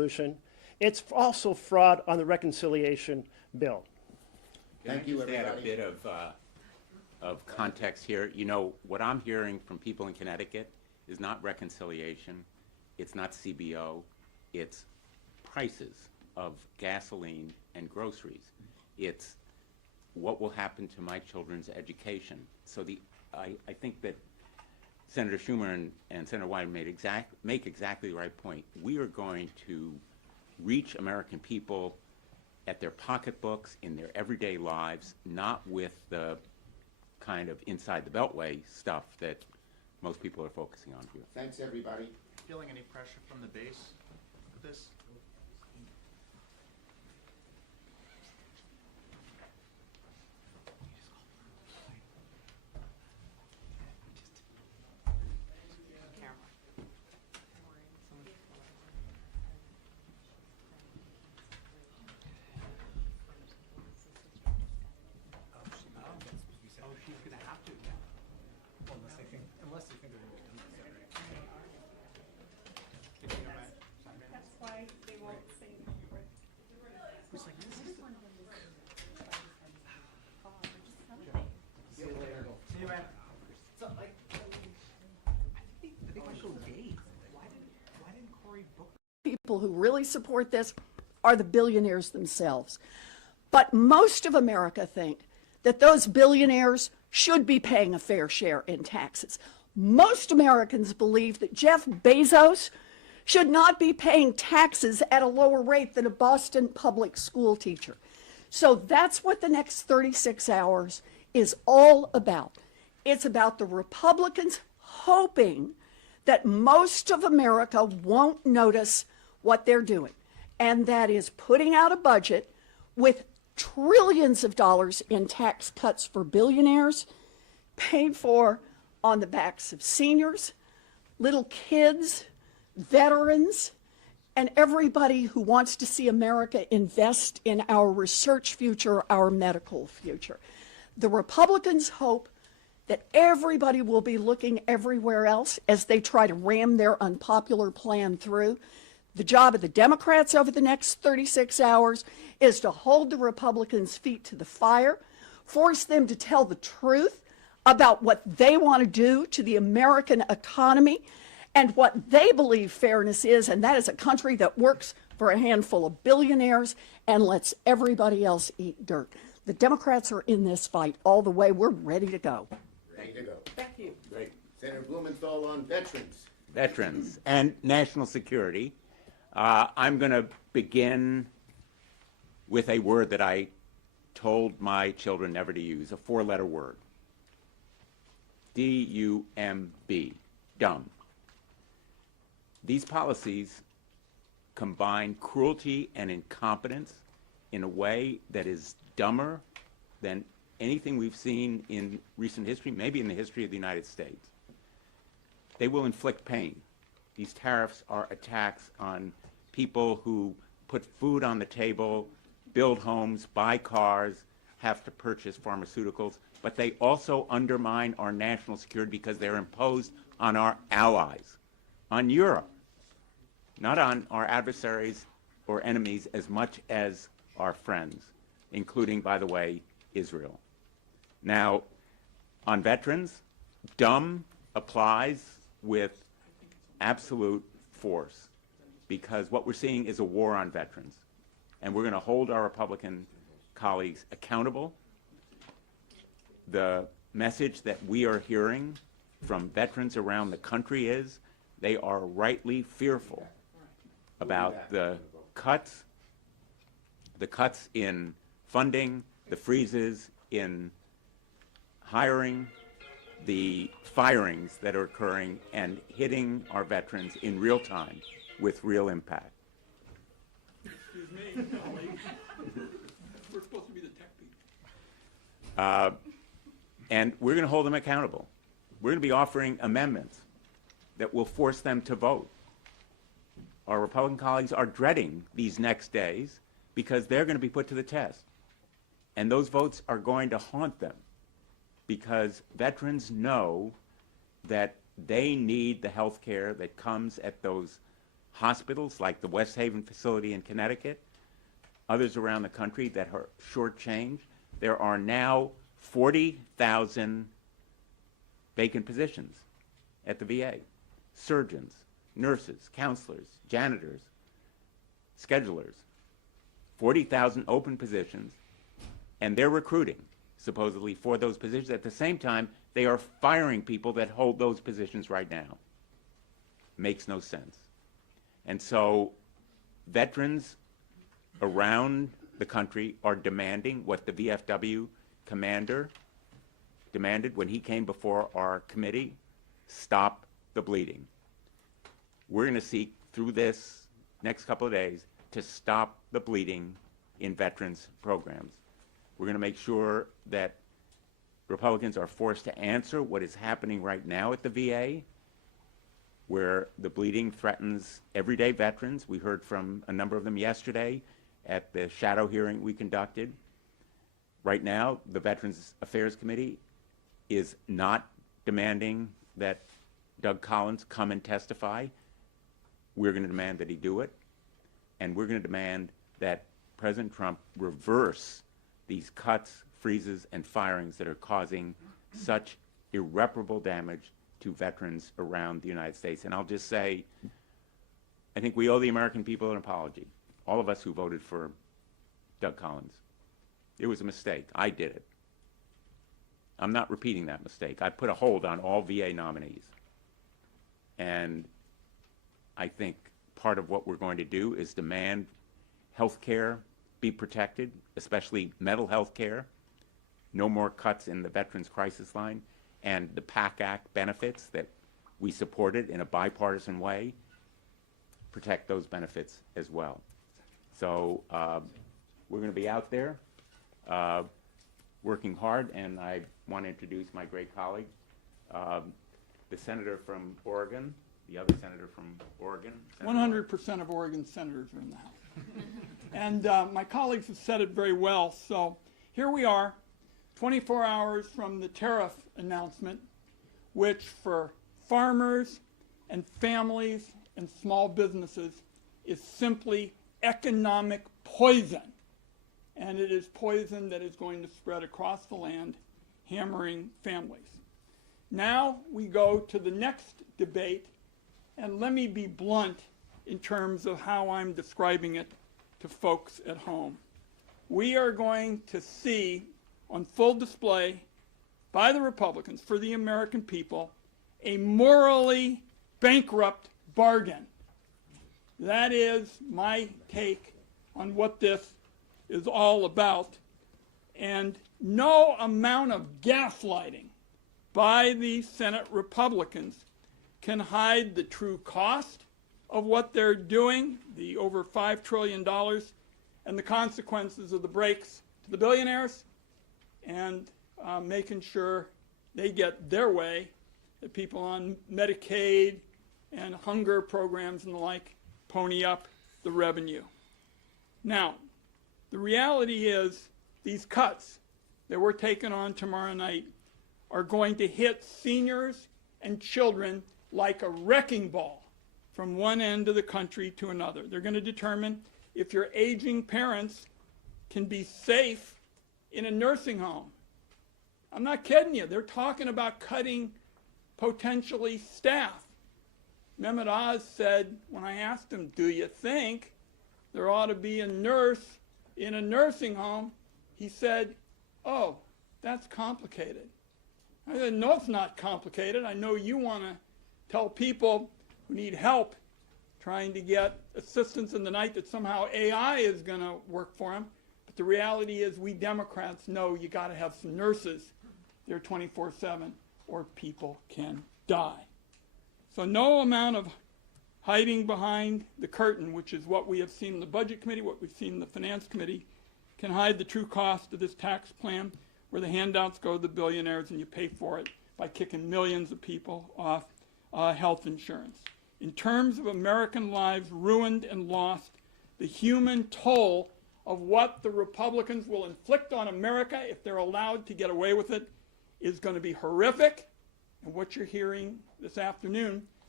resolution. It's also fraud on the reconciliation bill. Thank you, everybody. Add a bit of context here. You know, what I'm hearing from people in Connecticut is not reconciliation, it's not CBO, it's prices of gasoline and groceries. It's what will happen to my children's education. So I think that Senator Schumer and Senator Wyden make exactly the right point. We are going to reach American people at their pocketbooks, in their everyday lives, not with the kind of inside the beltway stuff that most people are focusing on here. Thanks, everybody. Feeling any pressure from the base with this? People who really support this are the billionaires themselves. But most of America think that those billionaires should be paying a fair share in taxes. Most Americans believe that Jeff Bezos should not be paying taxes at a lower rate than a Boston public school teacher. So that's what the next 36 hours is all about. It's about the Republicans hoping that most of America won't notice what they're doing, and that is putting out a budget with trillions of dollars in tax cuts for billionaires, paid for on the backs of seniors, little kids, veterans, and everybody who wants to see America invest in our research future, our medical future. The Republicans hope that everybody will be looking everywhere else as they try to ram their unpopular plan through. The job of the Democrats over the next 36 hours is to hold the Republicans' feet to the fire, force them to tell the truth about what they want to do to the American economy and what they believe fairness is, and that is a country that works for a handful of billionaires and lets everybody else eat dirt. The Democrats are in this fight all the way. We're ready to go. Ready to go. Thank you. Great. Senator Blumenthal on veterans. Veterans and national security. I'm going to begin with a word that I told my children never to use, a four-letter word. D-U-M-B, dumb. These policies combine cruelty and incompetence in a way that is dumber than anything we've seen in recent history, maybe in the history of the United States. They will inflict pain. These tariffs are attacks on people who put food on the table, build homes, buy cars, have to purchase pharmaceuticals, but they also undermine our national security because they're imposed on our allies, on Europe, not on our adversaries or enemies as much as our friends, including, by the way, Israel. Now, on veterans, dumb applies with absolute force, because what we're seeing is a war on veterans, and we're going to hold our Republican colleagues accountable. The message that we are hearing from veterans around the country is they are rightly fearful about the cuts in funding, the freezes in hiring, the firings that are occurring and hitting our veterans in real time with real impact. Excuse me, colleague. We're supposed to be the tech people. And we're going to hold them accountable. We're going to be offering amendments that will force them to vote. Our Republican colleagues are dreading these next days because they're going to be put to the test. And those votes are going to haunt them because veterans know that they need the health care that comes at those hospitals like the West Haven facility in Connecticut, others around the country that are shortchanged. There are now 40,000 vacant positions at the VA. Surgeons, nurses, counselors, janitors, schedulers. 40,000 open positions, and they're recruiting, supposedly, for those positions. At the same time, they are firing people that hold those positions right now. Makes no sense. And so veterans around the country are demanding what the VFW commander demanded when he came before our committee: stop the bleeding. We're going to seek through this next couple of days to stop the bleeding in veterans programs. We're going to make sure that Republicans are forced to answer what is happening right now at the VA, where the bleeding threatens everyday veterans. We heard from a number of them yesterday at the shadow hearing we conducted. Right now, the Veterans Affairs Committee is not demanding that Doug Collins come and testify. We're going to demand that he do it, and we're going to demand that President Trump reverse these cuts, freezes, and firings that are causing such irreparable damage to veterans around the United States. And I'll just say, I think we owe the American people an apology, all of us who voted for Doug Collins. It was a mistake. I did it. I'm not repeating that mistake. I put a hold on all VA nominees. And I think part of what we're going to do is demand health care be protected, especially mental health care. No more cuts in the Veterans Crisis Line, and the PAC Act benefits that we supported in a bipartisan way, protect those benefits as well. So we're going to be out there working hard, and I want to introduce my great colleague, the senator from Oregon, the other senator from Oregon. 100% of Oregon senators are in the House. And my colleagues have said it very well. So here we are, 24 hours from the tariff announcement, which for farmers and families and small businesses is simply economic poison. And it is poison that is going to spread across the land, hammering families. Now we go to the next debate, and let me be blunt in terms of how I'm describing it to folks at home. We are going to see on full display by the Republicans for the American people a morally bankrupt bargain. That is my take on what this is all about. And no amount of gaslighting by the Senate Republicans can hide the true cost of what they're doing, the over $5 trillion, and the consequences of the breaks to the billionaires, and making sure they get their way, that people on Medicaid and hunger programs and the like pony up the revenue. Now, the reality is these cuts that we're taking on tomorrow night are going to hit seniors and children like a wrecking ball from one end of the country to another. They're going to determine if your aging parents can be safe in a nursing home. I'm not kidding you. They're talking about cutting potentially staff. Mehmet Oz said, when I asked him, do you think there ought to be a nurse in a nursing home? He said, oh, that's complicated. I said, no, it's not complicated. I know you want to tell people who need help trying to get assistance in the night that somehow AI is going to work for them. But the reality is we Democrats know you got to have some nurses there 24/7 or people can die. So no amount of hiding behind the curtain, which is what we have seen in the Budget Committee, what we've seen in the Finance Committee, can hide the true cost of this tax plan where the handouts go to the billionaires and you pay for it by kicking millions of people off health insurance. In terms of American lives ruined and lost, the human toll of what the Republicans will inflict on America if they're allowed to get away with it is going to be horrific. And what you're hearing this afternoon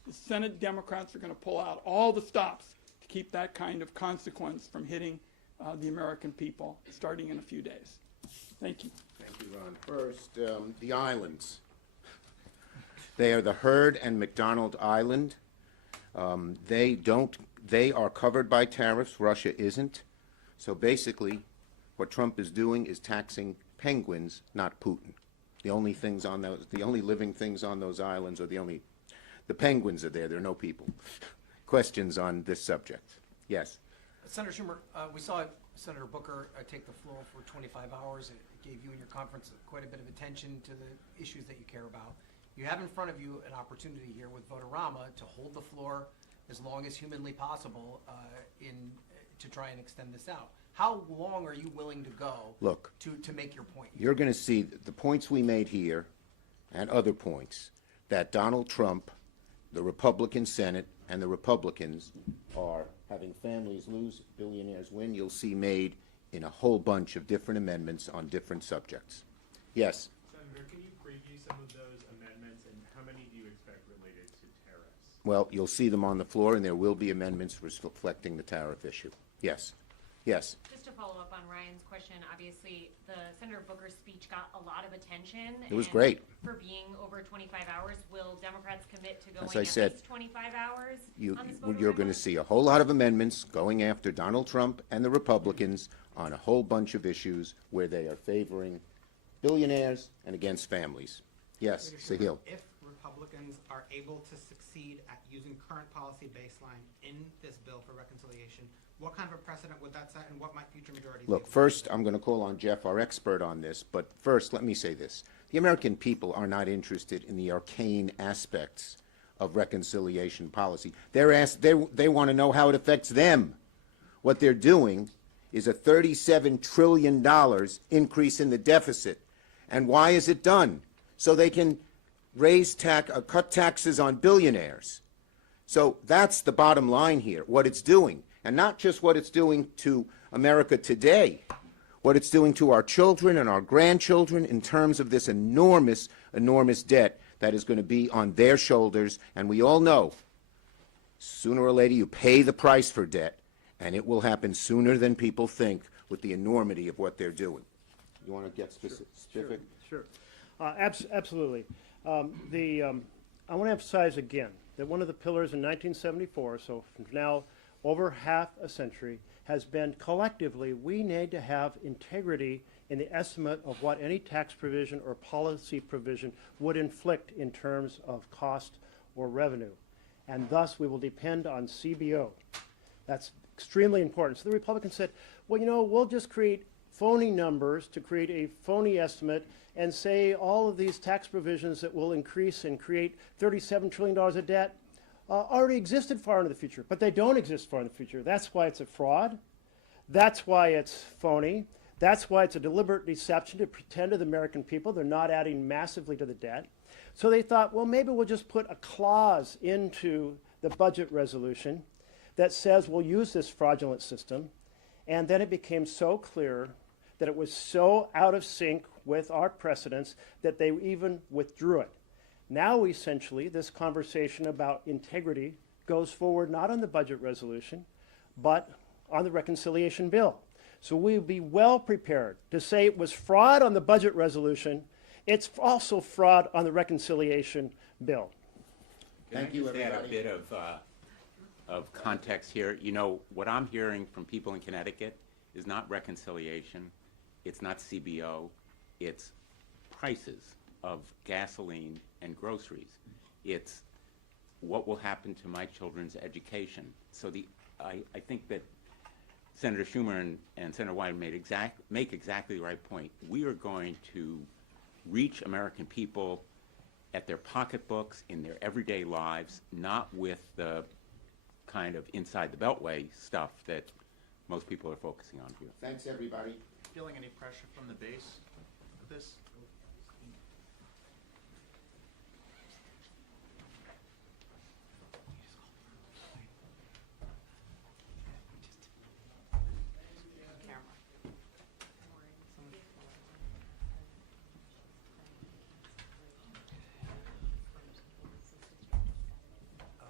the Senate Democrats are going to pull out all the stops to keep that kind of consequence from hitting the American people starting in a few days. Thank you. Thank you, Ron. First, the islands. They are the Heard and McDonald Island. They are covered by tariffs. Russia isn't. So basically, what Trump is doing is taxing penguins, not Putin. The only living things on those islands are the penguins are there. There are no people. Questions on this subject? Yes. Senator Schumer, we saw Senator Booker take the floor for 25 hours. It gave you and your conference quite a bit of attention to the issues that you care about. You have in front of you an opportunity here with Votorama to hold the floor as long as humanly possible to try and extend this out. How long are you willing to go to make your point? You're going to see the points we made here and other points that Donald Trump, the Republican Senate, and the Republicans are having families lose, billionaires win. You'll see made in a whole bunch of different amendments on different subjects. Yes? Senator, can you preview some of those amendments, and how many do you expect related to tariffs? Well, you'll see them on the floor, and there will be amendments reflecting the tariff issue. Yes? Yes? Just to follow up on Ryan's question, obviously, the Senator Booker's speech got a lot of attention. It was great. For being over 25 hours, will Democrats commit to going As I at said, least 25 hours on this You're going to see a whole lot of amendments going after Donald Trump and the Republicans on a whole bunch of issues where they are favoring billionaires and against families. Yes, Sahil. If Republicans are able to succeed at using current policy baseline in this bill for reconciliation, what kind of a precedent would that set, and what might future majorities do? Look, first, I'm going to call on Jeff, our expert on this, but first, let me say this. The American people are not interested in the arcane aspects of reconciliation policy. They want to know how it affects them. What they're doing is a $37 trillion increase in the deficit. And why is it done? So they can cut taxes on billionaires. So that's the bottom line here, what it's doing. And not just what it's doing to America today, what it's doing to our children and our grandchildren in terms of this enormous, enormous debt that is going to be on their shoulders. And we all know, sooner or later, you pay the price for debt, and it will happen sooner than people think with the enormity of what they're doing. You want to get specific? Sure. Absolutely. I want to emphasize again that one of the pillars in 1974, so from now over half a century, has been collectively we need to have integrity in the estimate of what any tax provision or policy provision would inflict in terms of cost or revenue. And thus we will depend on CBO. That's extremely important. So the Republicans said, well, you know, we'll just create phony numbers to create a phony estimate and say all of these tax provisions that will increase and create $37 trillion of debt already existed far into the future, but they don't exist far in the future. That's why it's a fraud. That's why it's phony. That's why it's a deliberate deception to pretend to the American people they're not adding massively to the debt. So they thought, well, maybe we'll just put a clause into the budget resolution that says we'll use this fraudulent system. And then it became so clear that it was so out of sync with our precedents that they even withdrew it. Now, essentially, this conversation about integrity goes forward not on the budget resolution, but on the reconciliation bill. So we'll be well prepared to say it was fraud on the budget resolution. It's also fraud on the reconciliation bill. Thank you, everybody. Can I just add a bit of context here? You know, what I'm hearing from people in Connecticut is not reconciliation, it's not CBO, it's prices of gasoline and groceries. It's what will happen to my children's education. So I think that Senator Schumer and Senator Wyden make exactly the right point. We are going to reach American people at their pocketbooks, in their everyday lives, not with the kind of inside the beltway stuff that most people are focusing on here. Thanks, everybody. Feeling any pressure from the base of this?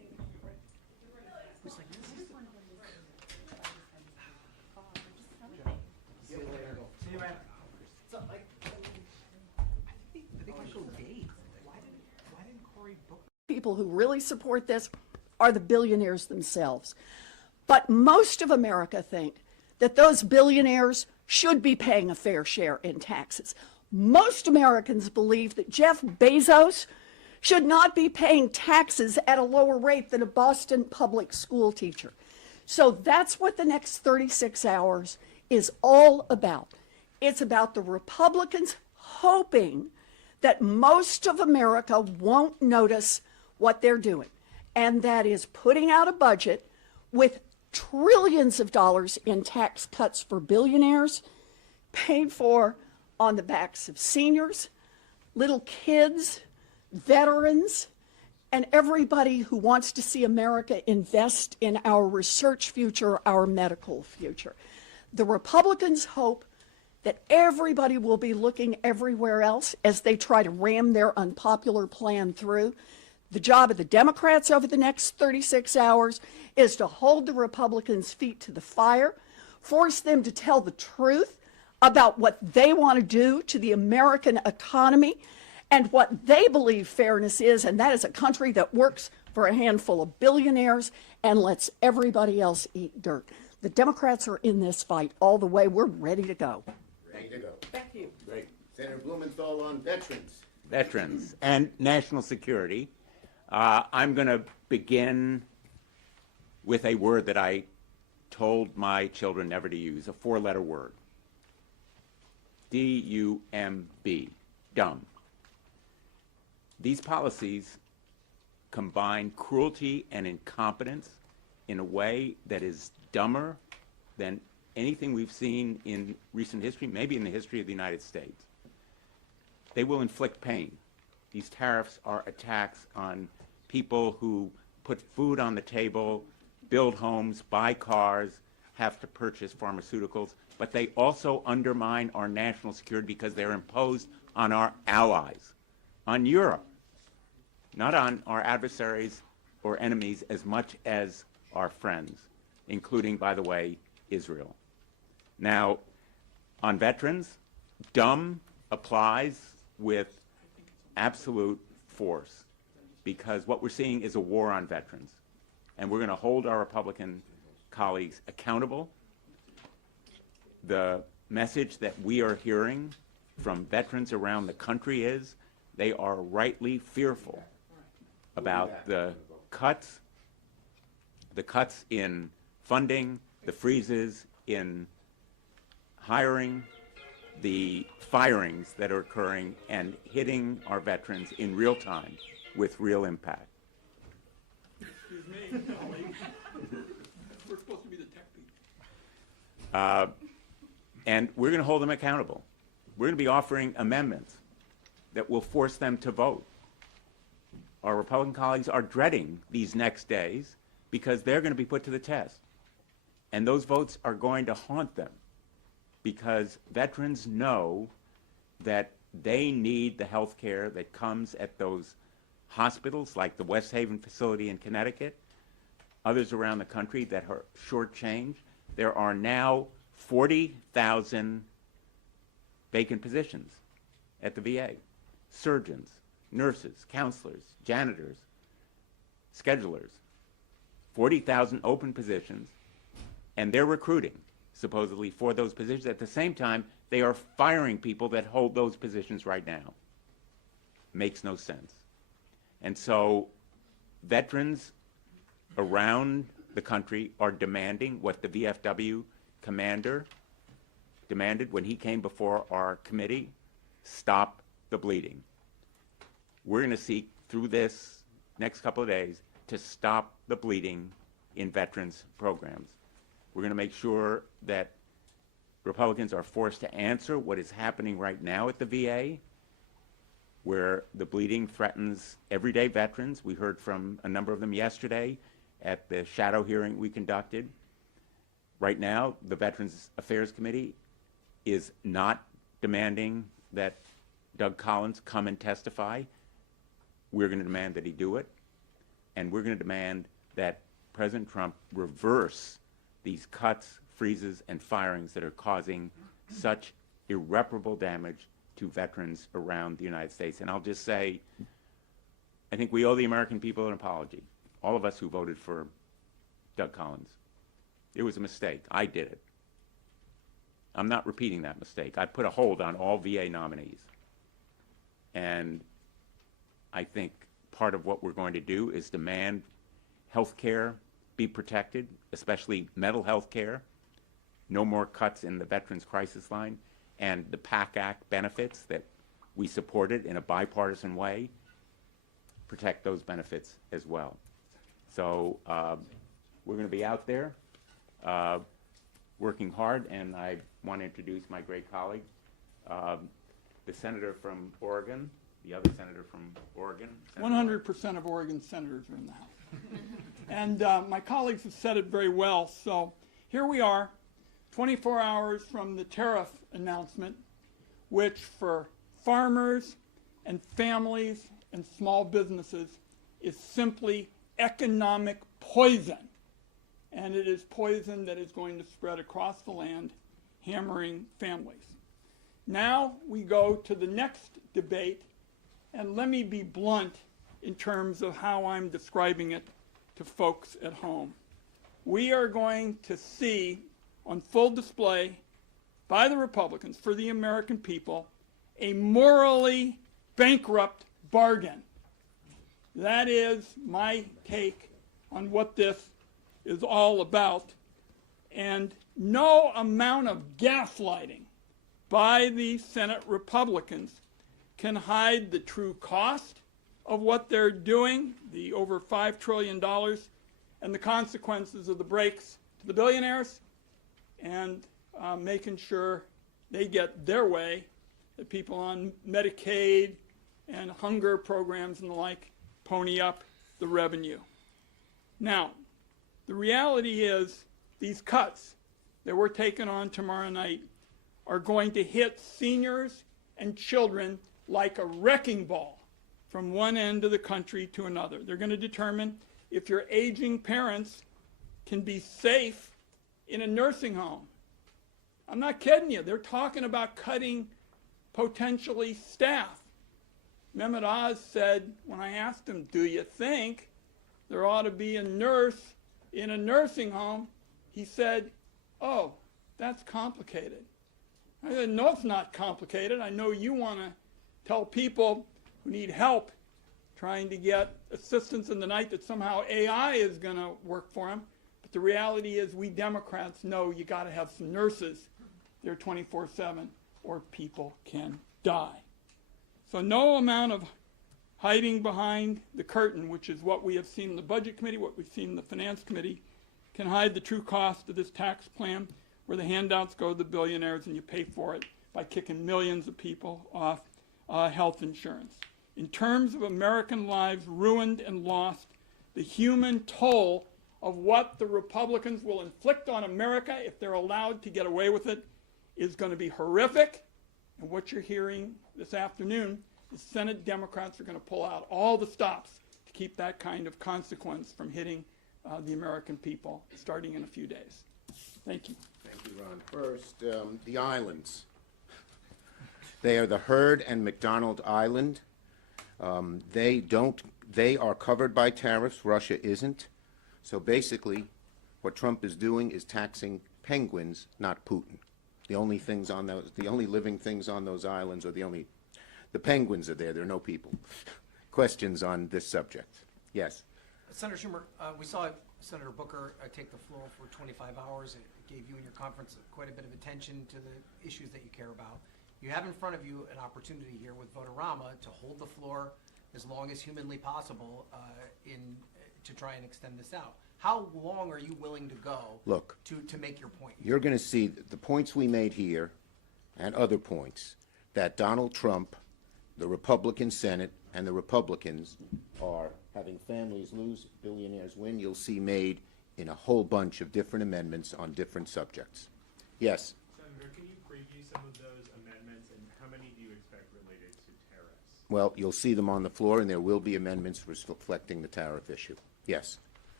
people who really support this are the billionaires themselves. But most of America think that those billionaires should be paying a fair share in taxes. Most Americans believe that Jeff Bezos should not be paying taxes at a lower rate than a Boston public school teacher. So that's what the next 36 hours is all about. It's about the Republicans hoping that most of America won't notice what they're doing, and that is putting out a budget with trillions of dollars in tax cuts for billionaires, paid for on the backs of seniors, little kids, veterans, and everybody who wants to see America invest in our research future, our medical future. The Republicans hope that everybody will be looking everywhere else as they try to ram their unpopular plan through. The job of the Democrats over the next 36 hours is to hold the Republicans' feet to the fire, force them to tell the truth about what they want to do to the American economy and what they believe fairness is, and that is a country that works for a handful of billionaires and lets everybody else eat dirt. The Democrats are in this fight all the way. We're ready to go. Ready to go. Thank you. Great. Senator Blumenthal on veterans. Veterans and national security. I'm going to begin with a word that I told my children never to use, a four-letter word. D-U-M-B, dumb. These policies combine cruelty and incompetence in a way that is dumber than anything we've seen in recent history, maybe in the history of the United States. They will inflict pain. These tariffs are attacks on people who put food on the table, build homes, buy cars, have to purchase pharmaceuticals, but they also undermine our national security because they're imposed on our allies, on Europe, not on our adversaries or enemies as much as our friends, including, by the way, Israel. Now, on veterans, dumb applies with absolute force because what we're seeing is a war on veterans, and we're going to hold our Republican colleagues accountable. The message that we are hearing from veterans around the country is they are rightly fearful about the cuts in funding, the freezes in hiring, the firings that are occurring and hitting our veterans in real time with real impact. Excuse me, colleague. We're supposed to be the tech people. And we're going to hold them accountable. We're going to be offering amendments that will force them to vote. Our Republican colleagues are dreading these next days because they're going to be put to the test. And those votes are going to haunt them because veterans know that they need the health care that comes at those hospitals like the West Haven facility in Connecticut, others around the country that are shortchanged. There are now 40,000 vacant positions at the VA. Surgeons, nurses, counselors, janitors, schedulers. 40,000 open positions, and they're recruiting, supposedly, for those positions. At the same time, they are firing people that hold those positions right now. Makes no sense. And so veterans around the country are demanding what the VFW commander demanded when he came before our committee: stop the bleeding. We're going to seek through this next couple of days to stop the bleeding in veterans programs. We're going to make sure that Republicans are forced to answer what is happening right now at the VA, where the bleeding threatens everyday veterans. We heard from a number of them yesterday at the shadow hearing we conducted. Right now, the Veterans Affairs Committee is not demanding that Doug Collins come and testify. We're going to demand that he do it, and we're going to demand that President Trump reverse these cuts, freezes, and firings that are causing such irreparable damage to veterans around the United States. And I'll just say, I think we owe the American people an apology. All of us who voted for Doug Collins. It was a mistake. I did it. I'm not repeating that mistake. I put a hold on all VA nominees. And I think part of what we're going to do is demand health care be protected, especially mental health care. No more cuts in the Veterans Crisis Line, and the PAC Act benefits that we supported in a bipartisan way, protect those benefits as well. So we're going to be out there working hard, and I want to introduce my great colleague, the senator from Oregon, the other senator from Oregon. 100% of Oregon senators are in the House. And my colleagues have said it very well. So here we are, 24 hours from the tariff announcement, which for farmers and families and small businesses is simply economic poison. And it is poison that is going to spread across the land, hammering families. Now we go to the next debate, and let me be blunt in terms of how I'm describing it to folks at home. We are going to see on full display by the Republicans for the American people a morally bankrupt bargain. That is my take on what this is all about. And no amount of gaslighting by the Senate Republicans can hide the true cost of what they're doing, the over $5 trillion, and the consequences of the breaks to the billionaires, and making sure they get their way, that people on Medicaid and hunger programs and the like pony up the revenue. Now, the reality is these cuts that we're taking on tomorrow night are going to hit seniors and children like a wrecking ball from one end of the country to another. They're going to determine if your aging parents can be safe in a nursing home. I'm not kidding you. They're talking about cutting potentially staff. Mehmet Oz said, when I asked him, do you think there ought to be a nurse in a nursing home? He said, oh, that's complicated. I said, no, it's not complicated. I know you want to tell people who need help trying to get assistance in the night that somehow AI is going to work for them. But the reality is we Democrats know you got to have some nurses there 24/7 or people can die. So no amount of hiding behind the curtain, which is what we have seen in the Budget Committee, what we've seen in the Finance Committee, can hide the true cost of this tax plan where the handouts go to the billionaires and you pay for it by kicking millions of people off health insurance. In terms of American lives ruined and lost, the human toll of what the Republicans will inflict on America if they're allowed to get away with it is going to be horrific. And what you're hearing this afternoon is Senate Democrats are going to pull out all the stops to keep that kind of consequence from hitting the American people starting in a few days. Thank you. Thank you, Ron. First, the islands. They are the Heard and McDonald Island. They are covered by tariffs. Russia isn't. So basically, what Trump is doing is taxing penguins, not Putin. The only living things on those islands are the penguins are there. There are no people. Questions on this subject? Yes. Senator Schumer, we saw Senator Booker take the floor for 25 hours. It gave you and your conference quite a bit of attention to the issues that you care about. You have in front of you an opportunity here with Votorama to hold the floor as long as humanly possible to try and extend this out. How long are you willing to go to make your point? You're going to see the points we made here and other points that Donald Trump, the Republican Senate, and the Republicans are having families lose, billionaires win. You'll see made in a whole bunch of different amendments on different subjects. Yes? Senator, can you preview some of those amendments, and how many do you expect related to tariffs? Well, you'll see them on the floor, and there will be amendments reflecting the tariff issue. Yes?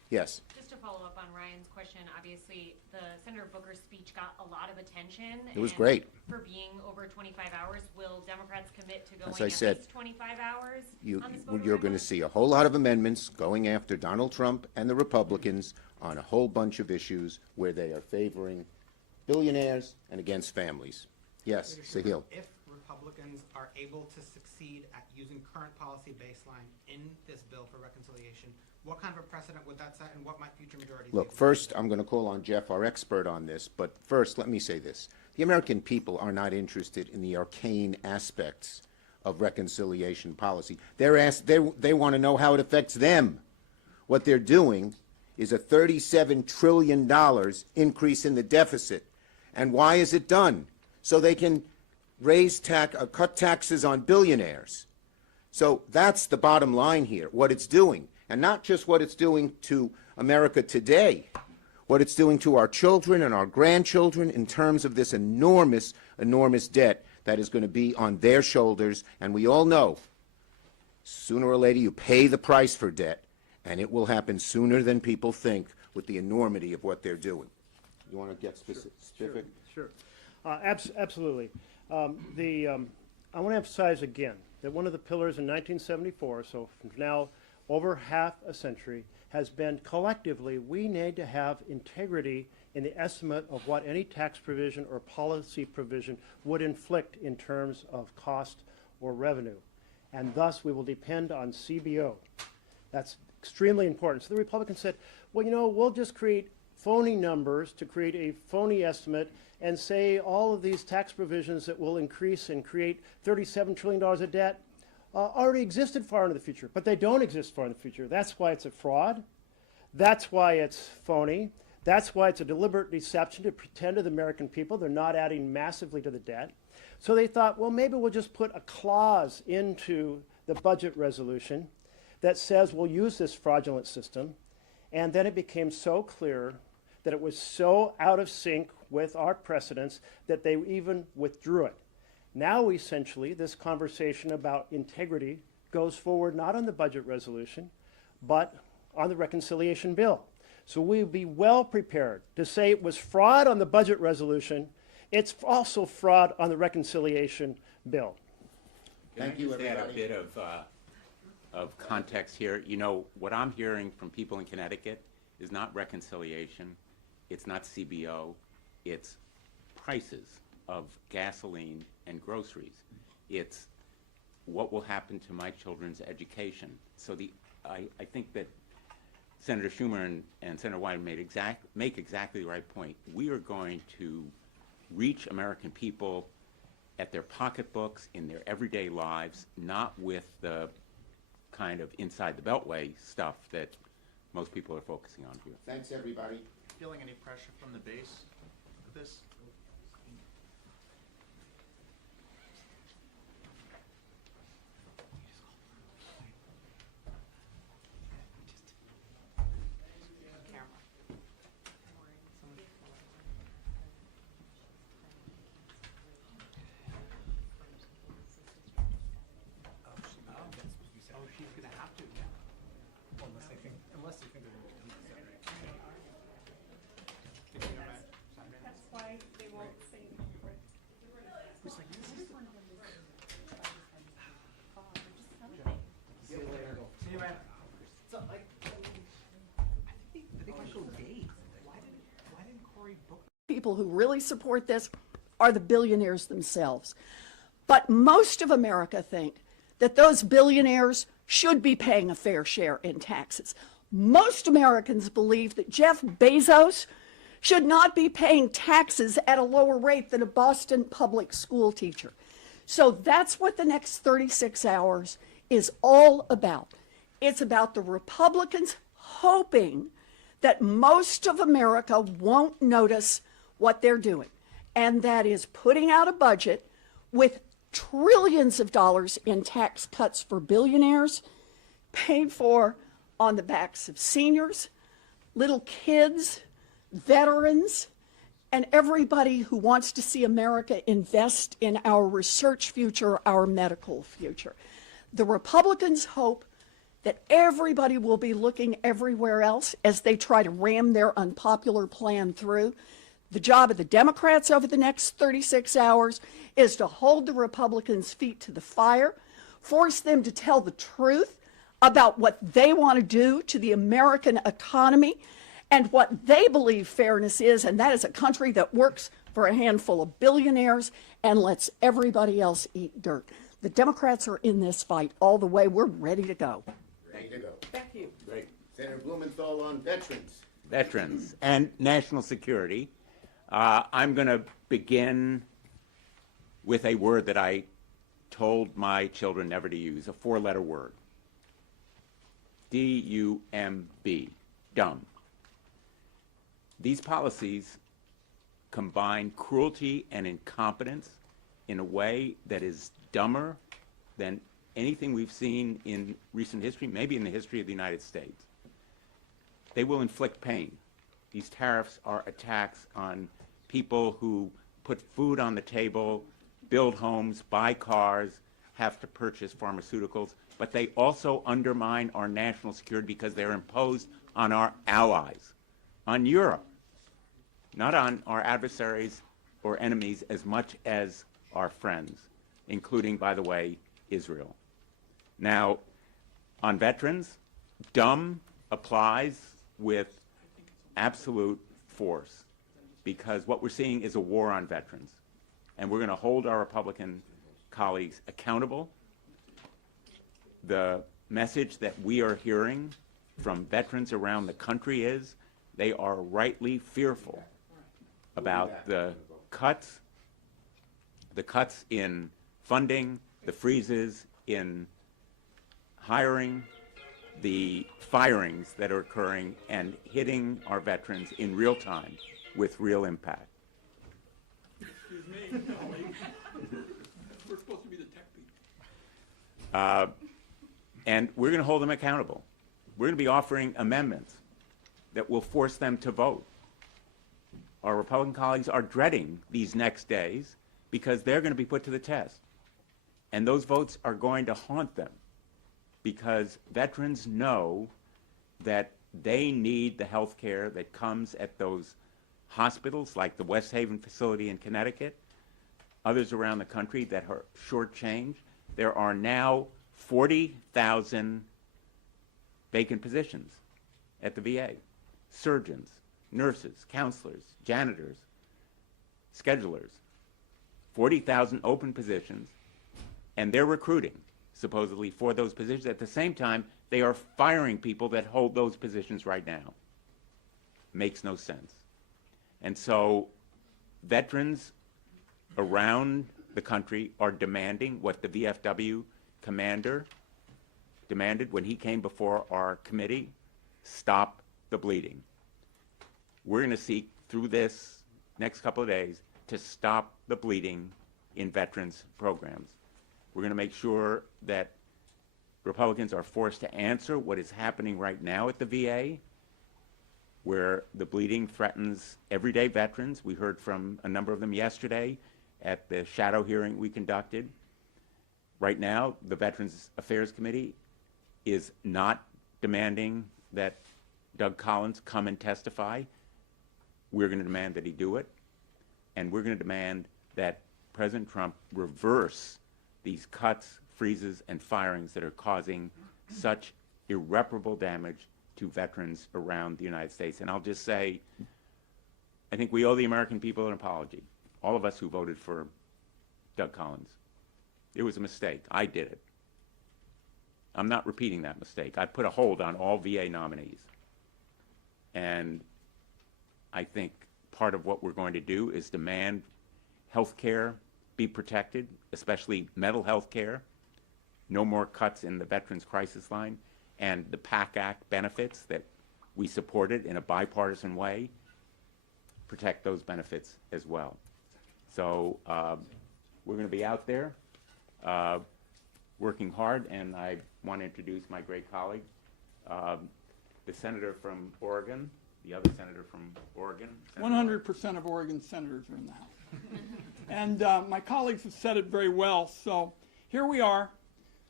Yes. Just to follow up on Ryan's question, obviously, the Senator Booker's speech got a lot of attention. It was and great. For being over 25 hours, will Democrats commit to going As I at said, least 25 hours You're on this voter going to regulation? see a whole lot of amendments going after Donald Trump and the Republicans on a whole bunch of issues where they are favoring billionaires and against families. Yes, Senator Schumer, Sahil. if Republicans are able to succeed at using current policy baseline in this bill for reconciliation, what kind of a precedent would that set, and what might future majorities Look, do? first, I'm going to call on Jeff, our expert on this, but first, let me say this. The American people are not interested in the arcane aspects of reconciliation policy. They want to know how it affects them. What they're doing is a $37 trillion increase in the deficit. And why is it done? So they can cut taxes on billionaires. So that's the bottom line here, what it's doing. And not just what it's doing to America today, what it's doing to our children and our grandchildren in terms of this enormous, enormous debt that is going to be on their shoulders. And we all know, sooner or later, you pay the price for debt, and it will happen sooner than people think with the enormity of what they're doing. You want to get specific? Sure. Absolutely. I want to emphasize again that one of the pillars in 1974, so from now over half a century, has been collectively we need to have integrity in the estimate of what any tax provision or policy provision would inflict in terms of cost or revenue. And thus we will depend on CBO. That's extremely important. So the Republicans said, well, you know, we'll just create phony numbers to create a phony estimate and say all of these tax provisions that will increase and create $37 trillion of debt already existed far into the future, but they don't exist far in the future. That's why it's a fraud. That's why it's phony. That's why it's a deliberate deception to pretend to the American people they're not adding massively to the debt. So they thought, well, maybe we'll just put a clause into the budget resolution that says we'll use this fraudulent system. And then it became so clear that it was so out of sync with our precedents that they even withdrew it. Now, essentially, this conversation about integrity goes forward not on the budget resolution, but on the reconciliation bill. So we'll be well prepared to say it was fraud on the budget resolution. It's also fraud on the reconciliation bill. Thank you, Can I just add a everybody. bit of context here? You know, what I'm hearing from people in Connecticut is not reconciliation, it's not CBO, it's prices of gasoline and groceries. It's what will happen to my children's education. So I think that Senator Schumer and Senator Wyden make exactly the right point. We are going to reach American people at their pocketbooks, in their everyday lives, not with the kind of inside the beltway stuff that most people are focusing on here. Thanks, everybody. Feeling any pressure from the base of this? Oh, she's gonna have to, yeah. Well, unless they think they're going to do that. That's why they won't say See you later. So, like, I think I showed Dave. Why didn't Cory book? people who really support this are the billionaires themselves. But most of America think that those billionaires should be paying a fair share in taxes. Most Americans believe that Jeff Bezos should not be paying taxes at a lower rate than a Boston public school teacher. So that's what the next 36 hours is all about. It's about the Republicans hoping that most of America won't notice what they're doing, and that is putting out a budget with trillions of dollars in tax cuts for billionaires, paid for on the backs of seniors, little kids, veterans, and everybody who wants to see America invest in our research future, our medical future. The Republicans hope that everybody will be looking everywhere else as they try to ram their unpopular plan through. The job of the Democrats over the next 36 hours is to hold the Republicans' feet to the fire, force them to tell the truth about what they want to do to the American economy and what they believe fairness is, and that is a country that works for a handful of billionaires and lets everybody else eat dirt. The Democrats are in this fight all the way. We're ready to go. Ready to go. Thank you. Great. Senator Blumenthal on veterans. Veterans and national security. I'm going to begin with a word that I told my children never to use, a four-letter word. D-U-M-B, dumb. These policies combine cruelty and incompetence in a way that is dumber than anything we've seen in recent history, maybe in the history of the United States. They will inflict pain. These tariffs are attacks on people who put food on the table, build homes, buy cars, have to purchase pharmaceuticals, but they also undermine our national security because they're imposed on our allies, on Europe, not on our adversaries or enemies as much as our friends, including, by the way, Israel. Now, on veterans, dumb applies with absolute force because what we're seeing is a war on veterans. And we're going to hold our Republican colleagues accountable. The message that we are hearing from veterans around the country is they are rightly fearful about the cuts in funding, the freezes in hiring, the firings that are occurring and hitting our veterans in real time with real impact. Excuse me, colleague. We're supposed to be the tech people. And we're going to hold them accountable. We're going to be offering amendments that will force them to vote. Our Republican colleagues are dreading these next days because they're going to be put to the test. And those votes are going to haunt them because veterans know that they need the health care that comes at those hospitals like the West Haven facility in Connecticut, others around the country that are shortchanged. There are now 40,000 vacant positions at the VA. Surgeons, nurses, counselors, janitors, schedulers. 40,000 open positions, and they're recruiting, supposedly, for those positions. At the same time, they are firing people that hold those positions right now. Makes no sense. And so veterans around the country are demanding what the VFW commander demanded when he came before our committee: stop the bleeding. We're going to seek through this next couple of days to stop the bleeding in veterans programs. We're going to make sure that Republicans are forced to answer what is happening right now at the VA, where the bleeding threatens everyday veterans. We heard from a number of them yesterday at the shadow hearing we conducted. Right now, the Veterans Affairs Committee is not demanding that Doug Collins come and testify. We're going to demand that he do it. And we're going to demand that President Trump reverse these cuts, freezes, and firings that are causing such irreparable damage to veterans around the United States. And I'll just say, I think we owe the American people an apology, all of us who voted for Doug Collins. It was a mistake. I did it. I'm not repeating that mistake. I put a hold on all VA nominees. And I think part of what we're going to do is demand health care be protected, especially mental health care. No more cuts in the Veterans Crisis Line, and the PAC Act benefits that we supported in a bipartisan way, protect those benefits as well. So we're going to be out there working hard, and I want to introduce my great colleague, the senator from Oregon, the other senator from Oregon. 100% of Oregon senators are in the House. And my colleagues have said it very well. So here we are,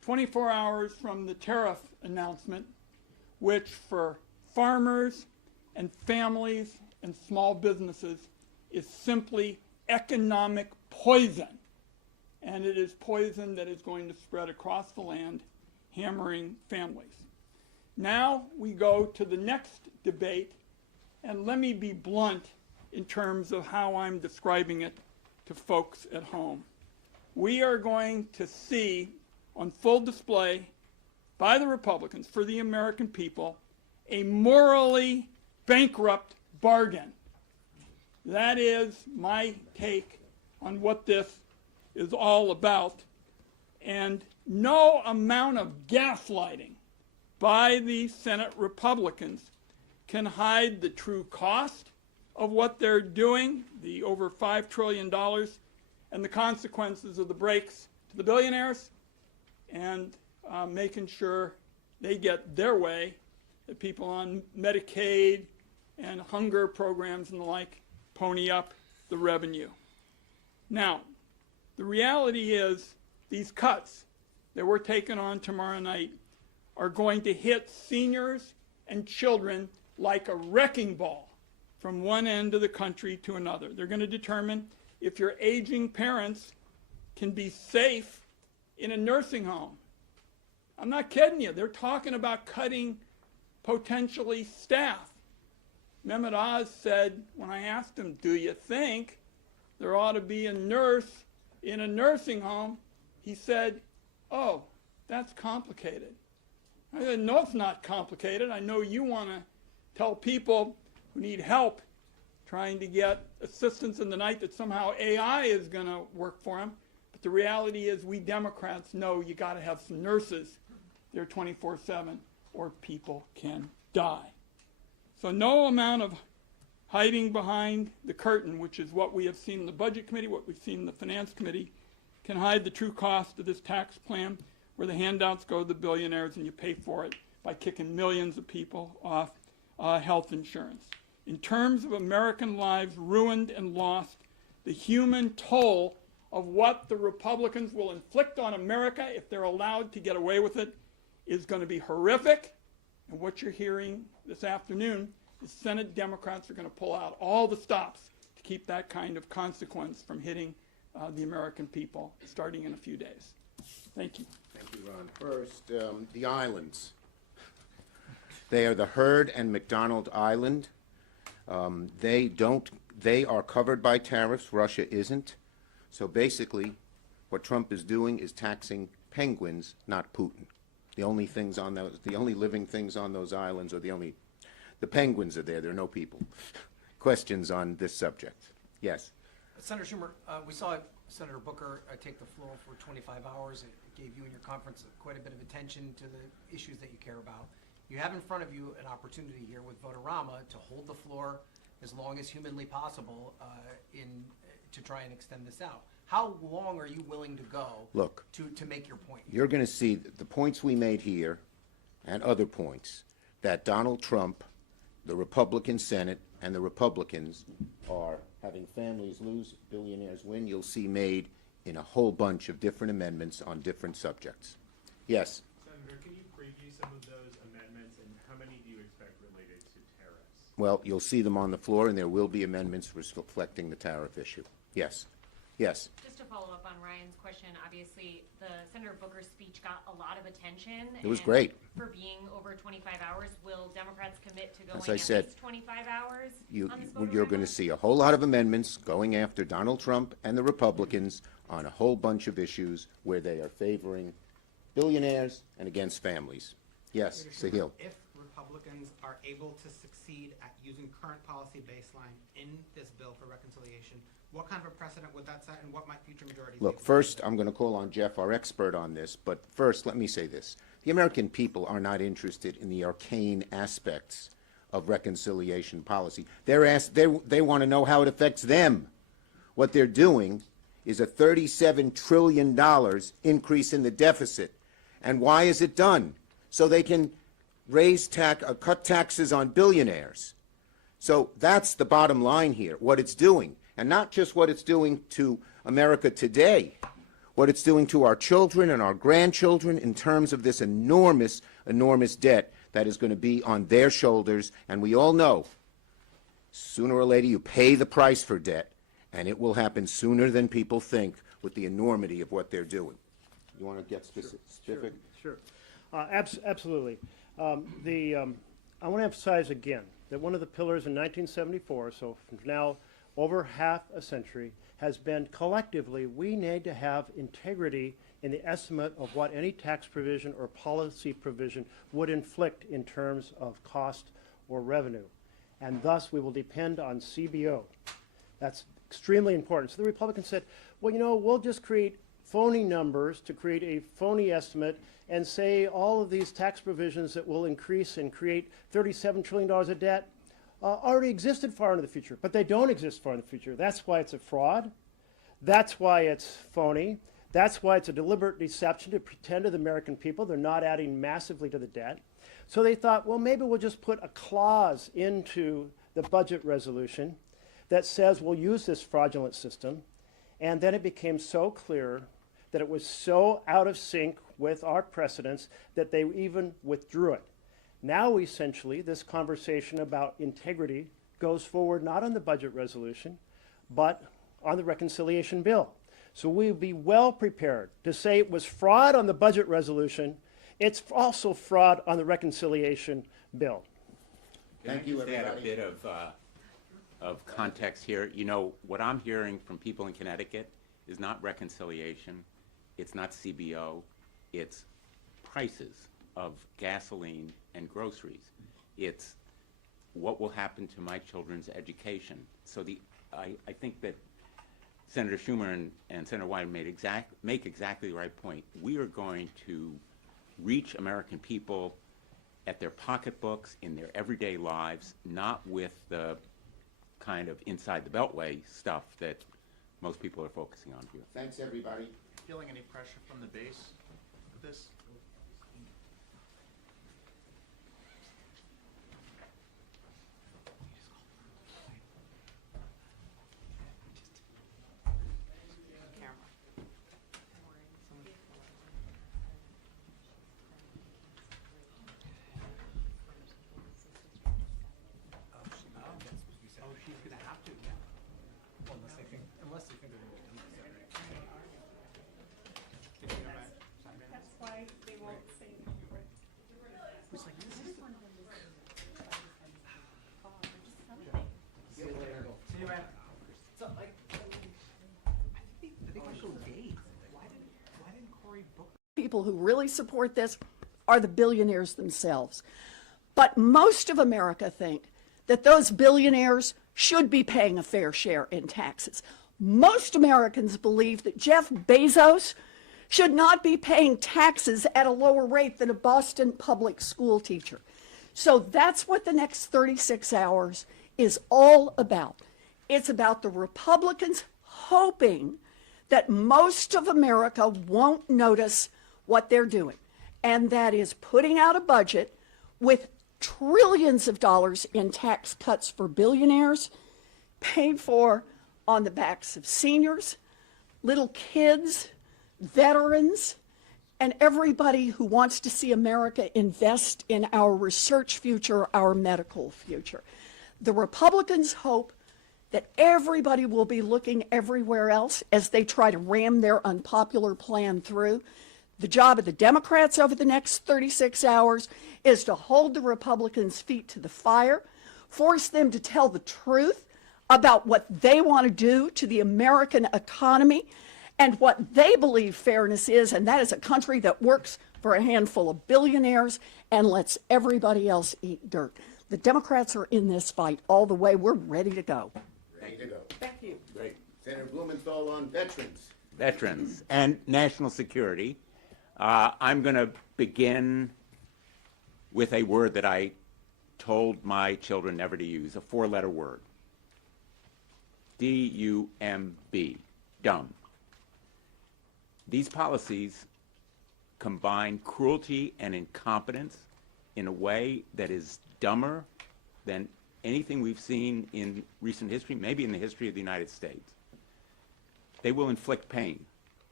24 hours from the tariff announcement, which for farmers and families and small businesses is simply economic poison. And it is poison that is going to spread across the land, hammering families. Now we go to the next debate, and let me be blunt in terms of how I'm describing it to folks at home. We are going to see on full display by the Republicans for the American people a morally bankrupt bargain. That is my take on what this is all about. And no amount of gaslighting by the Senate Republicans can hide the true cost of what they're doing, the over $5 trillion, and the consequences of the breaks to the billionaires, and making sure they get their way, that people on Medicaid and hunger programs and the like pony up the revenue. Now, the reality is these cuts that we're taking on tomorrow night are going to hit seniors and children like a wrecking ball from one end of the country to another. They're going to determine if your aging parents can be safe in a nursing home. I'm not kidding you. They're talking about cutting potentially staff. Mehmet Oz said, when I asked him, do you think there ought to be a nurse in a nursing home? He said, oh, that's complicated. I said, no, it's not complicated. I know you want to tell people who need help trying to get assistance in the night that somehow AI is going to work for them. But the reality is we Democrats know you got to have some nurses there 24/7 or people can die. So no amount of hiding behind the curtain, which is what we have seen in the Budget Committee, what we've seen in the Finance Committee, can hide the true cost of this tax plan where the handouts go to the billionaires and you pay for it by kicking millions of people off health insurance. In terms of American lives ruined and lost, the human toll of what the Republicans will inflict on America if they're allowed to get away with it is going to be horrific. And what you're hearing this afternoon is Senate Democrats are going to pull out all the stops to keep that kind of consequence from hitting the American people starting in a few days. Thank you. Thank you, Ron. First, the islands. They are the Heard and McDonald Island. They are covered by tariffs. Russia isn't. So basically, what Trump is doing is taxing penguins, not Putin. The only living things on those islands are the penguins are there. There are no people. Questions on this subject? Yes. Senator Schumer, we saw Senator Booker take the floor for 25 hours. It gave you and your conference quite a bit of attention to the issues that you care about. You have in front of you an opportunity here with Votorama to hold the floor as long as humanly possible to try and extend this out. How long are you willing to go to make your point? You're going to see the points we made here and other points that Donald Trump, the Republican Senate, and the Republicans are having families lose, billionaires win. You'll see made in a whole bunch of different amendments on different subjects. Yes? Senator, can you preview some of those amendments, and how many do you expect related to tariffs? Well, you'll see them on the floor, and there will be amendments reflecting the tariff issue. Yes. Yes. Just to follow up on Ryan's question, obviously the Senator Booker's speech got a lot of attention. It was great. For being over 25 hours, will Democrats commit to going As I said, at least 25 hours on this you're going to Votorama? see a whole lot of amendments going after Donald Trump and the Republicans on a whole bunch of issues where they are favoring billionaires and against families. Yes, Sahil. If Republicans are able to succeed at using current policy baseline in this bill for reconciliation, what kind of a precedent would that set, and what might future majorities Look, first, I'm going to call on Jeff, our expert on this, but first, let me say this. The American people are not interested in the arcane aspects of reconciliation policy. They want to know how it affects them. What they're doing is a $37 trillion increase in the deficit. And why is it done? So they can cut taxes on billionaires. So that's the bottom line here, what it's doing. And not just what it's doing to America today, what it's doing to our children and our grandchildren in terms of this enormous, enormous debt that is going to be on their shoulders. And we all know, sooner or later, you pay the price for debt, and it will happen sooner than people think with the enormity of what they're doing. You want to get specific? Sure. Absolutely. I want to emphasize again that one of the pillars in 1974, so from now over half a century, has been collectively we need to have integrity in the estimate of what any tax provision or policy provision would inflict in terms of cost or revenue. And thus we will depend on CBO. That's extremely important. So the Republicans said, well, you know, we'll just create phony numbers to create a phony estimate and say all of these tax provisions that will increase and create $37 trillion of debt already existed far into the future, but they don't exist far in the future. That's why it's a fraud. That's why it's phony. That's why it's a deliberate deception to pretend to the American people they're not adding massively to the debt. So they thought, well, maybe we'll just put a clause into the budget resolution that says we'll use this fraudulent system. And then it became so clear that it was so out of sync with our precedents that they even withdrew it. Now, essentially, this conversation about integrity goes forward not on the budget resolution, but on the reconciliation bill. So we'll be well prepared to say it was fraud on the budget resolution. It's also fraud on the reconciliation bill. Thank you, Can I just add a everybody. bit of context here? You know, what I'm hearing from people in Connecticut is not reconciliation, it's not CBO, it's prices of gasoline and groceries. It's what will happen to my children's education. So I think that Senator Schumer and Senator Wyden make exactly the right point. We are going to reach American people at their pocketbooks, in their everyday lives, not with the kind of inside the beltway stuff that most people are focusing on here. Thanks, everybody. Feeling any pressure from the base of this? Oh, she's gonna have to, yeah. Well, unless they think they're going to do it. That's why they won't say See you, man. So, like, They might go days. Why didn't Cory Booker? people who really support this are the billionaires themselves. But most of America think that those billionaires should be paying a fair share in taxes. Most Americans believe that Jeff Bezos should not be paying taxes at a lower rate than a Boston public school teacher. So that's what the next 36 hours is all about. It's about the Republicans hoping that most of America won't notice what they're doing, and that is putting out a budget with trillions of dollars in tax cuts for billionaires, paid for on the backs of seniors, little kids, veterans, and everybody who wants to see America invest in our research future, our medical future. The Republicans hope that everybody will be looking everywhere else as they try to ram their unpopular plan through. The job of the Democrats over the next 36 hours is to hold the Republicans' feet to the fire, force them to tell the truth about what they want to do to the American economy and what they believe fairness is, and that is a country that works for a handful of billionaires and lets everybody else eat dirt. The Democrats are in this fight all the way. We're ready to go. Ready to go. Thank you. Great. Senator Blumenthal on veterans. Veterans and national security. I'm going to begin with a word that I told my children never to use, a four-letter word. D-U-M-B, dumb. These policies combine cruelty and incompetence in a way that is dumber than anything we've seen in recent history, maybe in the history of the United States. They will inflict pain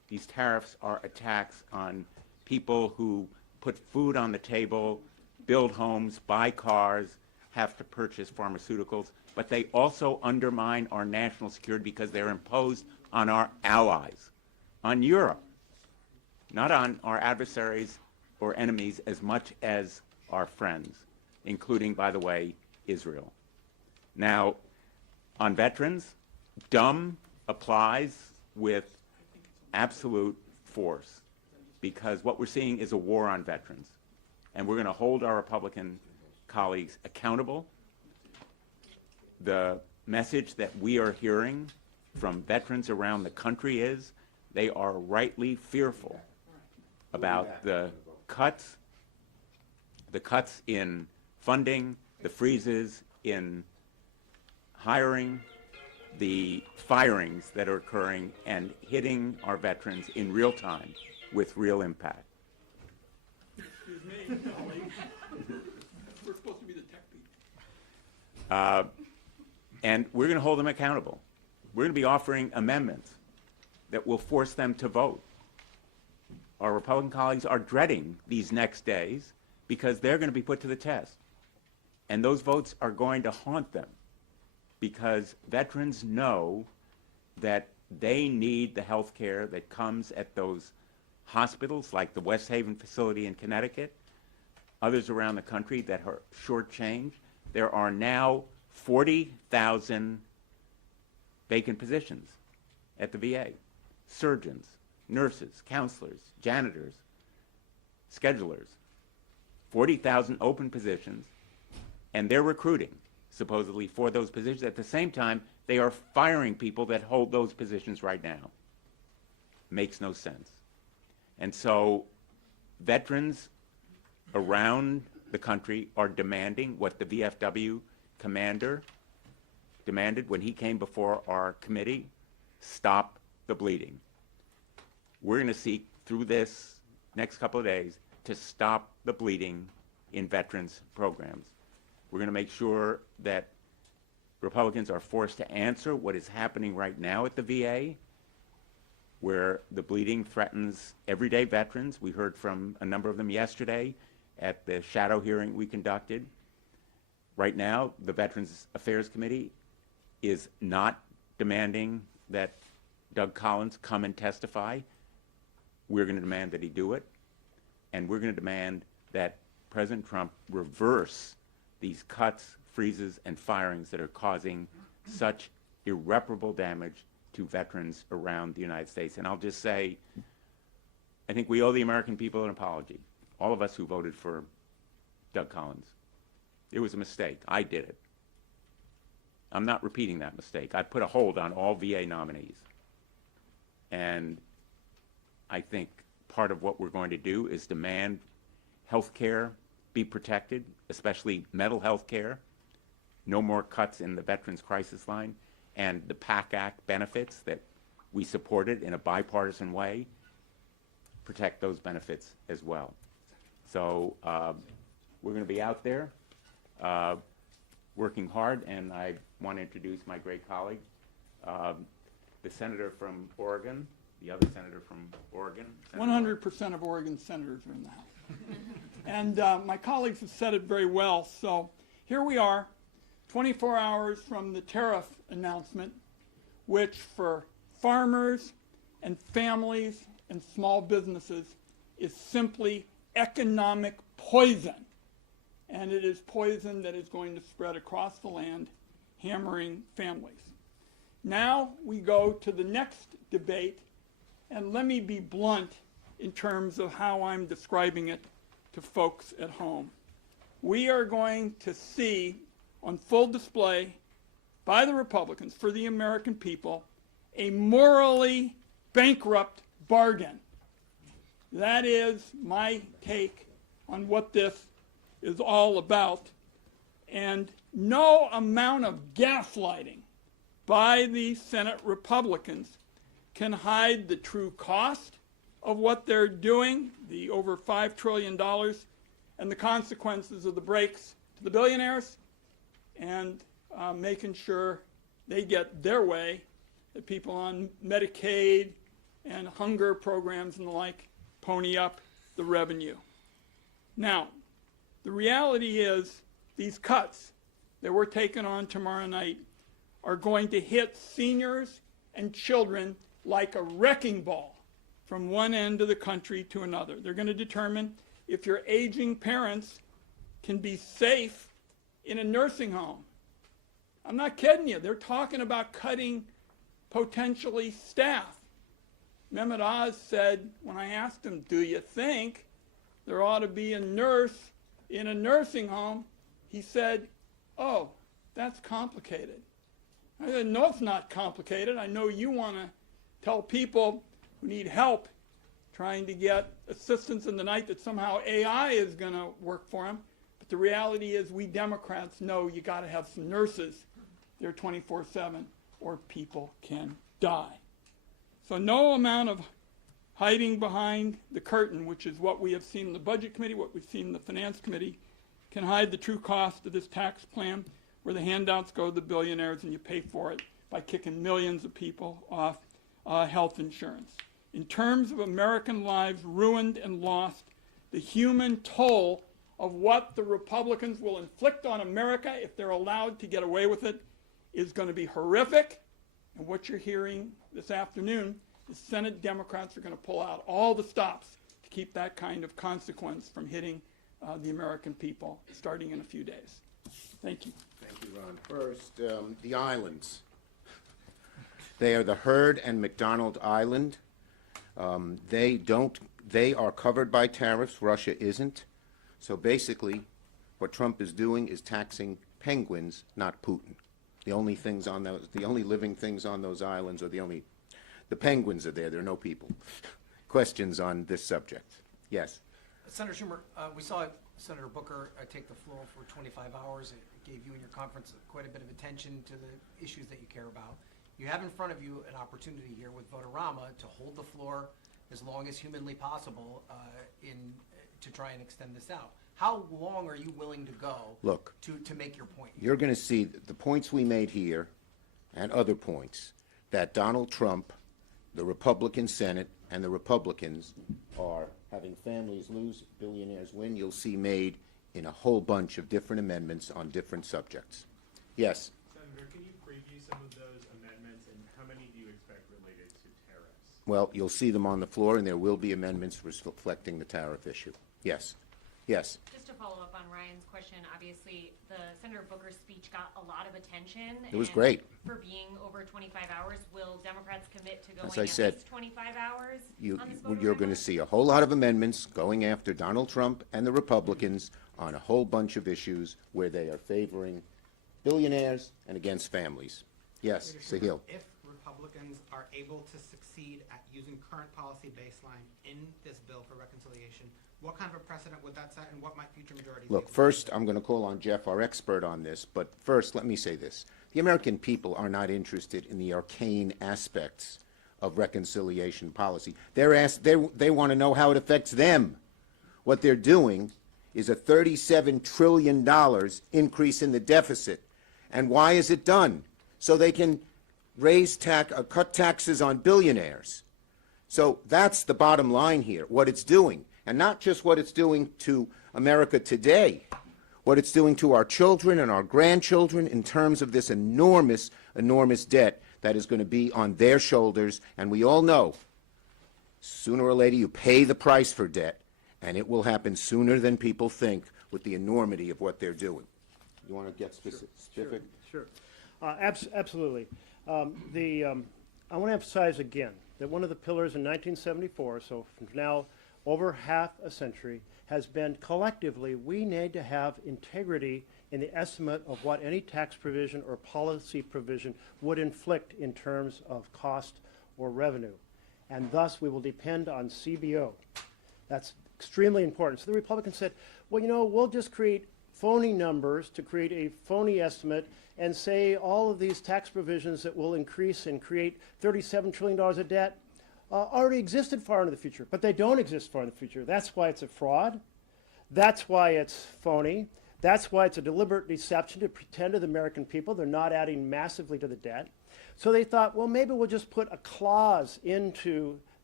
These tariffs are attacks on people who put food on the table, build homes, buy cars, have to purchase pharmaceuticals, but they also undermine our national security because they're imposed on our allies, on Europe, not on our adversaries or enemies as much as our friends, including, by the way, Israel. Now, on veterans, dumb applies with absolute force because what we're seeing is a war on veterans. And we're going to hold our Republican colleagues accountable. The message that we are hearing from veterans around the country is they are rightly fearful about the cuts in funding, the freezes in hiring, the firings that are occurring and hitting our veterans in real time with real impact. Excuse me, colleague. We're supposed to be the tech people. And we're going to hold them accountable. We're going to be offering amendments that will force them to vote. Our Republican colleagues are dreading these next days because they're going to be put to the test. And those votes are going to haunt them because veterans know that they need the health care that comes at those hospitals like the West Haven facility in Connecticut, others around the country that are shortchanged. There are now 40,000 vacant positions at the VA. Surgeons, nurses, counselors, janitors, schedulers. 40,000 open positions, and they're recruiting, supposedly, for those positions. At the same time, they are firing people that hold those positions right now. Makes no sense. And so veterans around the country are demanding what the VFW commander demanded when he came before our committee: stop the bleeding. We're going to seek through this next couple of days to stop the bleeding in veterans programs. We're going to make sure that Republicans are forced to answer what is happening right now at the VA, where the bleeding threatens everyday veterans. We heard from a number of them yesterday at the shadow hearing we conducted. Right now, the Veterans Affairs Committee is not demanding that Doug Collins come and testify. We're going to demand that he do it, and we're going to demand that President Trump reverse these cuts, freezes, and firings that are causing such irreparable damage to veterans around the United States. And I'll just say, I think we owe the American people an apology, all of us who voted for Doug Collins. It was a mistake. I did it. I'm not repeating that mistake. I put a hold on all VA nominees. And I think part of what we're going to do is demand health care be protected, especially mental health care. No more cuts in the Veterans Crisis Line, and the PAC Act benefits that we supported in a bipartisan way, protect those benefits as well. So we're going to be out there working hard, and I want to introduce my great colleague, the senator from Oregon, the other senator from Oregon. 100% of Oregon senators are in the House. And my colleagues have said it very well. So here we are, 24 hours from the tariff announcement, which for farmers and families and small businesses is simply economic poison. And it is poison that is going to spread across the land, hammering families. Now we go to the next debate, and let me be blunt in terms of how I'm describing it to folks at home. We are going to see on full display by the Republicans for the American people a morally bankrupt bargain. That is my take on what this is all about. And no amount of gaslighting by the Senate Republicans can hide the true cost of what they're doing, the over $5 trillion, and the consequences of the breaks to the billionaires, and making sure they get their way, that people on Medicaid and hunger programs and the like pony up the revenue. Now, the reality is these cuts that we're taking on tomorrow night are going to hit seniors and children like a wrecking ball from one end of the country to another. They're going to determine if your aging parents can be safe in a nursing home. I'm not kidding you. They're talking about cutting potentially staff. Mehmet Oz said, when I asked him, do you think there ought to be a nurse in a nursing home? He said, oh, that's complicated. I said, no, it's not complicated. I know you want to tell people who need help trying to get assistance in the night that somehow AI is going to work for them. But the reality is we Democrats know you got to have some nurses there 24/7 or people can die. So no amount of hiding behind the curtain, which is what we have seen in the Budget Committee, what we've seen in the Finance Committee, can hide the true cost of this tax plan where the handouts go to the billionaires and you pay for it by kicking millions of people off health insurance. In terms of American lives ruined and lost, the human toll of what the Republicans will inflict on America if they're allowed to get away with it is going to be horrific. And what you're hearing this afternoon is Senate Democrats are going to pull out all the stops to keep that kind of consequence from hitting the American people starting in a few days. Thank you. Thank you, Ron. First, the islands. They are the Heard and McDonald Island. They are covered by tariffs. Russia isn't. So basically, what Trump is doing is taxing penguins, not Putin. The only living things on those islands are the penguins are there. There are no people. Questions on this subject? Yes. Senator Schumer, we saw Senator Booker take the floor for 25 hours. It gave you and your conference quite a bit of attention to the issues that you care about. You have in front of you an opportunity here with Votorama to hold the floor as long as humanly possible to try and extend this out. How long are you willing to go to make your point? You're going to see the points we made here and other points that Donald Trump, the Republican Senate, and the Republicans are having families lose, billionaires win. You'll see made in a whole bunch of different amendments on different subjects. Yes? Senator, can you preview some of those amendments, and how many do you expect related to tariffs? Well, you'll see them on the floor, and there will be amendments reflecting the tariff issue. Yes. Yes. Just to follow up on Ryan's question, obviously the Senator Booker's speech got a lot of attention. It was great. For being over 25 hours, will Democrats commit to going As I said, at least 25 hours on this you're going to vote? see a whole lot of amendments going after Donald Trump and the Republicans on a whole bunch of issues where they are favoring billionaires and against families. Yes, Sahil. If Republicans are able to succeed at using current policy baseline in this bill for reconciliation, what kind of a precedent would that set, and what might future majorities Look, first, I'm going to call on Jeff, our expert on this, but first, let me say this. The American people are not interested in the arcane aspects of reconciliation policy. They want to know how it affects them. What they're doing is a $37 trillion increase in the deficit. And why is it done? So they can cut taxes on billionaires. So that's the bottom line here, what it's doing. And not just what it's doing to America today, what it's doing to our children and our grandchildren in terms of this enormous, enormous debt that is going to be on their shoulders. And we all know, sooner or later, you pay the price for debt, and it will happen sooner than people think with the enormity of what they're doing. You want to get specific? Sure. Absolutely. I want to emphasize again that one of the pillars in 1974, so from now over half a century, has been collectively we need to have integrity in the estimate of what any tax provision or policy provision would inflict in terms of cost or revenue. And thus we will depend on CBO. That's extremely important. So the Republicans said, well, you know, we'll just create phony numbers to create a phony estimate and say all of these tax provisions that will increase and create $37 trillion of debt already existed far into the future, but they don't exist far in the future. That's why it's a fraud. That's why it's phony. That's why it's a deliberate deception to pretend to the American people they're not adding massively to the debt. So they thought, well, maybe we'll just put a clause into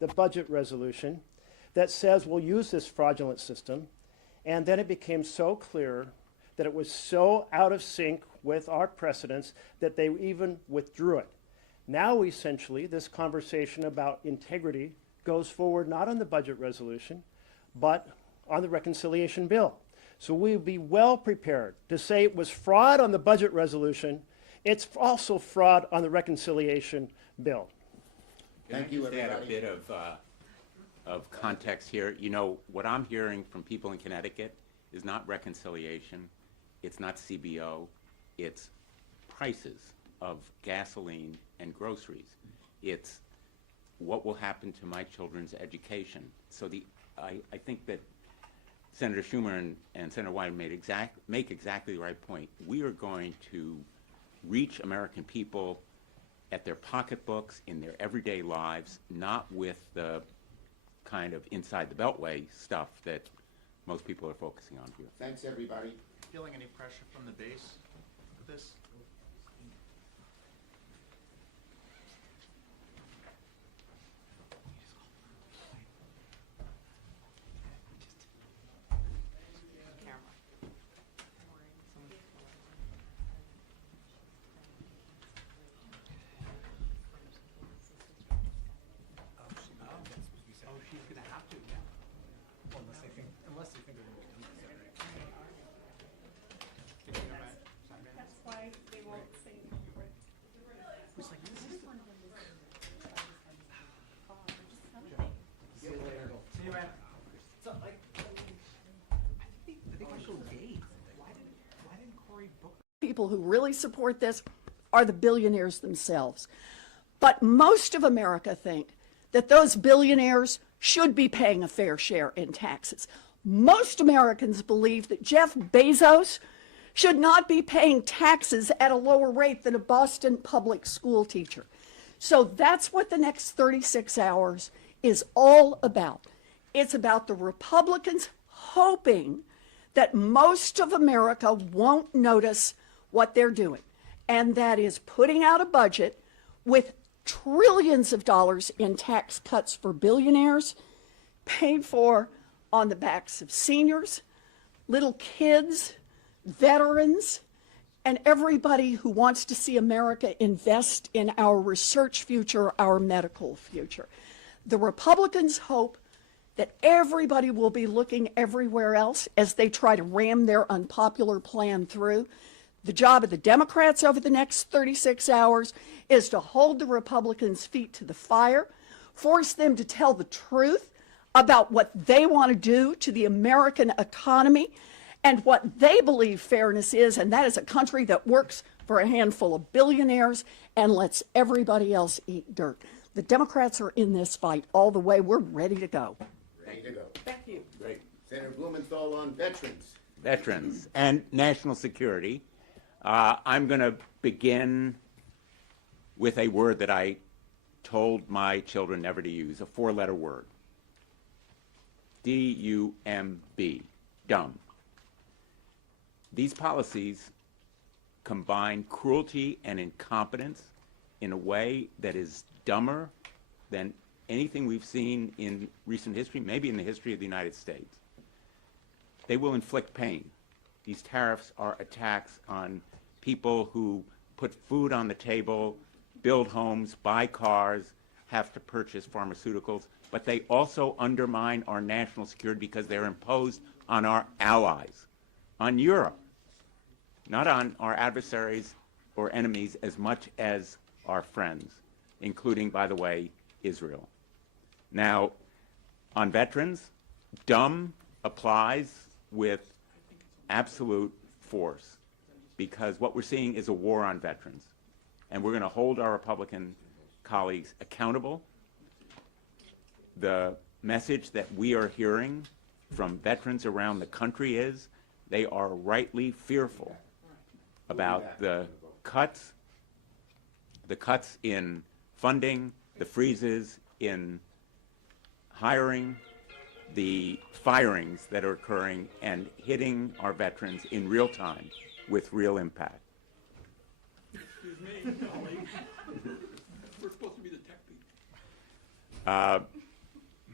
the budget resolution that says we'll use this fraudulent system, and then it became so clear that it was so out of sync with our precedents that they even withdrew it. Now, essentially, this conversation about integrity goes forward not on the budget resolution, but on the reconciliation bill. So we'll be well prepared to say it was fraud on the budget resolution. It's also fraud on the reconciliation bill. Thank you, Can I just add a everybody. bit of context here? You know, what I'm hearing from people in Connecticut is not reconciliation, it's not CBO, it's prices of gasoline and groceries. It's what will happen to my children's education. So I think that Senator Schumer and Senator Wyden make exactly the right point. We are going to reach American people at their pocketbooks, in their everyday lives, not with the kind of inside the beltway stuff that most people are focusing on here. Thanks, everybody. Feeling any pressure from the base with this? Oh, she's gonna have to, yeah. Well, unless they think they're going to do it. That's why they won't say. It's like, this is See you, man. so, like, I think they might go days. Why didn't Cory Booker? People who really support this are the billionaires themselves. But most of America think that those billionaires should be paying a fair share in taxes. Most Americans believe that Jeff Bezos should not be paying taxes at a lower rate than a Boston public school teacher. So that's what the next 36 hours is all about. It's about the Republicans hoping that most of America won't notice what they're doing, and that is putting out a budget with trillions of dollars in tax cuts for billionaires, paid for on the backs of seniors, little kids, veterans, and everybody who wants to see America invest in our research future, our medical future. The Republicans hope that everybody will be looking everywhere else as they try to ram their unpopular plan through. The job of the Democrats over the next 36 hours is to hold the Republicans' feet to the fire, force them to tell the truth about what they want to do to the American economy and what they believe fairness is, and that is a country that works for a handful of billionaires and lets everybody else eat dirt. The Democrats are in this fight all the way. We're ready to go. Ready to go. Thank you. Great. Senator Blumenthal on veterans. Veterans and national security. I'm going to begin with a word that I told my children never to use, a four-letter word. D-U-M-B, dumb. These policies combine cruelty and incompetence in a way that is dumber than anything we've seen in recent history, maybe in the history of the United States. They will inflict pain. These tariffs are attacks on people who put food on the table, build homes, buy cars, have to purchase pharmaceuticals, but they also undermine our national security because they're imposed on our allies, on Europe, not on our adversaries or enemies as much as our friends, including, by the way, Israel. Now, on veterans, dumb applies with absolute force, because what we're seeing is a war on veterans, and we're going to hold our Republican colleagues accountable. The message that we are hearing from veterans around the country is they are rightly fearful about the cuts in funding, the freezes in hiring, the firings that are occurring and hitting our veterans in real time with real impact. Excuse me, colleague. We're supposed to be the tech people.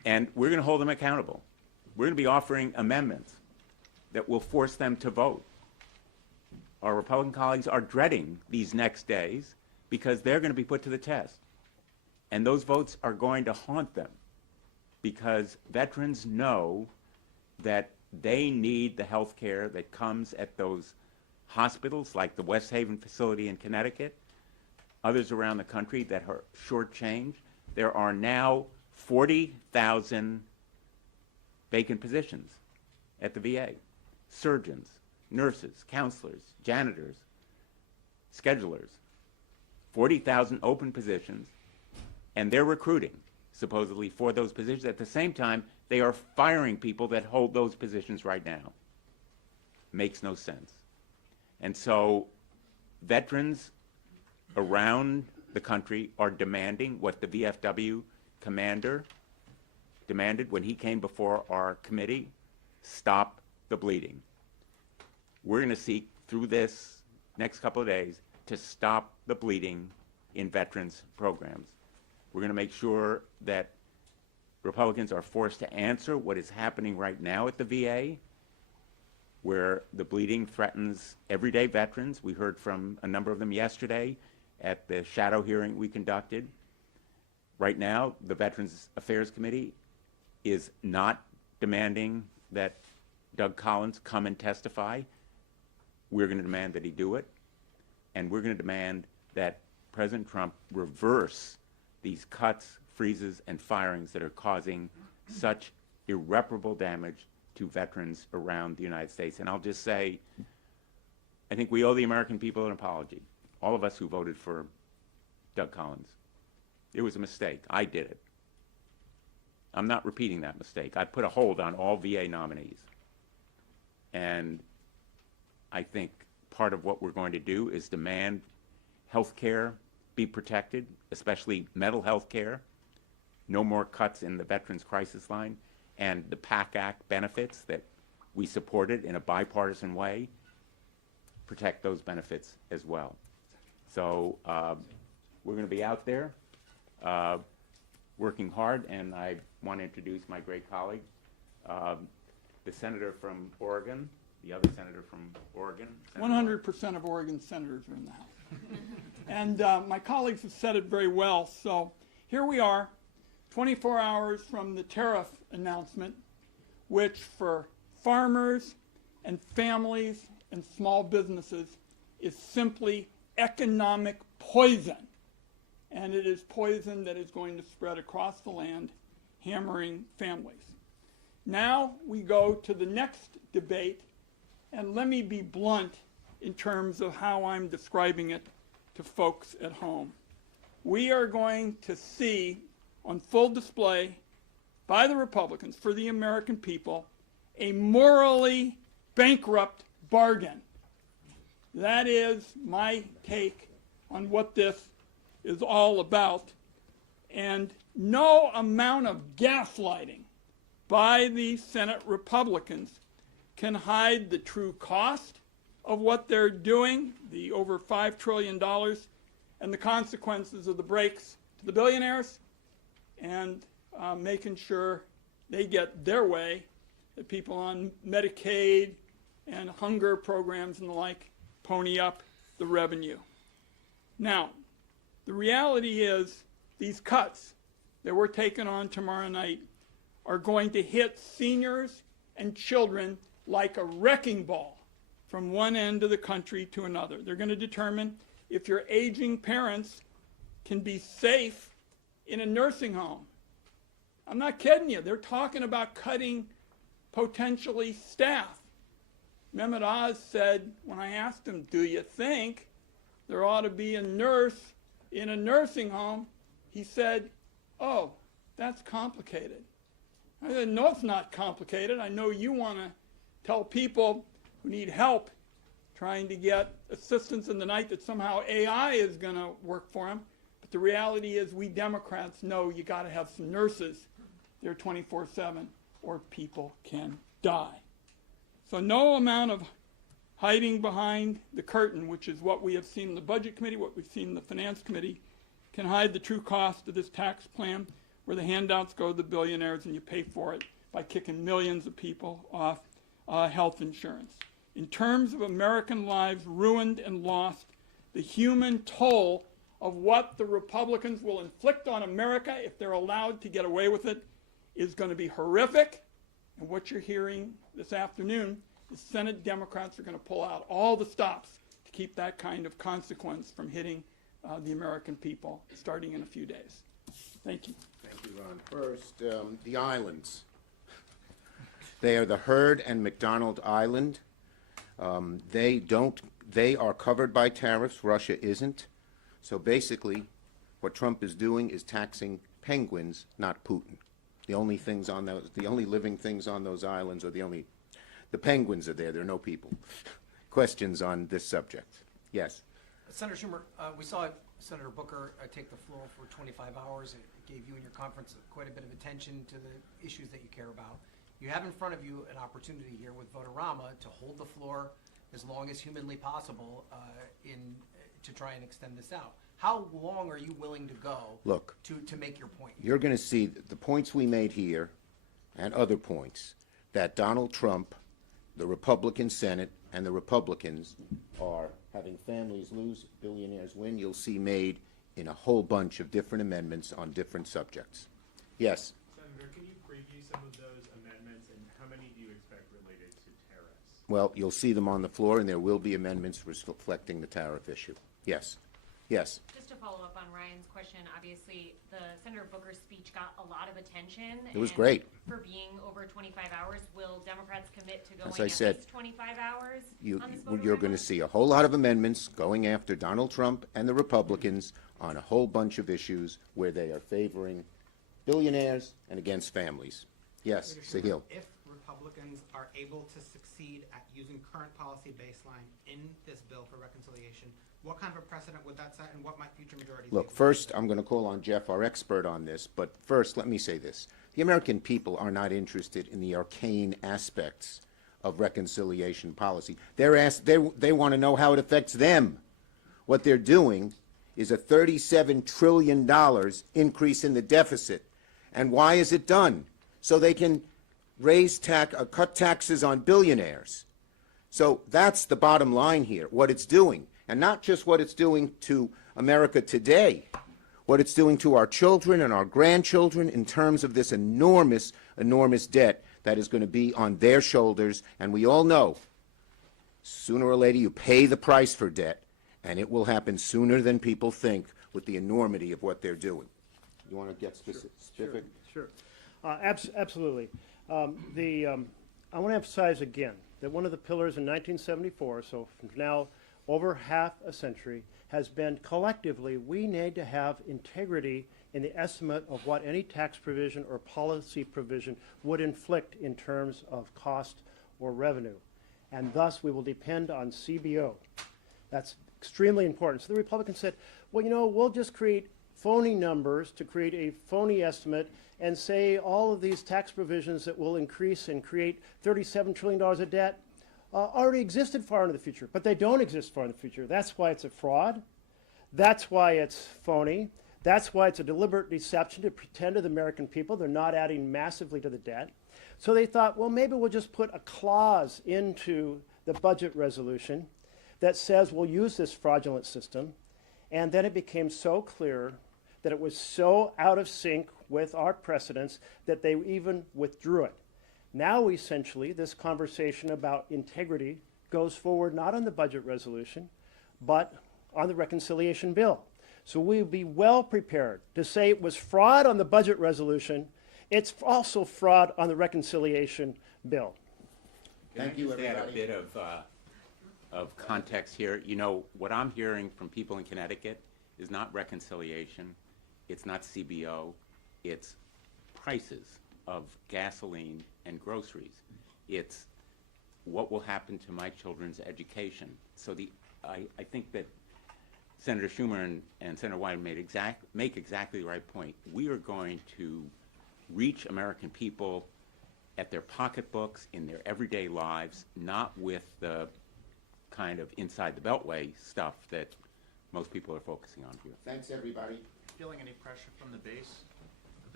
And we're going to hold them accountable. We're going to be offering amendments that will force them to vote. Our Republican colleagues are dreading these next days because they're going to be put to the test. And those votes are going to haunt them because veterans know that they need the health care that comes at those hospitals like the West Haven facility in Connecticut, others around the country that are shortchanged. There are now 40,000 vacant positions at the VA. Surgeons, nurses, counselors, janitors, schedulers. 40,000 open positions, and they're recruiting, supposedly, for those positions. At the same time, they are firing people that hold those positions right now. Makes no sense. And so veterans around the country are demanding what the VFW commander demanded when he came before our committee: stop the bleeding. We're going to seek through this next couple of days to stop the bleeding in veterans programs. We're going to make sure that Republicans are forced to answer what is happening right now at the VA, where the bleeding threatens everyday veterans. We heard from a number of them yesterday at the shadow hearing we conducted. Right now, the Veterans Affairs Committee is not demanding that Doug Collins come and testify. We're going to demand that he do it, and we're going to demand that President Trump reverse these cuts, freezes, and firings that are causing such irreparable damage to veterans around the United States. And I'll just say, I think we owe the American people an apology, all of us who voted for Doug Collins. It was a mistake. I did it. I'm not repeating that mistake. I put a hold on all VA nominees. And I think part of what we're going to do is demand health care be protected, especially mental health care. No more cuts in the Veterans Crisis Line, and the PAC Act benefits that we supported in a bipartisan way, protect those benefits as well. So we're going to be out there working hard, and I want to introduce my great colleague, the senator from Oregon, the other senator from Oregon. 100% of Oregon senators are in the House. And my colleagues have said it very well. So here we are, 24 hours from the tariff announcement, which for farmers and families and small businesses is simply economic poison. And it is poison that is going to spread across the land, hammering families. Now we go to the next debate, and let me be blunt in terms of how I'm describing it to folks at home. We are going to see on full display by the Republicans for the American people a morally bankrupt bargain. That is my take on what this is all about. And no amount of gaslighting by the Senate Republicans can hide the true cost of what they're doing, the over $5 trillion, and the consequences of the breaks to the billionaires, and making sure they get their way, that people on Medicaid and hunger programs and the like pony up the revenue. Now, the reality is these cuts that we're taking on tomorrow night are going to hit seniors and children like a wrecking ball from one end of the country to another. They're going to determine if your aging parents can be safe in a nursing home. I'm not kidding you. They're talking about cutting potentially staff. Mehmet Oz said, when I asked him, do you think there ought to be a nurse in a nursing home? He said, oh, that's complicated. I said, no, it's not complicated. I know you want to tell people who need help trying to get assistance in the night that somehow AI is going to work for them. But the reality is we Democrats know you got to have some nurses there 24/7 or people can die. So no amount of hiding behind the curtain, which is what we have seen in the Budget Committee, what we've seen in the Finance Committee, can hide the true cost of this tax plan. where the handouts go to the billionaires and you pay for it by kicking millions of people off health insurance. In terms of American lives ruined and lost, the human toll of what the Republicans will inflict on America if they're allowed to get away with it is going to be horrific. And what you're hearing this afternoon is Senate Democrats are going to pull out all the stops to keep that kind of consequence from hitting the American people starting in a few days. Thank you. Thank you, Ron. First, the islands. They are the Heard and McDonald Island. They are covered by tariffs. Russia isn't. So basically, what Trump is doing is taxing penguins, not Putin. The only living things on those islands are the penguins are there. There are no people. Questions on this subject? Yes. Senator Schumer, we saw Senator Booker take the floor for 25 hours. It gave you and your conference quite a bit of attention to the issues that you care about. You have in front of you an opportunity here with Votorama to hold the floor as long as humanly possible to try and extend this out. How long are you willing to go to make your point? You're going to see the points we made here and other points that Donald Trump, the Republican Senate, and the Republicans are having families lose, billionaires win. You'll see made in a whole bunch of different amendments on different subjects. Yes? Senator, can you preview some of those amendments, and how many do you expect related to tariffs? Well, you'll see them on the floor, and there will be amendments reflecting the tariff issue. Yes. Yes. Just to follow up on Ryan's question, obviously the Senator Booker's speech got a lot of attention. It was and great. For being over 25 hours, will Democrats commit to going As I at said, least 25 hours on this you're going to see a whole lot of amendments going after Donald Trump and the Republicans on a whole bunch of issues where they are favoring billionaires and against families. Yes, Sahil. If Republicans are able to succeed at using current policy baseline in this bill for reconciliation, what kind of a precedent would that set, and what might future majorities Look, do? first, I'm going to call on Jeff, our expert on this, but first, let me say this. The American people are not interested in the arcane aspects of reconciliation policy. They want to know how it affects them. What they're doing is a $37 trillion increase in the deficit. And why is it done? So they can cut taxes on billionaires. So that's the bottom line here, what it's doing. And not just what it's doing to America today, what it's doing to our children and our grandchildren in terms of this enormous, enormous debt that is going to be on their shoulders. And we all know, sooner or later, you pay the price for debt, and it will happen sooner than people think with the enormity of what they're doing. You want to get specific? Sure. Absolutely. I want to emphasize again that one of the pillars in 1974, so from now over half a century, has been collectively we need to have integrity in the estimate of what any tax provision or policy provision would inflict in terms of cost or revenue. And thus we will depend on CBO. That's extremely important. So the Republicans said, well, you know, we'll just create phony numbers to create a phony estimate and say all of these tax provisions that will increase and create $37 trillion of debt already existed far into the future, but they don't exist far in the future. That's why it's a fraud. That's why it's phony. That's why it's a deliberate deception to pretend to the American people they're not adding massively to the debt. So they thought, well, maybe we'll just put a clause into the budget resolution that says we'll use this fraudulent system. And then it became so clear that it was so out of sync with our precedents that they even withdrew it. Now, essentially, this conversation about integrity goes forward not on the budget resolution, but on the reconciliation bill. So we'll be well prepared to say it was fraud on the budget resolution. It's also fraud on the reconciliation bill. Thank you, Can I just add a everybody. bit of context here? You know, what I'm hearing from people in Connecticut is not reconciliation, it's not CBO, it's prices of gasoline and groceries. It's what will happen to my children's education. So I think that Senator Schumer and Senator Wyden make exactly the right point. We are going to reach American people at their pocketbooks, in their everyday lives, not with the kind of inside the beltway stuff that most people are focusing on here. Thanks, everybody. Feeling any pressure from the base for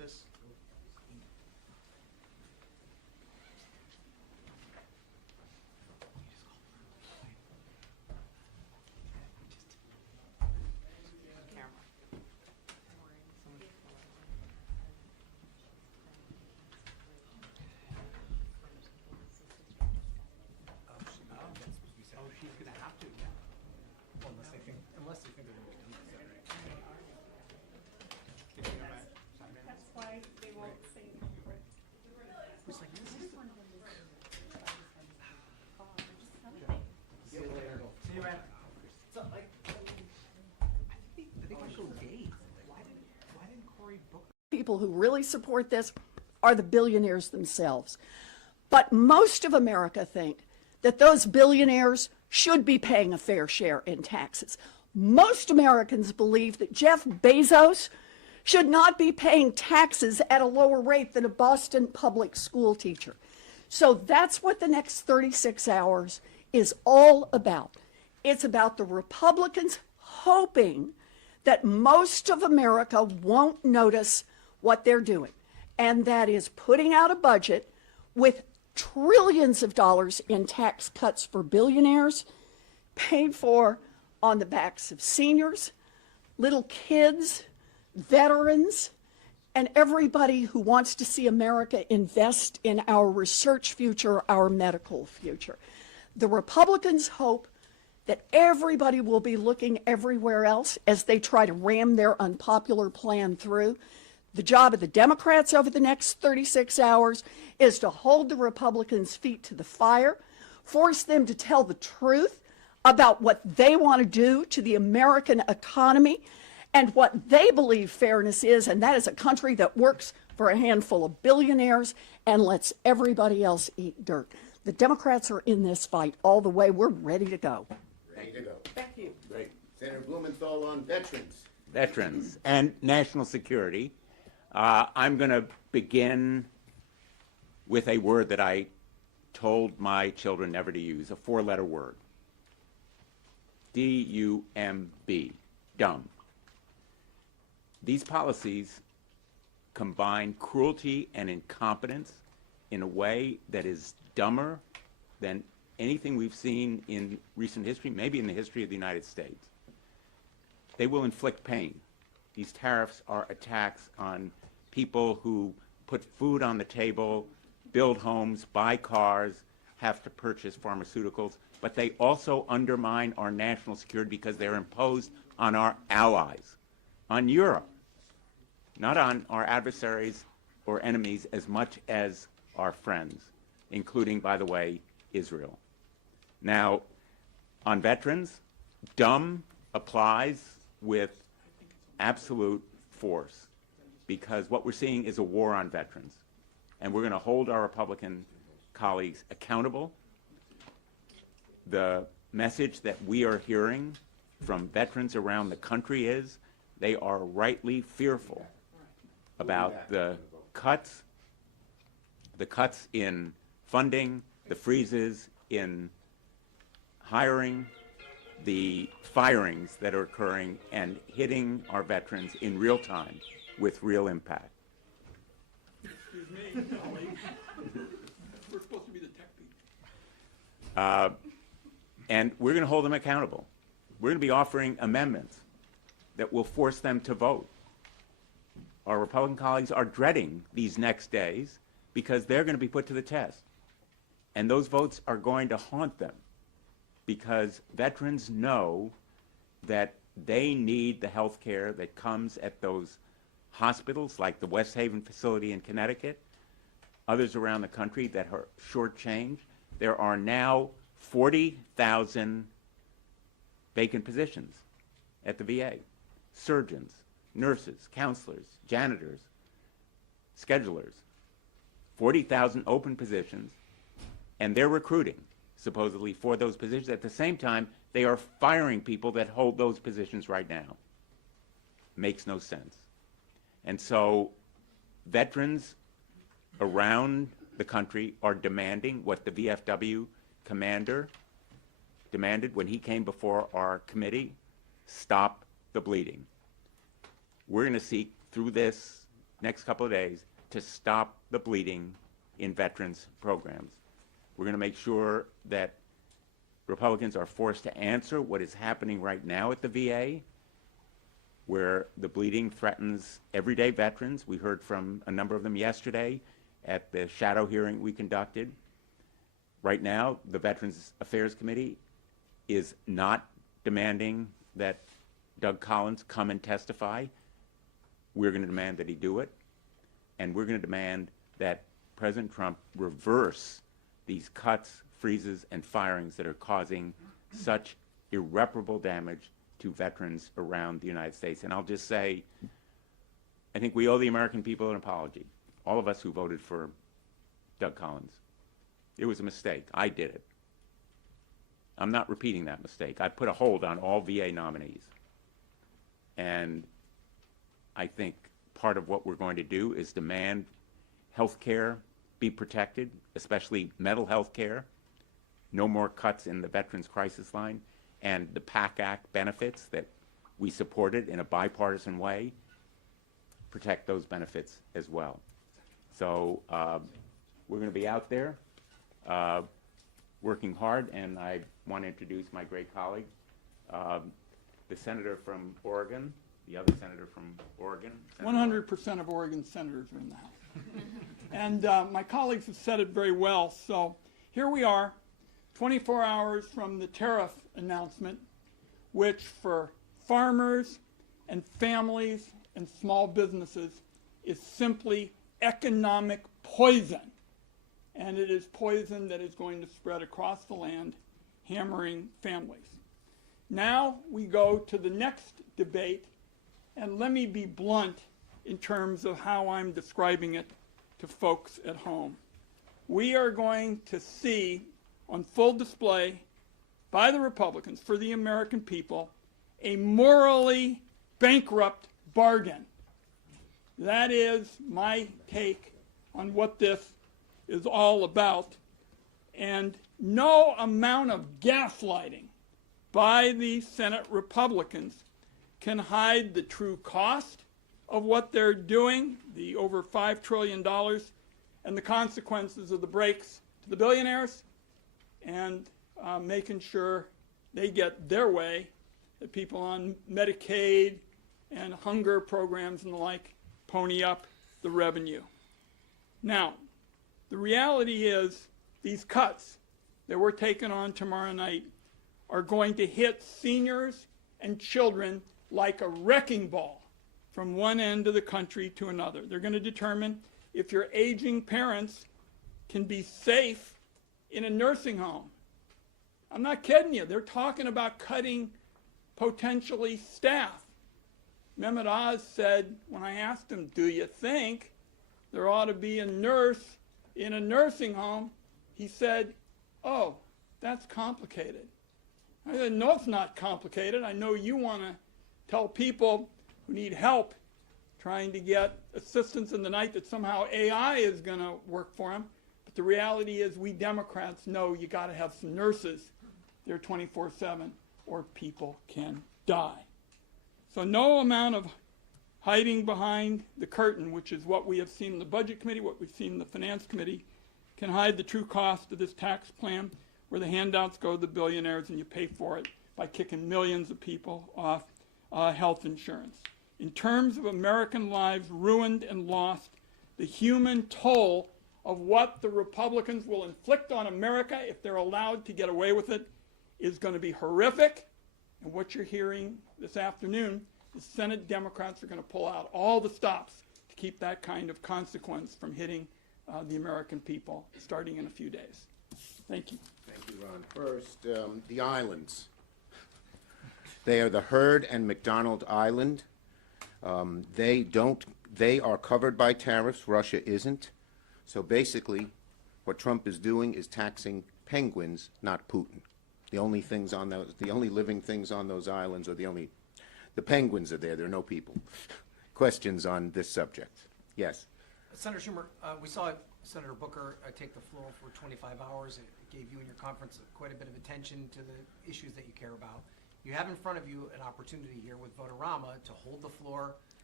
this? Oh, she's gonna have to, yeah. Well, unless they think they're going to do it. That's why they won't say. It's like, this is See you later. See you, man. So, like, They could go days. Why didn't Cory Booker? People who really support this are the billionaires themselves. But most of America think that those billionaires should be paying a fair share in taxes. Most Americans believe that Jeff Bezos should not be paying taxes at a lower rate than a Boston public school teacher. So that's what the next 36 hours is all about. It's about the Republicans hoping that most of America won't notice what they're doing, and that is putting out a budget with trillions of dollars in tax cuts for billionaires, paid for on the backs of seniors, little kids, veterans, and everybody who wants to see America invest in our research future, our medical future. The Republicans hope that everybody will be looking everywhere else as they try to ram their unpopular plan through. The job of the Democrats over the next 36 hours is to hold the Republicans' feet to the fire, force them to tell the truth about what they want to do to the American economy and what they believe fairness is, and that is a country that works for a handful of billionaires and lets everybody else eat dirt. The Democrats are in this fight all the way. We're ready to go. Ready to go. Thank you. Great. Senator Blumenthal on veterans. Veterans and national security. I'm going to begin with a word that I told my children never to use, a four-letter word. D-U-M-B, dumb. These policies combine cruelty and incompetence in a way that is dumber than anything we've seen in recent history, maybe in the history of the United States. They will inflict pain. These tariffs are attacks on people who put food on the table, build homes, buy cars, have to purchase pharmaceuticals, but they also undermine our national security because they're imposed on our allies, on Europe, not on our adversaries or enemies as much as our friends, including, by the way, Israel. Now, on veterans, dumb applies with absolute force because what we're seeing is a war on veterans. And we're going to hold our Republican colleagues accountable. The message that we are hearing from veterans around the country is they are rightly fearful about the cuts in funding, the freezes in hiring, the firings that are occurring and hitting our veterans in real time with real impact. Excuse me, colleague. We're supposed to be the tech people. And we're going to hold them accountable. We're going to be offering amendments that will force them to vote. Our Republican colleagues are dreading these next days because they're going to be put to the test. And those votes are going to haunt them because veterans know that they need the health care that comes at those hospitals like the West Haven facility in Connecticut, others around the country that are shortchanged. There are now 40,000 vacant positions at the VA. Surgeons, nurses, counselors, janitors, schedulers. 40,000 open positions, and they're recruiting, supposedly, for those positions. At the same time, they are firing people that hold those positions right now. Makes no sense. And so veterans around the country are demanding what the VFW commander demanded when he came before our committee: stop the bleeding. We're going to seek through this next couple of days to stop the bleeding in veterans programs. We're going to make sure that Republicans are forced to answer what is happening right now at the VA, where the bleeding threatens everyday veterans. We heard from a number of them yesterday at the shadow hearing we conducted. Right now, the Veterans Affairs Committee is not demanding that Doug Collins come and testify. We're going to demand that he do it, and we're going to demand that President Trump reverse these cuts, freezes, and firings that are causing such irreparable damage to veterans around the United States. And I'll just say, I think we owe the American people an apology, all of us who voted for Doug Collins. It was a mistake. I did it. I'm not repeating that mistake. I put a hold on all VA nominees. And I think part of what we're going to do is demand health care be protected, especially mental health care, no more cuts in the Veterans Crisis Line, and the PAC Act benefits that we supported in a bipartisan way, protect those benefits as well. So we're going to be out there working hard, and I want to introduce my great colleague, the senator from Oregon, the other senator from Oregon. 100% of Oregon senators are in the House. And my colleagues have said it very well. So here we are, 24 hours from the tariff announcement, which for farmers and families and small businesses is simply economic poison. And it is poison that is going to spread across the land, hammering families. Now we go to the next debate, and let me be blunt in terms of how I'm describing it to folks at home. We are going to see on full display by the Republicans for the American people a morally bankrupt bargain. That is my take on what this is all about. And no amount of gaslighting by the Senate Republicans can hide the true cost of what they're doing, the over $5 trillion, and the consequences of the breaks to the billionaires, and making sure they get their way, that people on Medicaid and hunger programs and the like pony up the revenue. Now, the reality is these cuts that we're taking on tomorrow night are going to hit seniors and children like a wrecking ball from one end of the country to another. They're going to determine if your aging parents can be safe in a nursing home. I'm not kidding you. They're talking about cutting potentially staff. Mehmet Oz said, when I asked him, do you think there ought to be a nurse in a nursing home? He said, oh, that's complicated. I said, no, it's not complicated. I know you want to tell people who need help trying to get assistance in the night that somehow AI is going to work for them. But the reality is we Democrats know you got to have some nurses there 24/7 or people can die. So no amount of hiding behind the curtain, which is what we have seen in the Budget Committee, what we've seen in the Finance Committee, can hide the true cost of this tax plan where the handouts go to the billionaires and you pay for it by kicking millions of people off health insurance. In terms of American lives ruined and lost, the human toll of what the Republicans will inflict on America if they're allowed to get away with it is going to be horrific. And what you're hearing this afternoon is Senate Democrats are going to pull out all the stops to keep that kind of consequence from hitting the American people starting in a few days. Thank you. Thank you, Ron. First, the islands. They are the Heard and McDonald Island. They are covered by tariffs. Russia isn't. So basically, what Trump is doing is taxing penguins, not Putin. The only living things on those islands are the penguins are there. There are no people. Questions on this subject? Yes. Senator Schumer, we saw Senator Booker take the floor for 25 hours. It gave you and your conference quite a bit of attention to the issues that you care about. You have in front of you an opportunity here with Votorama to hold the floor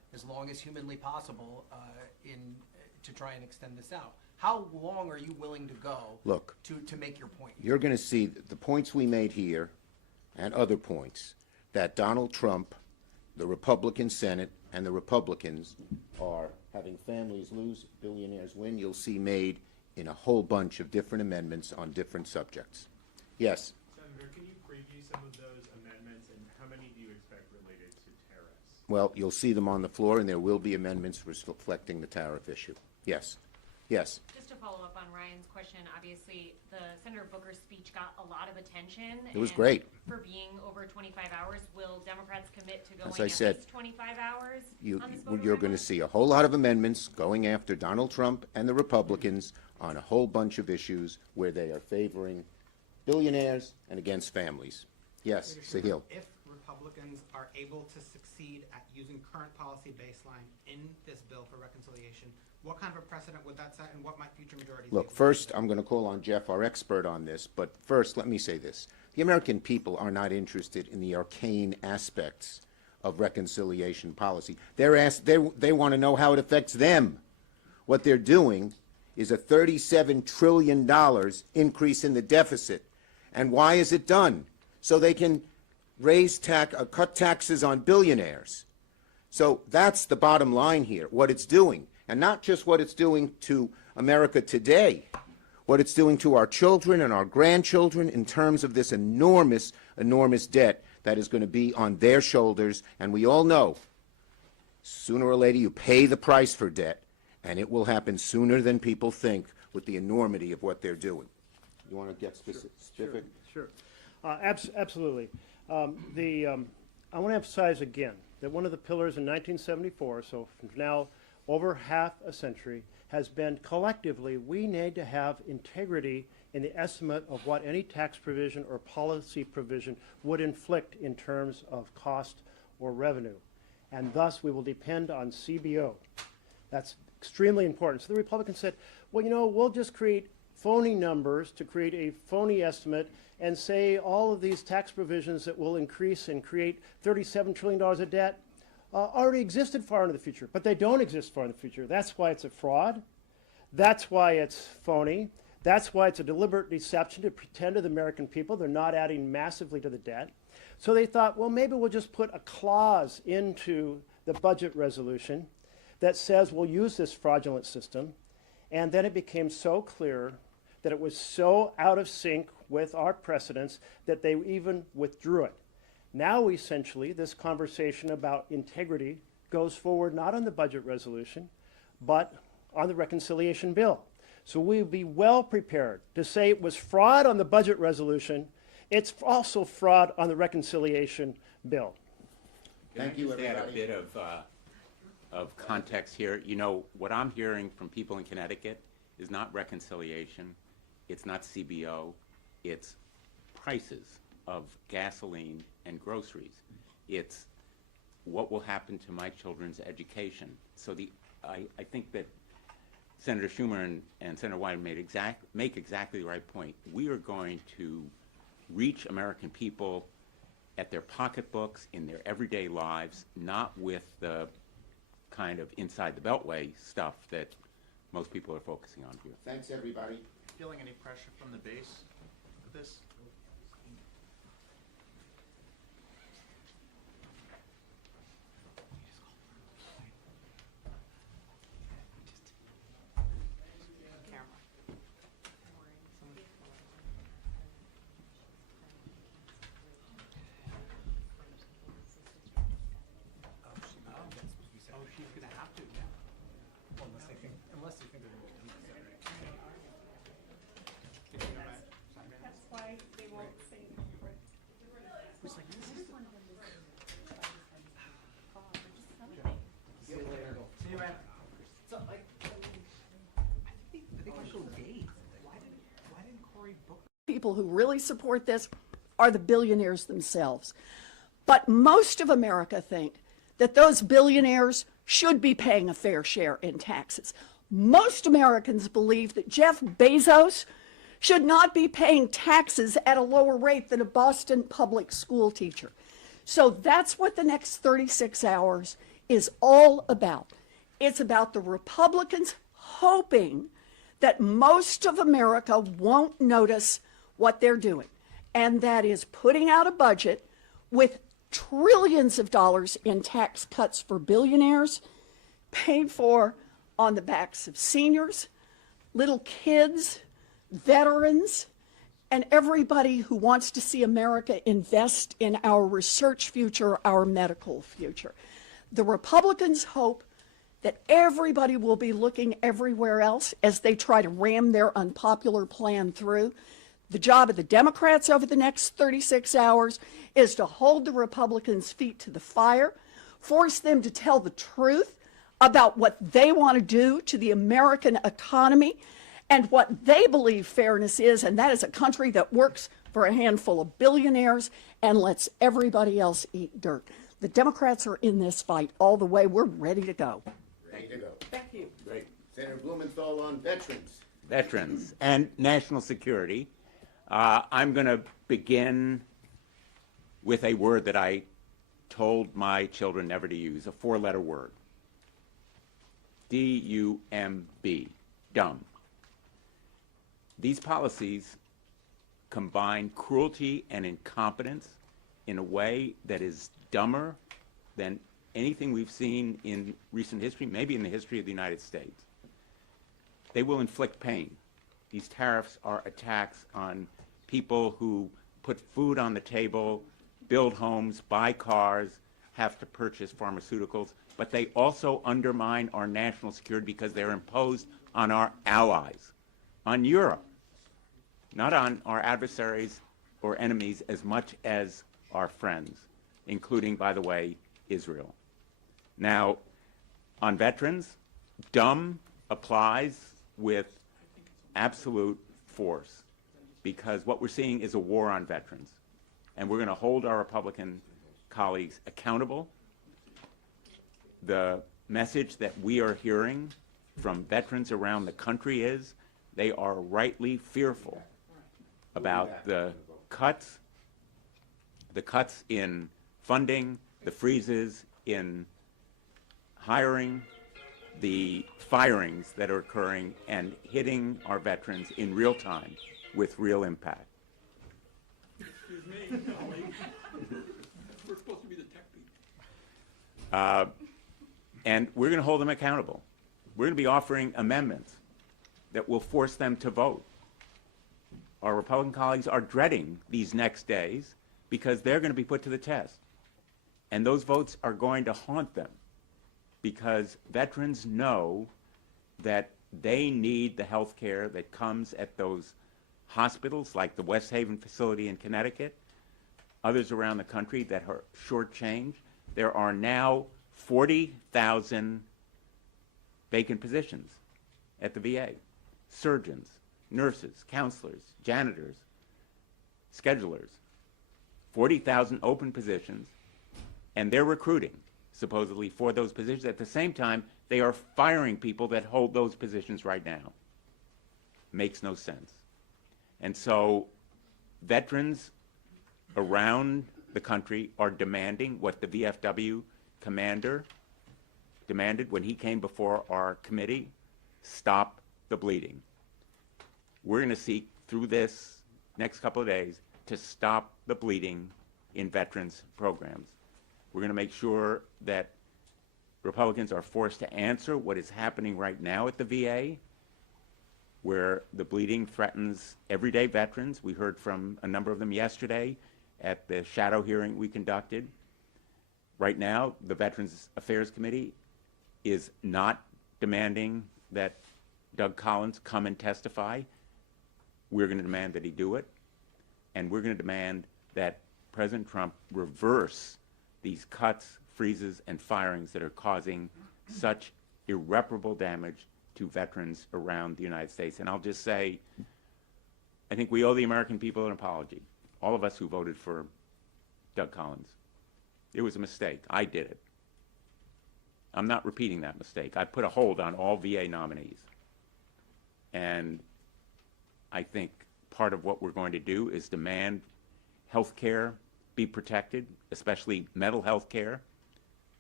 as long as humanly possible to try and extend this out. How long are you willing to go Look, to make your point? you're going to see the points we made here and other points that Donald Trump, the Republican Senate, and the Republicans are having families lose, billionaires win. You'll see made in a whole bunch of different amendments on different subjects. Yes. Senator, can you preview some of those amendments, and how many do you expect related to tariffs? Well, you'll see them on the floor, and there will be amendments reflecting the tariff issue. Yes. Yes. Just to follow up on Ryan's question, obviously, the Senator Booker's speech got a lot of attention. It was and great. For being over 25 hours, will Democrats commit to going As I at said, least 25 hours on this vote You're of going to revoke? see a whole lot of amendments going after Donald Trump and the Republicans on a whole bunch of issues where they are favoring billionaires and against families. Yes, Sahil. If Republicans are able to succeed at using current policy baseline in this bill for reconciliation, what kind of a precedent would that set, and what might future majorities Look, do? first, I'm going to call on Jeff, our expert on this, but first, let me say this. The American people are not interested in the arcane aspects of reconciliation policy. They want to know how it affects them. What they're doing is a $37 trillion increase in the deficit. And why is it done? So they can cut taxes on billionaires. So that's the bottom line here, what it's doing. And not just what it's doing to America today, what it's doing to our children and our grandchildren in terms of this enormous, enormous debt that is going to be on their shoulders. And we all know, sooner or later, you pay the price for debt, and it will happen sooner than people think with the enormity of what they're doing. You want to get specific? Sure. Absolutely. I want to emphasize again that one of the pillars in 1974, so from now over half a century, has been collectively we need to have integrity in the estimate of what any tax provision or policy provision would inflict in terms of cost or revenue. And thus we will depend on CBO. That's extremely important. So the Republicans said, well, you know, we'll just create phony numbers to create a phony estimate and say all of these tax provisions that will increase and create $37 trillion of debt already existed far into the future, but they don't exist far in the future. That's why it's a fraud. That's why it's phony. That's why it's a deliberate deception to pretend to the American people they're not adding massively to the debt. So they thought, well, maybe we'll just put a clause into the budget resolution that says we'll use this fraudulent system. And then it became so clear that it was so out of sync with our precedents that they even withdrew it. Now, essentially, this conversation about integrity goes forward not on the budget resolution, but on the reconciliation bill. So we'll be well prepared to say it was fraud on the budget resolution. It's also fraud on the reconciliation bill. Thank you, Can I just add a everybody. bit of context here? You know, what I'm hearing from people in Connecticut is not reconciliation, it's not CBO, it's prices of gasoline and groceries. It's what will happen to my children's education. So I think that Senator Schumer and Senator Wyden make exactly the right point. We are going to reach American people at their pocketbooks, in their everyday lives, not with the kind of inside the beltway stuff that most people are focusing on here. Thanks, everybody. Feeling any pressure from the base with this? Oh, she's gonna have to, yeah. Well, unless they think they're gonna do that. That's why they won't say It's like, this is See you, man. so, like, I think they can show days. Why didn't Cory Booker? people who really support this are the billionaires themselves. But most of America think that those billionaires should be paying a fair share in taxes. Most Americans believe that Jeff Bezos should not be paying taxes at a lower rate than a Boston public school teacher. So that's what the next 36 hours is all about. It's about the Republicans hoping that most of America won't notice what they're doing, and that is putting out a budget with trillions of dollars in tax cuts for billionaires, paid for on the backs of seniors, little kids, veterans, and everybody who wants to see America invest in our research future, our medical future. The Republicans hope that everybody will be looking everywhere else as they try to ram their unpopular plan through. The job of the Democrats over the next 36 hours is to hold the Republicans' feet to the fire, force them to tell the truth about what they want to do to the American economy and what they believe fairness is, and that is a country that works for a handful of billionaires and lets everybody else eat dirt. The Democrats are in this fight all the way. We're ready to go. Ready to go. Thank you. Great. Senator Blumenthal on veterans. Veterans and national security. I'm going to begin with a word that I told my children never to use, a four-letter word. D-U-M-B, dumb. These policies combine cruelty and incompetence in a way that is dumber than anything we've seen in recent history, maybe in the history of the United States. They will inflict pain. These tariffs are attacks on people who put food on the table, build homes, buy cars, have to purchase pharmaceuticals, but they also undermine our national security because they're imposed on our allies, on Europe, not on our adversaries or enemies as much as our friends, including, by the way, Israel. Now, on veterans, dumb applies with absolute force because what we're seeing is a war on veterans. And we're going to hold our Republican colleagues accountable. The message that we are hearing from veterans around the country is they are rightly fearful about the cuts in funding, the freezes in hiring, the firings that are occurring and hitting our veterans in real time with real impact. Excuse me, colleague. We're supposed to be the tech people. And we're going to hold them accountable. We're going to be offering amendments that will force them to vote. Our Republican colleagues are dreading these next days because they're going to be put to the test. And those votes are going to haunt them because veterans know that they need the health care that comes at those hospitals like the West Haven facility in Connecticut, others around the country that are shortchanged. There are now 40,000 vacant positions at the VA. Surgeons, nurses, counselors, janitors, schedulers. 40,000 open positions, and they're recruiting, supposedly, for those positions. At the same time, they are firing people that hold those positions right now. Makes no sense. And so veterans around the country are demanding what the VFW commander demanded when he came before our committee: stop the bleeding. We're going to seek through this next couple of days to stop the bleeding in veterans programs. We're going to make sure that Republicans are forced to answer what is happening right now at the VA, where the bleeding threatens everyday veterans. We heard from a number of them yesterday at the shadow hearing we conducted. Right now, the Veterans Affairs Committee is not demanding that Doug Collins come and testify. We're going to demand that he do it, and we're going to demand that President Trump reverse these cuts, freezes, and firings that are causing such irreparable damage to veterans around the United States. And I'll just say, I think we owe the American people an apology, all of us who voted for Doug Collins. It was a mistake. I did it. I'm not repeating that mistake. I put a hold on all VA nominees. And I think part of what we're going to do is demand health care be protected, especially mental health care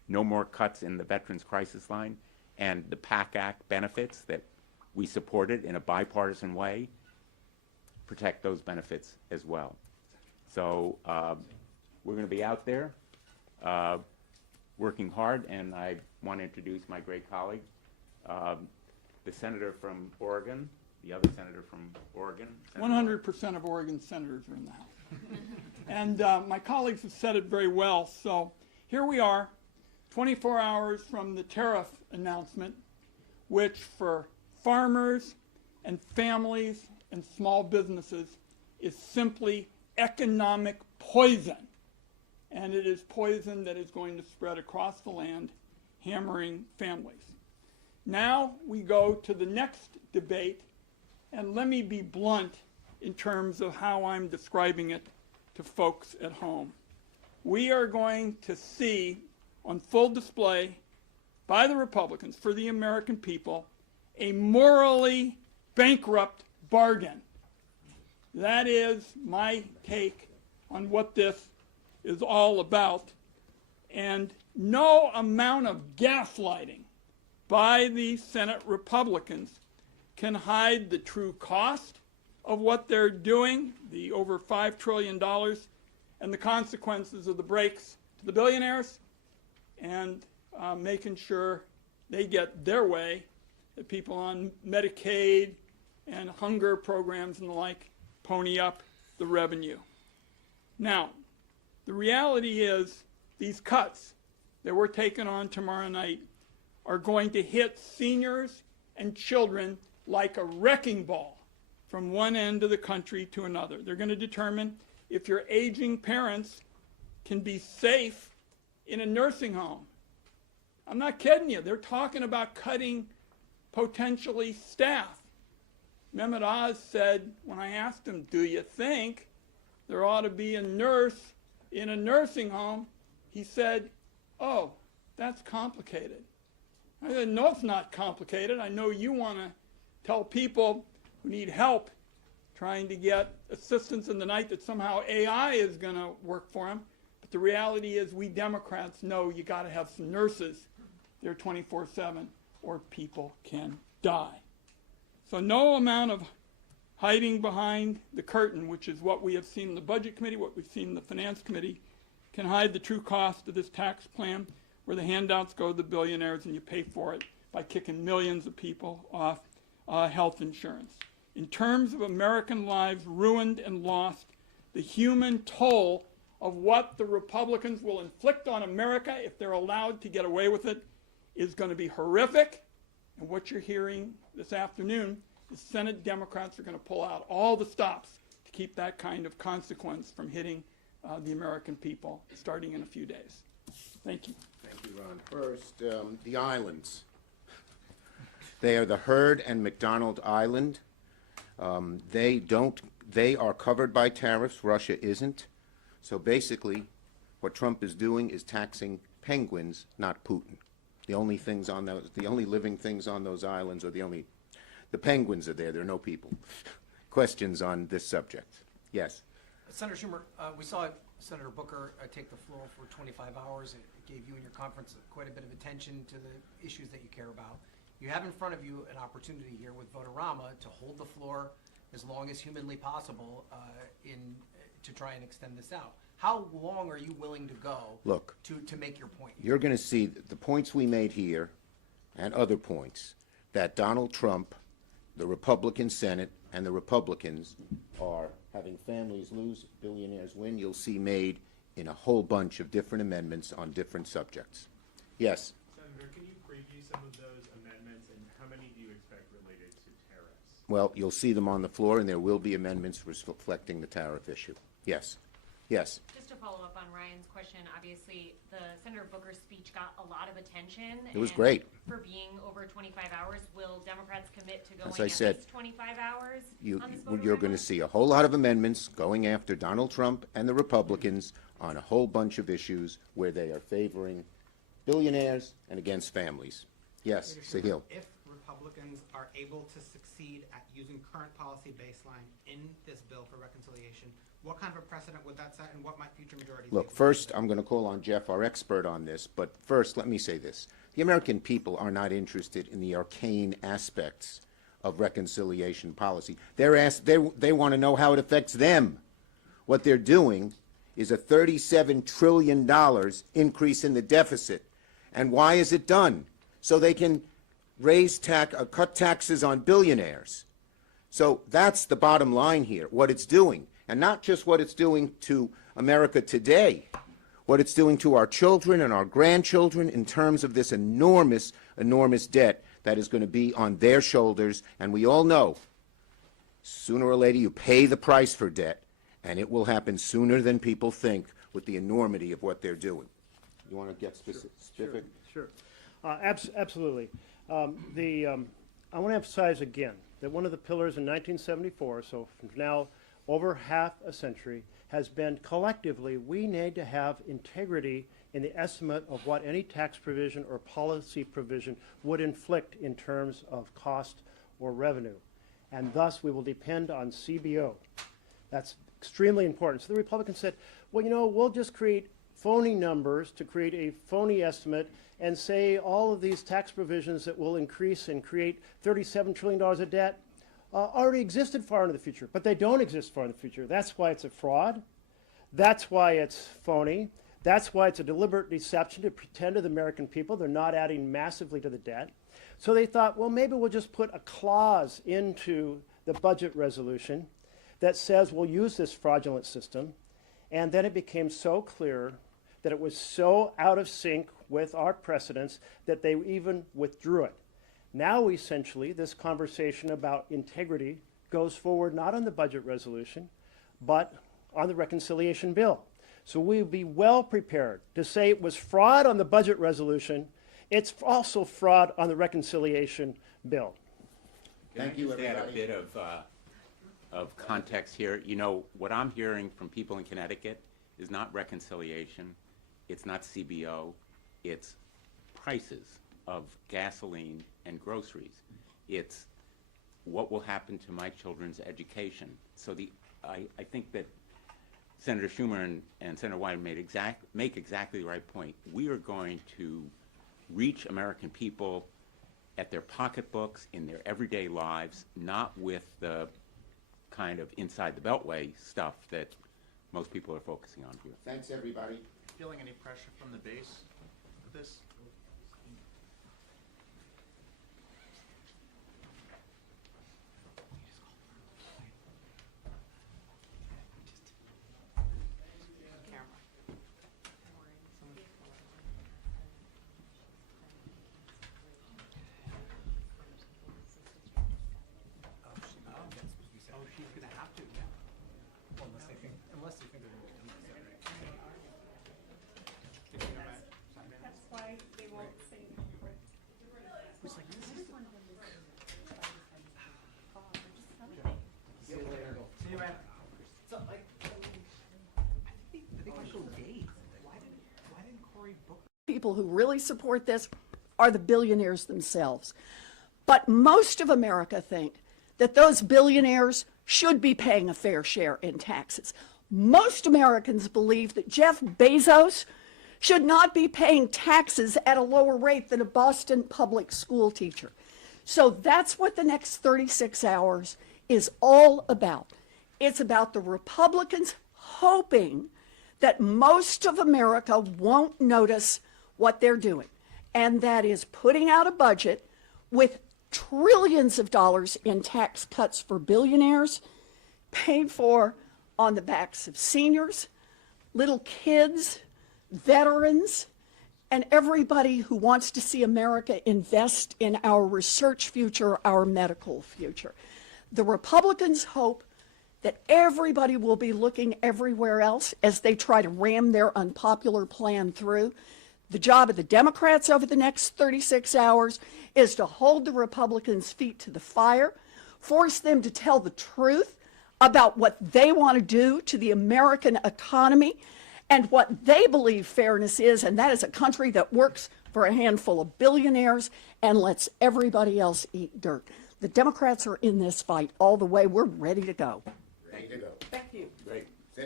no more cuts in the Veterans Crisis Line, and the PAC Act benefits that we supported in a bipartisan way, protect those benefits as well. So we're going to be out there working hard, and I want to introduce my great colleague, the senator from Oregon, the other senator from Oregon. 100% of Oregon senators are in the House. And my colleagues have said it very well. So here we are, 24 hours from the tariff announcement, which for farmers and families and small businesses is simply economic poison. And it is poison that is going to spread across the land, hammering families. Now we go to the next debate, and let me be blunt in terms of how I'm describing it to folks at home. We are going to see on full display by the Republicans for the American people a morally bankrupt bargain. That is my take on what this is all about. And no amount of gaslighting by the Senate Republicans can hide the true cost of what they're doing, the over $5 trillion, and the consequences of the breaks to the billionaires, and making sure they get their way, that people on Medicaid and hunger programs and the like pony up the revenue. Now, the reality is these cuts that we're taking on tomorrow night are going to hit seniors and children like a wrecking ball from one end of the country to another. They're going to determine if your aging parents can be safe in a nursing home. I'm not kidding you. They're talking about cutting potentially staff. Mehmet Oz said, when I asked him, do you think there ought to be a nurse in a nursing home? He said, oh, that's complicated. I said, no, it's not complicated. I know you want to tell people who need help trying to get assistance in the night that somehow AI is going to work for them. But the reality is we Democrats know you got to have some nurses there 24/7 or people can die. So no amount of hiding behind the curtain, which is what we have seen in the Budget Committee, what we've seen in the Finance Committee, can hide the true cost of this tax plan where the handouts go to the billionaires and you pay for it by kicking millions of people off health insurance. In terms of American lives ruined and lost, the human toll of what the Republicans will inflict on America if they're allowed to get away with it is going to be horrific. And what you're hearing this afternoon is Senate Democrats are going to pull out all the stops to keep that kind of consequence from hitting the American people starting in a few days. Thank you. Thank you, Ron. First, the islands. They are the Heard and McDonald Island. They are covered by tariffs. Russia isn't. So basically, what Trump is doing is taxing penguins, not Putin. The only living things on those islands are the penguins are there. There are no people. Questions on this subject? Yes. Senator Schumer, we saw Senator Booker take the floor for 25 hours. It gave you and your conference quite a bit of attention to the issues that you care about. You have in front of you an opportunity here with Votorama to hold the floor as long as humanly possible to try and extend this out. How long are you willing to go to make your point? You're going to see the points we made here and other points that Donald Trump, the Republican Senate, and the Republicans are having families lose, billionaires win. You'll see made in a whole bunch of different amendments on different subjects. Yes? Senator, can you preview some of those amendments, and how many do you expect related to tariffs? Well, you'll see them on the floor, and there will be amendments reflecting the tariff issue. Yes. Yes. Just to follow up on Ryan's question, obviously the Senator Booker's speech got a lot of attention. It was great. For being over 25 hours, will Democrats commit to going As I at said, least 25 hours on this you're going to see a whole lot of amendments going after Donald Trump and the Republicans on a whole bunch of issues where they are favoring billionaires and against families. Yes, Sahil. If Republicans are able to succeed at using current policy baseline in this bill for reconciliation, what kind of a precedent would that set, and what might future majorities Look, do? first, I'm going to call on Jeff, our expert on this, but first, let me say this. The American people are not interested in the arcane aspects of reconciliation policy. They want to know how it affects them. What they're doing is a $37 trillion increase in the deficit. And why is it done? So they can cut taxes on billionaires. So that's the bottom line here, what it's doing. And not just what it's doing to America today, what it's doing to our children and our grandchildren in terms of this enormous, enormous debt that is going to be on their shoulders. And we all know, sooner or later, you pay the price for debt, and it will happen sooner than people think with the enormity of what they're doing. You want to get specific? Sure. Absolutely. I want to emphasize again that one of the pillars in 1974, so from now over half a century, has been collectively we need to have integrity in the estimate of what any tax provision or policy provision would inflict in terms of cost or revenue. And thus we will depend on CBO. That's extremely important. So the Republicans said, well, you know, we'll just create phony numbers to create a phony estimate and say all of these tax provisions that will increase and create $37 trillion of debt already existed far into the future, but they don't exist far in the future. That's why it's a fraud. That's why it's phony. That's why it's a deliberate deception to pretend to the American people they're not adding massively to the debt. So they thought, well, maybe we'll just put a clause into the budget resolution that says we'll use this fraudulent system. And then it became so clear that it was so out of sync with our precedents that they even withdrew it. Now, essentially, this conversation about integrity goes forward not on the budget resolution, but on the reconciliation bill. So we'll be well prepared to say it was fraud on the budget resolution. It's also fraud on the reconciliation bill. Thank you, Can I just add a everybody. bit of context here? You know, what I'm hearing from people in Connecticut is not reconciliation, it's not CBO, it's prices of gasoline and groceries. It's what will happen to my children's education. So I think that Senator Schumer and Senator Wyden make exactly the right point. We are going to reach American people at their pocketbooks, in their everyday lives, not with the kind of inside the beltway stuff that most people are focusing on here. Thanks, everybody. Feeling any pressure from the base with this? Oh, she's gonna have to, yeah. Well, unless they think they're going to do it. That's why they won't say See you, man. So, like, They might go days. Why didn't Cory Booker? people who really support this are the billionaires themselves. But most of America think that those billionaires should be paying a fair share in taxes. Most Americans believe that Jeff Bezos should not be paying taxes at a lower rate than a Boston public school teacher. So that's what the next 36 hours is all about. It's about the Republicans hoping that most of America won't notice what they're doing, and that is putting out a budget with trillions of dollars in tax cuts for billionaires, paid for on the backs of seniors, little kids, veterans, and everybody who wants to see America invest in our research future, our medical future. The Republicans hope that everybody will be looking everywhere else as they try to ram their unpopular plan through. The job of the Democrats over the next 36 hours is to hold the Republicans' feet to the fire, force them to tell the truth about what they want to do to the American economy and what they believe fairness is, and that is a country that works for a handful of billionaires and lets everybody else eat dirt. The Democrats are in this fight all the way. We're ready to go. Ready to go. Thank you. Great.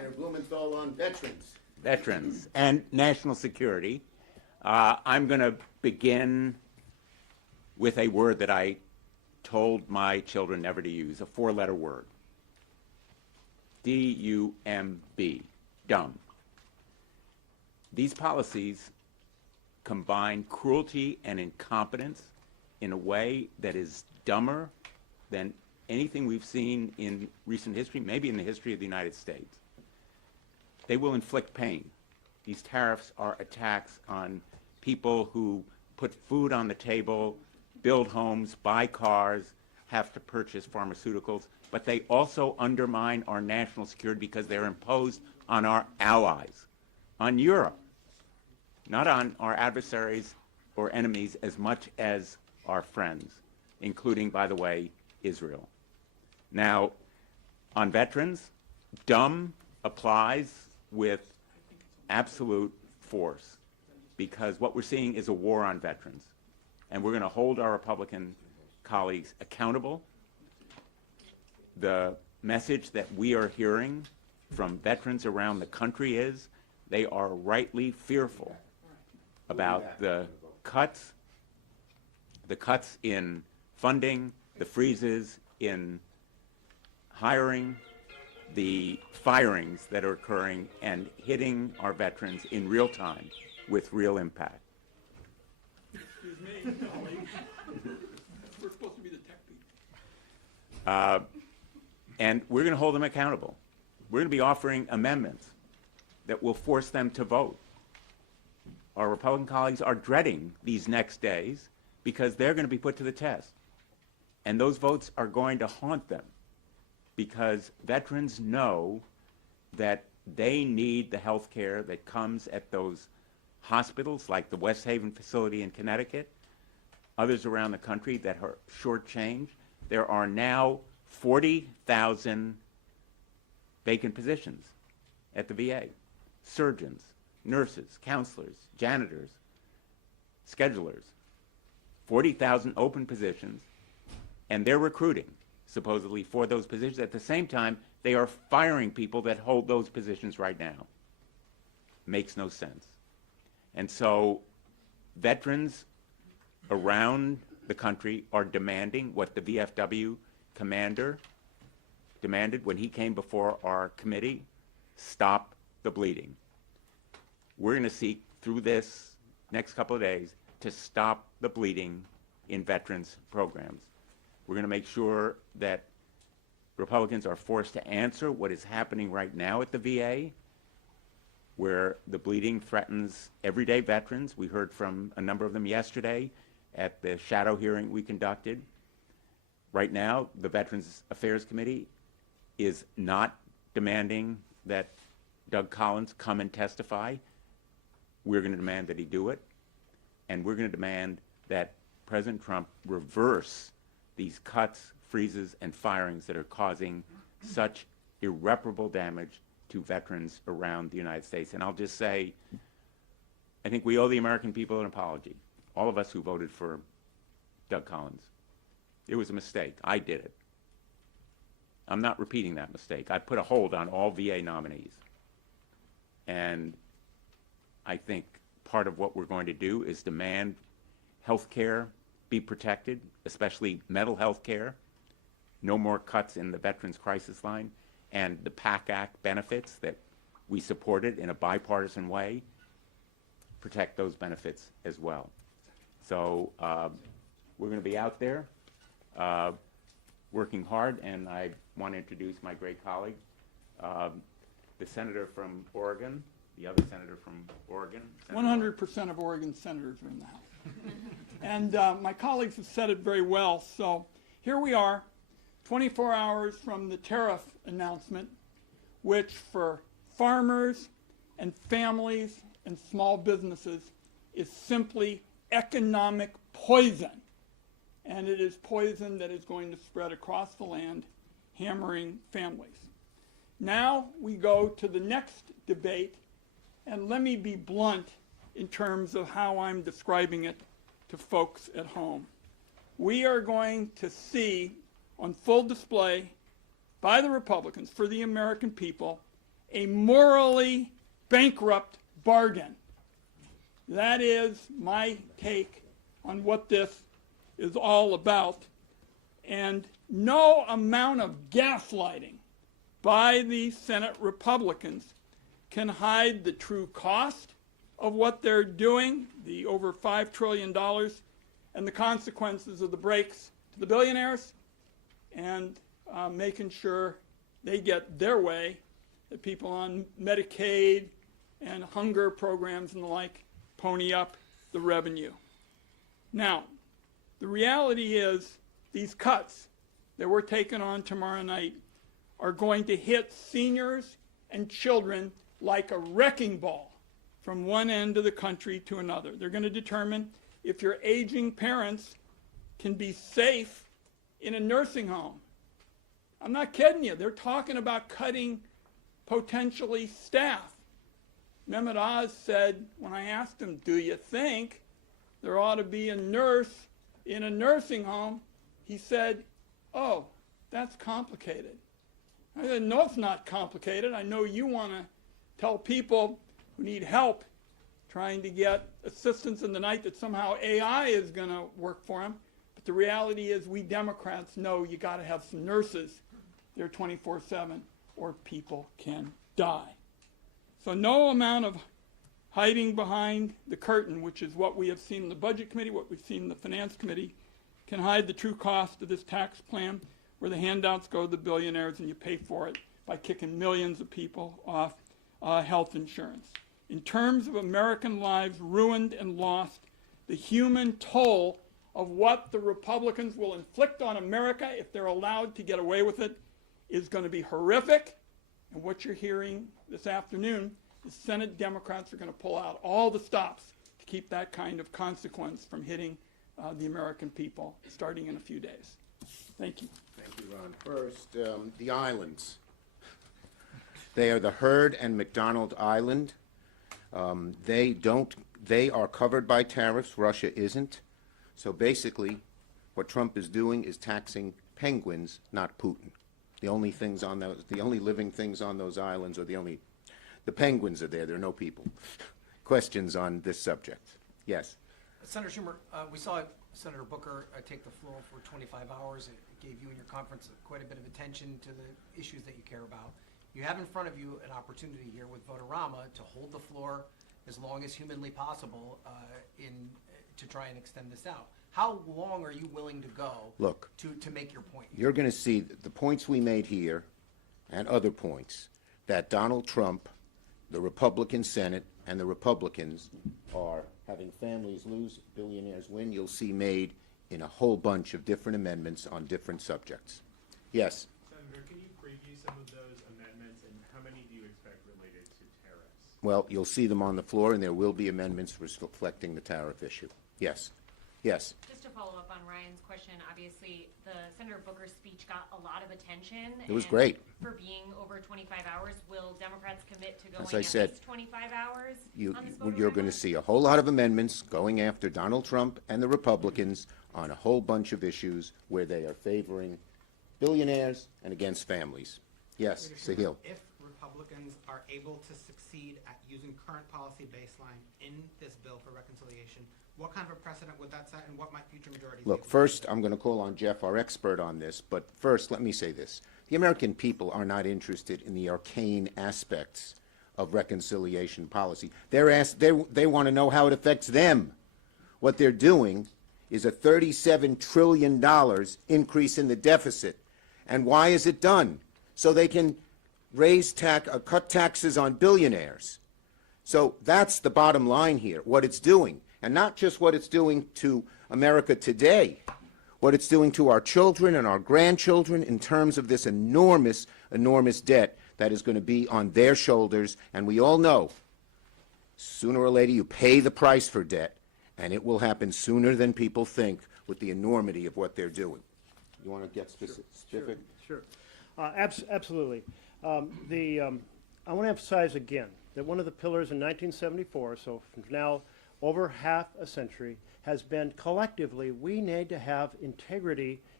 all on veterans. Veterans and national security. I'm going to begin with a word that I told my children never to use, a four-letter word. D-U-M-B, dumb. These policies combine cruelty and incompetence in a way that is dumber than anything we've seen in recent history, maybe in the history of the United States. They will inflict pain. These tariffs are attacks on people who put food on the table, build homes, buy cars, have to purchase pharmaceuticals, but they also undermine our national security because they're imposed on our allies, on Europe, not on our adversaries or enemies as much as our friends, including, by the way, Israel. Now, on veterans, dumb applies with absolute force because what we're seeing is a war on veterans. And we're going to hold our Republican colleagues accountable. The message that we are hearing from veterans around the country is they are rightly fearful about the cuts in funding, the freezes in hiring, the firings that are occurring and hitting our veterans in real time with real impact. Excuse me, colleague. We're supposed to be the tech people. And we're going to hold them accountable. We're going to be offering amendments that will force them to vote. Our Republican colleagues are dreading these next days because they're going to be put to the test. And those votes are going to haunt them because veterans know that they need the health care that comes at those hospitals like the West Haven facility in Connecticut, others around the country that are shortchanged. There are now 40,000 vacant positions at the VA. Surgeons, nurses, counselors, janitors, schedulers. 40,000 open positions, and they're recruiting, supposedly, for those positions. At the same time, they are firing people that hold those positions right now. Makes no sense. And so veterans around the country are demanding what the VFW commander demanded when he came before our committee: stop the bleeding. We're going to seek through this next couple of days to stop the bleeding in veterans programs. We're going to make sure that Republicans are forced to answer what is happening right now at the VA, where the bleeding threatens everyday veterans. We heard from a number of them yesterday at the shadow hearing we conducted. Right now, the Veterans Affairs Committee is not demanding that Doug Collins come and testify. We're going to demand that he do it, and we're going to demand that President Trump reverse these cuts, freezes, and firings that are causing such irreparable damage to veterans around the United States. And I'll just say, I think we owe the American people an apology, all of us who voted for Doug Collins. It was a mistake. I did it. I'm not repeating that mistake. I put a hold on all VA nominees. And I think part of what we're going to do is demand health care be protected, especially mental health care, no more cuts in the Veterans Crisis Line, and the PAC Act benefits that we supported in a bipartisan way, protect those benefits as well. So we're going to be out there working hard, and I want to introduce my great colleague, the senator from Oregon, the other senator from Oregon. 100% of Oregon senators are in the House. And my colleagues have said it very well. So here we are, 24 hours from the tariff announcement, which for farmers and families and small businesses is simply economic poison. And it is poison that is going to spread across the land, hammering families. Now we go to the next debate, and let me be blunt in terms of how I'm describing it to folks at home. We are going to see on full display by the Republicans for the American people a morally bankrupt bargain. That is my take on what this is all about. And no amount of gaslighting by the Senate Republicans can hide the true cost of what they're doing, the over $5 trillion, and the consequences of the breaks to the billionaires, and making sure they get their way, that people on Medicaid and hunger programs and the like pony up the revenue. Now, the reality is these cuts that we're taking on tomorrow night are going to hit seniors and children like a wrecking ball from one end of the country to another. They're going to determine if your aging parents can be safe in a nursing home. I'm not kidding you. They're talking about cutting potentially staff. Mehmet Oz said, when I asked him, do you think there ought to be a nurse in a nursing home? He said, oh, that's complicated. I said, no, it's not complicated. I know you want to tell people who need help trying to get assistance in the night that somehow AI is going to work for them. But the reality is we Democrats know you got to have some nurses there 24/7 or people can die. So no amount of hiding behind the curtain, which is what we have seen in the Budget Committee, what we've seen in the Finance Committee, can hide the true cost of this tax plan where the handouts go to the billionaires and you pay for it by kicking millions of people off health insurance. In terms of American lives ruined and lost, the human toll of what the Republicans will inflict on America if they're allowed to get away with it is going to be horrific. And what you're hearing this afternoon is Senate Democrats are going to pull out all the stops to keep that kind of consequence from hitting the American people starting in a few days. Thank you. Thank you, Ron. First, the islands. They are the Heard and McDonald Island. They are covered by tariffs. Russia isn't. So basically, what Trump is doing is taxing penguins, not Putin. The only living things on those islands are the penguins are there. There are no people. Questions on this subject? Yes. Senator Schumer, we saw Senator Booker take the floor for 25 hours. It gave you and your conference quite a bit of attention to the issues that you care about. You have in front of you an opportunity here with Votorama to hold the floor as long as humanly possible to try and extend this out. How long are you willing to go to make your point? You're going to see the points we made here and other points that Donald Trump, the Republican Senate, and the Republicans are having families lose, billionaires win. You'll see made in a whole bunch of different amendments on different subjects. Yes? Senator, can you preview some of those amendments, and how many do you expect related to tariffs? Well, you'll see them on the floor, and there will be amendments reflecting the tariff issue. Yes? Yes? Just to follow up on Ryan's question, obviously, the Senator Booker's speech got a lot of attention. It was and great. For being over 25 hours, will Democrats commit to going As I at said, least 25 hours on this you're going to Votorama? see a whole lot of amendments going after Donald Trump and the Republicans on a whole bunch of issues where they are favoring billionaires and against families. Yes, Sahil. If Republicans are able to succeed at using current policy baseline in this bill for reconciliation, what kind of a precedent would that set, and what might future majorities Look, first, I'm going to call on Jeff, our expert on this, but first, let me say this. The American people are not interested in the arcane aspects of reconciliation policy. They want to know how it affects them. What they're doing is a $37 trillion increase in the deficit. And why is it done? So they can cut taxes on billionaires. So that's the bottom line here, what it's doing. And not just what it's doing to America today, what it's doing to our children and our grandchildren in terms of this enormous, enormous debt that is going to be on their shoulders. And we all know, sooner or later, you pay the price for debt, and it will happen sooner than people think with the enormity of what they're doing. You want to get specific? Sure. Absolutely. I want to emphasize again that one of the pillars in 1974, so from now over half a century, has been collectively we need to have integrity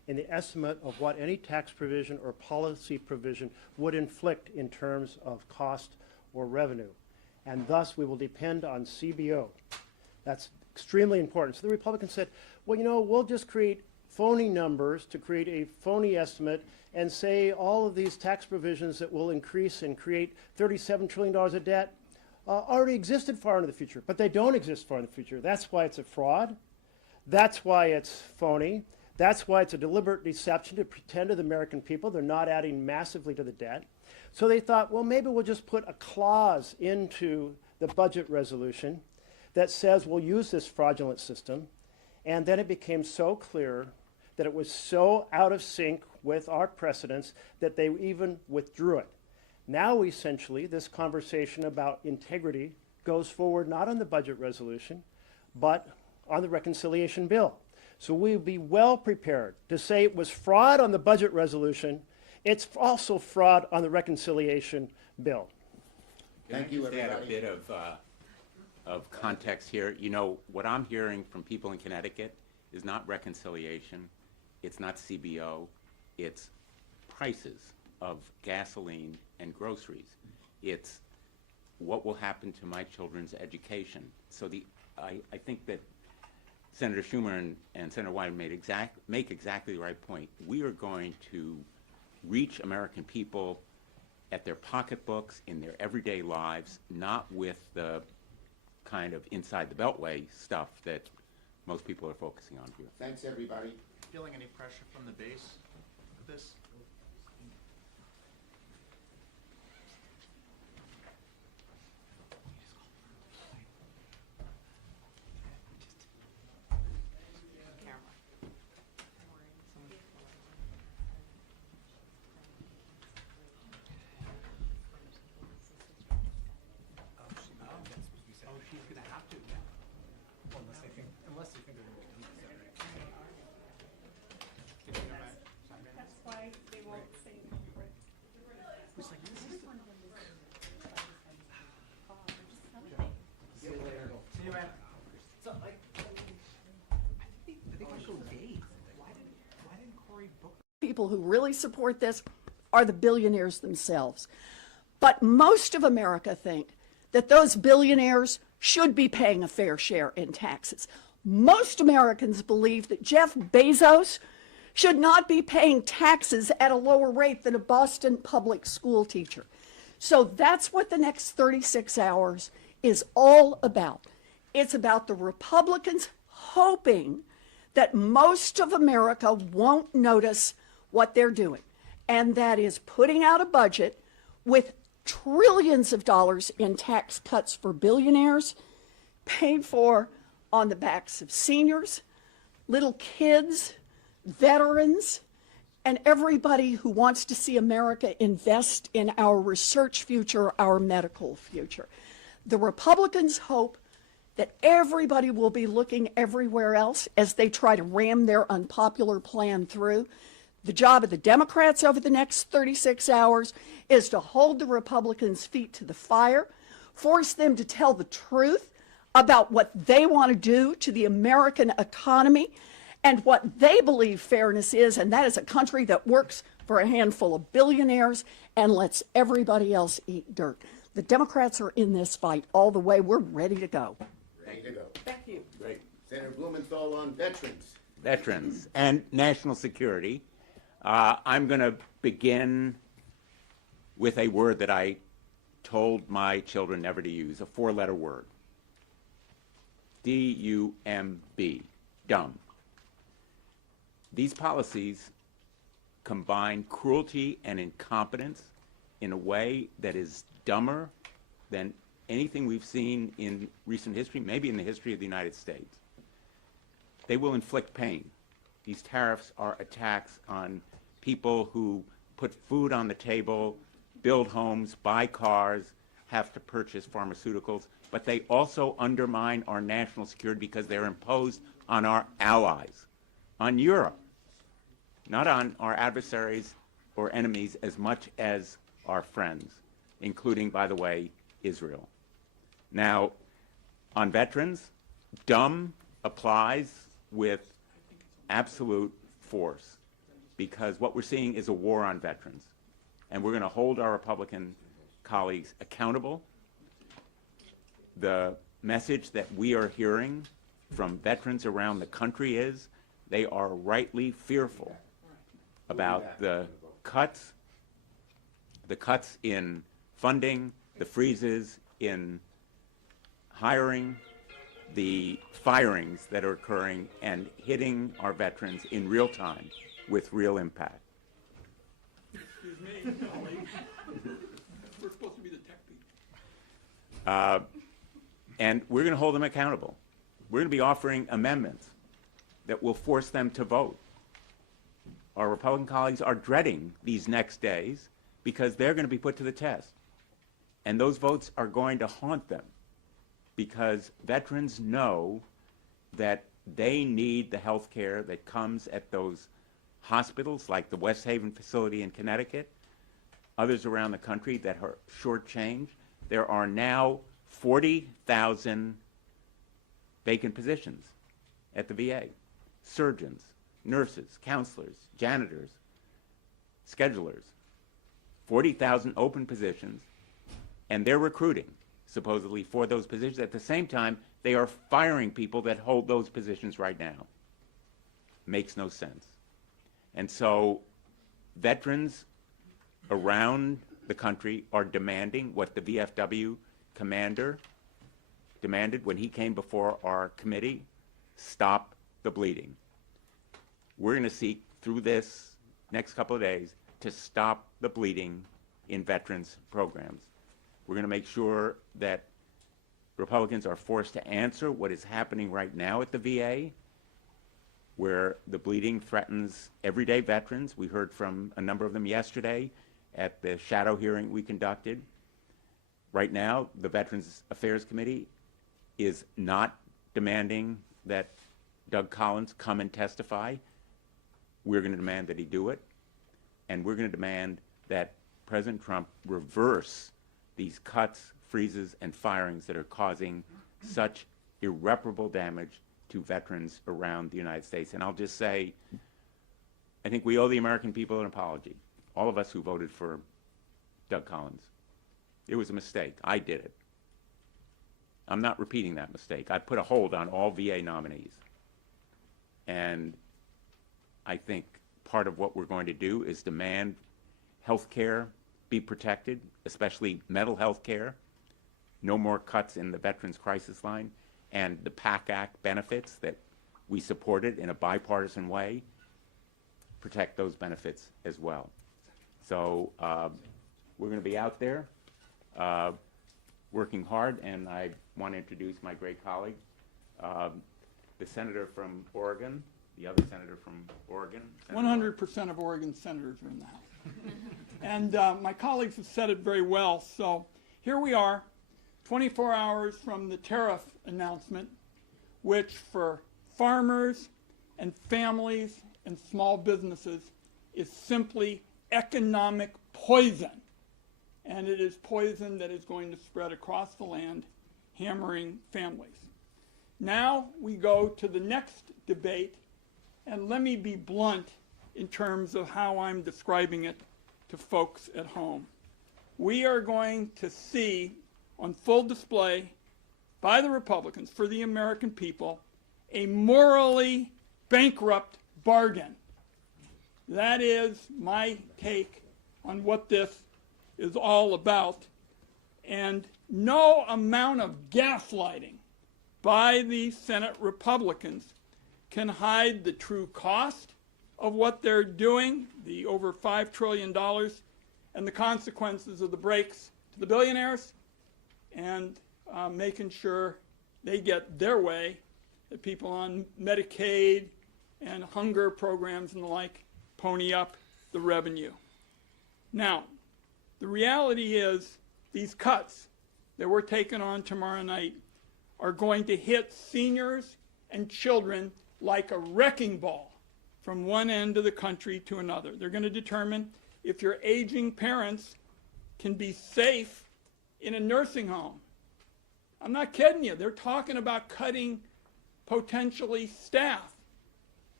in the estimate of what any tax provision or policy provision would inflict in terms of cost or revenue. And thus, we will depend on CBO. That's extremely important. So the Republicans said, well, you know, we'll just create phony numbers to create a phony estimate and say all of these tax provisions that will increase and create $37 trillion of debt already existed far into the future, but they don't exist far in the future. That's why it's a fraud. That's why it's phony. That's why it's a deliberate deception to pretend to the American people they're not adding massively to the debt. So they thought, well, maybe we'll just put a clause into the budget resolution that says we'll use this fraudulent system. And then it became so clear that it was so out of sync with our precedents that they even withdrew it. Now, essentially, this conversation about integrity goes forward not on the budget resolution, but on the reconciliation bill. So we'll be well prepared to say it was fraud on the budget resolution. It's also fraud on the reconciliation bill. Thank you, Can I just add a everybody. bit of context here? You know, what I'm hearing from people in Connecticut is not reconciliation, it's not CBO, it's prices of gasoline and groceries. It's what will happen to my children's education. So I think that Senator Schumer and Senator Wyden make exactly the right point. We are going to reach American people at their pocketbooks, in their everyday lives, not with the kind of inside the beltway stuff that most people are focusing on here. Thanks, everybody. Feeling any pressure from the base of this? People who really support this are the billionaires themselves. But most of America think that those billionaires should be paying a fair share in taxes. Most Americans believe that Jeff Bezos should not be paying taxes at a lower rate than a Boston public school teacher. So that's what the next 36 hours is all about. It's about the Republicans hoping that most of America won't notice what they're doing, and that is putting out a budget with trillions of dollars in tax cuts for billionaires, paid for on the backs of seniors, little kids, veterans, and everybody who wants to see America invest in our research future, our medical future. The Republicans hope that everybody will be looking everywhere else as they try to ram their unpopular plan through. The job of the Democrats over the next 36 hours is to hold the Republicans' feet to the fire, force them to tell the truth about what they want to do to the American economy and what they believe fairness is, and that is a country that works for a handful of billionaires and lets everybody else eat dirt. The Democrats are in this fight all the way. We're ready to go. Ready to go. Thank you. Great. Senator Blumenthal on veterans. Veterans and national security. I'm going to begin with a word that I told my children never to use, a four-letter word. D-U-M-B, dumb. These policies combine cruelty and incompetence in a way that is dumber than anything we've seen in recent history, maybe in the history of the United States. They will inflict pain. These tariffs are attacks on people who put food on the table, build homes, buy cars, have to purchase pharmaceuticals, but they also undermine our national security because they're imposed on our allies, on Europe, not on our adversaries or enemies as much as our friends, including, by the way, Israel. Now, on veterans, dumb applies with absolute force. because what we're seeing is a war on veterans. And we're going to hold our Republican colleagues accountable. The message that we are hearing from veterans around the country is they are rightly fearful about the cuts in funding, the freezes in hiring, the firings that are occurring and hitting our veterans in real time with real impact. Excuse me, colleague. We're supposed to be the tech people. And we're going to hold them accountable. We're going to be offering amendments that will force them to vote. Our Republican colleagues are dreading these next days because they're going to be put to the test. And those votes are going to haunt them because veterans know that they need the health care that comes at those hospitals like the West Haven facility in Connecticut, others around the country that are shortchanged. There are now 40,000 vacant positions at the VA. Surgeons, nurses, counselors, janitors, schedulers. 40,000 open positions, and they're recruiting, supposedly, for those positions. At the same time, they are firing people that hold those positions right now. Makes no sense. And so veterans around the country are demanding what the VFW commander demanded when he came before our committee: stop the bleeding. We're going to seek through this next couple of days to stop the bleeding in veterans programs. We're going to make sure that Republicans are forced to answer what is happening right now at the VA, where the bleeding threatens everyday veterans. We heard from a number of them yesterday at the shadow hearing we conducted. Right now, the Veterans Affairs Committee is not demanding that Doug Collins come and testify. We're going to demand that he do it. And we're going to demand that President Trump reverse these cuts, freezes, and firings that are causing such irreparable damage to veterans around the United States. And I'll just say, I think we owe the American people an apology, all of us who voted for Doug Collins. It was a mistake. I did it. I'm not repeating that mistake. I put a hold on all VA nominees. And I think part of what we're going to do is demand health care be protected, especially mental health care. No more cuts in the Veterans Crisis Line, and the PAC Act benefits that we supported in a bipartisan way, protect those benefits as well. So we're going to be out there working hard, and I want to introduce my great colleague, the senator from Oregon, the other senator from Oregon. 100% of Oregon senators are in the House. And my colleagues have said it very well. So here we are, 24 hours from the tariff announcement, which for farmers and families and small businesses is simply economic poison. And it is poison that is going to spread across the land, hammering families. Now we go to the next debate, and let me be blunt in terms of how I'm describing it to folks at home. We are going to see on full display by the Republicans for the American people a morally bankrupt bargain. That is my take on what this is all about. And no amount of gaslighting by the Senate Republicans can hide the true cost of what they're doing, the over $5 trillion, and the consequences of the breaks to the billionaires, and making sure they get their way, that people on Medicaid and hunger programs and the like pony up the revenue. Now, the reality is these cuts that we're taking on tomorrow night are going to hit seniors and children like a wrecking ball from one end of the country to another. They're going to determine if your aging parents can be safe in a nursing home. I'm not kidding you. They're talking about cutting potentially staff.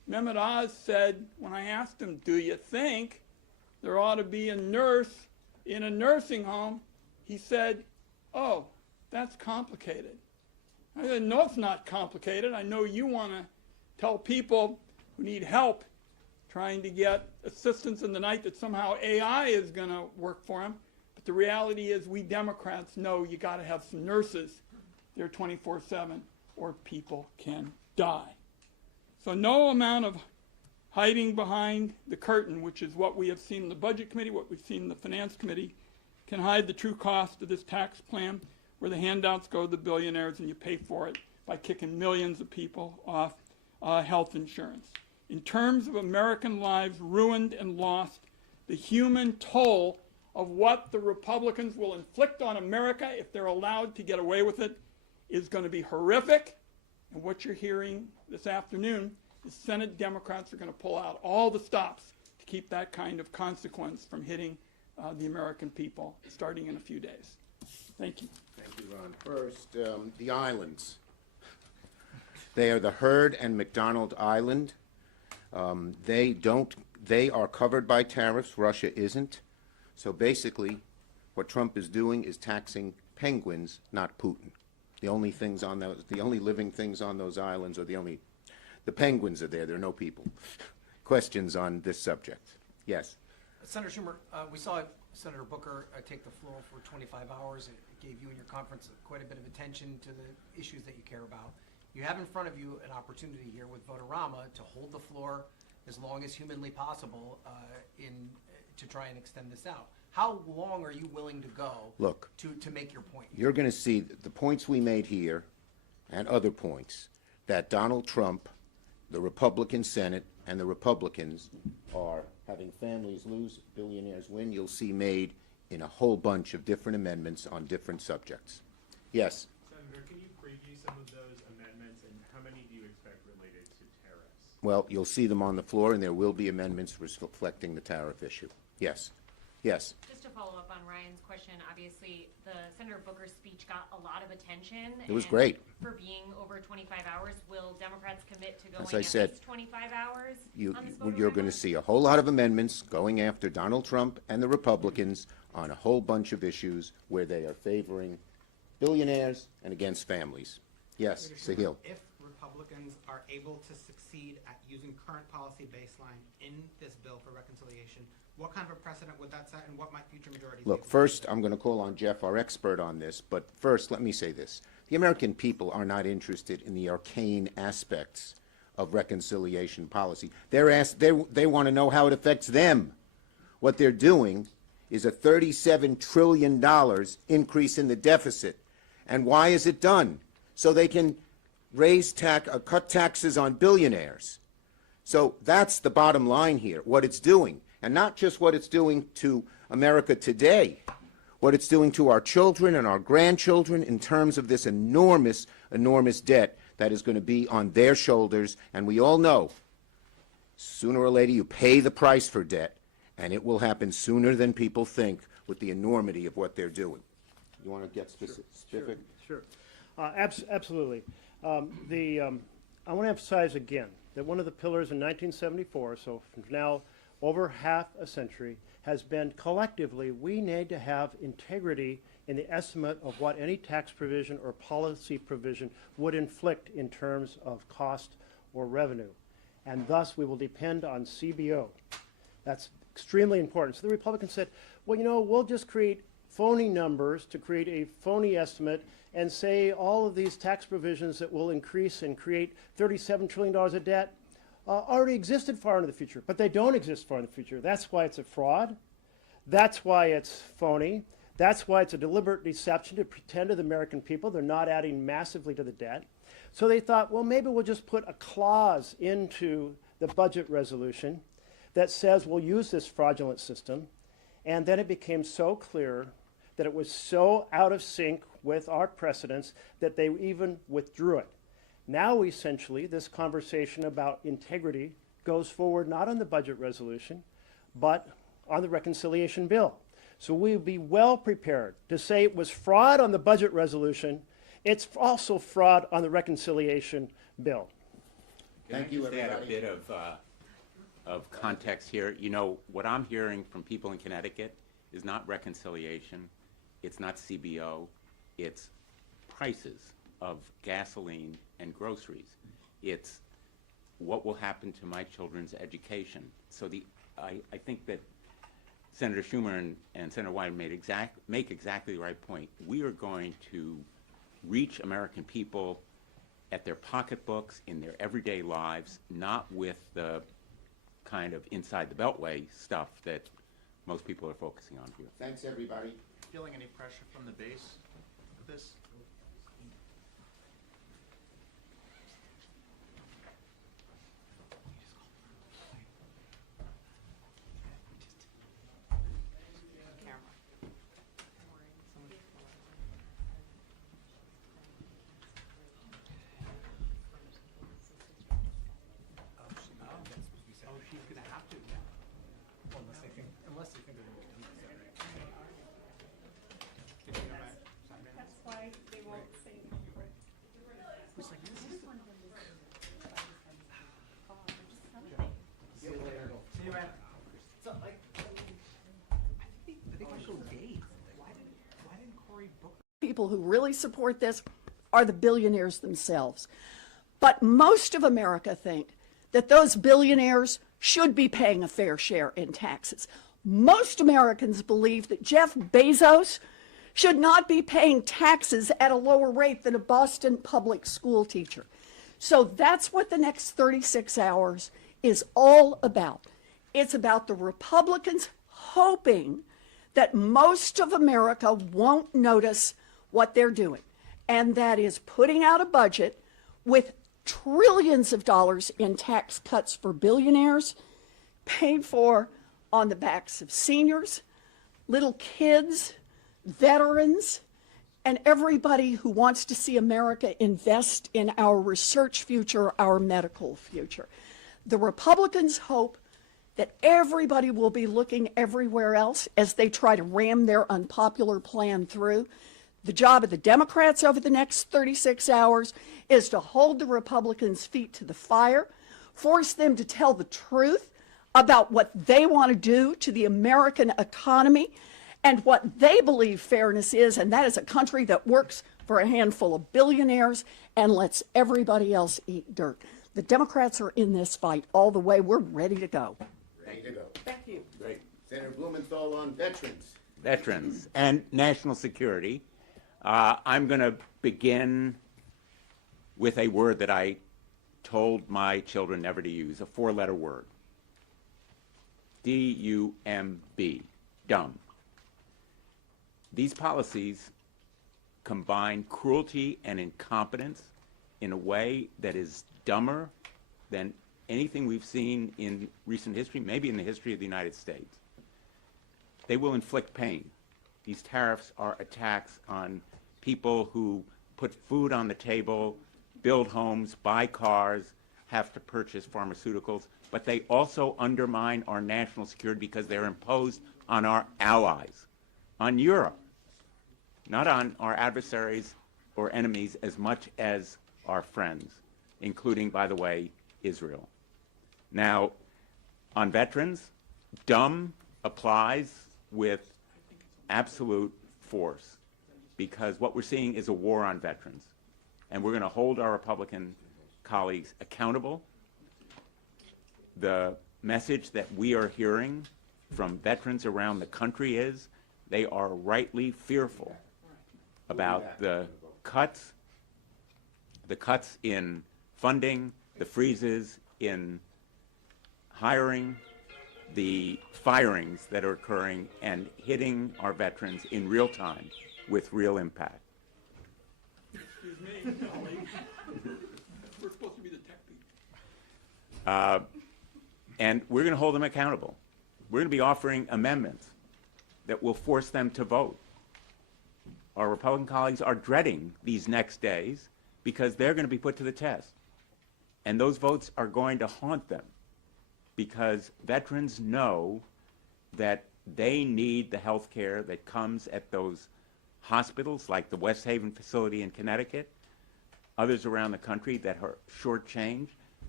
Mehmet Oz said, when I asked him, do you think there ought to be a nurse in a nursing home? He said, oh, that's complicated. I said, no, it's not complicated. I know you want to tell people who need help trying to get assistance in the night that somehow AI is going to work for them. But the reality is we Democrats know you got to have some nurses there 24/7 or people can die. So no amount of hiding behind the curtain, which is what we have seen in the Budget Committee, what we've seen in the Finance Committee, can hide the true cost of this tax plan where the handouts go to the billionaires and you pay for it by kicking millions of people off health insurance. In terms of American lives ruined and lost, the human toll of what the Republicans will inflict on America if they're allowed to get away with it is going to be horrific. And what you're hearing this afternoon is Senate Democrats are going to pull out all the stops to keep that kind of consequence from hitting the American people starting in a few days. Thank you. Thank you, Ron. First, the islands. They are the Heard and McDonald Island. They are covered by tariffs. Russia isn't. So basically, what Trump is doing is taxing penguins, not Putin. The only living things on those islands are the penguins are there. There are no people. Questions on this subject? Yes. Senator Schumer, we saw Senator Booker take the floor for 25 hours. It gave you and your conference quite a bit of attention to the issues that you care about. You have in front of you an opportunity here with Votorama to hold the floor as long as humanly possible to try and extend this out. How long are you willing to go to make your point? You're going to see the points we made here and other points that Donald Trump, the Republican Senate, and the Republicans are having families lose, billionaires win. You'll see made in a whole bunch of different amendments on different subjects. Yes? Senator, can you preview some of those amendments, and how many do you expect related to tariffs? Well, you'll see them on the floor, and there will be amendments reflecting the tariff issue. Yes. Yes. Just to follow up on Ryan's question, obviously the Senator Booker's speech got a lot of attention. It was and great. For being over 25 hours, will Democrats commit to going As I at said, least 25 hours on this you're going to Votorama? see a whole lot of amendments going after Donald Trump and the Republicans on a whole bunch of issues where they are favoring billionaires and against families. Yes, Sahil. If Republicans are able to succeed at using current policy baseline in this bill for reconciliation, what kind of a precedent would that set, and what might future majorities Look, do? first, I'm going to call on Jeff, our expert on this, but first, let me say this. The American people are not interested in the arcane aspects of reconciliation policy. They want to know how it affects them. What they're doing is a $37 trillion increase in the deficit. And why is it done? So they can cut taxes on billionaires. So that's the bottom line here, what it's doing. And not just what it's doing to America today, what it's doing to our children and our grandchildren in terms of this enormous, enormous debt that is going to be on their shoulders. And we all know, sooner or later, you pay the price for debt, and it will happen sooner than people think with the enormity of what they're doing. You want to get specific? Sure. Absolutely. I want to emphasize again that one of the pillars in 1974, so from now over half a century, has been collectively we need to have integrity in the estimate of what any tax provision or policy provision would inflict in terms of cost or revenue. And thus we will depend on CBO. That's extremely important. So the Republicans said, well, you know, we'll just create phony numbers to create a phony estimate and say all of these tax provisions that will increase and create $37 trillion of debt already existed far into the future, but they don't exist far in the future. That's why it's a fraud. That's why it's phony. That's why it's a deliberate deception to pretend to the American people they're not adding massively to the debt. So they thought, well, maybe we'll just put a clause into the budget resolution that says we'll use this fraudulent system. And then it became so clear that it was so out of sync with our precedents that they even withdrew it. Now, essentially, this conversation about integrity goes forward not on the budget resolution, but on the reconciliation bill. So we'll be well prepared to say it was fraud on the budget resolution. It's also fraud on the reconciliation bill. Thank you, Can I just add a everybody. bit of context here? You know, what I'm hearing from people in Connecticut is not reconciliation, it's not CBO, it's prices of gasoline and groceries. It's what will happen to my children's education. So I think that Senator Schumer and Senator Wyden make exactly the right point. We are going to reach American people at their pocketbooks, in their everyday lives, not with the kind of inside the beltway stuff that most people are focusing on here. Thanks, everybody. Feeling any pressure from the base of this? Oh, she's gonna have to, yeah. Well, unless they think they're going to do it. Did you know that? Simon? That's why they won't say. See you, man. So, like, They could go days. Why didn't Cory Booker? People who really support this are the billionaires themselves. But most of America think that those billionaires should be paying a fair share in taxes. Most Americans believe that Jeff Bezos should not be paying taxes at a lower rate than a Boston public school teacher. So that's what the next 36 hours is all about. It's about the Republicans hoping that most of America won't notice what they're doing, and that is putting out a budget with trillions of dollars in tax cuts for billionaires, paid for on the backs of seniors, little kids, veterans, and everybody who wants to see America invest in our research future, our medical future. The Republicans hope that everybody will be looking everywhere else as they try to ram their unpopular plan through. The job of the Democrats over the next 36 hours is to hold the Republicans' feet to the fire, force them to tell the truth about what they want to do to the American economy and what they believe fairness is, and that is a country that works for a handful of billionaires and lets everybody else eat dirt. The Democrats are in this fight all the way. We're ready to go. Ready to go. Thank you. Great. Senator Blumenthal on veterans. Veterans and national security. I'm going to begin with a word that I told my children never to use, a four-letter word. D-U-M-B, dumb. These policies combine cruelty and incompetence in a way that is dumber than anything we've seen in recent history, maybe in the history of the United States. They will inflict pain. These tariffs are attacks on people who put food on the table, build homes, buy cars, have to purchase pharmaceuticals, but they also undermine our national security because they're imposed on our allies, on Europe, not on our adversaries or enemies as much as our friends, including, by the way, Israel. Now, on veterans, dumb applies with absolute force because what we're seeing is a war on veterans. And we're going to hold our Republican colleagues accountable. The message that we are hearing from veterans around the country is they are rightly fearful about the cuts in funding, the freezes in hiring, the firings that are occurring and hitting our veterans in real time with real impact. Excuse me, colleague. We're supposed to be the tech people. And we're going to hold them accountable. We're going to be offering amendments that will force them to vote. Our Republican colleagues are dreading these next days because they're going to be put to the test. And those votes are going to haunt them because veterans know that they need the health care that comes at those hospitals like the West Haven facility in Connecticut, others around the country that are shortchanged.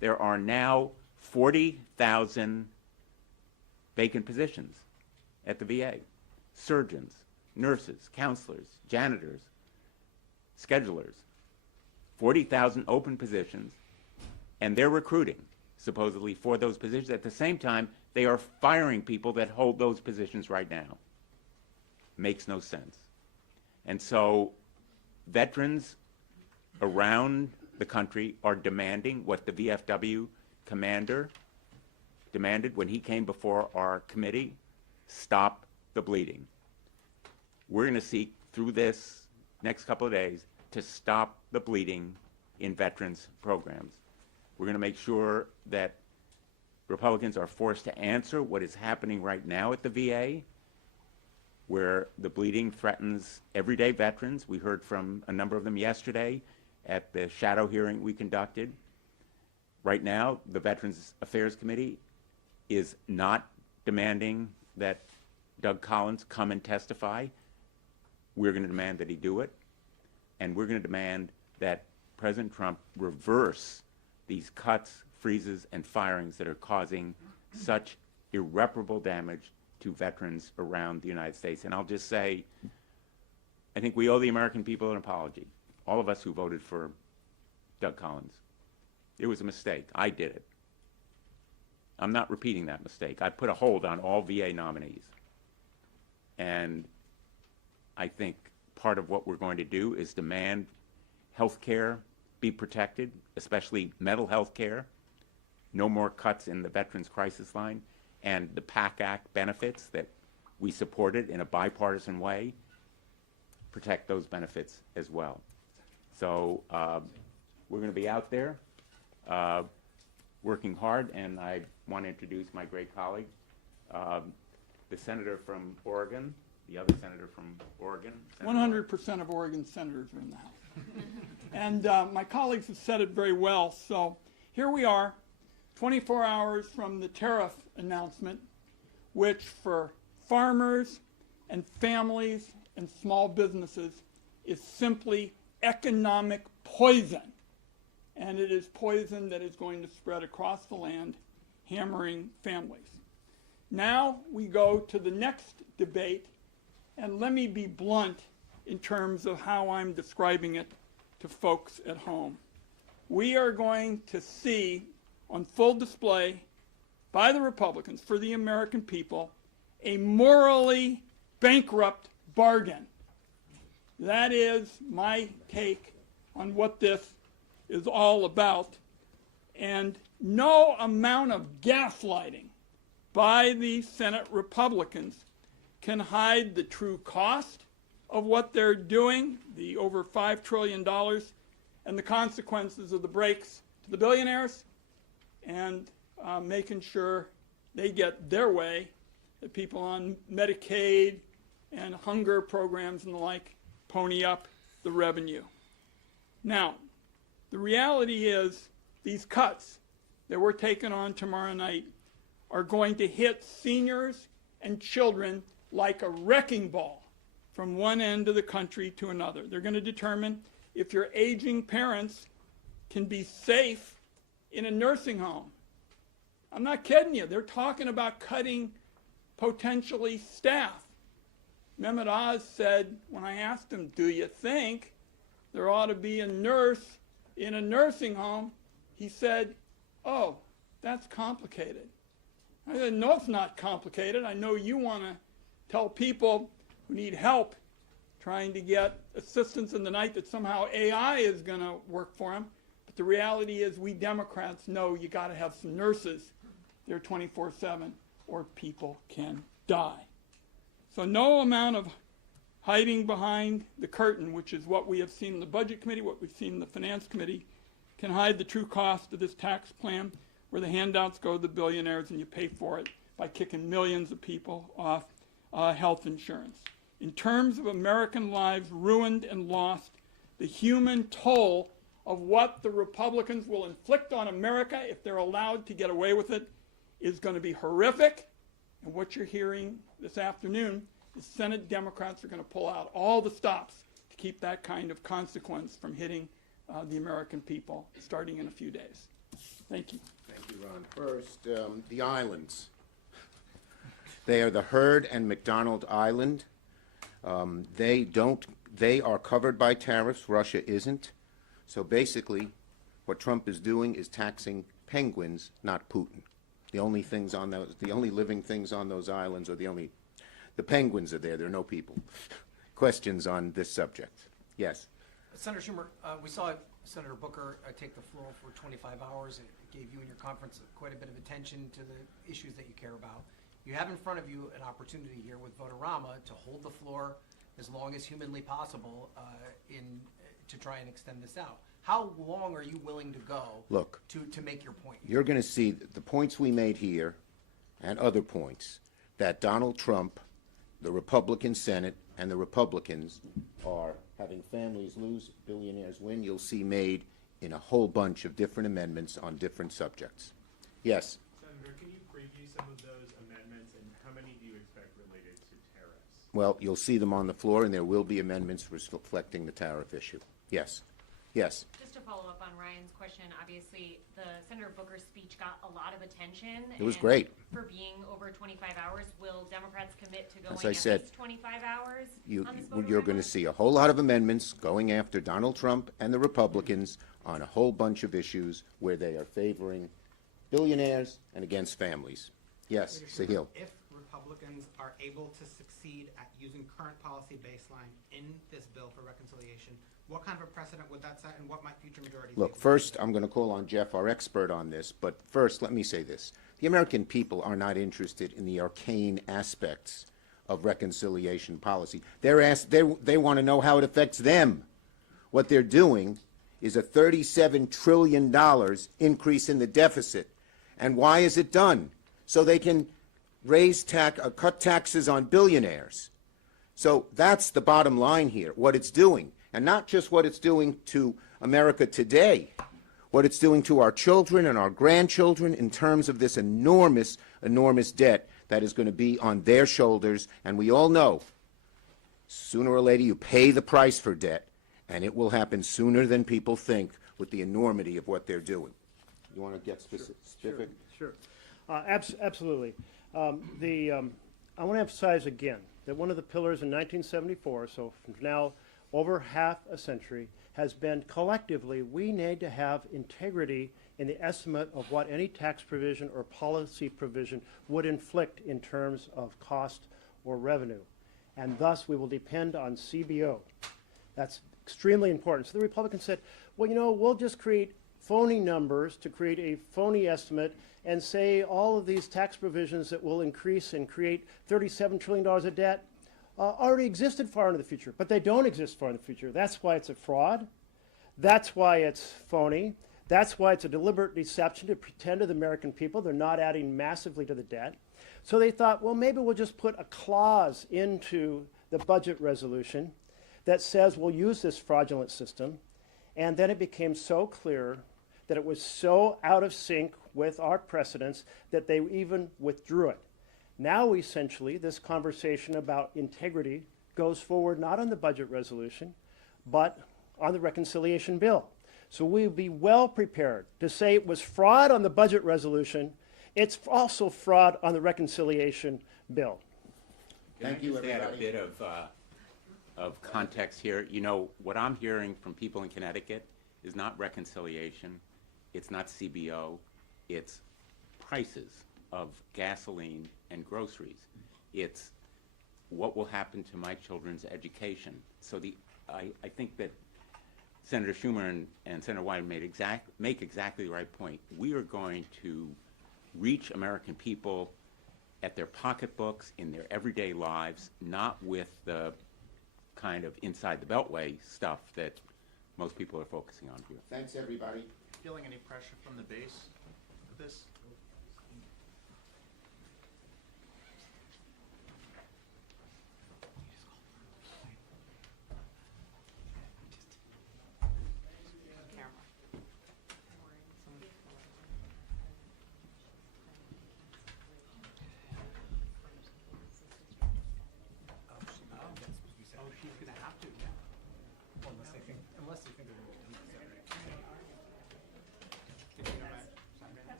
there are now 40,000 vacant positions at the VA. Surgeons, nurses, counselors, janitors, schedulers. 40,000 open positions, and they're recruiting, supposedly, for those positions. At the same time, they are firing people that hold those positions right now. Makes no sense. And so veterans around the country are demanding what the VFW commander demanded when he came before our committee: stop the bleeding. We're going to seek through this next couple of days to stop the bleeding in veterans programs. We're going to make sure that Republicans are forced to answer what is happening right now at the VA, where the bleeding threatens everyday veterans. We heard from a number of them yesterday at the shadow hearing we conducted. Right now, the Veterans Affairs Committee is not demanding that Doug Collins come and testify. We're going to demand that he do it, and we're going to demand that President Trump reverse these cuts, freezes, and firings that are causing such irreparable damage to veterans around the United States. And I'll just say, I think we owe the American people an apology, all of us who voted for Doug Collins. It was a mistake. I did it. I'm not repeating that mistake. I put a hold on all VA nominees. And I think part of what we're going to do is demand health care be protected, especially mental health care. No more cuts in the Veterans Crisis Line, and the PAC Act benefits that we supported in a bipartisan way, protect those benefits as well. So we're going to be out there working hard, and I want to introduce my great colleague, the senator from Oregon, the other senator from Oregon. 100% of Oregon senators are in the House. And my colleagues have said it very well. So here we are, 24 hours from the tariff announcement, which for farmers and families and small businesses is simply economic poison. And it is poison that is going to spread across the land, hammering families. Now we go to the next debate, and let me be blunt in terms of how I'm describing it to folks at home. We are going to see on full display by the Republicans for the American people a morally bankrupt bargain. That is my take on what this is all about. And no amount of gaslighting by the Senate Republicans can hide the true cost of what they're doing, the over $5 trillion, and the consequences of the breaks to the billionaires, and making sure they get their way, that people on Medicaid and hunger programs and the like pony up the revenue. Now, the reality is these cuts that we're taking on tomorrow night are going to hit seniors and children like a wrecking ball from one end of the country to another. They're going to determine if your aging parents can be safe in a nursing home. I'm not kidding you. They're talking about cutting potentially staff. Mehmet Oz said, when I asked him, do you think there ought to be a nurse in a nursing home? He said, oh, that's complicated. I said, no, it's not complicated. I know you want to tell people who need help trying to get assistance in the night that somehow AI is going to work for them. But the reality is we Democrats know you got to have some nurses there 24/7 or people can die. So no amount of hiding behind the curtain, which is what we have seen in the Budget Committee, what we've seen in the Finance Committee, can hide the true cost of this tax plan where the handouts go to the billionaires and you pay for it by kicking millions of people off health insurance. In terms of American lives ruined and lost, the human toll of what the Republicans will inflict on America if they're allowed to get away with it is going to be horrific. And what you're hearing this afternoon is Senate Democrats are going to pull out all the stops to keep that kind of consequence from hitting the American people starting in a few days. Thank you. Thank you, Ron. First, the islands. They are the Heard and McDonald Island. They are covered by tariffs. Russia isn't. So basically, what Trump is doing is taxing penguins, not Putin. The only living things on those islands are the penguins are there. There are no people. Questions on this subject? Yes. Senator Schumer, we saw Senator Booker take the floor for 25 hours. It gave you and your conference quite a bit of attention to the issues that you care about. You have in front of you an opportunity here with Votorama to hold the floor as long as humanly possible to try and extend this out. How long are you willing to go to make your point? You're going to see the points we made here and other points that Donald Trump, the Republican Senate, and the Republicans are having families lose, billionaires win. You'll see made in a whole bunch of different amendments on different subjects. Yes? Senator, can you preview some of those amendments, and how many do you expect related to tariffs? Well, you'll see them on the floor, and there will be amendments reflecting the tariff issue. Yes. Yes. Just to follow up on Ryan's question, obviously, the Senator Booker's speech got a lot of attention. It was and great. For being over 25 hours, will Democrats commit to going As I at said, least 25 hours on this you're going to Votorama? see a whole lot of amendments going after Donald Trump and the Republicans on a whole bunch of issues where they are favoring billionaires and against families. Yes, Sahil. If Republicans are able to succeed at using current policy baseline in this bill for reconciliation, what kind of a precedent would that set, and what might future majorities Look, do? first, I'm going to call on Jeff, our expert on this, but first, let me say this. The American people are not interested in the arcane aspects of reconciliation policy. They want to know how it affects them. What they're doing is a $37 trillion increase in the deficit. And why is it done? So they can cut taxes on billionaires. So that's the bottom line here, what it's doing. And not just what it's doing to America today, what it's doing to our children and our grandchildren in terms of this enormous, enormous debt that is going to be on their shoulders. And we all know, sooner or later, you pay the price for debt, and it will happen sooner than people think with the enormity of what they're doing. You want to get specific? Sure. Absolutely. I want to emphasize again that one of the pillars in 1974, so from now over half a century, has been collectively we need to have integrity in the estimate of what any tax provision or policy provision would inflict in terms of cost or revenue. And thus we will depend on CBO. That's extremely important. So the Republicans said, well, you know, we'll just create phony numbers to create a phony estimate and say all of these tax provisions that will increase and create $37 trillion of debt already existed far into the future, but they don't exist far in the future. That's why it's a fraud. That's why it's phony. That's why it's a deliberate deception to pretend to the American people they're not adding massively to the debt. So they thought, well, maybe we'll just put a clause into the budget resolution that says we'll use this fraudulent system. And then it became so clear that it was so out of sync with our precedents that they even withdrew it. Now, essentially, this conversation about integrity goes forward not on the budget resolution, but on the reconciliation bill. So we'll be well prepared to say it was fraud on the budget resolution. It's also fraud on the reconciliation bill. Thank you, Can I just add a everybody. bit of context here? You know, what I'm hearing from people in Connecticut is not reconciliation, it's not CBO, it's prices of gasoline and groceries. It's what will happen to my children's education. So I think that Senator Schumer and Senator Wyden make exactly the right point. We are going to reach American people at their pocketbooks, in their everyday lives, not with the kind of inside the beltway stuff that most people are focusing on here. Thanks, everybody. Feeling any pressure from the base with this? Oh, she's gonna have to, yeah. Unless they think they're going to do it. If you don't mind.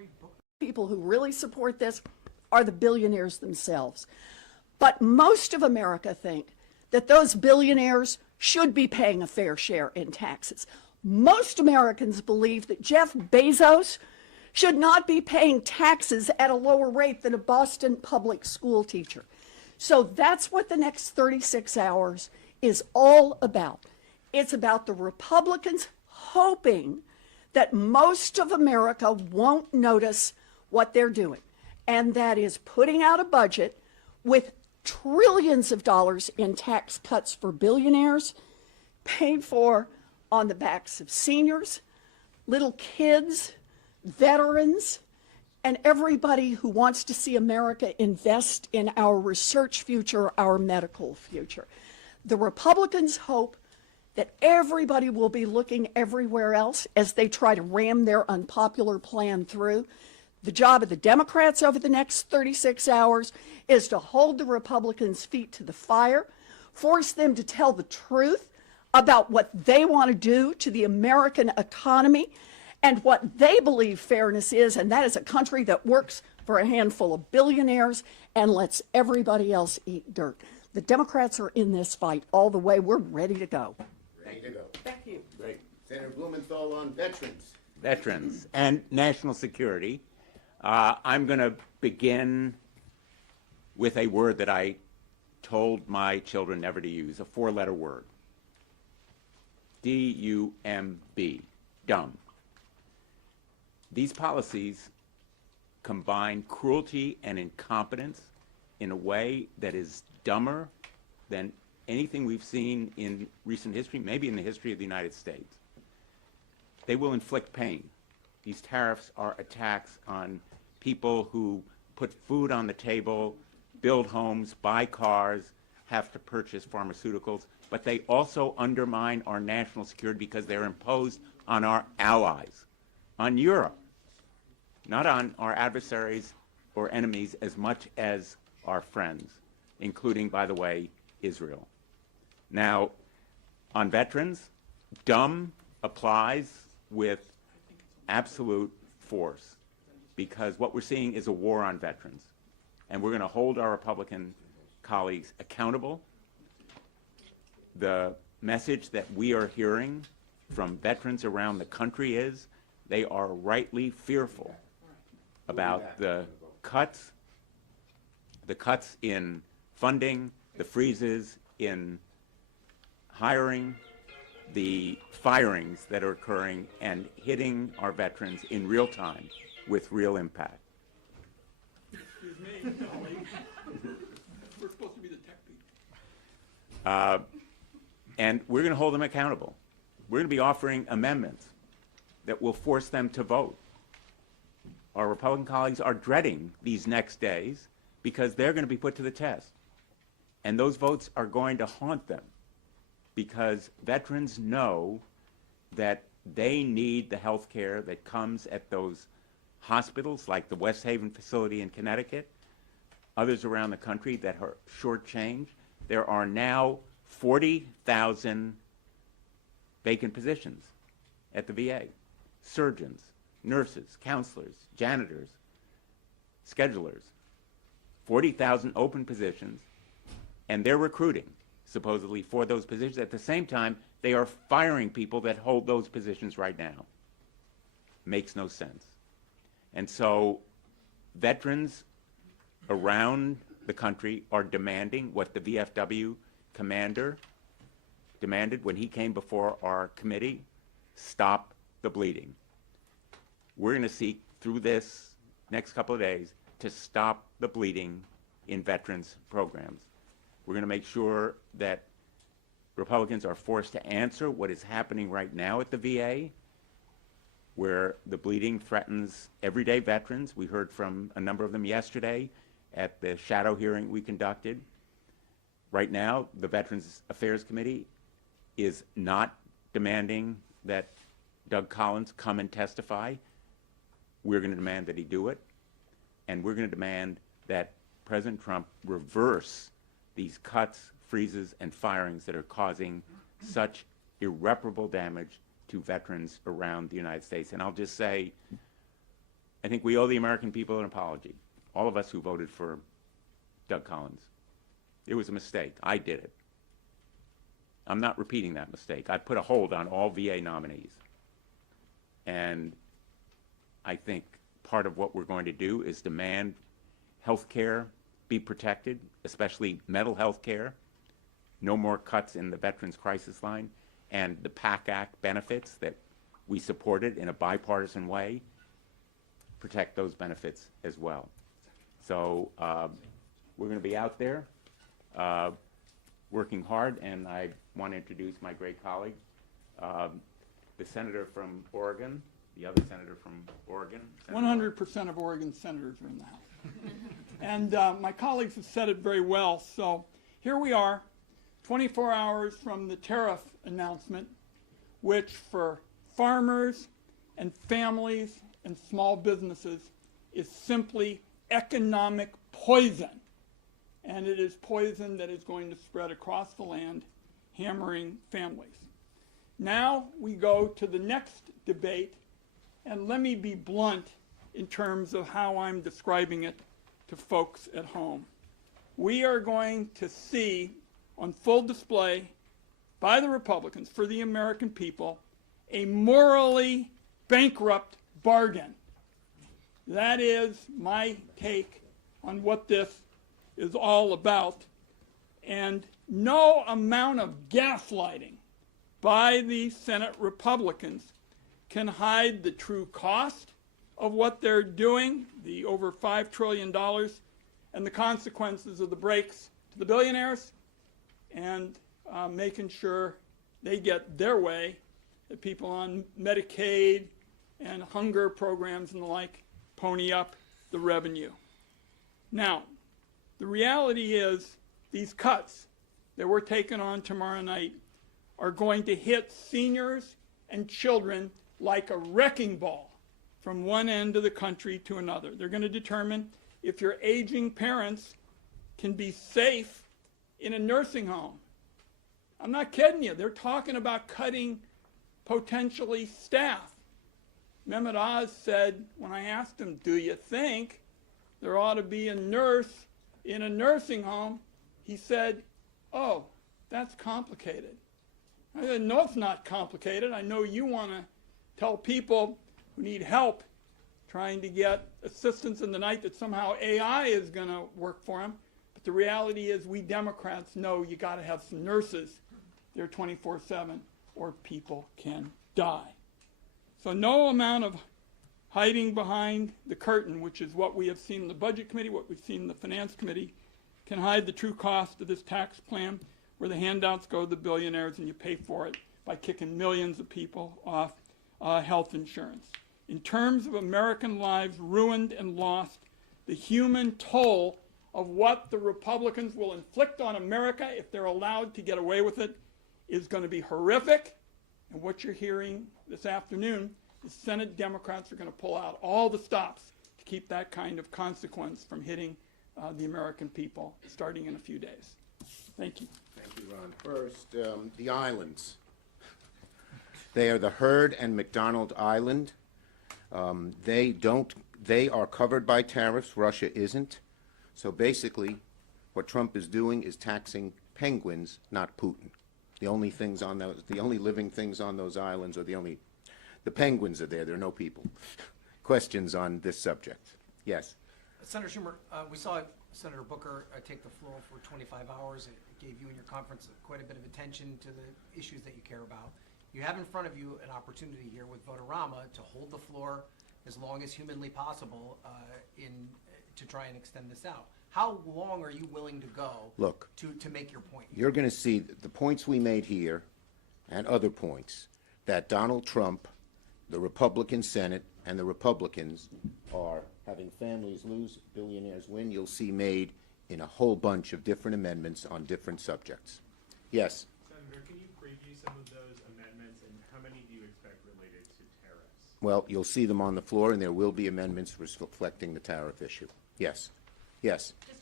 People who really support this are the billionaires themselves. But most of America think that those billionaires should be paying a fair share in taxes. Most Americans believe that Jeff Bezos should not be paying taxes at a lower rate than a Boston public school teacher. So that's what the next 36 hours is all about. It's about the Republicans hoping that most of America won't notice what they're doing, and that is putting out a budget with trillions of dollars in tax cuts for billionaires, paid for on the backs of seniors, little kids, veterans, and everybody who wants to see America invest in our research future, our medical future. The Republicans hope that everybody will be looking everywhere else as they try to ram their unpopular plan through. The job of the Democrats over the next 36 hours is to hold the Republicans' feet to the fire, force them to tell the truth about what they want to do to the American economy and what they believe fairness is, and that is a country that works for a handful of billionaires and lets everybody else eat dirt. The Democrats are in this fight all the way. We're ready to go. Ready to go. Thank you. Great. Senator Blumenthal on veterans. Veterans and national security. I'm going to begin with a word that I told my children never to use, a four-letter word. D-U-M-B, dumb. These policies combine cruelty and incompetence in a way that is dumber than anything we've seen in recent history, maybe in the history of the United States. They will inflict pain. These tariffs are attacks on people who put food on the table, build homes, buy cars, have to purchase pharmaceuticals, but they also undermine our national security because they're imposed on our allies, on Europe, not on our adversaries or enemies as much as our friends, including, by the way, Israel. Now, on veterans, dumb applies with absolute force because what we're seeing is a war on veterans, and we're going to hold our Republican colleagues accountable. The message that we are hearing from veterans around the country is they are rightly fearful about the cuts in funding, the freezes in hiring, the firings that are occurring and hitting our veterans in real time with real impact. Excuse me, colleague. We're supposed to be the tech people. And we're going to hold them accountable. We're going to be offering amendments that will force them to vote. Our Republican colleagues are dreading these next days because they're going to be put to the test. And those votes are going to haunt them because veterans know that they need the health care that comes at those hospitals like the West Haven facility in Connecticut, others around the country that are shortchanged. There are now 40,000 vacant positions at the VA. Surgeons, nurses, counselors, janitors, schedulers. 40,000 open positions, and they're recruiting, supposedly, for those positions. At the same time, they are firing people that hold those positions right now. Makes no sense. And so veterans around the country are demanding what the VFW commander demanded when he came before our committee: stop the bleeding. We're going to seek through this next couple of days to stop the bleeding in veterans programs. We're going to make sure that Republicans are forced to answer what is happening right now at the VA, where the bleeding threatens everyday veterans. We heard from a number of them yesterday at the shadow hearing we conducted. Right now, the Veterans Affairs Committee is not demanding that Doug Collins come and testify. We're going to demand that he do it, and we're going to demand that President Trump reverse these cuts, freezes, and firings that are causing such irreparable damage to veterans around the United States. And I'll just say, I think we owe the American people an apology. All of us who voted for Doug Collins. It was a mistake. I did it. I'm not repeating that mistake. I put a hold on all VA nominees. And I think part of what we're going to do is demand health care be protected, especially mental health care. No more cuts in the Veterans Crisis Line, and the PAC Act benefits that we supported in a bipartisan way, protect those benefits as well. So we're going to be out there working hard, and I want to introduce my great colleague, the senator from Oregon, the other senator from Oregon. 100% of Oregon senators are in the House. And my colleagues have said it very well. So here we are, 24 hours from the tariff announcement, which for farmers and families and small businesses is simply economic poison. And it is poison that is going to spread across the land, hammering families. Now we go to the next debate, and let me be blunt in terms of how I'm describing it to folks at home. We are going to see on full display by the Republicans for the American people a morally bankrupt bargain. That is my take on what this is all about. And no amount of gaslighting by the Senate Republicans can hide the true cost of what they're doing, the over $5 trillion, and the consequences of the breaks to the billionaires, and making sure they get their way, that people on Medicaid and hunger programs and the like pony up the revenue. Now, the reality is these cuts that we're taking on tomorrow night are going to hit seniors and children like a wrecking ball from one end of the country to another. They're going to determine if your aging parents can be safe in a nursing home. I'm not kidding you. They're talking about cutting potentially staff. Mehmet Oz said, when I asked him, do you think there ought to be a nurse in a nursing home? He said, oh, that's complicated. I said, no, it's not complicated. I know you want to tell people who need help trying to get assistance in the night that somehow AI is going to work for them. But the reality is we Democrats know you got to have some nurses there 24/7 or people can die. So no amount of hiding behind the curtain, which is what we have seen in the Budget Committee, what we've seen in the Finance Committee, can hide the true cost of this tax plan where the handouts go to the billionaires and you pay for it by kicking millions of people off health insurance. In terms of American lives ruined and lost, the human toll of what the Republicans will inflict on America if they're allowed to get away with it is going to be horrific. And what you're hearing this afternoon is Senate Democrats are going to pull out all the stops to keep that kind of consequence from hitting the American people starting in a few days. Thank you. Thank you, Ron. First, the islands. They are the Heard and McDonald Island. They are covered by tariffs. Russia isn't. So basically, what Trump is doing is taxing penguins, not Putin. The only living things on those islands are the penguins are there. There are no people. Questions on this subject? Yes. Senator Schumer, we saw Senator Booker take the floor for 25 hours. It gave you and your conference quite a bit of attention to the issues that you care about. You have in front of you an opportunity here with Votorama to hold the floor as long as humanly possible to try and extend this out. How long are you willing to go to make your point? You're going to see the points we made here and other points that Donald Trump, the Republican Senate, and the Republicans are having families lose, billionaires win. You'll see made in a whole bunch of different amendments on different subjects. Yes? Senator, can you preview some of those amendments, and how many do you expect related to tariffs? Well, you'll see them on the floor, and there will be amendments reflecting the tariff issue. Yes. Yes. Just to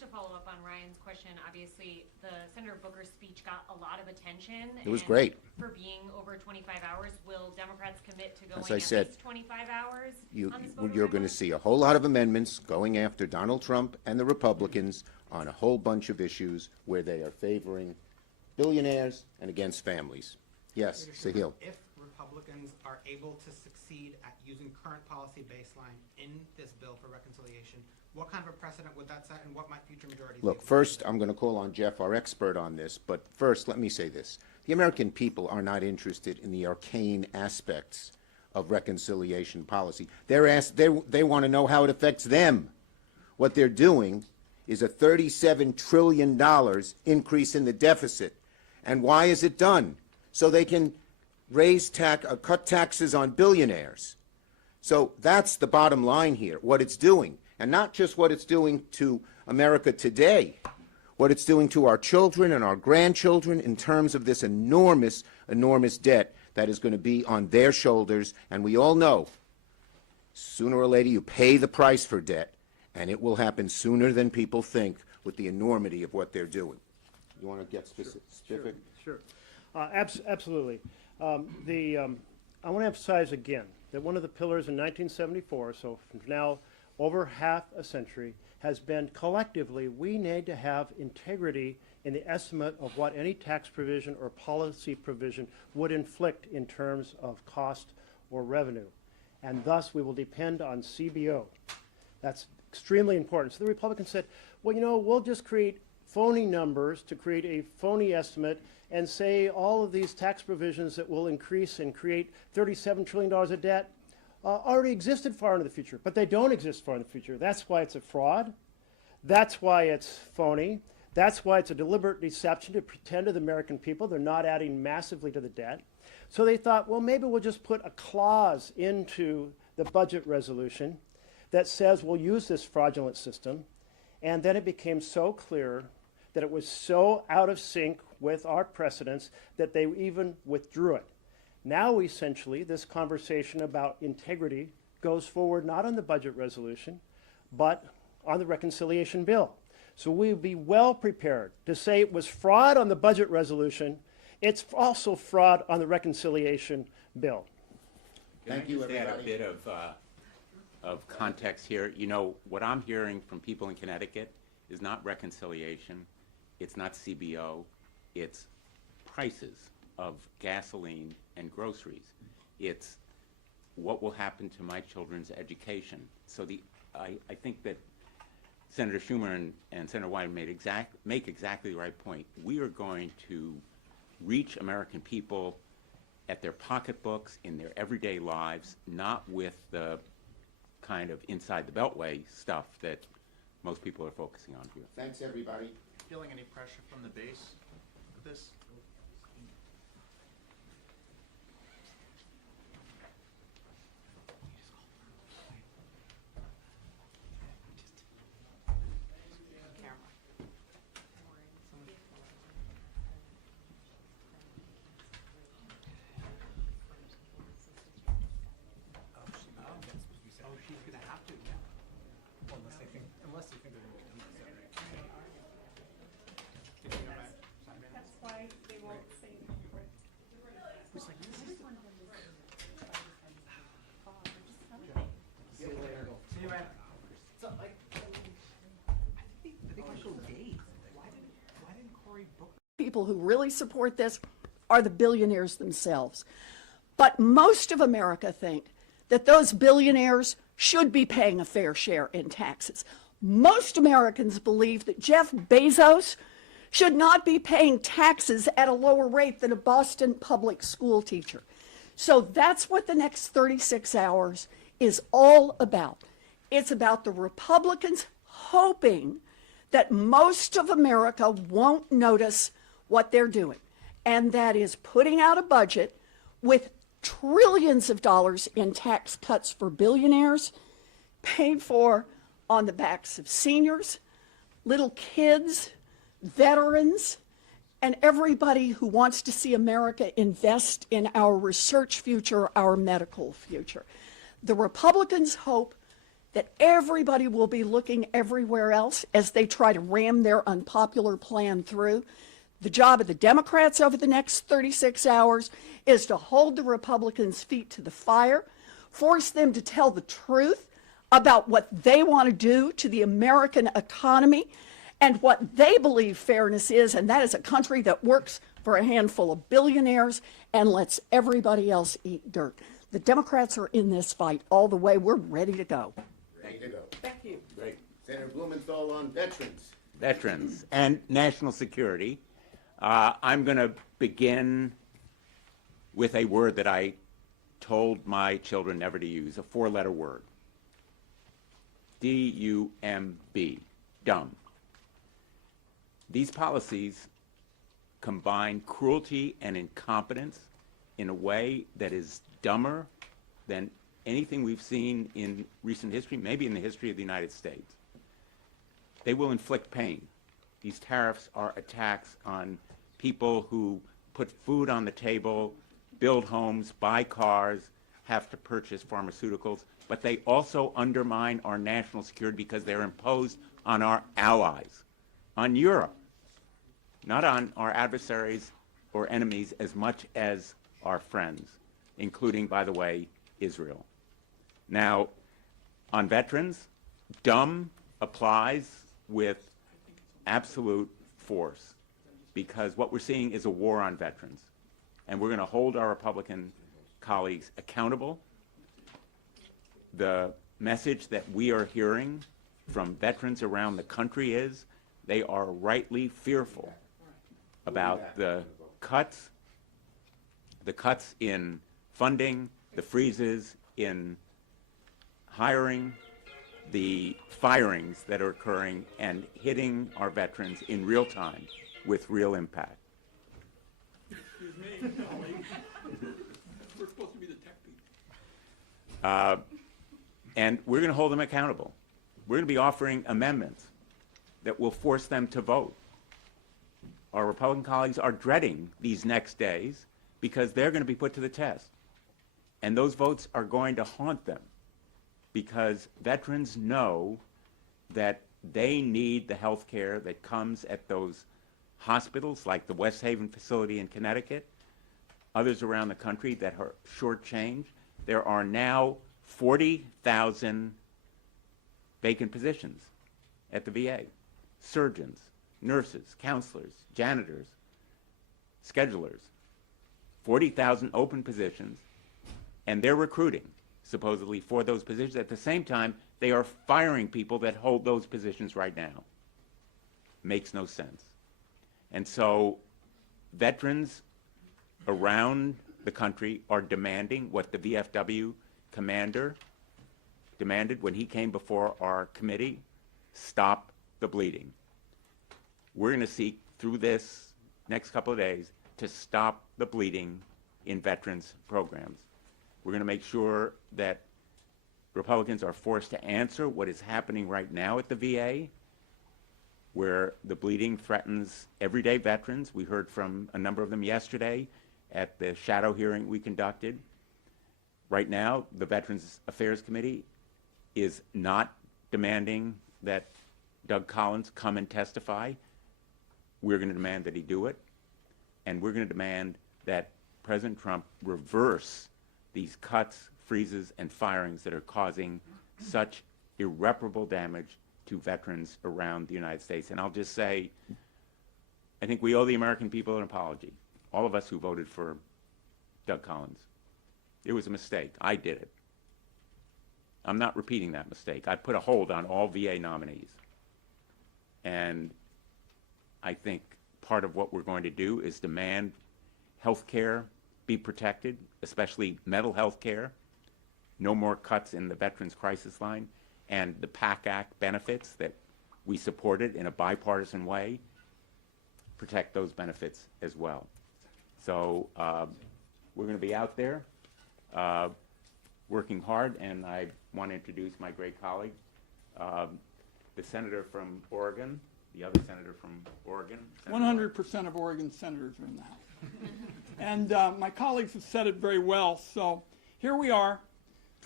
follow up on Ryan's question, obviously, the Senator Booker's speech got a lot of attention. It was and great. For being over 25 hours, will Democrats commit to going As I at said, least 25 hours You, on this voter you're going to referendum? see a whole lot of amendments going after Donald Trump and the Republicans on a whole bunch of issues where they are favoring billionaires and against families. Yes, Sahil. If Republicans are able to succeed at using current policy baseline in this bill for reconciliation, what kind of a precedent would that set, and what might future majorities Look, do? first, I'm going to call on Jeff, our expert on this, but first, let me say this. The American people are not interested in the arcane aspects of reconciliation policy. They want to know how it affects them. What they're doing is a $37 trillion increase in the deficit. And why is it done? So they can cut taxes on billionaires. So that's the bottom line here, what it's doing. And not just what it's doing to America today, what it's doing to our children and our grandchildren in terms of this enormous, enormous debt that is going to be on their shoulders. And we all know, sooner or later, you pay the price for debt, and it will happen sooner than people think with the enormity of what they're doing. You want to get specific? Sure. Absolutely. I want to emphasize again that one of the pillars in 1974, so from now over half a century, has been collectively we need to have integrity in the estimate of what any tax provision or policy provision would inflict in terms of cost or revenue. And thus we will depend on CBO. That's extremely important. So the Republicans said, well, you know, we'll just create phony numbers to create a phony estimate and say all of these tax provisions that will increase and create $37 trillion of debt already existed far into the future, but they don't exist far in the future. That's why it's a fraud. That's why it's phony. That's why it's a deliberate deception to pretend to the American people they're not adding massively to the debt. So they thought, well, maybe we'll just put a clause into the budget resolution that says we'll use this fraudulent system. And then it became so clear that it was so out of sync with our precedents that they even withdrew it. Now, essentially, this conversation about integrity goes forward not on the budget resolution, but on the reconciliation bill. So we'll be well prepared to say it was fraud on the budget resolution. It's also fraud on the reconciliation bill. Thank you, Can I just add a everybody. bit of context here? You know, what I'm hearing from people in Connecticut is not reconciliation, it's not CBO, it's prices of gasoline and groceries. It's what will happen to my children's education. So I think that Senator Schumer and Senator Wyden make exactly the right point. We are going to reach American people at their pocketbooks, in their everyday lives, not with the kind of inside the beltway stuff that most people are focusing on here. Thanks, everybody. Feeling any pressure from the base with this? Oh, she's gonna have to, yeah. Well, unless they think they're gonna be done with it. Did you know that? That's why they won't say See you, man. So, like, I think they can go days. Why didn't Cory Booker? people who really support this are the billionaires themselves. But most of America think that those billionaires should be paying a fair share in taxes. Most Americans believe that Jeff Bezos should not be paying taxes at a lower rate than a Boston public school teacher. So that's what the next 36 hours is all about. It's about the Republicans hoping that most of America won't notice what they're doing, and that is putting out a budget with trillions of dollars in tax cuts for billionaires, paid for on the backs of seniors, little kids, veterans, and everybody who wants to see America invest in our research future, our medical future. The Republicans hope that everybody will be looking everywhere else as they try to ram their unpopular plan through. The job of the Democrats over the next 36 hours is to hold the Republicans' feet to the fire, force them to tell the truth about what they want to do to the American economy and what they believe fairness is, and that is a country that works for a handful of billionaires and lets everybody else eat dirt. The Democrats are in this fight all the way. We're ready to go. Ready to go. Thank you. Great. Senator Blumenthal on veterans. Veterans and national security. I'm going to begin with a word that I told my children never to use, a four-letter word. D-U-M-B, dumb. These policies combine cruelty and incompetence in a way that is dumber than anything we've seen in recent history, maybe in the history of the United States. They will inflict pain. These tariffs are attacks on people who put food on the table, build homes, buy cars, have to purchase pharmaceuticals, but they also undermine our national security because they're imposed on our allies, on Europe, not on our adversaries or enemies as much as our friends, including, by the way, Israel. Now, on veterans, dumb applies with absolute force because what we're seeing is a war on veterans. And we're going to hold our Republican colleagues accountable. The message that we are hearing from veterans around the country is they are rightly fearful about the cuts in funding, the freezes in hiring, the firings that are occurring and hitting our veterans in real time with real impact. Excuse me, colleague. We're supposed to be the tech people. And we're going to hold them accountable. We're going to be offering amendments that will force them to vote. Our Republican colleagues are dreading these next days because they're going to be put to the test. And those votes are going to haunt them because veterans know that they need the health care that comes at those hospitals like the West Haven facility in Connecticut, others around the country that are shortchanged. There are now 40,000 vacant positions at the VA. Surgeons, nurses, counselors, janitors, schedulers. 40,000 open positions, and they're recruiting, supposedly, for those positions. At the same time, they are firing people that hold those positions right now. Makes no sense. And so veterans around the country are demanding what the VFW commander demanded when he came before our committee: stop the bleeding. We're going to seek through this next couple of days to stop the bleeding in veterans programs. We're going to make sure that Republicans are forced to answer what is happening right now at the VA, where the bleeding threatens everyday veterans. We heard from a number of them yesterday at the shadow hearing we conducted. Right now, the Veterans Affairs Committee is not demanding that Doug Collins come and testify. We're going to demand that he do it. And we're going to demand that President Trump reverse these cuts, freezes, and firings that are causing such irreparable damage to veterans around the United States. And I'll just say, I think we owe the American people an apology, all of us who voted for Doug Collins. It was a mistake. I did it. I'm not repeating that mistake. I put a hold on all VA nominees. And I think part of what we're going to do is demand health care be protected, especially mental health care. No more cuts in the Veterans Crisis Line, and the PAC Act benefits that we supported in a bipartisan way, protect those benefits as well. So we're going to be out there working hard, and I want to introduce my great colleague, the senator from Oregon, the other senator from Oregon. 100% of Oregon senators are in the House. And my colleagues have said it very well. So here we are,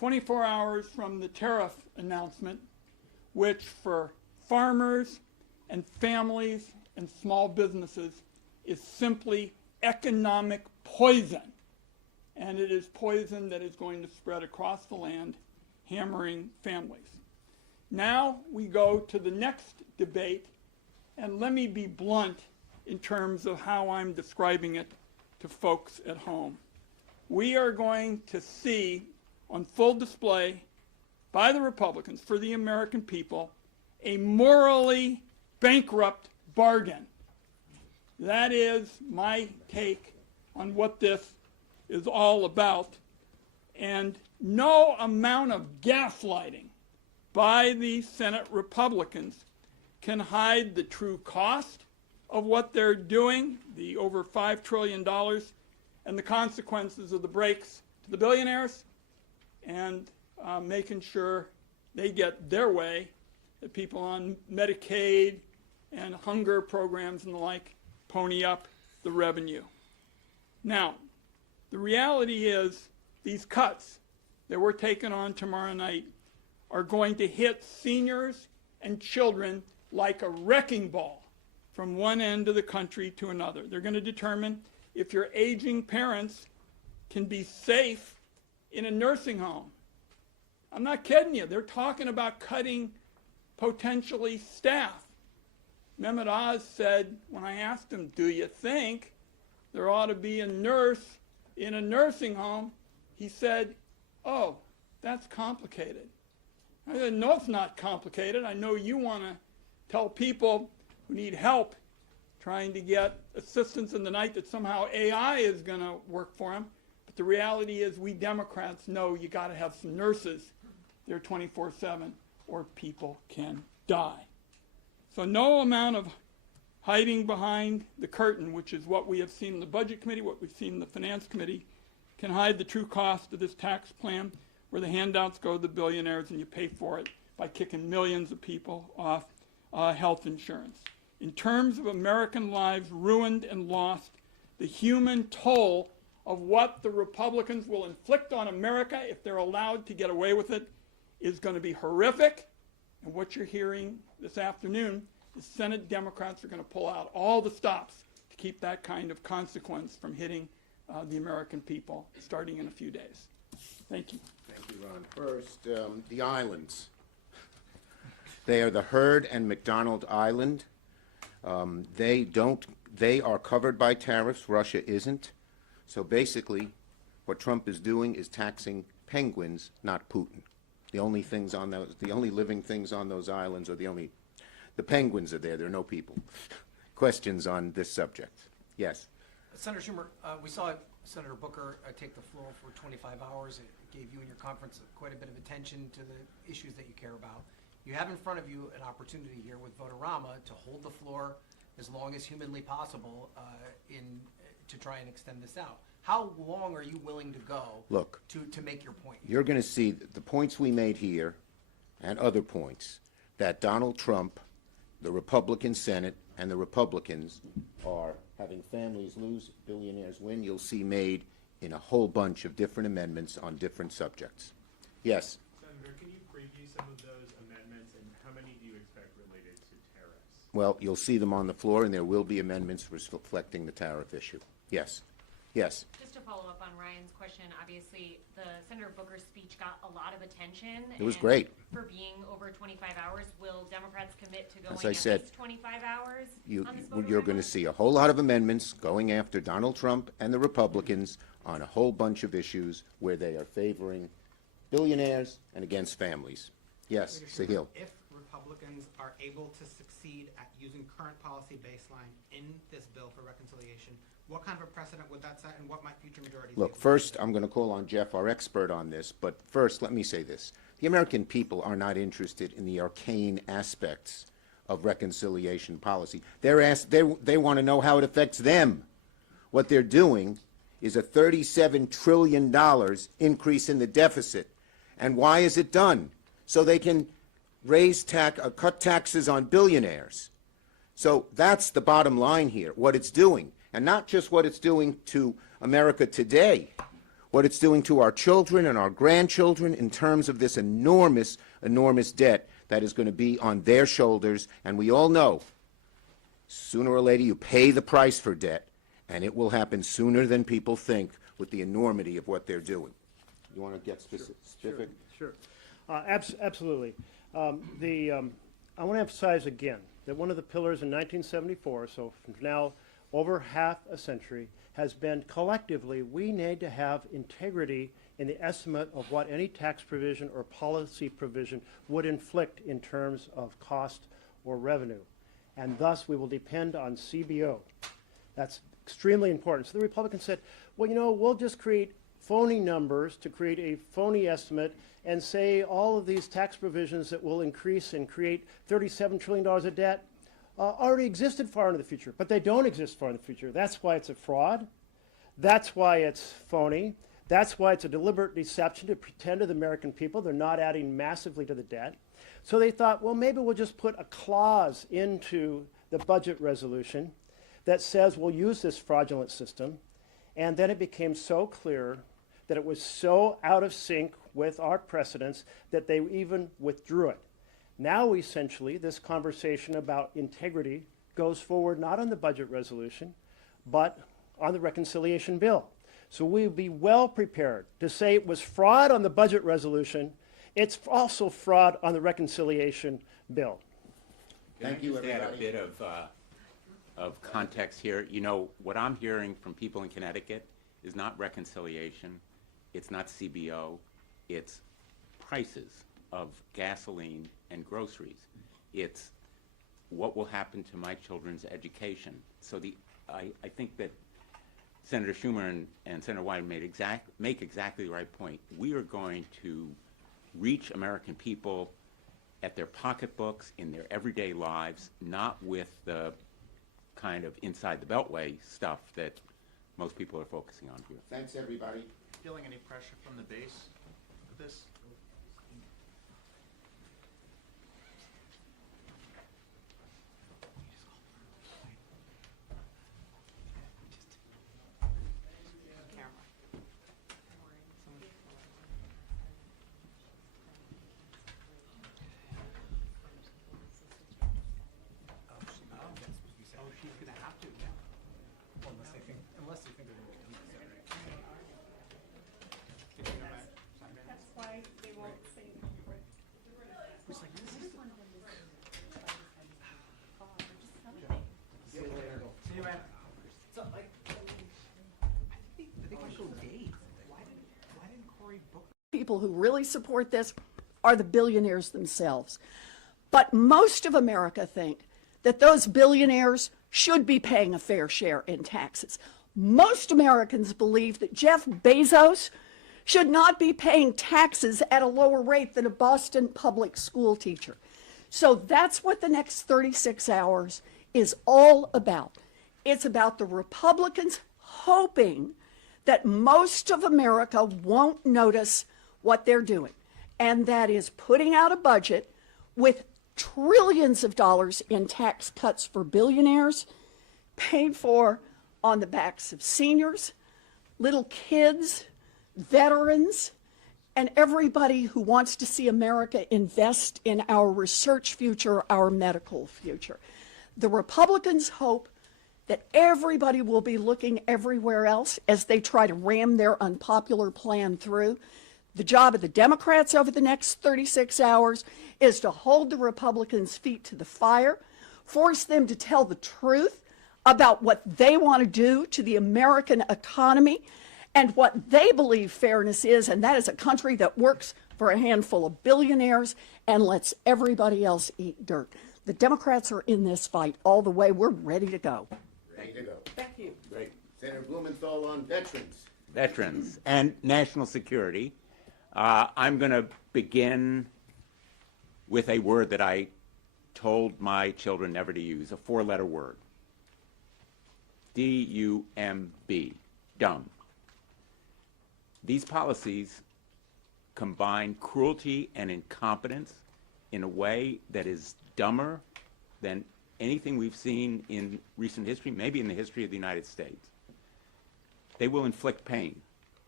24 hours from the tariff announcement, which for farmers and families and small businesses is simply economic poison. And it is poison that is going to spread across the land, hammering families. Now we go to the next debate, and let me be blunt in terms of how I'm describing it to folks at home. We are going to see on full display by the Republicans for the American people a morally bankrupt bargain. That is my take on what this is all about. And no amount of gaslighting by the Senate Republicans can hide the true cost of what they're doing, the over $5 trillion, and the consequences of the breaks to the billionaires, and making sure they get their way, that people on Medicaid and hunger programs and the like pony up the revenue. Now, the reality is these cuts that we're taking on tomorrow night are going to hit seniors and children like a wrecking ball from one end of the country to another. They're going to determine if your aging parents can be safe in a nursing home. I'm not kidding you. They're talking about cutting potentially staff. Mehmet Oz said, when I asked him, do you think there ought to be a nurse in a nursing home? He said, oh, that's complicated. I said, no, it's not complicated. I know you want to tell people who need help trying to get assistance in the night that somehow AI is going to work for them. But the reality is we Democrats know you got to have some nurses there 24/7 or people can die. So no amount of hiding behind the curtain, which is what we have seen in the Budget Committee, what we've seen in the Finance Committee, can hide the true cost of this tax plan where the handouts go to the billionaires and you pay for it by kicking millions of people off health insurance. In terms of American lives ruined and lost, the human toll of what the Republicans will inflict on America if they're allowed to get away with it is going to be horrific. And what you're hearing this afternoon is Senate Democrats are going to pull out all the stops to keep that kind of consequence from hitting the American people starting in a few days. Thank you. Thank you, Ron. First, the islands. They are the Heard and McDonald Island. They are covered by tariffs. Russia isn't. So basically, what Trump is doing is taxing penguins, not Putin. The only living things on those islands are the penguins are there. There are no people. Questions on this subject? Yes. Senator Schumer, we saw Senator Booker take the floor for 25 hours. It gave you and your conference quite a bit of attention to the issues that you care about. You have in front of you an opportunity here with Votorama to hold the floor as long as humanly possible to try and extend this out. How long are you willing to go to make your point? You're going to see the points we made here and other points that Donald Trump, the Republican Senate, and the Republicans are having families lose, billionaires win. You'll see made in a whole bunch of different amendments on different subjects. Yes? Senator, can you preview some of those amendments, and how many do you expect related to tariffs? Well, you'll see them on the floor, and there will be amendments reflecting the tariff issue. Yes? Yes? Just to follow up on Ryan's question, obviously the Senator Booker's speech got a lot of attention. It was and great. For being over 25 hours, will Democrats commit to going As I at said, least 25 hours on this you're going to Votorama? see a whole lot of amendments going after Donald Trump and the Republicans on a whole bunch of issues where they are favoring billionaires and against families. Yes, Sahil. If Republicans are able to succeed at using current policy baseline in this bill for reconciliation, what kind of a precedent would that set, and what might future majorities Look, do? first, I'm going to call on Jeff, our expert on this, but first, let me say this. The American people are not interested in the arcane aspects of reconciliation policy. They want to know how it affects them. What they're doing is a $37 trillion increase in the deficit. And why is it done? So they can cut taxes on billionaires. So that's the bottom line here, what it's doing. And not just what it's doing to America today, what it's doing to our children and our grandchildren in terms of this enormous, enormous debt that is going to be on their shoulders. And we all know, sooner or later, you pay the price for debt, and it will happen sooner than people think with the enormity of what they're doing. You want to get specific? Sure. Absolutely. I want to emphasize again that one of the pillars in 1974, so from now over half a century, has been collectively we need to have integrity in the estimate of what any tax provision or policy provision would inflict in terms of cost or revenue. And thus we will depend on CBO. That's extremely important. So the Republicans said, well, you know, we'll just create phony numbers to create a phony estimate and say all of these tax provisions that will increase and create $37 trillion of debt already existed far into the future, but they don't exist far in the future. That's why it's a fraud. That's why it's phony. That's why it's a deliberate deception to pretend to the American people they're not adding massively to the debt. So they thought, well, maybe we'll just put a clause into the budget resolution that says we'll use this fraudulent system. And then it became so clear that it was so out of sync with our precedents that they even withdrew it. Now, essentially, this conversation about integrity goes forward not on the budget resolution, but on the reconciliation bill. So we'll be well prepared to say it was fraud on the budget resolution. It's also fraud on the reconciliation bill. Thank you, Can I just add a everybody. bit of context here? You know, what I'm hearing from people in Connecticut is not reconciliation, it's not CBO, it's prices of gasoline and groceries. It's what will happen to my children's education. So I think that Senator Schumer and Senator Wyden make exactly the right point. We are going to reach American people at their pocketbooks, in their everyday lives, not with the kind of inside the beltway stuff that most people are focusing on here. Thanks, everybody. Feeling any pressure from the base with this? People who really support this are the billionaires themselves. But most of America think that those billionaires should be paying a fair share in taxes. Most Americans believe that Jeff Bezos should not be paying taxes at a lower rate than a Boston public school teacher. So that's what the next 36 hours is all about. It's about the Republicans hoping that most of America won't notice what they're doing, and that is putting out a budget with trillions of dollars in tax cuts for billionaires, paid for on the backs of seniors, little kids, veterans, and everybody who wants to see America invest in our research future, our medical future. The Republicans hope that everybody will be looking everywhere else as they try to ram their unpopular plan through. The job of the Democrats over the next 36 hours is to hold the Republicans' feet to the fire, force them to tell the truth about what they want to do to the American economy and what they believe fairness is, and that is a country that works for a handful of billionaires and lets everybody else eat dirt. The Democrats are in this fight all the way. We're ready to go. Ready to go. Thank you. Great. Senator Blumenthal on veterans. Veterans and national security. I'm going to begin with a word that I told my children never to use, a four-letter word. D-U-M-B, dumb. These policies combine cruelty and incompetence in a way that is dumber than anything we've seen in recent history, maybe in the history of the United States. They will inflict pain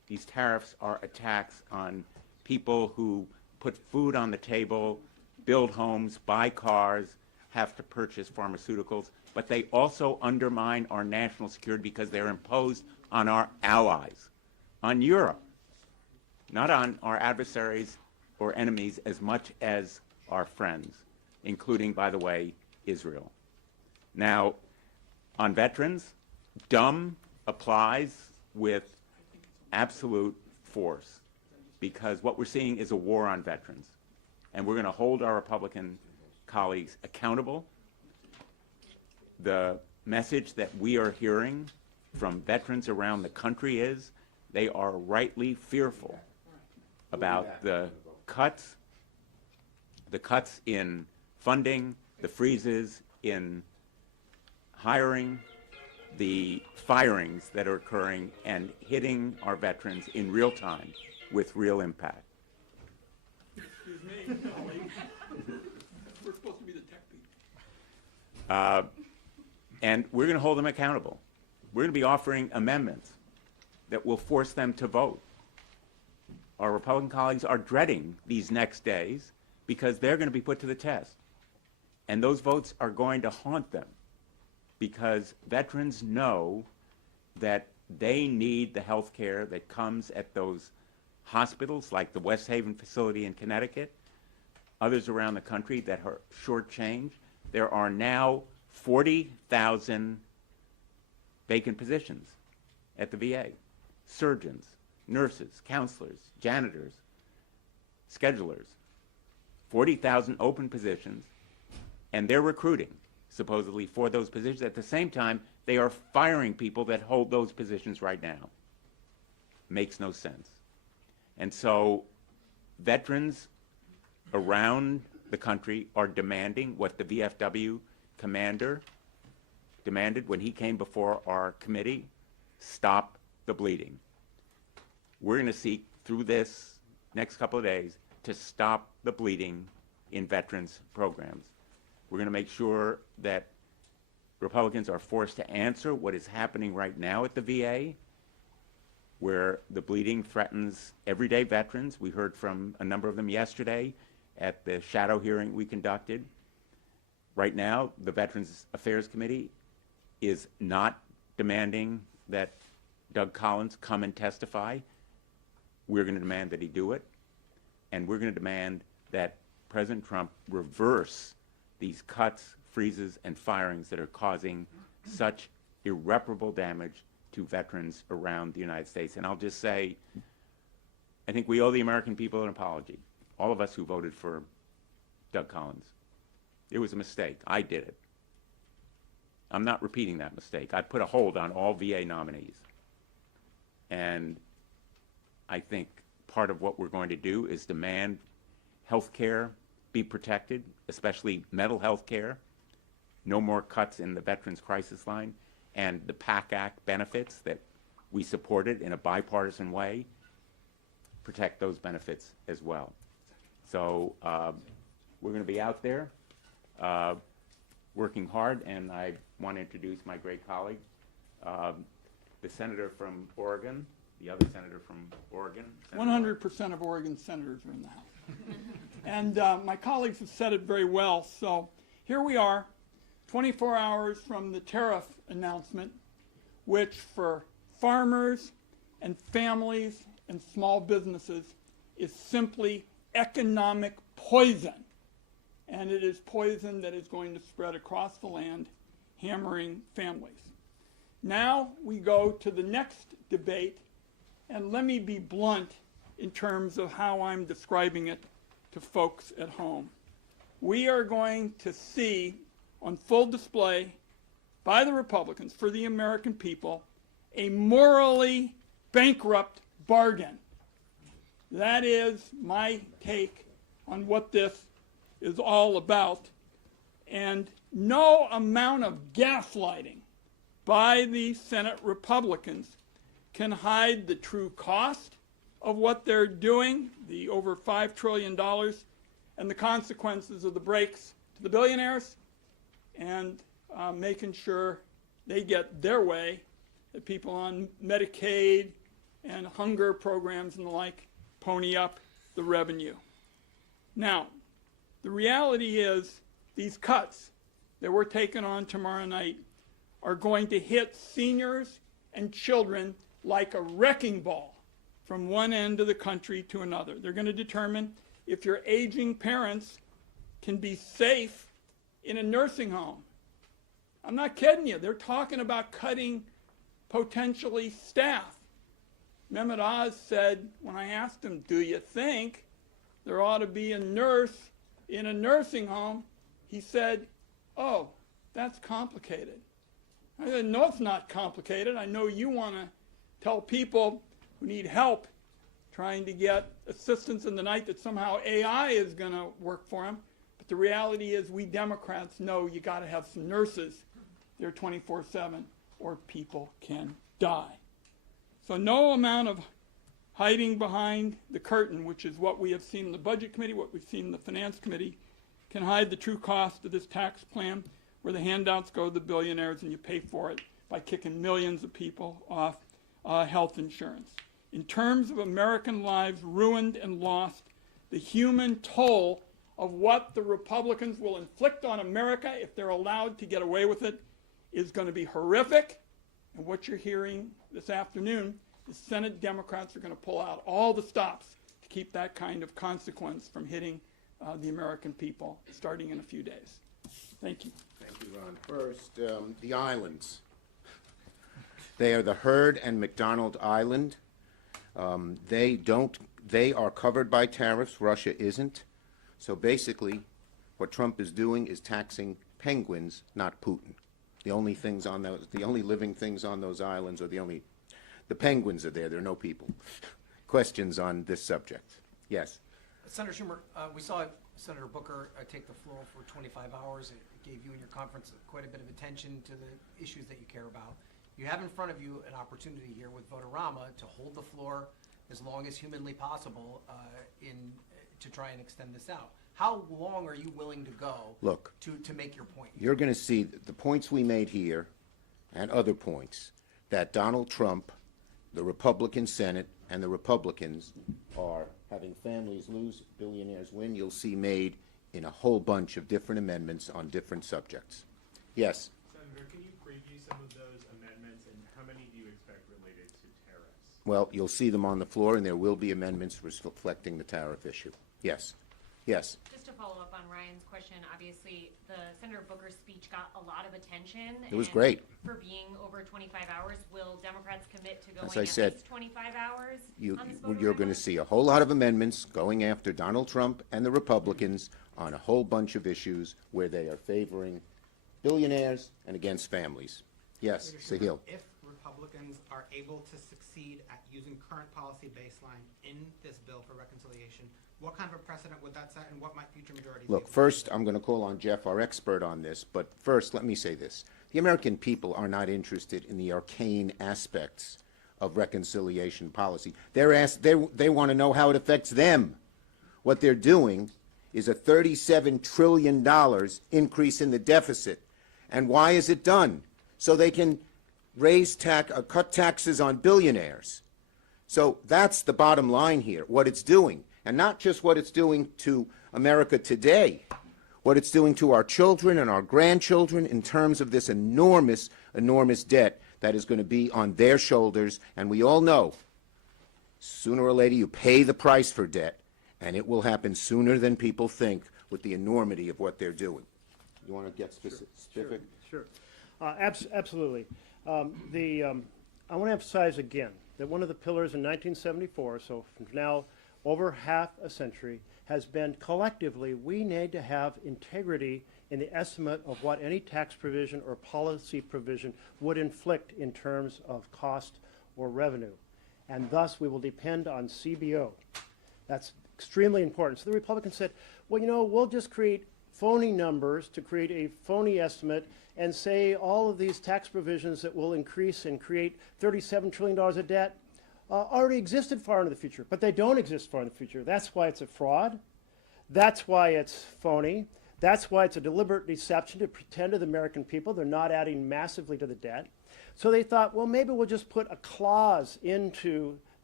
These tariffs are attacks on people who put food on the table, build homes, buy cars, have to purchase pharmaceuticals, but they also undermine our national security because they're imposed on our allies, on Europe, not on our adversaries or enemies as much as our friends, including, by the way, Israel. Now, on veterans, dumb applies with absolute force, because what we're seeing is a war on veterans. And we're going to hold our Republican colleagues accountable. The message that we are hearing from veterans around the country is they are rightly fearful about the cuts in funding, the freezes in hiring, the firings that are occurring and hitting our veterans in real time with real impact. Excuse me, colleague. We're supposed to be the tech people. And we're going to hold them accountable. We're going to be offering amendments that will force them to vote. Our Republican colleagues are dreading these next days because they're going to be put to the test. And those votes are going to haunt them because veterans know that they need the health care that comes at those hospitals like the West Haven facility in Connecticut, others around the country that are shortchanged. There are now 40,000 vacant positions at the VA. Surgeons, nurses, counselors, janitors, schedulers. 40,000 open positions, and they're recruiting, supposedly, for those positions. At the same time, they are firing people that hold those positions right now. Makes no sense. And so veterans around the country are demanding what the VFW commander demanded when he came before our committee: stop the bleeding. We're going to seek through this next couple of days to stop the bleeding in veterans programs. We're going to make sure that Republicans are forced to answer what is happening right now at the VA, where the bleeding threatens everyday veterans. We heard from a number of them yesterday at the shadow hearing we conducted. Right now, the Veterans Affairs Committee is not demanding that Doug Collins come and testify. We're going to demand that he do it, and we're going to demand that President Trump reverse these cuts, freezes, and firings that are causing such irreparable damage to veterans around the United States. And I'll just say, I think we owe the American people an apology, all of us who voted for Doug Collins. It was a mistake. I did it. I'm not repeating that mistake. I put a hold on all VA nominees. And I think part of what we're going to do is demand health care be protected, especially mental health care. No more cuts in the Veterans Crisis Line, and the PAC Act benefits that we supported in a bipartisan way, protect those benefits as well. So we're going to be out there working hard, and I want to introduce my great colleague, the senator from Oregon, the other senator from Oregon. 100% of Oregon senators are in the House. And my colleagues have said it very well. So here we are, 24 hours from the tariff announcement, which for farmers and families and small businesses is simply economic poison. And it is poison that is going to spread across the land, hammering families. Now we go to the next debate, and let me be blunt in terms of how I'm describing it to folks at home. We are going to see on full display by the Republicans for the American people a morally bankrupt bargain. That is my take on what this is all about. And no amount of gaslighting by the Senate Republicans can hide the true cost of what they're doing, the over $5 trillion, and the consequences of the breaks to the billionaires, and making sure they get their way, that people on Medicaid and hunger programs and the like pony up the revenue. Now, the reality is these cuts that we're taking on tomorrow night are going to hit seniors and children like a wrecking ball from one end of the country to another. They're going to determine if your aging parents can be safe in a nursing home. I'm not kidding you. They're talking about cutting potentially staff. Mehmet Oz said, when I asked him, do you think there ought to be a nurse in a nursing home? He said, oh, that's complicated. I said, no, it's not complicated. I know you want to tell people who need help trying to get assistance in the night that somehow AI is going to work for them. But the reality is we Democrats know you got to have some nurses there 24/7 or people can die. So no amount of hiding behind the curtain, which is what we have seen in the Budget Committee, what we've seen in the Finance Committee, can hide the true cost of this tax plan where the handouts go to the billionaires and you pay for it by kicking millions of people off health insurance. In terms of American lives ruined and lost, the human toll of what the Republicans will inflict on America if they're allowed to get away with it is going to be horrific. And what you're hearing this afternoon is Senate Democrats are going to pull out all the stops to keep that kind of consequence from hitting the American people starting in a few days. Thank you. Thank you, Ron. First, the islands. They are the Heard and McDonald Island. They are covered by tariffs. Russia isn't. So basically, what Trump is doing is taxing penguins, not Putin. The only living things on those islands are the penguins are there. There are no people. Questions on this subject? Yes. Senator Schumer, we saw Senator Booker take the floor for 25 hours. It gave you and your conference quite a bit of attention to the issues that you care about. You have in front of you an opportunity here with Votorama to hold the floor as long as humanly possible to try and extend this out. How long are you willing to go to make your point? You're going to see the points we made here and other points that Donald Trump, the Republican Senate, and the Republicans are having families lose, billionaires win. You'll see made in a whole bunch of different amendments on different subjects. Yes? Senator, can you preview some of those amendments, and how many do you expect related to tariffs? Well, you'll see them on the floor, and there will be amendments reflecting the tariff issue. Yes? Yes? Just to follow up on Ryan's question, obviously, the Senator Booker's speech got a lot of attention. It was and great. For being over 25 hours, will Democrats commit to going As I at said, least 25 hours on this you're going to see a whole lot of amendments going after Donald Trump and the Republicans on a whole bunch of issues where they are favoring billionaires and against families. Yes, Sahil. If Republicans are able to succeed at using current policy baseline in this bill for reconciliation, what kind of a precedent would that set, and what might future majorities Look, first, I'm going to call on Jeff, our expert on this, but first, let me say this. The American people are not interested in the arcane aspects of reconciliation policy. They want to know how it affects them. What they're doing is a $37 trillion increase in the deficit. And why is it done? So they can cut taxes on billionaires. So that's the bottom line here, what it's doing. And not just what it's doing to America today, what it's doing to our children and our grandchildren in terms of this enormous, enormous debt that is going to be on their shoulders. And we all know, sooner or later, you pay the price for debt, and it will happen sooner than people think with the enormity of what they're doing. You want to get specific? Sure. Absolutely. I want to emphasize again that one of the pillars in 1974, so from now over half a century, has been collectively we need to have integrity in the estimate of what any tax provision or policy provision would inflict in terms of cost or revenue. And thus we will depend on CBO. That's extremely important. So the Republicans said, well, you know, we'll just create phony numbers to create a phony estimate and say all of these tax provisions that will increase and create $37 trillion of debt already existed far into the future, but they don't exist far in the future. That's why it's a fraud. That's why it's phony. That's why it's a deliberate deception to pretend to the American people they're not adding massively to the debt. So they thought, well, maybe we'll just put a clause into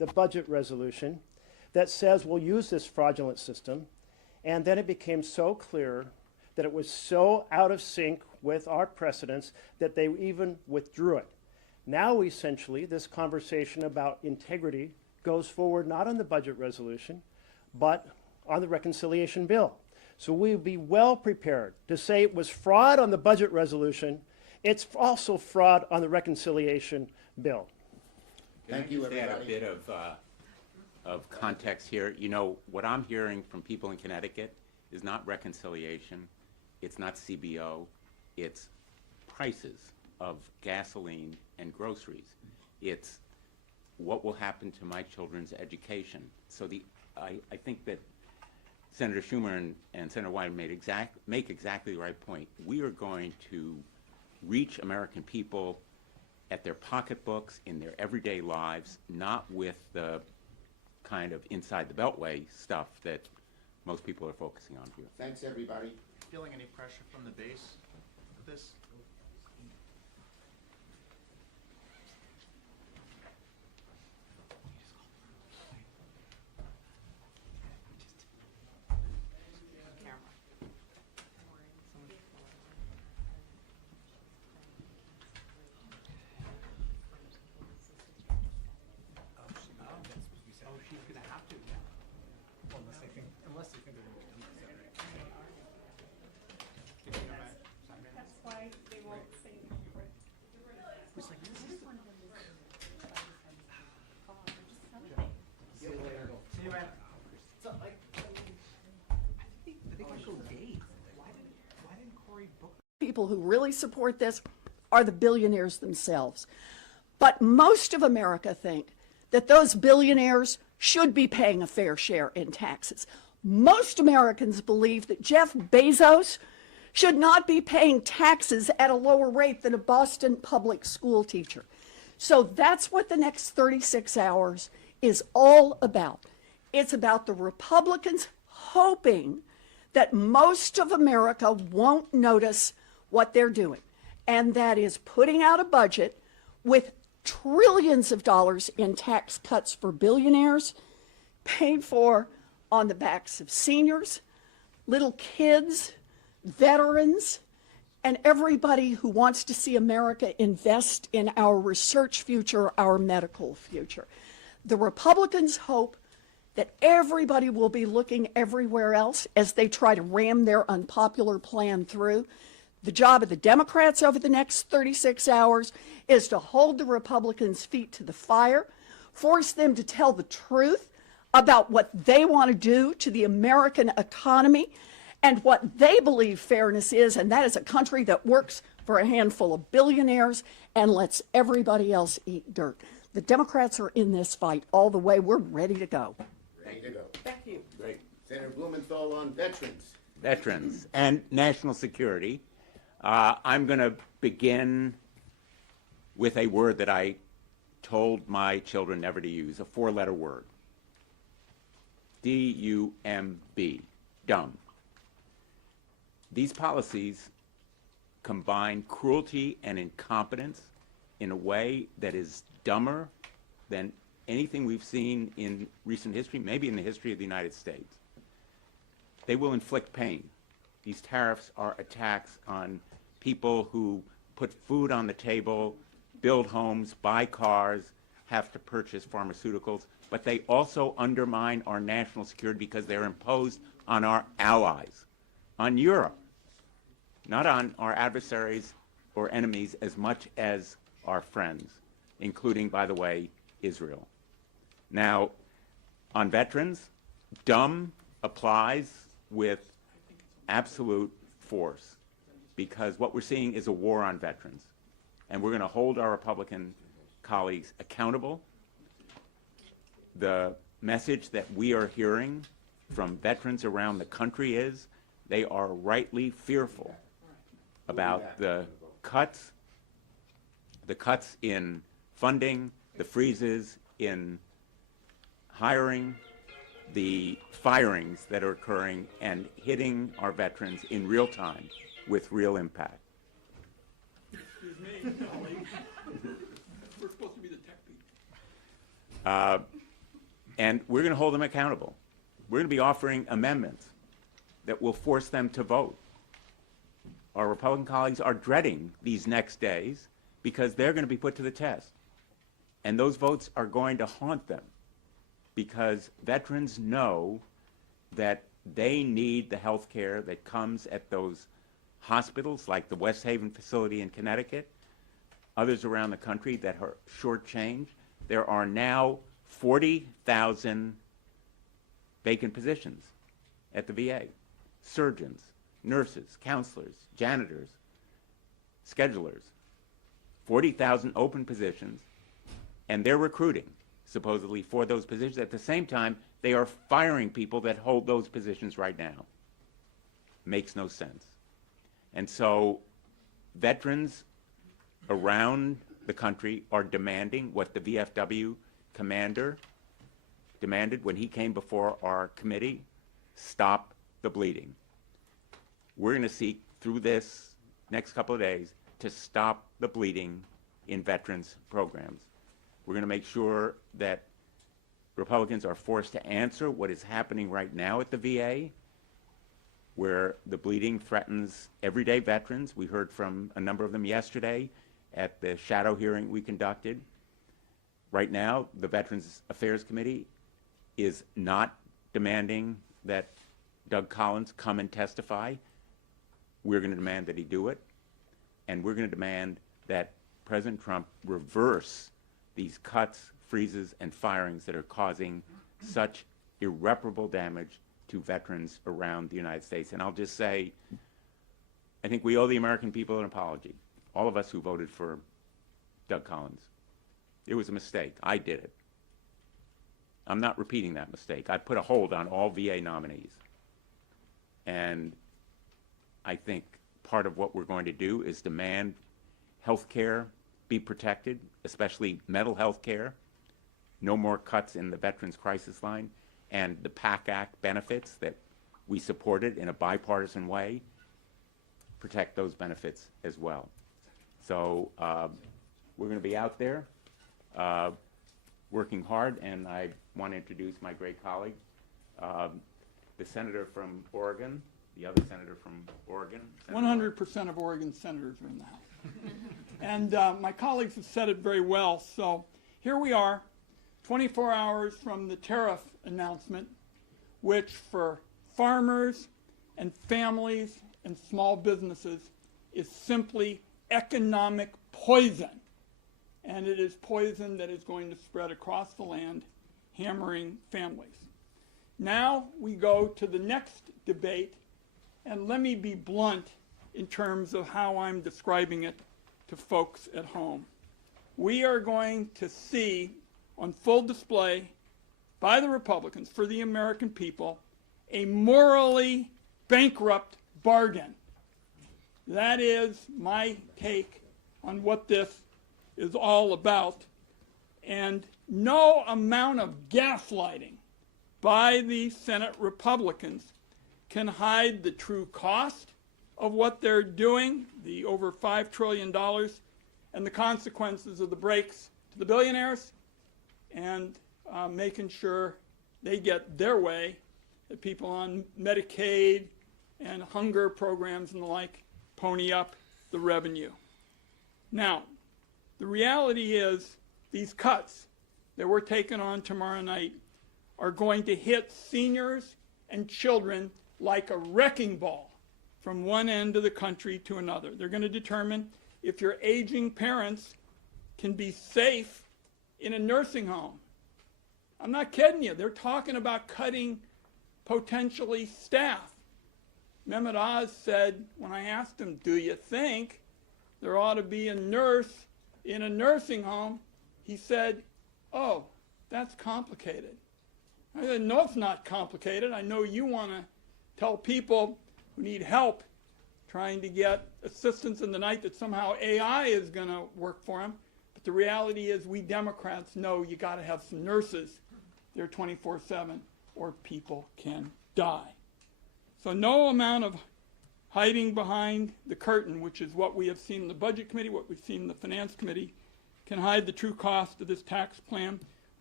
the budget resolution that says we'll use this fraudulent system, and then it became so clear that it was so out of sync with our precedents that they even withdrew it. Now, essentially, this conversation about integrity goes forward not on the budget resolution, but on the reconciliation bill. So we'll be well prepared to say it was fraud on the budget resolution. It's also fraud on the reconciliation bill. Thank you, Can I just add a everybody. bit of context here? You know, what I'm hearing from people in Connecticut is not reconciliation, it's not CBO, it's prices of gasoline and groceries. It's what will happen to my children's education. So I think that Senator Schumer and Senator Wyden make exactly the right point. We are going to reach American people at their pocketbooks, in their everyday lives, not with the kind of inside the beltway stuff that most people are focusing on here. Thanks, everybody. Feeling any pressure from the base of this? Oh, she's gonna have to, yeah. Well, unless they think they're going to do it. That's why they won't say See you, man. So, like, They could go days. Why didn't Cory Booker? people who really support this are the billionaires themselves. But most of America think that those billionaires should be paying a fair share in taxes. Most Americans believe that Jeff Bezos should not be paying taxes at a lower rate than a Boston public school teacher. So that's what the next 36 hours is all about. It's about the Republicans hoping that most of America won't notice what they're doing, and that is putting out a budget with trillions of dollars in tax cuts for billionaires, paid for on the backs of seniors, little kids, veterans, and everybody who wants to see America invest in our research future, our medical future. The Republicans hope that everybody will be looking everywhere else as they try to ram their unpopular plan through. The job of the Democrats over the next 36 hours is to hold the Republicans' feet to the fire, force them to tell the truth about what they want to do to the American economy and what they believe fairness is, and that is a country that works for a handful of billionaires and lets everybody else eat dirt. The Democrats are in this fight all the way. We're ready to go. Ready to go. Thank you. Great. Senator Blumenthal on veterans. Veterans and national security. I'm going to begin with a word that I told my children never to use, a four-letter word. D-U-M-B, dumb. These policies combine cruelty and incompetence in a way that is dumber than anything we've seen in recent history, maybe in the history of the United States. They will inflict pain. These tariffs are attacks on people who put food on the table, build homes, buy cars, have to purchase pharmaceuticals, but they also undermine our national security because they're imposed on our allies, on Europe, not on our adversaries or enemies as much as our friends, including, by the way, Israel. Now, on veterans, dumb applies with absolute force because what we're seeing is a war on veterans. And we're going to hold our Republican colleagues accountable. The message that we are hearing from veterans around the country is they are rightly fearful about the cuts in funding, the freezes in hiring, the firings that are occurring and hitting our veterans in real time with real impact. Excuse me, colleague. We're supposed to be the tech people. And we're going to hold them accountable. We're going to be offering amendments that will force them to vote. Our Republican colleagues are dreading these next days because they're going to be put to the test. And those votes are going to haunt them because veterans know that they need the health care that comes at those hospitals like the West Haven facility in Connecticut, others around the country that are shortchanged. There are now 40,000 vacant positions at the VA. Surgeons, nurses, counselors, janitors, schedulers. 40,000 open positions, and they're recruiting, supposedly, for those positions. At the same time, they are firing people that hold those positions right now. Makes no sense. And so veterans around the country are demanding what the VFW commander demanded when he came before our committee: stop the bleeding. We're going to seek through this next couple of days to stop the bleeding in veterans programs. We're going to make sure that Republicans are forced to answer what is happening right now at the VA, where the bleeding threatens everyday veterans. We heard from a number of them yesterday at the shadow hearing we conducted. Right now, the Veterans Affairs Committee is not demanding that Doug Collins come and testify. We're going to demand that he do it, and we're going to demand that President Trump reverse these cuts, freezes, and firings that are causing such irreparable damage to veterans around the United States. And I'll just say, I think we owe the American people an apology, all of us who voted for Doug Collins. It was a mistake. I did it. I'm not repeating that mistake. I put a hold on all VA nominees. And I think part of what we're going to do is demand health care be protected, especially mental health care. No more cuts in the Veterans Crisis Line, and the PAC Act benefits that we supported in a bipartisan way, protect those benefits as well. So we're going to be out there working hard, and I want to introduce my great colleague, the senator from Oregon, the other senator from Oregon. 100% of Oregon senators are in the House. And my colleagues have said it very well. So here we are, 24 hours from the tariff announcement, which for farmers and families and small businesses is simply economic poison. And it is poison that is going to spread across the land, hammering families. Now we go to the next debate, and let me be blunt in terms of how I'm describing it to folks at home. We are going to see on full display by the Republicans for the American people a morally bankrupt bargain. That is my take on what this is all about. And no amount of gaslighting by the Senate Republicans can hide the true cost of what they're doing, the over $5 trillion, and the consequences of the breaks to the billionaires, and making sure they get their way, that people on Medicaid and hunger programs and the like pony up the revenue. Now, the reality is these cuts that we're taking on tomorrow night are going to hit seniors and children like a wrecking ball from one end of the country to another. They're going to determine if your aging parents can be safe in a nursing home. I'm not kidding you. They're talking about cutting potentially staff. Mehmet Oz said, when I asked him, do you think there ought to be a nurse in a nursing home? He said, oh, that's complicated. I said, no, it's not complicated. I know you want to tell people who need help trying to get assistance in the night that somehow AI is going to work for them. But the reality is we Democrats know you got to have some nurses there 24/7 or people can die. So no amount of hiding behind the curtain, which is what we have seen in the Budget Committee, what we've seen in the Finance Committee, can hide the true cost of this tax plan.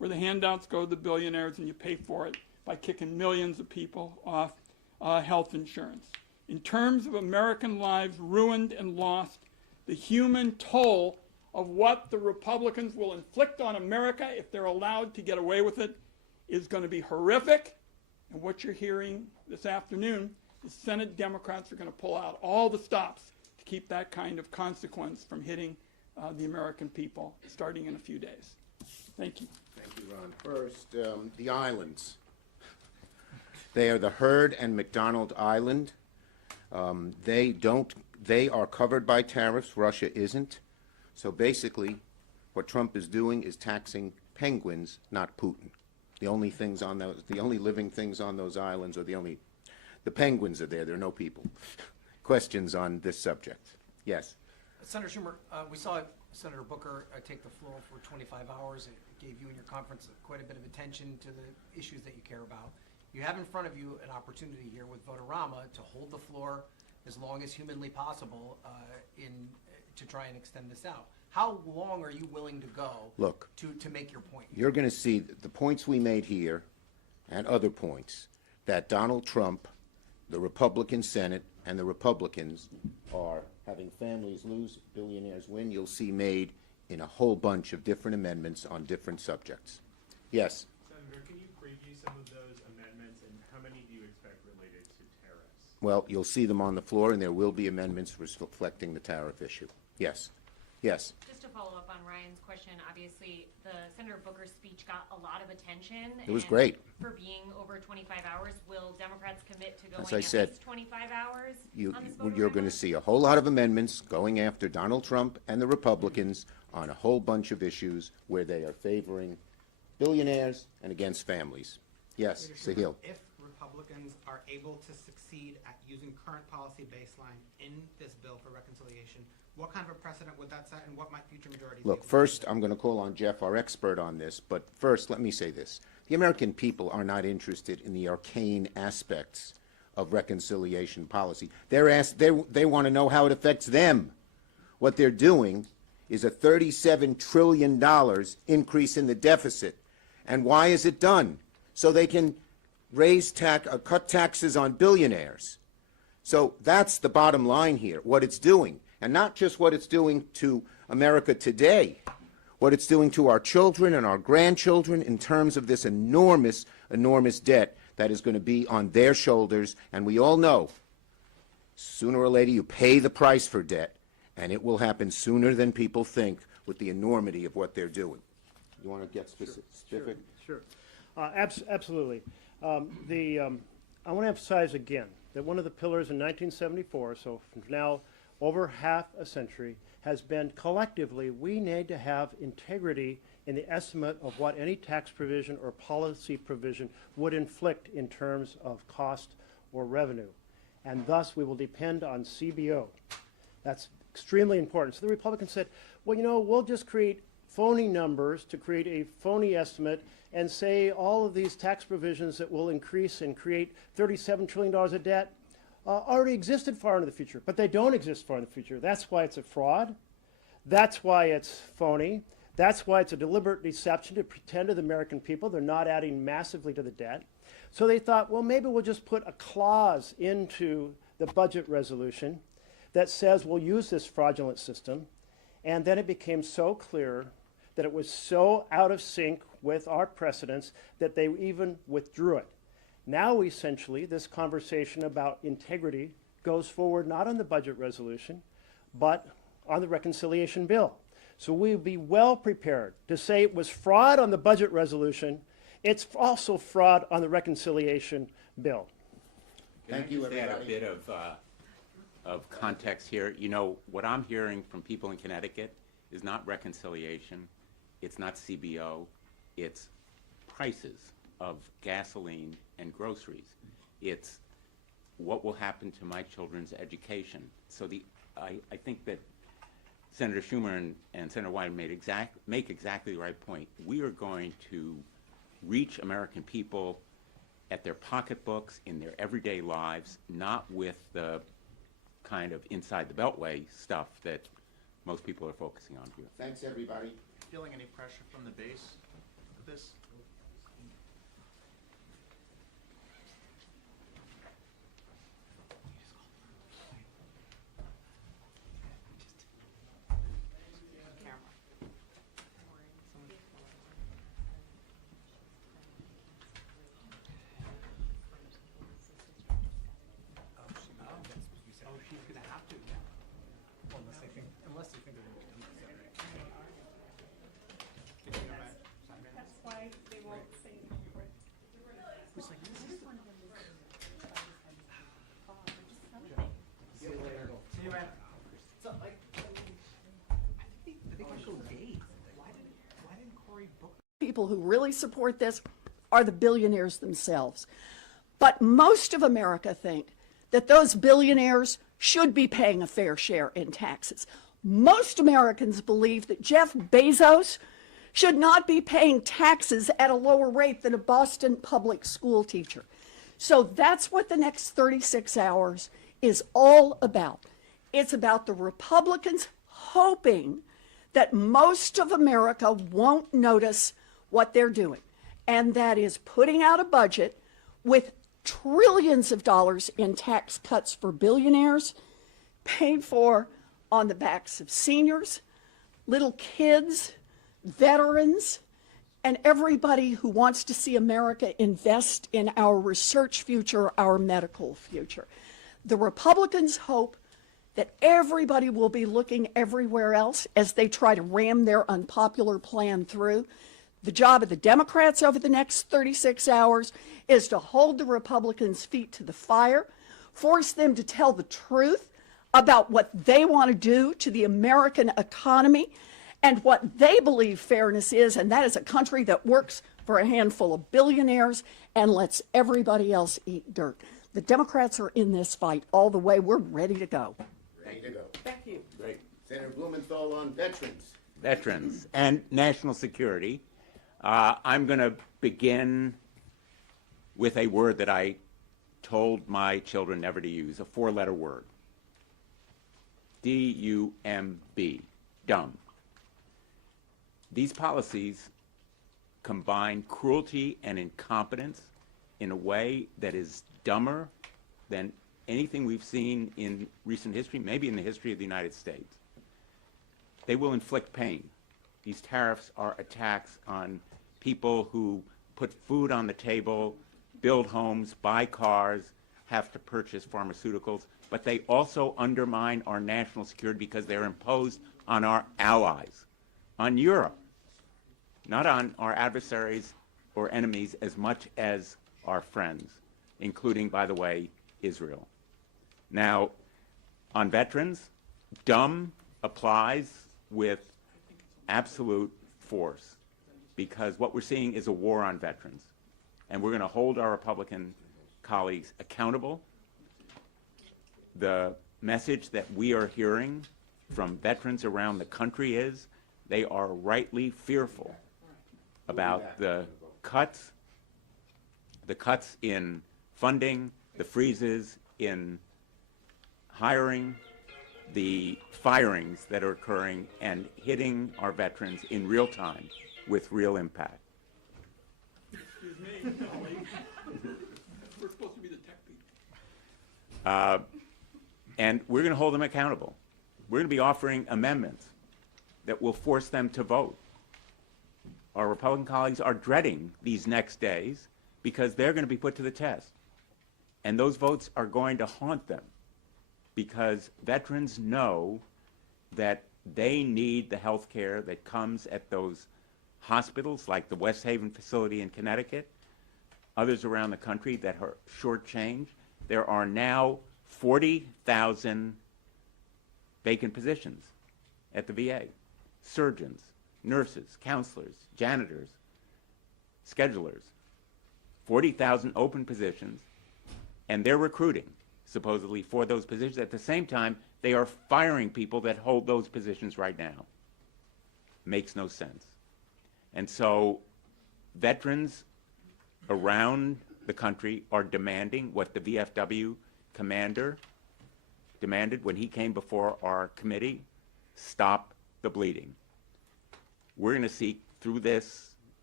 where the handouts go to the billionaires and you pay for it by kicking millions of people off health insurance. In terms of American lives ruined and lost, the human toll of what the Republicans will inflict on America if they're allowed to get away with it is going to be horrific. And what you're hearing this afternoon is Senate Democrats are going to pull out all the stops to keep that kind of consequence from hitting the American people starting in a few days. Thank you. Thank you, Ron. First, the islands. They are the Heard and McDonald Island. They are covered by tariffs. Russia isn't. So basically, what Trump is doing is taxing penguins, not Putin. The only living things on those islands are the penguins are there. There are no people. Questions on this subject? Yes. Senator Schumer, we saw Senator Booker take the floor for 25 hours. It gave you and your conference quite a bit of attention to the issues that you care about. You have in front of you an opportunity here with Votorama to hold the floor as long as humanly possible to try and extend this out. How long are you willing to go to make your point? You're going to see the points we made here and other points that Donald Trump, the Republican Senate, and the Republicans are having families lose, billionaires win. You'll see made in a whole bunch of different amendments on different subjects. Yes? Senator, can you preview some of those amendments, and how many do you expect related to tariffs? Well, you'll see them on the floor, and there will be amendments reflecting the tariff issue. Yes. Yes. Just to follow up on Ryan's question, obviously the Senator Booker's speech got a lot of attention. It was and great. For being over 25 hours, will Democrats commit to going As I at said, least 25 hours on this you're going to Votorama? see a whole lot of amendments going after Donald Trump and the Republicans on a whole bunch of issues where they are favoring billionaires and against families. Yes, Sahil. If Republicans are able to succeed at using current policy baseline in this bill for reconciliation, what kind of a precedent would that set, and what might future majorities Look, first, I'm going to call on Jeff, our expert on this, but first, let me say this. The American people are not interested in the arcane aspects of reconciliation policy. They want to know how it affects them. What they're doing is a $37 trillion increase in the deficit. And why is it done? So they can cut taxes on billionaires. So that's the bottom line here, what it's doing. And not just what it's doing to America today, what it's doing to our children and our grandchildren in terms of this enormous, enormous debt that is going to be on their shoulders. And we all know, sooner or later, you pay the price for debt, and it will happen sooner than people think with the enormity of what they're doing. You want to get specific? Sure. Absolutely. I want to emphasize again that one of the pillars in 1974, so from now over half a century, has been collectively we need to have integrity in the estimate of what any tax provision or policy provision would inflict in terms of cost or revenue. And thus we will depend on CBO. That's extremely important. So the Republicans said, well, you know, we'll just create phony numbers to create a phony estimate and say all of these tax provisions that will increase and create $37 trillion of debt already existed far into the future, but they don't exist far in the future. That's why it's a fraud. That's why it's phony. That's why it's a deliberate deception to pretend to the American people they're not adding massively to the debt. So they thought, well, maybe we'll just put a clause into the budget resolution that says we'll use this fraudulent system. And then it became so clear that it was so out of sync with our precedents that they even withdrew it. Now, essentially, this conversation about integrity goes forward not on the budget resolution, but on the reconciliation bill. So we'll be well prepared to say it was fraud on the budget resolution. It's also fraud on the reconciliation bill. Thank you, Can I just add a everybody. bit of context here? You know, what I'm hearing from people in Connecticut is not reconciliation, it's not CBO, it's prices of gasoline and groceries. It's what will happen to my children's education. So I think that Senator Schumer and Senator Wyden make exactly the right point. We are going to reach American people at their pocketbooks, in their everyday lives, not with the kind of inside the beltway stuff that most people are focusing on here. Thanks, everybody. Feeling any pressure from the base for with this? Oh, she's gonna have to, yeah. Well, unless they think they're going to do it. Can you go back? That's why they won't say Who's like, this is See you, man. so, like, I think they can go days. Why didn't Cory Booker? people who really support this are the billionaires themselves. But most of America think that those billionaires should be paying a fair share in taxes. Most Americans believe that Jeff Bezos should not be paying taxes at a lower rate than a Boston public school teacher. So that's what the next 36 hours is all about. It's about the Republicans hoping that most of America won't notice what they're doing, and that is putting out a budget with trillions of dollars in tax cuts for billionaires, paid for on the backs of seniors, little kids, veterans, and everybody who wants to see America invest in our research future, our medical future. The Republicans hope that everybody will be looking everywhere else as they try to ram their unpopular plan through. The job of the Democrats over the next 36 hours is to hold the Republicans' feet to the fire, force them to tell the truth about what they want to do to the American economy and what they believe fairness is, and that is a country that works for a handful of billionaires and lets everybody else eat dirt. The Democrats are in this fight all the way. We're ready to go. Ready to go. Thank you. Great. Senator Blumenthal on veterans. Veterans and national security. I'm going to begin with a word that I told my children never to use, a four-letter word. D-U-M-B, dumb. These policies combine cruelty and incompetence in a way that is dumber than anything we've seen in recent history, maybe in the history of the United States. They will inflict pain. These tariffs are attacks on people who put food on the table, build homes, buy cars, have to purchase pharmaceuticals, but they also undermine our national security because they're imposed on our allies, on Europe, not on our adversaries or enemies as much as our friends, including, by the way, Israel. Now, on veterans, dumb applies with absolute force because what we're seeing is a war on veterans. And we're going to hold our Republican colleagues accountable. The message that we are hearing from veterans around the country is they are rightly fearful about the cuts in funding, the freezes in hiring, the firings that are occurring and hitting our veterans in real time with real impact. Excuse me, colleague. We're supposed to be the tech people. And we're going to hold them accountable. We're going to be offering amendments that will force them to vote. Our Republican colleagues are dreading these next days because they're going to be put to the test. And those votes are going to haunt them because veterans know that they need the health care that comes at those hospitals like the West Haven facility in Connecticut, others around the country that are shortchanged. There are now 40,000 vacant positions at the VA. Surgeons, nurses, counselors, janitors, schedulers. 40,000 open positions, and they're recruiting, supposedly, for those positions. At the same time, they are firing people that hold those positions right now. Makes no sense. And so veterans around the country are demanding what the VFW commander demanded when he came before our committee: stop the bleeding. We're going to seek through this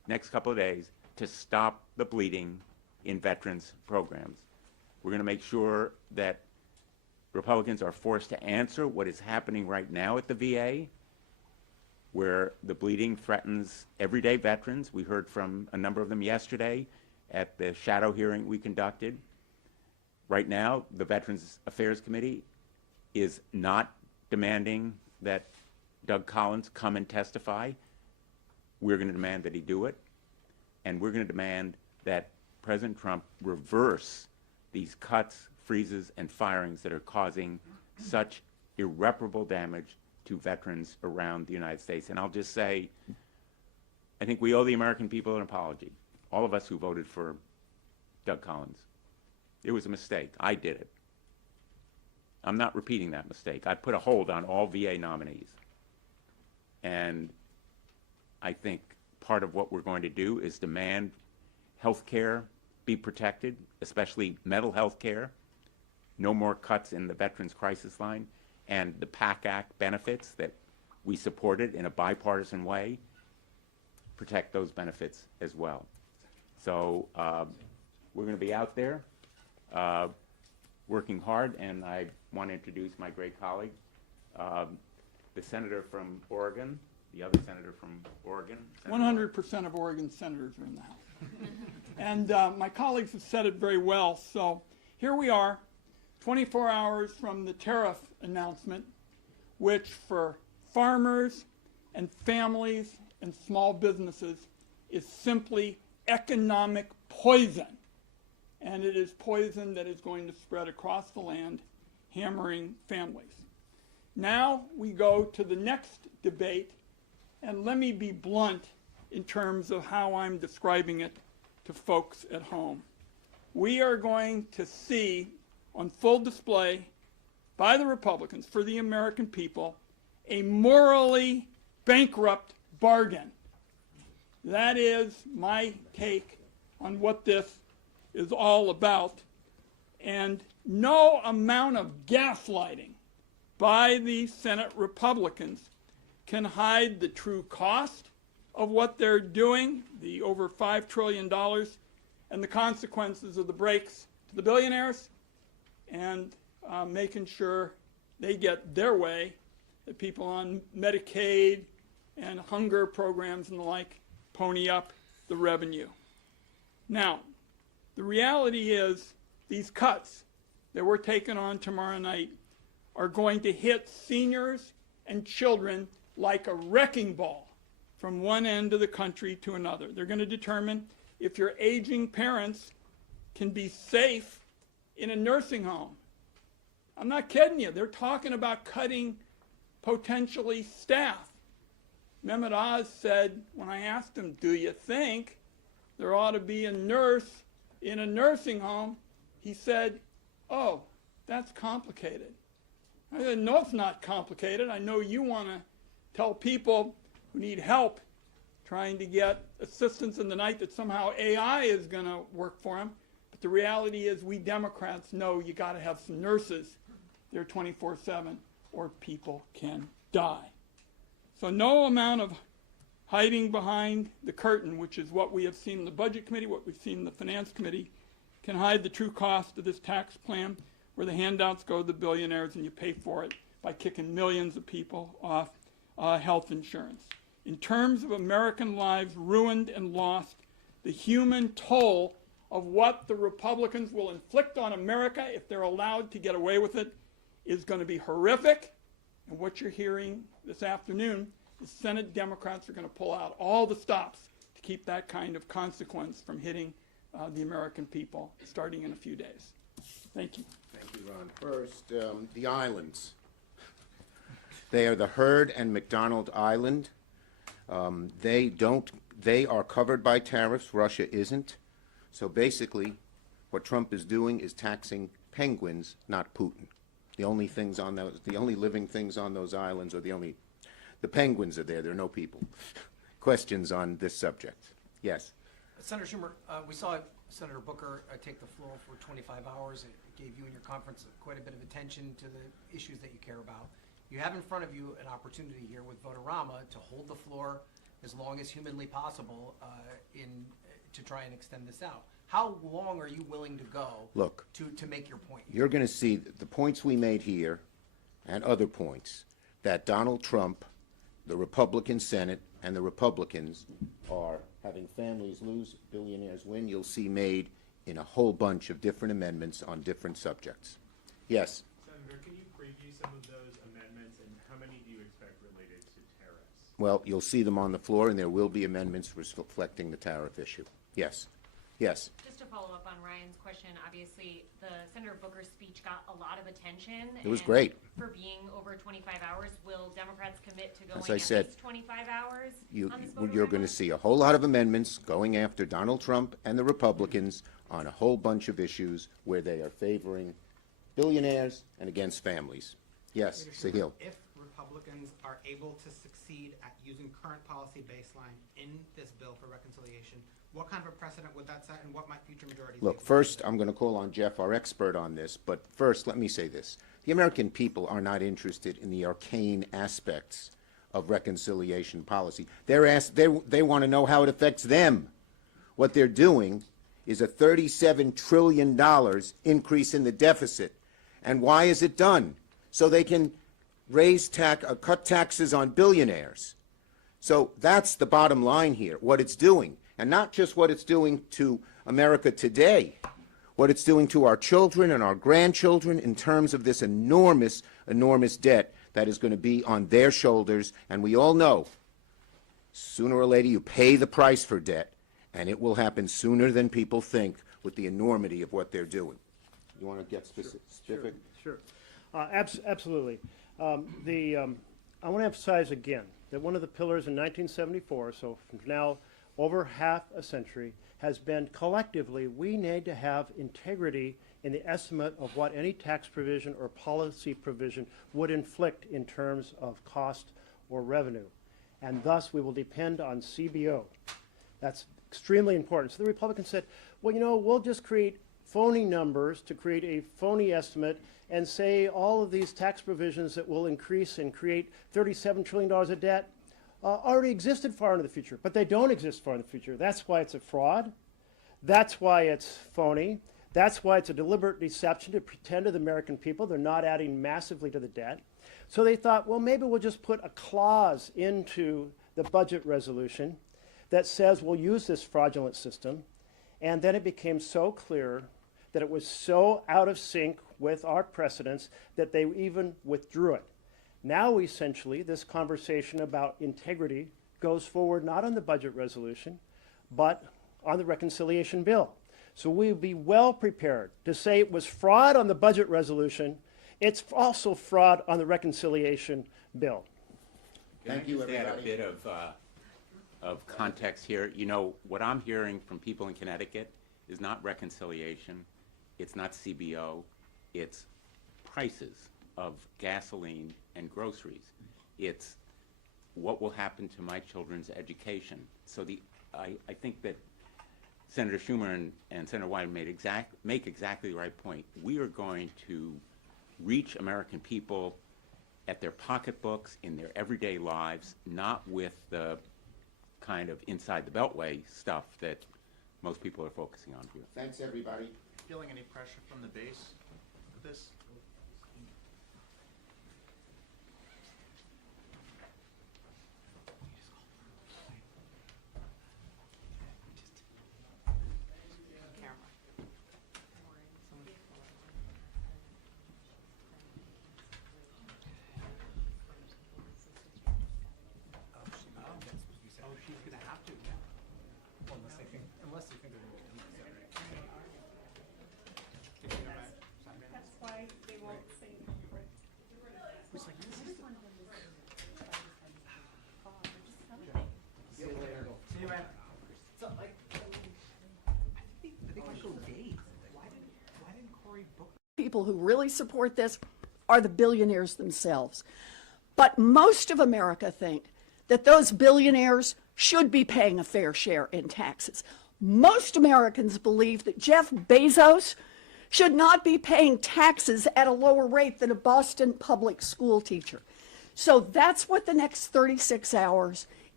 next couple of days to stop the bleeding in veterans programs. We're going to make sure that Republicans are forced to answer what is happening right now at the VA, where the bleeding threatens everyday veterans. We heard from a number of them yesterday at the shadow hearing we conducted. Right now, the Veterans Affairs Committee is not demanding that Doug Collins come and testify. We're going to demand that he do it, and we're going to demand that President Trump reverse these cuts, freezes, and firings that are causing such irreparable damage to veterans around the United States. And I'll just say, I think we owe the American people an apology, all of us who voted for Doug Collins. It was a mistake. I did it. I'm not repeating that mistake. I put a hold on all VA nominees. And I think part of what we're going to do is demand health care be protected, especially mental health care, no more cuts in the Veterans Crisis Line, and the PAC Act benefits that we supported in a bipartisan way, protect those benefits as well. So we're going to be out there working hard, and I want to introduce my great colleague, the senator from Oregon, the other senator from Oregon. 100% of Oregon senators are in the House. And my colleagues have said it very well. So here we are, 24 hours from the tariff announcement, which for farmers and families and small businesses is simply economic poison. And it is poison that is going to spread across the land, hammering families. Now we go to the next debate, and let me be blunt in terms of how I'm describing it to folks at home. We are going to see on full display by the Republicans for the American people a morally bankrupt bargain. That is my take on what this is all about. And no amount of gaslighting by the Senate Republicans can hide the true cost of what they're doing, the over $5 trillion, and the consequences of the breaks to the billionaires, and making sure they get their way, that people on Medicaid and hunger programs and the like pony up the revenue. Now, the reality is these cuts that we're taking on tomorrow night are going to hit seniors and children like a wrecking ball from one end of the country to another. They're going to determine if your aging parents can be safe in a nursing home. I'm not kidding you. They're talking about cutting potentially staff. Mehmet Oz said, when I asked him, do you think there ought to be a nurse in a nursing home? He said, oh, that's complicated. I said, no, it's not complicated. I know you want to tell people who need help trying to get assistance in the night that somehow AI is going to work for them. But the reality is we Democrats know you got to have some nurses there 24/7 or people can die. So no amount of hiding behind the curtain, which is what we have seen in the Budget Committee, what we've seen in the Finance Committee, can hide the true cost of this tax plan where the handouts go to the billionaires and you pay for it by kicking millions of people off health insurance. In terms of American lives ruined and lost, the human toll of what the Republicans will inflict on America if they're allowed to get away with it is going to be horrific. And what you're hearing this afternoon is Senate Democrats are going to pull out all the stops to keep that kind of consequence from hitting the American people starting in a few days. Thank you. Thank you, Ron. First, the islands. They are the Heard and McDonald Island. They are covered by tariffs. Russia isn't. So basically, what Trump is doing is taxing penguins, not Putin. The only living things on those islands are the penguins are there. There are no people. Questions on this subject? Yes. Senator Schumer, we saw Senator Booker take the floor for 25 hours. It gave you and your conference quite a bit of attention to the issues that you care about. You have in front of you an opportunity here with Votorama to hold the floor as long as humanly possible to try and extend this out. How long are you willing to go Look, to make your point? you're going to see the points we made here and other points that Donald Trump, the Republican Senate, and the Republicans are having families lose, billionaires win. You'll see made in a whole bunch of different amendments on different subjects. Yes. Senator, can you preview some of those amendments, and how many do you expect related to tariffs? Well, you'll see them on the floor, and there will be amendments reflecting the tariff issue. Yes. Yes. Just to follow up on Ryan's question, obviously, the Senator Booker's speech got a lot of attention. It was and great. For being over 25 hours, will Democrats commit to going As I at said, least 25 hours on this You're going to see a whole lot of amendments going after Donald Trump and the Republicans on a whole bunch of issues where they are favoring billionaires and against families. Yes, Sahil. If Republicans are able to succeed at using current policy baseline in this bill for reconciliation, what kind of a precedent would that set, and what might future majorities Look, do? first, I'm going to call on Jeff, our expert on this, but first, let me say this. The American people are not interested in the arcane aspects of reconciliation policy. They want to know how it affects them. What they're doing is a $37 trillion increase in the deficit. And why is it done? So they can cut taxes on billionaires. So that's the bottom line here, what it's doing. And not just what it's doing to America today, what it's doing to our children and our grandchildren in terms of this enormous, enormous debt that is going to be on their shoulders. And we all know, sooner or later, you pay the price for debt, and it will happen sooner than people think with the enormity of what they're doing. You want to get specific? Sure. Absolutely. I want to emphasize again that one of the pillars in 1974, so from now over half a century, has been collectively we need to have integrity in the estimate of what any tax provision or policy provision would inflict in terms of cost or revenue. And thus we will depend on CBO. That's extremely important. So the Republicans said, well, you know, we'll just create phony numbers to create a phony estimate and say all of these tax provisions that will increase and create $37 trillion of debt already existed far into the future, but they don't exist far in the future. That's why it's a fraud. That's why it's phony. That's why it's a deliberate deception to pretend to the American people they're not adding massively to the debt. So they thought, well, maybe we'll just put a clause into the budget resolution that says we'll use this fraudulent system. And then it became so clear that it was so out of sync with our precedents that they even withdrew it. Now, essentially, this conversation about integrity goes forward not on the budget resolution, but on the reconciliation bill. So we'll be well prepared to say it was fraud on the budget resolution. It's also fraud on the reconciliation bill. Thank you, Can I just add a everybody. bit of context here? You know, what I'm hearing from people in Connecticut is not reconciliation, it's not CBO, it's prices of gasoline and groceries. It's what will happen to my children's education. So I think that Senator Schumer and Senator Wyden make exactly the right point. We are going to reach American people at their pocketbooks, in their everyday lives, not with the kind of inside the beltway stuff that most people are focusing on here. Thanks, everybody. Feeling any pressure from the base with this? Oh, she's gonna have to, yeah. Well, unless they think they're gonna do it. That's why they won't say See you, man. So, like, they might go days. Why didn't Cory Booker? people who really support this are the billionaires themselves. But most of America think that those billionaires should be paying a fair share in taxes. Most Americans believe that Jeff Bezos should not be paying taxes at a lower rate than a Boston public school teacher. So that's what the next 36 hours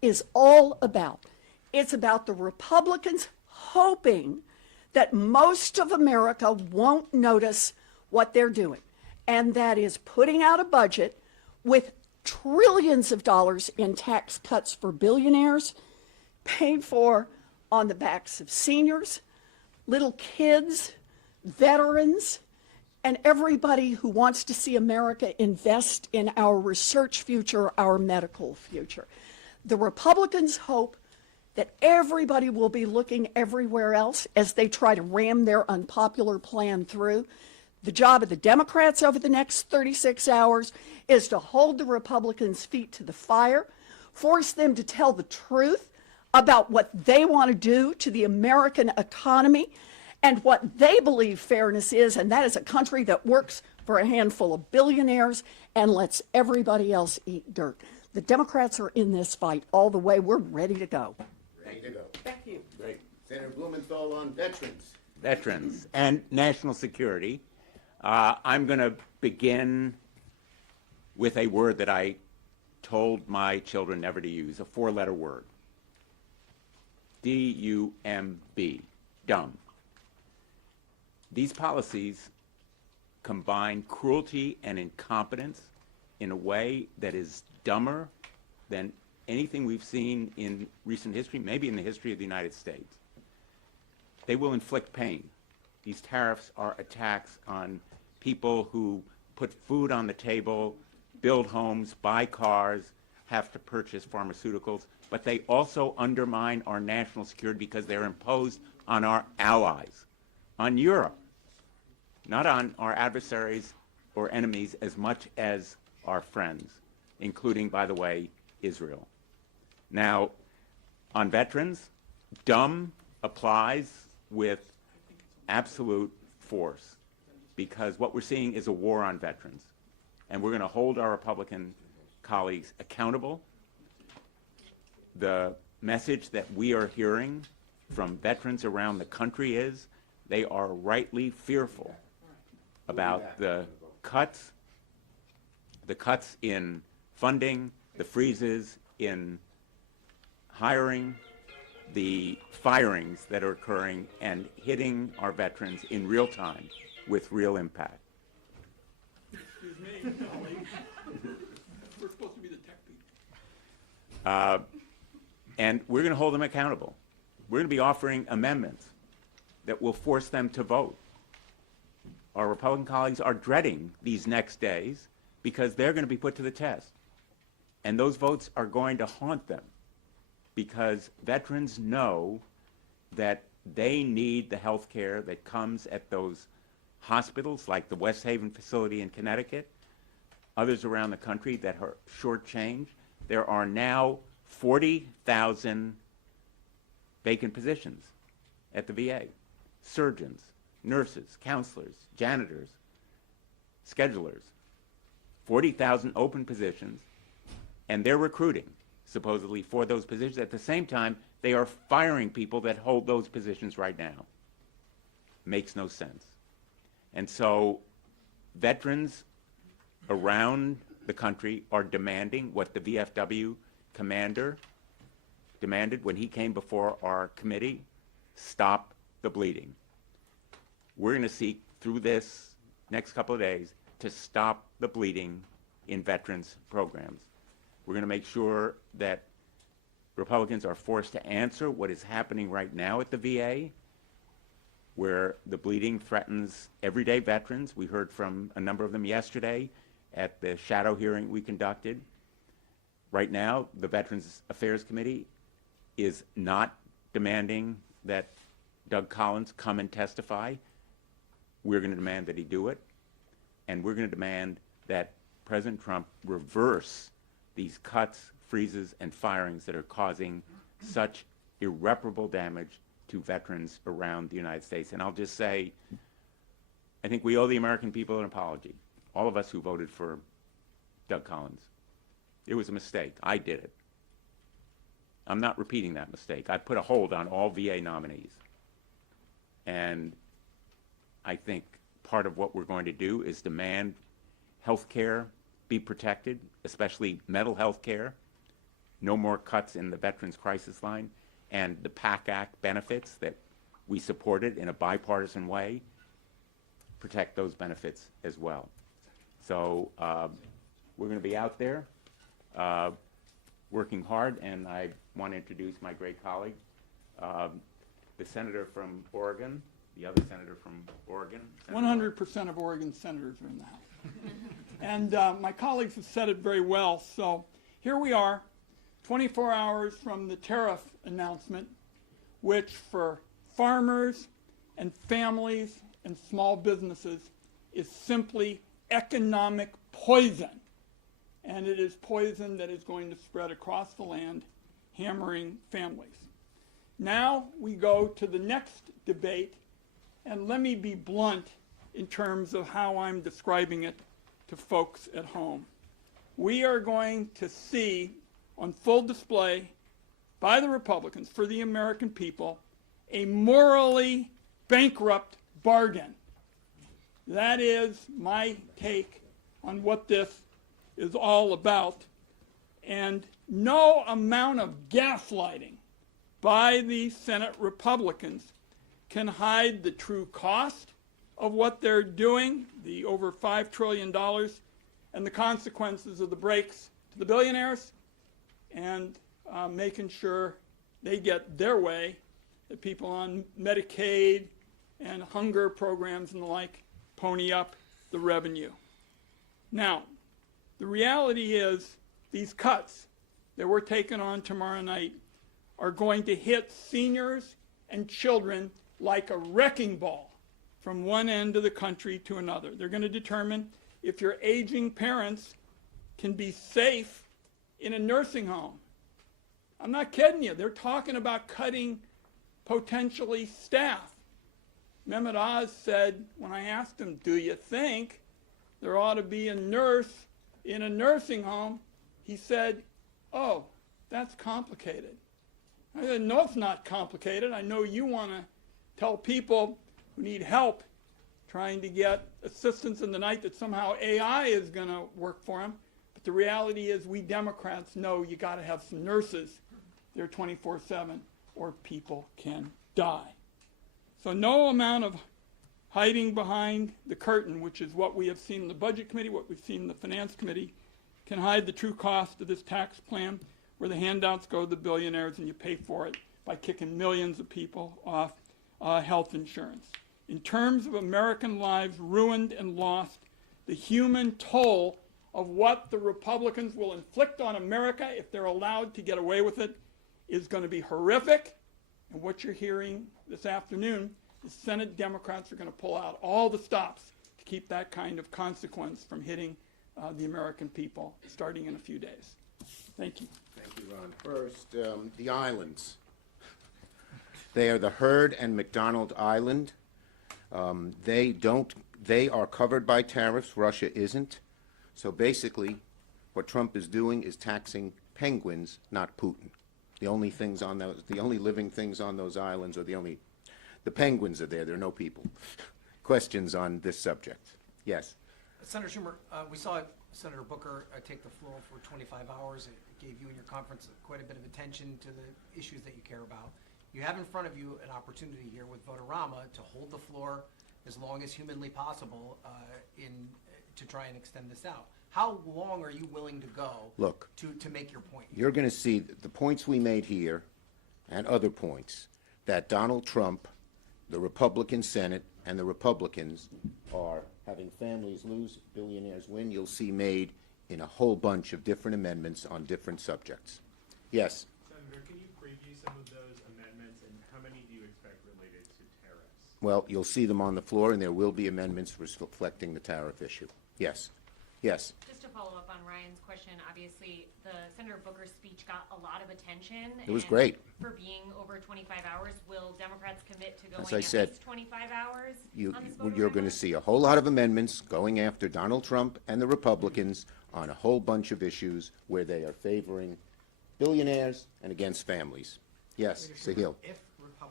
is all about. It's about the Republicans hoping that most of America won't notice what they're doing, and that is putting out a budget with trillions of dollars in tax cuts for billionaires, paid for on the backs of seniors, little kids, veterans, and everybody who wants to see America invest in our research future, our medical future. The Republicans hope that everybody will be looking everywhere else as they try to ram their unpopular plan through. The job of the Democrats over the next 36 hours is to hold the Republicans' feet to the fire, force them to tell the truth about what they want to do to the American economy and what they believe fairness is, and that is a country that works for a handful of billionaires and lets everybody else eat dirt. The Democrats are in this fight all the way. We're ready to go. Ready to go. Thank you. Great. Senator Blumenthal on veterans. Veterans and national security. I'm going to begin with a word that I told my children never to use, a four-letter word. D-U-M-B, dumb. These policies combine cruelty and incompetence in a way that is dumber than anything we've seen in recent history, maybe in the history of the United States. They will inflict pain. These tariffs are attacks on people who put food on the table, build homes, buy cars, have to purchase pharmaceuticals, but they also undermine our national security because they're imposed on our allies, on Europe, not on our adversaries or enemies as much as our friends, including, by the way, Israel. Now, on veterans, dumb applies with absolute force because what we're seeing is a war on veterans, and we're going to hold our Republican colleagues accountable. The message that we are hearing from veterans around the country is they are rightly fearful about the cuts in funding, the freezes in hiring, the firings that are occurring and hitting our veterans in real time with real impact. Excuse me, colleague. We're supposed to be the tech people. And we're going to hold them accountable. We're going to be offering amendments that will force them to vote. Our Republican colleagues are dreading these next days because they're going to be put to the test. And those votes are going to haunt them because veterans know that they need the health care that comes at those hospitals like the West Haven facility in Connecticut, others around the country that are shortchanged. There are now 40,000 vacant positions at the VA. Surgeons, nurses, counselors, janitors, schedulers. 40,000 open positions, and they're recruiting, supposedly, for those positions. At the same time, they are firing people that hold those positions right now. Makes no sense. And so veterans around the country are demanding what the VFW commander demanded when he came before our committee: stop the bleeding. We're going to seek through this next couple of days to stop the bleeding in veterans programs. We're going to make sure that Republicans are forced to answer what is happening right now at the VA, where the bleeding threatens everyday veterans. We heard from a number of them yesterday at the shadow hearing we conducted. Right now, the Veterans Affairs Committee is not demanding that Doug Collins come and testify. We're going to demand that he do it, and we're going to demand that President Trump reverse these cuts, freezes, and firings that are causing such irreparable damage to veterans around the United States. And I'll just say, I think we owe the American people an apology, all of us who voted for Doug Collins. It was a mistake. I did it. I'm not repeating that mistake. I put a hold on all VA nominees. And I think part of what we're going to do is demand health care be protected, especially mental health care, no more cuts in the Veterans Crisis Line, and the PAC Act benefits that we supported in a bipartisan way, protect those benefits as well. So we're going to be out there working hard, and I want to introduce my great colleague, the senator from Oregon, the other senator from Oregon. 100% of Oregon senators are in the House. And my colleagues have said it very well. So here we are, 24 hours from the tariff announcement, which for farmers and families and small businesses is simply economic poison. And it is poison that is going to spread across the land, hammering families. Now we go to the next debate, and let me be blunt in terms of how I'm describing it to folks at home. We are going to see on full display by the Republicans for the American people a morally bankrupt bargain. That is my take on what this is all about. And no amount of gaslighting by the Senate Republicans can hide the true cost of what they're doing, the over $5 trillion, and the consequences of the breaks to the billionaires, and making sure they get their way, that people on Medicaid and hunger programs and the like pony up the revenue. Now, the reality is these cuts that we're taking on tomorrow night are going to hit seniors and children like a wrecking ball from one end of the country to another. They're going to determine if your aging parents can be safe in a nursing home. I'm not kidding you. They're talking about cutting potentially staff. Mehmet Oz said, when I asked him, do you think there ought to be a nurse in a nursing home? He said, oh, that's complicated. I said, no, it's not complicated. I know you want to tell people who need help trying to get assistance in the night that somehow AI is going to work for them. But the reality is we Democrats know you got to have some nurses there 24/7 or people can die. So no amount of hiding behind the curtain, which is what we have seen in the Budget Committee, what we've seen in the Finance Committee, can hide the true cost of this tax plan where the handouts go to the billionaires and you pay for it by kicking millions of people off health insurance. In terms of American lives ruined and lost, the human toll of what the Republicans will inflict on America if they're allowed to get away with it is going to be horrific. And what you're hearing this afternoon is Senate Democrats are going to pull out all the stops to keep that kind of consequence from hitting the American people starting in a few days. Thank you. Thank you, Ron. First, the islands. They are the Heard and McDonald Island. They are covered by tariffs. Russia isn't. So basically, what Trump is doing is taxing penguins, not Putin. The only living things on those islands are the penguins are there. There are no people. Questions on this subject? Yes. Senator Schumer, we saw Senator Booker take the floor for 25 hours. It gave you and your conference quite a bit of attention to the issues that you care about. You have in front of you an opportunity here with Votorama to hold the floor as long as humanly possible to try and extend this out. How long are you willing to go to make your point? You're going to see the points we made here and other points that Donald Trump, the Republican Senate, and the Republicans are having families lose, billionaires win. You'll see made in a whole bunch of different amendments on different subjects. Yes? Senator, can you preview some of those amendments, and how many do you expect related to tariffs? Well, you'll see them on the floor, and there will be amendments reflecting the tariff issue. Yes. Yes. Just to follow up on Ryan's question, obviously the Senator Booker's speech got a lot of attention. It was great. For being over 25 hours, will Democrats commit to going As I said, at least 25 hours? You're going to see a whole lot of amendments going after Donald Trump and the Republicans on a whole bunch of issues where they are favoring billionaires and against families. Yes, Sahil. If Republicans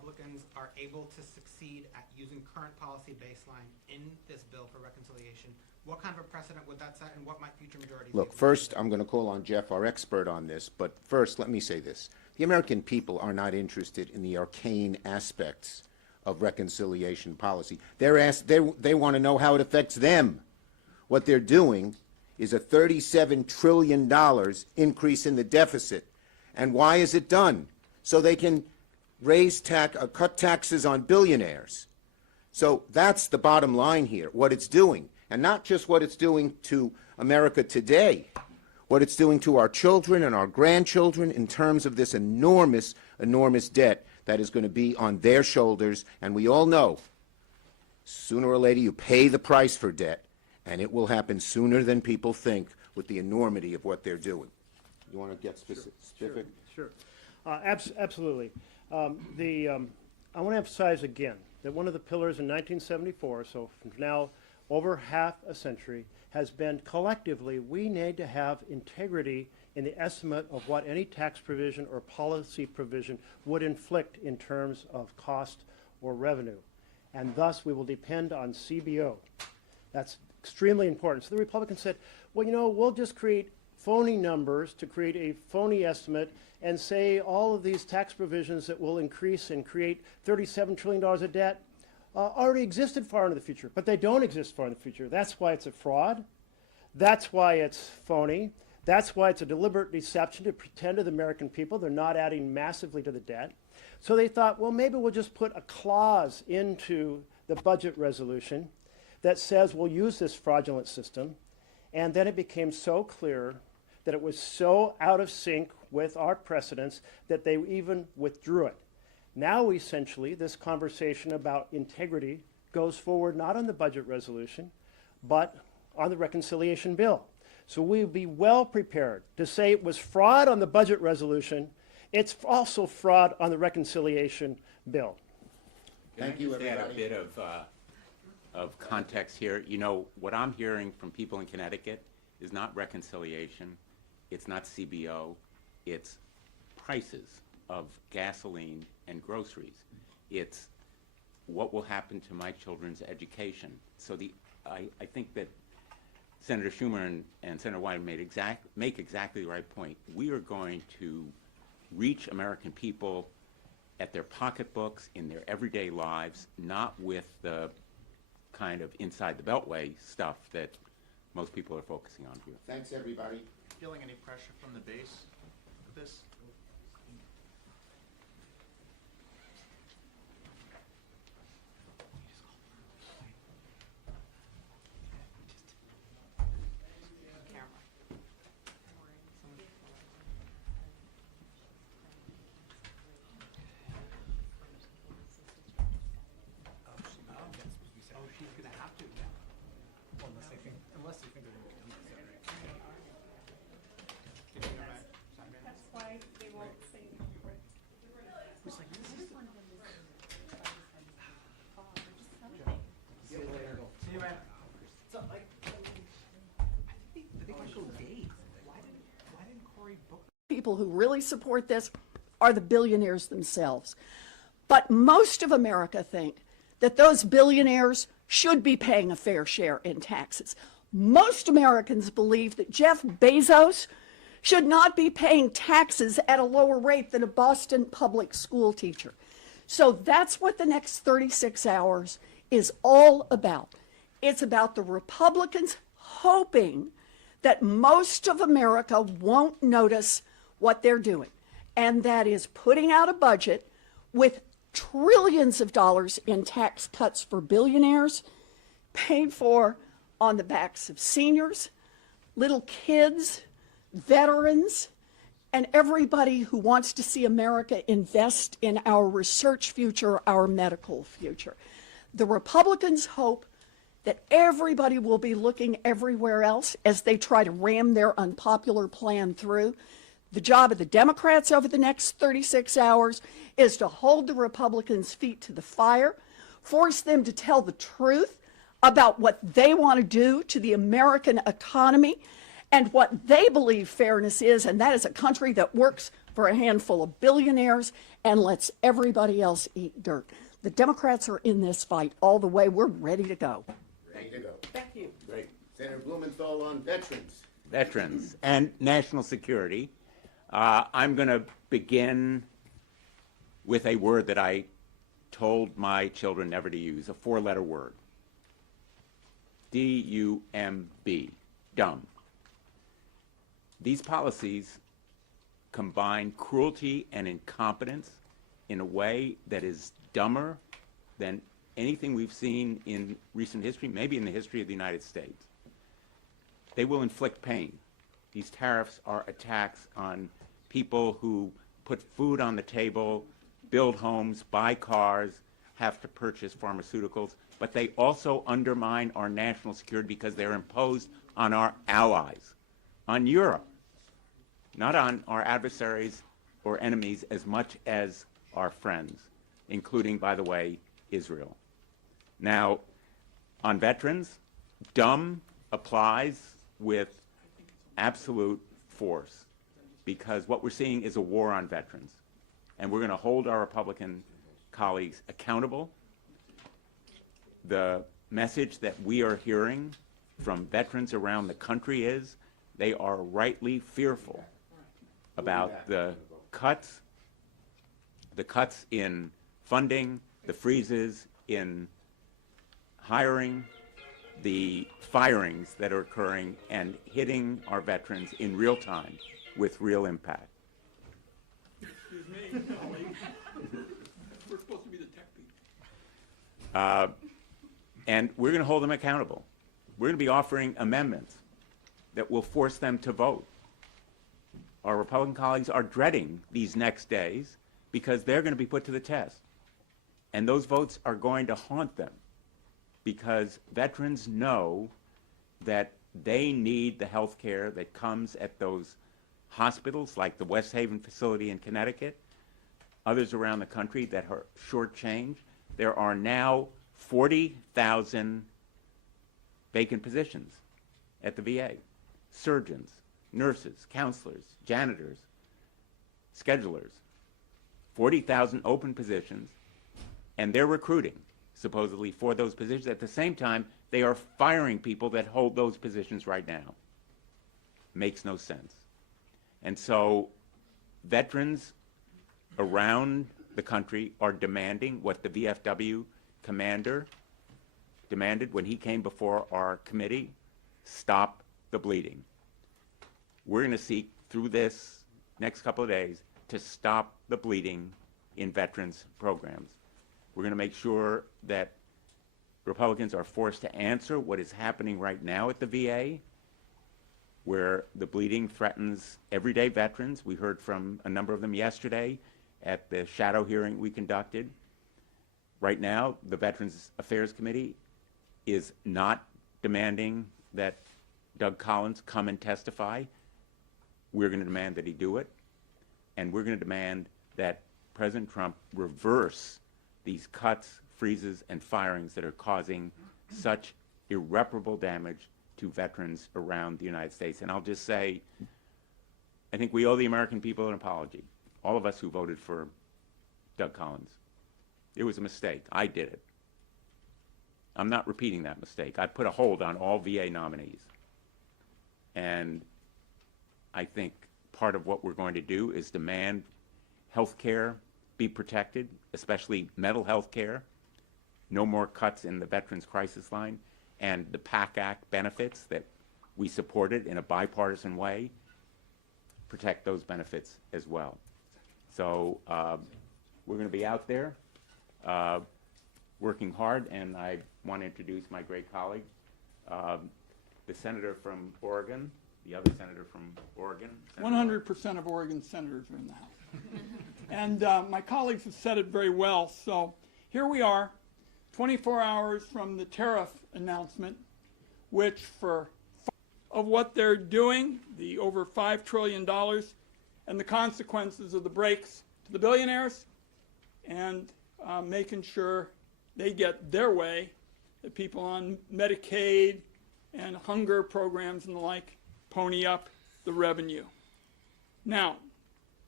Republicans are able to succeed at using current policy baseline in this bill for reconciliation, what kind of a precedent would that set, and what might future majorities Look, do? first, I'm going to call on Jeff, our expert on this, but first, let me say this. The American people are not interested in the arcane aspects of reconciliation policy. They want to know how it affects them. What they're doing is a $37 trillion increase in the deficit. And why is it done? So they can cut taxes on billionaires. So that's the bottom line here, what it's doing. And not just what it's doing to America today, what it's doing to our children and our grandchildren in terms of this enormous, enormous debt that is going to be on their shoulders. And we all know, sooner or later, you pay the price for debt, and it will happen sooner than people think with the enormity of what they're doing. You want to get specific? Sure. Absolutely. I want to emphasize again that one of the pillars in 1974, so from now over half a century, has been collectively we need to have integrity in the estimate of what any tax provision or policy provision would inflict in terms of cost or revenue. And thus we will depend on CBO. That's extremely important. So the Republicans said, well, you know, we'll just create phony numbers to create a phony estimate and say all of these tax provisions that will increase and create $37 trillion of debt already existed far into the future, but they don't exist far in the future. That's why it's a fraud. That's why it's phony. That's why it's a deliberate deception to pretend to the American people they're not adding massively to the debt. So they thought, well, maybe we'll just put a clause into the budget resolution that says we'll use this fraudulent system. And then it became so clear that it was so out of sync with our precedents that they even withdrew it. Now, essentially, this conversation about integrity goes forward not on the budget resolution, but on the reconciliation bill. So we'll be well prepared to say it was fraud on the budget resolution. It's also fraud on the reconciliation bill. Thank you, Can I just add a everybody. bit of context here? You know, what I'm hearing from people in Connecticut is not reconciliation, it's not CBO, it's prices of gasoline and groceries. It's what will happen to my children's education. So I think that Senator Schumer and Senator Wyden make exactly the right point. We are going to reach American people at their pocketbooks, in their everyday lives, not with the kind of inside the beltway stuff that most people are focusing on here. Thanks, everybody. Feeling any pressure from the base with this? Oh, she's gonna have to, yeah. Well, unless they think they're going to do it. Can you go back? Chime in? That's why they won't say. It's like, this is See you later. See you, man. so, like, I think they might go days. Why didn't Cory Booker? People who really support this are the billionaires themselves. But most of America think that those billionaires should be paying a fair share in taxes. Most Americans believe that Jeff Bezos should not be paying taxes at a lower rate than a Boston public school teacher. So that's what the next 36 hours is all about. It's about the Republicans hoping that most of America won't notice what they're doing, and that is putting out a budget with trillions of dollars in tax cuts for billionaires, paid for on the backs of seniors, little kids, veterans, and everybody who wants to see America invest in our research future, our medical future. The Republicans hope that everybody will be looking everywhere else as they try to ram their unpopular plan through. The job of the Democrats over the next 36 hours is to hold the Republicans' feet to the fire, force them to tell the truth about what they want to do to the American economy and what they believe fairness is, and that is a country that works for a handful of billionaires and lets everybody else eat dirt. The Democrats are in this fight all the way. We're ready to go. Ready to go. Thank you. Great. Senator Blumenthal on veterans. Veterans and national security. I'm going to begin with a word that I told my children never to use, a four-letter word. D-U-M-B, dumb. These policies combine cruelty and incompetence in a way that is dumber than anything we've seen in recent history, maybe in the history of the United States. They will inflict pain. These tariffs are attacks on people who put food on the table, build homes, buy cars, have to purchase pharmaceuticals, but they also undermine our national security because they're imposed on our allies, on Europe, not on our adversaries or enemies as much as our friends, including, by the way, Israel. Now, on veterans, dumb applies with absolute force because what we're seeing is a war on veterans. And we're going to hold our Republican colleagues accountable. The message that we are hearing from veterans around the country is they are rightly fearful about the cuts in funding, the freezes in hiring, the firings that are occurring and hitting our veterans in real time with real impact. Excuse me, colleague. We're supposed to be the tech people. And we're going to hold them accountable. We're going to be offering amendments that will force them to vote. Our Republican colleagues are dreading these next days because they're going to be put to the test. And those votes are going to haunt them because veterans know that they need the health care that comes at those hospitals like the West Haven facility in Connecticut, others around the country that are shortchanged. There are now 40,000 vacant positions at the VA. Surgeons, nurses, counselors, janitors, schedulers. 40,000 open positions, and they're recruiting, supposedly, for those positions. At the same time, they are firing people that hold those positions right now. Makes no sense. And so veterans around the country are demanding what the VFW commander demanded when he came before our committee: stop the bleeding. We're going to seek through this next couple of days to stop the bleeding in veterans programs. We're going to make sure that Republicans are forced to answer what is happening right now at the VA, where the bleeding threatens everyday veterans. We heard from a number of them yesterday at the shadow hearing we conducted. Right now, the Veterans Affairs Committee is not demanding that Doug Collins come and testify. We're going to demand that he do it. And we're going to demand that President Trump reverse these cuts, freezes, and firings that are causing such irreparable damage to veterans around the United States. And I'll just say, I think we owe the American people an apology, all of us who voted for Doug Collins. It was a mistake. I did it. I'm not repeating that mistake. I put a hold on all VA nominees. And I think part of what we're going to do is demand health care be protected, especially mental health care, no more cuts in the Veterans Crisis Line, and the PAC Act benefits that we supported in a bipartisan way, protect those benefits as well. So we're going to be out there working hard, and I want to introduce my great colleague, the senator from Oregon, the other senator from Oregon. 100% of Oregon senators are in the House. And my colleagues have said it very well. So here we are, 24 hours from the tariff announcement, which of what they're doing, the over $5 trillion, and the consequences of the breaks to the billionaires, and making sure they get their way, that people on Medicaid and hunger programs and the like pony up the revenue. Now,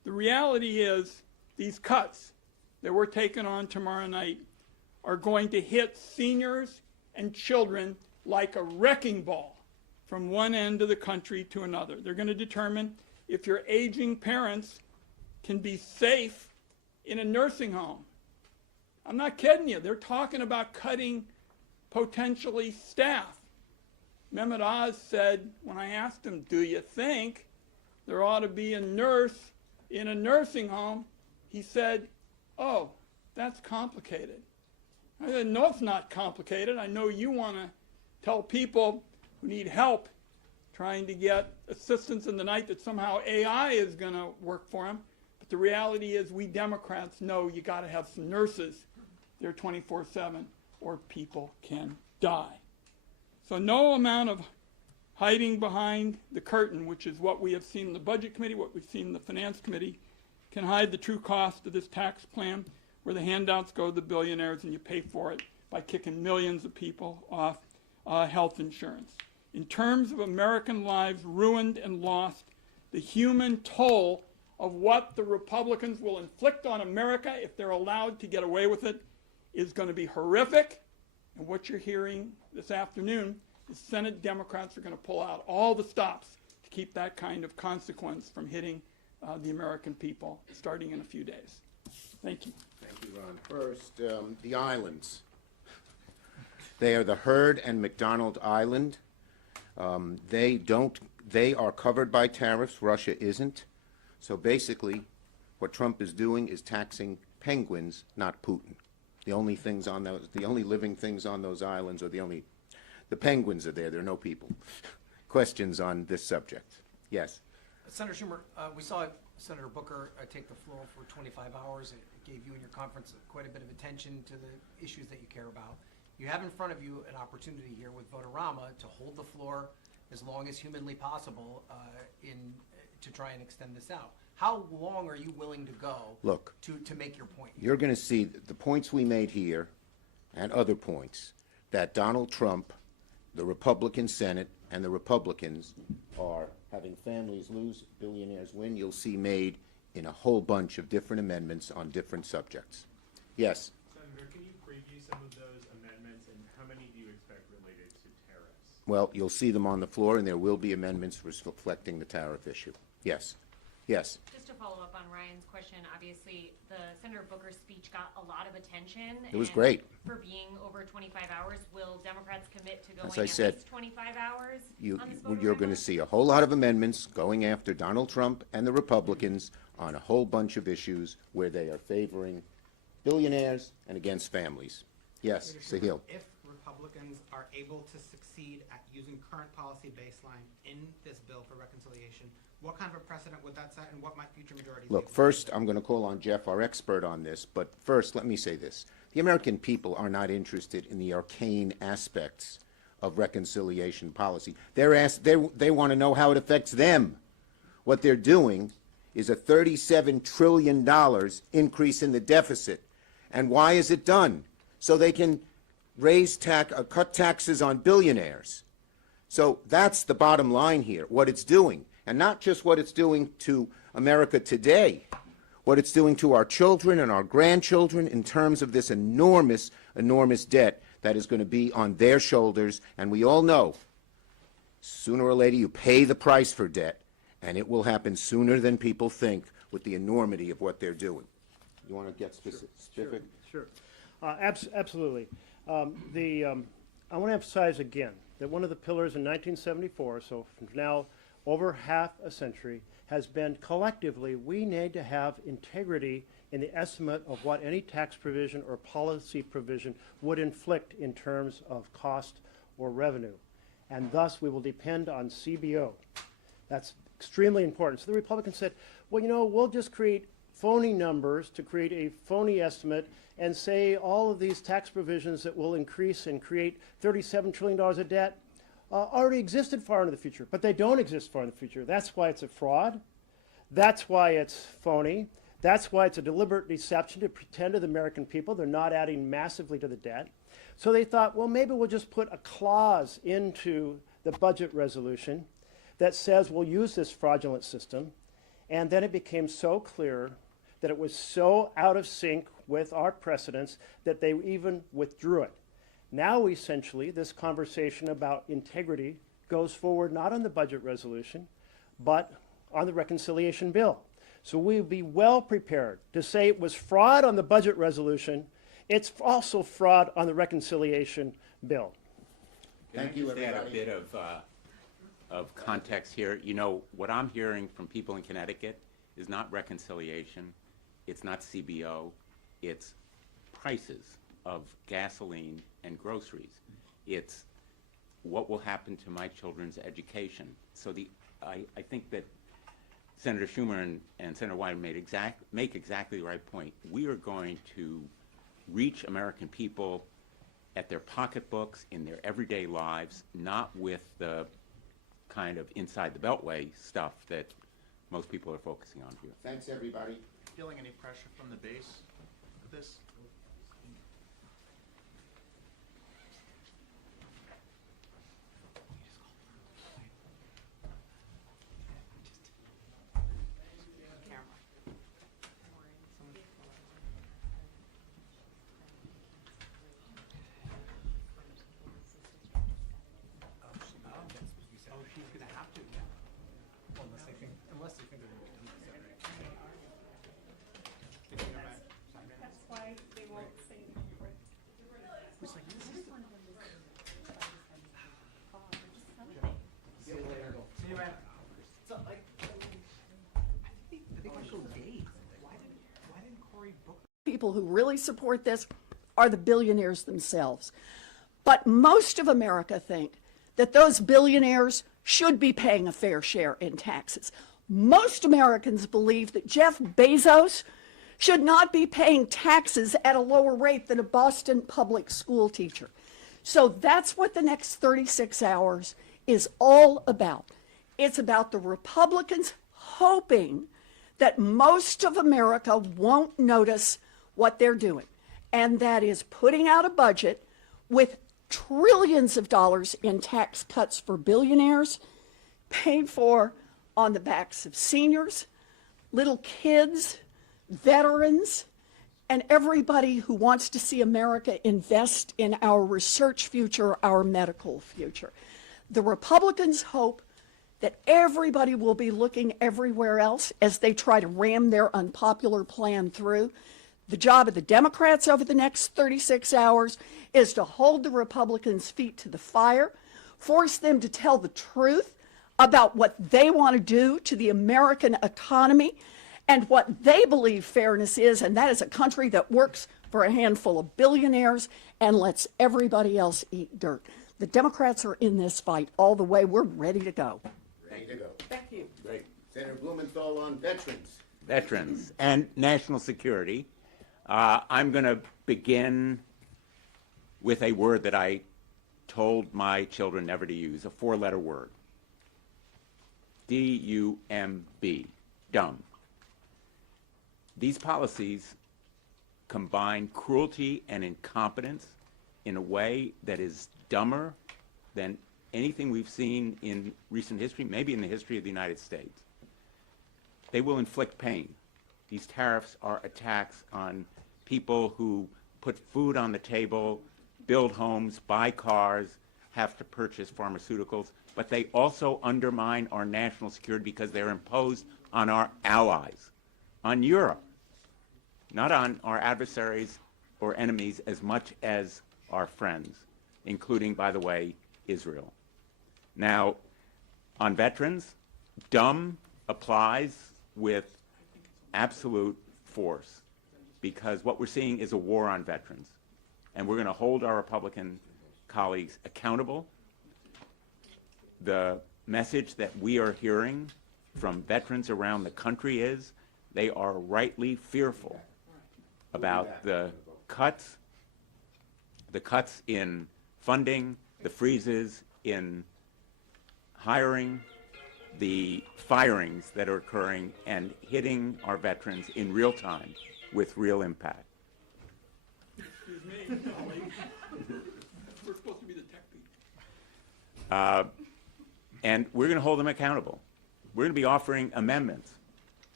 The reality is these cuts that we're taking on tomorrow night are going to hit seniors and children like a wrecking ball from one end of the country to another. They're going to determine if your aging parents can be safe in a nursing home. I'm not kidding you. They're talking about cutting potentially staff. Mehmet Oz said, when I asked him, do you think there ought to be a nurse in a nursing home? He said, oh, that's complicated. I said, no, it's not complicated. I know you want to tell people who need help trying to get assistance in the night that somehow AI is going to work for them. But the reality is we Democrats know you got to have some nurses there 24/7 or people can die. So no amount of hiding behind the curtain, which is what we have seen in the Budget Committee, what we've seen in the Finance Committee, can hide the true cost of this tax plan where the handouts go to the billionaires and you pay for it by kicking millions of people off health insurance. In terms of American lives ruined and lost, the human toll of what the Republicans will inflict on America if they're allowed to get away with it is going to be horrific. And what you're hearing this afternoon is Senate Democrats are going to pull out all the stops to keep that kind of consequence from hitting the American people starting in a few days. Thank you. Thank you, Ron. First, the islands. They are the Heard and McDonald Island. They are covered by tariffs. Russia isn't. So basically, what Trump is doing is taxing penguins, not Putin. The only living things on those islands are the penguins are there. There are no people. Questions on this subject? Yes. Senator Schumer, we saw Senator Booker take the floor for 25 hours. It gave you and your conference quite a bit of attention to the issues that you care about. You have in front of you an opportunity here with Votorama to hold the floor as long as humanly possible to try and extend this out. How long are you willing to go to make your point? You're going to see the points we made here and other points that Donald Trump, the Republican Senate, and the Republicans are having families lose, billionaires win. You'll see made in a whole bunch of different amendments on different subjects. Yes? Senator, can you preview some of those amendments, and how many do you expect related to tariffs? Well, you'll see them on the floor, and there will be amendments reflecting the tariff issue. Yes. Yes. Just to follow up on Ryan's question, obviously the Senator Booker's speech got a lot of attention. It was and great. For being over 25 hours, will Democrats commit to going As I at said, least 25 hours on this You're going to see a whole lot of amendments going after Donald Trump and the Republicans on a whole bunch of issues where they are favoring billionaires and against families. Yes, Sahil. If Republicans are able to succeed at using current policy baseline in this bill for reconciliation, what kind of a precedent would that set, and what might future majorities Look, first, I'm going to call on Jeff, our expert on this, but first, let me say this. The American people are not interested in the arcane aspects of reconciliation policy. They want to know how it affects them. What they're doing is a $37 trillion increase in the deficit. And why is it done? So they can cut taxes on billionaires. So that's the bottom line here, what it's doing. And not just what it's doing to America today, what it's doing to our children and our grandchildren in terms of this enormous, enormous debt that is going to be on their shoulders. And we all know, sooner or later, you pay the price for debt, and it will happen sooner than people think with the enormity of what they're doing. You want to get specific? Sure. Absolutely. I want to emphasize again that one of the pillars in 1974, so from now over half a century, has been collectively we need to have integrity in the estimate of what any tax provision or policy provision would inflict in terms of cost or revenue. And thus we will depend on CBO. That's extremely important. So the Republicans said, well, you know, we'll just create phony numbers to create a phony estimate and say all of these tax provisions that will increase and create $37 trillion of debt already existed far into the future, but they don't exist far in the future. That's why it's a fraud. That's why it's phony. That's why it's a deliberate deception to pretend to the American people they're not adding massively to the debt. So they thought, well, maybe we'll just put a clause into the budget resolution that says we'll use this fraudulent system, And then it became so clear that it was so out of sync with our precedents that they even withdrew it. Now, essentially, this conversation about integrity goes forward not on the budget resolution, but on the reconciliation bill. So we'll be well prepared to say it was fraud on the budget resolution. It's also fraud on the reconciliation bill. Thank you, Can I just add a everybody. bit of context here? You know, what I'm hearing from people in Connecticut is not reconciliation, it's not CBO, it's prices of gasoline and groceries. It's what will happen to my children's education. So I think that Senator Schumer and Senator Wyden make exactly the right point. We are going to reach American people at their pocketbooks, in their everyday lives, not with the kind of inside the beltway stuff that most people are focusing on here. Thanks, everybody. Feeling any pressure from the base of this? Oh, she's gonna have to, yeah. Well, unless they think they're gonna be done by Saturday. That's why they won't say See you, man. So, like, I think I showed days. Why didn't Cory book? people who really support this are the billionaires themselves. But most of America think that those billionaires should be paying a fair share in taxes. Most Americans believe that Jeff Bezos should not be paying taxes at a lower rate than a Boston public school teacher. So that's what the next 36 hours is all about. It's about the Republicans hoping that most of America won't notice what they're doing, and that is putting out a budget with trillions of dollars in tax cuts for billionaires, paid for on the backs of seniors, little kids, veterans, and everybody who wants to see America invest in our research future, our medical future. The Republicans hope that everybody will be looking everywhere else as they try to ram their unpopular plan through. The job of the Democrats over the next 36 hours is to hold the Republicans' feet to the fire, force them to tell the truth about what they want to do to the American economy and what they believe fairness is, and that is a country that works for a handful of billionaires and lets everybody else eat dirt. The Democrats are in this fight all the way. We're ready to go. Ready to go. Thank you. Great. Senator Blumenthal on veterans. Veterans and national security. I'm going to begin with a word that I told my children never to use, a four-letter word. D-U-M-B, dumb. These policies combine cruelty and incompetence in a way that is dumber than anything we've seen in recent history, maybe in the history of the United States. They will inflict pain. These tariffs are attacks on people who put food on the table, build homes, buy cars, have to purchase pharmaceuticals, but they also undermine our national security because they're imposed on our allies, on Europe, not on our adversaries or enemies as much as our friends, including, by the way, Israel. Now, on veterans, dumb applies with absolute force because what we're seeing is a war on veterans, and we're going to hold our Republican colleagues accountable. The message that we are hearing from veterans around the country is they are rightly fearful about the cuts in funding, the freezes in hiring, the firings that are occurring and hitting our veterans in real time with real impact. Excuse me, colleague. We're supposed to be the tech people. And we're going to hold them accountable. We're going to be offering amendments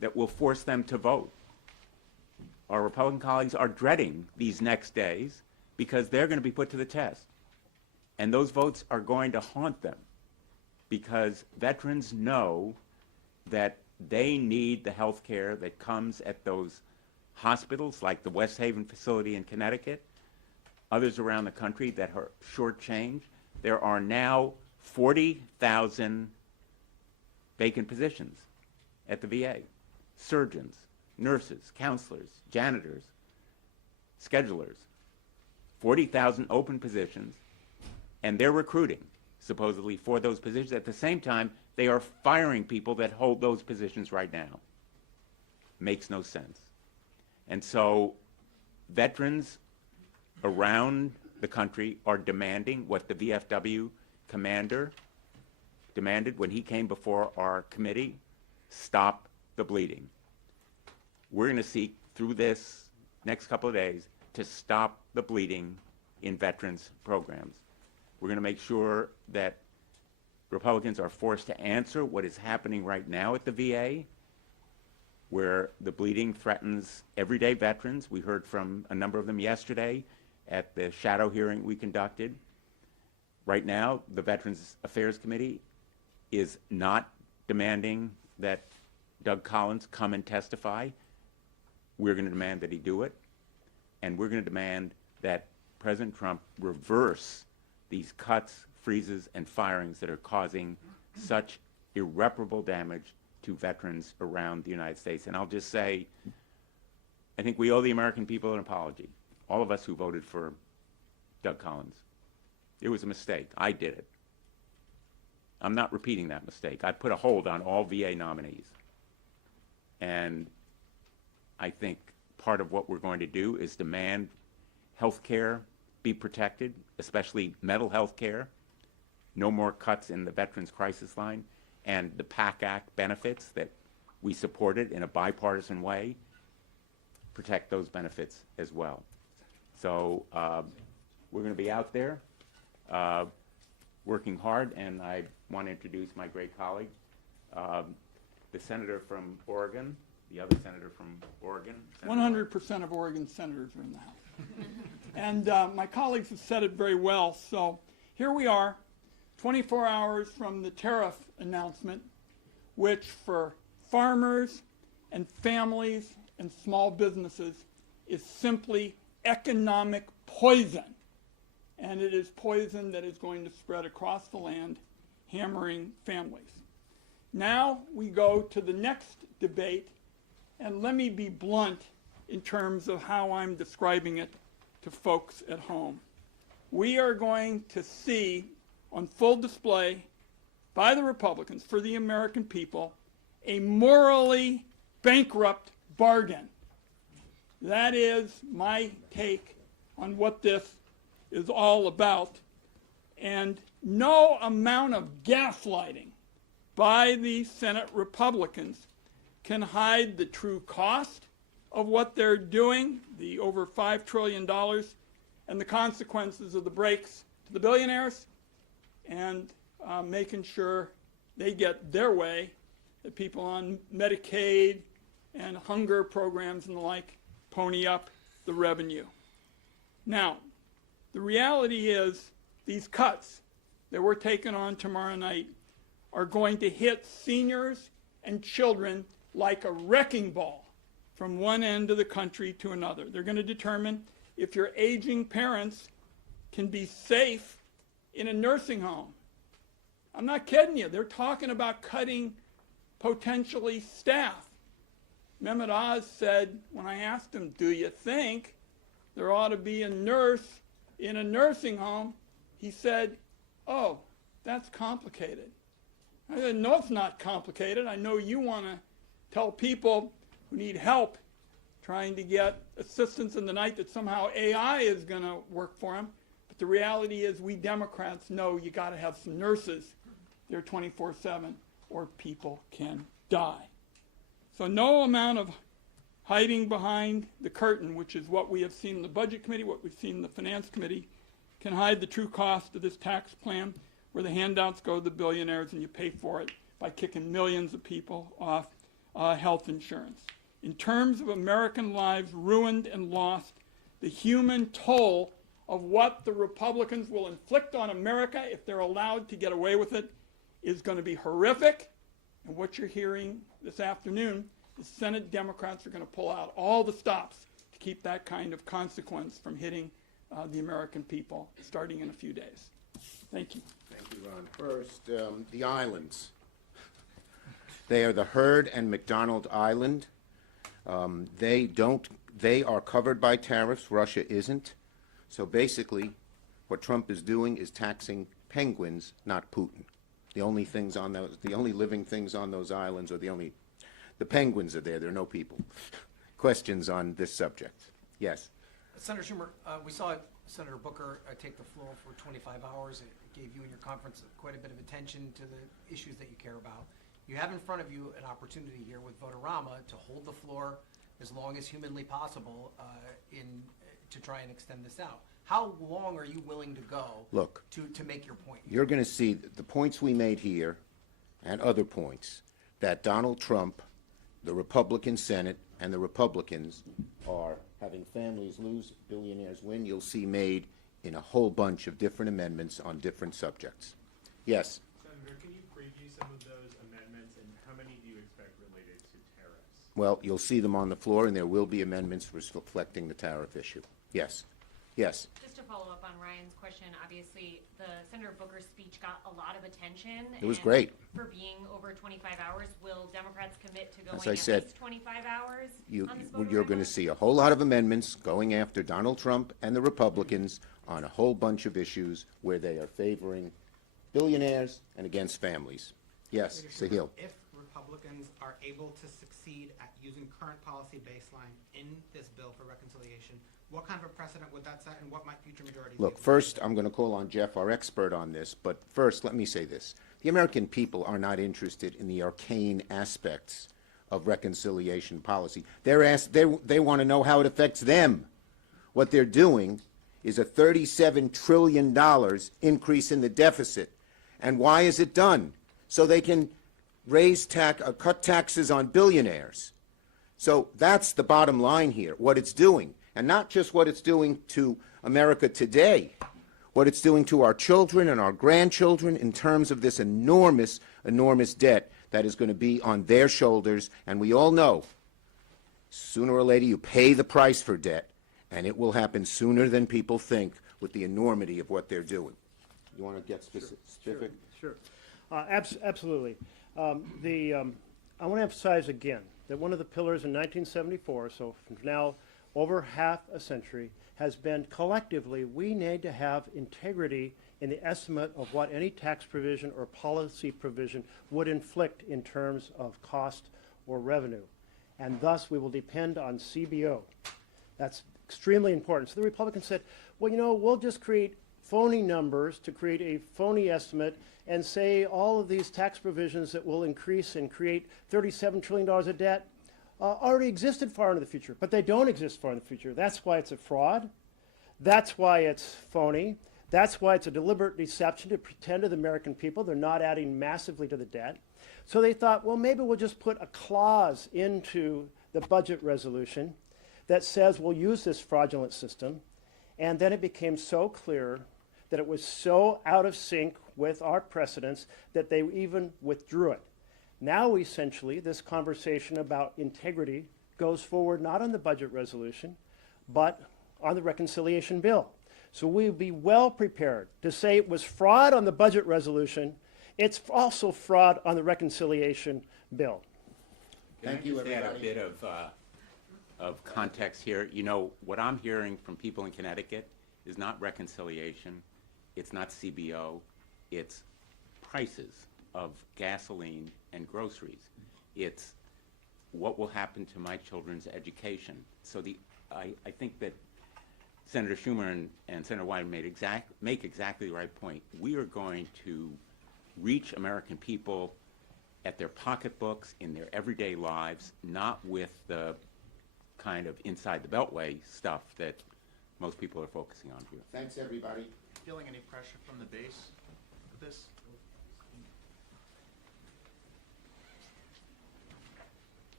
that will force them to vote. Our Republican colleagues are dreading these next days because they're going to be put to the test. And those votes are going to haunt them because veterans know that they need the health care that comes at those hospitals like the West Haven facility in Connecticut, others around the country that are shortchanged. There are now 40,000 vacant positions at the VA. Surgeons, nurses, counselors, janitors, schedulers. 40,000 open positions, and they're recruiting, supposedly, for those positions. At the same time, they are firing people that hold those positions right now. Makes no sense. And so veterans around the country are demanding what the VFW commander demanded when he came before our committee: stop the bleeding. We're going to seek through this next couple of days to stop the bleeding in veterans programs. We're going to make sure that Republicans are forced to answer what is happening right now at the VA, where the bleeding threatens everyday veterans. We heard from a number of them yesterday at the shadow hearing we conducted. Right now, the Veterans Affairs Committee is not demanding that Doug Collins come and testify. We're going to demand that he do it, and we're going to demand that President Trump reverse these cuts, freezes, and firings that are causing such irreparable damage to veterans around the United States. And I'll just say, I think we owe the American people an apology, all of us who voted for Doug Collins. It was a mistake. I did it. I'm not repeating that mistake. I put a hold on all VA nominees. And I think part of what we're going to do is demand health care be protected, especially mental health care. No more cuts in the Veterans Crisis Line, and the PAC Act benefits that we supported in a bipartisan way, protect those benefits as well. So we're going to be out there working hard, and I want to introduce my great colleague, the senator from Oregon, the other senator from Oregon. 100% of Oregon senators are in the House. And my colleagues have said it very well. So here we are, 24 hours from the tariff announcement, which for farmers and families and small businesses is simply economic poison. And it is poison that is going to spread across the land, hammering families. Now we go to the next debate, and let me be blunt in terms of how I'm describing it to folks at home. We are going to see on full display by the Republicans for the American people a morally bankrupt bargain. That is my take on what this is all about. And no amount of gaslighting by the Senate Republicans can hide the true cost of what they're doing, the over $5 trillion, and the consequences of the breaks to the billionaires, and making sure they get their way, that people on Medicaid and hunger programs and the like pony up the revenue. Now, the reality is these cuts that we're taking on tomorrow night are going to hit seniors and children like a wrecking ball from one end of the country to another. They're going to determine if your aging parents can be safe in a nursing home. I'm not kidding you. They're talking about cutting potentially staff. Mehmet Oz said, when I asked him, do you think there ought to be a nurse in a nursing home? He said, oh, that's complicated. I said, no, it's not complicated. I know you want to tell people who need help trying to get assistance in the night that somehow AI is going to work for them. But the reality is we Democrats know you got to have some nurses there 24/7 or people can die. So no amount of hiding behind the curtain, which is what we have seen in the Budget Committee, what we've seen in the Finance Committee, can hide the true cost of this tax plan where the handouts go to the billionaires and you pay for it by kicking millions of people off health insurance. In terms of American lives ruined and lost, the human toll of what the Republicans will inflict on America if they're allowed to get away with it is going to be horrific. And what you're hearing this afternoon is Senate Democrats are going to pull out all the stops to keep that kind of consequence from hitting the American people starting in a few days. Thank you. Thank you, Ron. First, the islands. They are the Heard and McDonald Island. They are covered by tariffs. Russia isn't. So basically, what Trump is doing is taxing penguins, not Putin. The only living things on those islands are the penguins are there. There are no people. Questions on this subject? Yes. Senator Schumer, we saw Senator Booker take the floor for 25 hours. It gave you and your conference quite a bit of attention to the issues that you care about. You have in front of you an opportunity here with Votorama to hold the floor as long as humanly possible to try and extend this out. How long are you willing to go to make your point? You're going to see the points we made here and other points that Donald Trump, the Republican Senate, and the Republicans are having families lose, billionaires win. You'll see made in a whole bunch of different amendments on different subjects. Yes? Senator, can you preview some of those amendments, and how many do you expect related to tariffs? Well, you'll see them on the floor, and there will be amendments reflecting the tariff issue. Yes. Yes. Just to follow up on Ryan's question, obviously the Senator Booker's speech got a lot of attention. It was and great. For being over 25 hours, will Democrats commit to going As I at said, least 25 hours on this You're going to see a whole lot of amendments going after Donald Trump and the Republicans on a whole bunch of issues where they are favoring billionaires and against families. Yes, Sahil. If Republicans are able to succeed at using current policy baseline in this bill for reconciliation, what kind of a precedent would that set, and what might future majorities Look, do? first, I'm going to call on Jeff, our expert on this, but first, let me say this. The American people are not interested in the arcane aspects of reconciliation policy. They want to know how it affects them. What they're doing is a $37 trillion increase in the deficit. And why is it done? So they can cut taxes on billionaires. So that's the bottom line here, what it's doing. And not just what it's doing to America today, what it's doing to our children and our grandchildren in terms of this enormous, enormous debt that is going to be on their shoulders. And we all know, sooner or later, you pay the price for debt, and it will happen sooner than people think with the enormity of what they're doing. You want to get specific? Sure. Absolutely. I want to emphasize again that one of the pillars in 1974, so from now over half a century, has been collectively we need to have integrity in the estimate of what any tax provision or policy provision would inflict in terms of cost or revenue. And thus we will depend on CBO. That's extremely important. So the Republicans said, well, you know, we'll just create phony numbers to create a phony estimate and say all of these tax provisions that will increase and create $37 trillion of debt already existed far into the future, but they don't exist far in the future. That's why it's a fraud. That's why it's phony. That's why it's a deliberate deception to pretend to the American people they're not adding massively to the debt. So they thought, well, maybe we'll just put a clause into the budget resolution that says we'll use this fraudulent system. And then it became so clear that it was so out of sync with our precedents that they even withdrew it. Now, essentially, this conversation about integrity goes forward not on the budget resolution, but on the reconciliation bill. So we'll be well prepared to say it was fraud on the budget resolution. It's also fraud on the reconciliation bill. Thank you, Can I just add a everybody. bit of context here? You know, what I'm hearing from people in Connecticut is not reconciliation, it's not CBO, it's prices of gasoline and groceries. It's what will happen to my children's education. So I think that Senator Schumer and Senator Wyden make exactly the right point. We are going to reach American people at their pocketbooks, in their everyday lives, not with the kind of inside the beltway stuff that most people are focusing on here. Thanks, everybody. Feeling any pressure from the base with this?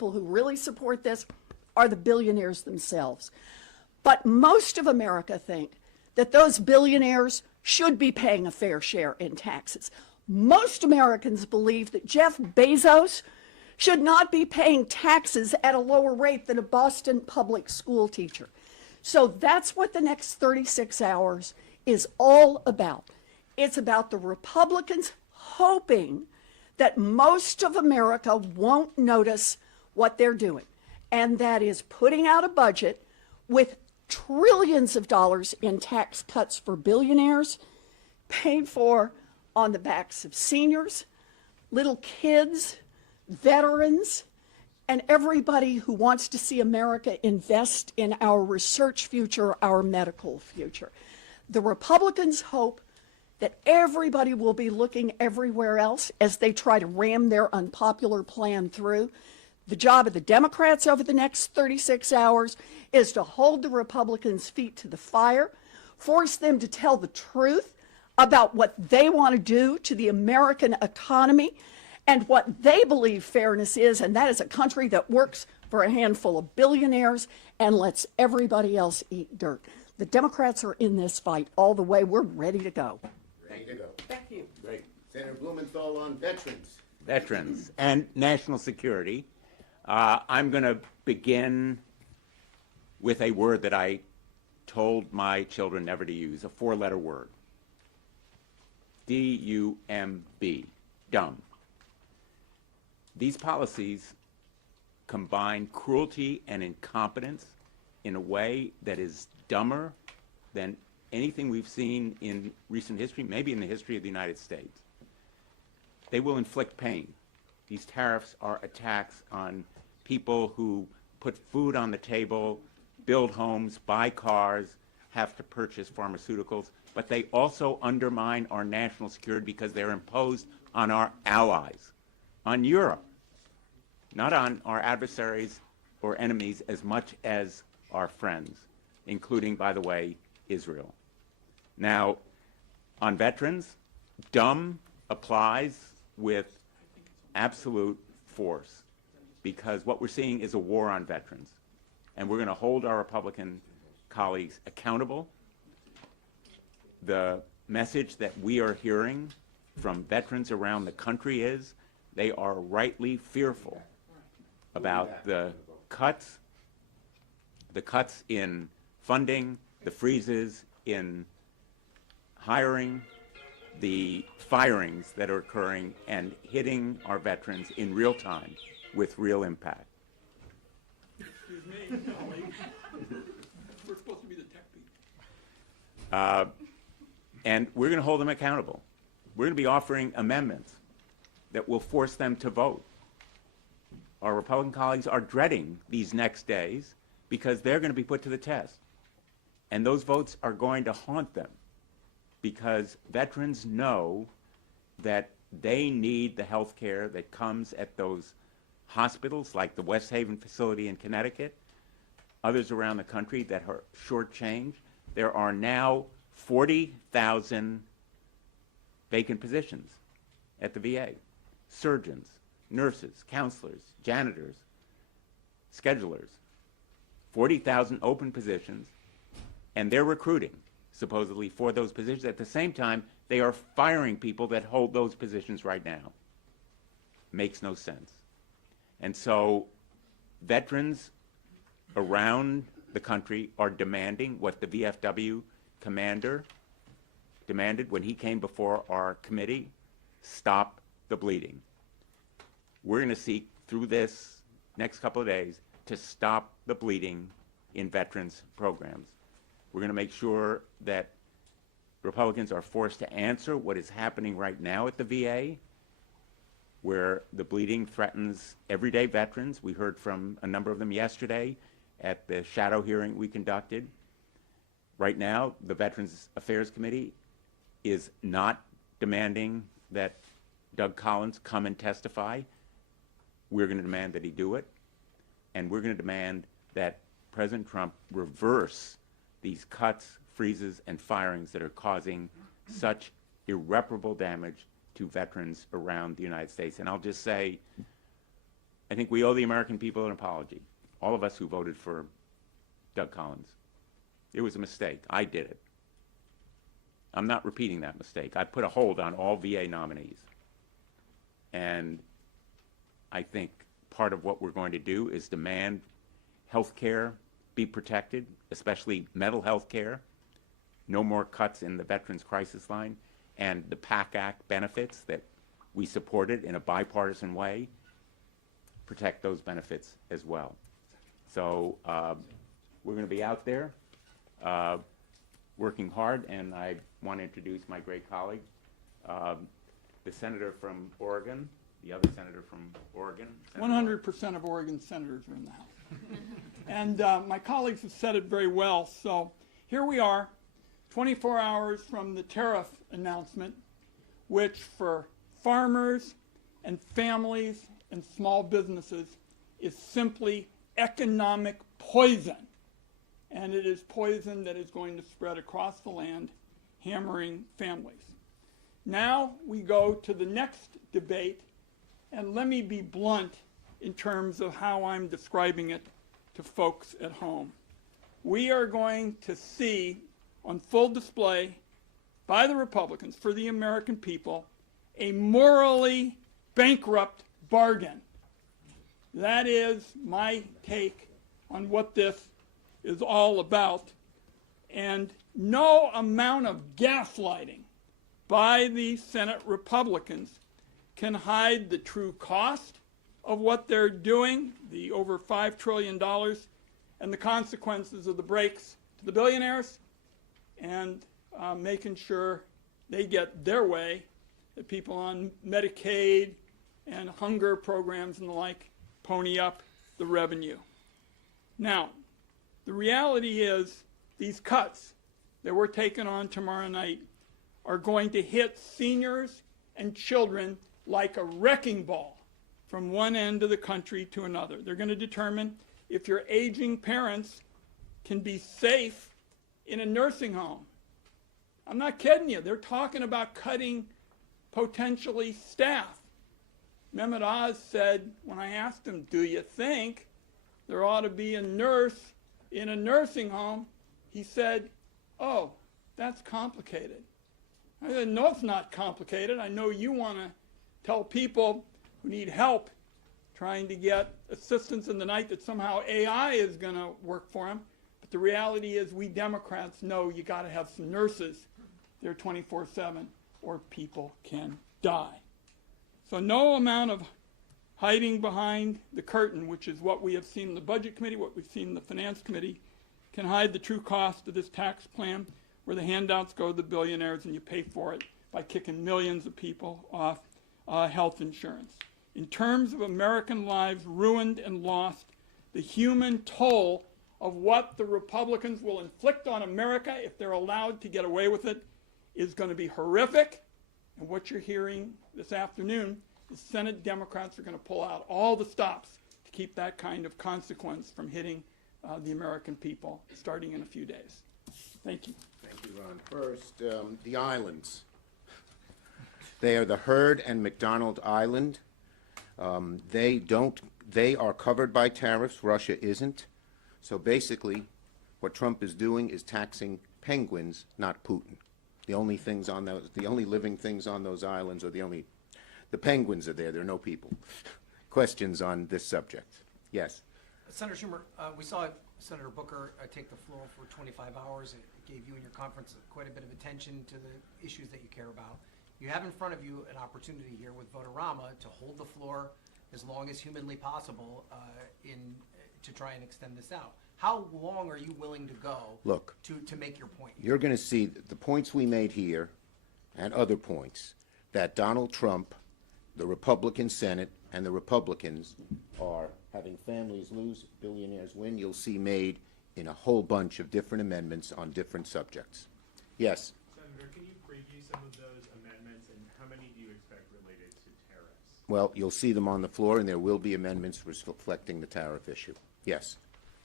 people who really support this are the billionaires themselves. But most of America think that those billionaires should be paying a fair share in taxes. Most Americans believe that Jeff Bezos should not be paying taxes at a lower rate than a Boston public school teacher. So that's what the next 36 hours is all about. It's about the Republicans hoping that most of America won't notice what they're doing, and that is putting out a budget with trillions of dollars in tax cuts for billionaires, paid for on the backs of seniors, little kids, veterans, and everybody who wants to see America invest in our research future, our medical future. The Republicans hope that everybody will be looking everywhere else as they try to ram their unpopular plan through. The job of the Democrats over the next 36 hours is to hold the Republicans' feet to the fire, force them to tell the truth about what they want to do to the American economy and what they believe fairness is, and that is a country that works for a handful of billionaires and lets everybody else eat dirt. The Democrats are in this fight all the way. We're ready to go. Ready to go. Thank you. Great. Senator Blumenthal on veterans. Veterans and national security. I'm going to begin with a word that I told my children never to use, a four-letter word. D-U-M-B, dumb. These policies combine cruelty and incompetence in a way that is dumber than anything we've seen in recent history, maybe in the history of the United States. They will inflict pain. These tariffs are attacks on people who put food on the table, build homes, buy cars, have to purchase pharmaceuticals, but they also undermine our national security because they're imposed on our allies, on Europe, not on our adversaries or enemies as much as our friends, including, by the way, Israel. Now, on veterans, dumb applies with absolute force because what we're seeing is a war on veterans. And we're going to hold our Republican colleagues accountable. The message that we are hearing from veterans around the country is they are rightly fearful about the cuts in funding, the freezes in hiring, the firings that are occurring and hitting our veterans in real time with real impact. Excuse me, colleague. We're supposed to be the tech people. And we're going to hold them accountable. We're going to be offering amendments that will force them to vote. Our Republican colleagues are dreading these next days because they're going to be put to the test. And those votes are going to haunt them because veterans know that they need the health care that comes at those hospitals like the West Haven facility in Connecticut, others around the country that are shortchanged. There are now 40,000 vacant positions at the VA. Surgeons, nurses, counselors, janitors, schedulers. 40,000 open positions, and they're recruiting, supposedly, for those positions. At the same time, they are firing people that hold those positions right now. Makes no sense. And so veterans around the country are demanding what the VFW commander demanded when he came before our committee: stop the bleeding. We're going to seek through this next couple of days to stop the bleeding in veterans programs. We're going to make sure that Republicans are forced to answer what is happening right now at the VA, where the bleeding threatens everyday veterans. We heard from a number of them yesterday at the shadow hearing we conducted. Right now, the Veterans Affairs Committee is not demanding that Doug Collins come and testify. We're going to demand that he do it, and we're going to demand that President Trump reverse these cuts, freezes, and firings that are causing such irreparable damage to veterans around the United States. And I'll just say, I think we owe the American people an apology. All of us who voted for Doug Collins. It was a mistake. I did it. I'm not repeating that mistake. I put a hold on all VA nominees. And I think part of what we're going to do is demand health care be protected, especially mental health care. No more cuts in the Veterans Crisis Line, and the PAC Act benefits that we supported in a bipartisan way, protect those benefits as well. So we're going to be out there working hard, and I want to introduce my great colleague, the senator from Oregon, the other senator from Oregon. 100% of Oregon senators are in the House. And my colleagues have said it very well. So here we are, 24 hours from the tariff announcement, which for farmers and families and small businesses is simply economic poison. And it is poison that is going to spread across the land, hammering families. Now we go to the next debate, and let me be blunt in terms of how I'm describing it to folks at home. We are going to see on full display by the Republicans for the American people a morally bankrupt bargain. That is my take on what this is all about. And no amount of gaslighting by the Senate Republicans can hide the true cost of what they're doing, the over $5 trillion, and the consequences of the breaks to the billionaires, and making sure they get their way, that people on Medicaid and hunger programs and the like pony up the revenue. Now, the reality is these cuts that we're taking on tomorrow night are going to hit seniors and children like a wrecking ball from one end of the country to another. They're going to determine if your aging parents can be safe in a nursing home. I'm not kidding you. They're talking about cutting potentially staff. Mehmet Oz said, when I asked him, do you think there ought to be a nurse in a nursing home? He said, oh, that's complicated. I said, no, it's not complicated. I know you want to tell people who need help trying to get assistance in the night that somehow AI is going to work for them. But the reality is we Democrats know you got to have some nurses there 24/7 or people can die. So no amount of hiding behind the curtain, which is what we have seen in the Budget Committee, what we've seen in the Finance Committee, can hide the true cost of this tax plan where the handouts go to the billionaires and you pay for it by kicking millions of people off health insurance. In terms of American lives ruined and lost, the human toll of what the Republicans will inflict on America if they're allowed to get away with it is going to be horrific. And what you're hearing this afternoon is Senate Democrats are going to pull out all the stops to keep that kind of consequence from hitting the American people starting in a few days. Thank you. Thank you, Ron. First, the islands. They are the Heard and McDonald Island. They are covered by tariffs. Russia isn't. So basically, what Trump is doing is taxing penguins, not Putin. The only living things on those islands are the penguins are there. There are no people. Questions on this subject? Yes. Senator Schumer, we saw Senator Booker take the floor for 25 hours. It gave you and your conference quite a bit of attention to the issues that you care about. You have in front of you an opportunity here with Votorama to hold the floor as long as humanly possible to try and extend this out. How long are you willing to go to make your point? You're going to see the points we made here and other points that Donald Trump, the Republican Senate, and the Republicans are having families lose, billionaires win. You'll see made in a whole bunch of different amendments on different subjects. Yes? Senator, can you preview some of those amendments, and how many do you expect related to tariffs? Well, you'll see them on the floor, and there will be amendments reflecting the tariff issue. Yes.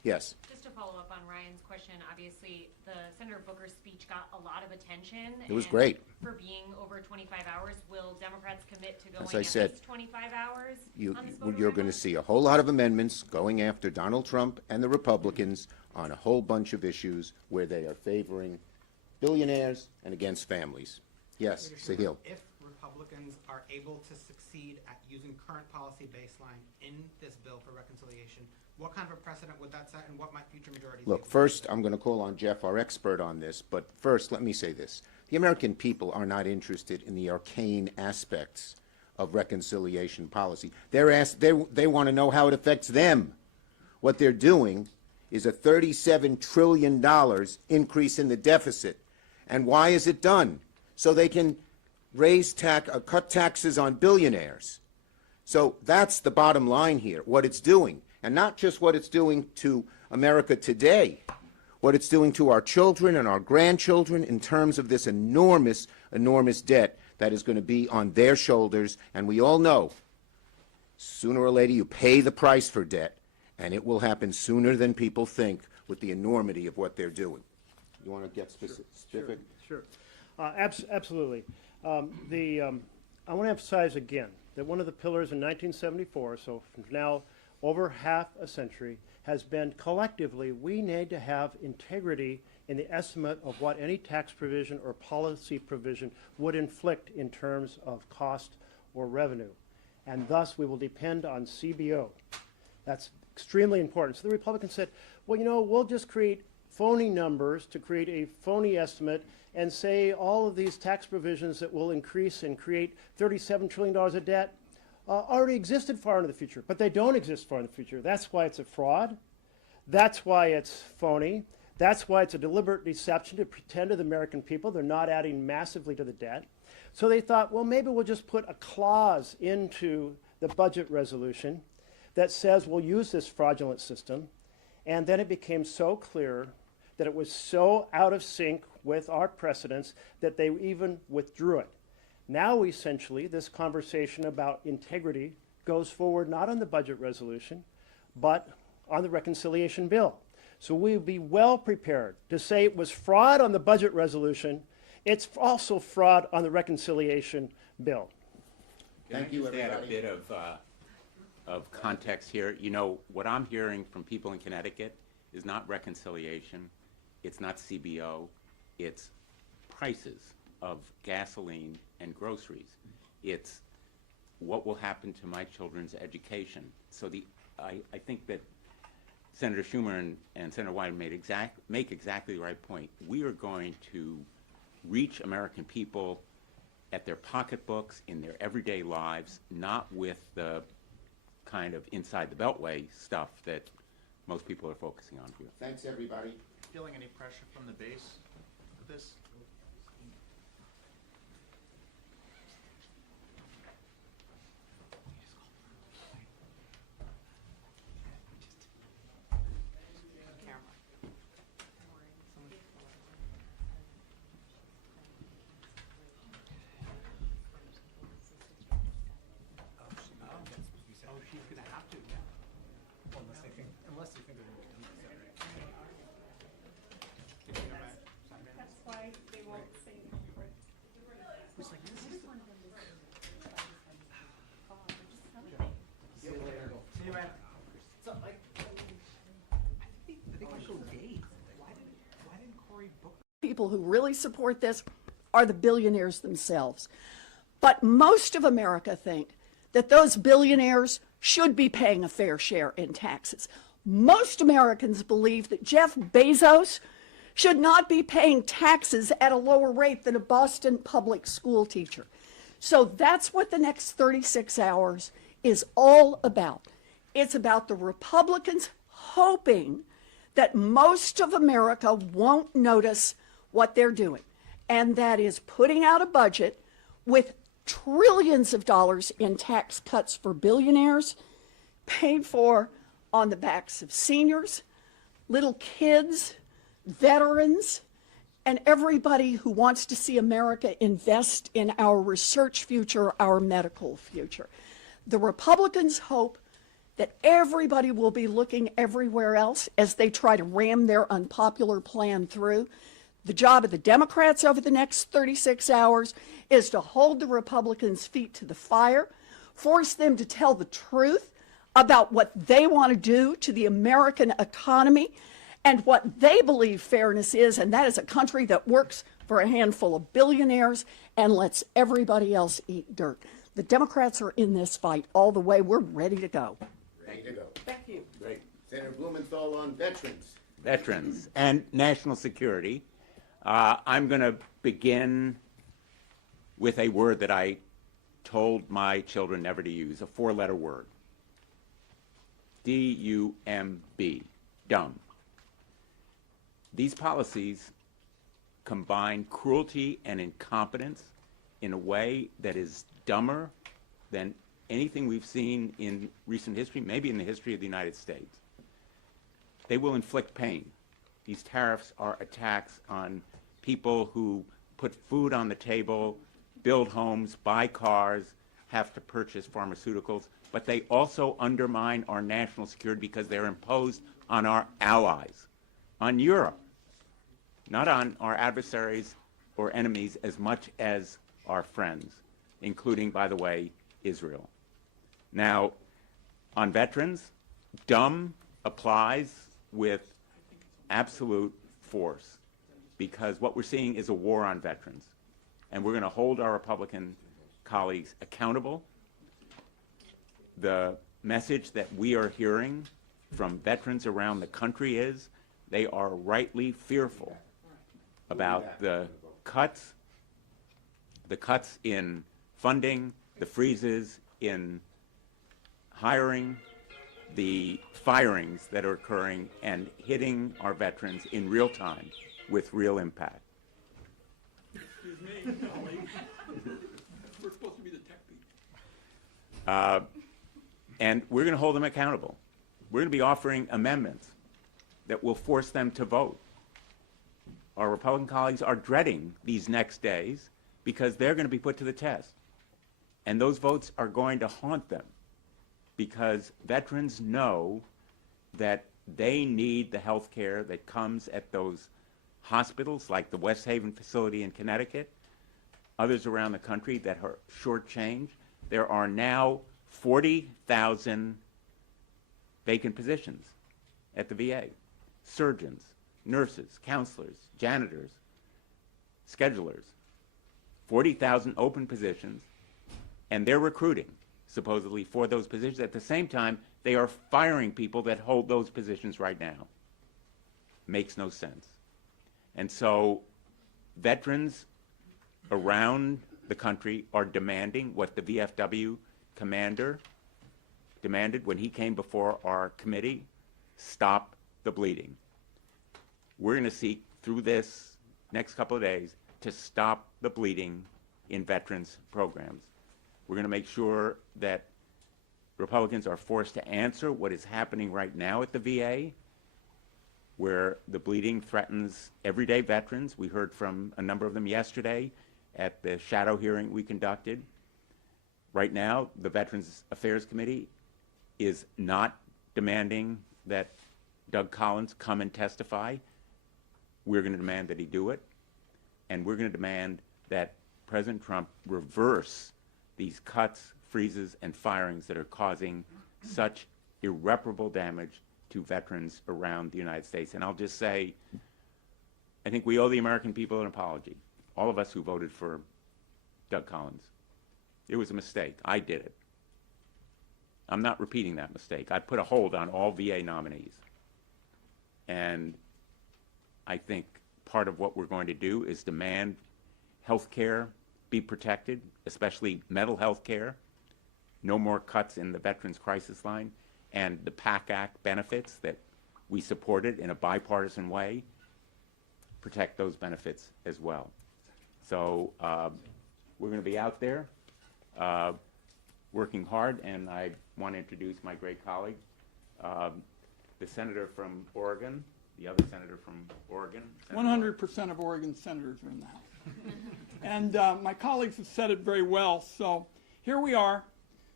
Yes. Just to follow up on Ryan's question, obviously, the Senator Booker's speech got a lot of attention. It was and great. For being over 25 hours, will Democrats commit to going As I at said, least 25 hours on this You're going to vote? see a whole lot of amendments going after Donald Trump and the Republicans on a whole bunch of issues where they are favoring billionaires and against families. Yes, Senator Sahil. Schumer, if Republicans are able to succeed at using current policy baseline in this bill for reconciliation, what kind of a precedent would that set, and what might future majorities Look, do? first, I'm going to call on Jeff, our expert on this, but first, let me say this. The American people are not interested in the arcane aspects of reconciliation policy. They want to know how it affects them. What they're doing is a $37 trillion increase in the deficit. And why is it done? So they can cut taxes on billionaires. So that's the bottom line here, what it's doing. And not just what it's doing to America today, what it's doing to our children and our grandchildren in terms of this enormous, enormous debt that is going to be on their shoulders. And we all know, sooner or later, you pay the price for debt, and it will happen sooner than people think with the enormity of what they're doing. You want to get specific? Sure. Absolutely. I want to emphasize again that one of the pillars in 1974, so from now over half a century, has been collectively we need to have integrity in the estimate of what any tax provision or policy provision would inflict in terms of cost or revenue. And thus we will depend on CBO. That's extremely important. So the Republicans said, well, you know, we'll just create phony numbers to create a phony estimate and say all of these tax provisions that will increase and create $37 trillion of debt already existed far into the future, but they don't exist far in the future. That's why it's a fraud. That's why it's phony. That's why it's a deliberate deception to pretend to the American people they're not adding massively to the debt. So they thought, well, maybe we'll just put a clause into the budget resolution that says we'll use this fraudulent system. And then it became so clear that it was so out of sync with our precedents that they even withdrew it. Now, essentially, this conversation about integrity goes forward not on the budget resolution, but on the reconciliation bill. So we'll be well prepared to say it was fraud on the budget resolution. It's also fraud on the reconciliation bill. Thank you, Can I just add a everybody. bit of context here? You know, what I'm hearing from people in Connecticut is not reconciliation, it's not CBO, it's prices of gasoline and groceries. It's what will happen to my children's education. So I think that Senator Schumer and Senator Wyden make exactly the right point. We are going to reach American people at their pocketbooks, in their everyday lives, not with the kind of inside the beltway stuff that most people are focusing on here. Thanks, everybody. Feeling any pressure from the base with this? Oh, she's gonna have to, yeah. Well, unless they think they're gonna be done with it, right? That's why they won't say It's like, this is See you later. See you, man. So, like, I think I'm so dazed. Why didn't Cory Booker? people who really support this are the billionaires themselves. But most of America think that those billionaires should be paying a fair share in taxes. Most Americans believe that Jeff Bezos should not be paying taxes at a lower rate than a Boston public school teacher. So that's what the next 36 hours is all about. It's about the Republicans hoping that most of America won't notice what they're doing, and that is putting out a budget with trillions of dollars in tax cuts for billionaires, paid for on the backs of seniors, little kids, veterans, and everybody who wants to see America invest in our research future, our medical future. The Republicans hope that everybody will be looking everywhere else as they try to ram their unpopular plan through. The job of the Democrats over the next 36 hours is to hold the Republicans' feet to the fire, force them to tell the truth about what they want to do to the American economy and what they believe fairness is, and that is a country that works for a handful of billionaires and lets everybody else eat dirt. The Democrats are in this fight all the way. We're ready to go. Ready to go. Thank you. Great. Senator Blumenthal on veterans. Veterans and national security. I'm going to begin with a word that I told my children never to use, a four-letter word. D-U-M-B, dumb. These policies combine cruelty and incompetence in a way that is dumber than anything we've seen in recent history, maybe in the history of the United States. They will inflict pain. These tariffs are attacks on people who put food on the table, build homes, buy cars, have to purchase pharmaceuticals, but they also undermine our national security because they're imposed on our allies, on Europe, not on our adversaries or enemies as much as our friends, including, by the way, Israel. Now, on veterans, dumb applies with absolute force because what we're seeing is a war on veterans. And we're going to hold our Republican colleagues accountable. The message that we are hearing from veterans around the country is they are rightly fearful about the cuts in funding, the freezes in hiring, the firings that are occurring and hitting our veterans in real time with real impact. Excuse me, colleague. We're supposed to be the tech people. And we're going to hold them accountable. We're going to be offering amendments that will force them to vote. Our Republican colleagues are dreading these next days because they're going to be put to the test. And those votes are going to haunt them because veterans know that they need the health care that comes at those hospitals like the West Haven facility in Connecticut, others around the country that are shortchanged. There are now 40,000 vacant positions at the VA. Surgeons, nurses, counselors, janitors, schedulers. 40,000 open positions, and they're recruiting, supposedly, for those positions. At the same time, they are firing people that hold those positions right now. Makes no sense. And so veterans around the country are demanding what the VFW commander demanded when he came before our committee: stop the bleeding. We're going to seek through this next couple of days to stop the bleeding in veterans programs. We're going to make sure that Republicans are forced to answer what is happening right now at the VA, where the bleeding threatens everyday veterans. We heard from a number of them yesterday at the shadow hearing we conducted. Right now, the Veterans Affairs Committee is not demanding that Doug Collins come and testify. We're going to demand that he do it, and we're going to demand that President Trump reverse these cuts, freezes, and firings that are causing such irreparable damage to veterans around the United States. And I'll just say, I think we owe the American people an apology, all of us who voted for Doug Collins. It was a mistake. I did it. I'm not repeating that mistake. I put a hold on all VA nominees. And I think part of what we're going to do is demand health care be protected, especially mental health care, no more cuts in the Veterans Crisis Line, and the PAC Act benefits that we supported in a bipartisan way, protect those benefits as well. So we're going to be out there working hard, and I want to introduce my great colleague, the senator from Oregon, the other senator from Oregon. 100% of Oregon senators are in the House. And my colleagues have said it very well. So here we are,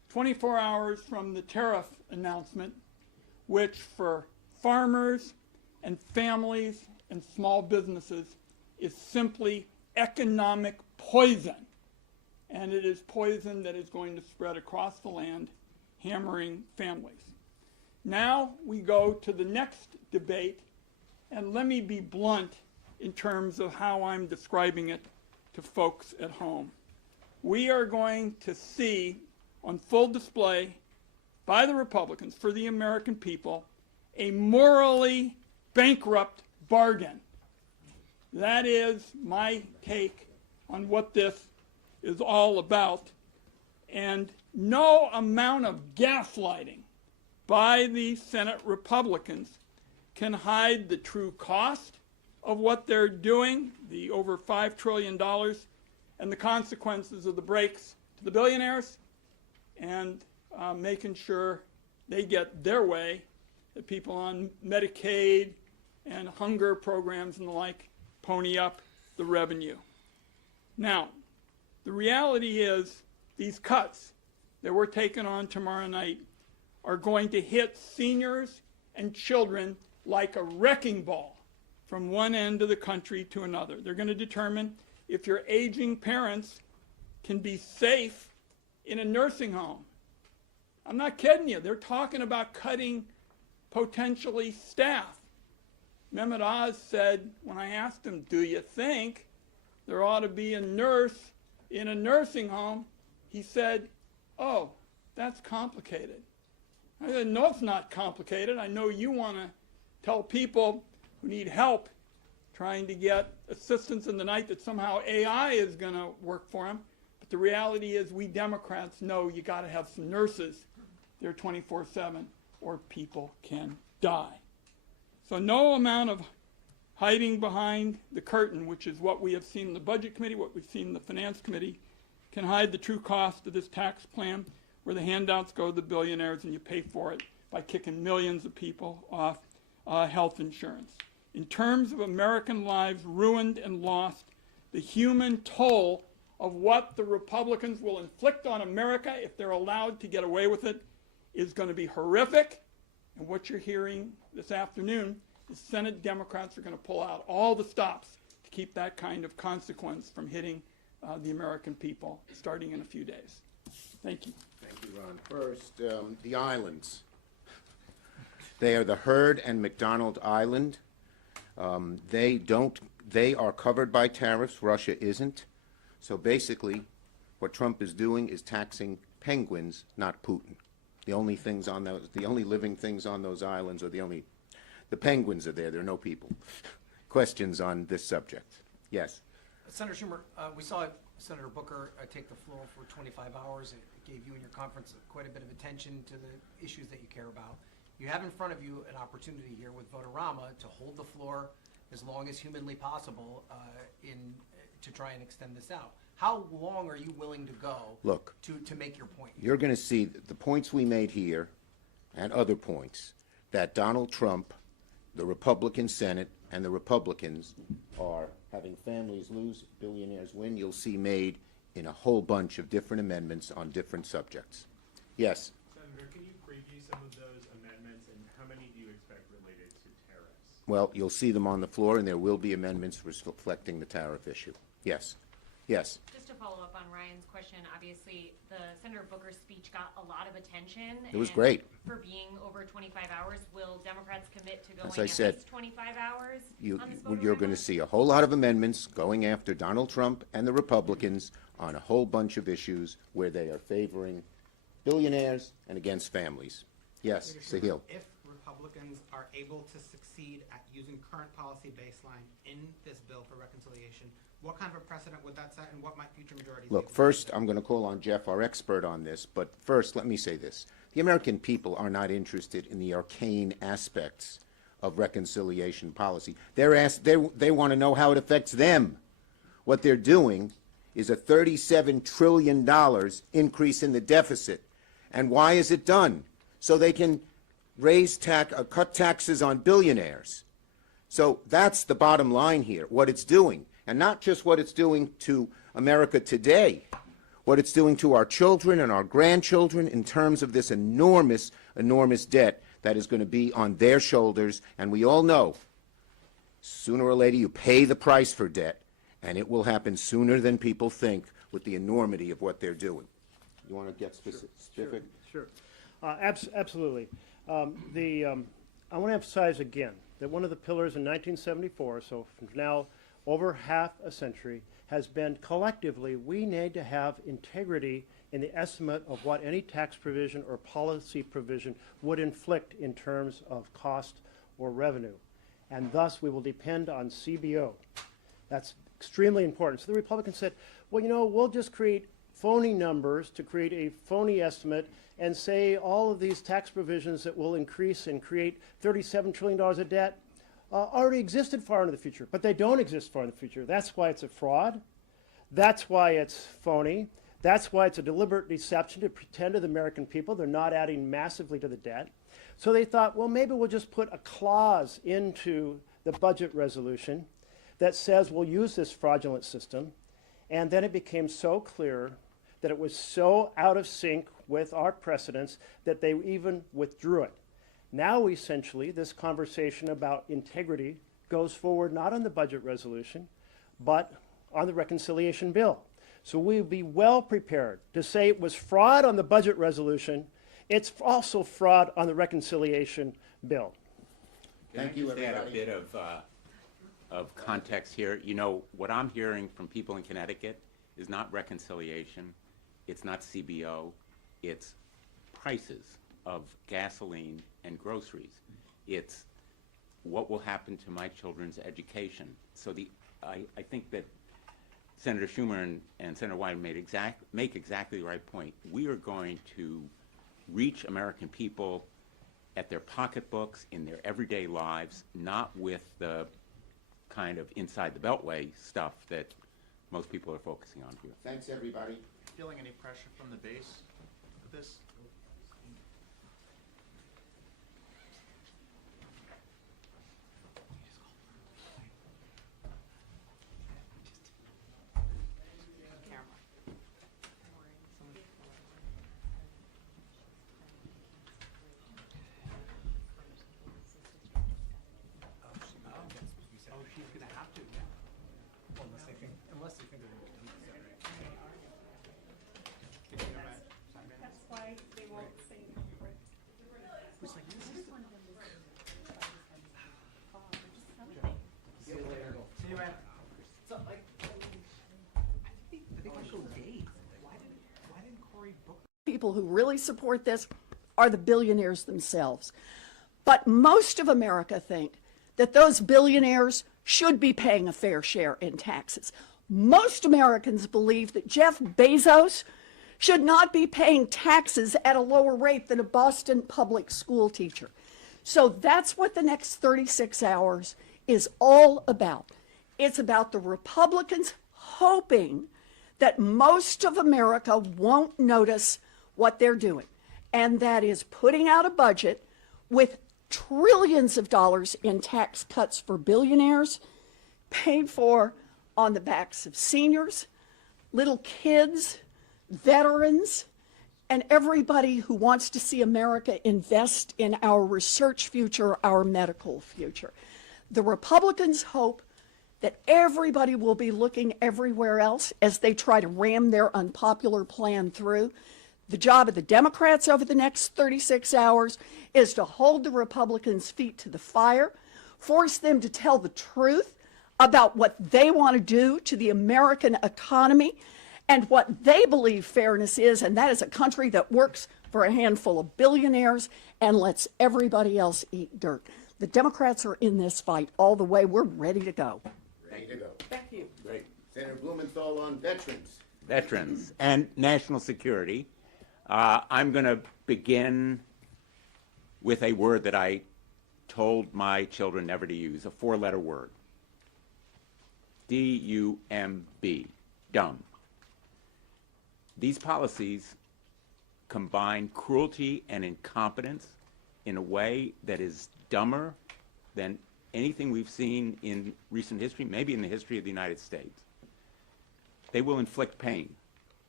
24 hours from the tariff announcement, which for farmers and families and small businesses is simply economic poison. And it is poison that is going to spread across the land, hammering families. Now we go to the next debate, and let me be blunt in terms of how I'm describing it to folks at home. We are going to see on full display by the Republicans for the American people a morally bankrupt bargain. That is my take on what this is all about. And no amount of gaslighting by the Senate Republicans can hide the true cost of what they're doing, the over $5 trillion, and the consequences of the breaks to the billionaires, and making sure they get their way, that people on Medicaid and hunger programs and the like pony up the revenue. Now, the reality is these cuts that we're taking on tomorrow night are going to hit seniors and children like a wrecking ball from one end of the country to another. They're going to determine if your aging parents can be safe in a nursing home. I'm not kidding you. They're talking about cutting potentially staff. Mehmet Oz said, when I asked him, do you think there ought to be a nurse in a nursing home? He said, oh, that's complicated. I said, no, it's not complicated. I know you want to tell people who need help trying to get assistance in the night that somehow AI is going to work for them. But the reality is we Democrats know you got to have some nurses there 24/7 or people can die. So no amount of hiding behind the curtain, which is what we have seen in the Budget Committee, what we've seen in the Finance Committee, can hide the true cost of this tax plan where the handouts go to the billionaires and you pay for it by kicking millions of people off health insurance. In terms of American lives ruined and lost, the human toll of what the Republicans will inflict on America if they're allowed to get away with it is going to be horrific. And what you're hearing this afternoon is Senate Democrats are going to pull out all the stops to keep that kind of consequence from hitting the American people starting in a few days. Thank you. Thank you, Ron. First, the islands. They are the Heard and McDonald Island. They are covered by tariffs. Russia isn't. So basically, what Trump is doing is taxing penguins, not Putin. The only living things on those islands are the penguins are there. There are no people. Questions on this subject? Yes. Senator Schumer, we saw Senator Booker take the floor for 25 hours. It gave you and your conference quite a bit of attention to the issues that you care about. You have in front of you an opportunity here with Votorama to hold the floor as long as humanly possible to try and extend this out. How long are you willing to go to make your point? You're going to see the points we made here and other points that Donald Trump, the Republican Senate, and the Republicans are having families lose, billionaires win. You'll see made in a whole bunch of different amendments on different subjects. Yes? Senator, can you preview some of those amendments, and how many do you expect related to tariffs? Well, you'll see them on the floor, and there will be amendments reflecting the tariff issue. Yes. Yes. Just to follow up on Ryan's question, obviously the Senator Booker's speech got a lot of attention. It was and great. For being over 25 hours, will Democrats commit to going As I at said, least 25 hours on this you're going to see a whole lot of amendments going after Donald Trump and the Republicans on a whole bunch of issues where they are favoring billionaires and against families. Yes, Sahil. If Republicans are able to succeed at using current policy baseline in this bill for reconciliation, what kind of a precedent would that set, and what might future majorities Look, first, I'm going to call on Jeff, our expert on this, but first, let me say this. The American people are not interested in the arcane aspects of reconciliation policy. They want to know how it affects them. What they're doing is a $37 trillion increase in the deficit. And why is it done? So they can cut taxes on billionaires. So that's the bottom line here, what it's doing. And not just what it's doing to America today. what it's doing to our children and our grandchildren in terms of this enormous, enormous debt that is going to be on their shoulders. And we all know, sooner or later, you pay the price for debt, and it will happen sooner than people think with the enormity of what they're doing. You want to get specific? Sure. Absolutely. I want to emphasize again that one of the pillars in 1974, so from now over half a century, has been collectively we need to have integrity in the estimate of what any tax provision or policy provision would inflict in terms of cost or revenue. And thus we will depend on CBO. That's extremely important. So the Republicans said, well, you know, we'll just create phony numbers to create a phony estimate and say all of these tax provisions that will increase and create $37 trillion of debt already existed far into the future, but they don't exist far in the future. That's why it's a fraud. That's why it's phony. That's why it's a deliberate deception to pretend to the American people they're not adding massively to the debt. So they thought, well, maybe we'll just put a clause into the budget resolution that says we'll use this fraudulent system. And then it became so clear that it was so out of sync with our precedents that they even withdrew it. Now, essentially, this conversation about integrity goes forward not on the budget resolution, but on the reconciliation bill. So we'll be well prepared to say it was fraud on the budget resolution. It's also fraud on the reconciliation bill. Thank you, Can I just add a everybody. bit of context here? You know, what I'm hearing from people in Connecticut is not reconciliation, it's not CBO, it's prices of gasoline and groceries. It's what will happen to my children's education. So I think that Senator Schumer and Senator Wyden make exactly the right point. We are going to reach American people at their pocketbooks, in their everyday lives, not with the kind of inside the beltway stuff that most people are focusing on here. Thanks, everybody. Feeling any pressure from the base with this? Oh, she's gonna have to now. Well, unless they think they're gonna do it. That's why they won't say. See you later. See you, man. So, like, I think I showed days. Why didn't Cory book? People who really support this are the billionaires themselves. But most of America think that those billionaires should be paying a fair share in taxes. Most Americans believe that Jeff Bezos should not be paying taxes at a lower rate than a Boston public school teacher. So that's what the next 36 hours is all about. It's about the Republicans hoping that most of America won't notice what they're doing, and that is putting out a budget with trillions of dollars in tax cuts for billionaires, paid for on the backs of seniors, little kids, veterans, and everybody who wants to see America invest in our research future, our medical future. The Republicans hope that everybody will be looking everywhere else as they try to ram their unpopular plan through. The job of the Democrats over the next 36 hours is to hold the Republicans' feet to the fire, force them to tell the truth about what they want to do to the American economy and what they believe fairness is, and that is a country that works for a handful of billionaires and lets everybody else eat dirt. The Democrats are in this fight all the way. We're ready to go. Ready to go. Thank you. Great. Senator Blumenthal on veterans. Veterans and national security. I'm going to begin with a word that I told my children never to use, a four-letter word. D-U-M-B, dumb. These policies combine cruelty and incompetence in a way that is dumber than anything we've seen in recent history, maybe in the history of the United States. They will inflict pain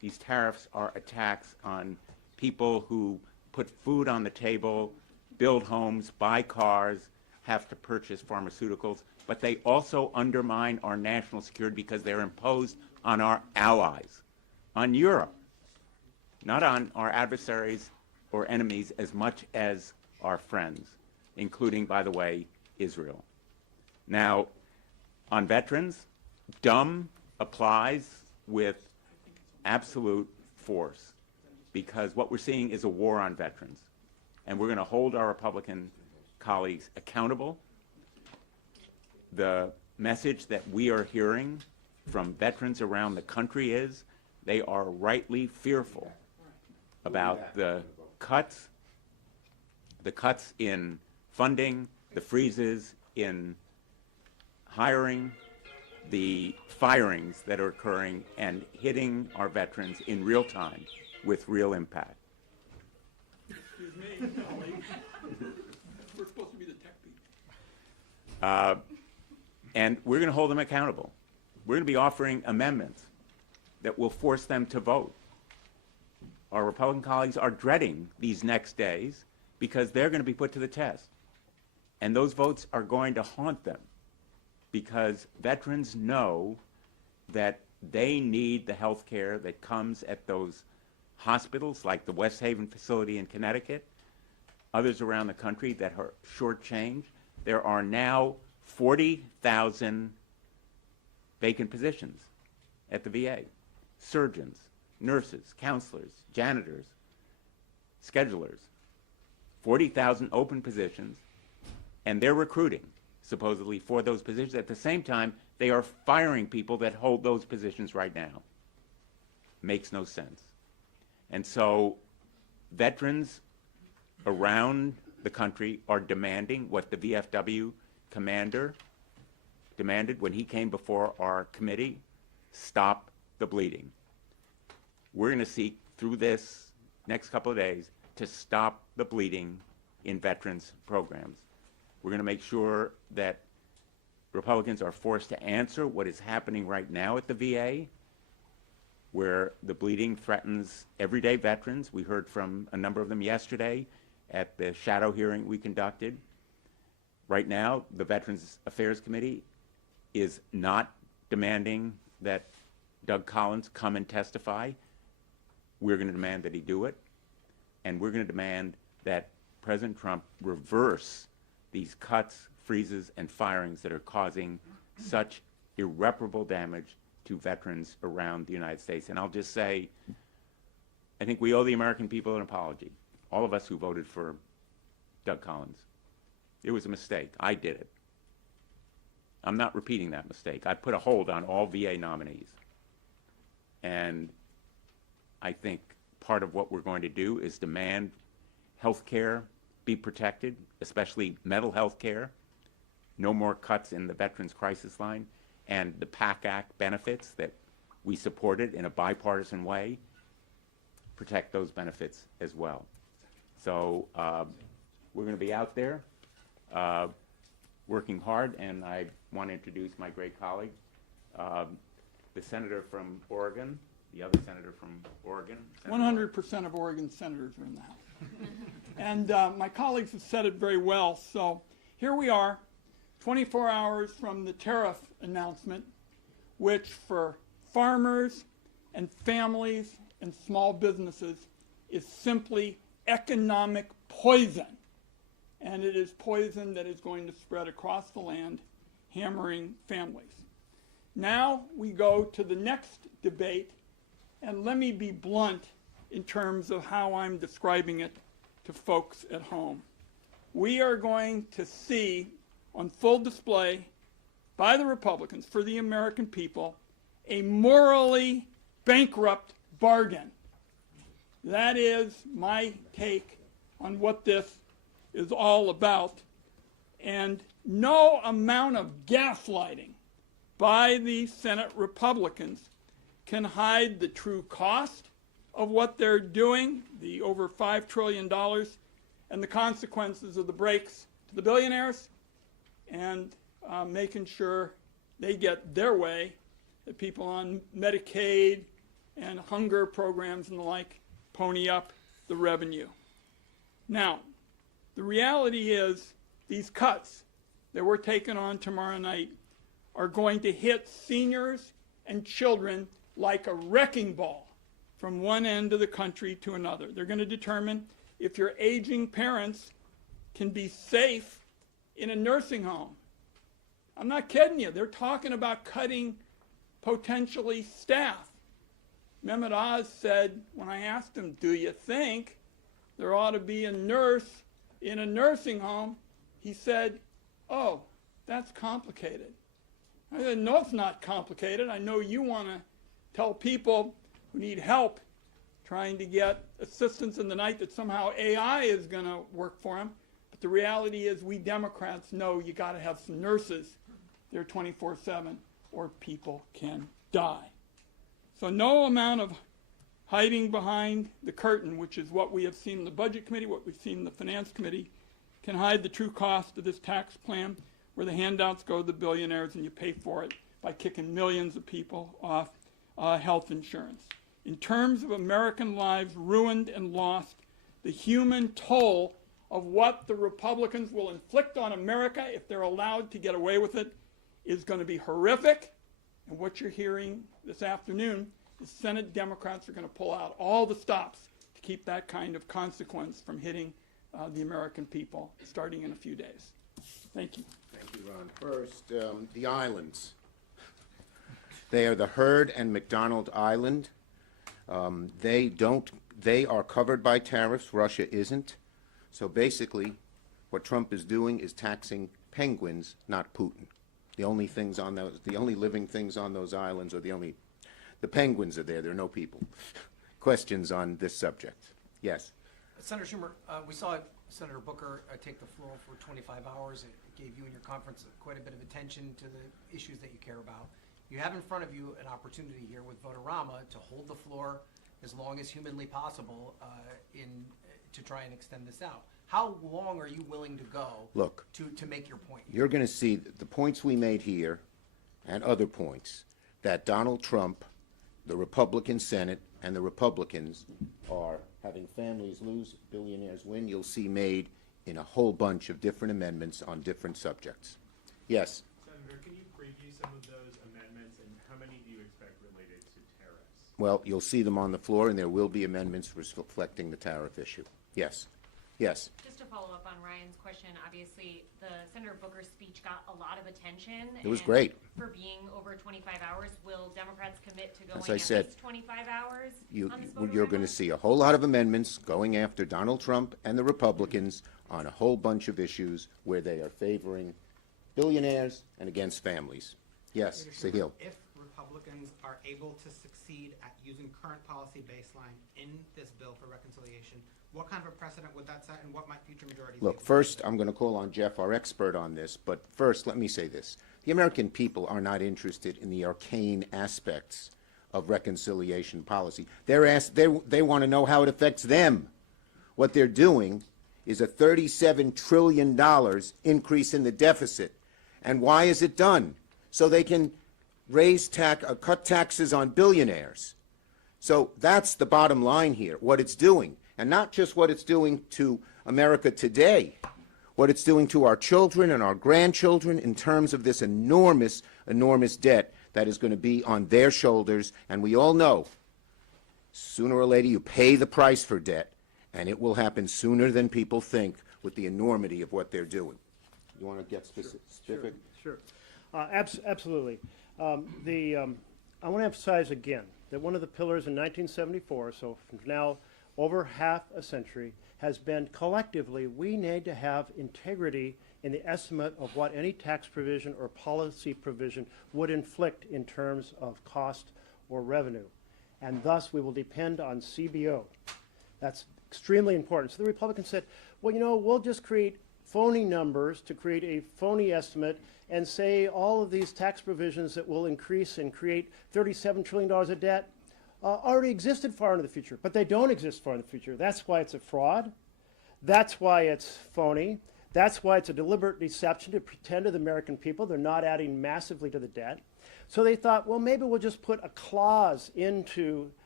these tariffs are attacks on people who put food on the table, build homes, buy cars, have to purchase pharmaceuticals, but they also undermine our national security because they're imposed on our allies, on Europe, not on our adversaries or enemies as much as our friends, including, by the way, Israel. Now, on veterans, dumb applies with absolute force because what we're seeing is a war on veterans. And we're going to hold our Republican colleagues accountable. The message that we are hearing from veterans around the country is they are rightly fearful about the cuts in funding, the freezes in hiring, the firings that are occurring and hitting our veterans in real time with real impact. Excuse me, colleague. We're supposed to be the tech people. And we're going to hold them accountable. We're going to be offering amendments that will force them to vote. Our Republican colleagues are dreading these next days because they're going to be put to the test. And those votes are going to haunt them because veterans know that they need the health care that comes at those hospitals like the West Haven facility in Connecticut, others around the country that are shortchanged. There are now 40,000 vacant positions at the VA. Surgeons, nurses, counselors, janitors, schedulers. 40,000 open positions, and they're recruiting, supposedly, for those positions. At the same time, they are firing people that hold those positions right now. Makes no sense. And so veterans around the country are demanding what the VFW commander demanded when he came before our committee: stop the bleeding. We're going to seek through this next couple of days to stop the bleeding in veterans programs. We're going to make sure that Republicans are forced to answer what is happening right now at the VA, where the bleeding threatens everyday veterans. We heard from a number of them yesterday at the shadow hearing we conducted. Right now, the Veterans Affairs Committee is not demanding that Doug Collins come and testify. We're going to demand that he do it, and we're going to demand that President Trump reverse these cuts, freezes, and firings that are causing such irreparable damage to veterans around the United States. And I'll just say, I think we owe the American people an apology, all of us who voted for Doug Collins. It was a mistake. I did it. I'm not repeating that mistake. I put a hold on all VA nominees. And I think part of what we're going to do is demand health care be protected, especially mental health care. No more cuts in the Veterans Crisis Line, and the PAC Act benefits that we supported in a bipartisan way, protect those benefits as well. So we're going to be out there working hard, and I want to introduce my great colleague, the senator from Oregon, the other senator from Oregon. 100% of Oregon senators are in the House. And my colleagues have said it very well. So here we are, 24 hours from the tariff announcement, which for farmers and families and small businesses is simply economic poison. And it is poison that is going to spread across the land, hammering families. Now we go to the next debate, and let me be blunt in terms of how I'm describing it to folks at home. We are going to see on full display by the Republicans for the American people a morally bankrupt bargain. That is my take on what this is all about. And no amount of gaslighting by the Senate Republicans can hide the true cost of what they're doing, the over $5 trillion, and the consequences of the breaks to the billionaires, and making sure they get their way, that people on Medicaid and hunger programs and the like pony up the revenue. Now, the reality is these cuts that we're taking on tomorrow night are going to hit seniors and children like a wrecking ball from one end of the country to another. They're going to determine if your aging parents can be safe in a nursing home. I'm not kidding you. They're talking about cutting potentially staff. Mehmet Oz said, when I asked him, do you think there ought to be a nurse in a nursing home? He said, oh, that's complicated. I said, no, it's not complicated. I know you want to tell people who need help trying to get assistance in the night that somehow AI is going to work for them. But the reality is we Democrats know you got to have some nurses there 24/7 or people can die. So no amount of hiding behind the curtain, which is what we have seen in the Budget Committee, what we've seen in the Finance Committee, can hide the true cost of this tax plan where the handouts go to the billionaires and you pay for it by kicking millions of people off health insurance. In terms of American lives ruined and lost, the human toll of what the Republicans will inflict on America if they're allowed to get away with it is going to be horrific. And what you're hearing this afternoon is Senate Democrats are going to pull out all the stops to keep that kind of consequence from hitting the American people starting in a few days. Thank you. Thank you, Ron. First, the islands. They are the Heard and McDonald Island. They are covered by tariffs. Russia isn't. So basically, what Trump is doing is taxing penguins, not Putin. The only living things on those islands are the penguins are there. There are no people. Questions on this subject? Yes. Senator Schumer, we saw Senator Booker take the floor for 25 hours. It gave you and your conference quite a bit of attention to the issues that you care about. You have in front of you an opportunity here with Votorama to hold the floor as long as humanly possible to try and extend this out. How long are you willing to go to make your point? You're going to see the points we made here and other points that Donald Trump, the Republican Senate, and the Republicans are having families lose, billionaires win. You'll see made in a whole bunch of different amendments on different subjects. Yes? Senator, can you preview some of those amendments, and how many do you expect related to tariffs? Well, you'll see them on the floor, and there will be amendments reflecting the tariff issue. Yes? Yes? Just to follow up on Ryan's question, obviously, the Senator Booker's speech got a lot of attention. It was and great. For being over 25 hours, will Democrats commit to going As I at said, least 25 hours on this You're going to see a whole lot of amendments going after Donald Trump and the Republicans on a whole bunch of issues where they are favoring billionaires and against families. Yes, Sahil. If Republicans are able to succeed at using current policy baseline in this bill for reconciliation, what kind of a precedent would that set, and what might future majorities Look, do? first, I'm going to call on Jeff, our expert on this, but first, let me say this. The American people are not interested in the arcane aspects of reconciliation policy. They want to know how it affects them. What they're doing is a $37 trillion increase in the deficit. And why is it done? So they can cut taxes on billionaires. So that's the bottom line here, what it's doing. And not just what it's doing to America today, what it's doing to our children and our grandchildren in terms of this enormous, enormous debt that is going to be on their shoulders. And we all know, sooner or later, you pay the price for debt, and it will happen sooner than people think with the enormity of what they're doing. You want to get specific? Sure. Absolutely. I want to emphasize again that one of the pillars in 1974, so from now over half a century, has been collectively we need to have integrity in the estimate of what any tax provision or policy provision would inflict in terms of cost or revenue. And thus we will depend on CBO. That's extremely important. So the Republicans said, well, you know, we'll just create phony numbers to create a phony estimate and say all of these tax provisions that will increase and create $37 trillion of debt already existed far into the future, but they don't exist far in the future. That's why it's a fraud. That's why it's phony. That's why it's a deliberate deception to pretend to the American people they're not adding massively to the debt. So they thought, well, maybe we'll just put a clause into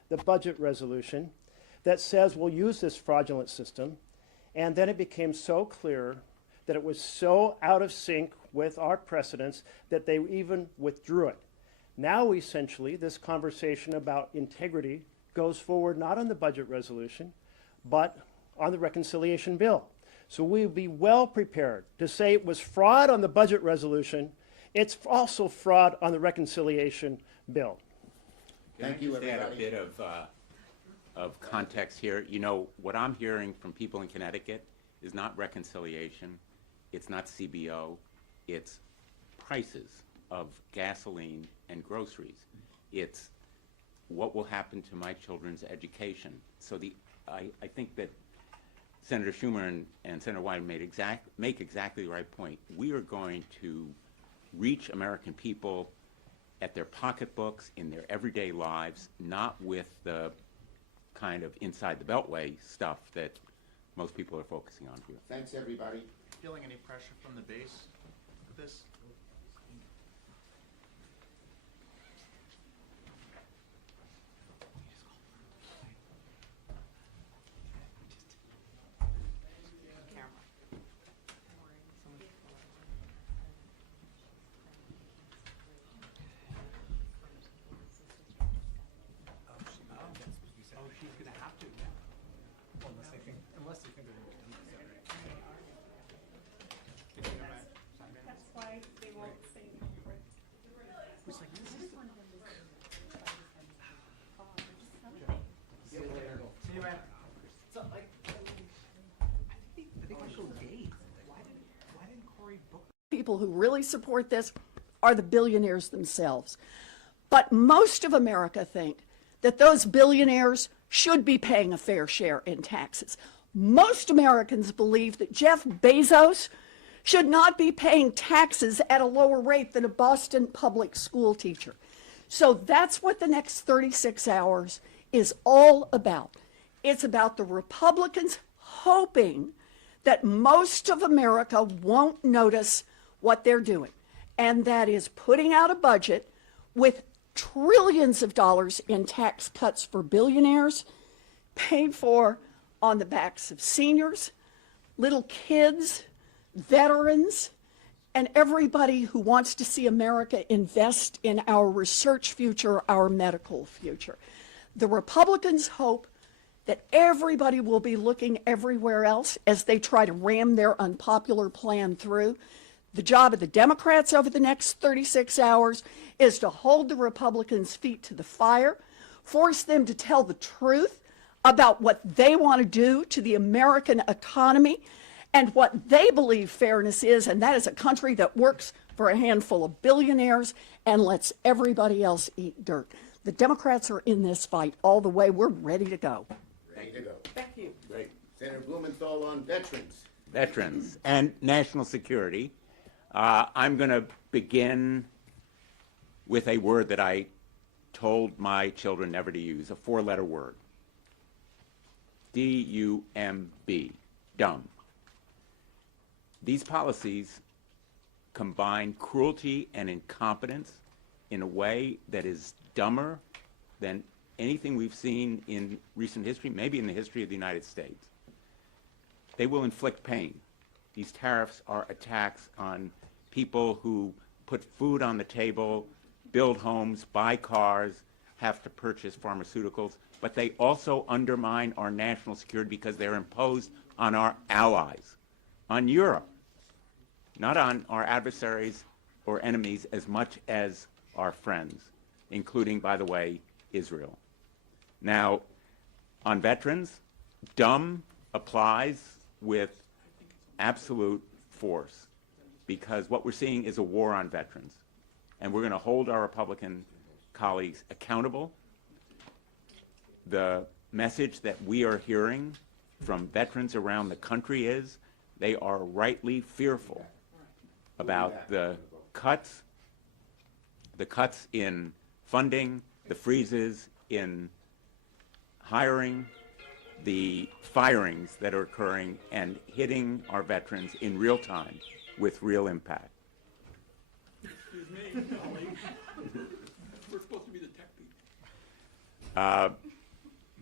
the budget resolution that says we'll use this fraudulent system. And then it became so clear that it was so out of sync with our precedents that they even withdrew it. Now, essentially, this conversation about integrity goes forward not on the budget resolution, but on the reconciliation bill. So we'll be well prepared to say it was fraud on the budget resolution. It's also fraud on the reconciliation bill. Thank you, Can I just add a everybody. bit of context here? You know, what I'm hearing from people in Connecticut is not reconciliation, it's not CBO, it's prices of gasoline and groceries. It's what will happen to my children's education. So I think that Senator Schumer and Senator Wyden make exactly the right point. We are going to reach American people at their pocketbooks, in their everyday lives, not with the kind of inside the beltway stuff that most people are focusing on here. Thanks, everybody. Feeling any pressure from the base with this? Oh, she's gonna have to. Well, unless they think they're gonna do it. That's why they won't say. It's like, this is. See you later. See you, man. So, like, I think I showed Dave. Why didn't Cory book? People who really support this are the billionaires themselves. But most of America think that those billionaires should be paying a fair share in taxes. Most Americans believe that Jeff Bezos should not be paying taxes at a lower rate than a Boston public school teacher. So that's what the next 36 hours is all about. It's about the Republicans hoping that most of America won't notice what they're doing, and that is putting out a budget with trillions of dollars in tax cuts for billionaires, paid for on the backs of seniors, little kids, veterans, and everybody who wants to see America invest in our research future, our medical future. The Republicans hope that everybody will be looking everywhere else as they try to ram their unpopular plan through. The job of the Democrats over the next 36 hours is to hold the Republicans' feet to the fire, force them to tell the truth about what they want to do to the American economy and what they believe fairness is, and that is a country that works for a handful of billionaires and lets everybody else eat dirt. The Democrats are in this fight all the way. We're ready to go. Ready to go. Thank you. Great. Senator Blumenthal on veterans. Veterans and national security. I'm going to begin with a word that I told my children never to use, a four-letter word. D-U-M-B, dumb. These policies combine cruelty and incompetence in a way that is dumber than anything we've seen in recent history, maybe in the history of the United States. They will inflict pain. These tariffs are attacks on people who put food on the table, build homes, buy cars, have to purchase pharmaceuticals, but they also undermine our national security because they're imposed on our allies, on Europe, not on our adversaries or enemies as much as our friends, including, by the way, Israel. Now, on veterans, dumb applies with absolute force, because what we're seeing is a war on veterans. And we're going to hold our Republican colleagues accountable. The message that we are hearing from veterans around the country is they are rightly fearful about the cuts in funding, the freezes in hiring, the firings that are occurring and hitting our veterans in real time with real impact. Excuse me, colleague. We're supposed to be the tech people.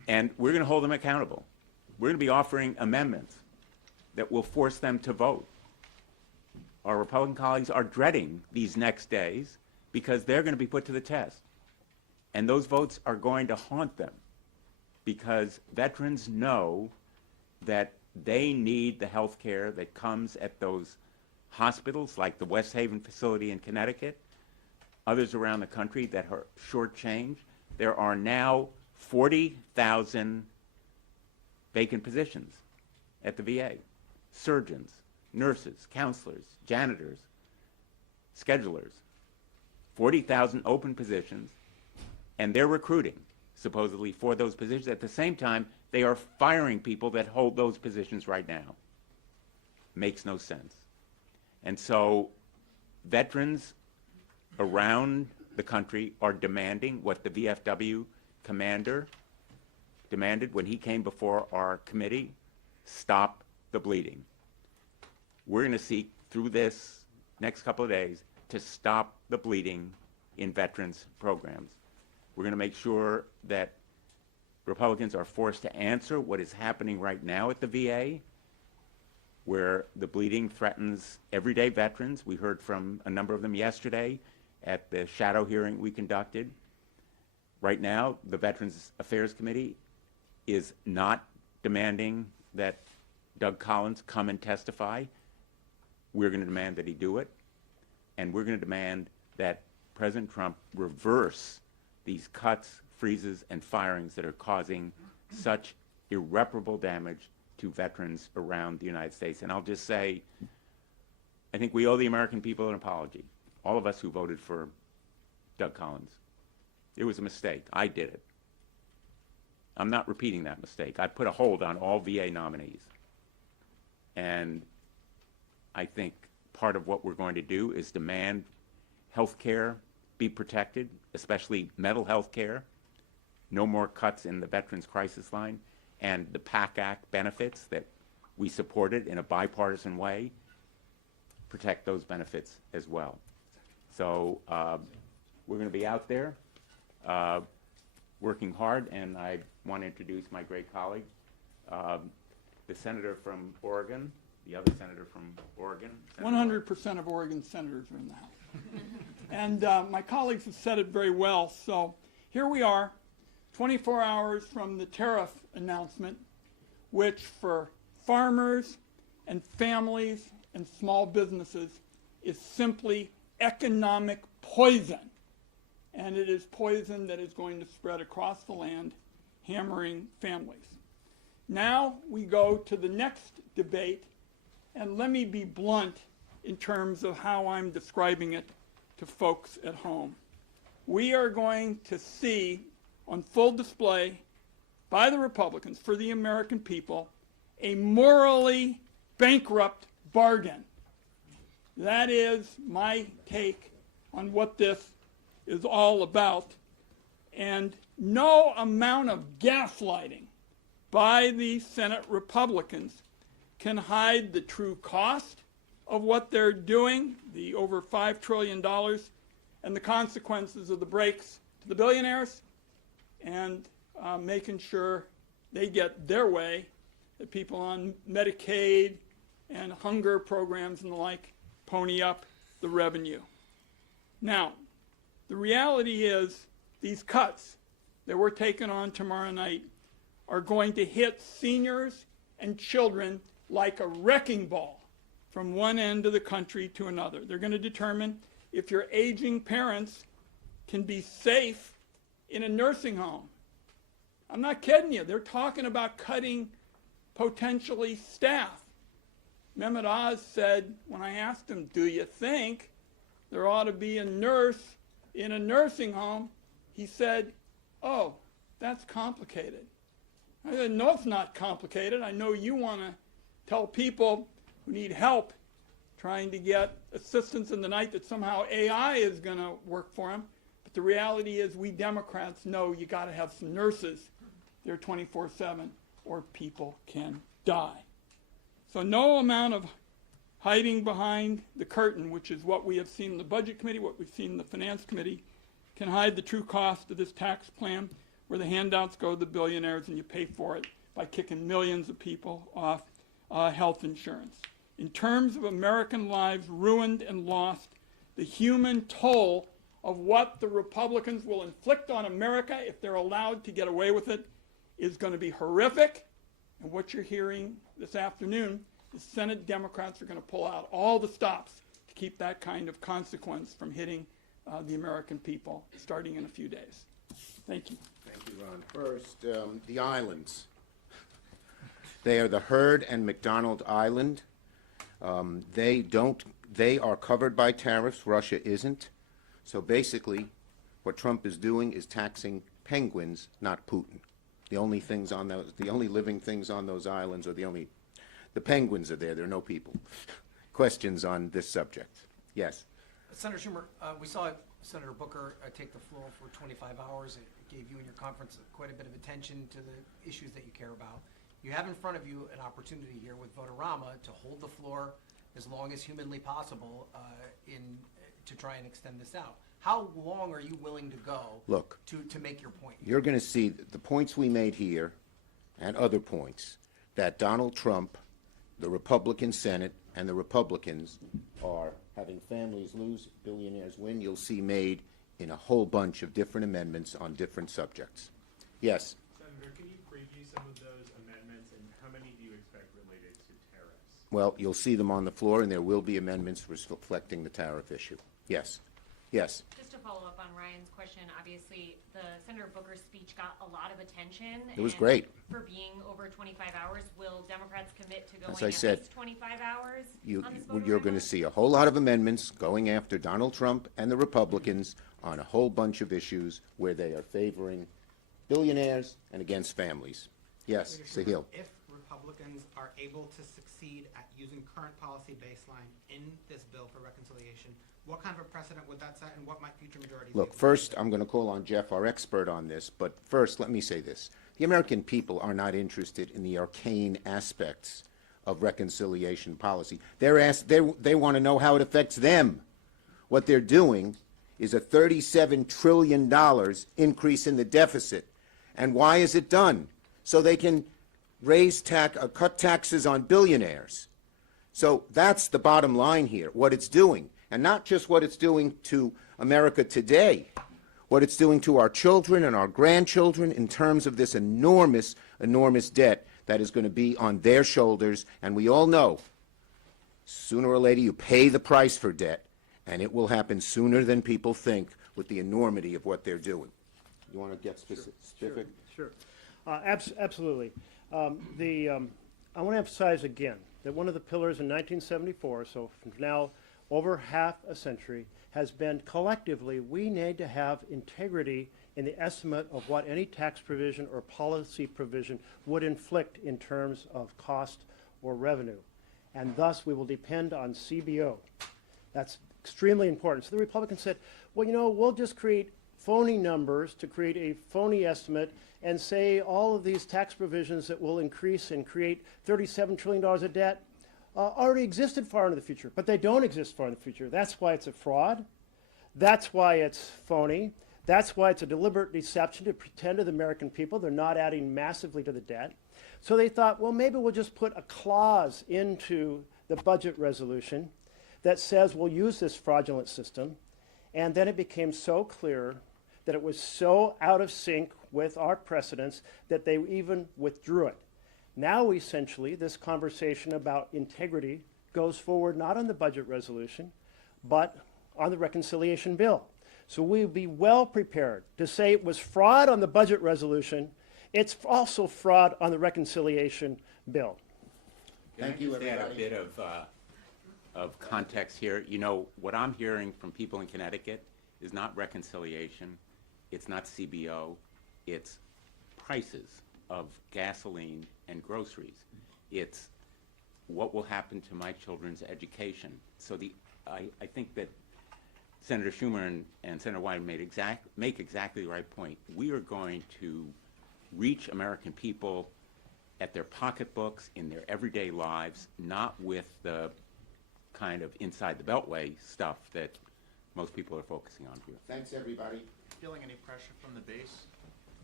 And we're going to hold them accountable. We're going to be offering amendments that will force them to vote. Our Republican colleagues are dreading these next days because they're going to be put to the test. And those votes are going to haunt them because veterans know that they need the health care that comes at those hospitals like the West Haven facility in Connecticut, others around the country that are shortchanged. There are now 40,000 vacant positions at the VA. Surgeons, nurses, counselors, janitors, schedulers. 40,000 open positions, and they're recruiting, supposedly, for those positions. At the same time, they are firing people that hold those positions right now. Makes no sense. And so veterans around the country are demanding what the VFW commander demanded when he came before our committee: stop the bleeding. We're going to seek through this next couple of days to stop the bleeding in veterans programs. We're going to make sure that Republicans are forced to answer what is happening right now at the VA, where the bleeding threatens everyday veterans. We heard from a number of them yesterday at the shadow hearing we conducted. Right now, the Veterans Affairs Committee is not demanding that Doug Collins come and testify. We're going to demand that he do it, and we're going to demand that President Trump reverse these cuts, freezes, and firings that are causing such irreparable damage to veterans around the United States. And I'll just say, I think we owe the American people an apology, all of us who voted for Doug Collins. It was a mistake. I did it. I'm not repeating that mistake. I put a hold on all VA nominees. And I think part of what we're going to do is demand health care be protected, especially mental health care. No more cuts in the Veterans Crisis Line, and the PAC Act benefits that we supported in a bipartisan way, protect those benefits as well. So we're going to be out there working hard, and I want to introduce my great colleague, the senator from Oregon, the other senator from Oregon. 100% of Oregon senators are in the House. And my colleagues have said it very well. So here we are, 24 hours from the tariff announcement, which for farmers and families and small businesses is simply economic poison. And it is poison that is going to spread across the land, hammering families. Now we go to the next debate, and let me be blunt in terms of how I'm describing it to folks at home. We are going to see on full display by the Republicans for the American people a morally bankrupt bargain. That is my take on what this is all about. And no amount of gaslighting by the Senate Republicans can hide the true cost of what they're doing, the over $5 trillion, and the consequences of the breaks to the billionaires, and making sure they get their way, that people on Medicaid and hunger programs and the like pony up the revenue. Now, the reality is these cuts that we're taking on tomorrow night are going to hit seniors and children like a wrecking ball from one end of the country to another. They're going to determine if your aging parents can be safe in a nursing home. I'm not kidding you. They're talking about cutting potentially staff. Mehmet Oz said, when I asked him, do you think there ought to be a nurse in a nursing home? He said, oh, that's complicated. I said, no, it's not complicated. I know you want to tell people who need help trying to get assistance in the night that somehow AI is going to work for them. But the reality is we Democrats know you got to have some nurses there 24/7 or people can die. So no amount of hiding behind the curtain, which is what we have seen in the Budget Committee, what we've seen in the Finance Committee, can hide the true cost of this tax plan. where the handouts go to the billionaires and you pay for it by kicking millions of people off health insurance. In terms of American lives ruined and lost, the human toll of what the Republicans will inflict on America if they're allowed to get away with it is going to be horrific. And what you're hearing this afternoon is Senate Democrats are going to pull out all the stops to keep that kind of consequence from hitting the American people starting in a few days. Thank you. Thank you, Ron. First, the islands. They are the Heard and McDonald Island. They are covered by tariffs. Russia isn't. So basically, what Trump is doing is taxing penguins, not Putin. The only living things on those islands are the penguins are there. There are no people. Questions on this subject? Yes. Senator Schumer, we saw Senator Booker take the floor for 25 hours. It gave you and your conference quite a bit of attention to the issues that you care about. You have in front of you an opportunity here with Votorama to hold the floor as long as humanly possible to try and extend this out. How long are you willing to go to make your point? You're going to see the points we made here and other points that Donald Trump, the Republican Senate, and the Republicans are having families lose, billionaires win. You'll see made in a whole bunch of different amendments on different subjects. Yes? Senator, can you preview some of those amendments, and how many do you expect related to tariffs? Well, you'll see them on the floor, and there will be amendments reflecting the tariff issue. Yes. Yes. Just to follow up on Ryan's question, obviously the Senator Booker's speech got a lot of attention. It was and great. For being over 25 hours, will Democrats commit to going As I at said, least 25 hours on this You're going to see a whole lot of amendments going after Donald Trump and the Republicans on a whole bunch of issues where they are favoring billionaires and against families. Yes, Sahil. If Republicans are able to succeed at using current policy baseline in this bill for reconciliation, what kind of a precedent would that set, and what might future majorities Look, do? first, I'm going to call on Jeff, our expert on this, but first, let me say this. The American people are not interested in the arcane aspects of reconciliation policy. They want to know how it affects them. What they're doing is a $37 trillion increase in the deficit. And why is it done? So they can cut taxes on billionaires. So that's the bottom line here, what it's doing. And not just what it's doing to America today, what it's doing to our children and our grandchildren in terms of this enormous, enormous debt that is going to be on their shoulders. And we all know, sooner or later, you pay the price for debt, and it will happen sooner than people think with the enormity of what they're doing. You want to get specific? Sure. Absolutely. I want to emphasize again that one of the pillars in 1974, so from now over half a century, has been collectively we need to have integrity in the estimate of what any tax provision or policy provision would inflict in terms of cost or revenue. And thus we will depend on CBO. That's extremely important. So the Republicans said, well, you know, we'll just create phony numbers to create a phony estimate and say all of these tax provisions that will increase and create $37 trillion of debt already existed far into the future, but they don't exist far in the future. That's why it's a fraud. That's why it's phony. That's why it's a deliberate deception to pretend to the American people they're not adding massively to the debt. So they thought, well, maybe we'll just put a clause into the budget resolution that says we'll use this fraudulent system. And then it became so clear that it was so out of sync with our precedents that they even withdrew it. Now, essentially, this conversation about integrity goes forward not on the budget resolution, but on the reconciliation bill. So we'll be well prepared to say it was fraud on the budget resolution. It's also fraud on the reconciliation bill. Thank you, Can I just add a everybody. bit of context here? You know, what I'm hearing from people in Connecticut is not reconciliation, it's not CBO, it's prices of gasoline and groceries. It's what will happen to my children's education. So I think that Senator Schumer and Senator Wyden make exactly the right point. We are going to reach American people at their pocketbooks, in their everyday lives, not with the kind of inside the beltway stuff that most people are focusing on here. Thanks, everybody. Feeling any pressure from the base?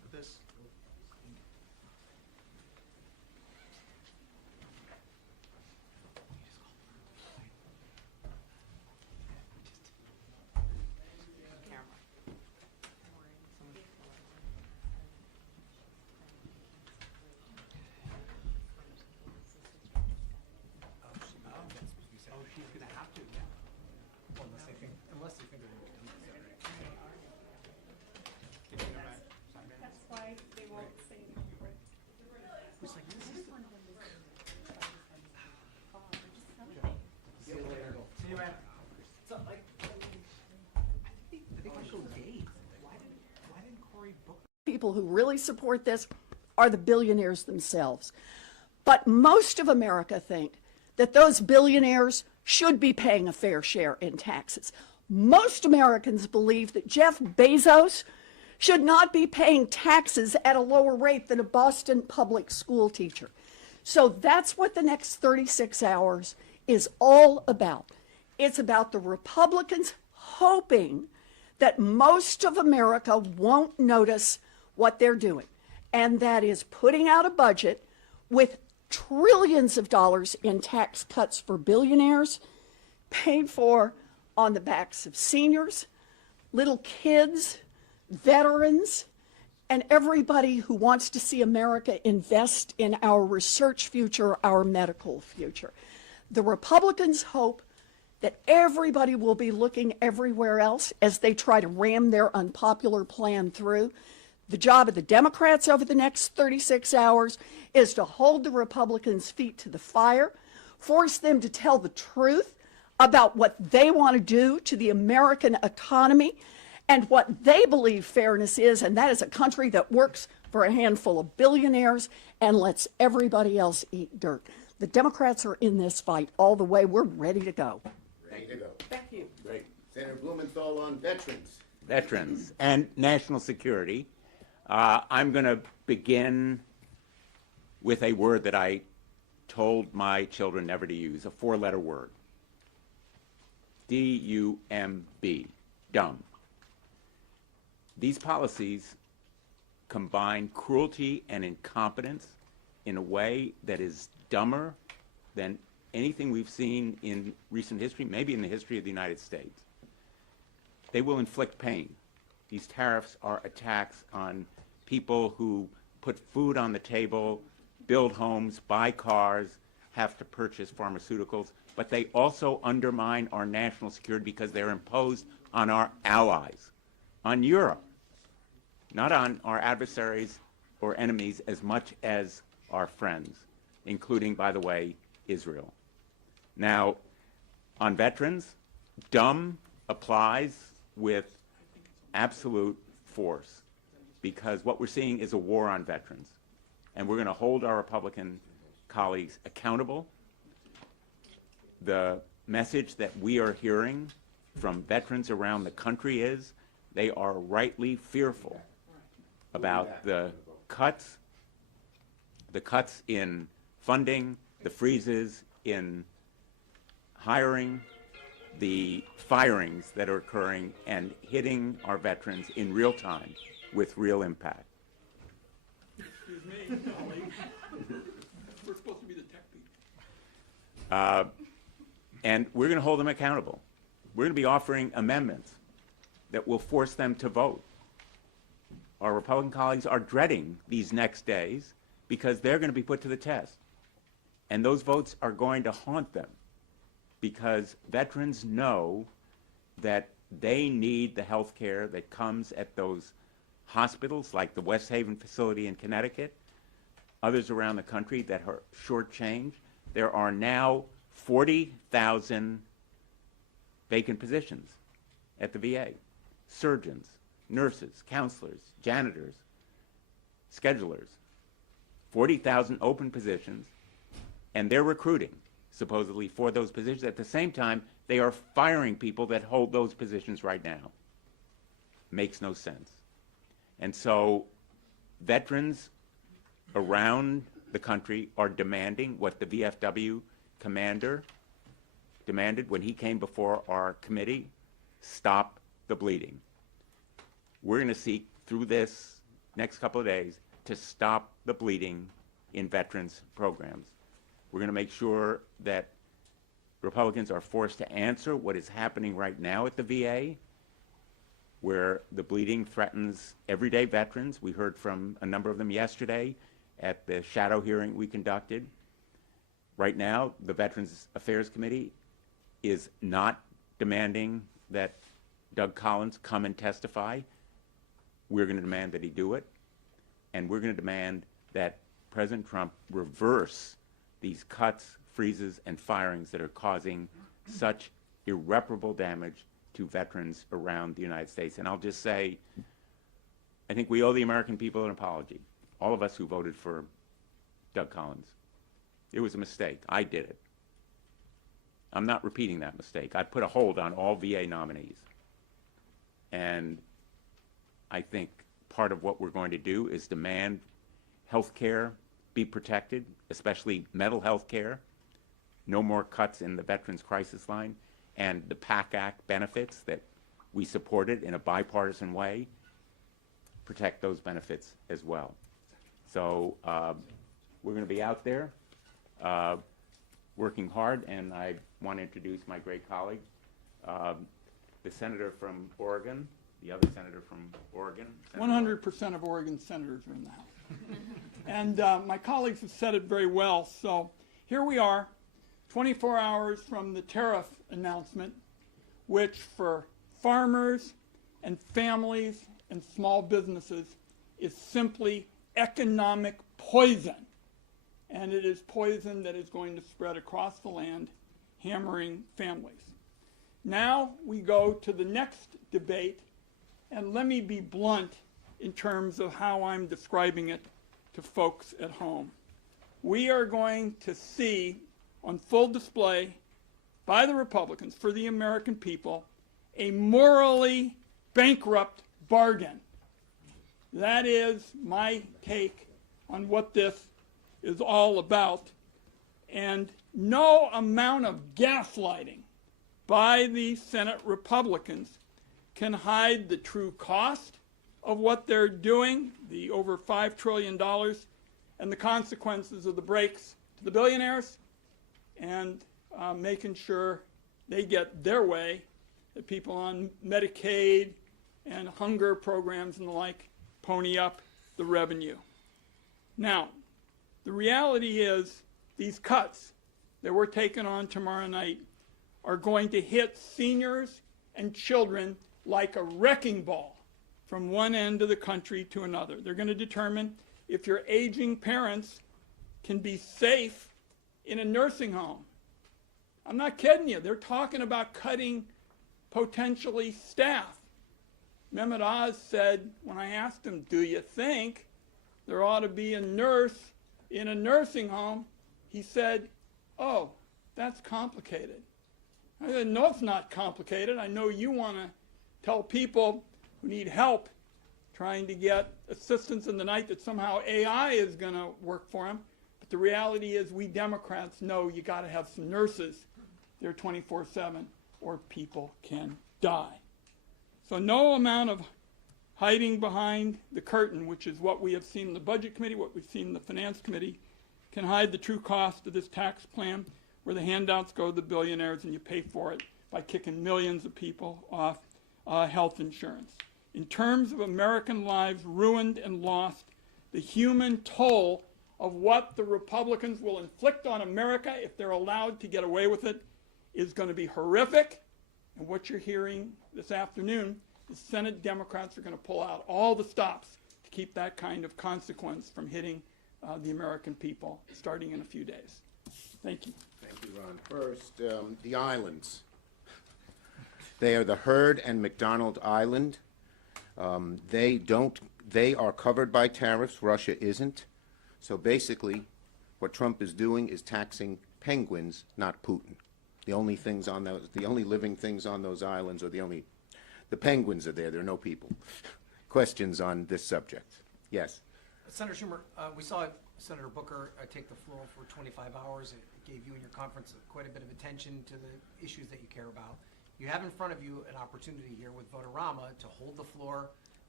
this. Oh, she's gonna have to, yeah. Well, unless they think they're gonna do it. That's why they won't say It's like, this is. See you later. See you, man. So, like, I think I showed Dave. Why didn't Cory book? people who really support this are the billionaires themselves. But most of America think that those billionaires should be paying a fair share in taxes. Most Americans believe that Jeff Bezos should not be paying taxes at a lower rate than a Boston public school teacher. So that's what the next 36 hours is all about. It's about the Republicans hoping that most of America won't notice what they're doing, and that is putting out a budget with trillions of dollars in tax cuts for billionaires, paid for on the backs of seniors, little kids, veterans, and everybody who wants to see America invest in our research future, our medical future. The Republicans hope that everybody will be looking everywhere else as they try to ram their unpopular plan through. The job of the Democrats over the next 36 hours is to hold the Republicans' feet to the fire, force them to tell the truth about what they want to do to the American economy and what they believe fairness is, and that is a country that works for a handful of billionaires and lets everybody else eat dirt. The Democrats are in this fight all the way. We're ready to go. Ready to go. Thank you. Great. Senator Blumenthal on veterans. Veterans and national security. I'm going to begin with a word that I told my children never to use, a four-letter word. D-U-M-B, dumb. These policies combine cruelty and incompetence in a way that is dumber than anything we've seen in recent history, maybe in the history of the United States. They will inflict pain. These tariffs are attacks on people who put food on the table, build homes, buy cars, have to purchase pharmaceuticals, but they also undermine our national security because they're imposed on our allies, on Europe, not on our adversaries or enemies as much as our friends, including, by the way, Israel. Now, on veterans, dumb applies with absolute force, because what we're seeing is a war on veterans. And we're going to hold our Republican colleagues accountable. The message that we are hearing from veterans around the country is they are rightly fearful about the cuts in funding, the freezes in hiring, the firings that are occurring and hitting our veterans in real time with real impact. Excuse me, colleague. We're supposed to be the tech people. And we're going to hold them accountable. We're going to be offering amendments that will force them to vote. Our Republican colleagues are dreading these next days because they're going to be put to the test. And those votes are going to haunt them because veterans know that they need the health care that comes at those hospitals like the West Haven facility in Connecticut, others around the country that are shortchanged. There are now 40,000 vacant positions at the VA. Surgeons, nurses, counselors, janitors, schedulers. 40,000 open positions, and they're recruiting, supposedly, for those positions. At the same time, they are firing people that hold those positions right now. Makes no sense. And so veterans around the country are demanding what the VFW commander demanded when he came before our committee: stop the bleeding. We're going to seek through this next couple of days to stop the bleeding in veterans programs. We're going to make sure that Republicans are forced to answer what is happening right now at the VA, where the bleeding threatens everyday veterans. We heard from a number of them yesterday at the shadow hearing we conducted. Right now, the Veterans Affairs Committee is not demanding that Doug Collins come and testify. We're going to demand that he do it, and we're going to demand that President Trump reverse these cuts, freezes, and firings that are causing such irreparable damage to veterans around the United States. And I'll just say, I think we owe the American people an apology, all of us who voted for Doug Collins. It was a mistake. I did it. I'm not repeating that mistake. I put a hold on all VA nominees. And I think part of what we're going to do is demand health care be protected, especially mental health care. No more cuts in the Veterans Crisis Line, and the PAC Act benefits that we supported in a bipartisan way, protect those benefits as well. So we're going to be out there working hard, and I want to introduce my great colleague, the senator from Oregon, the other senator from Oregon. 100% of Oregon senators are in the House. And my colleagues have said it very well. So here we are, 24 hours from the tariff announcement, which for farmers and families and small businesses is simply economic poison. And it is poison that is going to spread across the land, hammering families. Now we go to the next debate, and let me be blunt in terms of how I'm describing it to folks at home. We are going to see on full display by the Republicans for the American people a morally bankrupt bargain. That is my take on what this is all about. And no amount of gaslighting by the Senate Republicans can hide the true cost of what they're doing, the over $5 trillion, and the consequences of the breaks to the billionaires, and making sure they get their way, that people on Medicaid and hunger programs and the like pony up the revenue. Now, the reality is these cuts that we're taking on tomorrow night are going to hit seniors and children like a wrecking ball from one end of the country to another. They're going to determine if your aging parents can be safe in a nursing home. I'm not kidding you. They're talking about cutting potentially staff. Mehmet Oz said, when I asked him, do you think there ought to be a nurse in a nursing home? He said, oh, that's complicated. I said, no, it's not complicated. I know you want to tell people who need help trying to get assistance in the night that somehow AI is going to work for them. But the reality is we Democrats know you got to have some nurses there 24/7 or people can die. So no amount of hiding behind the curtain, which is what we have seen in the Budget Committee, what we've seen in the Finance Committee, can hide the true cost of this tax plan where the handouts go to the billionaires and you pay for it by kicking millions of people off health insurance. In terms of American lives ruined and lost, the human toll of what the Republicans will inflict on America if they're allowed to get away with it is going to be horrific. And what you're hearing this afternoon is Senate Democrats are going to pull out all the stops to keep that kind of consequence from hitting the American people starting in a few days. Thank you. Thank you, Ron. First, the islands. They are the Heard and McDonald Island. They are covered by tariffs. Russia isn't. So basically, what Trump is doing is taxing penguins, not Putin. The only living things on those islands are the penguins are there. There are no people. Questions on this subject? Yes. Senator Schumer, we saw Senator Booker take the floor for 25 hours. It gave you and your conference quite a bit of attention to the issues that you care about. You have in front of you an opportunity here with Votorama to hold the floor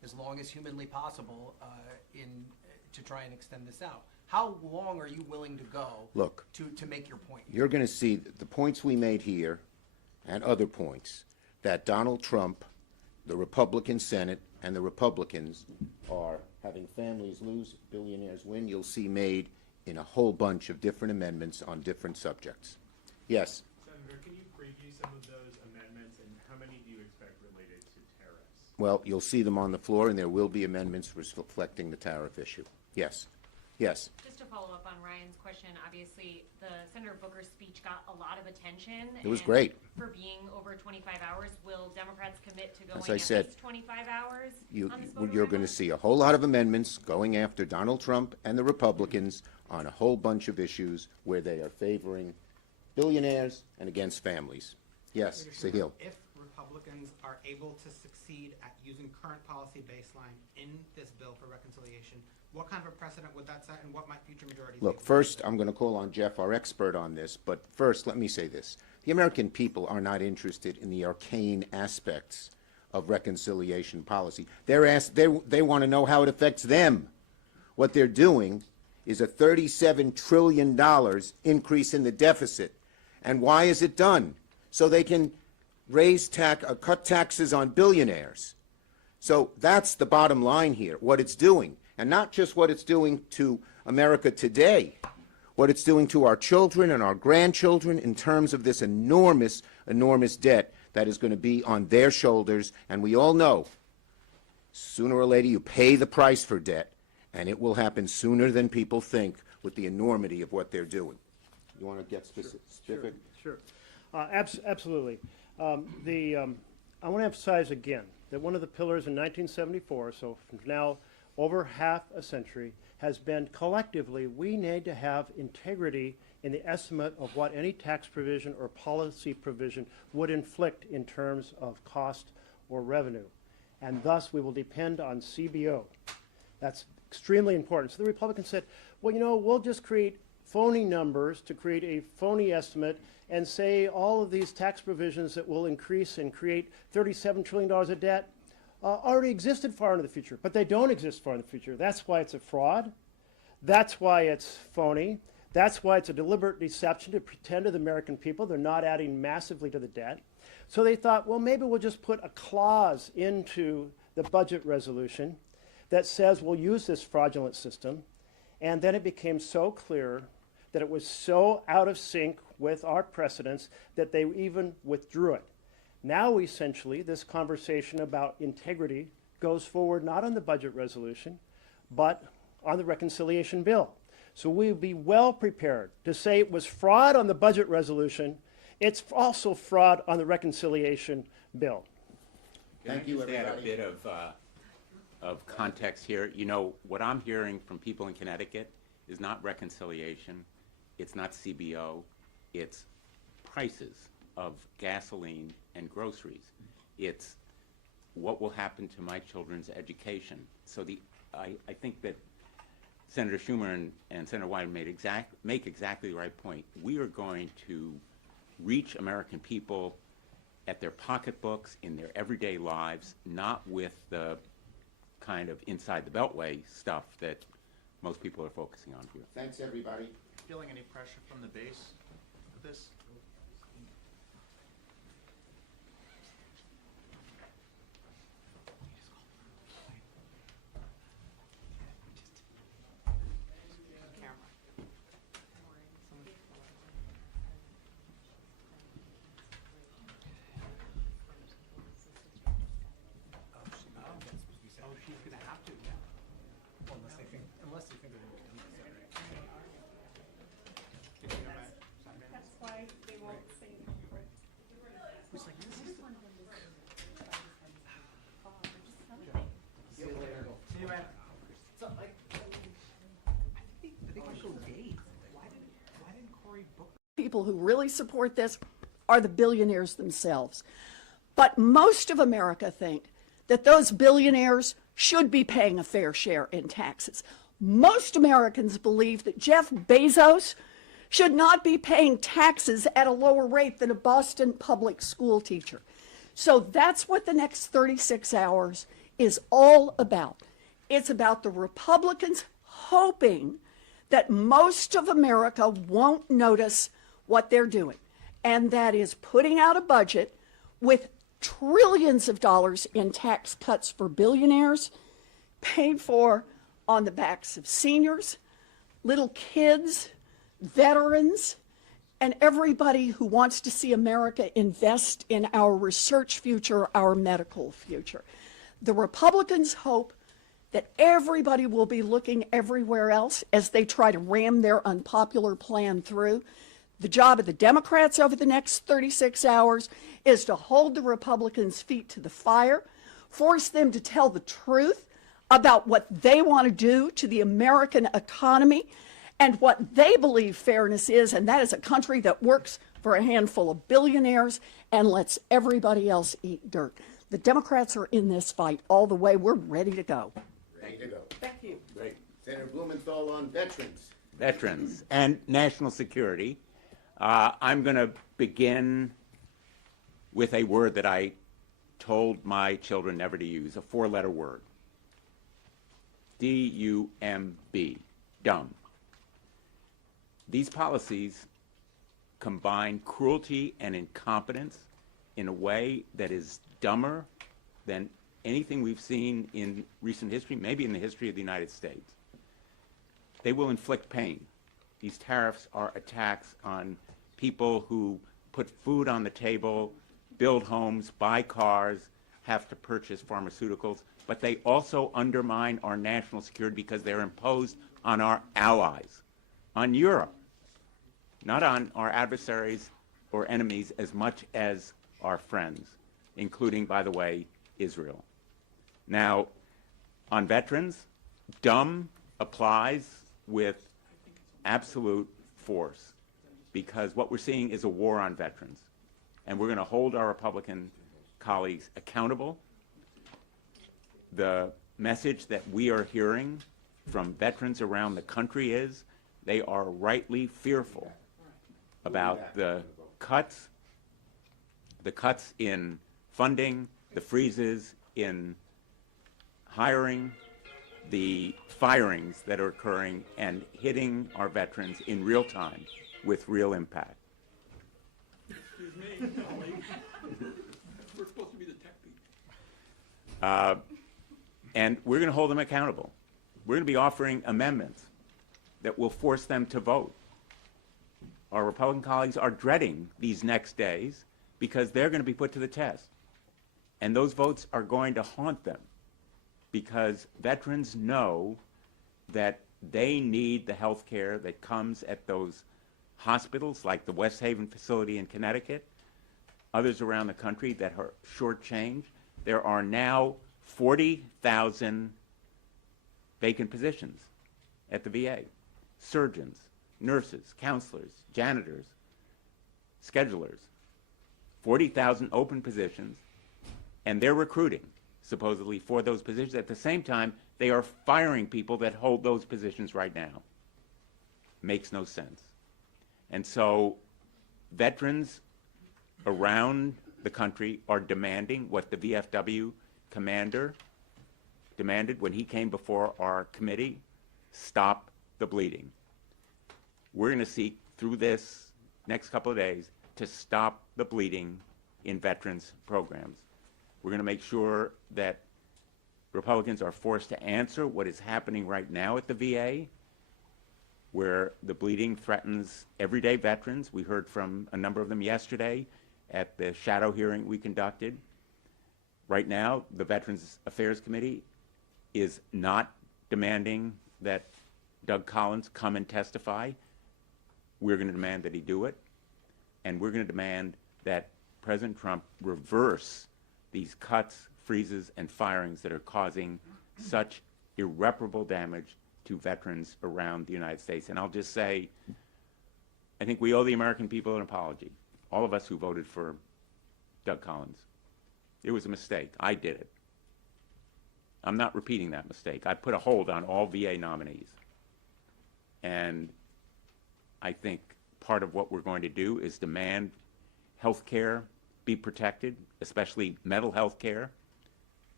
as long as humanly possible to try and extend this out. How long are you willing to go Look, to make your point? you're going to see the points we made here and other points that Donald Trump, the Republican Senate, and the Republicans are having families lose, billionaires win. You'll see made in a whole bunch of different amendments on different subjects. Yes? Senator, can you preview some of those amendments, and how many do you expect related to tariffs? Well, you'll see them on the floor, and there will be amendments reflecting the tariff issue. Yes. Yes. Just to follow up on Ryan's question, obviously, the Senator Booker's speech got a lot of attention. It was and great. For being over 25 hours, will Democrats commit to going As I at said, least 25 hours on this voter You're going to timeline? see a whole lot of amendments going after Donald Trump and the Republicans on a whole bunch of issues where they are favoring billionaires and against families. Yes, Senator Schumer, Sahil. if Republicans are able to succeed at using current policy baseline in this bill for reconciliation, what kind of a precedent would that set, and what might future majorities Look, do? first, I'm going to call on Jeff, our expert on this, but first, let me say this. The American people are not interested in the arcane aspects of reconciliation policy. They want to know how it affects them. What they're doing is a $37 trillion increase in the deficit. And why is it done? So they can cut taxes on billionaires. So that's the bottom line here, what it's doing. And not just what it's doing to America today, what it's doing to our children and our grandchildren in terms of this enormous, enormous debt that is going to be on their shoulders. And we all know, sooner or later, you pay the price for debt, and it will happen sooner than people think with the enormity of what they're doing. You want to get specific? Sure. Absolutely. I want to emphasize again that one of the pillars in 1974, so from now over half a century, has been collectively we need to have integrity in the estimate of what any tax provision or policy provision would inflict in terms of cost or revenue. And thus we will depend on CBO. That's extremely important. So the Republicans said, well, you know, we'll just create phony numbers to create a phony estimate and say all of these tax provisions that will increase and create $37 trillion of debt already existed far into the future, but they don't exist far in the future. That's why it's a fraud. That's why it's phony. That's why it's a deliberate deception to pretend to the American people they're not adding massively to the debt. So they thought, well, maybe we'll just put a clause into the budget resolution that says we'll use this fraudulent system. And then it became so clear that it was so out of sync with our precedents that they even withdrew it. Now, essentially, this conversation about integrity goes forward not on the budget resolution, but on the reconciliation bill. So we'll be well prepared to say it was fraud on the budget resolution. It's also fraud on the reconciliation bill. Thank you, Can I just add a everybody. bit of context here? You know, what I'm hearing from people in Connecticut is not reconciliation, it's not CBO, it's prices of gasoline and groceries. It's what will happen to my children's education. So I think that Senator Schumer and Senator Wyden make exactly the right point. We are going to reach American people at their pocketbooks, in their everyday lives, not with the kind of inside the beltway stuff that most people are focusing on here. Thanks, everybody. Feeling any pressure from the base with this? Oh, she's gonna have to. Well, unless they think they're going to be done this already. That's why they won't say See you later. See you, man. So, I think I'm so dazed. Why didn't Cory Booker? people who really support this are the billionaires themselves. But most of America think that those billionaires should be paying a fair share in taxes. Most Americans believe that Jeff Bezos should not be paying taxes at a lower rate than a Boston public school teacher. So that's what the next 36 hours is all about. It's about the Republicans hoping that most of America won't notice what they're doing, and that is putting out a budget with trillions of dollars in tax cuts for billionaires, paid for on the backs of seniors, little kids, veterans, and everybody who wants to see America invest in our research future, our medical future. The Republicans hope that everybody will be looking everywhere else as they try to ram their unpopular plan through. The job of the Democrats over the next 36 hours is to hold the Republicans' feet to the fire, force them to tell the truth about what they want to do to the American economy and what they believe fairness is, and that is a country that works for a handful of billionaires and lets everybody else eat dirt. The Democrats are in this fight all the way. We're ready to go. Ready to go. Thank you. Great. Senator Blumenthal on veterans. Veterans and national security. I'm going to begin with a word that I told my children never to use, a four-letter word. D-U-M-B, dumb. These policies combine cruelty and incompetence in a way that is dumber than anything we've seen in recent history, maybe in the history of the United States. They will inflict pain. These tariffs are attacks on people who put food on the table, build homes, buy cars, have to purchase pharmaceuticals, but they also undermine our national security because they're imposed on our allies, on Europe, not on our adversaries or enemies as much as our friends, including, by the way, Israel. Now, on veterans, dumb applies with absolute force because what we're seeing is a war on veterans. And we're going to hold our Republican colleagues accountable. The message that we are hearing from veterans around the country is they are rightly fearful about the cuts in funding, the freezes in hiring, the firings that are occurring and hitting our veterans in real time with real impact. Excuse me, colleague. We're supposed to be the tech people. And we're going to hold them accountable. We're going to be offering amendments that will force them to vote. Our Republican colleagues are dreading these next days because they're going to be put to the test. And those votes are going to haunt them because veterans know that they need the health care that comes at those hospitals like the West Haven facility in Connecticut, others around the country that are shortchanged. There are now 40,000 vacant positions at the VA. Surgeons, nurses, counselors, janitors, schedulers. 40,000 open positions, and they're recruiting, supposedly, for those positions. At the same time, they are firing people that hold those positions right now. Makes no sense. And so veterans around the country are demanding what the VFW commander demanded when he came before our committee: stop the bleeding. We're going to seek through this next couple of days to stop the bleeding in veterans programs. We're going to make sure that Republicans are forced to answer what is happening right now at the VA, where the bleeding threatens everyday veterans. We heard from a number of them yesterday at the shadow hearing we conducted. Right now, the Veterans Affairs Committee is not demanding that Doug Collins come and testify. We're going to demand that he do it, and we're going to demand that President Trump reverse these cuts, freezes, and firings that are causing such irreparable damage to veterans around the United States. And I'll just say, I think we owe the American people an apology, all of us who voted for Doug Collins. It was a mistake. I did it. I'm not repeating that mistake. I put a hold on all VA nominees. And I think part of what we're going to do is demand health care be protected, especially mental health care,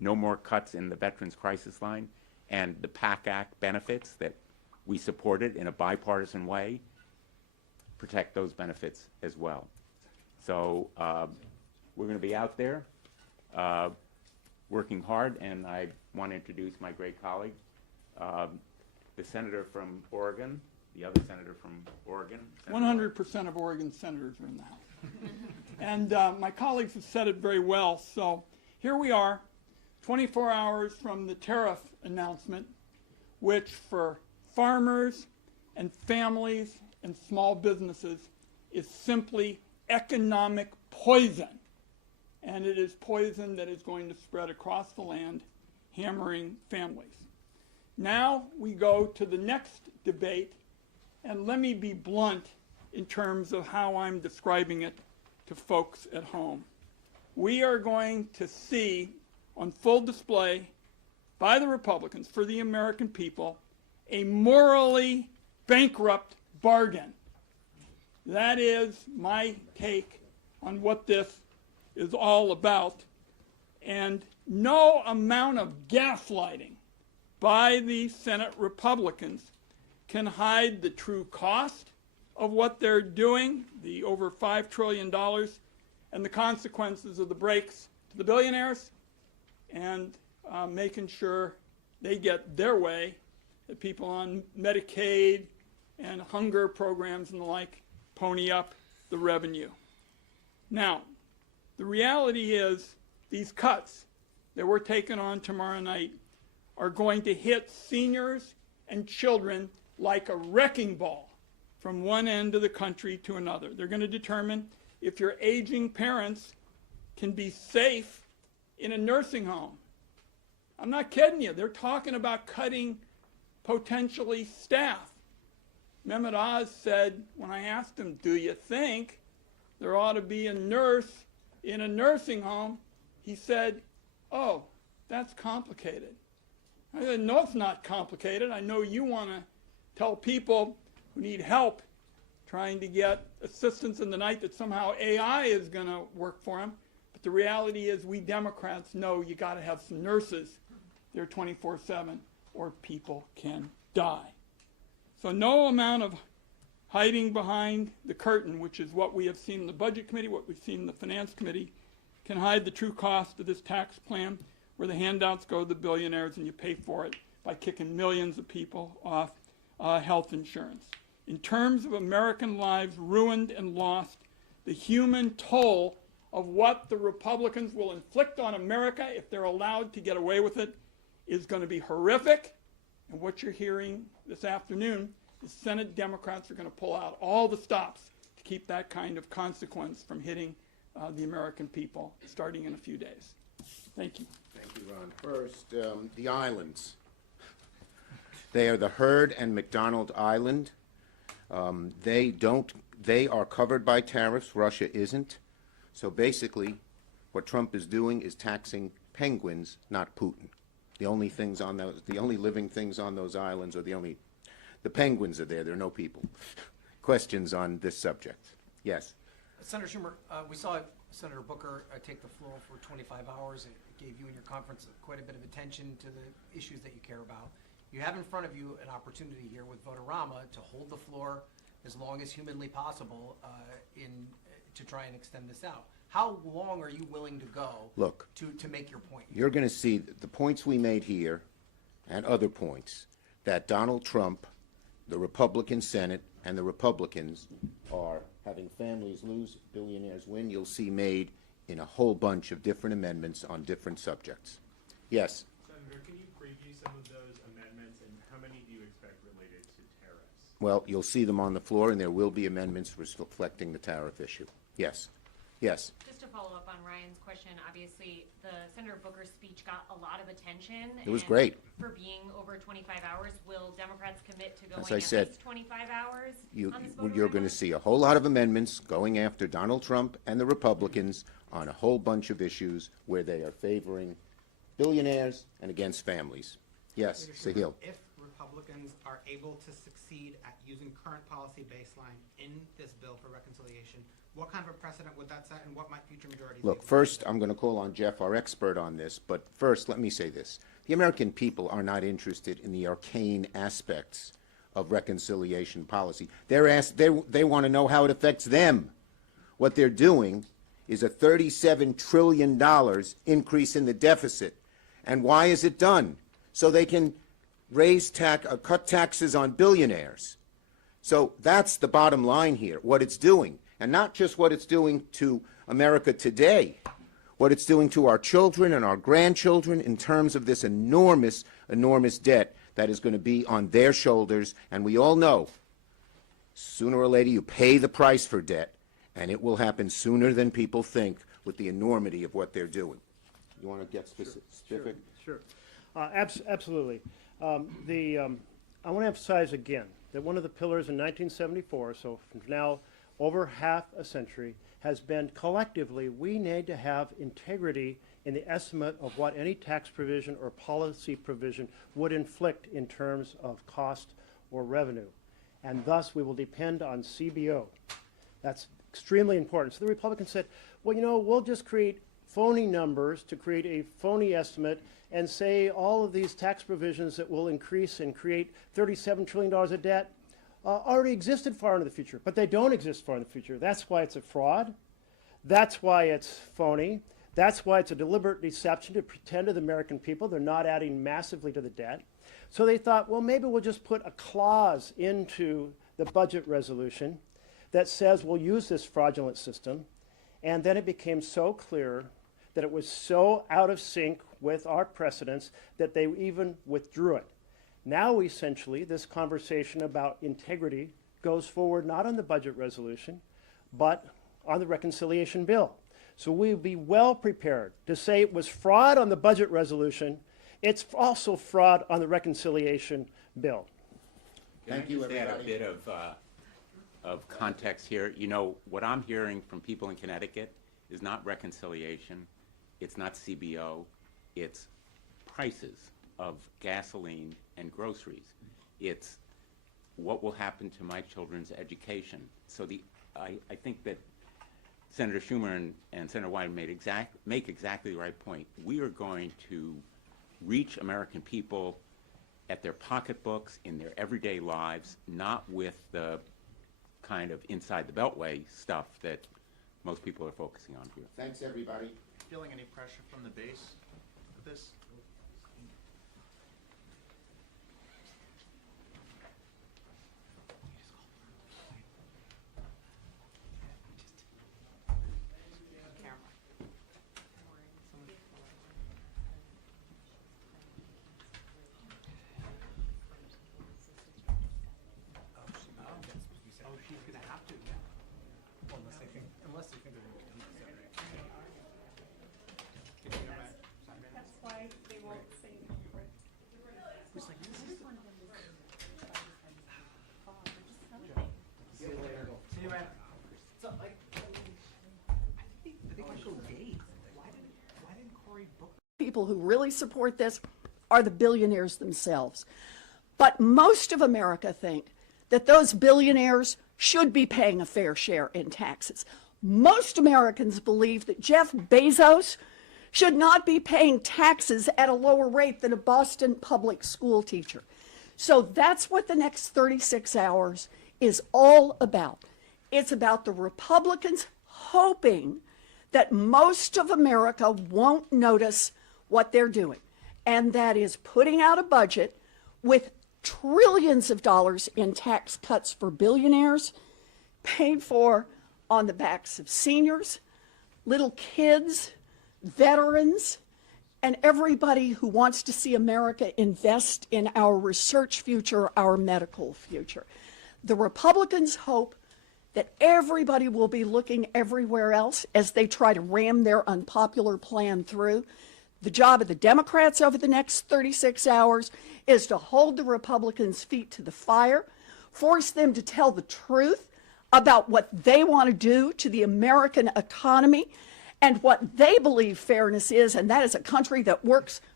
no more cuts in the Veterans Crisis Line, and the PAC Act benefits that we supported in a bipartisan way, protect those benefits as well. So we're going to be out there working hard, and I want to introduce my great colleague, the senator from Oregon, the other senator from Oregon. 100% of Oregon senators are in the House. And my colleagues have said it very well. So here we are, 24 hours from the tariff announcement, which for farmers and families and small businesses is simply economic poison. And it is poison that is going to spread across the land, hammering families. Now we go to the next debate, and let me be blunt in terms of how I'm describing it to folks at home. We are going to see on full display by the Republicans for the American people a morally bankrupt bargain. That is my take on what this is all about. And no amount of gaslighting by the Senate Republicans can hide the true cost of what they're doing, the over $5 trillion, and the consequences of the breaks to the billionaires, and making sure they get their way, that people on Medicaid and hunger programs and the like pony up the revenue. Now, the reality is these cuts that we're taking on tomorrow night are going to hit seniors and children like a wrecking ball from one end of the country to another. They're going to determine if your aging parents can be safe in a nursing home. I'm not kidding you. They're talking about cutting potentially staff. Mehmet Oz said, when I asked him, do you think there ought to be a nurse in a nursing home? He said, oh, that's complicated. I said, no, it's not complicated. I know you want to tell people who need help trying to get assistance in the night that somehow AI is going to work for them. But the reality is we Democrats know you got to have some nurses there 24/7 or people can die. So no amount of hiding behind the curtain, which is what we have seen in the Budget Committee, what we've seen in the Finance Committee, can hide the true cost of this tax plan where the handouts go to the billionaires and you pay for it by kicking millions of people off health insurance. In terms of American lives ruined and lost, the human toll of what the Republicans will inflict on America if they're allowed to get away with it is going to be horrific. And what you're hearing this afternoon is Senate Democrats are going to pull out all the stops to keep that kind of consequence from hitting the American people starting in a few days. Thank you. Thank you, Ron. First, the islands. They are the Heard and McDonald Island. They are covered by tariffs. Russia isn't. So basically, what Trump is doing is taxing penguins, not Putin. The only living things on those islands are the penguins are there. There are no people. Questions on this subject? Yes. Senator Schumer, we saw Senator Booker take the floor for 25 hours. It gave you and your conference quite a bit of attention to the issues that you care about. You have in front of you an opportunity here with Votorama to hold the floor as long as humanly possible to try and extend this out. How long are you willing to go to make your point? You're going to see the points we made here and other points that Donald Trump, the Republican Senate, and the Republicans are having families lose, billionaires win. You'll see made in a whole bunch of different amendments on different subjects. Yes? Senator, can you preview some of those amendments, and how many do you expect related to tariffs? Well, you'll see them on the floor, and there will be amendments reflecting the tariff issue. Yes. Yes. Just to follow up on Ryan's question, obviously the Senator Booker's speech got a lot of attention. It was great. For being over 25 hours, will Democrats commit to going As I at said, least 25 hours on this you're going to see a whole lot of amendments going after Donald Trump and the Republicans on a whole bunch of issues where they are favoring billionaires and against families. Yes, Sahil. If Republicans are able to succeed at using current policy baseline in this bill for reconciliation, what kind of a precedent would that set, and what might future majorities Look, do? first, I'm going to call on Jeff, our expert on this, but first, let me say this. The American people are not interested in the arcane aspects of reconciliation policy. They want to know how it affects them. What they're doing is a $37 trillion increase in the deficit. And why is it done? So they can cut taxes on billionaires. So that's the bottom line here, what it's doing. And not just what it's doing to America today, what it's doing to our children and our grandchildren in terms of this enormous, enormous debt that is going to be on their shoulders. And we all know, sooner or later, you pay the price for debt, and it will happen sooner than people think with the enormity of what they're doing. You want to get specific? Sure. Absolutely. I want to emphasize again that one of the pillars in 1974, so from now over half a century, has been collectively we need to have integrity in the estimate of what any tax provision or policy provision would inflict in terms of cost or revenue. And thus we will depend on CBO. That's extremely important. So the Republicans said, well, you know, we'll just create phony numbers to create a phony estimate and say all of these tax provisions that will increase and create $37 trillion of debt already existed far into the future, but they don't exist far in the future. That's why it's a fraud. That's why it's phony. That's why it's a deliberate deception to pretend to the American people they're not adding massively to the debt. So they thought, well, maybe we'll just put a clause into the budget resolution that says we'll use this fraudulent system. And then it became so clear that it was so out of sync with our precedents that they even withdrew it. Now, essentially, this conversation about integrity goes forward not on the budget resolution, but on the reconciliation bill. So we'll be well prepared to say it was fraud on the budget resolution. It's also fraud on the reconciliation bill. Thank you, Can I just add a everybody. bit of context here? You know, what I'm hearing from people in Connecticut is not reconciliation, it's not CBO, it's prices of gasoline and groceries. It's what will happen to my children's education. So I think that Senator Schumer and Senator Wyden make exactly the right point. We are going to reach American people at their pocketbooks, in their everyday lives, not with the kind of inside the beltway stuff that most people are focusing on here. Thanks, everybody. Feeling any pressure from the base with this? Oh, she's gonna have to. Well, unless they think they're gonna be done with it. That's why they won't say See you later. See you, man. So, like, I think I'm so gay. Why didn't Cory book? people who really support this are the billionaires themselves. But most of America think that those billionaires should be paying a fair share in taxes. Most Americans believe that Jeff Bezos should not be paying taxes at a lower rate than a Boston public school teacher. So that's what the next 36 hours is all about. It's about the Republicans hoping that most of America won't notice what they're doing, and that is putting out a budget with trillions of dollars in tax cuts for billionaires, paid for on the backs of seniors, little kids, veterans, and everybody who wants to see America invest in our research future, our medical future. The Republicans hope that everybody will be looking everywhere else as they try to ram their unpopular plan through. The job of the Democrats over the next 36 hours is to hold the Republicans' feet to the fire, force them to tell the truth about what they want to do to the American economy and what they believe fairness is, and that is a country that works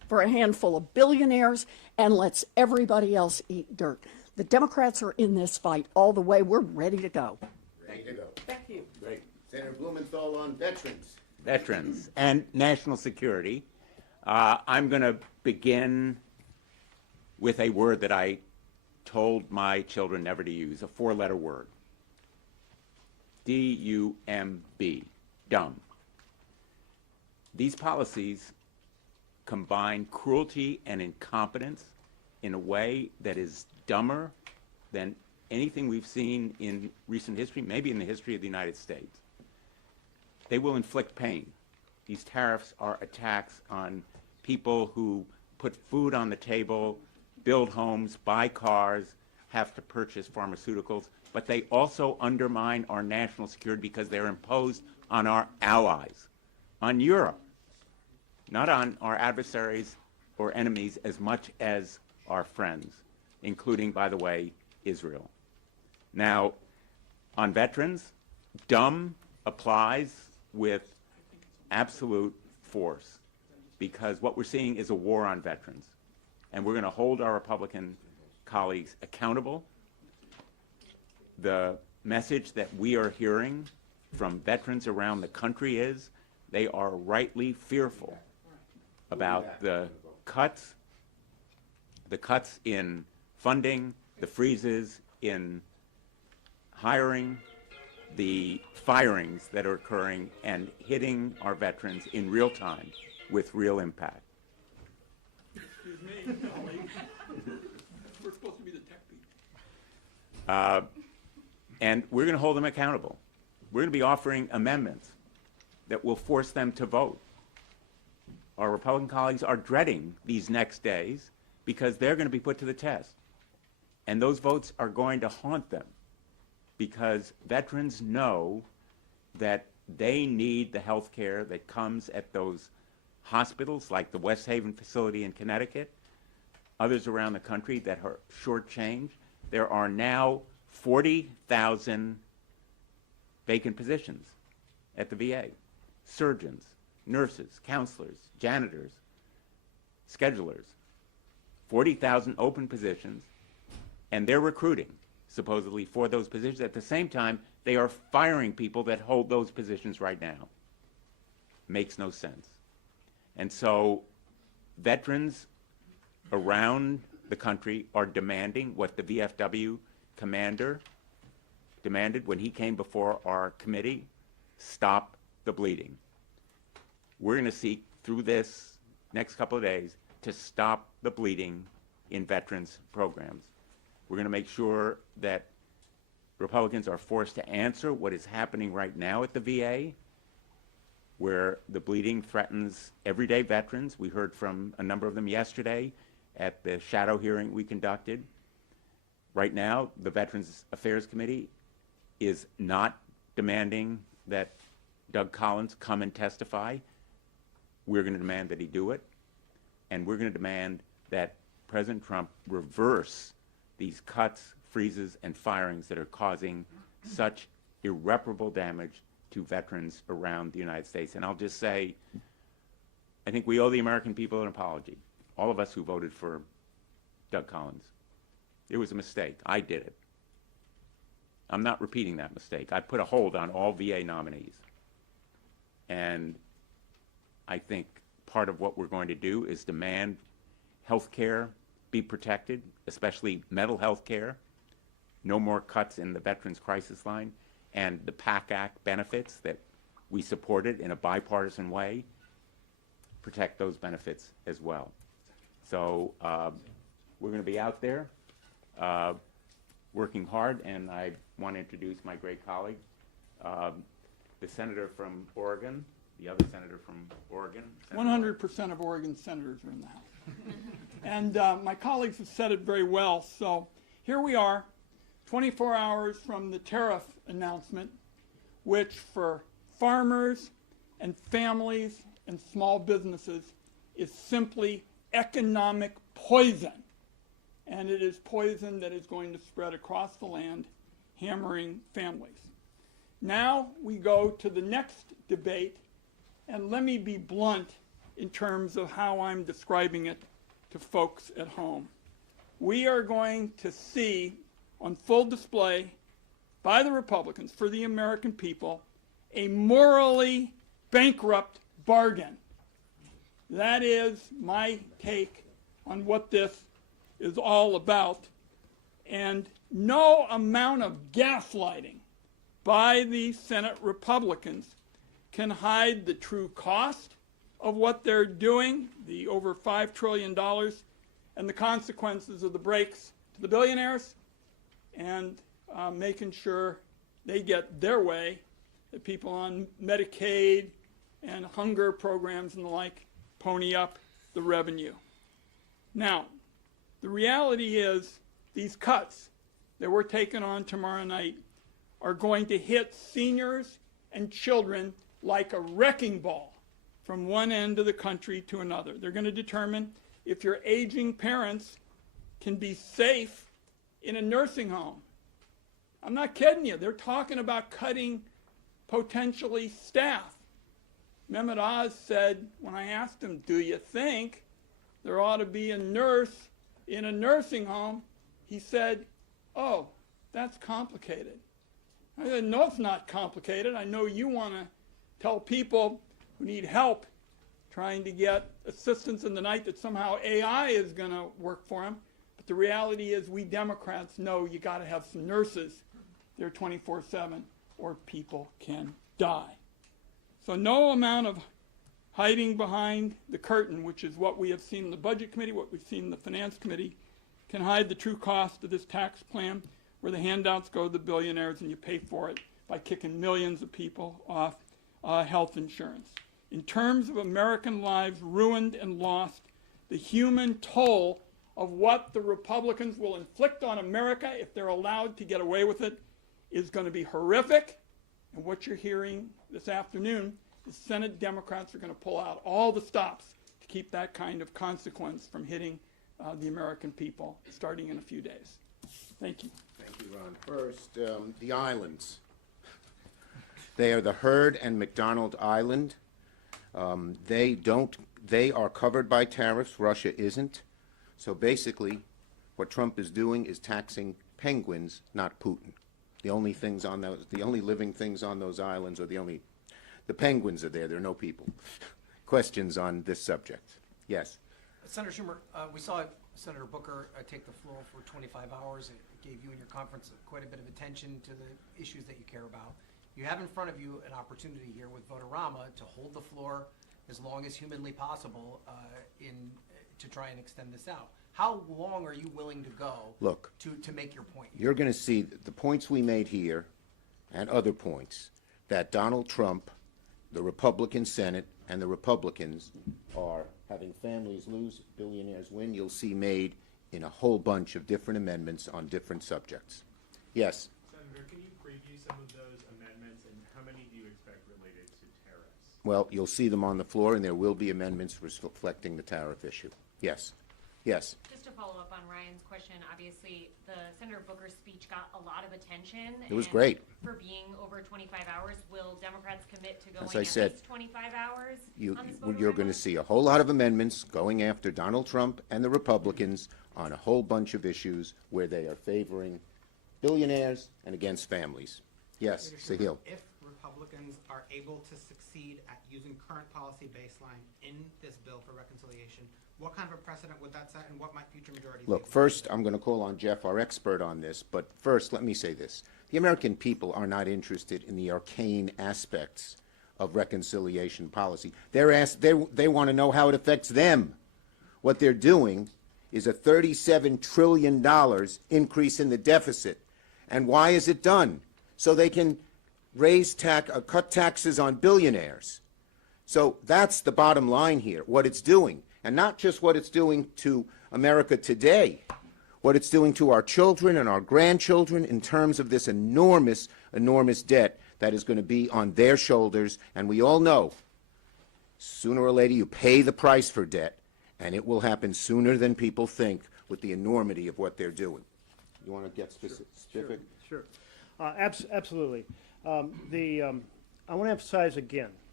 for a handful of billionaires and lets everybody else eat dirt. The Democrats are in this fight all the way. We're ready to go. Ready to go. Thank you. Great. Senator Blumenthal on veterans. Veterans and national security. I'm going to begin with a word that I told my children never to use, a four-letter word. D-U-M-B, dumb. These policies combine cruelty and incompetence in a way that is dumber than anything we've seen in recent history, maybe in the history of the United States. They will inflict pain. These tariffs are attacks on people who put food on the table, build homes, buy cars, have to purchase pharmaceuticals, but they also undermine our national security because they're imposed on our allies, on Europe, not on our adversaries or enemies as much as our friends, including, by the way, Israel. Now, on veterans, dumb applies with absolute force because what we're seeing is a war on veterans. And we're going to hold our Republican colleagues accountable. The message that we are hearing from veterans around the country is they are rightly fearful about the cuts in funding, the freezes in hiring, the firings that are occurring and hitting our veterans in real time with real impact. Excuse me, colleague. We're supposed to be the tech people. And we're going to hold them accountable. We're going to be offering amendments that will force them to vote. Our Republican colleagues are dreading these next days because they're going to be put to the test. And those votes are going to haunt them because veterans know that they need the health care that comes at those hospitals like the West Haven facility in Connecticut, others around the country that are shortchanged. There are now 40,000 vacant positions at the VA. Surgeons, nurses, counselors, janitors, schedulers. 40,000 open positions, and they're recruiting, supposedly, for those positions. At the same time, they are firing people that hold those positions right now. Makes no sense. And so veterans around the country are demanding what the VFW commander demanded when he came before our committee: stop the bleeding. We're going to seek through this next couple of days to stop the bleeding in veterans programs. We're going to make sure that Republicans are forced to answer what is happening right now at the VA, where the bleeding threatens everyday veterans. We heard from a number of them yesterday at the shadow hearing we conducted. Right now, the Veterans Affairs Committee is not demanding that Doug Collins come and testify. We're going to demand that he do it, and we're going to demand that President Trump reverse these cuts, freezes, and firings that are causing such irreparable damage to veterans around the United States. And I'll just say, I think we owe the American people an apology, all of us who voted for Doug Collins. It was a mistake. I did it. I'm not repeating that mistake. I put a hold on all VA nominees. And I think part of what we're going to do is demand health care be protected, especially mental health care, no more cuts in the Veterans Crisis Line, and the PAC Act benefits that we supported in a bipartisan way, protect those benefits as well. So we're going to be out there working hard, and I want to introduce my great colleague, the senator from Oregon, the other senator from Oregon. 100% of Oregon senators are in the House. And my colleagues have said it very well. So here we are, 24 hours from the tariff announcement, which for farmers and families and small businesses is simply economic poison. And it is poison that is going to spread across the land, hammering families. Now we go to the next debate, and let me be blunt. in terms of how I'm describing it to folks at home. We are going to see on full display by the Republicans for the American people a morally bankrupt bargain. That is my take on what this is all about. And no amount of gaslighting by the Senate Republicans can hide the true cost of what they're doing, the over $5 trillion, and the consequences of the breaks to the billionaires, and making sure they get their way, that people on Medicaid and hunger programs and the like pony up the revenue. Now, the reality is these cuts that we're taking on tomorrow night are going to hit seniors and children like a wrecking ball from one end of the country to another. They're going to determine if your aging parents can be safe in a nursing home. I'm not kidding you. They're talking about cutting potentially staff. Mehmet Oz said, when I asked him, do you think there ought to be a nurse in a nursing home? He said, oh, that's complicated. I said, no, it's not complicated. I know you want to tell people who need help trying to get assistance in the night that somehow AI is going to work for them. But the reality is we Democrats know you got to have some nurses there 24/7 or people can die. So no amount of hiding behind the curtain, which is what we have seen in the Budget Committee, what we've seen in the Finance Committee, can hide the true cost of this tax plan where the handouts go to the billionaires and you pay for it by kicking millions of people off health insurance. In terms of American lives ruined and lost, the human toll of what the Republicans will inflict on America if they're allowed to get away with it is going to be horrific. And what you're hearing this afternoon is Senate Democrats are going to pull out all the stops to keep that kind of consequence from hitting the American people starting in a few days. Thank you. Thank you, Ron. First, the islands. They are the Heard and McDonald Island. They are covered by tariffs. Russia isn't. So basically, what Trump is doing is taxing penguins, not Putin. The only living things on those islands are the penguins are there. There are no people. Questions on this subject? Yes. Senator Schumer, we saw Senator Booker take the floor for 25 hours. It gave you and your conference quite a bit of attention to the issues that you care about. You have in front of you an opportunity here with Votorama to hold the floor as long as humanly possible to try and extend this out. How long are you willing to go to make your point? You're going to see the points we made here and other points that Donald Trump, the Republican Senate, and the Republicans are having families lose, billionaires win. You'll see made in a whole bunch of different amendments on different subjects. Yes? Senator, can you preview some of those amendments, and how many do you expect related to tariffs? Well, you'll see them on the floor, and there will be amendments reflecting the tariff issue. Yes. Yes. Just to follow up on Ryan's question, obviously the Senator Booker's speech got a lot of attention. It was and great. For being over 25 hours, will Democrats commit to going As I at said, least 25 hours on this you're going to see a whole lot of amendments going after Donald Trump and the Republicans on a whole bunch of issues where they are favoring billionaires and against families. Yes, Sahil. If Republicans are able to succeed at using current policy baseline in this bill for reconciliation, what kind of a precedent would that set, and what might future majorities Look, first, I'm going to call on Jeff, our expert on this, but first, let me say this. The American people are not interested in the arcane aspects of reconciliation policy. They want to know how it affects them. What they're doing is a $37 trillion increase in the deficit. And why is it done? So they can cut taxes on billionaires. So that's the bottom line here, what it's doing. And not just what it's doing to America today, what it's doing to our children and our grandchildren in terms of this enormous, enormous debt that is going to be on their shoulders. And we all know, sooner or later, you pay the price for debt, and it will happen sooner than people think with the enormity of what they're doing. You want to get specific? Sure. Absolutely. I want to emphasize again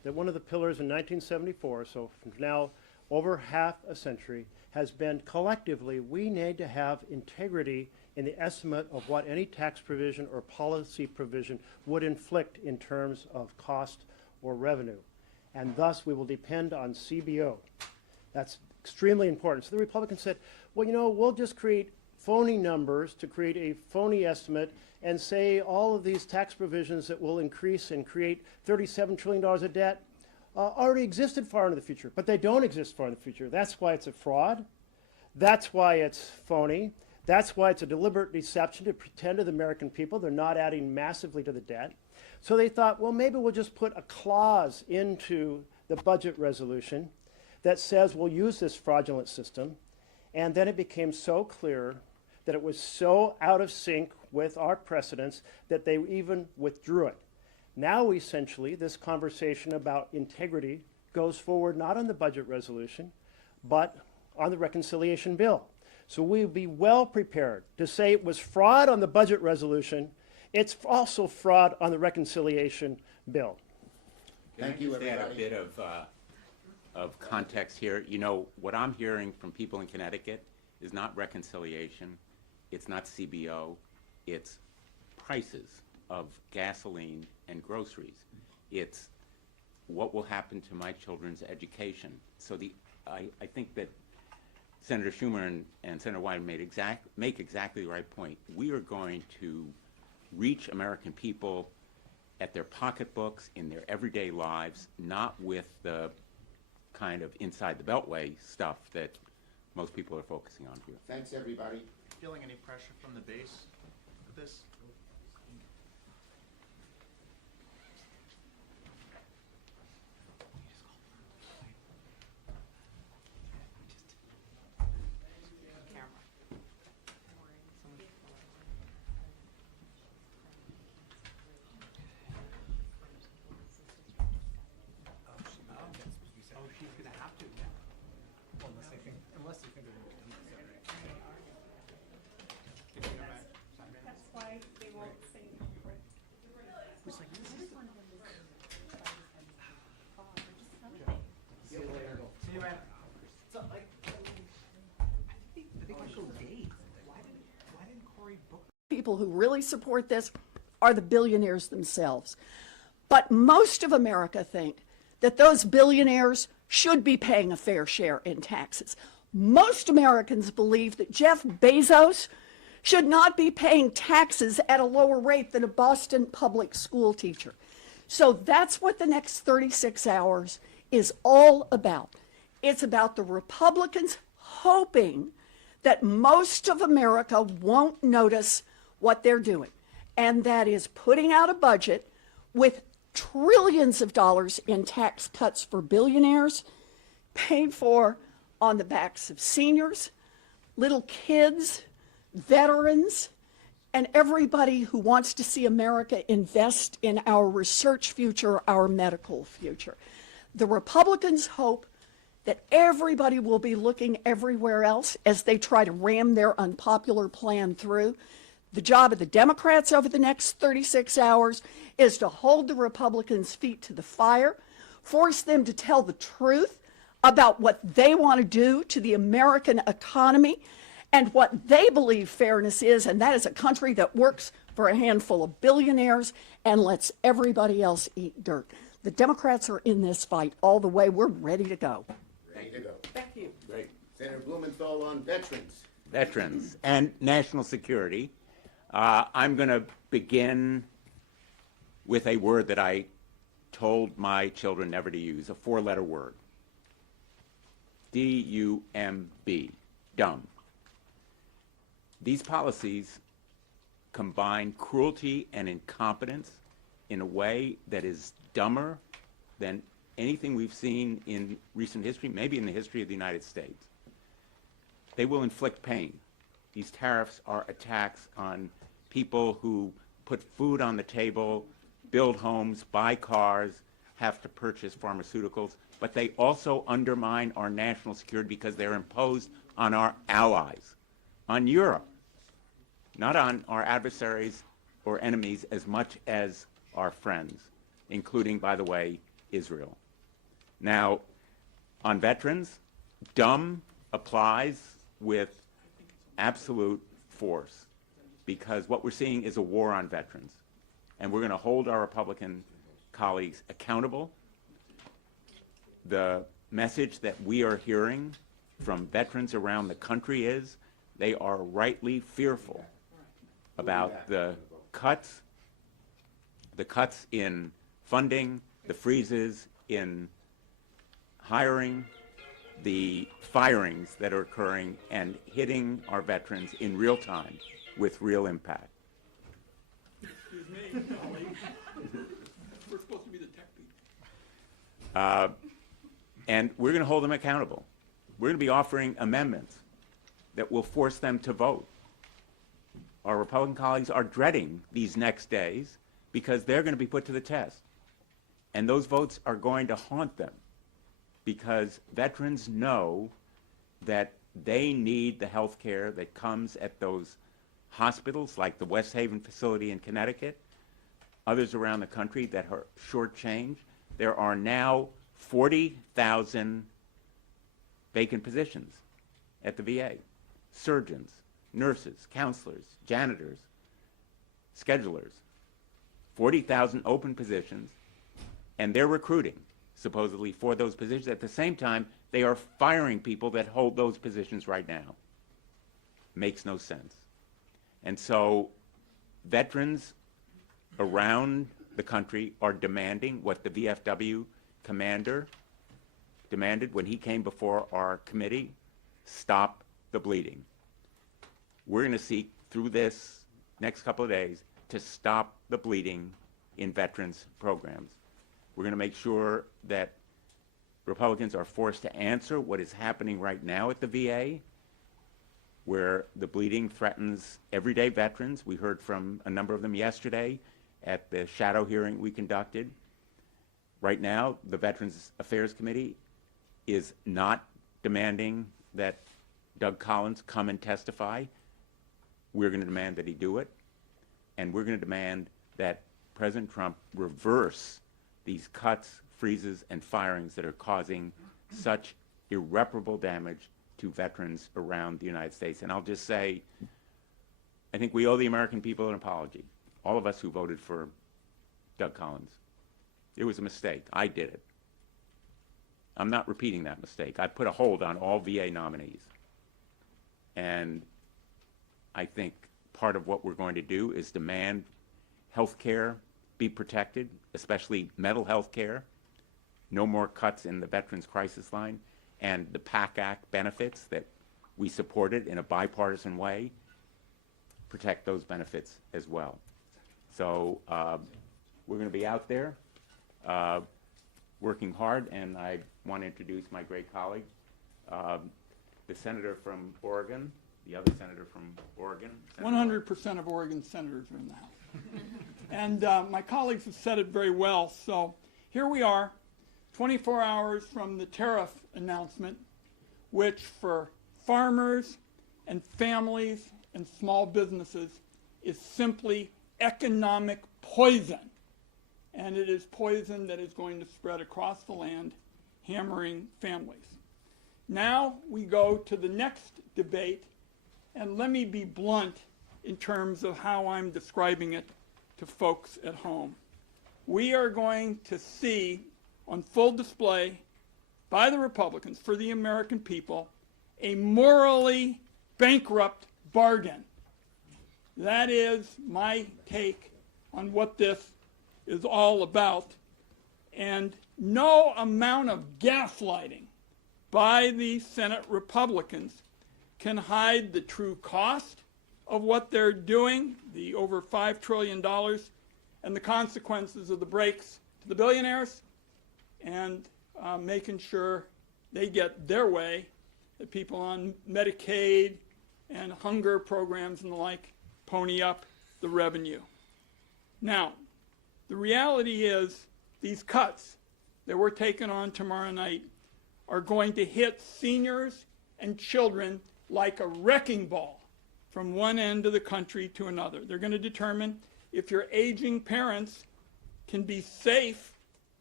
that one of the pillars in 1974, so from now over half a century, has been collectively we need to have integrity in the estimate of what any tax provision or policy provision would inflict in terms of cost or revenue. And thus we will depend on CBO. That's extremely important. So the Republicans said, well, you know, we'll just create phony numbers to create a phony estimate and say all of these tax provisions that will increase and create $37 trillion of debt already existed far into the future, but they don't exist far in the future. That's why it's a fraud. That's why it's phony. That's why it's a deliberate deception to pretend to the American people they're not adding massively to the debt. So they thought, well, maybe we'll just put a clause into the budget resolution that says we'll use this fraudulent system. And then it became so clear that it was so out of sync with our precedents that they even withdrew it. Now, essentially, this conversation about integrity goes forward not on the budget resolution, but on the reconciliation bill. So we'll be well prepared to say it was fraud on the budget resolution. It's also fraud on the reconciliation bill. Thank you, Can I just add a everybody. bit of context here? You know, what I'm hearing from people in Connecticut is not reconciliation, it's not CBO, it's prices of gasoline and groceries. It's what will happen to my children's education. So I think that Senator Schumer and Senator Wyden make exactly the right point. We are going to reach American people at their pocketbooks, in their everyday lives, not with the kind of inside the beltway stuff that most people are focusing on here. Thanks, everybody. Feeling any pressure from the base with this? Oh, she's gonna have to now. Well, unless they think they're gonna do it. That's why they won't say. See you later. See you, man. So, like, I think I'm so dazed. Why didn't Cory book? People who really support this are the billionaires themselves. But most of America think that those billionaires should be paying a fair share in taxes. Most Americans believe that Jeff Bezos should not be paying taxes at a lower rate than a Boston public school teacher. So that's what the next 36 hours is all about. It's about the Republicans hoping that most of America won't notice what they're doing, and that is putting out a budget with trillions of dollars in tax cuts for billionaires, paid for on the backs of seniors, little kids, veterans, and everybody who wants to see America invest in our research future, our medical future. The Republicans hope that everybody will be looking everywhere else as they try to ram their unpopular plan through. The job of the Democrats over the next 36 hours is to hold the Republicans' feet to the fire, force them to tell the truth about what they want to do to the American economy and what they believe fairness is, and that is a country that works for a handful of billionaires and lets everybody else eat dirt. The Democrats are in this fight all the way. We're ready to go. Ready to go. Thank you. Great. Senator Blumenthal on veterans. Veterans and national security. I'm going to begin with a word that I told my children never to use, a four-letter word. D-U-M-B, dumb. These policies combine cruelty and incompetence in a way that is dumber than anything we've seen in recent history, maybe in the history of the United States. They will inflict pain. These tariffs are attacks on people who put food on the table, build homes, buy cars, have to purchase pharmaceuticals, but they also undermine our national security because they're imposed on our allies, on Europe, not on our adversaries or enemies as much as our friends, including, by the way, Israel. Now, on veterans, dumb applies with absolute force, because what we're seeing is a war on veterans. And we're going to hold our Republican colleagues accountable. The message that we are hearing from veterans around the country is they are rightly fearful about the cuts in funding, the freezes in hiring, the firings that are occurring and hitting our veterans in real time with real impact. Excuse me, colleague. We're supposed to be the tech people. And we're going to hold them accountable. We're going to be offering amendments that will force them to vote. Our Republican colleagues are dreading these next days because they're going to be put to the test. And those votes are going to haunt them because veterans know that they need the health care that comes at those hospitals like the West Haven facility in Connecticut, others around the country that are shortchanged. There are now 40,000 vacant positions at the VA. Surgeons, nurses, counselors, janitors, schedulers. 40,000 open positions, and they're recruiting, supposedly, for those positions. At the same time, they are firing people that hold those positions right now. Makes no sense. And so veterans around the country are demanding what the VFW commander demanded when he came before our committee: stop the bleeding. We're going to seek through this next couple of days to stop the bleeding in veterans programs. We're going to make sure that Republicans are forced to answer what is happening right now at the VA, where the bleeding threatens everyday veterans. We heard from a number of them yesterday at the shadow hearing we conducted. Right now, the Veterans Affairs Committee is not demanding that Doug Collins come and testify. We're going to demand that he do it, and we're going to demand that President Trump reverse these cuts, freezes, and firings that are causing such irreparable damage to veterans around the United States. And I'll just say, I think we owe the American people an apology, all of us who voted for Doug Collins. It was a mistake. I did it. I'm not repeating that mistake. I put a hold on all VA nominees. And I think part of what we're going to do is demand health care be protected, especially mental health care. No more cuts in the Veterans Crisis Line, and the PAC Act benefits that we supported in a bipartisan way, protect those benefits as well. So we're going to be out there working hard, and I want to introduce my great colleague, the senator from Oregon, the other senator from Oregon. 100% of Oregon senators are in the House. And my colleagues have said it very well. So here we are, 24 hours from the tariff announcement, which for farmers and families and small businesses is simply economic poison. And it is poison that is going to spread across the land, hammering families. Now we go to the next debate, and let me be blunt in terms of how I'm describing it to folks at home. We are going to see on full display by the Republicans for the American people a morally bankrupt bargain. That is my take on what this is all about. And no amount of gaslighting by the Senate Republicans can hide the true cost of what they're doing, the over $5 trillion, and the consequences of the breaks to the billionaires, and making sure they get their way, that people on Medicaid and hunger programs and the like pony up the revenue. Now, the reality is these cuts that we're taking on tomorrow night are going to hit seniors and children like a wrecking ball from one end of the country to another. They're going to determine if your aging parents can be safe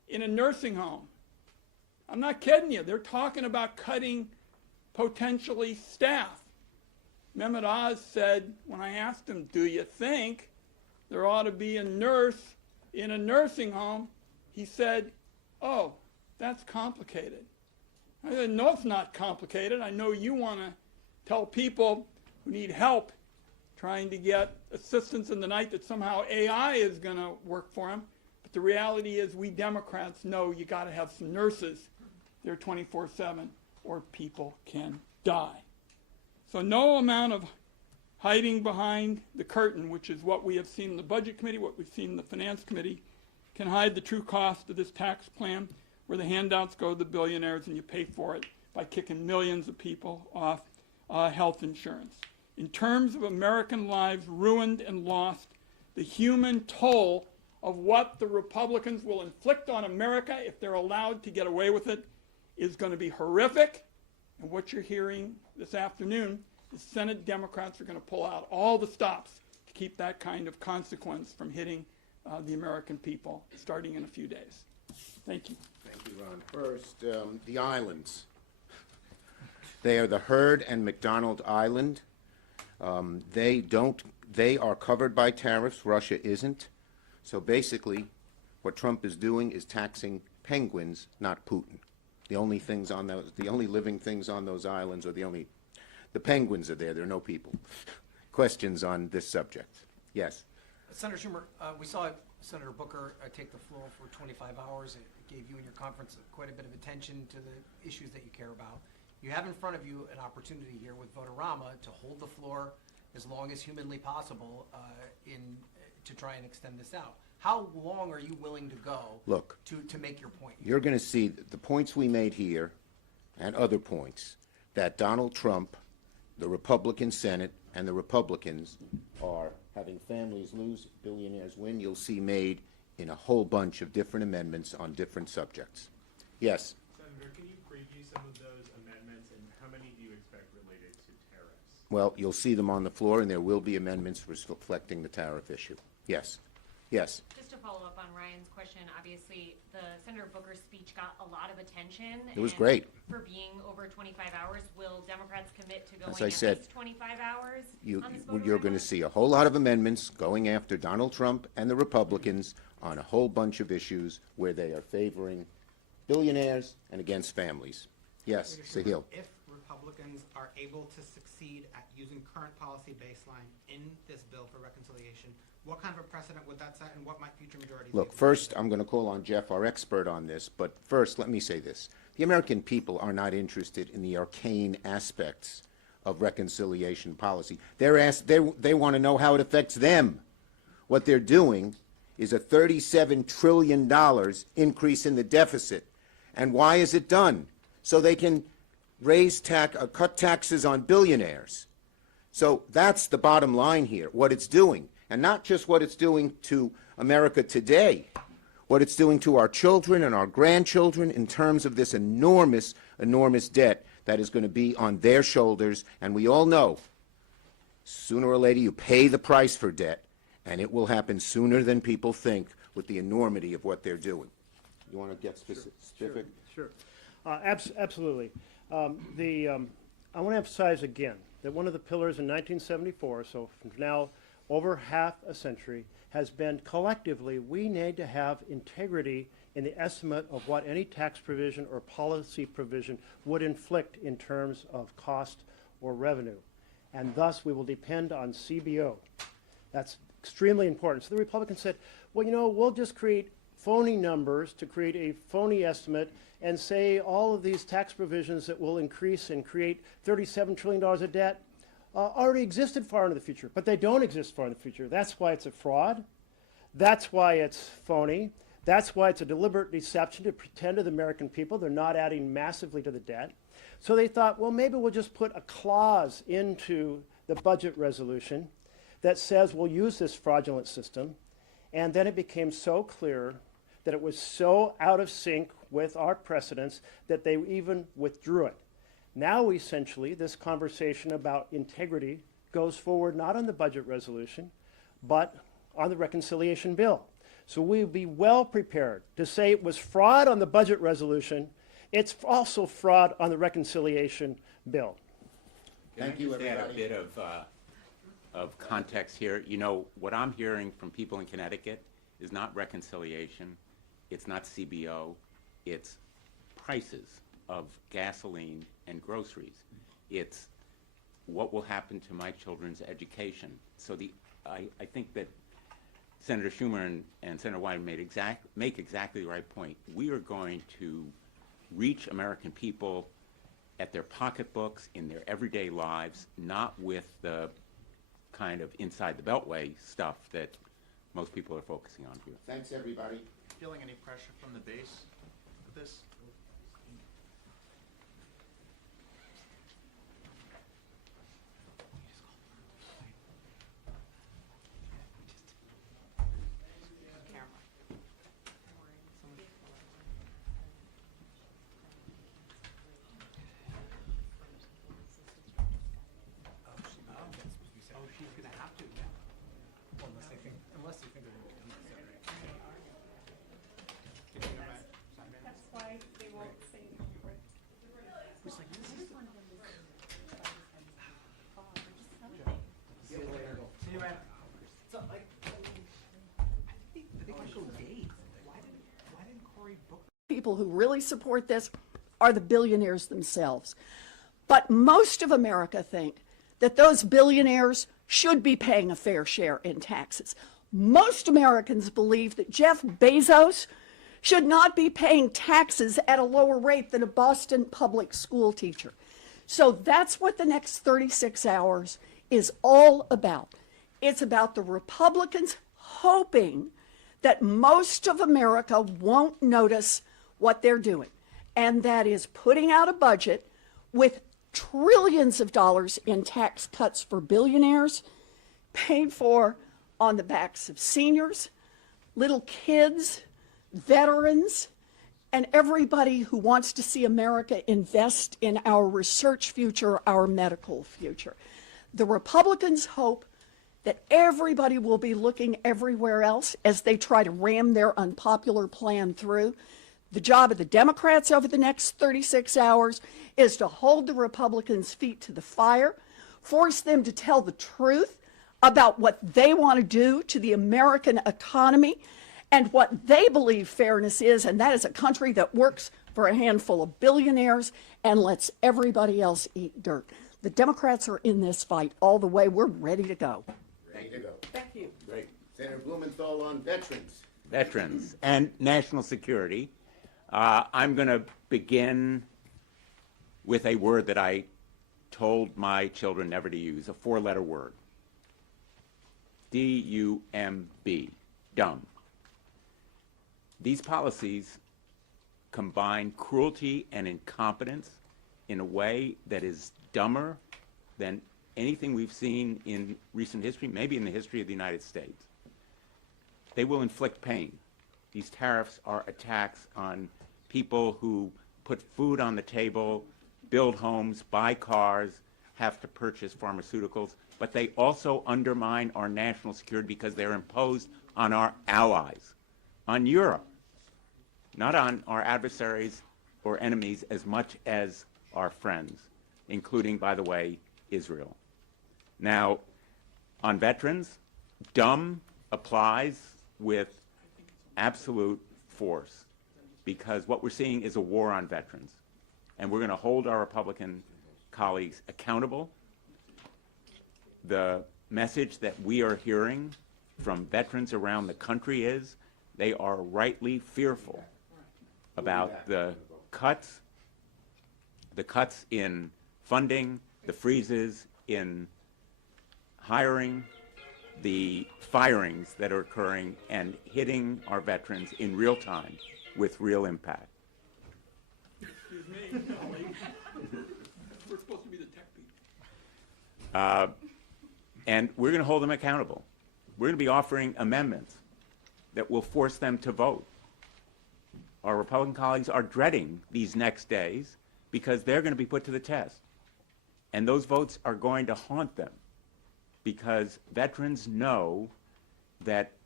in a nursing home. I'm not kidding you. They're talking about cutting potentially staff. Mehmet Oz said, when I asked him, do you think there ought to be a nurse in a nursing home? He said, oh, that's complicated. I said, no, it's not complicated. I know you want to tell people who need help trying to get assistance in the night that somehow AI is going to work for them. But the reality is we Democrats know you got to have some nurses there 24/7 or people can die. So no amount of hiding behind the curtain, which is what we have seen in the Budget Committee, what we've seen in the Finance Committee, can hide the true cost of this tax plan where the handouts go to the billionaires and you pay for it by kicking millions of people off health insurance. In terms of American lives ruined and lost, the human toll of what the Republicans will inflict on America if they're allowed to get away with it is going to be horrific. And what you're hearing this afternoon is Senate Democrats are going to pull out all the stops to keep that kind of consequence from hitting the American people starting in a few days. Thank you. Thank you, Ron. First, the islands. They are the Heard and McDonald Island. They are covered by tariffs. Russia isn't. So basically, what Trump is doing is taxing penguins, not Putin. The only living things on those islands are the penguins are there. There are no people. Questions on this subject? Yes. Senator Schumer, we saw Senator Booker take the floor for 25 hours. It gave you and your conference quite a bit of attention to the issues that you care about. You have in front of you an opportunity here with Votorama to hold the floor as long as humanly possible to try and extend this out. How long are you willing to go to make your point? You're going to see the points we made here and other points that Donald Trump, the Republican Senate, and the Republicans are having families lose, billionaires win. You'll see made in a whole bunch of different amendments on different subjects. Yes? Senator, can you preview some of those amendments, and how many do you expect related to tariffs? Well, you'll see them on the floor, and there will be amendments reflecting the tariff issue. Yes? Yes? Just to follow up on Ryan's question, obviously, the Senator Booker's speech got a lot of attention. It was and great. For being over 25 hours, will Democrats commit to going As I at said, least 25 hours on this You're going to see a whole lot of amendments going after Donald Trump and the Republicans on a whole bunch of issues where they are favoring billionaires and against families. Yes, Sahil. If Republicans are able to succeed at using current policy baseline in this bill for reconciliation, what kind of a precedent would that set, and what might future majorities Look, first, I'm going to call on Jeff, our expert on this, but first, let me say this. The American people are not interested in the arcane aspects of reconciliation policy. They want to know how it affects them. What they're doing is a $37 trillion increase in the deficit. And why is it done? So they can cut taxes on billionaires. So that's the bottom line here, what it's doing. And not just what it's doing to America today, what it's doing to our children and our grandchildren in terms of this enormous, enormous debt that is going to be on their shoulders. And we all know, sooner or later, you pay the price for debt, and it will happen sooner than people think with the enormity of what they're doing. You want to get specific? Sure. Absolutely. I want to emphasize again that one of the pillars in 1974, so from now over half a century, has been collectively we need to have integrity in the estimate of what any tax provision or policy provision would inflict in terms of cost or revenue. And thus we will depend on CBO. That's extremely important. So the Republicans said, well, you know, we'll just create phony numbers to create a phony estimate and say all of these tax provisions that will increase and create $37 trillion of debt already existed far into the future, but they don't exist far in the future. That's why it's a fraud. That's why it's phony. That's why it's a deliberate deception to pretend to the American people they're not adding massively to the debt. So they thought, well, maybe we'll just put a clause into the budget resolution that says we'll use this fraudulent system. And then it became so clear that it was so out of sync with our precedents that they even withdrew it. Now, essentially, this conversation about integrity goes forward not on the budget resolution, but on the reconciliation bill. So we would be well prepared to say it was fraud on the budget resolution. It's also fraud on the reconciliation bill. Thank you, Can I just add a everybody. bit of context here? You know, what I'm hearing from people in Connecticut is not reconciliation, it's not CBO, it's prices of gasoline and groceries. It's what will happen to my children's education. So I think that Senator Schumer and Senator Wyden make exactly the right point. We are going to reach American people at their pocketbooks, in their everyday lives, not with the kind of inside the beltway stuff that most people are focusing on here. Thanks, everybody. Feeling any pressure from the base with this? Oh, she's gonna have to now. Well, unless they think they're gonna become the Senate. That's why they won't say See you later. See you, man. So, like, I think I showed days. Why didn't Cory book? people who really support this are the billionaires themselves. But most of America think that those billionaires should be paying a fair share in taxes. Most Americans believe that Jeff Bezos should not be paying taxes at a lower rate than a Boston public school teacher. So that's what the next 36 hours is all about. It's about the Republicans hoping that most of America won't notice what they're doing, and that is putting out a budget with trillions of dollars in tax cuts for billionaires, paid for on the backs of seniors, little kids, veterans, and everybody who wants to see America invest in our research future, our medical future. The Republicans hope that everybody will be looking everywhere else as they try to ram their unpopular plan through. The job of the Democrats over the next 36 hours is to hold the Republicans' feet to the fire, force them to tell the truth about what they want to do to the American economy and what they believe fairness is, and that is a country that works for a handful of billionaires and lets everybody else eat dirt. The Democrats are in this fight all the way. We're ready to go. Ready to go. Thank you. Great. Senator Blumenthal on veterans. Veterans and national security. I'm going to begin with a word that I told my children never to use, a four-letter word. D-U-M-B, dumb. These policies combine cruelty and incompetence in a way that is dumber than anything we've seen in recent history, maybe in the history of the United States. They will inflict pain. These tariffs are attacks on people who put food on the table, build homes, buy cars, have to purchase pharmaceuticals, but they also undermine our national security because they're imposed on our allies, on Europe, not on our adversaries or enemies as much as our friends, including, by the way, Israel. Now, on veterans, dumb applies with absolute force because what we're seeing is a war on veterans. And we're going to hold our Republican colleagues accountable. The message that we are hearing from veterans around the country is they are rightly fearful about the cuts in funding, the freezes in hiring, the firings that are occurring and hitting our veterans in real time with real impact. Excuse me, colleague. We're supposed to be the tech people. And we're going to hold them accountable. We're going to be offering amendments that will force them to vote. Our Republican colleagues are dreading these next days because they're going to be put to the test. And those votes are going to haunt them because veterans know that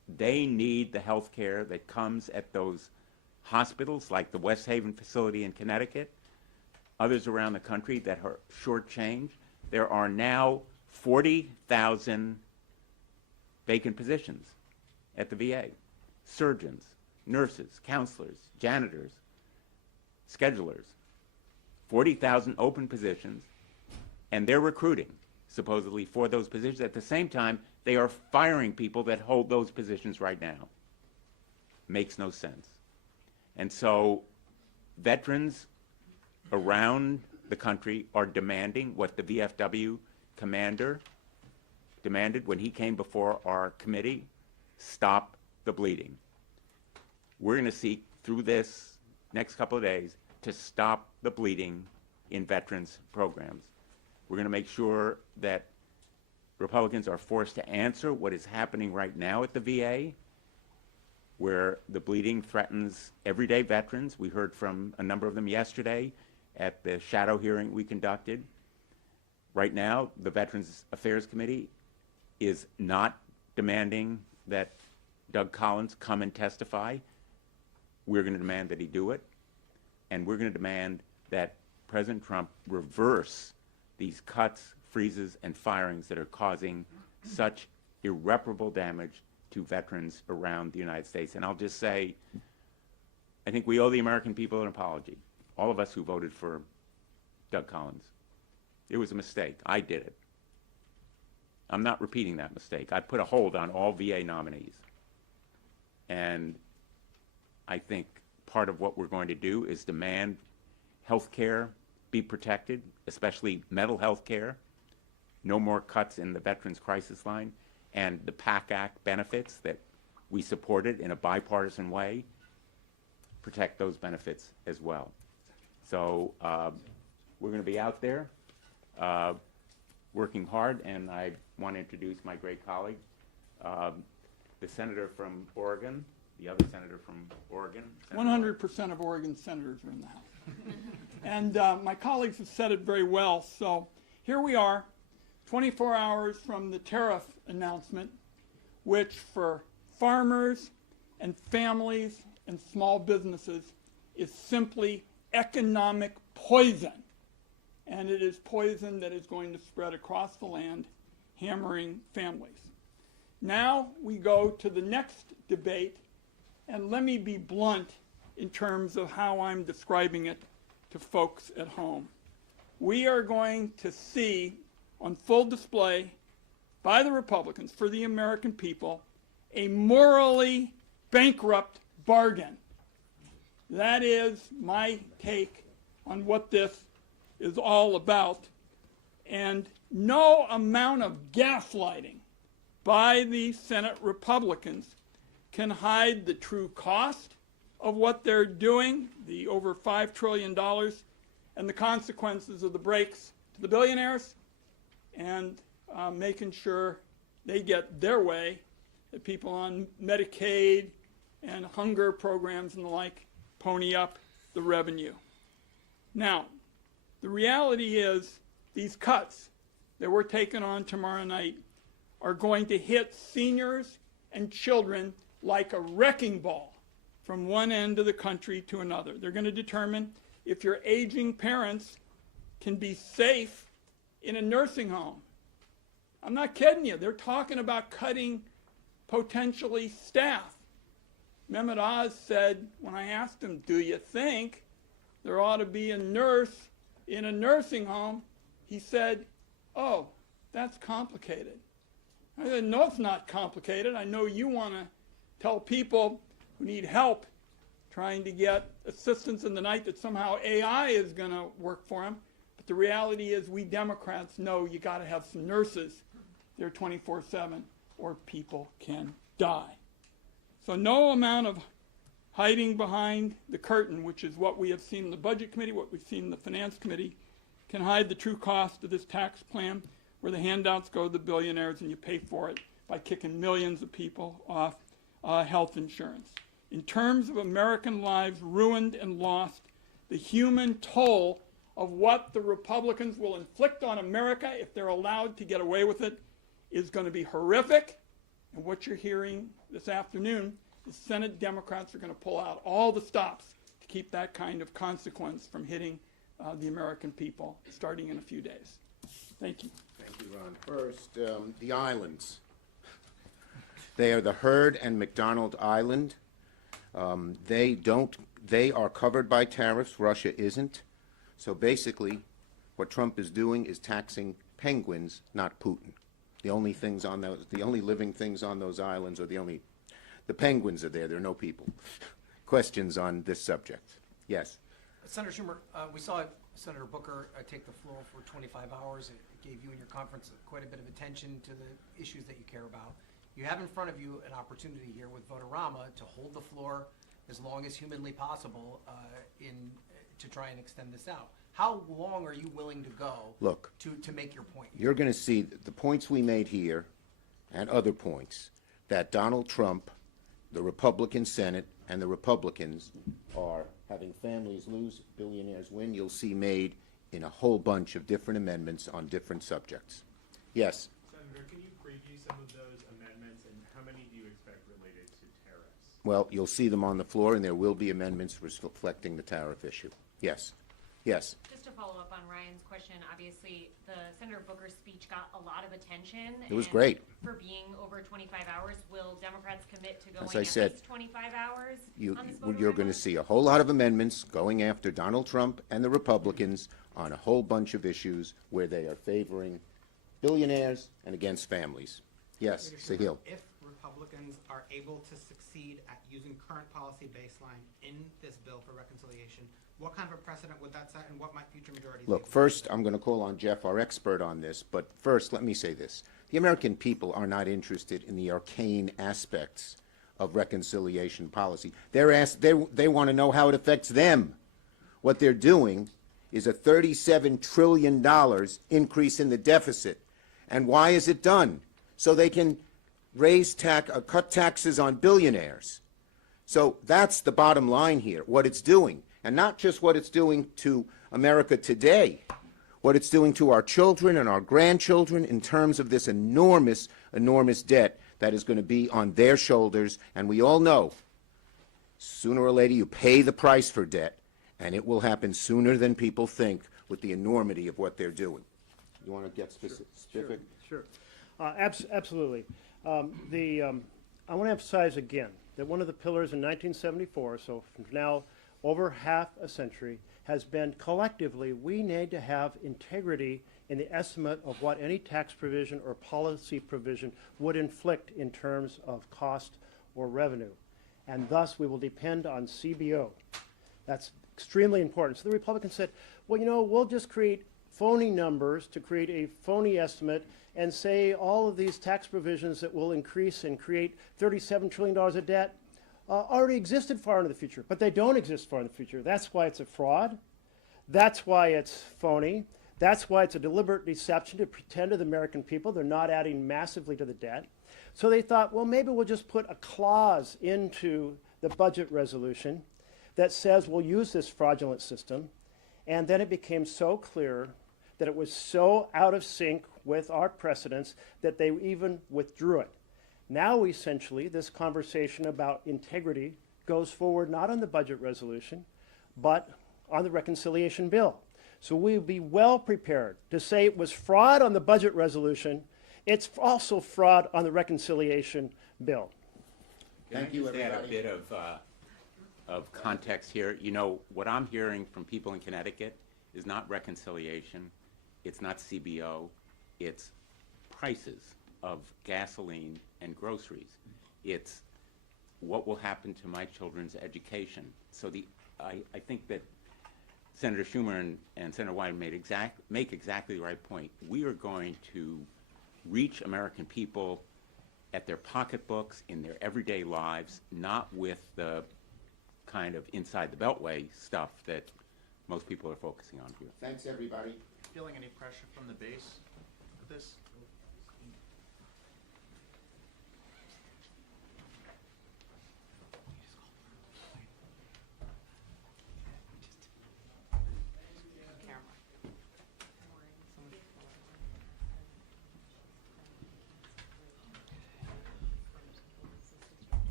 they need the health care that comes at those hospitals like the West Haven facility in Connecticut, others around the country that are shortchanged. There are now 40,000 vacant positions at the VA. Surgeons, nurses, counselors, janitors, schedulers. 40,000 open positions, and they're recruiting, supposedly, for those positions. At the same time, they are firing people that hold those positions right now. Makes no sense. And so veterans around the country are demanding what the VFW commander demanded when he came before our committee: stop the bleeding. We're going to seek through this next couple of days to stop the bleeding in veterans programs. We're going to make sure that Republicans are forced to answer what is happening right now at the VA, where the bleeding threatens everyday veterans. We heard from a number of them yesterday at the shadow hearing we conducted. Right now, the Veterans Affairs Committee is not demanding that Doug Collins come and testify. We're going to demand that he do it, and we're going to demand that President Trump reverse these cuts, freezes, and firings that are causing such irreparable damage to veterans around the United States. And I'll just say, I think we owe the American people an apology, all of us who voted for Doug Collins. It was a mistake. I did it. I'm not repeating that mistake. I put a hold on all VA nominees. And I think part of what we're going to do is demand health care be protected, especially mental health care. No more cuts in the Veterans Crisis Line, and the PAC Act benefits that we supported in a bipartisan way, protect those benefits as well. So we're going to be out there working hard, and I want to introduce my great colleague, the senator from Oregon, the other senator from Oregon. 100% of Oregon senators are in the House. And my colleagues have said it very well. So here we are, 24 hours from the tariff announcement, which for farmers and families and small businesses is simply economic poison. And it is poison that is going to spread across the land, hammering families. Now we go to the next debate, and let me be blunt in terms of how I'm describing it to folks at home. We are going to see on full display by the Republicans for the American people a morally bankrupt bargain. That is my take on what this is all about. And no amount of gaslighting by the Senate Republicans can hide the true cost of what they're doing, the over $5 trillion, and the consequences of the breaks to the billionaires, and making sure they get their way, that people on Medicaid and hunger programs and the like pony up the revenue. Now, the reality is these cuts that we're taking on tomorrow night are going to hit seniors and children like a wrecking ball from one end of the country to another. They're going to determine if your aging parents can be safe in a nursing home. I'm not kidding you. They're talking about cutting potentially staff. Mehmet Oz said, when I asked him, do you think there ought to be a nurse in a nursing home? He said, oh, that's complicated. I said, no, it's not complicated. I know you want to tell people who need help trying to get assistance in the night that somehow AI is going to work for them. But the reality is we Democrats know you got to have some nurses there 24/7 or people can die. So no amount of hiding behind the curtain, which is what we have seen in the Budget Committee, what we've seen in the Finance Committee, can hide the true cost of this tax plan where the handouts go to the billionaires and you pay for it by kicking millions of people off health insurance. In terms of American lives ruined and lost, the human toll of what the Republicans will inflict on America if they're allowed to get away with it is going to be horrific, And what you're hearing this afternoon is Senate Democrats are going to pull out all the stops to keep that kind of consequence from hitting the American people starting in a few days. Thank you. Thank you, Ron. First, the islands. They are the Heard and McDonald Island. They are covered by tariffs. Russia isn't. So basically, what Trump is doing is taxing penguins, not Putin. The only living things on those islands are the penguins are there. There are no people. Questions on this subject? Yes. Senator Schumer, we saw Senator Booker take the floor for 25 hours. It gave you and your conference quite a bit of attention to the issues that you care about. You have in front of you an opportunity here with Votorama to hold the floor as long as humanly possible to try and extend this out. How long are you willing to go to make your point? You're going to see the points we made here and other points that Donald Trump, the Republican Senate, and the Republicans are having families lose, billionaires win. You'll see made in a whole bunch of different amendments on different subjects. Yes? Senator, can you preview some of those amendments, and how many do you expect related to tariffs? Well, you'll see them on the floor, and there will be amendments reflecting the tariff issue. Yes. Yes. Just to follow up on Ryan's question, obviously, the Senator Booker's speech got a lot of attention. It was and great. For being over 25 hours, will Democrats commit to going As I at said, least 25 hours on this You're going to see a whole lot of amendments going after Donald Trump and the Republicans on a whole bunch of issues where they are favoring billionaires and against families. Yes, Sahil. If Republicans are able to succeed at using current policy baseline in this bill for reconciliation, what kind of a precedent would that set, and what might future majorities Look, do? first, I'm going to call on Jeff, our expert on this, but first, let me say this. The American people are not interested in the arcane aspects of reconciliation policy. They want to know how it affects them. What they're doing is a $37 trillion increase in the deficit. And why is it done? So they can cut taxes on billionaires. So that's the bottom line here, what it's doing. And not just what it's doing to America today, what it's doing to our children and our grandchildren in terms of this enormous, enormous debt that is going to be on their shoulders. And we all know, sooner or later, you pay the price for debt, and it will happen sooner than people think with the enormity of what they're doing. You want to get specific? Sure. Absolutely. I want to emphasize again that one of the pillars in 1974, so from now over half a century, has been collectively we need to have integrity in the estimate of what any tax provision or policy provision would inflict in terms of cost or revenue. And thus we will depend on CBO. That's extremely important. So the Republicans said, well, you know, we'll just create phony numbers to create a phony estimate and say all of these tax provisions that will increase and create $37 trillion of debt already existed far into the future, but they don't exist far in the future. That's why it's a fraud. That's why it's phony. That's why it's a deliberate deception to pretend to the American people they're not adding massively to the debt. So they thought, well, maybe we'll just put a clause into the budget resolution that says we'll use this fraudulent system. And then it became so clear that it was so out of sync with our precedents that they even withdrew it. Now, essentially, this conversation about integrity goes forward not on the budget resolution, but on the reconciliation bill. So we'll be well prepared to say it was fraud on the budget resolution. It's also fraud on the reconciliation bill. Thank you, Can I just add a everybody. bit of context here? You know, what I'm hearing from people in Connecticut is not reconciliation, it's not CBO, it's prices of gasoline and groceries. It's what will happen to my children's education. So I think that Senator Schumer and Senator Wyden make exactly the right point. We are going to reach American people at their pocketbooks, in their everyday lives, not with the kind of inside the beltway stuff that most people are focusing on here. Thanks, everybody. Feeling any pressure from the base with this?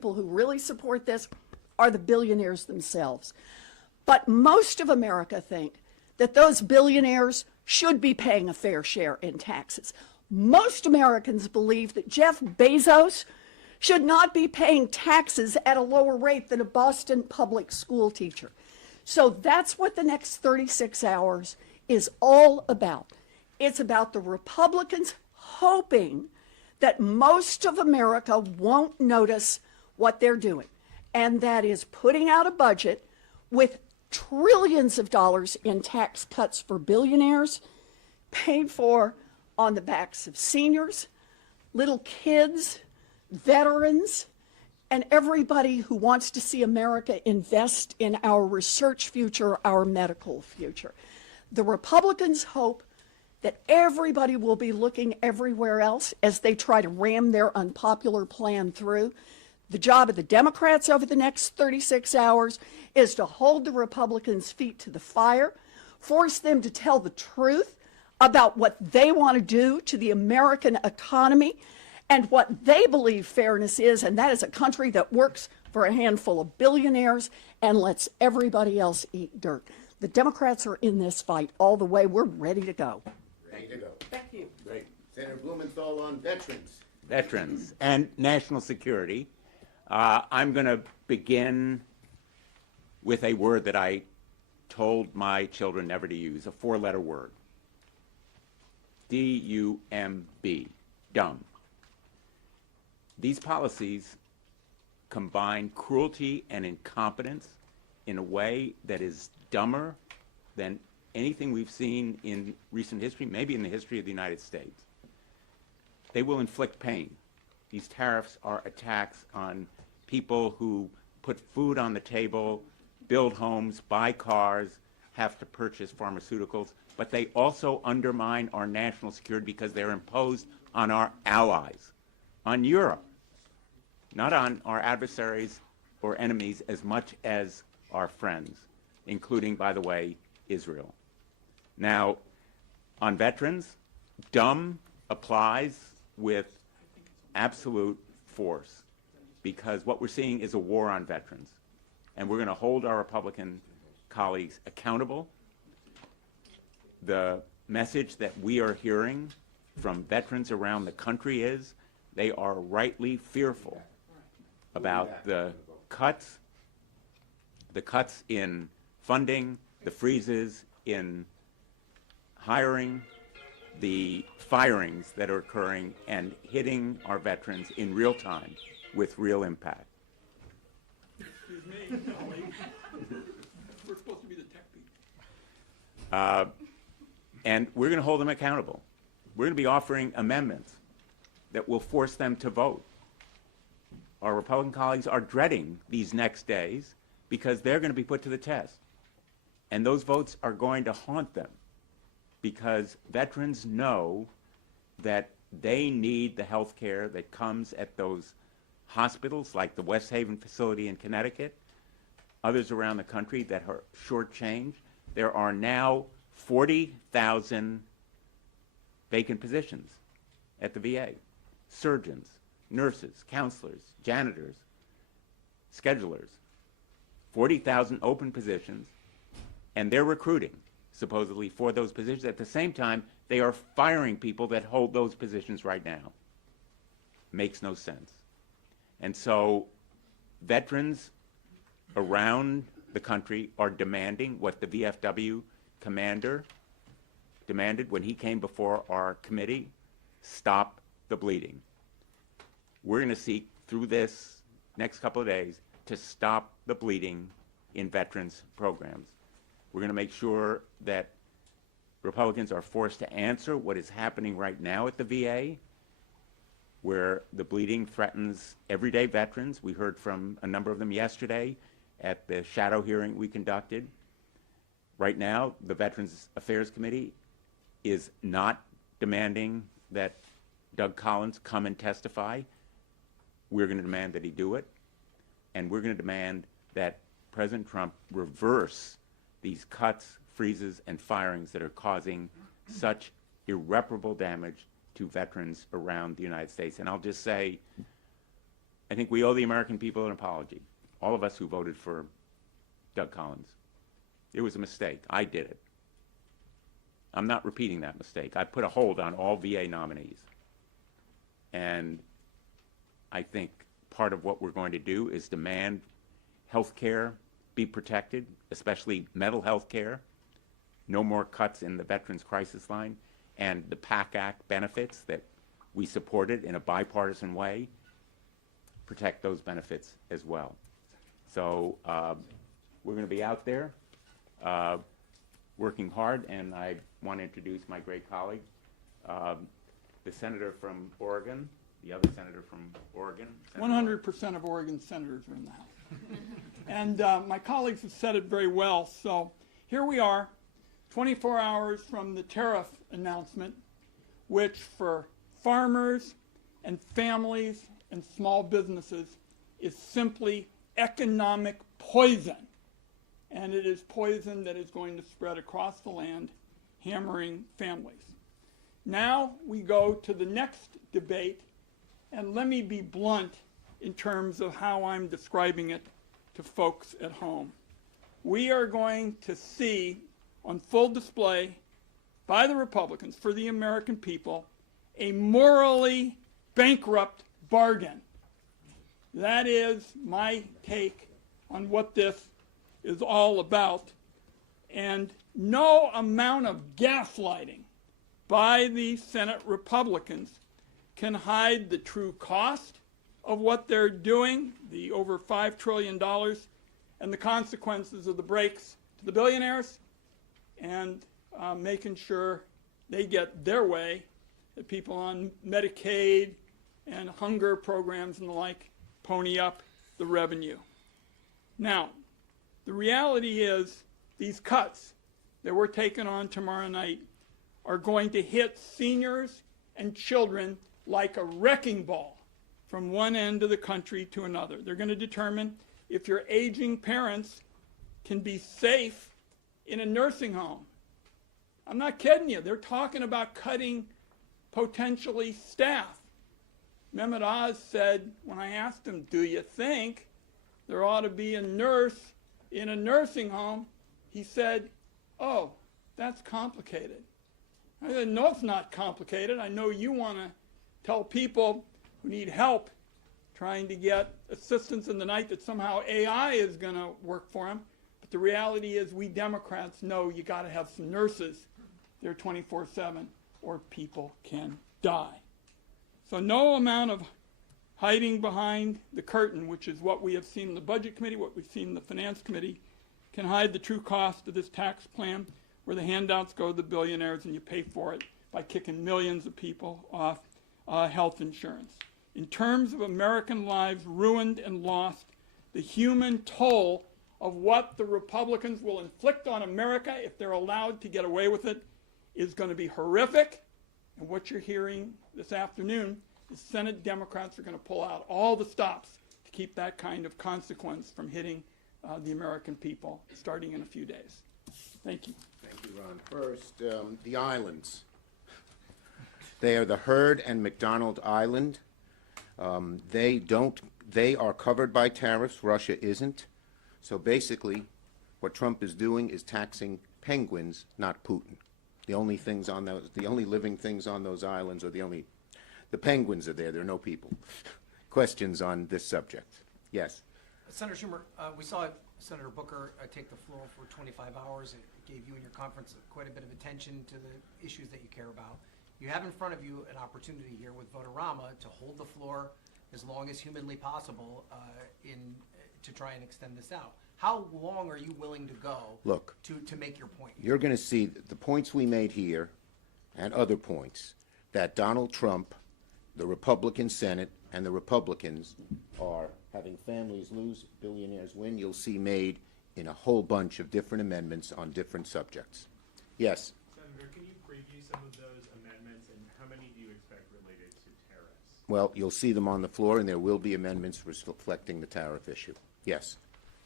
people who really support this are the billionaires themselves. But most of America think that those billionaires should be paying a fair share in taxes. Most Americans believe that Jeff Bezos should not be paying taxes at a lower rate than a Boston public school teacher. So that's what the next 36 hours is all about. It's about the Republicans hoping that most of America won't notice what they're doing, and that is putting out a budget with trillions of dollars in tax cuts for billionaires, paid for on the backs of seniors, little kids, veterans, and everybody who wants to see America invest in our research future, our medical future. The Republicans hope that everybody will be looking everywhere else as they try to ram their unpopular plan through. The job of the Democrats over the next 36 hours is to hold the Republicans' feet to the fire, force them to tell the truth about what they want to do to the American economy and what they believe fairness is, and that is a country that works for a handful of billionaires and lets everybody else eat dirt. The Democrats are in this fight all the way. We're ready to go. Ready to go. Thank you. Great. Senator Blumenthal on veterans. Veterans and national security. I'm going to begin with a word that I told my children never to use, a four-letter word. D-U-M-B, dumb. These policies combine cruelty and incompetence in a way that is dumber than anything we've seen in recent history, maybe in the history of the United States. They will inflict pain. These tariffs are attacks on people who put food on the table, build homes, buy cars, have to purchase pharmaceuticals, but they also undermine our national security because they're imposed on our allies, on Europe, not on our adversaries or enemies as much as our friends, including, by the way, Israel. Now, on veterans, dumb applies with absolute force because what we're seeing is a war on veterans. And we're going to hold our Republican colleagues accountable. The message that we are hearing from veterans around the country is they are rightly fearful about the cuts in funding, the freezes in hiring, the firings that are occurring and hitting our veterans in real time with real impact. Excuse me, colleague. We're supposed to be the tech people. And we're going to hold them accountable. We're going to be offering amendments that will force them to vote. Our Republican colleagues are dreading these next days because they're going to be put to the test. And those votes are going to haunt them because veterans know that they need the health care that comes at those hospitals like the West Haven facility in Connecticut, others around the country that are shortchanged. There are now 40,000 vacant positions at the VA. Surgeons, nurses, counselors, janitors, schedulers. 40,000 open positions, and they're recruiting, supposedly, for those positions. At the same time, they are firing people that hold those positions right now. Makes no sense. And so veterans around the country are demanding what the VFW commander demanded when he came before our committee: stop the bleeding. We're going to seek through this next couple of days to stop the bleeding in veterans programs. We're going to make sure that Republicans are forced to answer what is happening right now at the VA, where the bleeding threatens everyday veterans. We heard from a number of them yesterday at the shadow hearing we conducted. Right now, the Veterans Affairs Committee is not demanding that Doug Collins come and testify. We're going to demand that he do it, and we're going to demand that President Trump reverse these cuts, freezes, and firings that are causing such irreparable damage to veterans around the United States. And I'll just say, I think we owe the American people an apology. All of us who voted for Doug Collins. It was a mistake. I did it. I'm not repeating that mistake. I put a hold on all VA nominees. And I think part of what we're going to do is demand health care be protected, especially mental health care. No more cuts in the Veterans Crisis Line, and the PAC Act benefits that we supported in a bipartisan way, protect those benefits as well. So we're going to be out there working hard, and I want to introduce my great colleague, the senator from Oregon, the other senator from Oregon. 100% of Oregon senators are in the House. And my colleagues have said it very well. So here we are, 24 hours from the tariff announcement, which for farmers and families and small businesses is simply economic poison. And it is poison that is going to spread across the land, hammering families. Now we go to the next debate, and let me be blunt in terms of how I'm describing it to folks at home. We are going to see on full display by the Republicans for the American people a morally bankrupt bargain. That is my take on what this is all about. And no amount of gaslighting by the Senate Republicans can hide the true cost of what they're doing, the over $5 trillion, and the consequences of the breaks to the billionaires, and making sure they get their way, that people on Medicaid and hunger programs and the like pony up the revenue. Now, the reality is these cuts that we're taking on tomorrow night are going to hit seniors and children like a wrecking ball from one end of the country to another. They're going to determine if your aging parents can be safe in a nursing home. I'm not kidding you. They're talking about cutting potentially staff. Mehmet Oz said, when I asked him, do you think there ought to be a nurse in a nursing home? He said, oh, that's complicated. I said, no, it's not complicated. I know you want to tell people who need help trying to get assistance in the night that somehow AI is going to work for them. But the reality is we Democrats know you got to have some nurses there 24/7 or people can die. So no amount of hiding behind the curtain, which is what we have seen in the Budget Committee, what we've seen in the Finance Committee, can hide the true cost of this tax plan where the handouts go to the billionaires and you pay for it by kicking millions of people off health insurance. In terms of American lives ruined and lost, the human toll of what the Republicans will inflict on America if they're allowed to get away with it is going to be horrific. And what you're hearing this afternoon is Senate Democrats are going to pull out all the stops to keep that kind of consequence from hitting the American people starting in a few days. Thank you. Thank you, Ron. First, the islands. They are the Heard and McDonald Island. They are covered by tariffs. Russia isn't. So basically, what Trump is doing is taxing penguins, not Putin. The only living things on those islands are the penguins are there. There are no people. Questions on this subject? Yes. Senator Schumer, we saw Senator Booker take the floor for 25 hours. It gave you and your conference quite a bit of attention to the issues that you care about. You have in front of you an opportunity here with Votorama to hold the floor as long as humanly possible to try and extend this out. How long are you willing to go to make your point? You're going to see the points we made here and other points that Donald Trump, the Republican Senate, and the Republicans are having families lose, billionaires win. You'll see made in a whole bunch of different amendments on different subjects. Yes? Senator, can you preview some of those amendments, and how many do you expect related to tariffs? Well, you'll see them on the floor, and there will be amendments reflecting the tariff issue. Yes.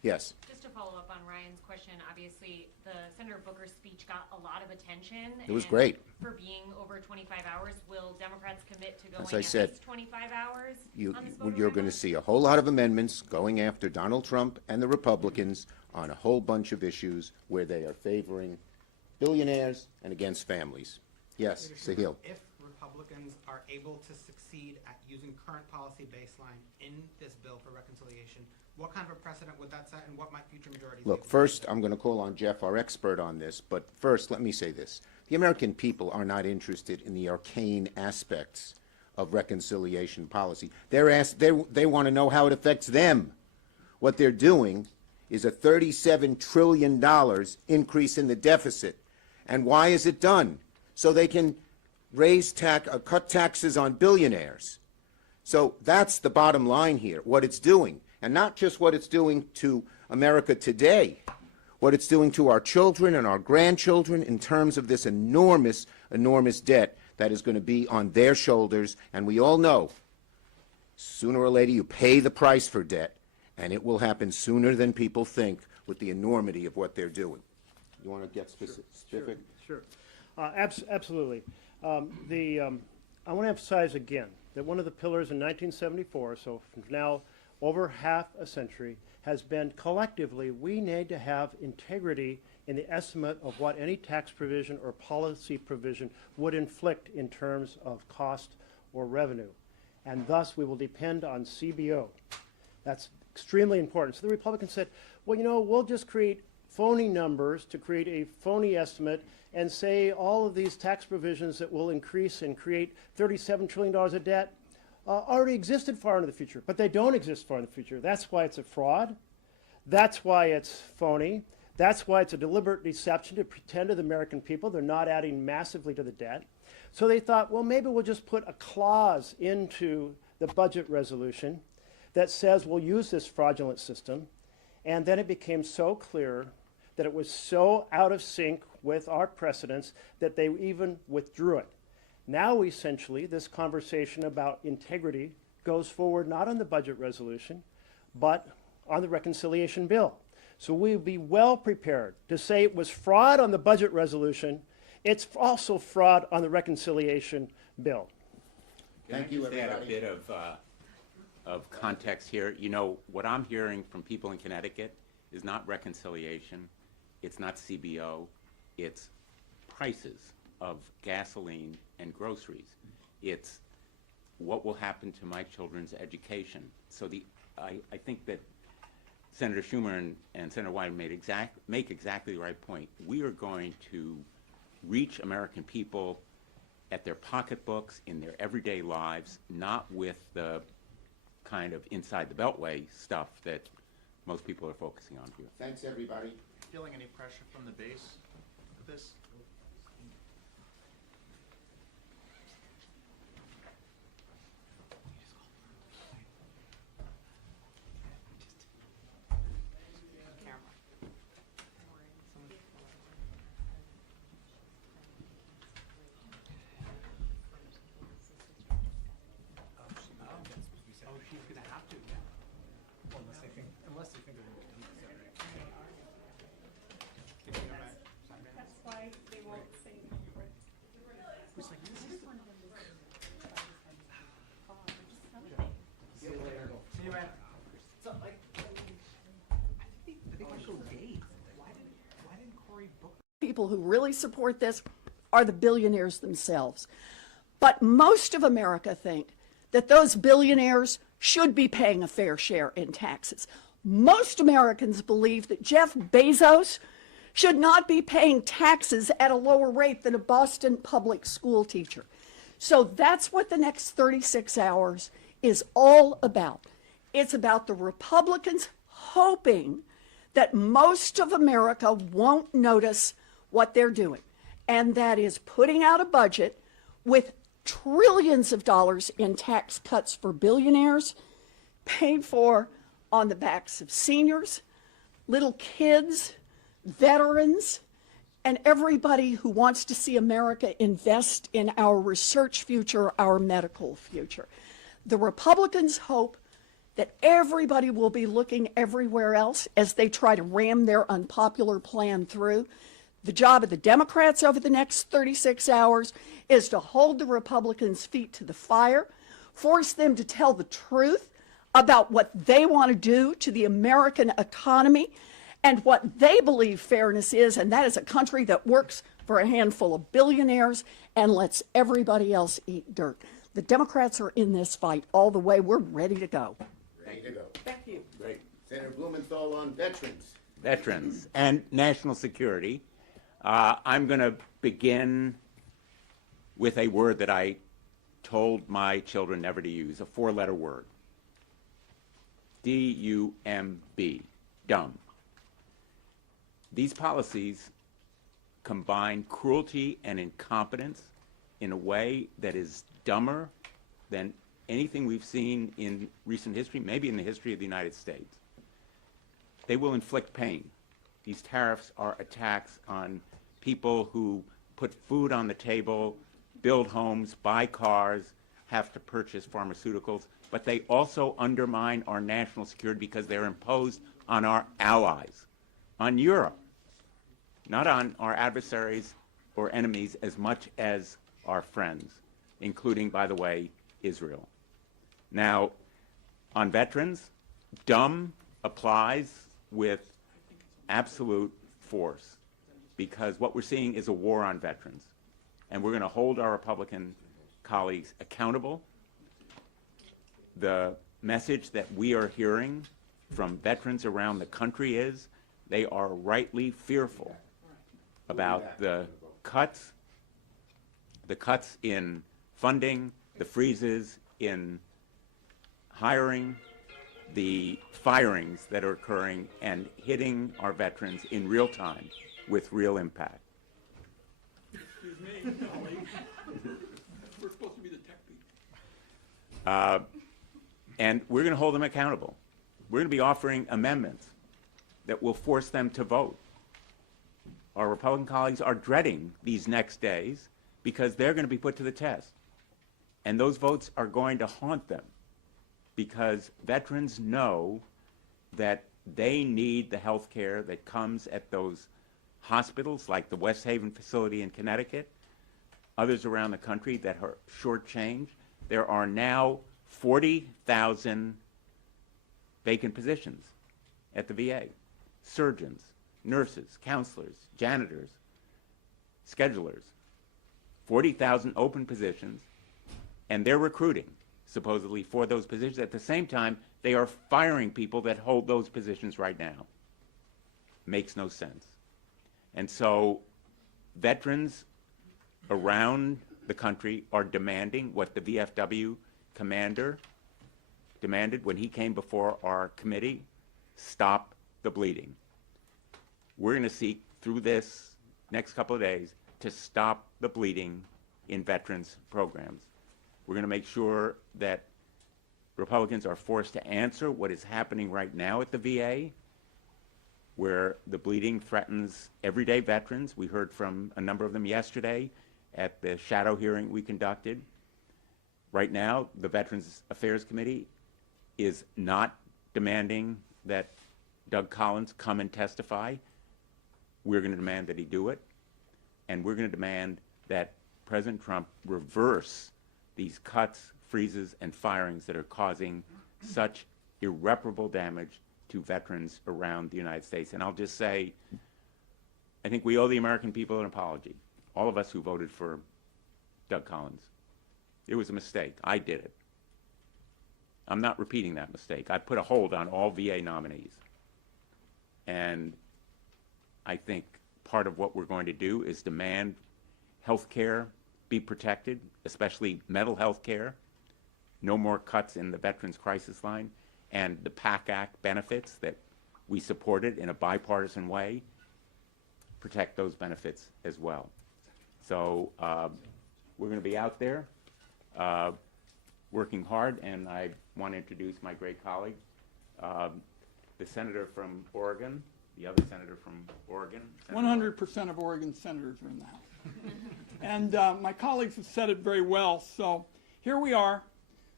Yes. Just to follow up on Ryan's question, obviously, the Senator Booker's speech got a lot of attention. It was and great. For being over 25 hours, will Democrats commit to going As I at said, least 25 hours You, on this voter you're going to timeline? see a whole lot of amendments going after Donald Trump and the Republicans on a whole bunch of issues where they are favoring billionaires and against families. Yes, Sahil. If Republicans are able to succeed at using current policy baseline in this bill for reconciliation, what kind of a precedent would that set, and what might future majorities Look, do? first, I'm going to call on Jeff, our expert on this, but first, let me say this. The American people are not interested in the arcane aspects of reconciliation policy. They want to know how it affects them. What they're doing is a $37 trillion increase in the deficit. And why is it done? So they can cut taxes on billionaires. So that's the bottom line here, what it's doing. And not just what it's doing to America today, what it's doing to our children and our grandchildren in terms of this enormous, enormous debt that is going to be on their shoulders. And we all know, sooner or later you pay the price for debt, and it will happen sooner than people think with the enormity of what they're doing. You want to get specific? Sure. Absolutely. I want to emphasize again that one of the pillars in 1974, so from now over half a century, has been collectively we need to have integrity in the estimate of what any tax provision or policy provision would inflict in terms of cost or revenue. And thus we will depend on CBO. That's extremely important. So the Republicans said, well, you know, we'll just create phony numbers to create a phony estimate and say all of these tax provisions that will increase and create $37 trillion of debt already existed far into the future, but they don't exist far in the future. That's why it's a fraud. That's why it's phony. That's why it's a deliberate deception to pretend to the American people they're not adding massively to the debt. So they thought, well, maybe we'll just put a clause into the budget resolution that says we'll use this fraudulent system. And then it became so clear that it was so out of sync with our precedents that they even withdrew it. Now, essentially, this conversation about integrity goes forward not on the budget resolution, but on the reconciliation bill. So we'll be well prepared to say it was fraud on the budget resolution. It's also fraud on the reconciliation bill. Thank you, Can I just add a everybody. bit of context here? You know, what I'm hearing from people in Connecticut is not reconciliation, it's not CBO, it's prices of gasoline and groceries. It's what will happen to my children's education. So I think that Senator Schumer and Senator Wyden make exactly the right point. We are going to reach American people at their pocketbooks, in their everyday lives, not with the kind of inside the beltway stuff that most people are focusing on here. Thanks, everybody. Feeling any pressure from the base with this? Oh, she's gonna have to, yeah. Well, unless they think they're gonna do it. That's why they won't say See you later. See you, man. So, like, I think they show days. Why didn't Cory Booker? people who really support this are the billionaires themselves. But most of America think that those billionaires should be paying a fair share in taxes. Most Americans believe that Jeff Bezos should not be paying taxes at a lower rate than a Boston public school teacher. So that's what the next 36 hours is all about. It's about the Republicans hoping that most of America won't notice what they're doing, and that is putting out a budget with trillions of dollars in tax cuts for billionaires, paid for on the backs of seniors, little kids, veterans, and everybody who wants to see America invest in our research future, our medical future. The Republicans hope that everybody will be looking everywhere else as they try to ram their unpopular plan through. The job of the Democrats over the next 36 hours is to hold the Republicans' feet to the fire, force them to tell the truth about what they want to do to the American economy and what they believe fairness is, and that is a country that works for a handful of billionaires and lets everybody else eat dirt. The Democrats are in this fight all the way. We're ready to go. Ready to go. Thank you. Great. Senator Blumenthal on veterans. Veterans and national security. I'm going to begin with a word that I told my children never to use, a four-letter word. D-U-M-B, dumb. These policies combine cruelty and incompetence in a way that is dumber than anything we've seen in recent history, maybe in the history of the United States. They will inflict pain. These tariffs are attacks on people who put food on the table, build homes, buy cars, have to purchase pharmaceuticals, but they also undermine our national security because they're imposed on our allies, on Europe, not on our adversaries or enemies as much as our friends, including, by the way, Israel. Now, on veterans, dumb applies with absolute force because what we're seeing is a war on veterans. And we're going to hold our Republican colleagues accountable. The message that we are hearing from veterans around the country is they are rightly fearful about the cuts in funding, the freezes in hiring, the firings that are occurring and hitting our veterans in real time with real impact. Excuse me, colleague. We're supposed to be the tech people. And we're going to hold them accountable. We're going to be offering amendments that will force them to vote. Our Republican colleagues are dreading these next days because they're going to be put to the test. And those votes are going to haunt them because veterans know that they need the health care that comes at those hospitals like the West Haven facility in Connecticut, others around the country that are shortchanged. There are now 40,000 vacant positions at the VA. Surgeons, nurses, counselors, janitors, schedulers. 40,000 open positions, and they're recruiting, supposedly, for those positions. At the same time, they are firing people that hold those positions right now. Makes no sense. And so veterans around the country are demanding what the VFW commander demanded when he came before our committee: stop the bleeding. We're going to seek through this next couple of days to stop the bleeding in veterans programs. We're going to make sure that Republicans are forced to answer what is happening right now at the VA, where the bleeding threatens everyday veterans. We heard from a number of them yesterday at the shadow hearing we conducted. Right now, the Veterans Affairs Committee is not demanding that Doug Collins come and testify. We're going to demand that he do it, and we're going to demand that President Trump reverse these cuts, freezes, and firings that are causing such irreparable damage to veterans around the United States. And I'll just say, I think we owe the American people an apology, all of us who voted for Doug Collins. It was a mistake. I did it. I'm not repeating that mistake. I put a hold on all VA nominees. And I think part of what we're going to do is demand health care be protected, especially mental health care, no more cuts in the Veterans Crisis Line, and the PAC Act benefits that we supported in a bipartisan way, protect those benefits as well. So we're going to be out there working hard, and I want to introduce my great colleague, the senator from Oregon, the other senator from Oregon. 100% of Oregon senators are in the House. And my colleagues have said it very well. So here we are,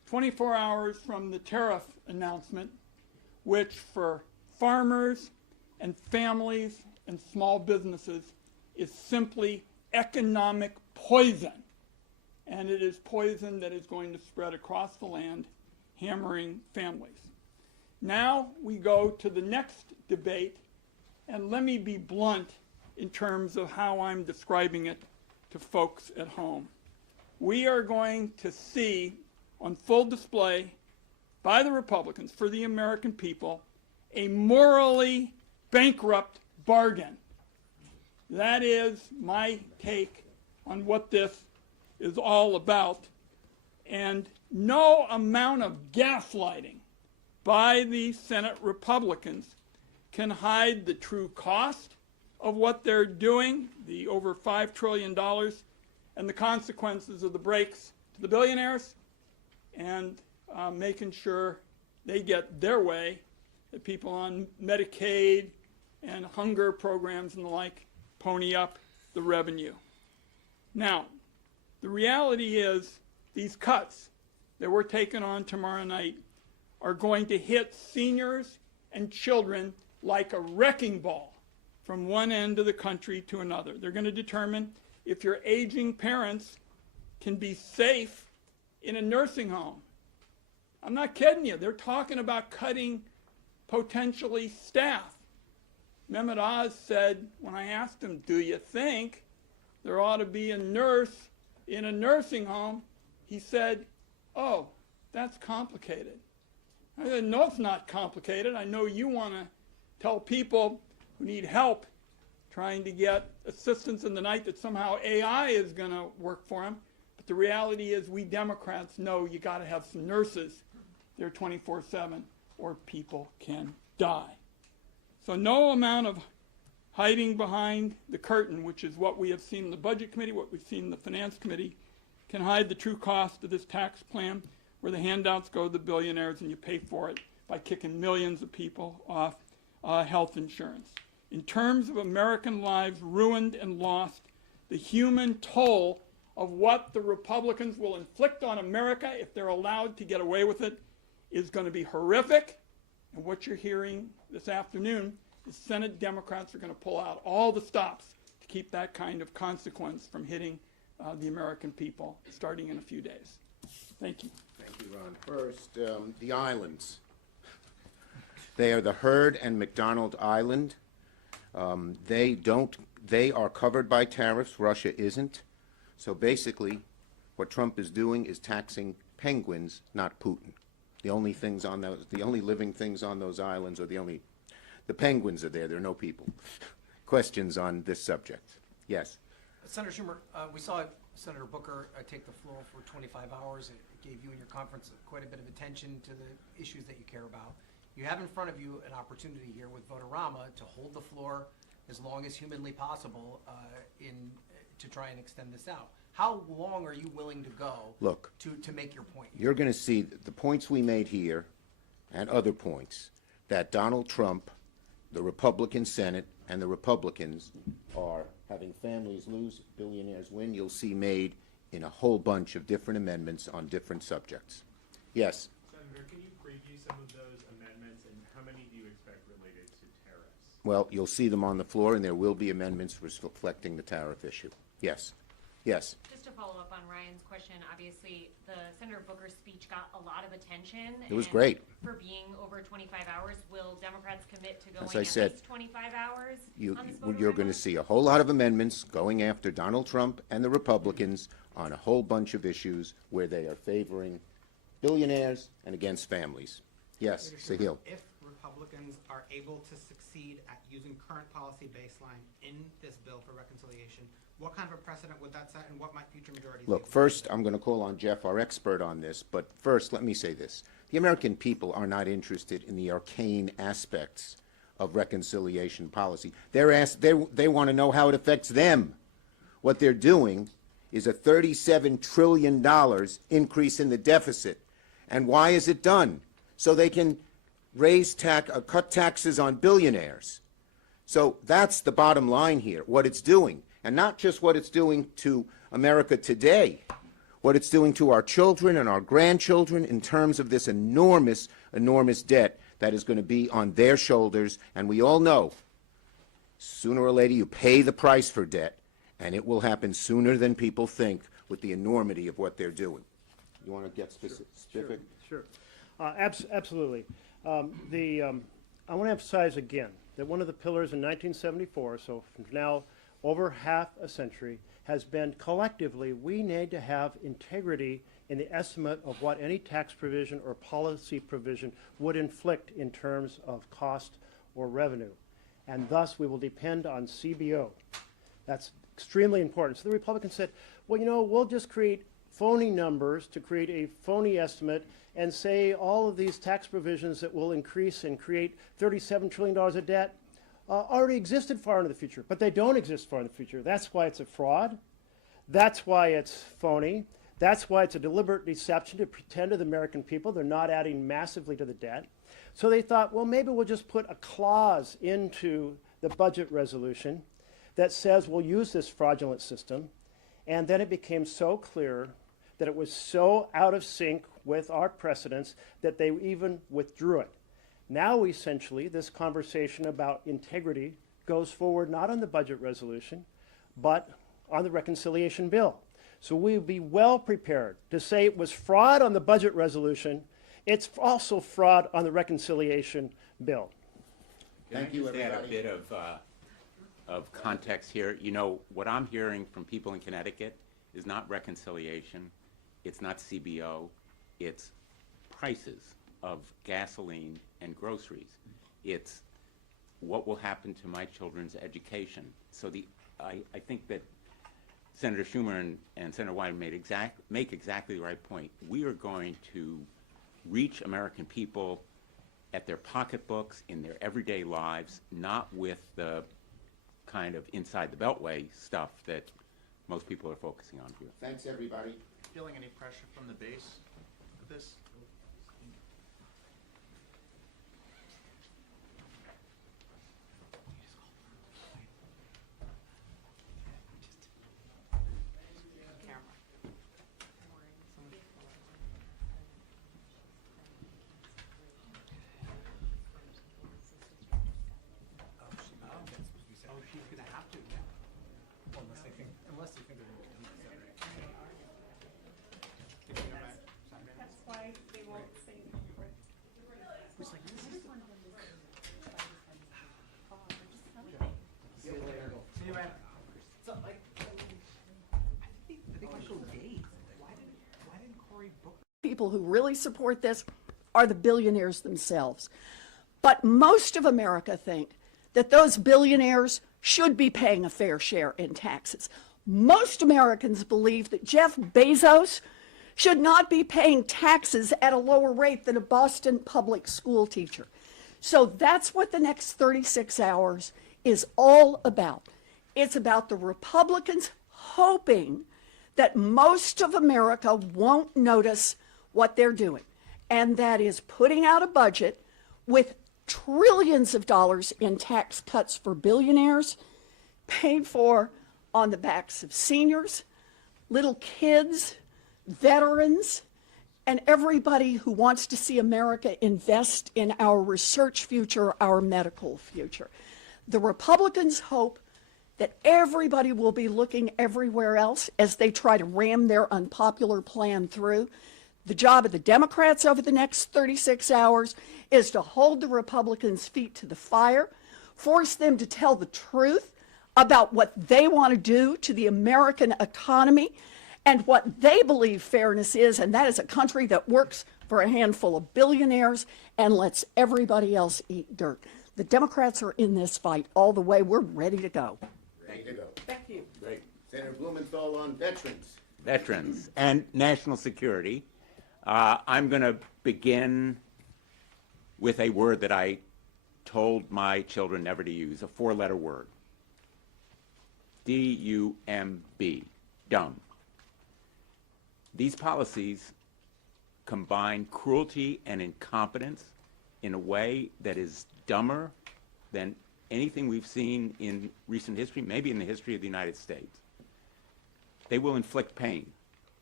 24 hours from the tariff announcement, which for farmers and families and small businesses is simply economic poison. And it is poison that is going to spread across the land, hammering families. Now we go to the next debate, and let me be blunt in terms of how I'm describing it to folks at home. We are going to see on full display by the Republicans for the American people a morally bankrupt bargain. That is my take on what this is all about. And no amount of gaslighting by the Senate Republicans can hide the true cost of what they're doing, the over $5 trillion, and the consequences of the breaks to the billionaires, and making sure they get their way, that people on Medicaid and hunger programs and the like pony up the revenue. Now, the reality is these cuts that we're taking on tomorrow night are going to hit seniors and children like a wrecking ball from one end of the country to another. They're going to determine if your aging parents can be safe in a nursing home. I'm not kidding you. They're talking about cutting potentially staff. Mehmet Oz said, when I asked him, do you think there ought to be a nurse in a nursing home? He said, oh, that's complicated. I said, no, it's not complicated. I know you want to tell people who need help trying to get assistance in the night that somehow AI is going to work for them. But the reality is we Democrats know you got to have some nurses there 24/7 or people can die. So no amount of hiding behind the curtain, which is what we have seen in the Budget Committee, what we've seen in the Finance Committee, can hide the true cost of this tax plan where the handouts go to the billionaires and you pay for it by kicking millions of people off health insurance. In terms of American lives ruined and lost, the human toll of what the Republicans will inflict on America if they're allowed to get away with it is going to be horrific. And what you're hearing this afternoon is Senate Democrats are going to pull out all the stops to keep that kind of consequence from hitting the American people starting in a few days. Thank you. Thank you, Ron. First, the islands. They are the Heard and McDonald Island. They are covered by tariffs. Russia isn't. So basically, what Trump is doing is taxing penguins, not Putin. The only living things on those islands are the penguins are there. There are no people. Questions on this subject? Yes. Senator Schumer, we saw Senator Booker take the floor for 25 hours. It gave you and your conference quite a bit of attention to the issues that you care about. You have in front of you an opportunity here with Votorama to hold the floor as long as humanly possible to try and extend this out. How long are you willing to go to make your point? You're going to see the points we made here and other points that Donald Trump, the Republican Senate, and the Republicans are having families lose, billionaires win. You'll see made in a whole bunch of different amendments on different subjects. Yes? Senator, can you preview some of those amendments, and how many do you expect related to tariffs? Well, you'll see them on the floor, and there will be amendments reflecting the tariff issue. Yes. Yes. Just to follow up on Ryan's question, obviously the Senator Booker's speech got a lot of attention. It was and great. For being over 25 hours, will Democrats commit to going As I at said, least 25 hours? You're going to see a whole lot of amendments going after Donald Trump and the Republicans on a whole bunch of issues where they are favoring billionaires and against families. Yes, Sahil. If Republicans are able to succeed at using current policy baseline in this bill for reconciliation, what kind of a precedent would that set, and what might future majorities Look, first, I'm going to call on Jeff, our expert on this, but first, let me say this. The American people are not interested in the arcane aspects of reconciliation policy. They want to know how it affects them. What they're doing is a $37 trillion increase in the deficit. And why is it done? So they can cut taxes on billionaires. So that's the bottom line here, what it's doing. And not just what it's doing to America today. what it's doing to our children and our grandchildren in terms of this enormous, enormous debt that is going to be on their shoulders. And we all know, sooner or later, you pay the price for debt, and it will happen sooner than people think with the enormity of what they're doing. You want to get specific? Sure. Absolutely. I want to emphasize again that one of the pillars in 1974, so from now over half a century, has been collectively we need to have integrity in the estimate of what any tax provision or policy provision would inflict in terms of cost or revenue. And thus we will depend on CBO. That's extremely important. So the Republicans said, well, you know, we'll just create phony numbers to create a phony estimate and say all of these tax provisions that will increase and create $37 trillion of debt already existed far into the future, but they don't exist far in the future. That's why it's a fraud. That's why it's phony. That's why it's a deliberate deception to pretend to the American people they're not adding massively to the debt. So they thought, well, maybe we'll just put a clause into the budget resolution that says we'll use this fraudulent system. And then it became so clear that it was so out of sync with our precedents that they even withdrew it. Now, essentially, this conversation about integrity goes forward not on the budget resolution, but on the reconciliation bill. So we'll be well prepared to say it was fraud on the budget resolution. It's also fraud on the reconciliation bill. Thank you, Can I just add a everybody. bit of context here? You know, what I'm hearing from people in Connecticut is not reconciliation, it's not CBO, it's prices of gasoline and groceries. It's what will happen to my children's education. So I think that Senator Schumer and Senator Wyden make exactly the right point. We are going to reach American people at their pocketbooks, in their everyday lives, not with the kind of inside the beltway stuff that most people are focusing on here. Thanks, everybody. Feeling any pressure from the base with this? Oh, she's gonna have to now. Well, unless they think they're gonna do it. That's why they won't say It's like, this is See you later. See you, man. So, like, I think I showed days. Why didn't Cory book? people who really support this are the billionaires themselves. But most of America think that those billionaires should be paying a fair share in taxes. Most Americans believe that Jeff Bezos should not be paying taxes at a lower rate than a Boston public school teacher. So that's what the next 36 hours is all about. It's about the Republicans hoping that most of America won't notice what they're doing, and that is putting out a budget with trillions of dollars in tax cuts for billionaires, paid for on the backs of seniors, little kids, veterans, and everybody who wants to see America invest in our research future, our medical future. The Republicans hope that everybody will be looking everywhere else as they try to ram their unpopular plan through. The job of the Democrats over the next 36 hours is to hold the Republicans' feet to the fire, force them to tell the truth about what they want to do to the American economy and what they believe fairness is, and that is a country that works for a handful of billionaires and lets everybody else eat dirt. The Democrats are in this fight all the way. We're ready to go. Ready to go. Thank you. Great. Senator Blumenthal on veterans. Veterans and national security. I'm going to begin with a word that I told my children never to use, a four-letter word. D-U-M-B, dumb. These policies combine cruelty and incompetence in a way that is dumber than anything we've seen in recent history, maybe in the history of the United States. They will inflict pain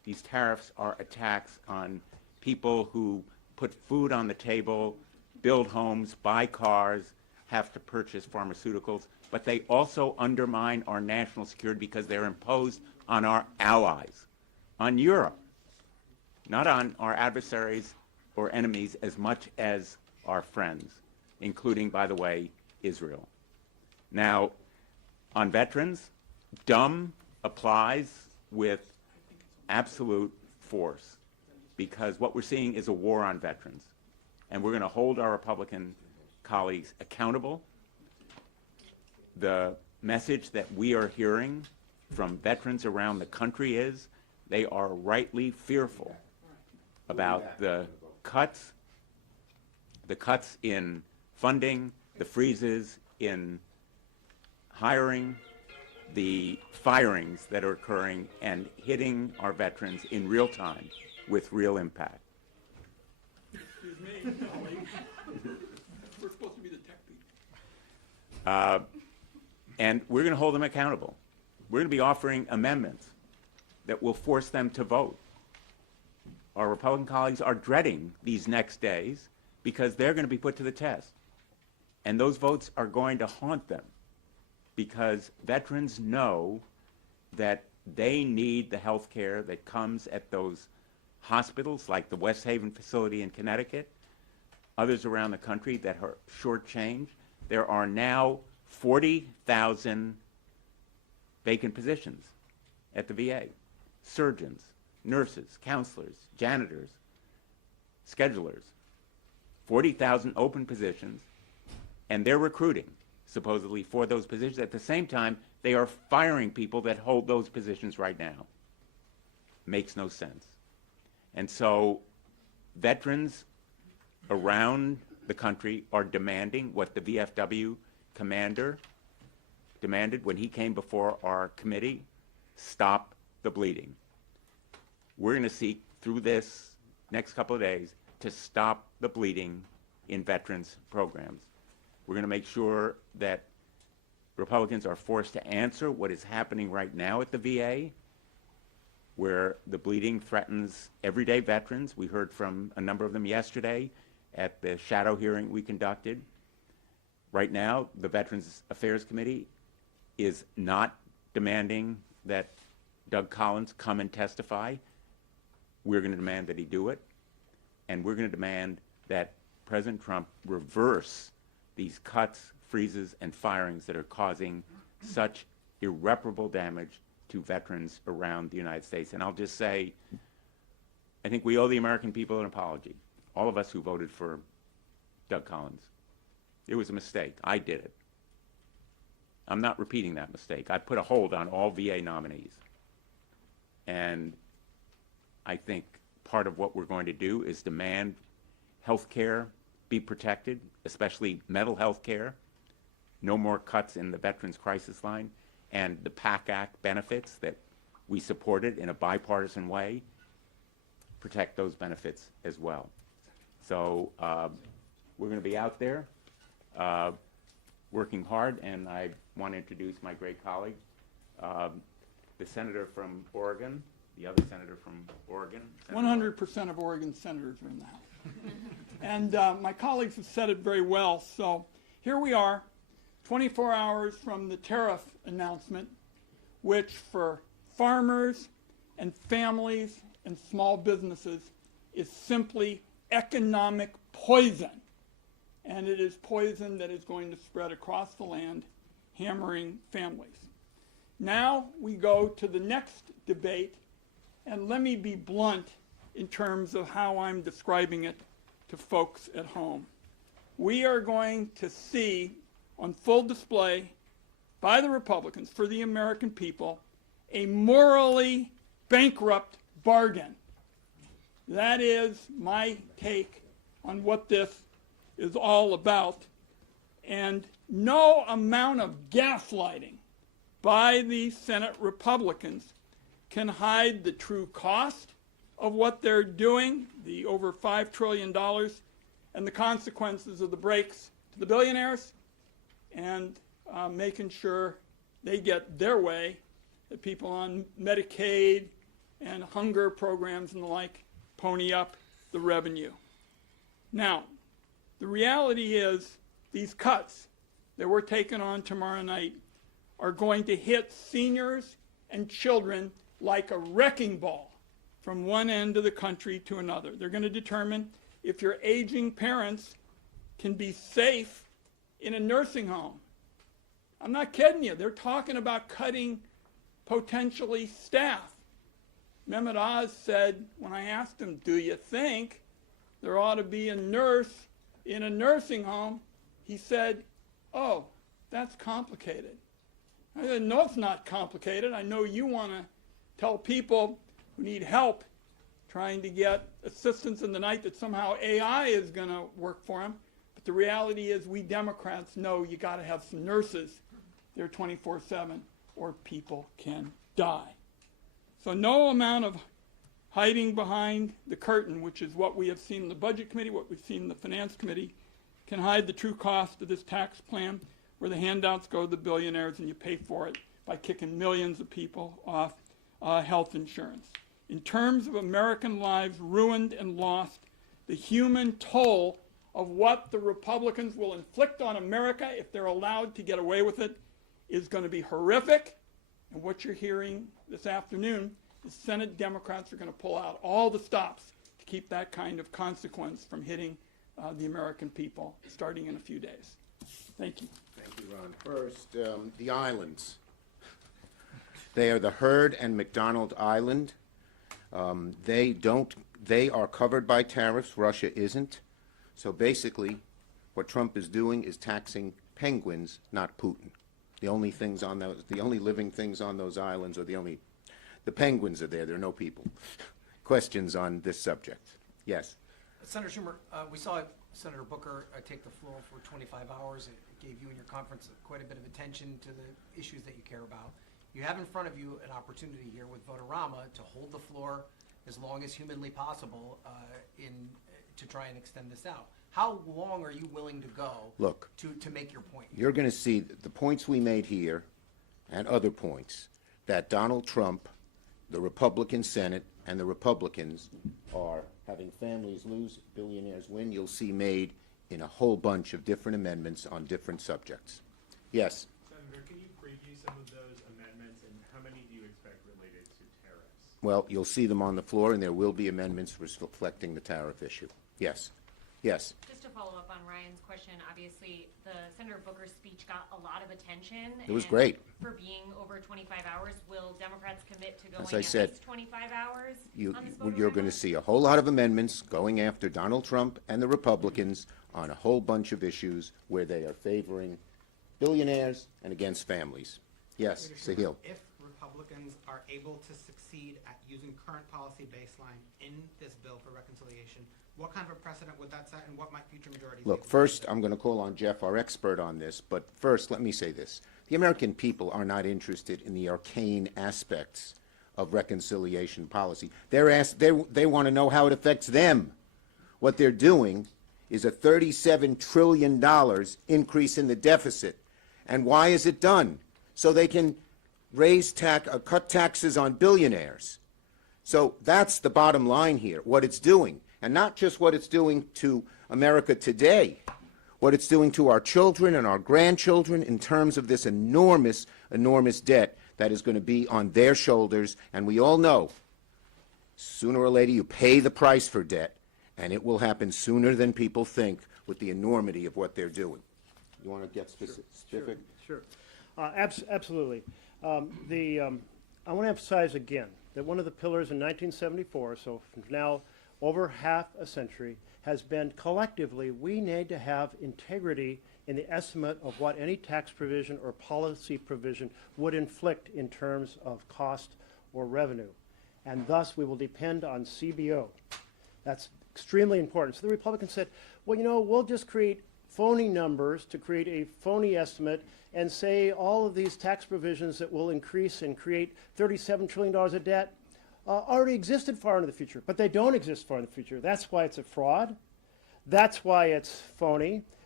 These tariffs are attacks on people who put food on the table, build homes, buy cars, have to purchase pharmaceuticals, but they also undermine our national security because they're imposed on our allies, on Europe, not on our adversaries or enemies as much as our friends, including, by the way, Israel. Now, on veterans, dumb applies with absolute force because what we're seeing is a war on veterans. And we're going to hold our Republican colleagues accountable. The message that we are hearing from veterans around the country is they are rightly fearful about the cuts in funding, the freezes in hiring, the firings that are occurring and hitting our veterans in real time with real impact. Excuse me, colleague. We're supposed to be the tech people. And we're going to hold them accountable. We're going to be offering amendments that will force them to vote. Our Republican colleagues are dreading these next days because they're going to be put to the test. And those votes are going to haunt them because veterans know that they need the health care that comes at those hospitals like the West Haven facility in Connecticut, others around the country that are shortchanged. There are now 40,000 vacant positions at the VA. Surgeons, nurses, counselors, janitors, schedulers. 40,000 open positions, and they're recruiting, supposedly, for those positions. At the same time, they are firing people that hold those positions right now. Makes no sense. And so veterans around the country are demanding what the VFW commander demanded when he came before our committee: stop the bleeding. We're going to seek through this next couple of days to stop the bleeding in veterans programs. We're going to make sure that Republicans are forced to answer what is happening right now at the VA, where the bleeding threatens everyday veterans. We heard from a number of them yesterday at the shadow hearing we conducted. Right now, the Veterans Affairs Committee is not demanding that Doug Collins come and testify. We're going to demand that he do it, and we're going to demand that President Trump reverse these cuts, freezes, and firings that are causing such irreparable damage to veterans around the United States. And I'll just say, I think we owe the American people an apology, all of us who voted for Doug Collins. It was a mistake. I did it. I'm not repeating that mistake. I put a hold on all VA nominees. And I think part of what we're going to do is demand health care be protected, especially mental health care, no more cuts in the Veterans Crisis Line, and the PAC Act benefits that we supported in a bipartisan way, protect those benefits as well. So we're going to be out there working hard, and I want to introduce my great colleague, the senator from Oregon, the other senator from Oregon. 100% of Oregon senators are in the House. And my colleagues have said it very well. So here we are, 24 hours from the tariff announcement, which for farmers and families and small businesses is simply economic poison. And it is poison that is going to spread across the land, hammering families. Now we go to the next debate, and let me be blunt in terms of how I'm describing it to folks at home. We are going to see on full display by the Republicans for the American people a morally bankrupt bargain. That is my take on what this is all about. And no amount of gaslighting by the Senate Republicans can hide the true cost of what they're doing, the over $5 trillion, and the consequences of the breaks to the billionaires, and making sure they get their way, that people on Medicaid and hunger programs and the like pony up the revenue. Now, the reality is these cuts that we're taking on tomorrow night are going to hit seniors and children like a wrecking ball from one end of the country to another. They're going to determine if your aging parents can be safe in a nursing home. I'm not kidding you. They're talking about cutting potentially staff. Mehmet Oz said, when I asked him, do you think there ought to be a nurse in a nursing home? He said, oh, that's complicated. I said, no, it's not complicated. I know you want to tell people who need help trying to get assistance in the night that somehow AI is going to work for them. But the reality is we Democrats know you got to have some nurses there 24/7 or people can die. So no amount of hiding behind the curtain, which is what we have seen in the Budget Committee, what we've seen in the Finance Committee, can hide the true cost of this tax plan where the handouts go to the billionaires and you pay for it by kicking millions of people off health insurance. In terms of American lives ruined and lost, the human toll of what the Republicans will inflict on America if they're allowed to get away with it is going to be horrific. And what you're hearing this afternoon is Senate Democrats are going to pull out all the stops to keep that kind of consequence from hitting the American people starting in a few days. Thank you. Thank you, Ron. First, the islands. They are the Heard and McDonald Island. They are covered by tariffs. Russia isn't. So basically, what Trump is doing is taxing penguins, not Putin. The only living things on those islands are the penguins are there. There are no people. Questions on this subject? Yes. Senator Schumer, we saw Senator Booker take the floor for 25 hours. It gave you and your conference quite a bit of attention to the issues that you care about. You have in front of you an opportunity here with Votorama to hold the floor as long as humanly possible to try and extend this out. How long are you willing to go to make your point? You're going to see the points we made here and other points that Donald Trump, the Republican Senate, and the Republicans are having families lose, billionaires win. You'll see made in a whole bunch of different amendments on different subjects. Yes? Senator, can you preview some of those amendments, and how many do you expect related to tariffs? Well, you'll see them on the floor, and there will be amendments reflecting the tariff issue. Yes. Yes. Just to follow up on Ryan's question, obviously the Senator Booker's speech got a lot of attention. It was and great. For being over 25 hours, will Democrats commit to going As I at said, least 25 hours on this you're going to see a whole lot of amendments going after Donald Trump and the Republicans on a whole bunch of issues where they are favoring billionaires and against families. Yes, Sahil. If Republicans are able to succeed at using current policy baseline in this bill for reconciliation, what kind of a precedent would that set, and what might future majorities Look, first, I'm going to call on Jeff, our expert on this, but first, let me say this. The American people are not interested in the arcane aspects of reconciliation policy. They want to know how it affects them. What they're doing is a $37 trillion increase in the deficit. And why is it done? So they can cut taxes on billionaires. So that's the bottom line here, what it's doing. And not just what it's doing to America today, what it's doing to our children and our grandchildren in terms of this enormous, enormous debt that is going to be on their shoulders. And we all know, sooner or later, you pay the price for debt, and it will happen sooner than people think with the enormity of what they're doing. You want to get specific? Sure. Absolutely. I want to emphasize again that one of the pillars in 1974, so from now over half a century, has been collectively we need to have integrity in the estimate of what any tax provision or policy provision would inflict in terms of cost or revenue. And thus we will depend on CBO. That's extremely important. So the Republicans said, well, you know, we'll just create phony numbers to create a phony estimate and say all of these tax provisions that will increase and create $37 trillion of debt already existed far into the future, but they don't exist far in the future. That's why it's a fraud. That's why it's phony.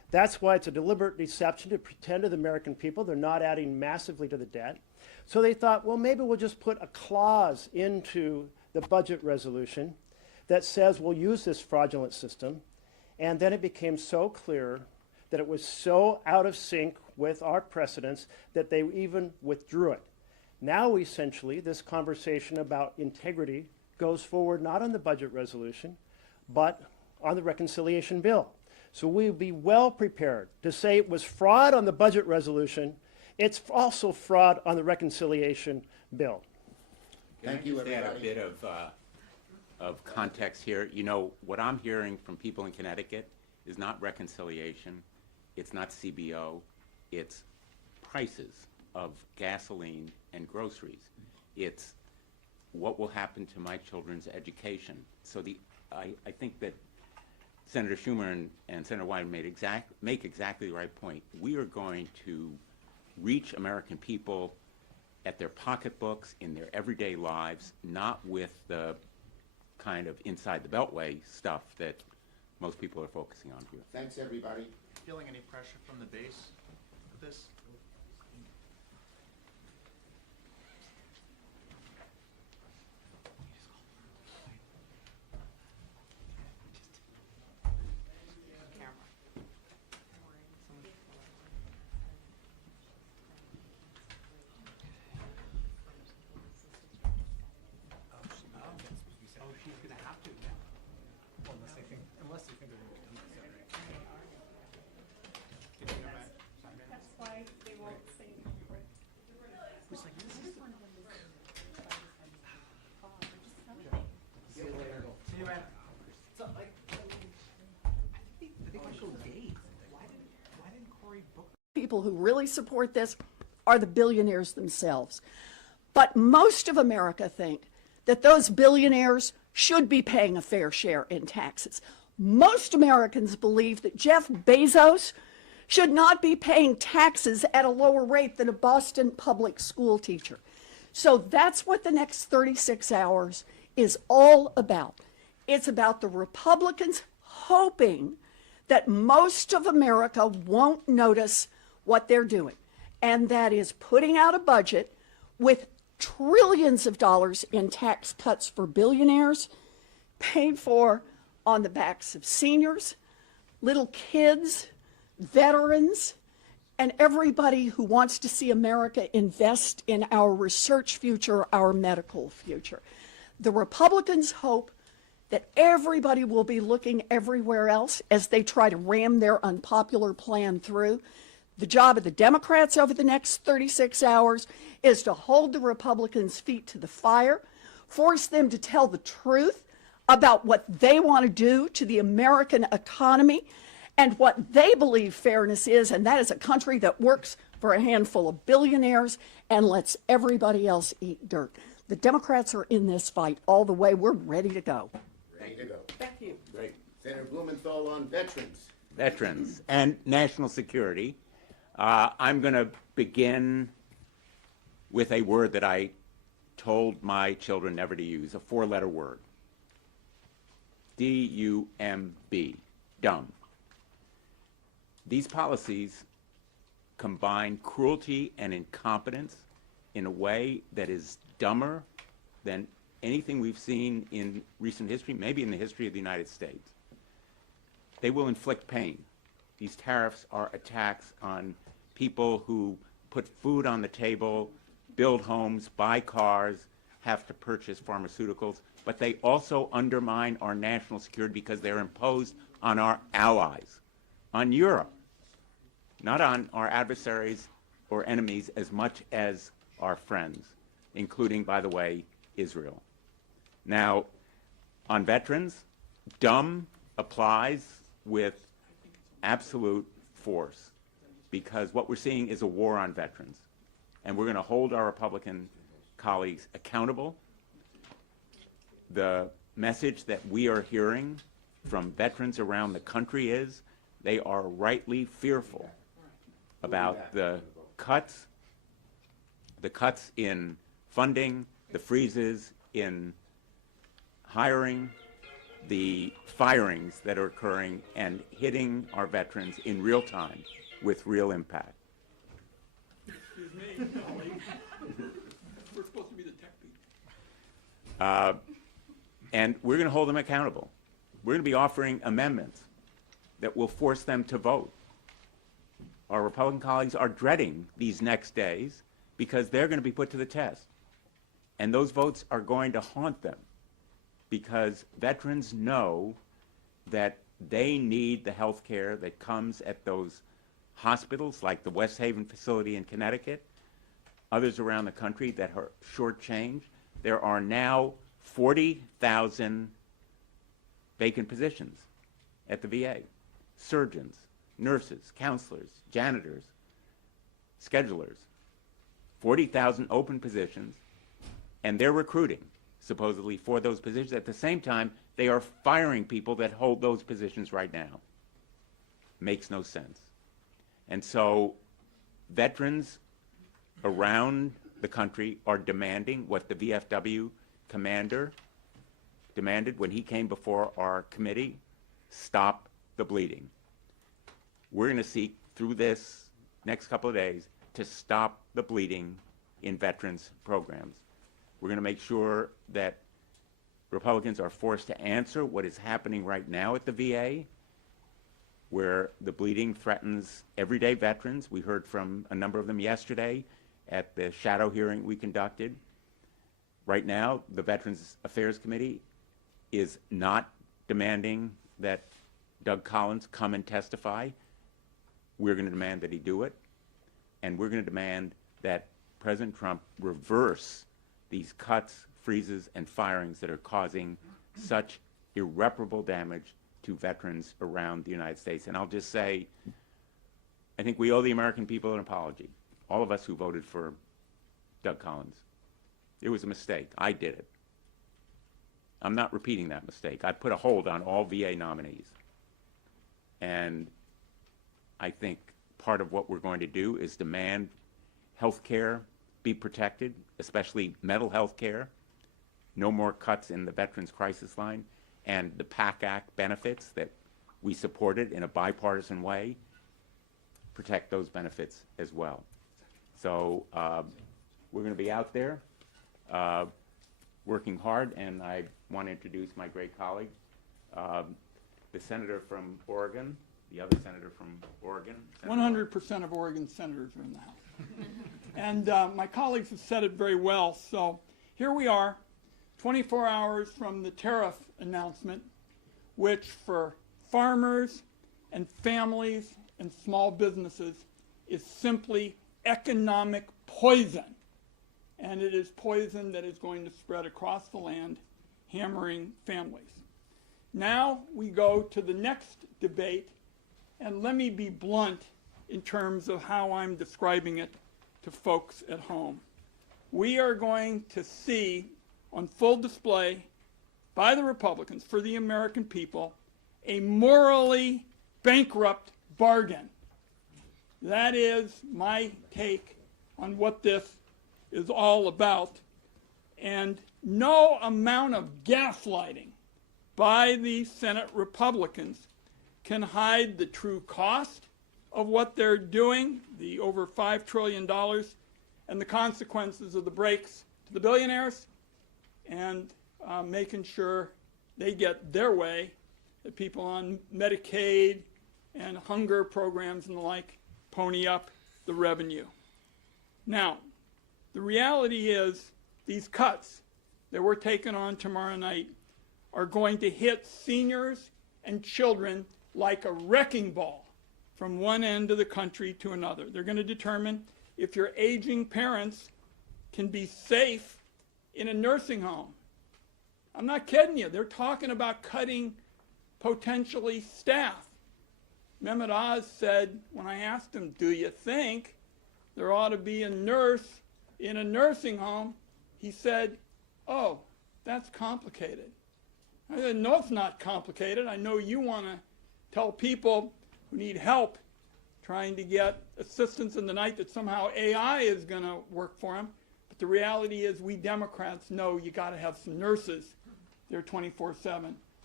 That's why it's a deliberate deception to pretend to the American people they're not adding massively to the debt. So they thought, well, maybe we'll just put a clause into the budget resolution that says we'll use this fraudulent system. And then it became so clear that it was so out of sync with our precedents that they even withdrew it. Now, essentially, this conversation about integrity goes forward not on the budget resolution, but on the reconciliation bill. So we'll be well prepared to say it was fraud on the budget resolution. It's also fraud on the reconciliation bill. Thank you, Can I just add a everybody. bit of context here? You know, what I'm hearing from people in Connecticut is not reconciliation, it's not CBO, it's prices of gasoline and groceries. It's what will happen to my children's education. So I think that Senator Schumer and Senator Wyden make exactly the right point. We are going to reach American people at their pocketbooks, in their everyday lives, not with the kind of inside the beltway stuff that most people are focusing on here. Thanks, everybody. Feeling any pressure from the base with this? Oh, she's gonna have to now. Well, unless they think they're gonna be done with it. That's why they won't say. See you later. See you, man. So, like, I think I showed days. Why didn't Cory book? People who really support this are the billionaires themselves. But most of America think that those billionaires should be paying a fair share in taxes. Most Americans believe that Jeff Bezos should not be paying taxes at a lower rate than a Boston public school teacher. So that's what the next 36 hours is all about. It's about the Republicans hoping that most of America won't notice what they're doing, and that is putting out a budget with trillions of dollars in tax cuts for billionaires, paid for on the backs of seniors, little kids, veterans, and everybody who wants to see America invest in our research future, our medical future. The Republicans hope that everybody will be looking everywhere else as they try to ram their unpopular plan through. The job of the Democrats over the next 36 hours is to hold the Republicans' feet to the fire, force them to tell the truth about what they want to do to the American economy and what they believe fairness is, and that is a country that works for a handful of billionaires and lets everybody else eat dirt. The Democrats are in this fight all the way. We're ready to go. Ready to go. Thank you. Great. Senator Blumenthal on veterans. Veterans and national security. I'm going to begin with a word that I told my children never to use, a four-letter word. D-U-M-B, dumb. These policies combine cruelty and incompetence in a way that is dumber than anything we've seen in recent history, maybe in the history of the United States. They will inflict pain. These tariffs are attacks on people who put food on the table, build homes, buy cars, have to purchase pharmaceuticals, but they also undermine our national security because they're imposed on our allies, on Europe, not on our adversaries or enemies as much as our friends, including, by the way, Israel. Now, on veterans, dumb applies with absolute force, because what we're seeing is a war on veterans. And we're going to hold our Republican colleagues accountable. The message that we are hearing from veterans around the country is they are rightly fearful about the cuts in funding, the freezes in hiring, the firings that are occurring and hitting our veterans in real time with real impact. Excuse me, colleague. We're supposed to be the tech people. And we're going to hold them accountable. We're going to be offering amendments that will force them to vote. Our Republican colleagues are dreading these next days because they're going to be put to the test. And those votes are going to haunt them because veterans know that they need the health care that comes at those hospitals like the West Haven facility in Connecticut, others around the country that are shortchanged. There are now 40,000 vacant positions at the VA. Surgeons, nurses, counselors, janitors, schedulers. 40,000 open positions, and they're recruiting, supposedly, for those positions. At the same time, they are firing people that hold those positions right now. Makes no sense. And so veterans around the country are demanding what the VFW commander demanded when he came before our committee: stop the bleeding. We're going to seek through this next couple of days to stop the bleeding in veterans programs. We're going to make sure that Republicans are forced to answer what is happening right now at the VA, where the bleeding threatens everyday veterans. We heard from a number of them yesterday at the shadow hearing we conducted. Right now, the Veterans Affairs Committee is not demanding that Doug Collins come and testify. We're going to demand that he do it, and we're going to demand that President Trump reverse these cuts, freezes, and firings that are causing such irreparable damage to veterans around the United States. And I'll just say, I think we owe the American people an apology, all of us who voted for Doug Collins. It was a mistake. I did it. I'm not repeating that mistake. I put a hold on all VA nominees. And I think part of what we're going to do is demand health care be protected, especially mental health care. No more cuts in the Veterans Crisis Line, and the PAC Act benefits that we supported in a bipartisan way, protect those benefits as well. So we're going to be out there working hard, and I want to introduce my great colleague, the senator from Oregon, the other senator from Oregon. 100% of Oregon senators are in the House. And my colleagues have said it very well. So here we are, 24 hours from the tariff announcement, which for farmers and families and small businesses is simply economic poison. And it is poison that is going to spread across the land, hammering families. Now we go to the next debate, and let me be blunt in terms of how I'm describing it to folks at home. We are going to see on full display by the Republicans for the American people a morally bankrupt bargain. That is my take on what this is all about. And no amount of gaslighting by the Senate Republicans can hide the true cost of what they're doing, the over $5 trillion, and the consequences of the breaks to the billionaires, and making sure they get their way, that people on Medicaid and hunger programs and the like pony up the revenue. Now, the reality is these cuts that we're taking on tomorrow night are going to hit seniors and children like a wrecking ball from one end of the country to another. They're going to determine if your aging parents can be safe in a nursing home. I'm not kidding you. They're talking about cutting potentially staff. Mehmet Oz said, when I asked him, do you think there ought to be a nurse in a nursing home? He said, oh, that's complicated. I said, no, it's not complicated. I know you want to tell people who need help trying to get assistance in the night that somehow AI is going to work for them. But the reality is we Democrats know you got to have some nurses there 24/7.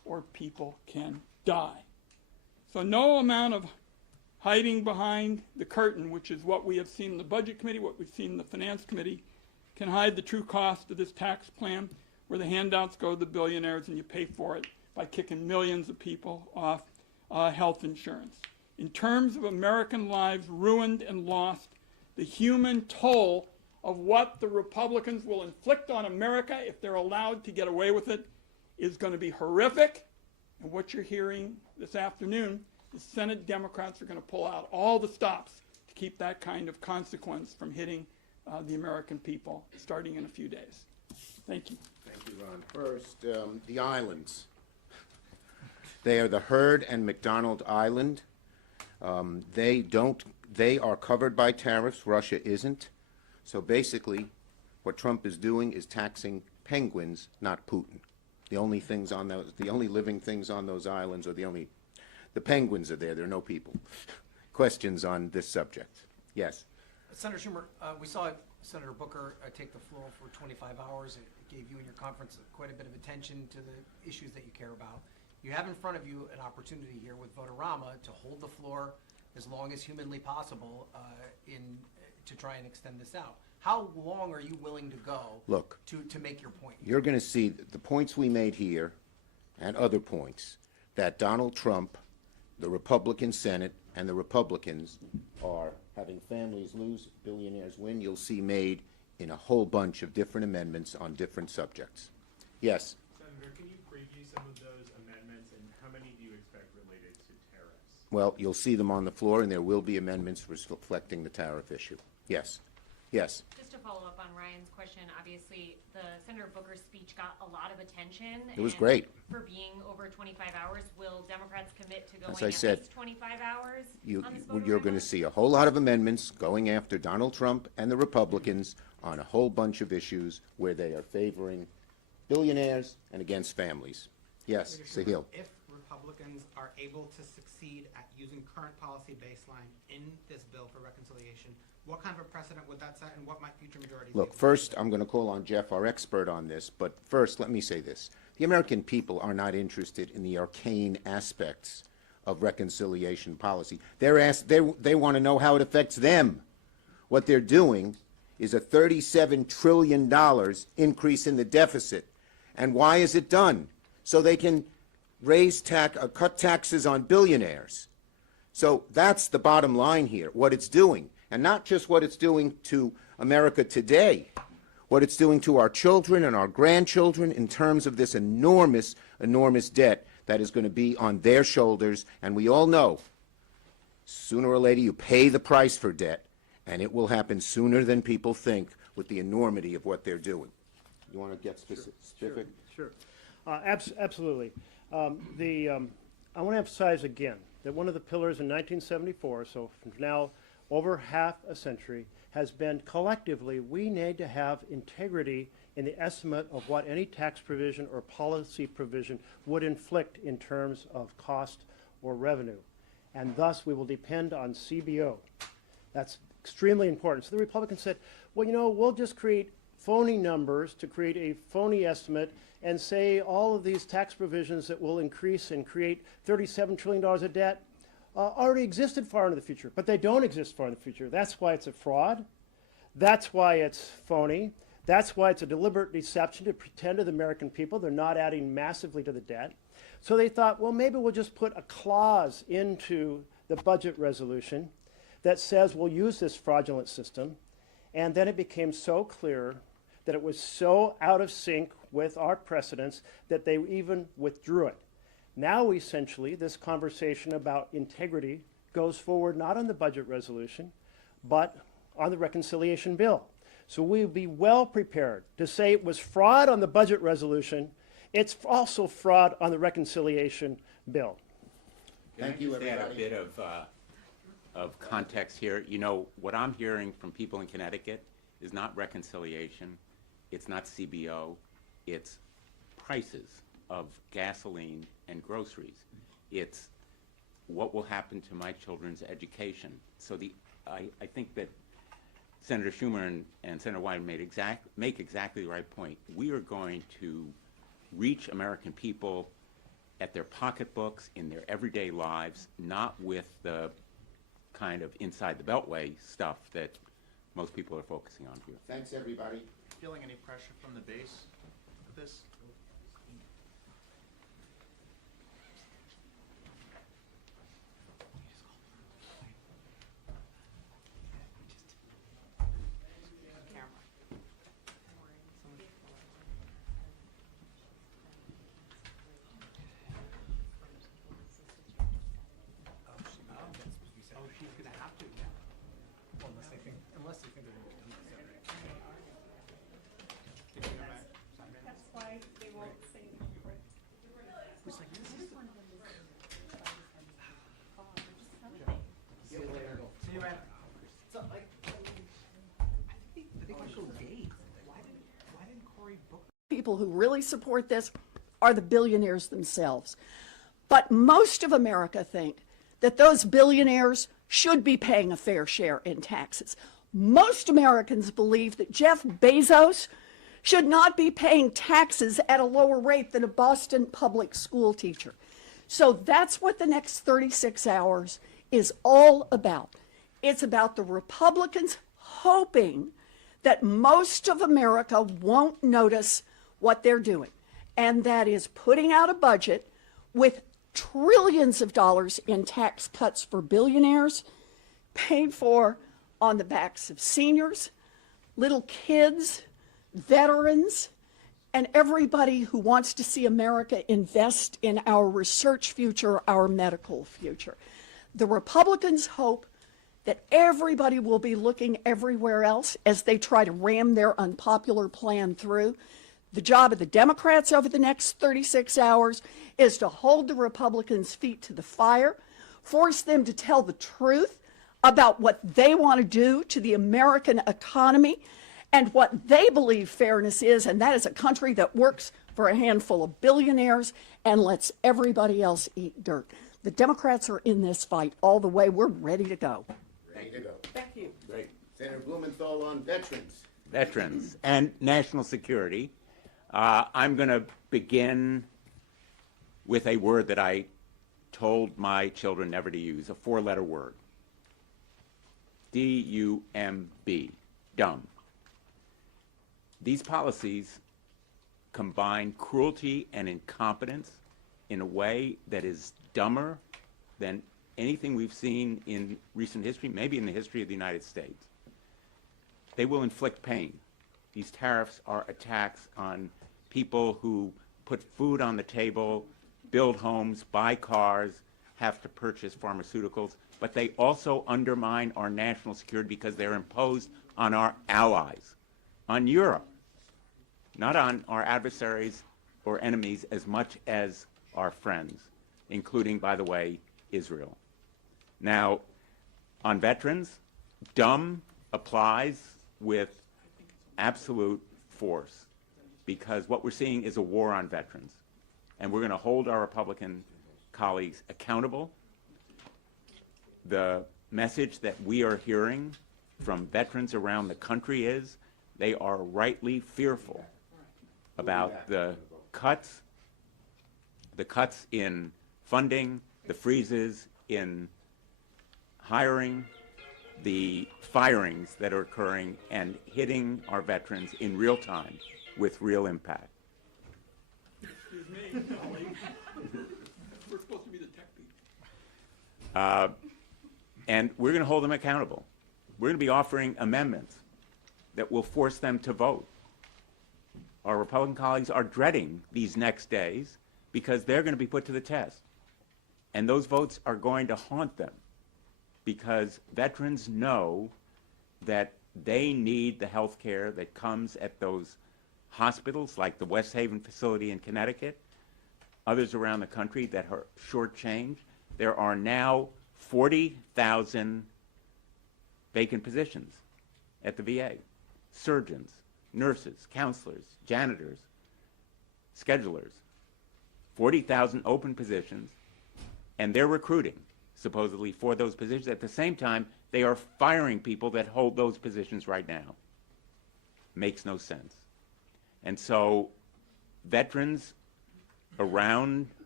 or people can die. So no amount of hiding behind the curtain, which is what we have seen in the Budget Committee, what we've seen in the Finance Committee, can hide the true cost of this tax plan, where the handouts go to the billionaires and you pay for it by kicking millions of people off health insurance. In terms of American lives ruined and lost, the human toll of what the Republicans will inflict on America if they're allowed to get away with it is going to be horrific. And what you're hearing this afternoon is Senate Democrats are going to pull out all the stops to keep that kind of consequence from hitting the American people starting in a few days. Thank you. Thank you, Ron. First, the islands. They are the Heard and McDonald Island. They are covered by tariffs. Russia isn't. So basically, what Trump is doing is taxing penguins, not Putin. The only living things on those islands are the penguins are there. There are no people. Questions on this subject? Yes. Senator Schumer, we saw Senator Booker take the floor for 25 hours. It gave you and your conference quite a bit of attention to the issues that you care about. You have in front of you an opportunity here with Votorama to hold the floor as long as humanly possible to try and extend this out. How long are you willing to go to make your point? You're going to see the points we made here and other points that Donald Trump, the Republican Senate, and the Republicans are having families lose, billionaires win. You'll see made in a whole bunch of different amendments on different subjects. Yes? Senator, can you preview some of those amendments, and how many do you expect related to tariffs? Well, you'll see them on the floor, and there will be amendments reflecting the tariff issue. Yes. Yes. Just to follow up on Ryan's question, obviously the Senator Booker's speech got a lot of attention. It was and great. For being over 25 hours, will Democrats commit to going As I at said, least 25 hours on this You're going to see a whole lot of amendments going after Donald Trump and the Republicans on a whole bunch of issues where they are favoring billionaires and against families. Yes, Sahil. If Republicans are able to succeed at using current policy baseline in this bill for reconciliation, what kind of a precedent would that set, and what might future majorities Look, do? first, I'm going to call on Jeff, our expert on this, but first, let me say this. The American people are not interested in the arcane aspects of reconciliation policy. They want to know how it affects them. What they're doing is a $37 trillion increase in the deficit. And why is it done? So they can cut taxes on billionaires. So that's the bottom line here, what it's doing. And not just what it's doing to America today, what it's doing to our children and our grandchildren in terms of this enormous, enormous debt that is going to be on their shoulders. And we all know, sooner or later you pay the price for debt, and it will happen sooner than people think with the enormity of what they're doing. You want to get specific? Sure. Absolutely. I want to emphasize again that one of the pillars in 1974, so from now over half a century, has been collectively we need to have integrity in the estimate of what any tax provision or policy provision would inflict in terms of cost or revenue. And thus we will depend on CBO. That's extremely important. So the Republicans said, well, you know, we'll just create phony numbers to create a phony estimate and say all of these tax provisions that will increase and create $37 trillion of debt already existed far into the future, but they don't exist far in the future. That's why it's a fraud. That's why it's phony. That's why it's a deliberate deception to pretend to the American people they're not adding massively to the debt. So they thought, well, maybe we'll just put a clause into the budget resolution that says we'll use this fraudulent system. And then it became so clear that it was so out of sync with our precedents that they even withdrew it. Now, essentially, this conversation about integrity goes forward not on the budget resolution, but on the reconciliation bill. So we'll be well prepared to say it was fraud on the budget resolution. It's also fraud on the reconciliation bill. Thank you, Can I just add a everybody. bit of context here? You know, what I'm hearing from people in Connecticut is not reconciliation, it's not CBO, it's prices of gasoline and groceries. It's what will happen to my children's education. So I think that Senator Schumer and Senator Wyden make exactly the right point. We are going to reach American people at their pocketbooks, in their everyday lives, not with the kind of inside the beltway stuff that most people are focusing on here. Thanks, everybody. Feeling any pressure from the base with this? Oh, she's gonna have to now. Well, unless they think they're gonna be done with it. That's why they won't say It's like, this is See you later. See you, man. so, like, I think we should date. Why didn't Cory Booker? people who really support this are the billionaires themselves. But most of America think that those billionaires should be paying a fair share in taxes. Most Americans believe that Jeff Bezos should not be paying taxes at a lower rate than a Boston public school teacher. So that's what the next 36 hours is all about. It's about the Republicans hoping that most of America won't notice what they're doing, and that is putting out a budget with trillions of dollars in tax cuts for billionaires, paid for on the backs of seniors, little kids, veterans, and everybody who wants to see America invest in our research future, our medical future. The Republicans hope that everybody will be looking everywhere else as they try to ram their unpopular plan through. The job of the Democrats over the next 36 hours is to hold the Republicans' feet to the fire, force them to tell the truth about what they want to do to the American economy and what they believe fairness is, and that is a country that works for a handful of billionaires and lets everybody else eat dirt. The Democrats are in this fight all the way. We're ready to go. Ready to go. Thank you. Great. Senator Blumenthal on veterans. Veterans and national security. I'm going to begin with a word that I told my children never to use, a four-letter word. D-U-M-B, dumb. These policies combine cruelty and incompetence in a way that is dumber than anything we've seen in recent history, maybe in the history of the United States. They will inflict pain. These tariffs are attacks on people who put food on the table, build homes, buy cars, have to purchase pharmaceuticals, but they also undermine our national security because they're imposed on our allies, on Europe, not on our adversaries or enemies as much as our friends, including, by the way, Israel. Now, on veterans, dumb applies with absolute force because what we're seeing is a war on veterans. And we're going to hold our Republican colleagues accountable. The message that we are hearing from veterans around the country is they are rightly fearful about the cuts in funding, the freezes in hiring, the firings that are occurring and hitting our veterans in real time with real impact. Excuse me, colleague. We're supposed to be the tech people. And we're going to hold them accountable. We're going to be offering amendments that will force them to vote. Our Republican colleagues are dreading these next days because they're going to be put to the test. And those votes are going to haunt them because veterans know that they need the health care that comes at those hospitals like the West Haven facility in Connecticut, others around the country that are shortchanged. There are now 40,000 vacant positions at the VA. Surgeons, nurses, counselors, janitors, schedulers. 40,000 open positions, and they're recruiting, supposedly, for those positions. At the same time, they are firing people that hold those positions right now. Makes no sense. And so veterans around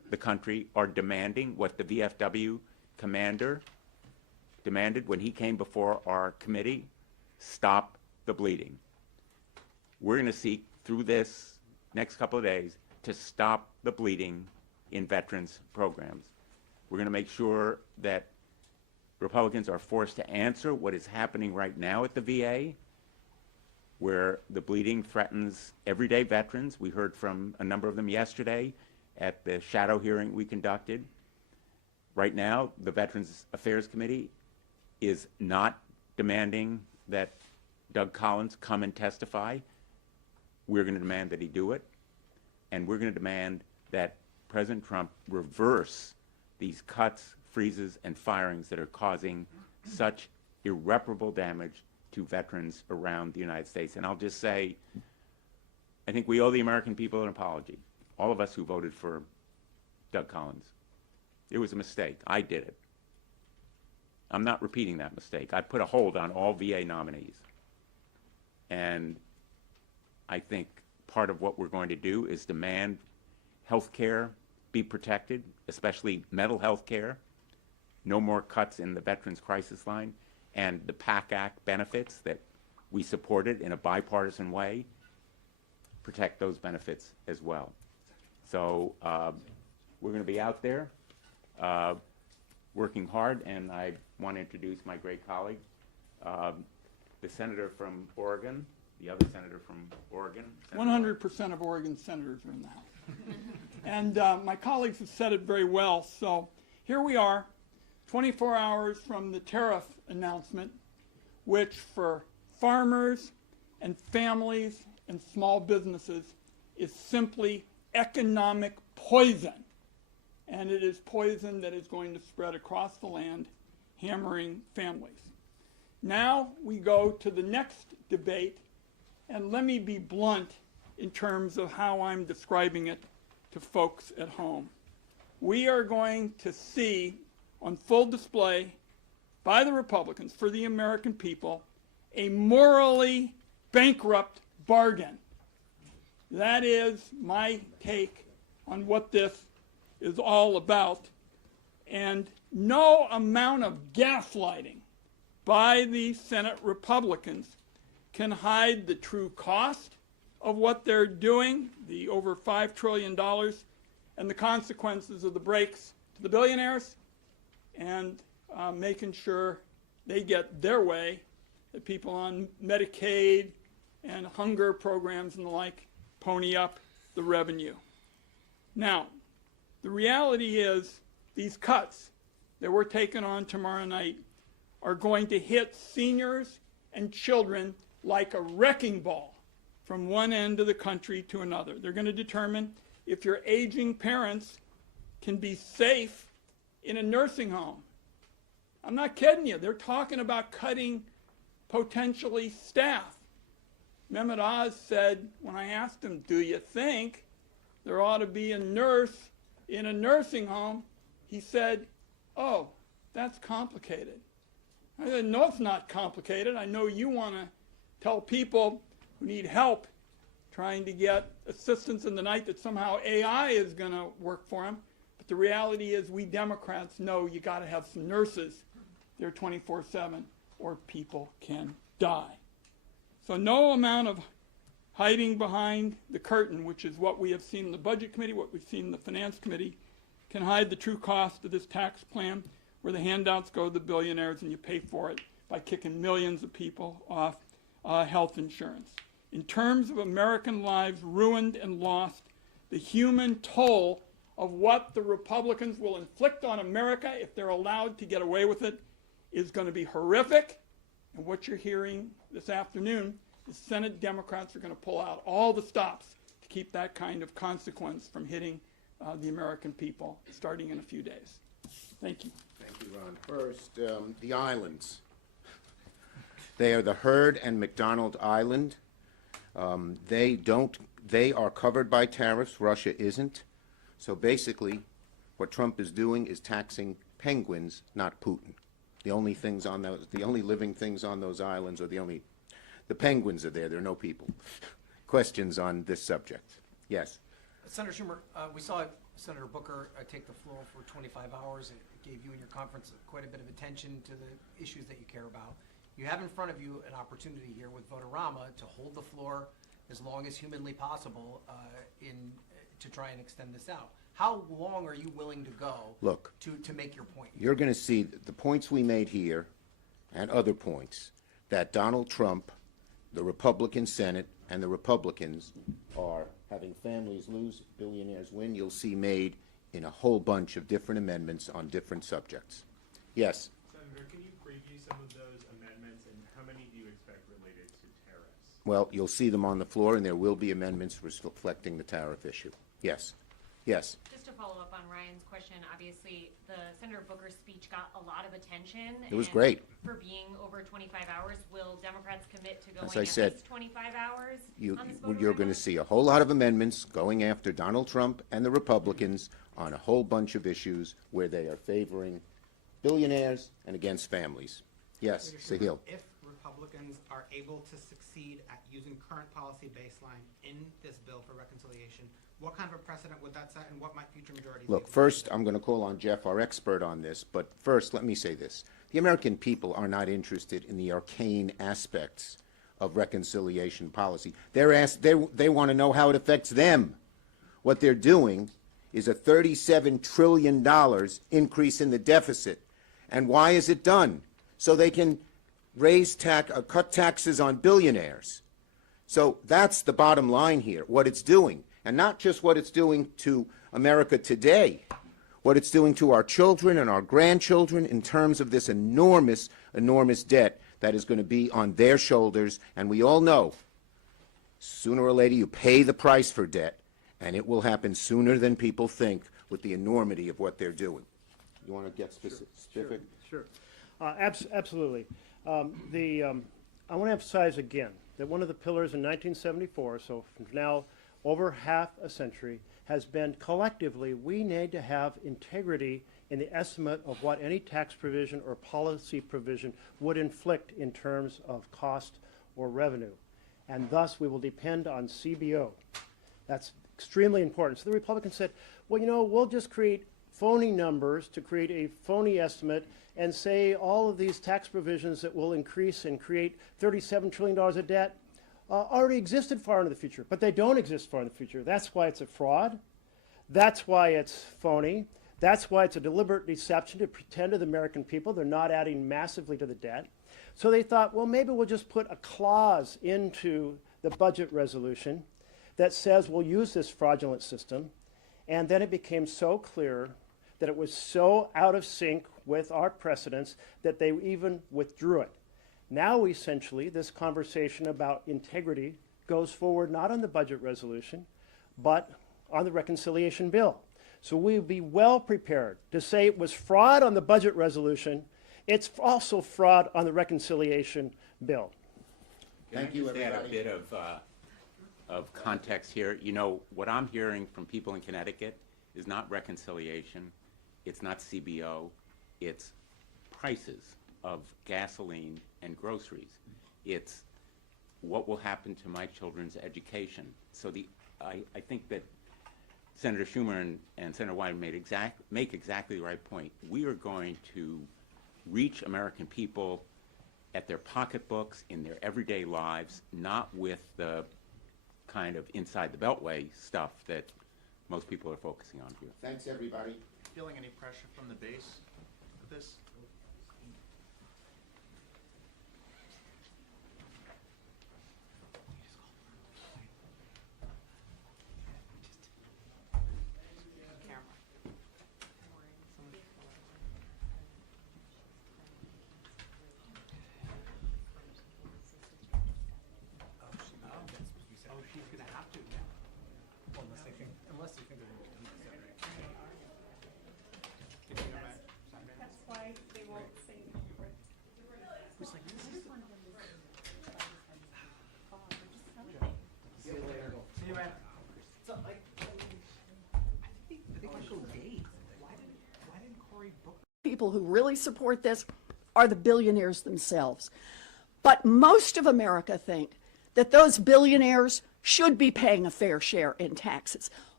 the country are demanding what the VFW commander demanded when he came before our committee: stop the bleeding. We're going to seek through this next couple of days to stop the bleeding in veterans programs. We're going to make sure that Republicans are forced to answer what is happening right now at the VA, where the bleeding threatens everyday veterans. We heard from a number of them yesterday at the shadow hearing we conducted. Right now, the Veterans Affairs Committee is not demanding that Doug Collins come and testify. We're going to demand that he do it, and we're going to demand that President Trump reverse these cuts, freezes, and firings that are causing such irreparable damage to veterans around the United States. And I'll just say, I think we owe the American people an apology, all of us who voted for Doug Collins. It was a mistake. I did it. I'm not repeating that mistake. I put a hold on all VA nominees. And I think part of what we're going to do is demand health care be protected, especially mental health care. No more cuts in the Veterans Crisis Line, and the PAC Act benefits that we supported in a bipartisan way, protect those benefits as well. So we're going to be out there working hard, and I want to introduce my great colleague, the senator from Oregon, the other senator from Oregon. 100% of Oregon senators are in the House. And my colleagues have said it very well. So here we are, 24 hours from the tariff announcement, which for farmers and families and small businesses is simply economic poison. And it is poison that is going to spread across the land, hammering families. Now we go to the next debate, and let me be blunt in terms of how I'm describing it to folks at home. We are going to see on full display by the Republicans for the American people a morally bankrupt bargain. That is my take on what this is all about. And no amount of gaslighting by the Senate Republicans can hide the true cost of what they're doing, the over $5 trillion, and the consequences of the breaks to the billionaires, and making sure they get their way, that people on Medicaid and hunger programs and the like pony up the revenue. Now, the reality is these cuts that we're taking on tomorrow night are going to hit seniors and children like a wrecking ball from one end of the country to another. They're going to determine if your aging parents can be safe in a nursing home. I'm not kidding you. They're talking about cutting potentially staff. Mehmet Oz said, when I asked him, do you think there ought to be a nurse in a nursing home? He said, oh, that's complicated. I said, no, it's not complicated. I know you want to tell people who need help trying to get assistance in the night that somehow AI is going to work for them. But the reality is we Democrats know you got to have some nurses there 24/7 or people can die. So no amount of hiding behind the curtain, which is what we have seen in the Budget Committee, what we've seen in the Finance Committee, can hide the true cost of this tax plan where the handouts go to the billionaires and you pay for it by kicking millions of people off health insurance. In terms of American lives ruined and lost, the human toll of what the Republicans will inflict on America if they're allowed to get away with it is going to be horrific. And what you're hearing this afternoon is Senate Democrats are going to pull out all the stops to keep that kind of consequence from hitting the American people starting in a few days. Thank you. Thank you, Ron. First, the islands. They are the Heard and McDonald Island. They are covered by tariffs. Russia isn't. So basically, what Trump is doing is taxing penguins, not Putin. The only living things on those islands are the penguins are there. There are no people. Questions on this subject? Yes. Senator Schumer, we saw Senator Booker take the floor for 25 hours. It gave you and your conference quite a bit of attention to the issues that you care about. You have in front of you an opportunity here with Votorama to hold the floor as long as humanly possible to try and extend this out. How long are you willing to go Look, to make your point? you're going to see the points we made here and other points that Donald Trump, the Republican Senate, and the Republicans are having families lose, billionaires win. You'll see made in a whole bunch of different amendments on different subjects. Yes? Senator, can you preview some of those amendments, and how many do you expect related to tariffs? Well, you'll see them on the floor, and there will be amendments reflecting the tariff issue. Yes. Yes. Just to follow up on Ryan's question, obviously, the Senator Booker's speech got a lot of attention. It was and great. For being over 25 hours, will Democrats commit to going As I at said, least 25 hours on this You're going to see a whole lot of amendments going after Donald Trump and the Republicans on a whole bunch of issues where they are favoring billionaires and against families. Yes, Senator Schumer, Sahil. if Republicans are able to succeed at using current policy baseline in this bill for reconciliation, what kind of a precedent would that set, and what might future majorities Look, do? first, I'm going to call on Jeff, our expert on this, but first, let me say this. The American people are not interested in the arcane aspects of reconciliation policy. They want to know how it affects them. What they're doing is a $37 trillion increase in the deficit. And why is it done? So they can cut taxes on billionaires. So that's the bottom line here, what it's doing. And not just what it's doing to America today, what it's doing to our children and our grandchildren in terms of this enormous, enormous debt that is going to be on their shoulders. And we all know, sooner or later, you pay the price for debt, and it will happen sooner than people think with the enormity of what they're doing. You want to get specific? Sure. Absolutely. I want to emphasize again that one of the pillars in 1974, so from now over half a century, has been collectively we need to have integrity in the estimate of what any tax provision or policy provision would inflict in terms of cost or revenue. And thus we will depend on CBO. That's extremely important. So the Republicans said, well, you know, we'll just create phony numbers to create a phony estimate and say all of these tax provisions that will increase and create $37 trillion of debt already existed far into the future, but they don't exist far in the future. That's why it's a fraud. That's why it's phony. That's why it's a deliberate deception to pretend to the American people they're not adding massively to the debt. So they thought, well, maybe we'll just put a clause into the budget resolution that says we'll use this fraudulent system. And then it became so clear that it was so out of sync with our precedents that they even withdrew it. Now, essentially, this conversation about integrity goes forward not on the budget resolution, but on the reconciliation bill. So we'll be well prepared to say it was fraud on the budget resolution. It's also fraud on the reconciliation bill. Thank you, Can I just add a everybody. bit of context here? You know, what I'm hearing from people in Connecticut is not reconciliation, it's not CBO, it's prices of gasoline and groceries. It's what will happen to my children's education. So I think that Senator Schumer and Senator Wyden make exactly the right point. We are going to reach American people at their pocketbooks, in their everyday lives, not with the kind of inside the beltway stuff that most people are focusing on here. Thanks, everybody. Feeling any pressure from the base with this? Oh, she's going to have to now. Well, unless they think they're going to do it. That's why they won't say See you later. See you, man. So, like, I think I showed days. Why didn't Cory Booker? people who really support this are the billionaires themselves. But most of America think that those billionaires should be paying a fair share in taxes.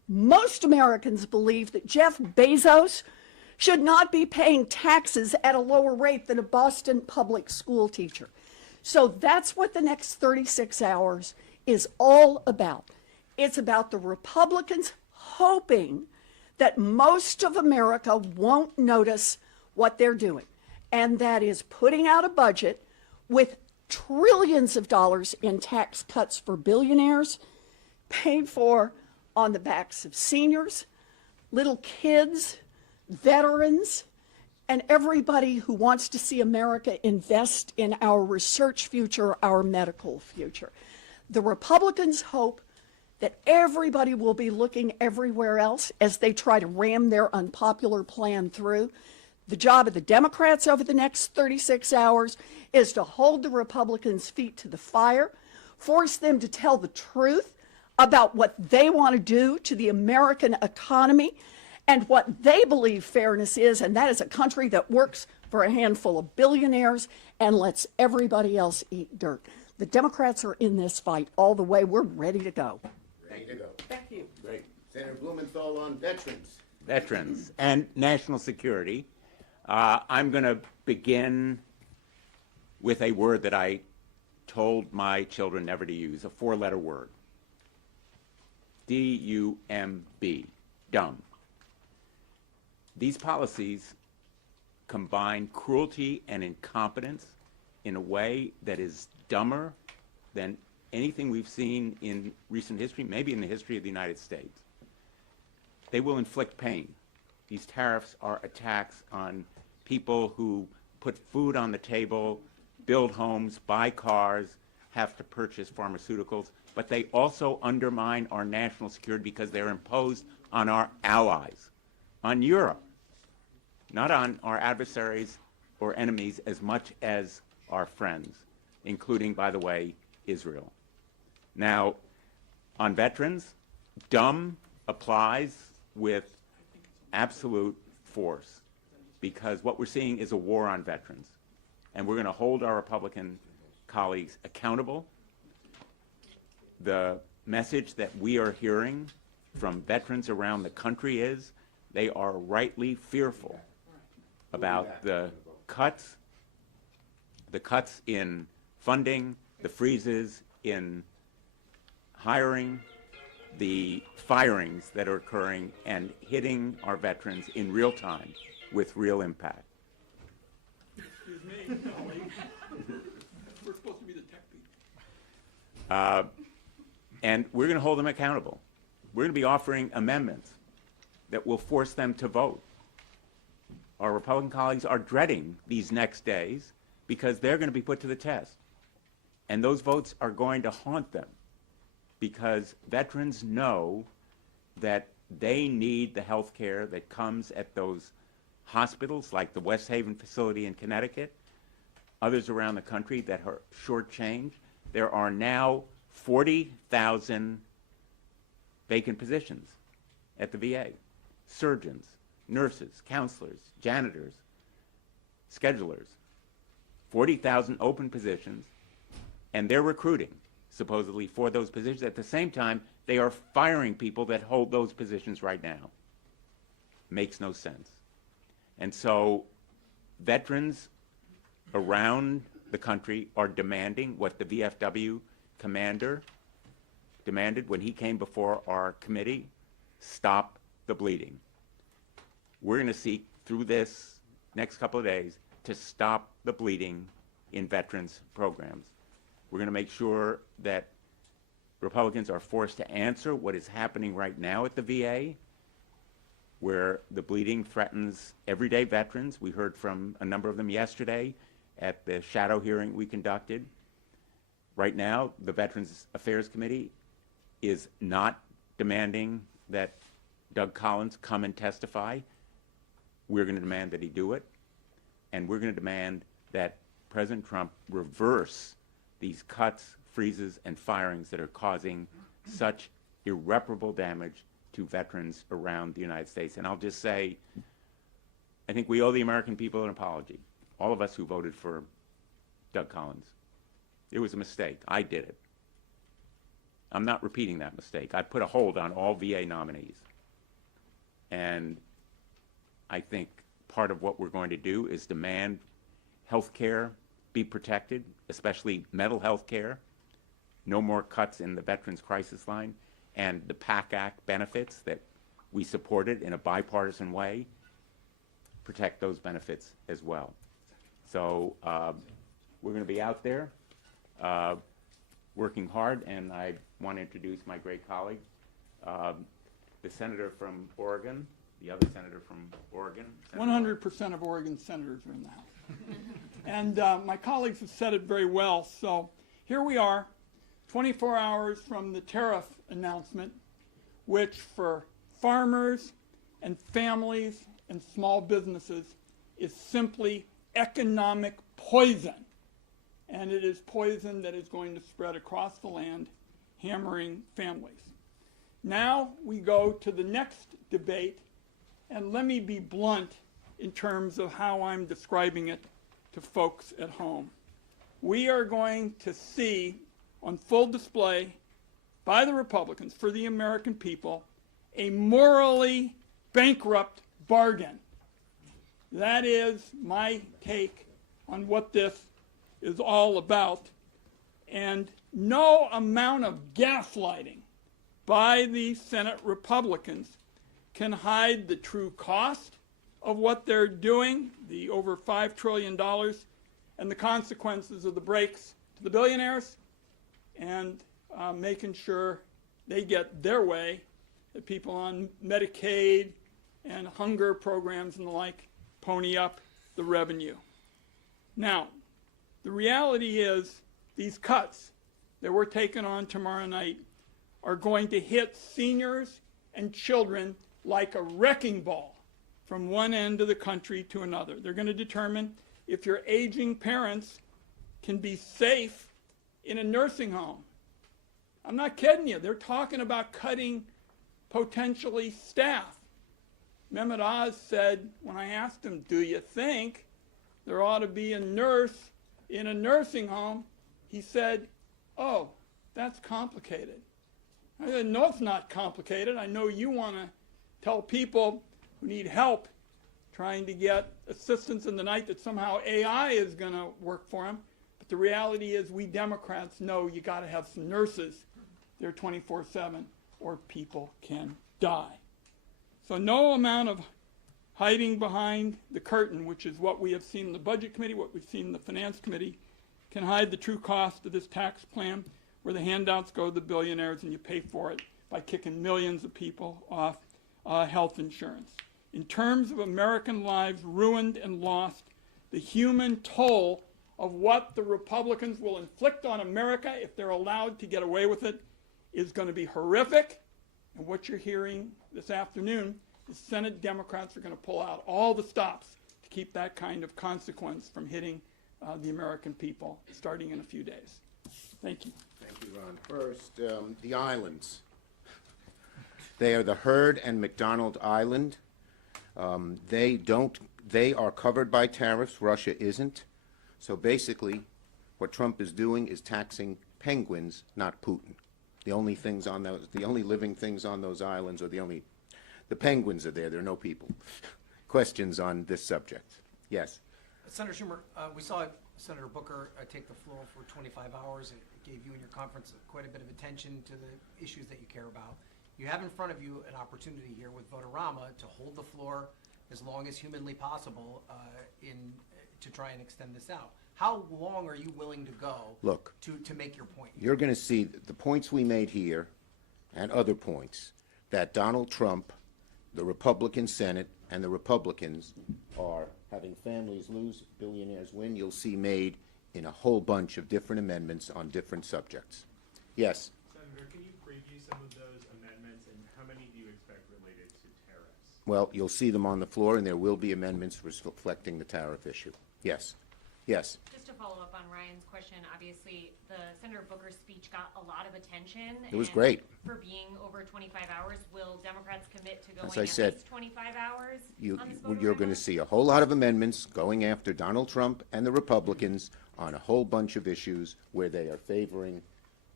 Most Americans believe that Jeff Bezos should not be paying taxes at a lower rate than a Boston public school teacher. So that's what the next 36 hours is all about. It's about the Republicans hoping that most of America won't notice what they're doing, and that is putting out a budget with trillions of dollars in tax cuts for billionaires, paid for on the backs of seniors, little kids, veterans, and everybody who wants to see America invest in our research future, our medical future. The Republicans hope that everybody will be looking everywhere else as they try to ram their unpopular plan through. The job of the Democrats over the next 36 hours is to hold the Republicans' feet to the fire, force them to tell the truth about what they want to do to the American economy and what they believe fairness is, and that is a country that works for a handful of billionaires and lets everybody else eat dirt. The Democrats are in this fight all the way. We're ready to go. Ready to go. Thank you. Great. Senator Blumenthal on veterans. Veterans and national security. I'm going to begin with a word that I told my children never to use, a four-letter word. D-U-M-B, dumb. These policies combine cruelty and incompetence in a way that is dumber than anything we've seen in recent history, maybe in the history of the United States. They will inflict pain. These tariffs are attacks on people who put food on the table, build homes, buy cars, have to purchase pharmaceuticals, but they also undermine our national security because they're imposed on our allies, on Europe, not on our adversaries or enemies as much as our friends, including, by the way, Israel. Now, on veterans, dumb applies with absolute force because what we're seeing is a war on veterans. And we're going to hold our Republican colleagues accountable. The message that we are hearing from veterans around the country is they are rightly fearful about the cuts in funding, the freezes in hiring, the firings that are occurring and hitting our veterans in real time with real impact. Excuse me, colleague. We're supposed to be the tech people. And we're going to hold them accountable. We're going to be offering amendments that will force them to vote. Our Republican colleagues are dreading these next days because they're going to be put to the test. And those votes are going to haunt them because veterans know that they need the health care that comes at those hospitals like the West Haven facility in Connecticut, others around the country that are shortchanged. There are now 40,000 vacant positions at the VA. Surgeons, nurses, counselors, janitors, schedulers. 40,000 open positions, and they're recruiting, supposedly, for those positions. At the same time, they are firing people that hold those positions right now. Makes no sense. And so veterans around the country are demanding what the VFW commander demanded when he came before our committee: stop the bleeding. We're going to seek through this next couple of days to stop the bleeding in veterans programs. We're going to make sure that Republicans are forced to answer what is happening right now at the VA, where the bleeding threatens everyday veterans. We heard from a number of them yesterday at the shadow hearing we conducted. Right now, the Veterans Affairs Committee is not demanding that Doug Collins come and testify. We're going to demand that he do it, and we're going to demand that President Trump reverse these cuts, freezes, and firings that are causing such irreparable damage to veterans around the United States. And I'll just say, I think we owe the American people an apology, all of us who voted for Doug Collins. It was a mistake. I did it. I'm not repeating that mistake. I put a hold on all VA nominees. And I think part of what we're going to do is demand health care be protected, especially mental health care, no more cuts in the Veterans Crisis Line, and the PAC Act benefits that we supported in a bipartisan way, protect those benefits as well. So we're going to be out there working hard, and I want to introduce my great colleague, the senator from Oregon, the other senator from Oregon. 100% of Oregon senators are in the House. And my colleagues have said it very well. So here we are, 24 hours from the tariff announcement, which for farmers and families and small businesses is simply economic poison. And it is poison that is going to spread across the land, hammering families. Now we go to the next debate, and let me be blunt in terms of how I'm describing it to folks at home. We are going to see on full display by the Republicans for the American people a morally bankrupt bargain. That is my take on what this is all about. And no amount of gaslighting by the Senate Republicans can hide the true cost of what they're doing, the over $5 trillion, and the consequences of the breaks to the billionaires, and making sure they get their way, that people on Medicaid and hunger programs and the like pony up the revenue. Now, the reality is these cuts that we're taking on tomorrow night are going to hit seniors and children like a wrecking ball from one end of the country to another. They're going to determine if your aging parents can be safe in a nursing home. I'm not kidding you. They're talking about cutting potentially staff. Mehmet Oz said, when I asked him, do you think there ought to be a nurse in a nursing home? He said, oh, that's complicated. I said, no, it's not complicated. I know you want to tell people who need help trying to get assistance in the night that somehow AI is going to work for them. But the reality is we Democrats know you got to have some nurses there 24/7 or people can die. So no amount of hiding behind the curtain, which is what we have seen in the Budget Committee, what we've seen in the Finance Committee, can hide the true cost of this tax plan where the handouts go to the billionaires and you pay for it by kicking millions of people off health insurance. In terms of American lives ruined and lost, the human toll of what the Republicans will inflict on America if they're allowed to get away with it is going to be horrific. And what you're hearing this afternoon is Senate Democrats are going to pull out all the stops to keep that kind of consequence from hitting the American people starting in a few days. Thank you. Thank you, Ron. First, the islands. They are the Heard and McDonald Island. They are covered by tariffs. Russia isn't. So basically, what Trump is doing is taxing penguins, not Putin. The only living things on those islands are the penguins are there. There are no people. Questions on this subject? Yes. Senator Schumer, we saw Senator Booker take the floor for 25 hours. It gave you and your conference quite a bit of attention to the issues that you care about. You have in front of you an opportunity here with Votorama to hold the floor as long as humanly possible to try and extend this out. How long are you willing to go to make your point? You're going to see the points we made here and other points that Donald Trump, the Republican Senate, and the Republicans are having families lose, billionaires win. You'll see made in a whole bunch of different amendments on different subjects. Yes? Senator, can you preview some of those amendments, and how many do you expect related to tariffs? Well, you'll see them on the floor, and there will be amendments reflecting the tariff issue. Yes. Yes. Just to follow up on Ryan's question, obviously the Senator Booker's speech got a lot of attention. It was and great. For being over 25 hours, will Democrats commit to going As I at said, least 25 hours on this you're going to see a whole lot of amendments going after Donald Trump and the Republicans on a whole bunch of issues where they are favoring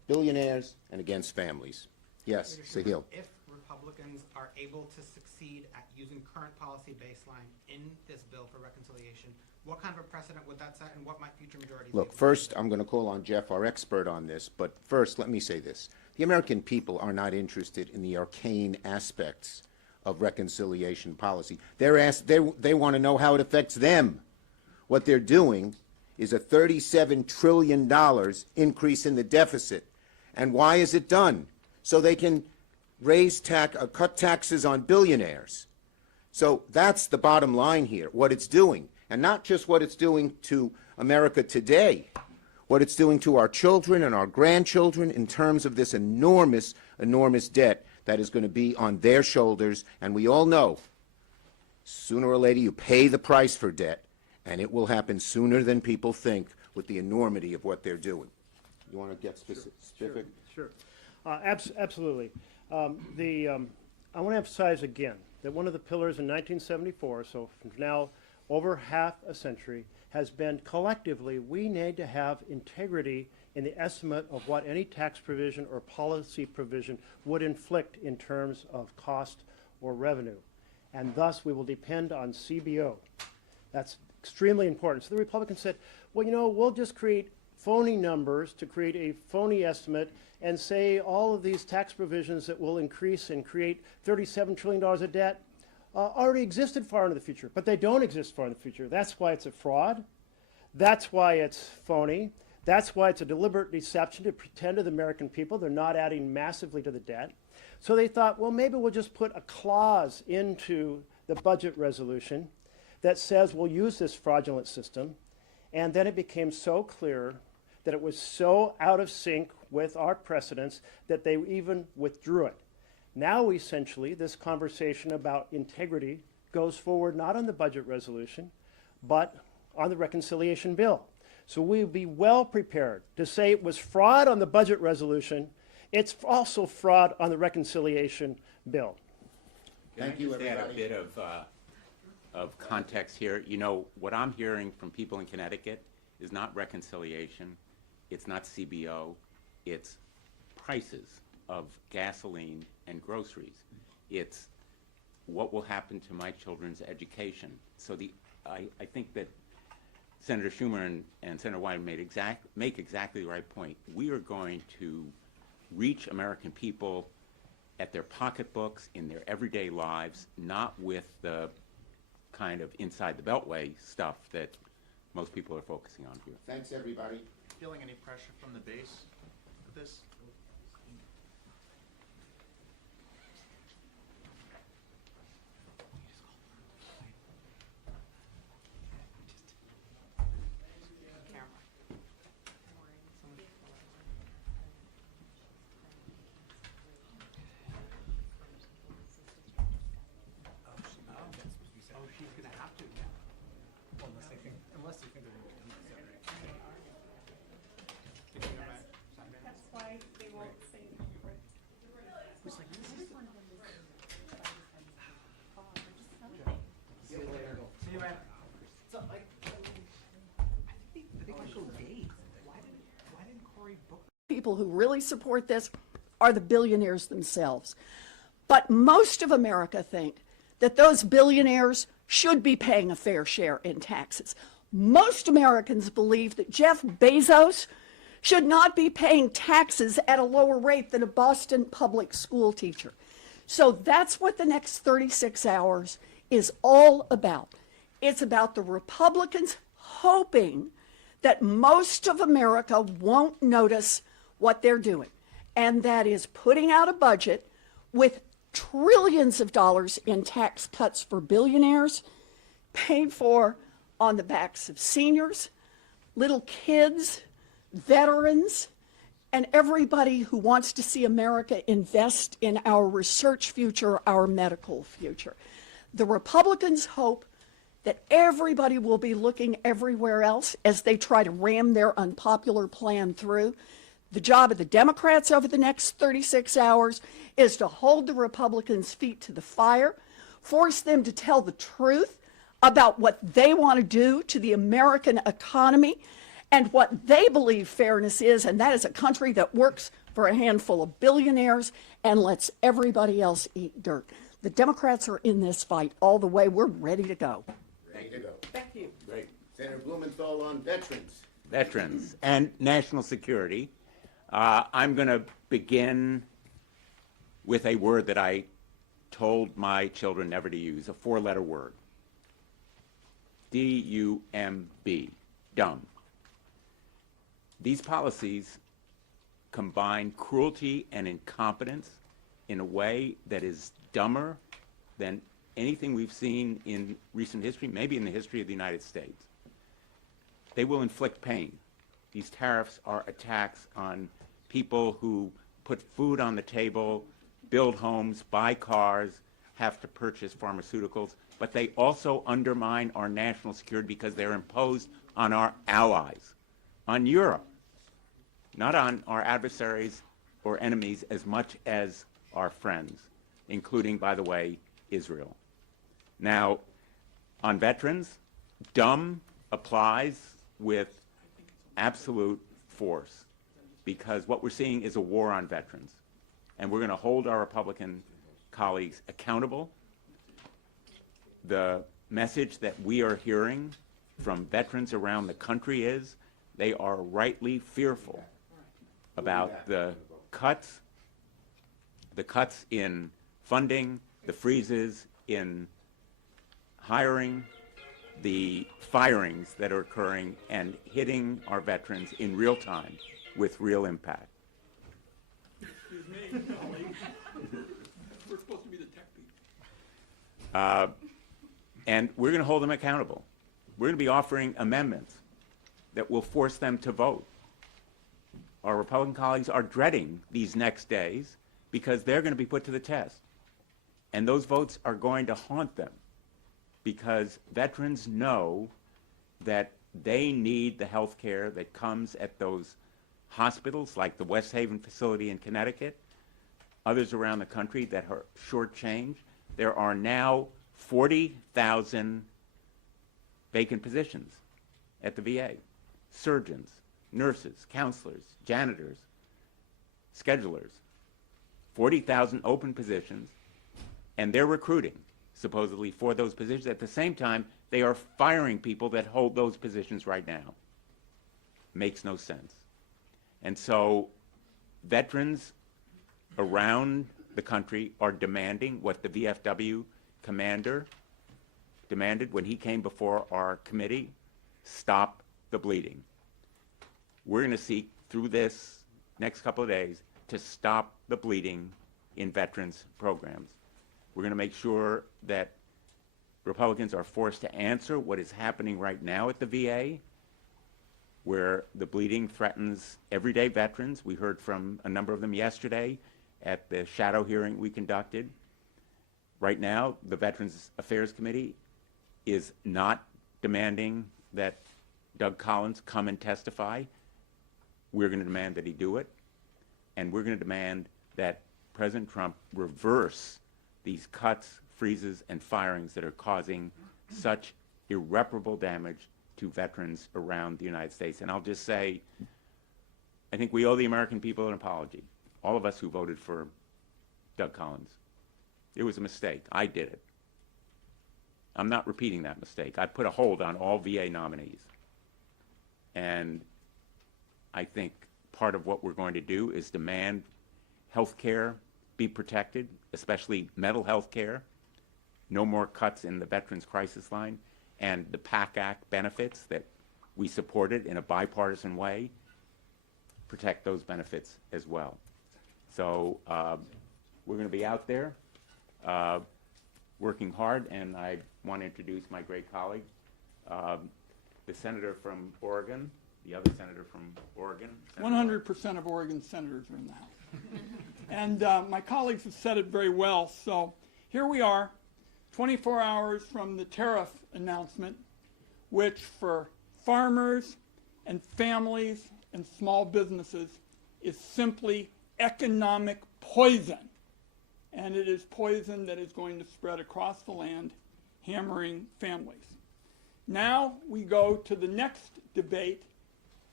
billionaires and against families. Yes, Leader Schumer, Sahil. if Republicans are able to succeed at using current policy baseline in this bill for reconciliation, what kind of a precedent would that set, and what might future majorities? Look, first, I'm going to call on Jeff, our expert on this, but first, let me say this. The American people are not interested in the arcane aspects of reconciliation policy. They want to know how it affects them. What they're doing is a $37 trillion increase in the deficit. And why is it done? So they can cut taxes on billionaires. So that's the bottom line here, what it's doing. And not just what it's doing to America today, what it's doing to our children and our grandchildren in terms of this enormous, enormous debt that is going to be on their shoulders. And we all know, sooner or later, you pay the price for debt, and it will happen sooner than people think with the enormity of what they're doing. You want to get specific? Sure. Absolutely. I want to emphasize again that one of the pillars in 1974, so from now over half a century, has been collectively we need to have integrity in the estimate of what any tax provision or policy provision would inflict in terms of cost or revenue. And thus we will depend on CBO. That's extremely important. So the Republicans said, well, you know, we'll just create phony numbers to create a phony estimate and say all of these tax provisions that will increase and create $37 trillion of debt already existed far into the future, but they don't exist far in the future. That's why it's a fraud. That's why it's phony. That's why it's a deliberate deception to pretend to the American people they're not adding massively to the debt. So they thought, well, maybe we'll just put a clause into the budget resolution that says we'll use this fraudulent system. And then it became so clear that it was so out of sync with our precedents that they even withdrew it. Now, essentially, this conversation about integrity goes forward not on the budget resolution, but on the reconciliation bill. So we'll be well prepared to say it was fraud on the budget resolution. It's also fraud on the reconciliation bill. Thank you, Can I just add a everybody. bit of context here? You know, what I'm hearing from people in Connecticut is not reconciliation, it's not CBO, it's prices of gasoline and groceries. It's what will happen to my children's education. So I think that Senator Schumer and Senator Wyden make exactly the right point. We are going to reach American people at their pocketbooks, in their everyday lives, not with the kind of inside the beltway stuff that most people are focusing on here. Thanks, everybody. Feeling any pressure from the base with this? Oh, she's gonna have to now. Well, unless they think they're gonna do it. That's why they won't say. See you later. See you, man. So, like, I think I showed days. Why didn't Cory book? People who really support this are the billionaires themselves. But most of America think that those billionaires should be paying a fair share in taxes. Most Americans believe that Jeff Bezos should not be paying taxes at a lower rate than a Boston public school teacher. So that's what the next 36 hours is all about. It's about the Republicans hoping that most of America won't notice what they're doing, and that is putting out a budget with trillions of dollars in tax cuts for billionaires, paid for on the backs of seniors, little kids, veterans, and everybody who wants to see America invest in our research future, our medical future. The Republicans hope that everybody will be looking everywhere else as they try to ram their unpopular plan through. The job of the Democrats over the next 36 hours is to hold the Republicans' feet to the fire, force them to tell the truth about what they want to do to the American economy, and what they believe fairness is, and that is a country that works for a handful of billionaires and lets everybody else eat dirt. The Democrats are in this fight all the way. We're ready to go. Ready to go. Thank you. Great. Senator Blumenthal on veterans. Veterans and national security. I'm going to begin with a word that I told my children never to use, a four-letter word. D-U-M-B, dumb. These policies combine cruelty and incompetence in a way that is dumber than anything we've seen in recent history, maybe in the history of the United States. They will inflict pain. These tariffs are attacks on people who put food on the table, build homes, buy cars, have to purchase pharmaceuticals, but they also undermine our national security because they're imposed on our allies, on Europe, not on our adversaries or enemies as much as our friends, including, by the way, Israel. Now, on veterans, dumb applies with absolute force because what we're seeing is a war on veterans. And we're going to hold our Republican colleagues accountable. The message that we are hearing from veterans around the country is they are rightly fearful about the cuts in funding, the freezes in hiring, the firings that are occurring and hitting our veterans in real time with real impact. Excuse me, colleague. We're supposed to be the tech people. And we're going to hold them accountable. We're going to be offering amendments that will force them to vote. Our Republican colleagues are dreading these next days because they're going to be put to the test. And those votes are going to haunt them because veterans know that they need the health care that comes at those hospitals like the West Haven facility in Connecticut, others around the country that are shortchanged. There are now 40,000 vacant positions at the VA. Surgeons, nurses, counselors, janitors, schedulers. 40,000 open positions, and they're recruiting, supposedly, for those positions. At the same time, they are firing people that hold those positions right now. Makes no sense. And so veterans around the country are demanding what the VFW commander demanded when he came before our committee: stop the bleeding. We're going to seek through this next couple of days to stop the bleeding in veterans programs. We're going to make sure that Republicans are forced to answer what is happening right now at the VA, where the bleeding threatens everyday veterans. We heard from a number of them yesterday at the shadow hearing we conducted. Right now, the Veterans Affairs Committee is not demanding that Doug Collins come and testify. We're going to demand that he do it, and we're going to demand that President Trump reverse these cuts, freezes, and firings that are causing such irreparable damage to veterans around the United States. And I'll just say, I think we owe the American people an apology, all of us who voted for Doug Collins. It was a mistake. I did it. I'm not repeating that mistake. I put a hold on all VA nominees. And I think part of what we're going to do is demand health care be protected, especially mental health care, no more cuts in the Veterans Crisis Line, and the PAC Act benefits that we supported in a bipartisan way, protect those benefits as well. So we're going to be out there working hard, and I want to introduce my great colleague, the senator from Oregon, the other senator from Oregon. 100% of Oregon senators are in the House. And my colleagues have said it very well. So here we are, 24 hours from the tariff announcement, which for farmers and families and small businesses is simply economic poison. And it is poison that is going to spread across the land, hammering families. Now we go to the next debate,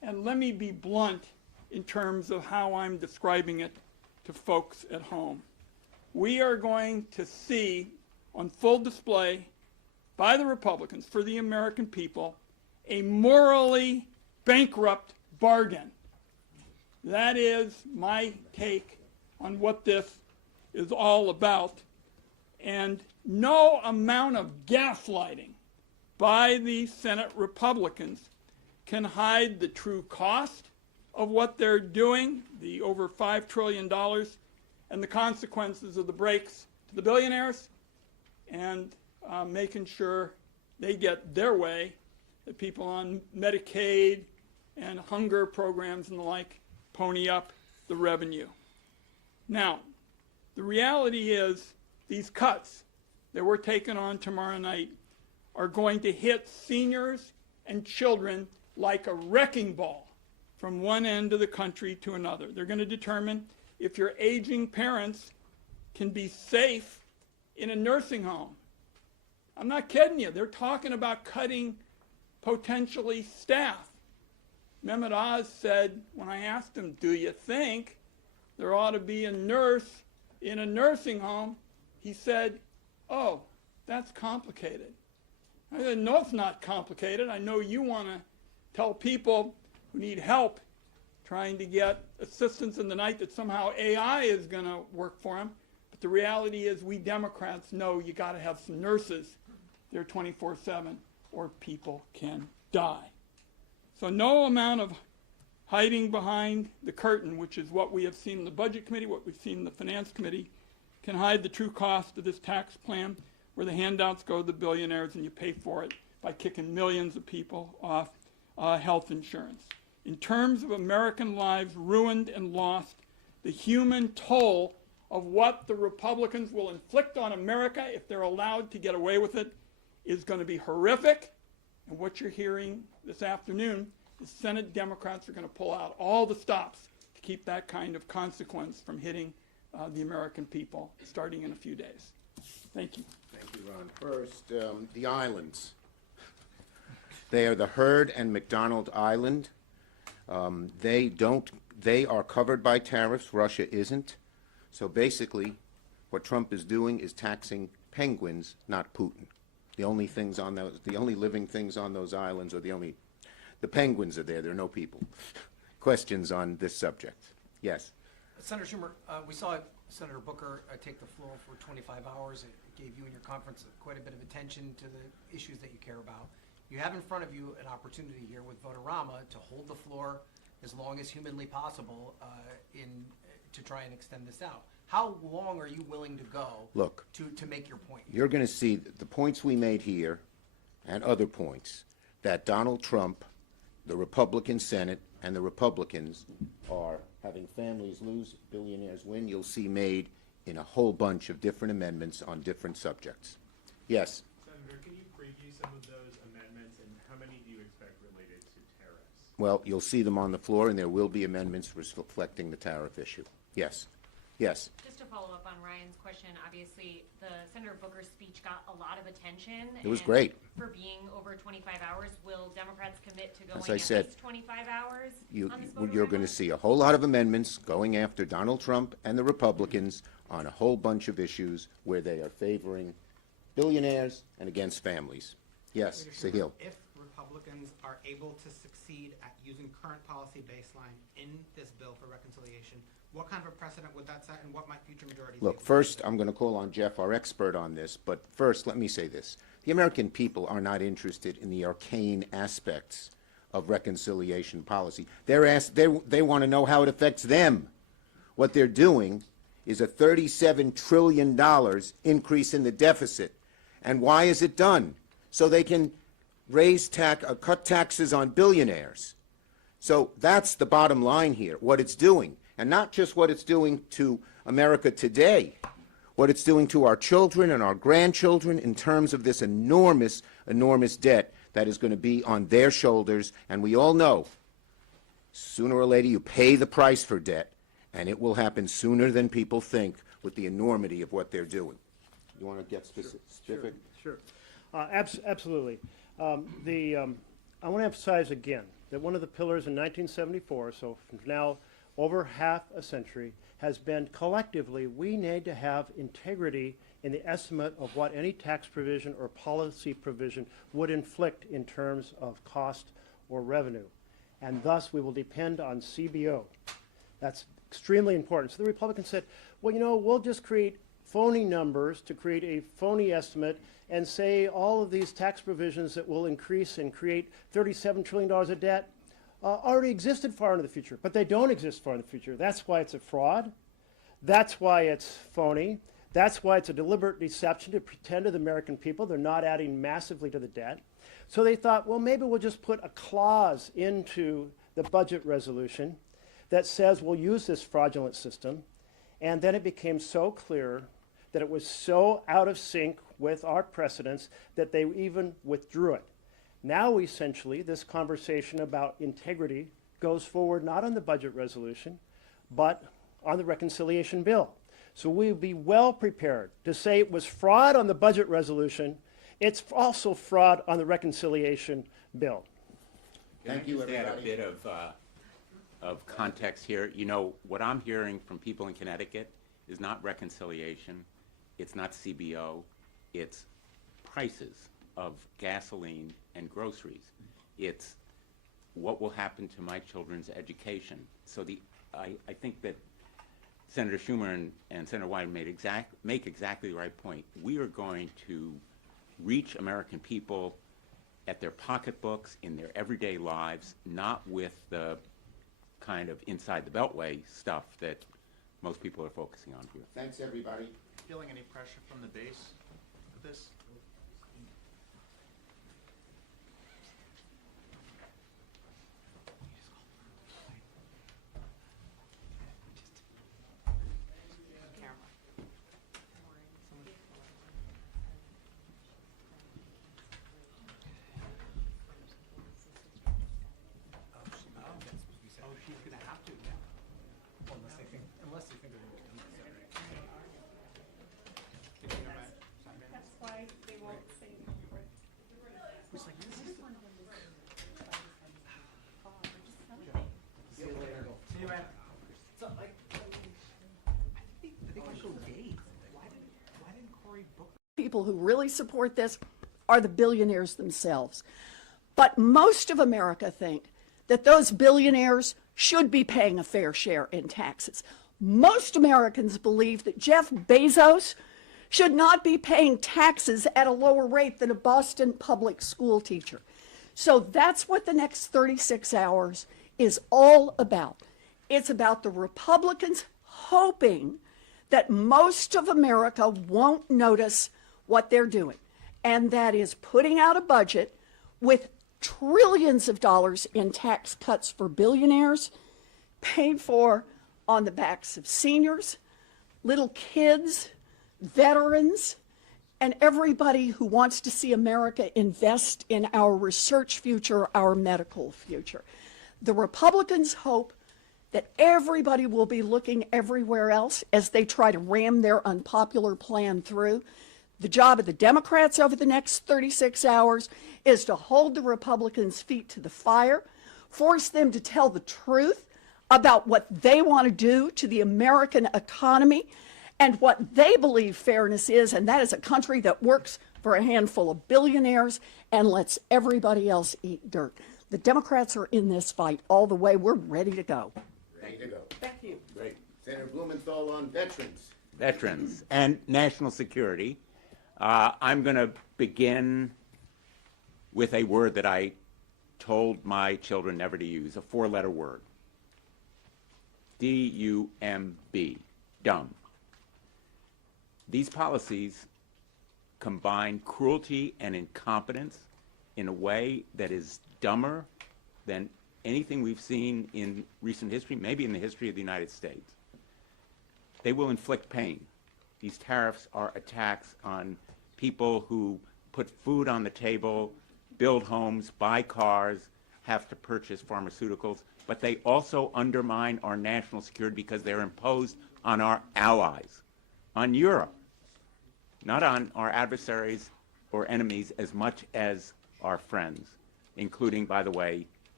And let me be blunt in terms of how I'm describing it to folks at home. We are going to see on full display by the Republicans for the American people a morally bankrupt bargain. That is my take on what this is all about. And no amount of gaslighting by the Senate Republicans can hide the true cost of what they're doing, the over $5 trillion, and the consequences of the breaks to the billionaires, and making sure they get their way, that people on Medicaid and hunger programs and the like pony up the revenue. Now, the reality is these cuts that we're taking on tomorrow night are going to hit seniors and children like a wrecking ball from one end of the country to another. They're going to determine if your aging parents can be safe in a nursing home. I'm not kidding you. They're talking about cutting potentially staff. Mehmet Oz said, when I asked him, do you think there ought to be a nurse in a nursing home? He said, oh, that's complicated. I said, no, it's not complicated. I know you want to tell people who need help trying to get assistance in the night that somehow AI is going to work for them. But the reality is we Democrats know you got to have some nurses there 24/7 or people can die. So no amount of hiding behind the curtain, which is what we have seen in the Budget Committee, what we've seen in the Finance Committee, can hide the true cost of this tax plan where the handouts go to the billionaires and you pay for it by kicking millions of people off health insurance. In terms of American lives ruined and lost, the human toll of what the Republicans will inflict on America if they're allowed to get away with it is going to be horrific. And what you're hearing this afternoon is Senate Democrats are going to pull out all the stops to keep that kind of consequence from hitting the American people starting in a few days. Thank you. Thank you, Ron. First, the islands. They are the Heard and McDonald Island. They are covered by tariffs. Russia isn't. So basically, what Trump is doing is taxing penguins, not Putin. The only living things on those islands are the penguins are there. There are no people. Questions on this subject? Yes. Senator Schumer, we saw Senator Booker take the floor for 25 hours. It gave you and your conference quite a bit of attention to the issues that you care about. You have in front of you an opportunity here with Votorama to hold the floor as long as humanly possible to try and extend this out. How long are you willing to go to make your point? You're going to see the points we made here and other points that Donald Trump, the Republican Senate, and the Republicans are having families lose, billionaires win. You'll see made in a whole bunch of different amendments on different subjects. Yes? Senator, can you preview some of those amendments, and how many do you expect related to tariffs? Well, you'll see them on the floor, and there will be amendments reflecting the tariff issue. Yes? Yes? Just to follow up on Ryan's question, obviously, the Senator Booker's speech got a lot of attention. It was and great. For being over 25 hours, will Democrats commit to going As I at said, least 25 hours on this you're going to see a whole lot of amendments going after Donald Trump and the Republicans on a whole bunch of issues where they are favoring billionaires and against families. Yes, Sahil. If Republicans are able to succeed at using current policy baseline in this bill for reconciliation, what kind of a precedent would that set, and what might future majorities Look, first, I'm going to call on Jeff, our expert on this, but first, let me say this. The American people are not interested in the arcane aspects of reconciliation policy. They want to know how it affects them. What they're doing is a $37 trillion increase in the deficit. And why is it done? So they can cut taxes on billionaires. So that's the bottom line here, what it's doing. And not just what it's doing to America today, what it's doing to our children and our grandchildren in terms of this enormous, enormous debt that is going to be on their shoulders. And we all know, sooner or later, you pay the price for debt, and it will happen sooner than people think with the enormity of what they're doing. You want to get specific? Sure. Absolutely. I want to emphasize again that one of the pillars in 1974, so from now over half a century, has been collectively we need to have integrity in the estimate of what any tax provision or policy provision would inflict in terms of cost or revenue. And thus we will depend on CBO. That's extremely important. So the Republicans said, well, you know, we'll just create phony numbers to create a phony estimate and say all of these tax provisions that will increase and create $37 trillion of debt already existed far into the future, but they don't exist far in the future. That's why it's a fraud. That's why it's phony. That's why it's a deliberate deception to pretend to the American people they're not adding massively to the debt. So they thought, well, maybe we'll just put a clause into the budget resolution that says we'll use this fraudulent system. And then it became so clear that it was so out of sync with our precedents that they even withdrew it. Now, essentially, this conversation about integrity goes forward not on the budget resolution, but on the reconciliation bill. So we'll be well prepared to say it was fraud on the budget resolution. It's also fraud on the reconciliation bill. Thank you, Can I just add a everybody. bit of context here? You know, what I'm hearing from people in Connecticut is not reconciliation, it's not CBO, it's prices of gasoline and groceries. It's what will happen to my children's education. So I think that Senator Schumer and Senator Wyden make exactly the right point. We are going to reach American people at their pocketbooks, in their everyday lives, not with the kind of inside the beltway stuff that most people are focusing on here. Thanks, everybody. Feeling any pressure from the base with this? Oh, she's gonna have to now. Well, unless they think they're gonna do it. That's why they won't say See you later. See you, man. So, like, I think I showed Dave. Why didn't Cory book? people who really support this are the billionaires themselves. But most of America think that those billionaires should be paying a fair share in taxes. Most Americans believe that Jeff Bezos should not be paying taxes at a lower rate than a Boston public school teacher. So that's what the next 36 hours is all about. It's about the Republicans hoping that most of America won't notice what they're doing, and that is putting out a budget with trillions of dollars in tax cuts for billionaires, paid for on the backs of seniors, little kids, veterans, and everybody who wants to see America invest in our research future, our medical future. The Republicans hope that everybody will be looking everywhere else as they try to ram their unpopular plan through. The job of the Democrats over the next 36 hours is to hold the Republicans' feet to the fire, force them to tell the truth about what they want to do to the American economy and what they believe fairness is, and that is a country that works for a handful of billionaires and lets everybody else eat dirt. The Democrats are in this fight all the way. We're ready to go. Ready to go. Thank you. Great. Senator Blumenthal on veterans. Veterans and national security. I'm going to begin with a word that I told my children never to use, a four-letter word. D-U-M-B, dumb. These policies combine cruelty and incompetence in a way that is dumber than anything we've seen in recent history, maybe in the history of the United States. They will inflict pain. These tariffs are attacks on people who put food on the table, build homes, buy cars, have to purchase pharmaceuticals, but they also undermine our national security because they're imposed on our allies, on Europe, not on our adversaries or enemies as much as our friends, including, by the way,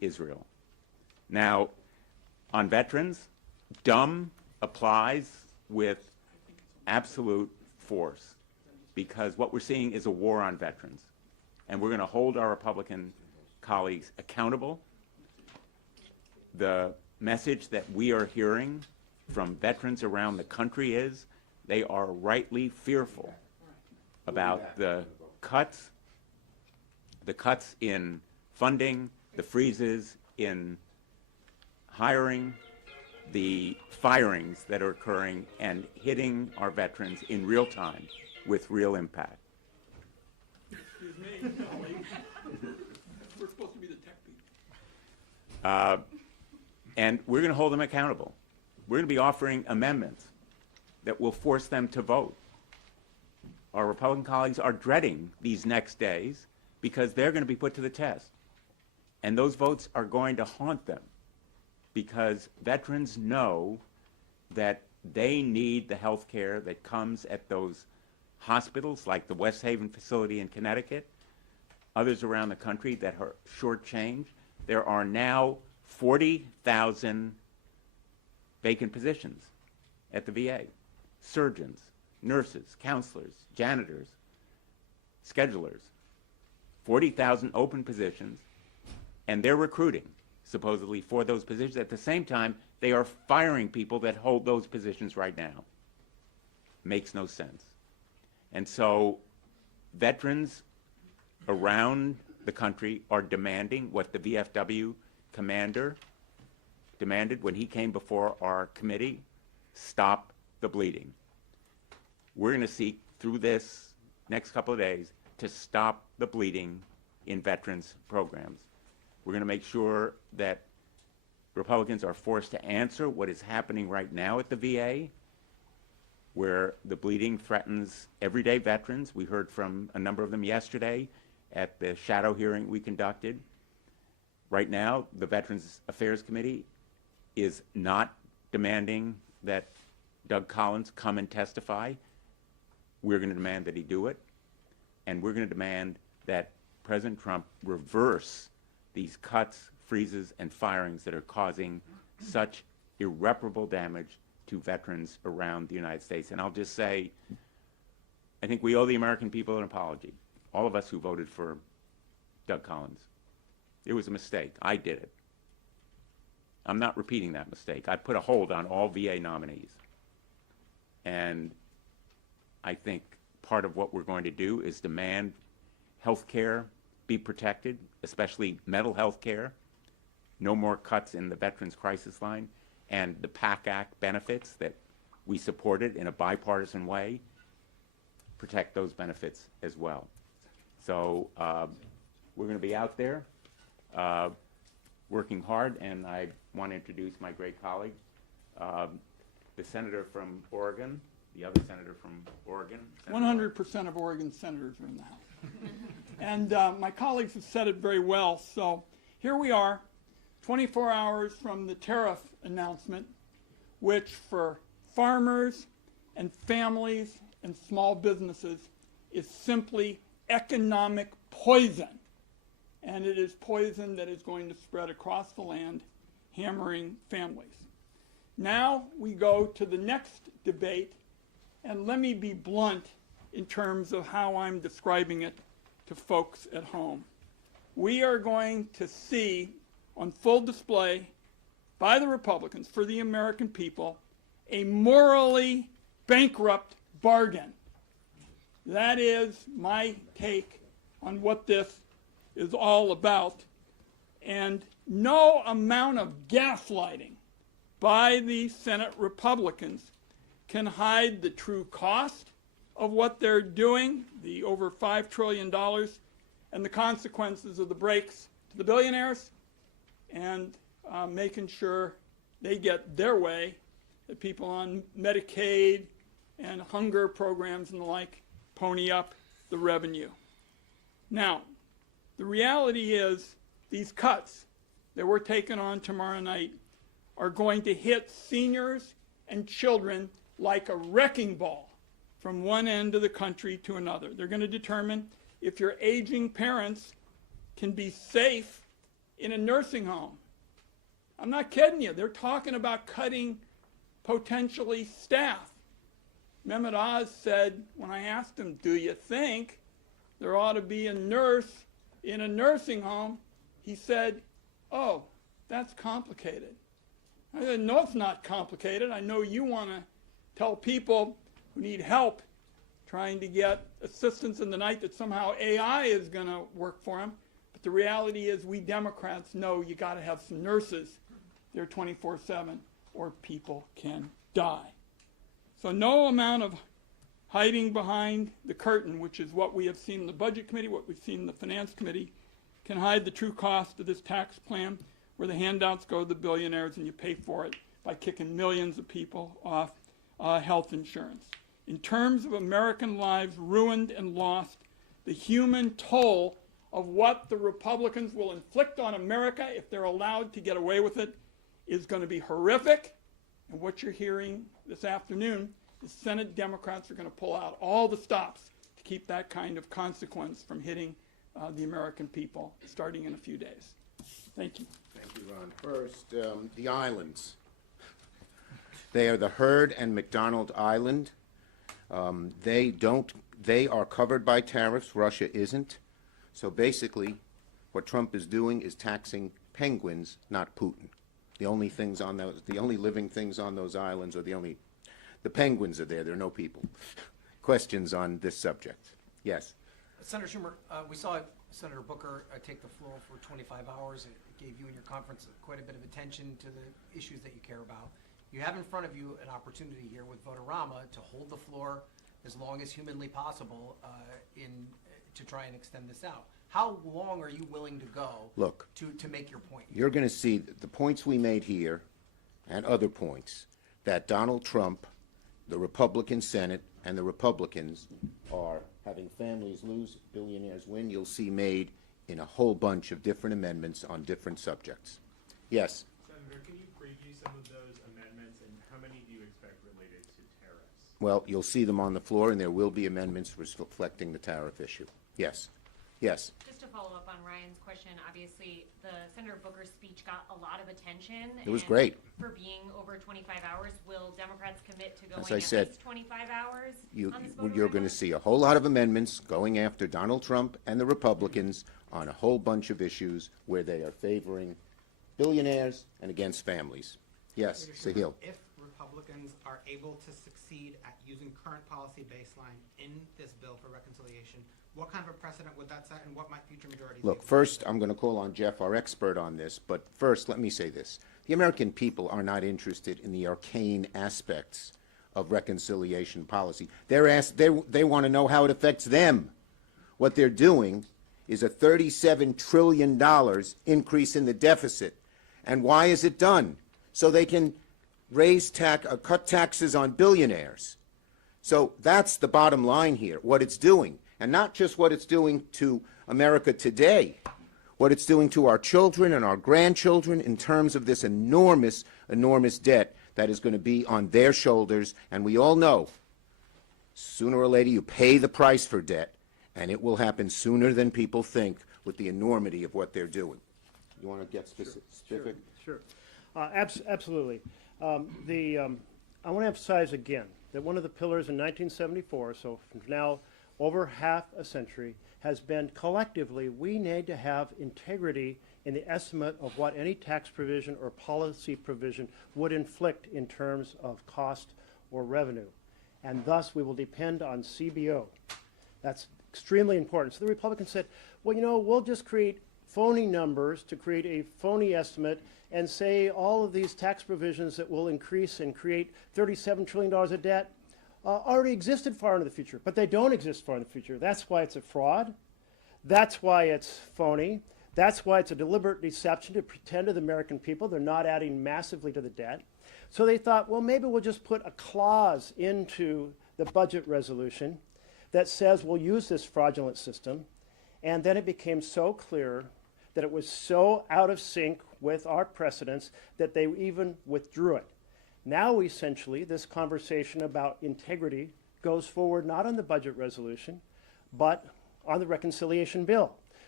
Israel. Now, on veterans, dumb applies with absolute force, because what we're seeing is a war on veterans. And we're going to hold our Republican colleagues accountable. The message that we are hearing from veterans around the country is they are rightly fearful about the cuts in funding, the freezes in hiring, the firings that are occurring and hitting our veterans in real time with real impact. Excuse me, colleague. We're supposed to be the tech people. And we're going to hold them accountable. We're going to be offering amendments that will force them to vote. Our Republican colleagues are dreading these next days because they're going to be put to the test. And those votes are going to haunt them because veterans know that they need the health care that comes at those hospitals like the West Haven facility in Connecticut, others around the country that are shortchanged. There are now 40,000 vacant positions at the VA. Surgeons, nurses, counselors, janitors, schedulers. 40,000 open positions, and they're recruiting, supposedly, for those positions. At the same time, they are firing people that hold those positions right now. Makes no sense. And so veterans around the country are demanding what the VFW commander demanded when he came before our committee: stop the bleeding. We're going to seek through this next couple of days to stop the bleeding in veterans programs. We're going to make sure that Republicans are forced to answer what is happening right now at the VA, where the bleeding threatens everyday veterans. We heard from a number of them yesterday at the shadow hearing we conducted. Right now, the Veterans Affairs Committee is not demanding that Doug Collins come and testify. We're going to demand that he do it, and we're going to demand that President Trump reverse these cuts, freezes, and firings that are causing such irreparable damage to veterans around the United States. And I'll just say, I think we owe the American people an apology, all of us who voted for Doug Collins. It was a mistake. I did it. I'm not repeating that mistake. I put a hold on all VA nominees. And I think part of what we're going to do is demand health care be protected, especially mental health care. No more cuts in the Veterans Crisis Line, and the PAC Act benefits that we supported in a bipartisan way, protect those benefits as well. So we're going to be out there working hard, and I want to introduce my great colleague, the senator from Oregon, the other senator from Oregon. 100% of Oregon senators are in the House. And my colleagues have said it very well. So here we are, 24 hours from the tariff announcement, which for farmers and families and small businesses is simply economic poison. And it is poison that is going to spread across the land, hammering families. Now we go to the next debate, and let me be blunt in terms of how I'm describing it to folks at home. We are going to see on full display by the Republicans for the American people a morally bankrupt bargain. That is my take on what this is all about. And no amount of gaslighting by the Senate Republicans can hide the true cost of what they're doing, the over $5 trillion, and the consequences of the breaks to the billionaires, and making sure they get their way, that people on Medicaid and hunger programs and the like pony up the revenue. Now, the reality is these cuts that we're taking on tomorrow night are going to hit seniors and children like a wrecking ball from one end of the country to another. They're going to determine if your aging parents can be safe in a nursing home. I'm not kidding you. They're talking about cutting potentially staff. Mehmet Oz said, when I asked him, do you think there ought to be a nurse in a nursing home? He said, oh, that's complicated. I said, no, it's not complicated. I know you want to tell people who need help trying to get assistance in the night that somehow AI is going to work for them. But the reality is we Democrats know you got to have some nurses there 24/7 or people can die. So no amount of hiding behind the curtain, which is what we have seen in the Budget Committee, what we've seen in the Finance Committee, can hide the true cost of this tax plan where the handouts go to the billionaires and you pay for it by kicking millions of people off health insurance. In terms of American lives ruined and lost, the human toll of what the Republicans will inflict on America if they're allowed to get away with it is going to be horrific. And what you're hearing this afternoon is Senate Democrats are going to pull out all the stops to keep that kind of consequence from hitting the American people starting in a few days. Thank you. Thank you, Ron. First, the islands. They are the Heard and McDonald Island. They are covered by tariffs. Russia isn't. So basically, what Trump is doing is taxing penguins, not Putin. The only living things on those islands are the penguins are there. There are no people. Questions on this subject? Yes. Senator Schumer, we saw Senator Booker take the floor for 25 hours. It gave you and your conference quite a bit of attention to the issues that you care about. You have in front of you an opportunity here with Votorama to hold the floor as long as humanly possible to try and extend this out. How long are you willing to go to make your point? You're going to see the points we made here and other points that Donald Trump, the Republican Senate, and the Republicans are having families lose, billionaires win. You'll see made in a whole bunch of different amendments on different subjects. Yes? Senator, can you preview some of those amendments, and how many do you expect related to tariffs? Well, you'll see them on the floor, and there will be amendments reflecting the tariff issue. Yes. Yes. Just to follow up on Ryan's question, obviously the Senator Booker's speech got a lot of attention. It was great. For being over 25 hours, will Democrats commit to going As I at said, least 25 hours? You're going to see a whole lot of amendments going after Donald Trump and the Republicans on a whole bunch of issues where they are favoring billionaires and against families. Yes, Sahil. If Republicans are able to succeed at using current policy baseline in this bill for reconciliation, what kind of a precedent would that set, and what might future majorities Look, first, I'm going to call on Jeff, our expert on this, but first, let me say this. The American people are not interested in the arcane aspects of reconciliation policy. They want to know how it affects them. What they're doing is a $37 trillion increase in the deficit. And why is it done? So they can cut taxes on billionaires. So that's the bottom line here, what it's doing. And not just what it's doing to America today, what it's doing to our children and our grandchildren in terms of this enormous, enormous debt that is going to be on their shoulders. And we all know, sooner or later, you pay the price for debt, and it will happen sooner than people think with the enormity of what they're doing. You want to get specific? Sure. Absolutely. I want to emphasize again that one of the pillars in 1974, so from now over half a century, has been collectively we need to have integrity in the estimate of what any tax provision or policy provision would inflict in terms of cost or revenue. And thus we will depend on CBO. That's extremely important. So the Republicans said, well, you know, we'll just create phony numbers to create a phony estimate and say all of these tax provisions that will increase and create $37 trillion of debt already existed far into the future, but they don't exist far in the future. That's why it's a fraud. That's why it's phony. That's why it's a deliberate deception to pretend to the American people they're not adding massively to the debt. So they thought, well, maybe we'll just put a clause into the budget resolution that says we'll use this fraudulent system. And then it became so clear that it was so out of sync with our precedents that they even withdrew it. Now, essentially, this conversation about integrity goes forward not on the budget resolution, but on the reconciliation bill.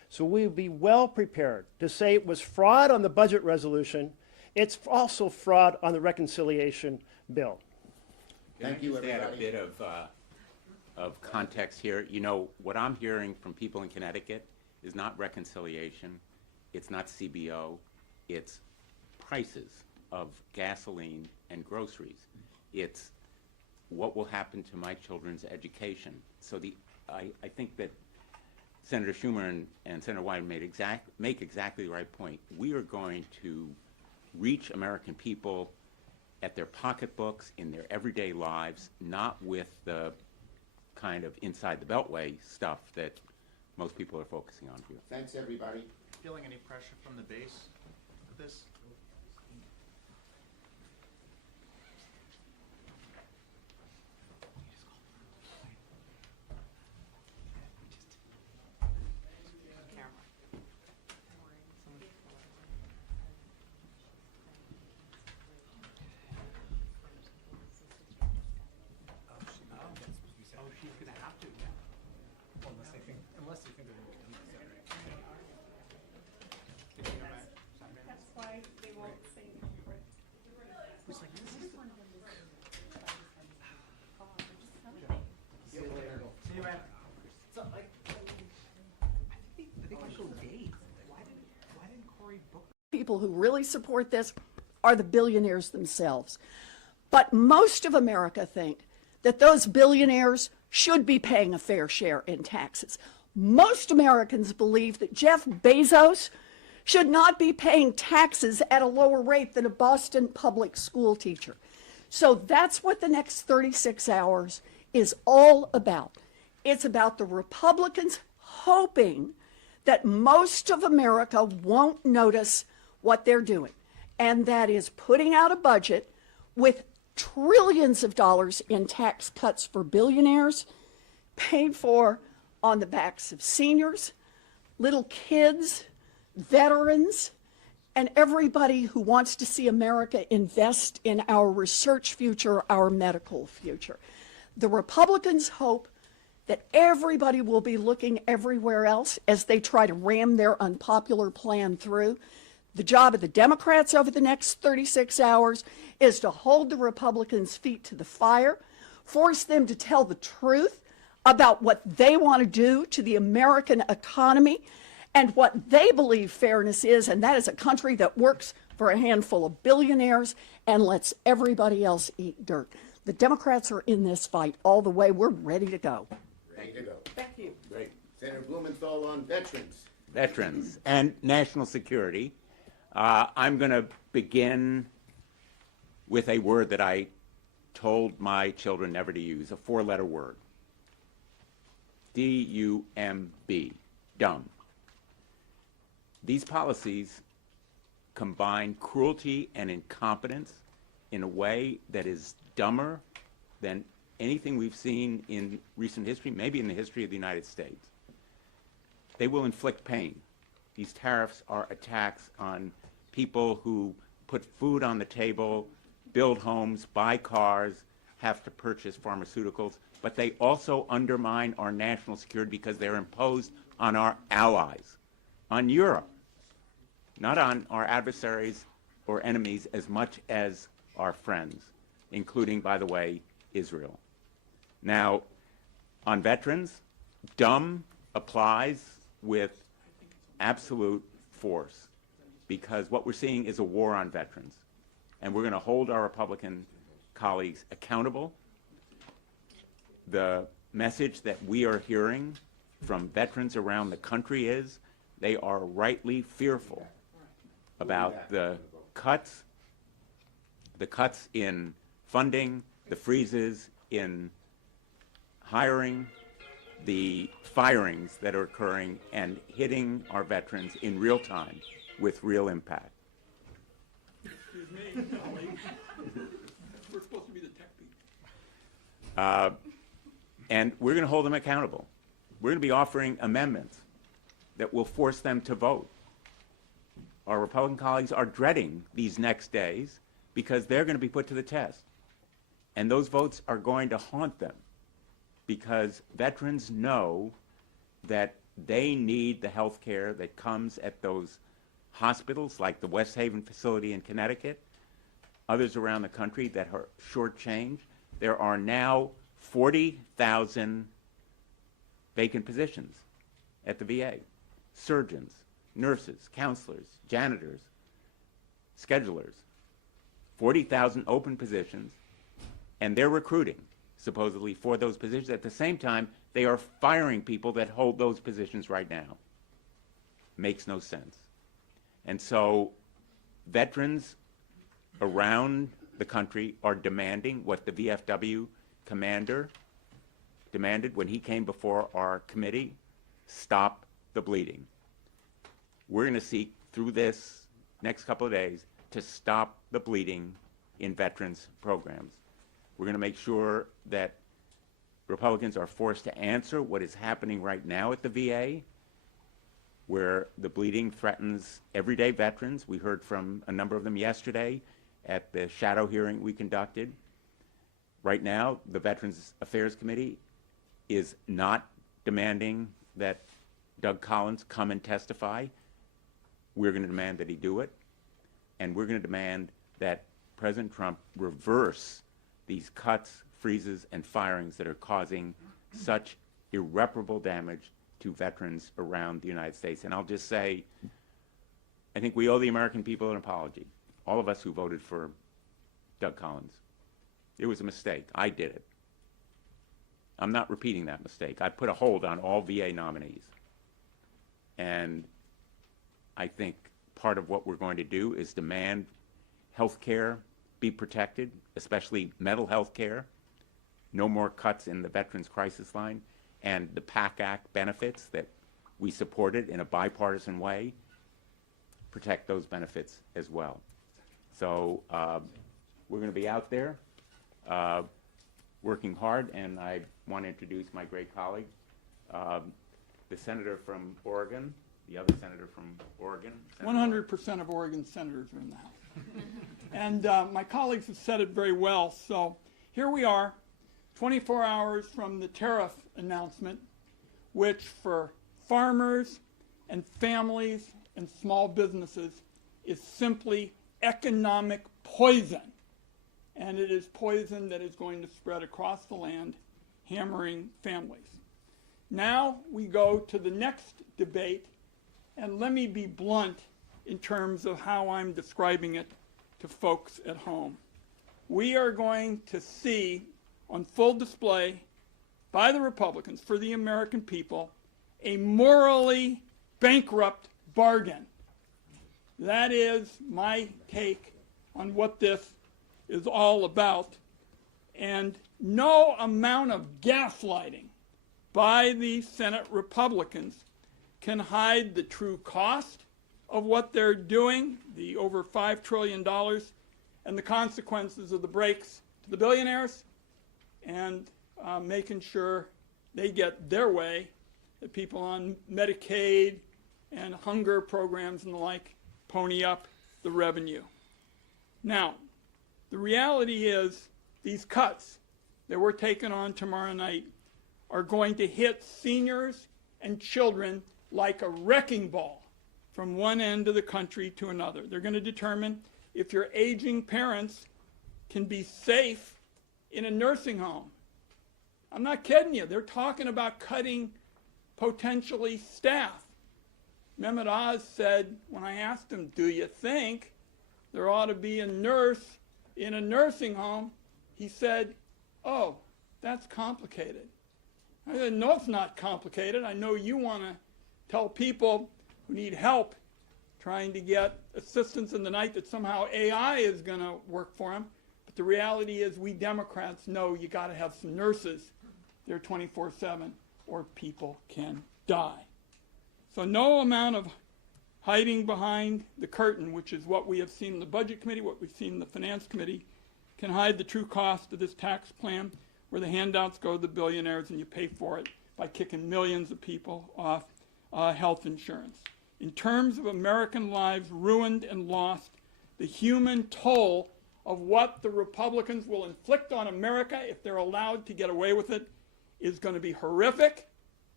So we would be well prepared to say it was fraud on the budget resolution. It's also fraud on the reconciliation bill. Thank you, Can I just add a everybody. bit of context here? You know, what I'm hearing from people in Connecticut is not reconciliation, it's not CBO, it's prices of gasoline and groceries. It's what will happen to my children's education. So I think that Senator Schumer and Senator Wyden make exactly the right point. We are going to reach American people at their pocketbooks, in their everyday lives, not with the kind of inside the beltway stuff that most people are focusing on here. Thanks, everybody. Feeling any pressure from the base with this? Oh, she's gonna have to. Well, unless they think they're gonna be done with it, right? That's why they won't say It's like, this is See you later. See you, man. so, like, I think I showed days. Why didn't Cory Booker? people who really support this are the billionaires themselves. But most of America think that those billionaires should be paying a fair share in taxes. Most Americans believe that Jeff Bezos should not be paying taxes at a lower rate than a Boston public school teacher. So that's what the next 36 hours is all about. It's about the Republicans hoping that most of America won't notice what they're doing, and that is putting out a budget with trillions of dollars in tax cuts for billionaires, paid for on the backs of seniors, little kids, veterans, and everybody who wants to see America invest in our research future, our medical future. The Republicans hope that everybody will be looking everywhere else as they try to ram their unpopular plan through. The job of the Democrats over the next 36 hours is to hold the Republicans' feet to the fire, force them to tell the truth about what they want to do to the American economy and what they believe fairness is, and that is a country that works for a handful of billionaires and lets everybody else eat dirt. The Democrats are in this fight all the way. We're ready to go. Ready to go. Thank you. Great. Senator Blumenthal on veterans. Veterans and national security. I'm going to begin with a word that I told my children never to use, a four-letter word. D-U-M-B, dumb. These policies combine cruelty and incompetence in a way that is dumber than anything we've seen in recent history, maybe in the history of the United States. They will inflict pain. These tariffs are attacks on people who put food on the table, build homes, buy cars, have to purchase pharmaceuticals, but they also undermine our national security because they're imposed on our allies, on Europe, not on our adversaries or enemies as much as our friends, including, by the way, Israel. Now, on veterans, dumb applies with absolute force because what we're seeing is a war on veterans. And we're going to hold our Republican colleagues accountable. The message that we are hearing from veterans around the country is they are rightly fearful about the cuts in funding, the freezes in hiring, the firings that are occurring and hitting our veterans in real time with real impact. Excuse me, colleague. We're supposed to be the tech people. And we're going to hold them accountable. We're going to be offering amendments that will force them to vote. Our Republican colleagues are dreading these next days because they're going to be put to the test. And those votes are going to haunt them because veterans know that they need the health care that comes at those hospitals like the West Haven facility in Connecticut, others around the country that are shortchanged. There are now 40,000 vacant positions at the VA. Surgeons, nurses, counselors, janitors, schedulers. 40,000 open positions, and they're recruiting, supposedly, for those positions. At the same time, they are firing people that hold those positions right now. Makes no sense. And so veterans around the country are demanding what the VFW commander demanded when he came before our committee: stop the bleeding. We're going to seek through this next couple of days to stop the bleeding in veterans programs. We're going to make sure that Republicans are forced to answer what is happening right now at the VA, where the bleeding threatens everyday veterans. We heard from a number of them yesterday at the shadow hearing we conducted. Right now, the Veterans Affairs Committee is not demanding that Doug Collins come and testify. We're going to demand that he do it, and we're going to demand that President Trump reverse these cuts, freezes, and firings that are causing such irreparable damage to veterans around the United States. And I'll just say, I think we owe the American people an apology, all of us who voted for Doug Collins. It was a mistake. I did it. I'm not repeating that mistake. I put a hold on all VA nominees. And I think part of what we're going to do is demand health care be protected, especially mental health care. No more cuts in the Veterans Crisis Line, and the PAC Act benefits that we supported in a bipartisan way, protect those benefits as well. So we're going to be out there working hard, and I want to introduce my great colleague, the senator from Oregon, the other senator from Oregon. 100% of Oregon senators are in the House. And my colleagues have said it very well. So here we are, 24 hours from the tariff announcement, which for farmers and families and small businesses is simply economic poison. And it is poison that is going to spread across the land, hammering families. Now we go to the next debate, and let me be blunt in terms of how I'm describing it to folks at home. We are going to see on full display by the Republicans for the American people a morally bankrupt bargain. That is my take on what this is all about. And no amount of gaslighting by the Senate Republicans can hide the true cost of what they're doing, the over $5 trillion, and the consequences of the breaks to the billionaires, and making sure they get their way, that people on Medicaid and hunger programs and the like pony up the revenue. Now, the reality is these cuts that we're taking on tomorrow night are going to hit seniors and children like a wrecking ball from one end of the country to another. They're going to determine if your aging parents can be safe in a nursing home. I'm not kidding you. They're talking about cutting potentially staff. Mehmet Oz said, when I asked him, do you think there ought to be a nurse in a nursing home? He said, oh, that's complicated. I said, no, it's not complicated. I know you want to tell people who need help trying to get assistance in the night that somehow AI is going to work for them. But the reality is we Democrats know you got to have some nurses there 24/7 or people can die. So no amount of hiding behind the curtain, which is what we have seen in the Budget Committee, what we've seen in the Finance Committee, can hide the true cost of this tax plan where the handouts go to the billionaires and you pay for it by kicking millions of people off health insurance. In terms of American lives ruined and lost, the human toll of what the Republicans will inflict on America if they're allowed to get away with it is going to be horrific.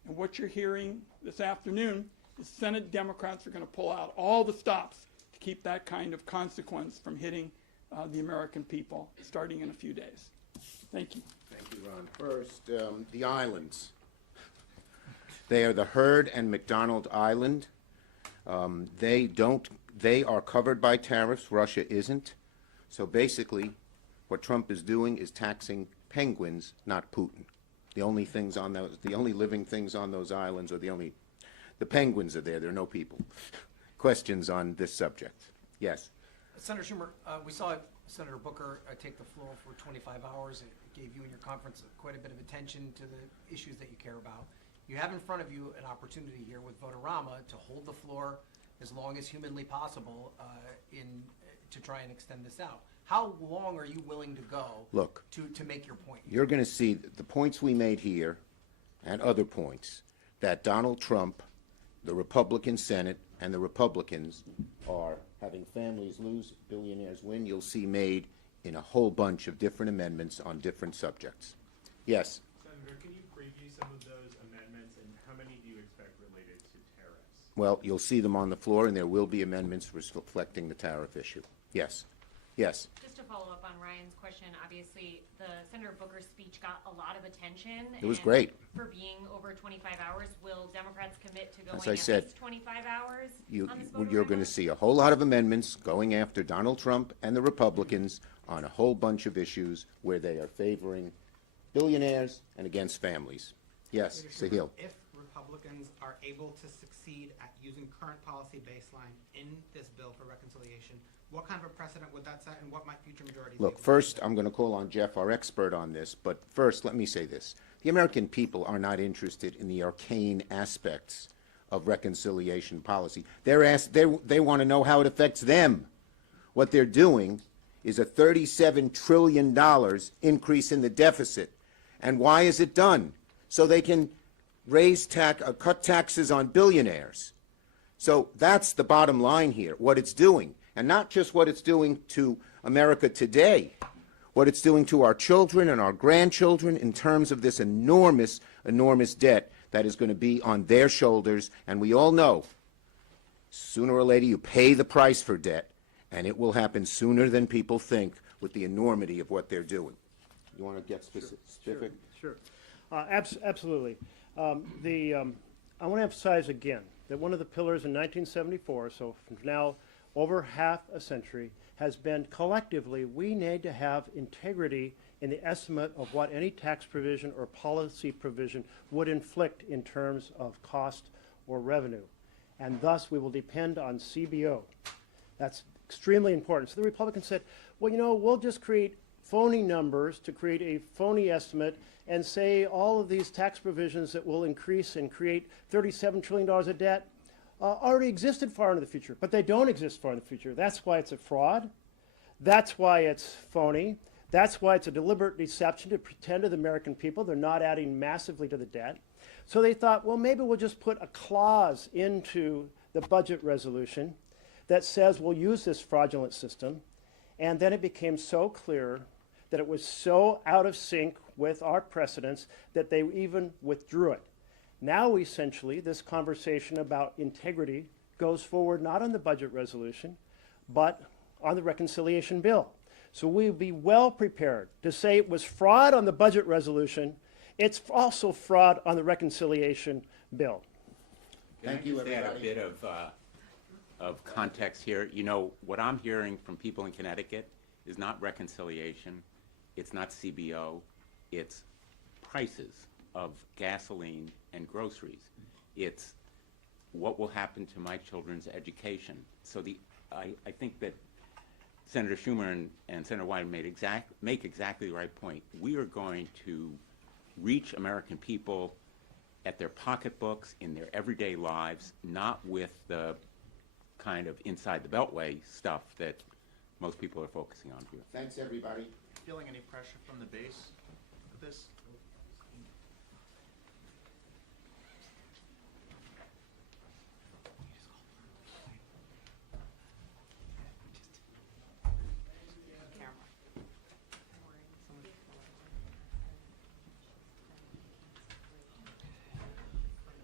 And what you're hearing this afternoon is Senate Democrats are going to pull out all the stops to keep that kind of consequence from hitting the American people starting in a few days. Thank you. Thank you, Ron. First, the islands. They are the Heard and McDonald Island. They are covered by tariffs. Russia isn't. So basically, what Trump is doing is taxing penguins, not Putin. The only living things on those islands are the penguins are there. There are no people. Questions on this subject? Yes. Senator Schumer, we saw Senator Booker take the floor for 25 hours. It gave you and your conference quite a bit of attention to the issues that you care about. You have in front of you an opportunity here with Votorama to hold the floor as long as humanly possible to try and extend this out. How long are you willing to go Look, to make your point? you're going to see the points we made here and other points that Donald Trump, the Republican Senate, and the Republicans are having families lose, billionaires win. You'll see made in a whole bunch of different amendments on different subjects. Yes? Senator, can you preview some of those amendments, and how many do you expect related to tariffs? Well, you'll see them on the floor, and there will be amendments reflecting the tariff issue. Yes. Yes. Just to follow up on Ryan's question, obviously, the Senator Booker's speech got a lot of attention. It was and great. For being over 25 hours, will Democrats commit to going As I at said, least 25 hours on this You're going to see a whole lot of amendments going after Donald Trump and the Republicans on a whole bunch of issues where they are favoring billionaires and against families. Yes, Sahil. If Republicans are able to succeed at using current policy baseline in this bill for reconciliation, what kind of a precedent would that set, and what might future majorities Look, do? first, I'm going to call on Jeff, our expert on this, but first, let me say this. The American people are not interested in the arcane aspects of reconciliation policy. They want to know how it affects them. What they're doing is a $37 trillion increase in the deficit. And why is it done? So they can cut taxes on billionaires. So that's the bottom line here, what it's doing. And not just what it's doing to America today, what it's doing to our children and our grandchildren in terms of this enormous, enormous debt that is going to be on their shoulders. And we all know, sooner or later, you pay the price for debt, and it will happen sooner than people think with the enormity of what they're doing. You want to get specific? Sure. Absolutely. I want to emphasize again that one of the pillars in 1974, so from now over half a century, has been collectively we need to have integrity in the estimate of what any tax provision or policy provision would inflict in terms of cost or revenue. And thus we will depend on CBO. That's extremely important. So the Republicans said, well, we'll just create phony numbers to create a phony estimate and say all of these tax provisions that will increase and create $37 trillion of debt already existed far into the future, but they don't exist far in the future. That's why it's a fraud. That's why it's phony. That's why it's a deliberate deception to pretend to the American people they're not adding massively to the debt. So they thought, well, maybe we'll just put a clause into the budget resolution that says we'll use this fraudulent system. And then it became so clear that it was so out of sync with our precedents that they even withdrew it. Now, essentially, this conversation about integrity goes forward not on the budget resolution, but on the reconciliation bill. So we'll be well prepared to say it was fraud on the budget resolution. It's also fraud on the reconciliation bill. Thank you, Can I just add a everybody. bit of context here? What I'm hearing from people in Connecticut is not reconciliation, it's not CBO, it's prices of gasoline and groceries. It's what will happen to my children's education. So I think that Senator Schumer and Senator Wyden make exactly the right point. We are going to reach American people at their pocketbooks, in their everyday lives, not with the kind of inside the beltway stuff that most people are focusing on here. Thanks, everybody. Feeling any pressure from the base with this?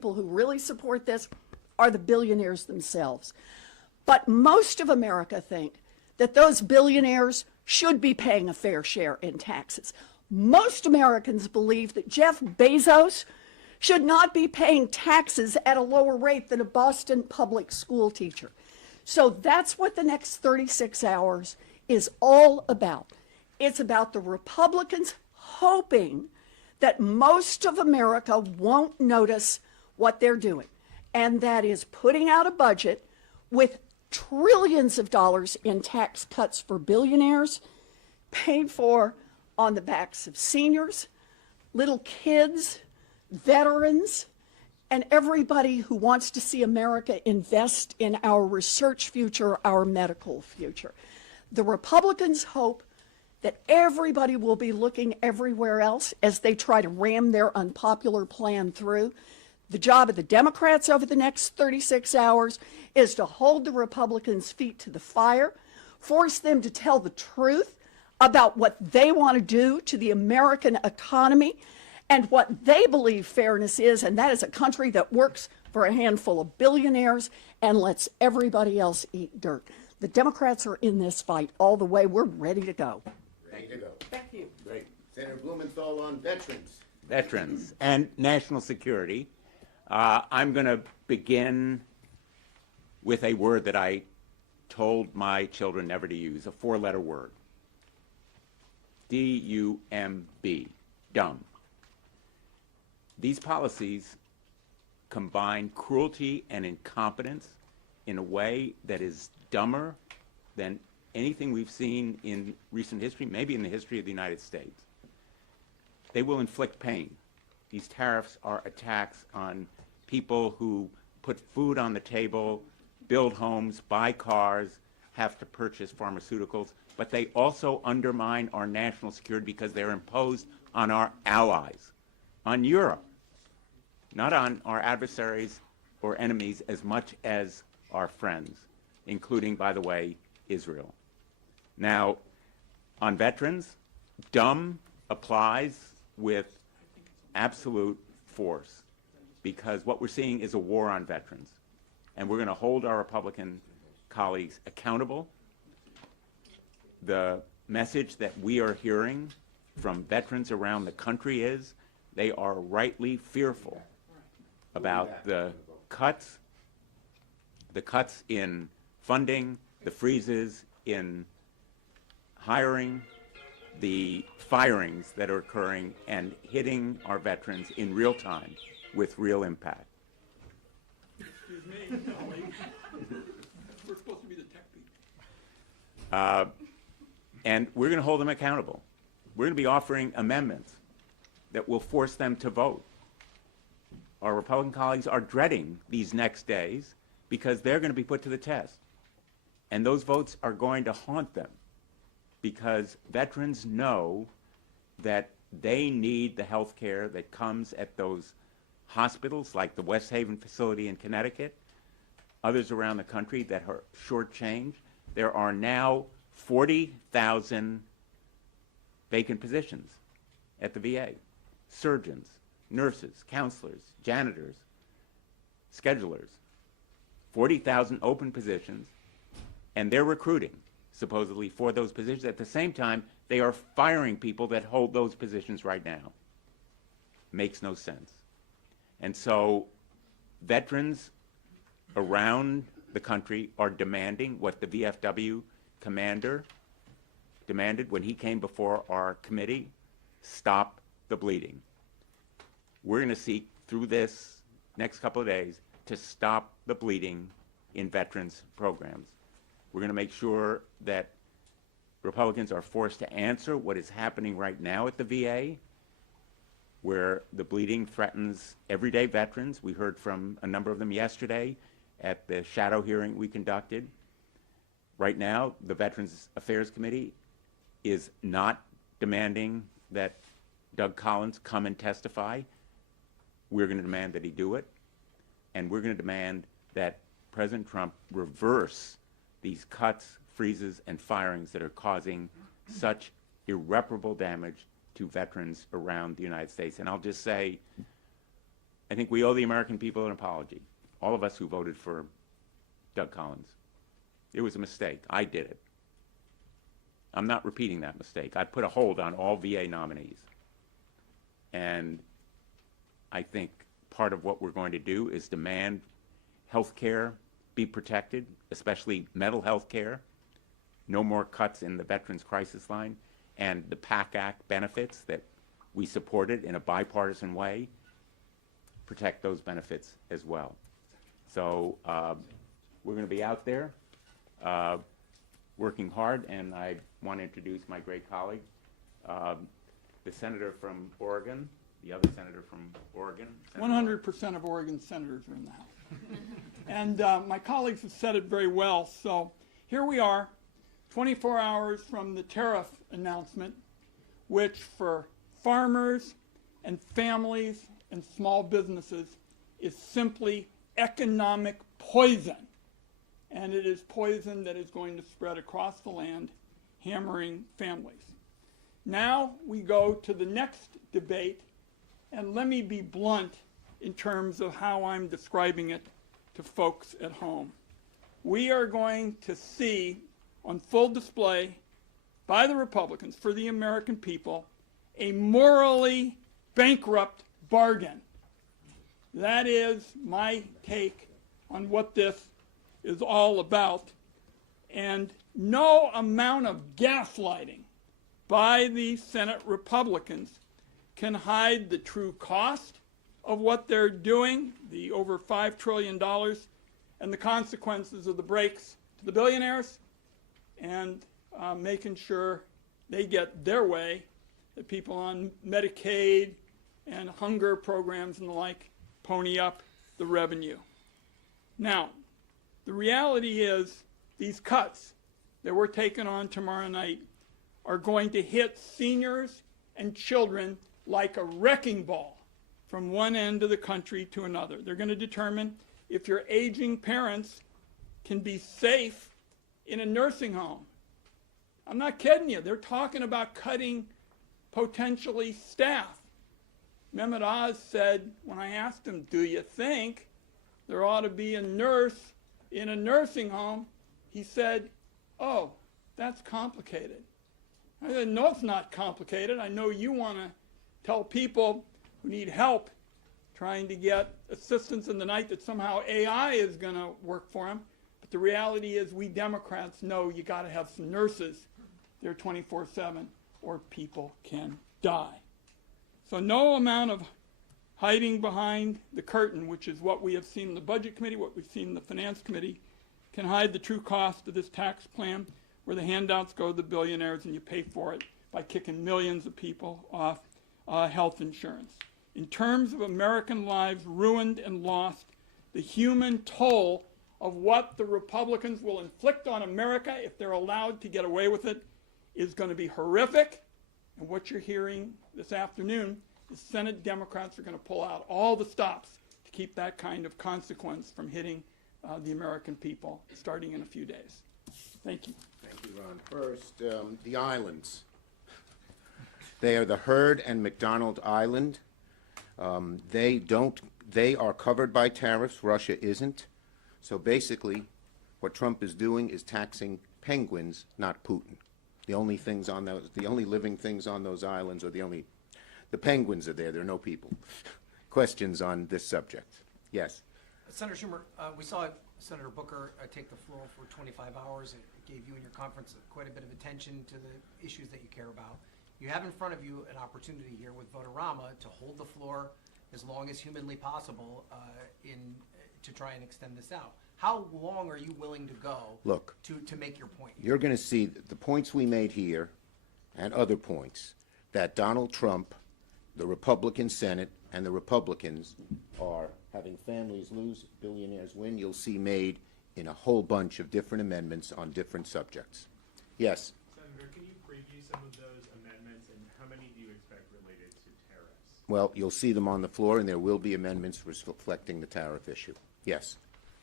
people who really support this are the billionaires themselves. But most of America think that those billionaires should be paying a fair share in taxes. Most Americans believe that Jeff Bezos should not be paying taxes at a lower rate than a Boston public school teacher. So that's what the next 36 hours is all about. It's about the Republicans hoping that most of America won't notice what they're doing, and that is putting out a budget with trillions of dollars in tax cuts for billionaires, paid for on the backs of seniors, little kids, veterans, and everybody who wants to see America invest in our research future, our medical future. The Republicans hope that everybody will be looking everywhere else as they try to ram their unpopular plan through. The job of the Democrats over the next 36 hours is to hold the Republicans' feet to the fire, force them to tell the truth about what they want to do to the American economy and what they believe fairness is, and that is a country that works for a handful of billionaires and lets everybody else eat dirt. The Democrats are in this fight all the way. We're ready to go. Ready to go. Thank you. Great. Senator Blumenthal on veterans. Veterans and national security. I'm going to begin with a word that I told my children never to use, a four-letter word. D-U-M-B, dumb. These policies combine cruelty and incompetence in a way that is dumber than anything we've seen in recent history, maybe in the history of the United States. They will inflict pain. These tariffs are attacks on people who put food on the table, build homes, buy cars, have to purchase pharmaceuticals, but they also undermine our national security because they're imposed on our allies, on Europe, not on our adversaries or enemies as much as our friends, including, by the way, Israel. Now, on veterans, dumb applies with absolute force because what we're seeing is a war on veterans. And we're going to hold our Republican colleagues accountable. The message that we are hearing from veterans around the country is they are rightly fearful about the cuts in funding, the freezes in hiring, the firings that are occurring and hitting our veterans in real time with real impact. Excuse me, colleague. We're supposed to be the tech people. And we're going to hold them accountable. We're going to be offering amendments that will force them to vote. Our Republican colleagues are dreading these next days because they're going to be put to the test. And those votes are going to haunt them because veterans know that they need the health care that comes at those hospitals like the West Haven facility in Connecticut, others around the country that are shortchanged. There are now 40,000 vacant positions at the VA. Surgeons, nurses, counselors, janitors, schedulers. 40,000 open positions, and they're recruiting, supposedly, for those positions. At the same time, they are firing people that hold those positions right now. Makes no sense. And so veterans around the country are demanding what the VFW commander demanded when he came before our committee: stop the bleeding. We're going to seek through this next couple of days to stop the bleeding in veterans programs. We're going to make sure that Republicans are forced to answer what is happening right now at the VA, where the bleeding threatens everyday veterans. We heard from a number of them yesterday at the shadow hearing we conducted. Right now, the Veterans Affairs Committee is not demanding that Doug Collins come and testify. We're going to demand that he do it, and we're going to demand that President Trump reverse these cuts, freezes, and firings that are causing such irreparable damage to veterans around the United States. And I'll just say, I think we owe the American people an apology. All of us who voted for Doug Collins. It was a mistake. I did it. I'm not repeating that mistake. I put a hold on all VA nominees. And I think part of what we're going to do is demand health care be protected, especially mental health care. No more cuts in the Veterans Crisis Line, and the PAC Act benefits that we supported in a bipartisan way, protect those benefits as well. So we're going to be out there working hard, and I want to introduce my great colleague, the senator from Oregon, the other senator from Oregon. 100% of Oregon senators are in the House. And my colleagues have said it very well. So here we are, 24 hours from the tariff announcement, which for farmers and families and small businesses is simply economic poison. And it is poison that is going to spread across the land, hammering families. Now we go to the next debate, and let me be blunt in terms of how I'm describing it to folks at home. We are going to see on full display by the Republicans for the American people a morally bankrupt bargain. That is my take on what this is all about. And no amount of gaslighting by the Senate Republicans can hide the true cost of what they're doing, the over $5 trillion, and the consequences of the breaks to the billionaires, and making sure they get their way, that people on Medicaid and hunger programs and the like pony up the revenue. Now, the reality is these cuts that we're taking on tomorrow night are going to hit seniors and children like a wrecking ball from one end of the country to another. They're going to determine if your aging parents can be safe in a nursing home. I'm not kidding you. They're talking about cutting potentially staff. Mehmet Oz said, when I asked him, do you think there ought to be a nurse in a nursing home? He said, oh, that's complicated. I said, no, it's not complicated. I know you want to tell people who need help trying to get assistance in the night that somehow AI is going to work for them. But the reality is we Democrats know you got to have some nurses there 24/7 or people can die. So no amount of hiding behind the curtain, which is what we have seen in the Budget Committee, what we've seen in the Finance Committee, can hide the true cost of this tax plan where the handouts go to the billionaires and you pay for it by kicking millions of people off health insurance. In terms of American lives ruined and lost, the human toll of what the Republicans will inflict on America if they're allowed to get away with it is going to be horrific. And what you're hearing this afternoon is Senate Democrats are going to pull out all the stops to keep that kind of consequence from hitting the American people starting in a few days. Thank you. Thank you, Ron. First, the islands. They are the Heard and McDonald Island. They are covered by tariffs. Russia isn't. So basically, what Trump is doing is taxing penguins, not Putin. The only living things on those islands are the penguins are there. There are no people. Questions on this subject? Yes. Senator Schumer, we saw Senator Booker take the floor for 25 hours. It gave you and your conference quite a bit of attention to the issues that you care about. You have in front of you an opportunity here with Votorama to hold the floor as long as humanly possible to try and extend this out. How long are you willing to go to make your point? You're going to see the points we made here and other points that Donald Trump, the Republican Senate, and the Republicans are having families lose, billionaires win. You'll see made in a whole bunch of different amendments on different subjects. Yes? Senator, can you preview some of those amendments, and how many do you expect related to tariffs? Well, you'll see them on the floor, and there will be amendments reflecting the tariff issue. Yes.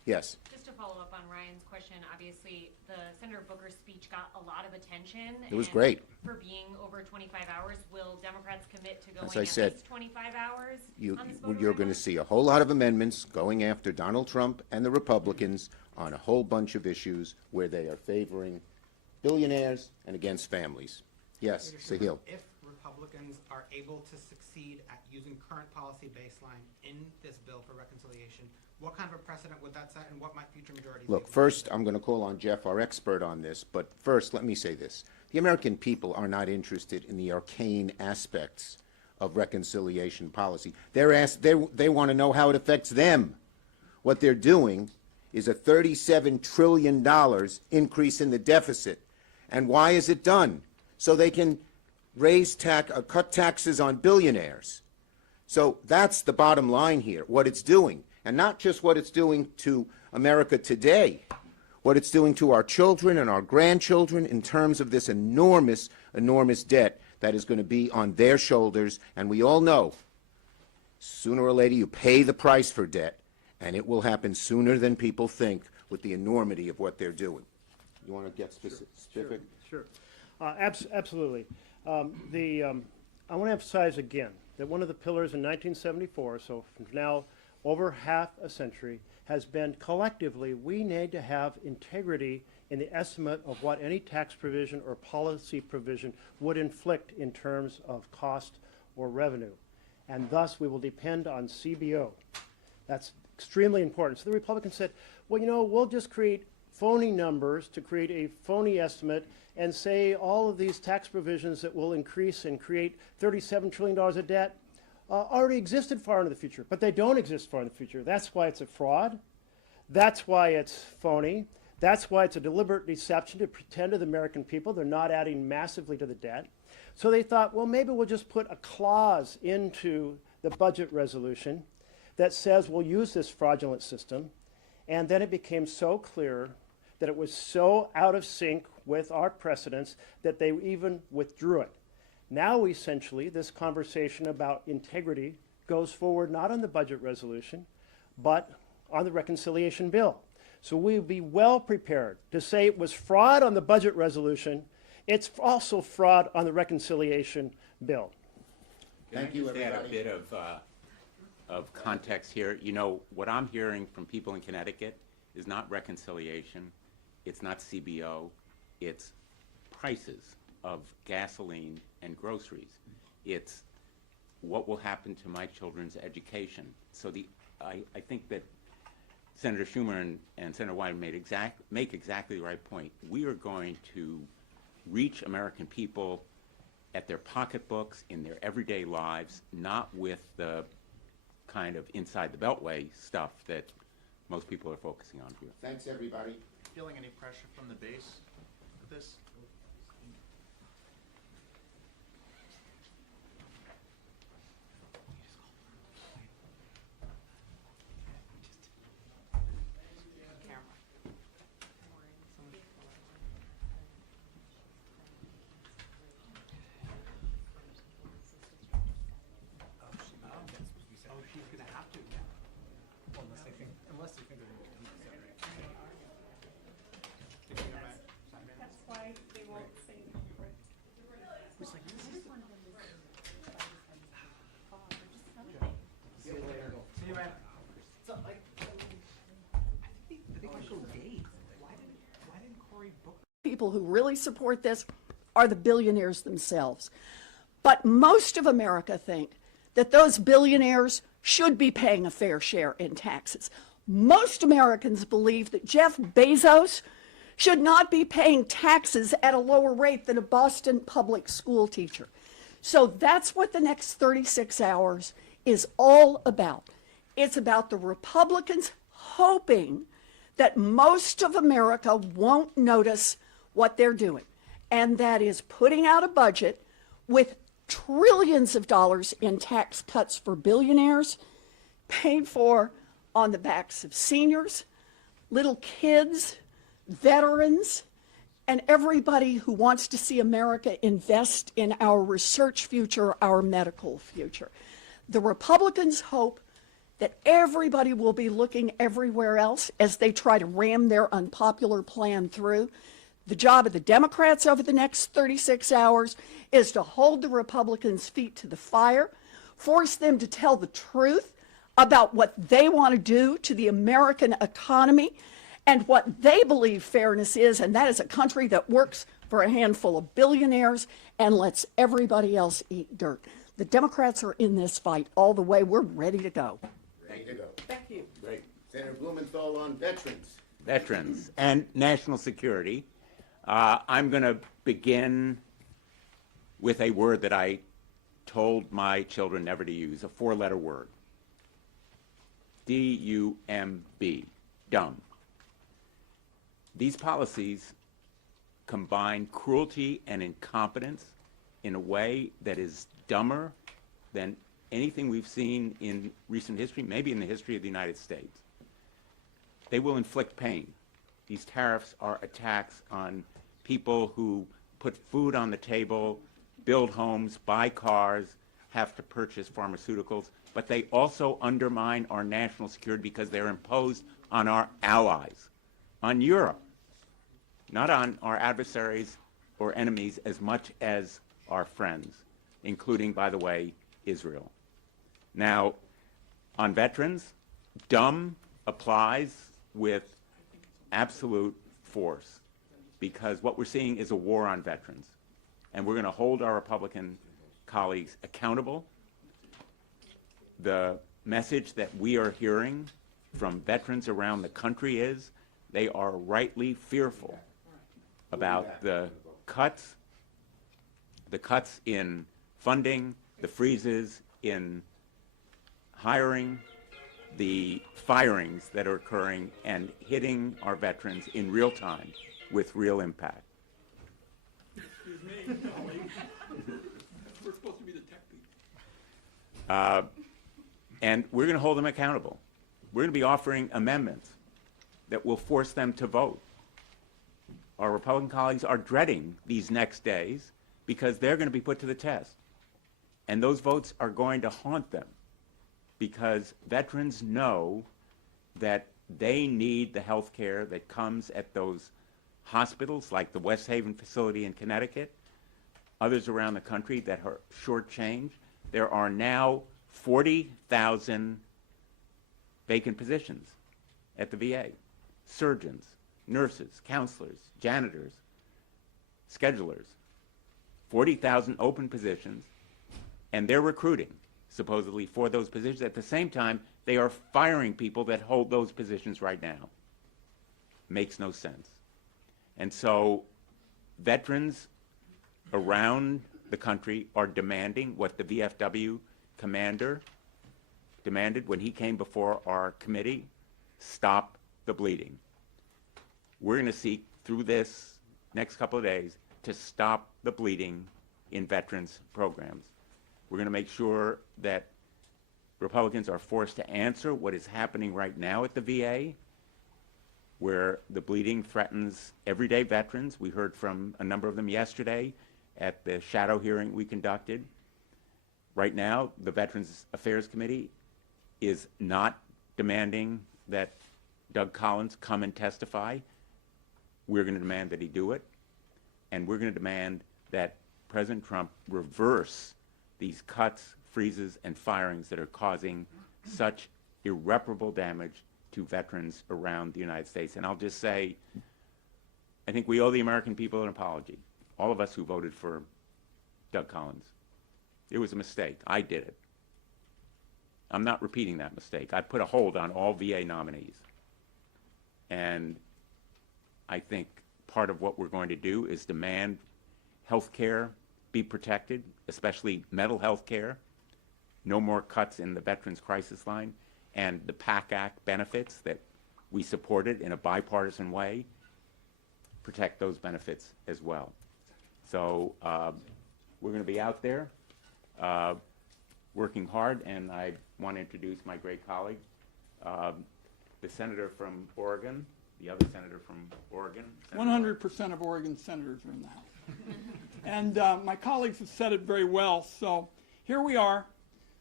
Yes. Just to follow up on Ryan's question, obviously, the Senator Booker's speech got a lot of attention. It was and great. For being over 25 hours, will Democrats commit to going As I at said, least 25 hours on this voter You're going to timeline? see a whole lot of amendments going after Donald Trump and the Republicans on a whole bunch of issues where they are favoring billionaires and against families. Yes, Senator Sahil. Schumer, if Republicans are able to succeed at using current policy baseline in this bill for reconciliation, what kind of a precedent would that set, and what might future majorities Look, do? first, I'm going to call on Jeff, our expert on this, but first, let me say this. The American people are not interested in the arcane aspects of reconciliation policy. They want to know how it affects them. What they're doing is a $37 trillion increase in the deficit. And why is it done? So they can cut taxes on billionaires. So that's the bottom line here, what it's doing. And not just what it's doing to America today, what it's doing to our children and our grandchildren in terms of this enormous, enormous debt that is going to be on their shoulders. And we all know, sooner or later, you pay the price for debt, and it will happen sooner than people think with the enormity of what they're doing. You want to get specific? Sure. Absolutely. I want to emphasize again that one of the pillars in 1974, so from now over half a century, has been collectively we need to have integrity in the estimate of what any tax provision or policy provision would inflict in terms of cost or revenue. And thus we will depend on CBO. That's extremely important. So the Republicans said, well, you know, we'll just create phony numbers to create a phony estimate and say all of these tax provisions that will increase and create $37 trillion of debt already existed far into the future, but they don't exist far in the future. That's why it's a fraud. That's why it's phony. That's why it's a deliberate deception to pretend to the American people they're not adding massively to the debt. So they thought, well, maybe we'll just put a clause into the budget resolution that says we'll use this fraudulent system. And then it became so clear that it was so out of sync with our precedents that they even withdrew it. Now, essentially, this conversation about integrity goes forward not on the budget resolution, but on the reconciliation bill. So we'll be well prepared to say it was fraud on the budget resolution. It's also fraud on the reconciliation bill. Thank you, Can I just add a everybody. bit of context here? You know, what I'm hearing from people in Connecticut is not reconciliation, it's not CBO, it's prices of gasoline and groceries. It's what will happen to my children's education. So I think that Senator Schumer and Senator Wyden make exactly the right point. We are going to reach American people at their pocketbooks, in their everyday lives, not with the kind of inside the beltway stuff that most people are focusing on here. Thanks, everybody. Feeling any pressure from the base with this? Oh, she's gonna have to. Well, unless they think they're gonna do it. That's why they won't say See you later. See you, man. So, like, I think I showed Dave. Why didn't Cory Booker? people who really support this are the billionaires themselves. But most of America think that those billionaires should be paying a fair share in taxes. Most Americans believe that Jeff Bezos should not be paying taxes at a lower rate than a Boston public school teacher. So that's what the next 36 hours is all about. It's about the Republicans hoping that most of America won't notice what they're doing, and that is putting out a budget with trillions of dollars in tax cuts for billionaires, paid for on the backs of seniors, little kids, veterans, and everybody who wants to see America invest in our research future, our medical future. The Republicans hope that everybody will be looking everywhere else as they try to ram their unpopular plan through. The job of the Democrats over the next 36 hours is to hold the Republicans' feet to the fire, force them to tell the truth about what they want to do to the American economy and what they believe fairness is, and that is a country that works for a handful of billionaires and lets everybody else eat dirt. The Democrats are in this fight all the way. We're ready to go. Ready to go. Thank you. Great. Senator Blumenthal on veterans. Veterans and national security. I'm going to begin with a word that I told my children never to use, a four-letter word. D-U-M-B, dumb. These policies combine cruelty and incompetence in a way that is dumber than anything we've seen in recent history, maybe in the history of the United States. They will inflict pain. These tariffs are attacks on people who put food on the table, build homes, buy cars, have to purchase pharmaceuticals, but they also undermine our national security because they're imposed on our allies, on Europe, not on our adversaries or enemies as much as our friends, including, by the way, Israel. Now, on veterans, dumb applies with absolute force because what we're seeing is a war on veterans. And we're going to hold our Republican colleagues accountable. The message that we are hearing from veterans around the country is they are rightly fearful about the cuts in funding, the freezes in hiring, the firings that are occurring and hitting our veterans in real time with real impact. Excuse me, colleague. We're supposed to be the tech people. And we're going to hold them accountable. We're going to be offering amendments that will force them to vote. Our Republican colleagues are dreading these next days because they're going to be put to the test. And those votes are going to haunt them because veterans know that they need the health care that comes at those hospitals like the West Haven facility in Connecticut, others around the country that are shortchanged. There are now 40,000 vacant positions at the VA. Surgeons, nurses, counselors, janitors, schedulers. 40,000 open positions, and they're recruiting, supposedly, for those positions. At the same time, they are firing people that hold those positions right now. Makes no sense. And so veterans around the country are demanding what the VFW commander demanded when he came before our committee: stop the bleeding. We're going to seek through this next couple of days to stop the bleeding in veterans programs. We're going to make sure that Republicans are forced to answer what is happening right now at the VA, where the bleeding threatens everyday veterans. We heard from a number of them yesterday at the shadow hearing we conducted. Right now, the Veterans Affairs Committee is not demanding that Doug Collins come and testify. We're going to demand that he do it, and we're going to demand that President Trump reverse these cuts, freezes, and firings that are causing such irreparable damage to veterans around the United States. And I'll just say, I think we owe the American people an apology, all of us who voted for Doug Collins. It was a mistake. I did it. I'm not repeating that mistake. I put a hold on all VA nominees. And I think part of what we're going to do is demand health care be protected, especially mental health care. No more cuts in the Veterans Crisis Line, and the PAC Act benefits that we supported in a bipartisan way, protect those benefits as well. So we're going to be out there working hard, and I want to introduce my great colleague, the senator from Oregon, the other senator from Oregon. 100% of Oregon senators are in the House. And my colleagues have said it very well. So here we are,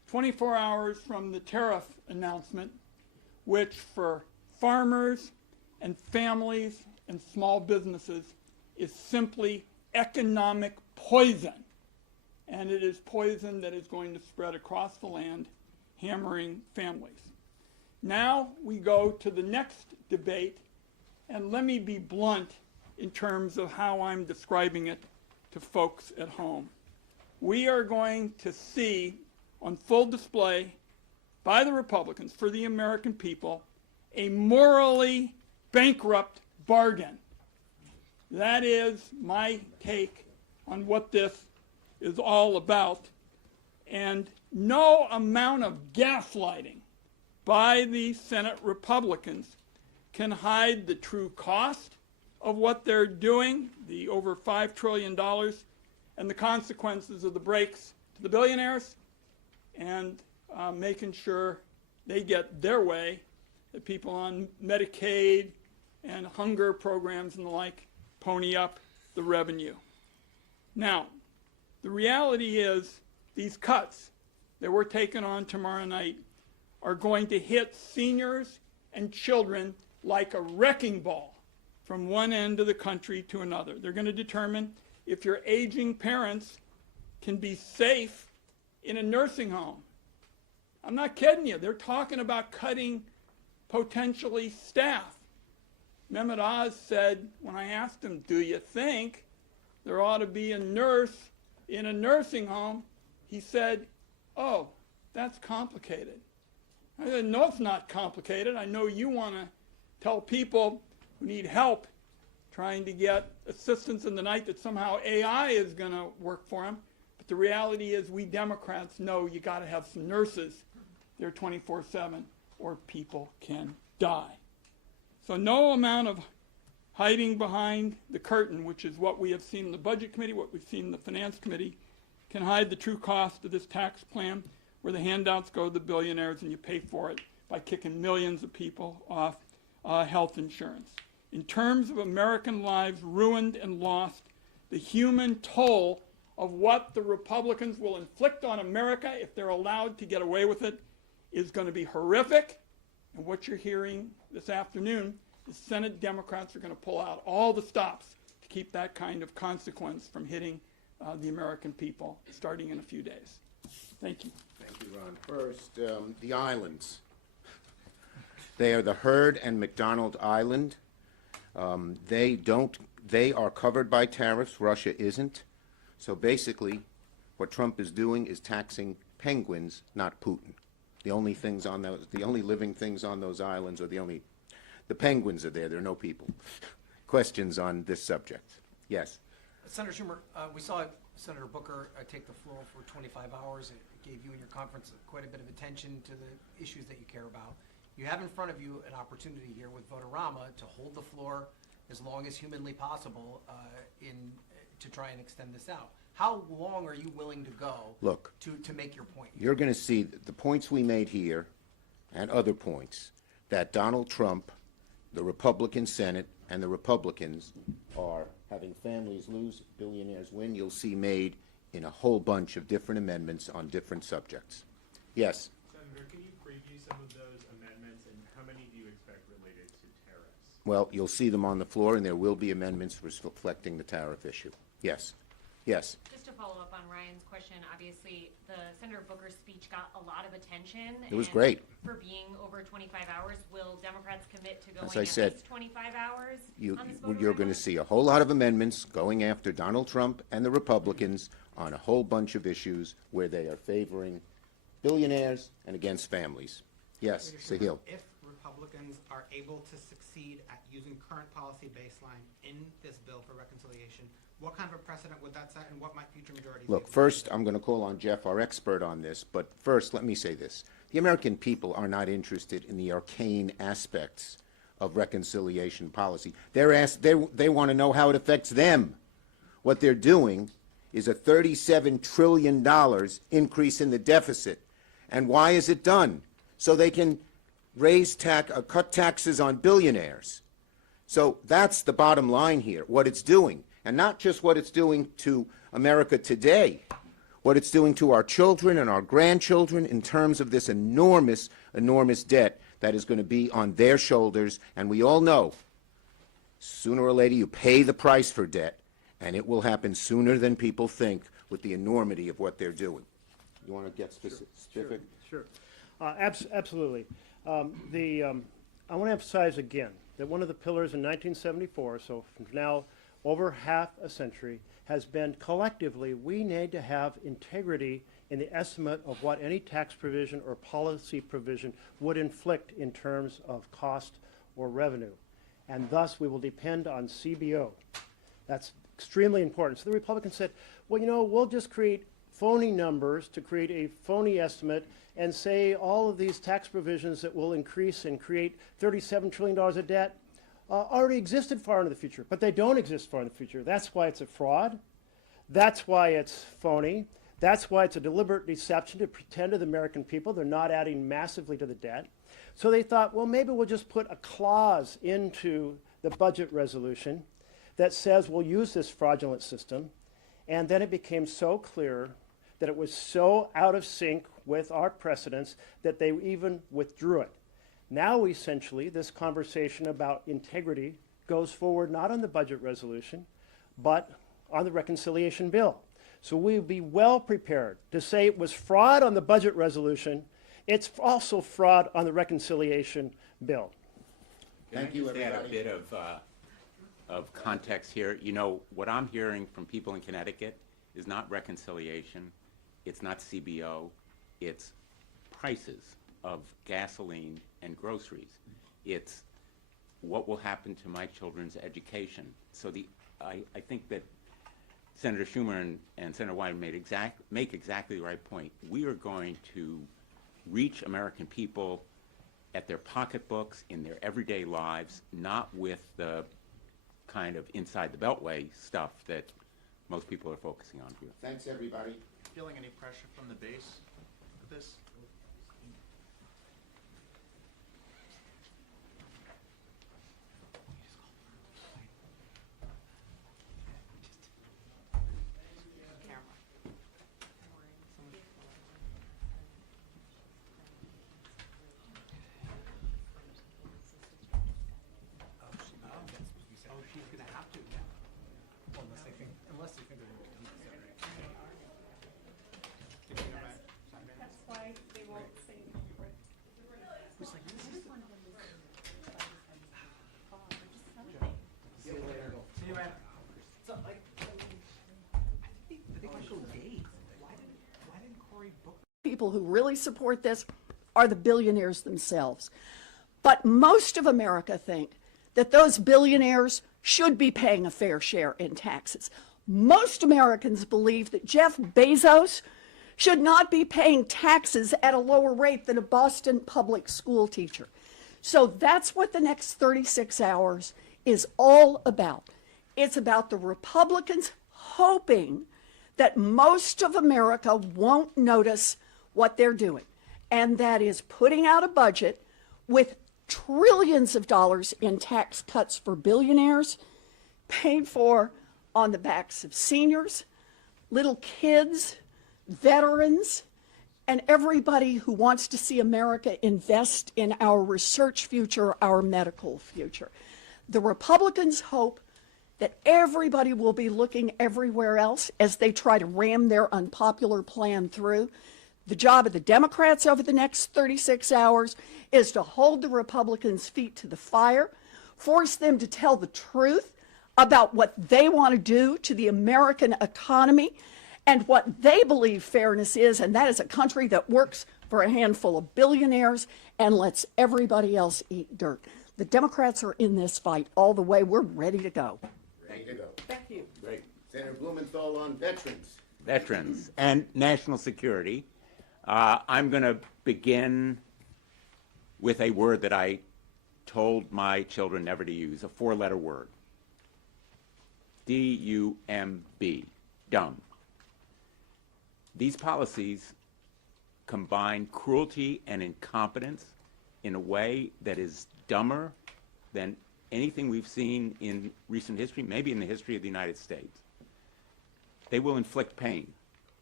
24 hours from the tariff announcement, which for farmers and families and small businesses is simply economic poison. And it is poison that is going to spread across the land, hammering families. Now we go to the next debate, and let me be blunt in terms of how I'm describing it to folks at home. We are going to see on full display by the Republicans for the American people a morally bankrupt bargain. That is my take on what this is all about. And no amount of gaslighting by the Senate Republicans can hide the true cost of what they're doing, the over $5 trillion, and the consequences of the breaks to the billionaires, and making sure they get their way, that people on Medicaid and hunger programs and the like pony up the revenue. Now, the reality is these cuts that we're taking on tomorrow night are going to hit seniors and children like a wrecking ball from one end of the country to another. They're going to determine if your aging parents can be safe in a nursing home. I'm not kidding you. They're talking about cutting potentially staff. Mehmet Oz said, when I asked him, do you think there ought to be a nurse in a nursing home? He said, oh, that's complicated. I said, no, it's not complicated. I know you want to tell people who need help trying to get assistance in the night that somehow AI is going to work for them. But the reality is we Democrats know you got to have some nurses there 24/7 or people can die. So no amount of hiding behind the curtain, which is what we have seen in the Budget Committee, what we've seen in the Finance Committee, can hide the true cost of this tax plan where the handouts go to the billionaires and you pay for it by kicking millions of people off health insurance. In terms of American lives ruined and lost, the human toll of what the Republicans will inflict on America if they're allowed to get away with it is going to be horrific. And what you're hearing this afternoon is Senate Democrats are going to pull out all the stops to keep that kind of consequence from hitting the American people starting in a few days. Thank you. Thank you, Ron. First, the islands. They are the Heard and McDonald Island. They are covered by tariffs. Russia isn't. So basically, what Trump is doing is taxing penguins, not Putin. The only living things on those islands are the penguins are there. There are no people. Questions on this subject? Yes. Senator Schumer, we saw Senator Booker take the floor for 25 hours. It gave you and your conference quite a bit of attention to the issues that you care about. You have in front of you an opportunity here with Votorama to hold the floor as long as humanly possible to try and extend this out. How long are you willing to go to make your point? You're going to see the points we made here and other points that Donald Trump, the Republican Senate, and the Republicans are having families lose, billionaires win. You'll see made in a whole bunch of different amendments on different subjects. Yes? Senator, can you preview some of those amendments, and how many do you expect related to tariffs? Well, you'll see them on the floor, and there will be amendments reflecting the tariff issue. Yes. Yes. Just to follow up on Ryan's question, obviously the Senator Booker's speech got a lot of attention. It was and great. For being over 25 hours, will Democrats commit to going As I at said, least 25 hours on this you're going to see a whole lot of amendments going after Donald Trump and the Republicans on a whole bunch of issues where they are favoring billionaires and against families. Yes, Sahil. If Republicans are able to succeed at using current policy baseline in this bill for reconciliation, what kind of a precedent would that set, and what might future majorities Look, first, I'm going to call on Jeff, our expert on this, but first, let me say this. The American people are not interested in the arcane aspects of reconciliation policy. They want to know how it affects them. What they're doing is a $37 trillion increase in the deficit. And why is it done? So they can cut taxes on billionaires. So that's the bottom line here, what it's doing. And not just what it's doing to America today. what it's doing to our children and our grandchildren in terms of this enormous, enormous debt that is going to be on their shoulders. And we all know, sooner or later, you pay the price for debt, and it will happen sooner than people think with the enormity of what they're doing. You want to get specific? Sure. Absolutely. I want to emphasize again that one of the pillars in 1974, so from now over half a century, has been collectively we need to have integrity in the estimate of what any tax provision or policy provision would inflict in terms of cost or revenue. And thus we will depend on CBO. That's extremely important. So the Republicans said, well, you know, we'll just create phony numbers to create a phony estimate and say all of these tax provisions that will increase and create $37 trillion of debt already existed far into the future, but they don't exist far in the future. That's why it's a fraud. That's why it's phony. That's why it's a deliberate deception to pretend to the American people they're not adding massively to the debt. So they thought, well, maybe we'll just put a clause into the budget resolution that says we'll use this fraudulent system. And then it became so clear that it was so out of sync with our precedents that they even withdrew it. Now, essentially, this conversation about integrity goes forward not on the budget resolution, but on the reconciliation bill. So we'll be well prepared to say it was fraud on the budget resolution. It's also fraud on the reconciliation bill. Thank you, Can I just add a everybody. bit of context here? You know, what I'm hearing from people in Connecticut is not reconciliation, it's not CBO, it's prices of gasoline and groceries. It's what will happen to my children's education. So I think that Senator Schumer and Senator Wyden make exactly the right point. We are going to reach American people at their pocketbooks, in their everyday lives, not with the kind of inside the beltway stuff that most people are focusing on here. Thanks, everybody. Feeling any pressure from the base with this? Oh, she's gonna have to now. Well, unless they think they're gonna do it. That's why they won't say. See you later. See you, man. So, like, I think I showed Dave. Why didn't Cory book? People who really support this are the billionaires themselves. But most of America think that those billionaires should be paying a fair share in taxes. Most Americans believe that Jeff Bezos should not be paying taxes at a lower rate than a Boston public school teacher. So that's what the next 36 hours is all about. It's about the Republicans hoping that most of America won't notice what they're doing, and that is putting out a budget with trillions of dollars in tax cuts for billionaires, paid for on the backs of seniors, little kids, veterans, and everybody who wants to see America invest in our research future, our medical future. The Republicans hope that everybody will be looking everywhere else as they try to ram their unpopular plan through. The job of the Democrats over the next 36 hours is to hold the Republicans' feet to the fire, force them to tell the truth about what they want to do to the American economy and what they believe fairness is, and that is a country that works for a handful of billionaires and lets everybody else eat dirt. The Democrats are in this fight all the way. We're ready to go. Ready to go. Thank you. Great. Senator Blumenthal on veterans. Veterans and national security. I'm going to begin with a word that I told my children never to use, a four-letter word. D-U-M-B, dumb. These policies combine cruelty and incompetence in a way that is dumber than anything we've seen in recent history, maybe in the history of the United States. They will inflict pain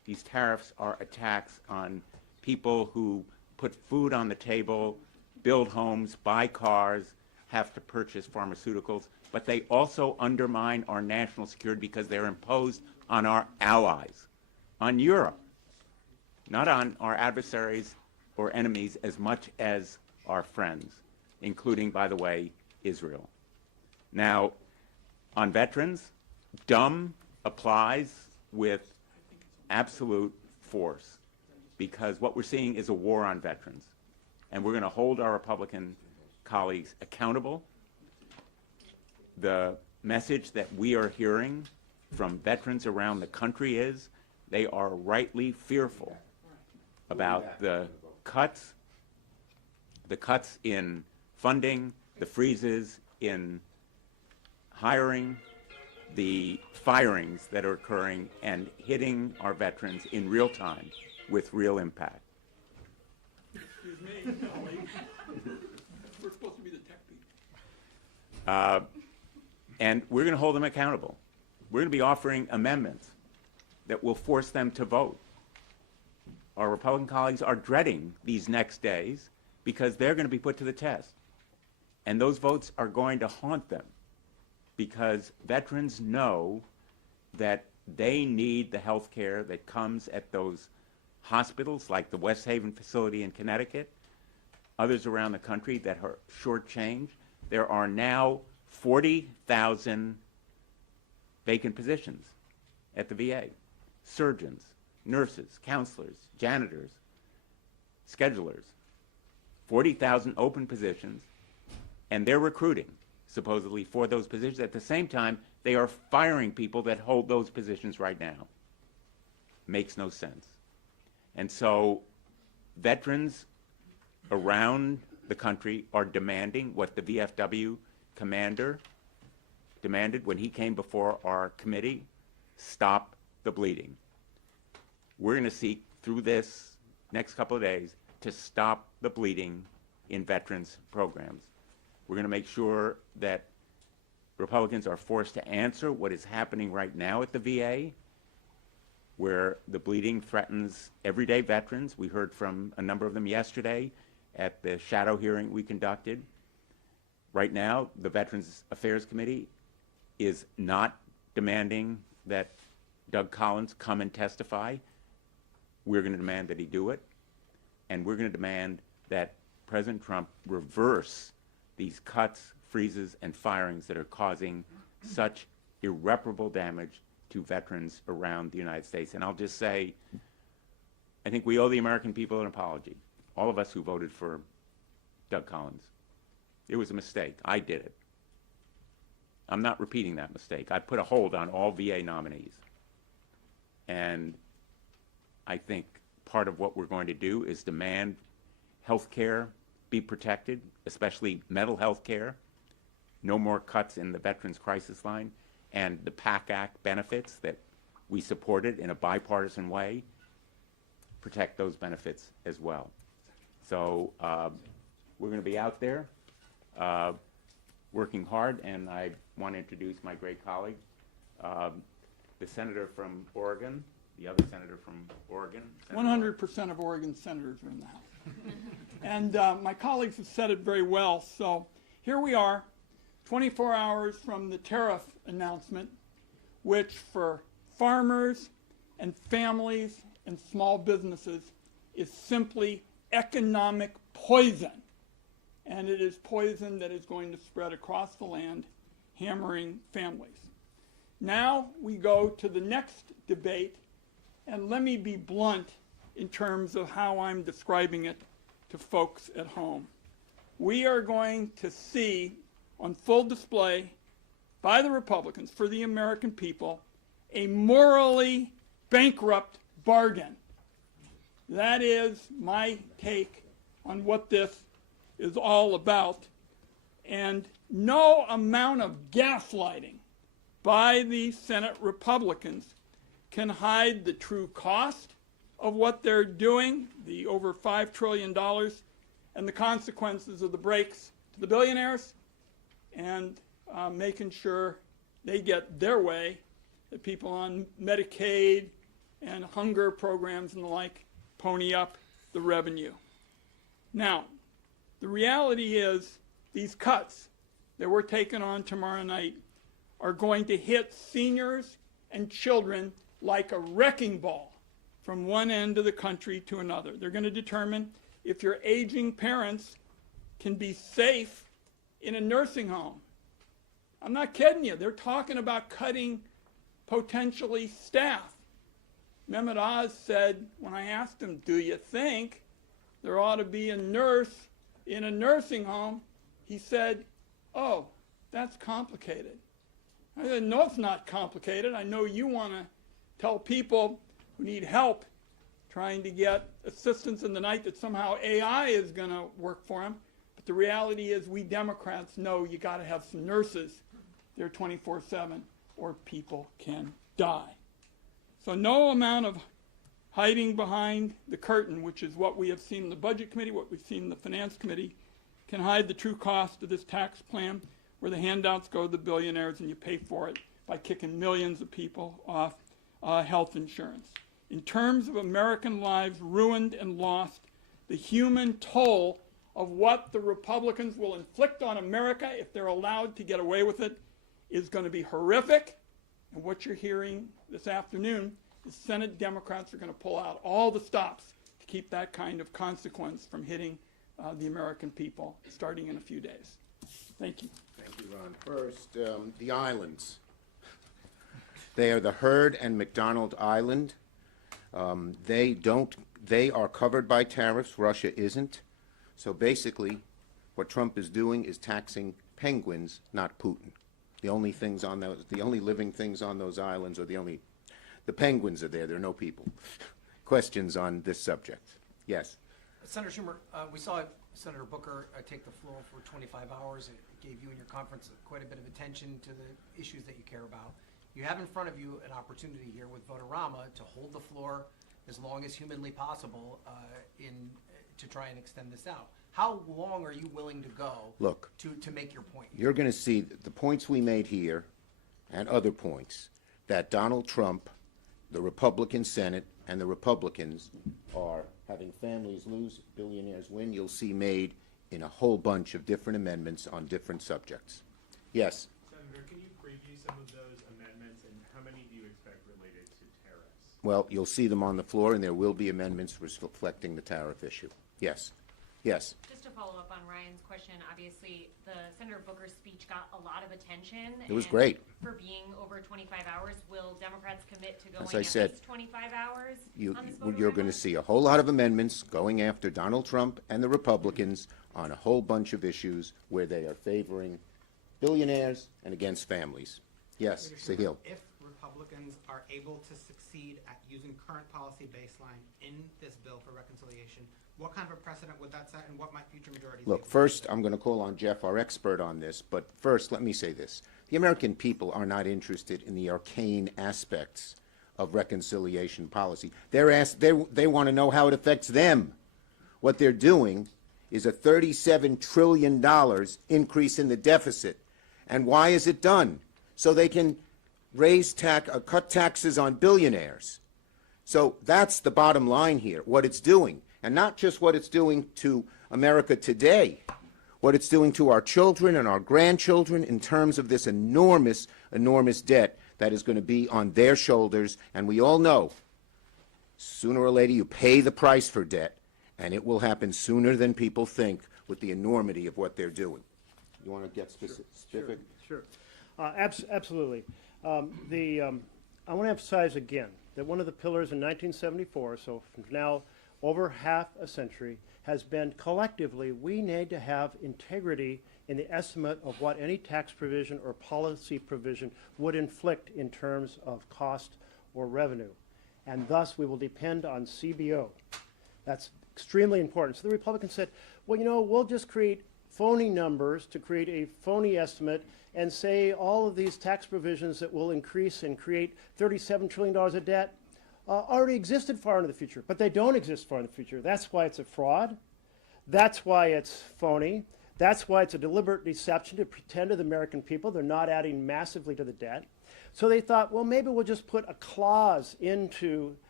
These tariffs are attacks on people who put food on the table, build homes, buy cars, have to purchase pharmaceuticals, but they also undermine our national security because they're imposed on our allies, on Europe, not on our adversaries or enemies as much as our friends, including, by the way, Israel. Now, on veterans, dumb applies with absolute force, because what we're seeing is a war on veterans. And we're going to hold our Republican colleagues accountable. The message that we are hearing from veterans around the country is they are rightly fearful about the cuts in funding, the freezes in hiring, the firings that are occurring and hitting our veterans in real time with real impact. Excuse me, colleague. We're supposed to be the tech people. And we're going to hold them accountable. We're going to be offering amendments that will force them to vote. Our Republican colleagues are dreading these next days because they're going to be put to the test. And those votes are going to haunt them because veterans know that they need the health care that comes at those hospitals like the West Haven facility in Connecticut, others around the country that are shortchanged. There are now 40,000 vacant positions at the VA. Surgeons, nurses, counselors, janitors, schedulers. 40,000 open positions, and they're recruiting, supposedly, for those positions. At the same time, they are firing people that hold those positions right now. Makes no sense. And so veterans around the country are demanding what the VFW commander demanded when he came before our committee: stop the bleeding. We're going to seek through this next couple of days to stop the bleeding in veterans programs. We're going to make sure that Republicans are forced to answer what is happening right now at the VA, where the bleeding threatens everyday veterans. We heard from a number of them yesterday at the shadow hearing we conducted. Right now, the Veterans Affairs Committee is not demanding that Doug Collins come and testify. We're going to demand that he do it, and we're going to demand that President Trump reverse these cuts, freezes, and firings that are causing such irreparable damage to veterans around the United States. And I'll just say, I think we owe the American people an apology, all of us who voted for Doug Collins. It was a mistake. I did it. I'm not repeating that mistake. I put a hold on all VA nominees. And I think part of what we're going to do is demand health care be protected, especially mental health care. No more cuts in the Veterans Crisis Line, and the PAC Act benefits that we supported in a bipartisan way, protect those benefits as well. So we're going to be out there working hard, and I want to introduce my great colleague, the senator from Oregon, the other senator from Oregon. 100% of Oregon senators are in the House. And my colleagues have said it very well. So here we are, 24 hours from the tariff announcement, which for farmers and families and small businesses is simply economic poison. And it is poison that is going to spread across the land, hammering families. Now we go to the next debate, and let me be blunt in terms of how I'm describing it to folks at home. We are going to see on full display by the Republicans for the American people a morally bankrupt bargain. That is my take on what this is all about. And no amount of gaslighting by the Senate Republicans can hide the true cost of what they're doing, the over $5 trillion, and the consequences of the breaks to the billionaires, and making sure they get their way, that people on Medicaid and hunger programs and the like pony up the revenue. Now, the reality is these cuts that we're taking on tomorrow night are going to hit seniors and children like a wrecking ball from one end of the country to another. They're going to determine if your aging parents can be safe in a nursing home. I'm not kidding you. They're talking about cutting potentially staff. Mehmet Oz said, when I asked him, do you think there ought to be a nurse in a nursing home? He said, oh, that's complicated. I said, no, it's not complicated. I know you want to tell people who need help trying to get assistance in the night that somehow AI is going to work for them. But the reality is we Democrats know you got to have some nurses there 24/7 or people can die. So no amount of hiding behind the curtain, which is what we have seen in the Budget Committee, what we've seen in the Finance Committee, can hide the true cost of this tax plan where the handouts go to the billionaires and you pay for it by kicking millions of people off health insurance. In terms of American lives ruined and lost, the human toll of what the Republicans will inflict on America if they're allowed to get away with it is going to be horrific. And what you're hearing this afternoon is Senate Democrats are going to pull out all the stops to keep that kind of consequence from hitting the American people starting in a few days. Thank you. Thank you, Ron. First, the islands. They are the Heard and McDonald Island. They are covered by tariffs. Russia isn't. So basically, what Trump is doing is taxing penguins, not Putin. The only living things on those islands are the penguins are there. There are no people. Questions on this subject? Yes. Senator Schumer, we saw Senator Booker take the floor for 25 hours. It gave you and your conference quite a bit of attention to the issues that you care about. You have in front of you an opportunity here with Votorama to hold the floor as long as humanly possible to try and extend this out. How long are you willing to go to make your point? You're going to see the points we made here and other points that Donald Trump, the Republican Senate, and the Republicans are having families lose, billionaires win. You'll see made in a whole bunch of different amendments on different subjects. Yes? Senator, can you preview some of those amendments, and how many do you expect related to tariffs? Well, you'll see them on the floor, and there will be amendments reflecting the tariff issue. Yes? Yes? Just to follow up on Ryan's question, obviously, the Senator Booker's speech got a lot of attention. It was and great. For being over 25 hours, will Democrats commit to going As I at said, least 25 hours on this You're going to see a whole lot of amendments going after Donald Trump and the Republicans on a whole bunch of issues where they are favoring billionaires and against families. Yes, Sahil. If Republicans are able to succeed at using current policy baseline in this bill for reconciliation, what kind of a precedent would that set, and what might future majorities Look, first, I'm going to call on Jeff, our expert on this, but first, let me say this. The American people are not interested in the arcane aspects of reconciliation policy. They want to know how it affects them. What they're doing is a $37 trillion increase in the deficit. And why is it done? So they can cut taxes on billionaires. So that's the bottom line here, what it's doing. And not just what it's doing to America today, what it's doing to our children and our grandchildren in terms of this enormous, enormous debt that is going to be on their shoulders. And we all know, sooner or later, you pay the price for debt, and it will happen sooner than people think with the enormity of what they're doing. You want to get specific? Sure. Absolutely. I want to emphasize again that one of the pillars in 1974, so from now over half a century, has been collectively we need to have integrity in the estimate of what any tax provision or policy provision would inflict in terms of cost or revenue. And thus we will depend on CBO. That's extremely important. So the Republicans said, well, you know, we'll just create phony numbers to create a phony estimate and say all of these tax provisions that will increase and create $37 trillion of debt already existed far into the future, but they don't exist far in the future. That's why it's a fraud. That's why it's phony. That's why it's a deliberate deception to pretend to the American people they're not adding massively to the debt. So they thought, well, maybe we'll just put a clause into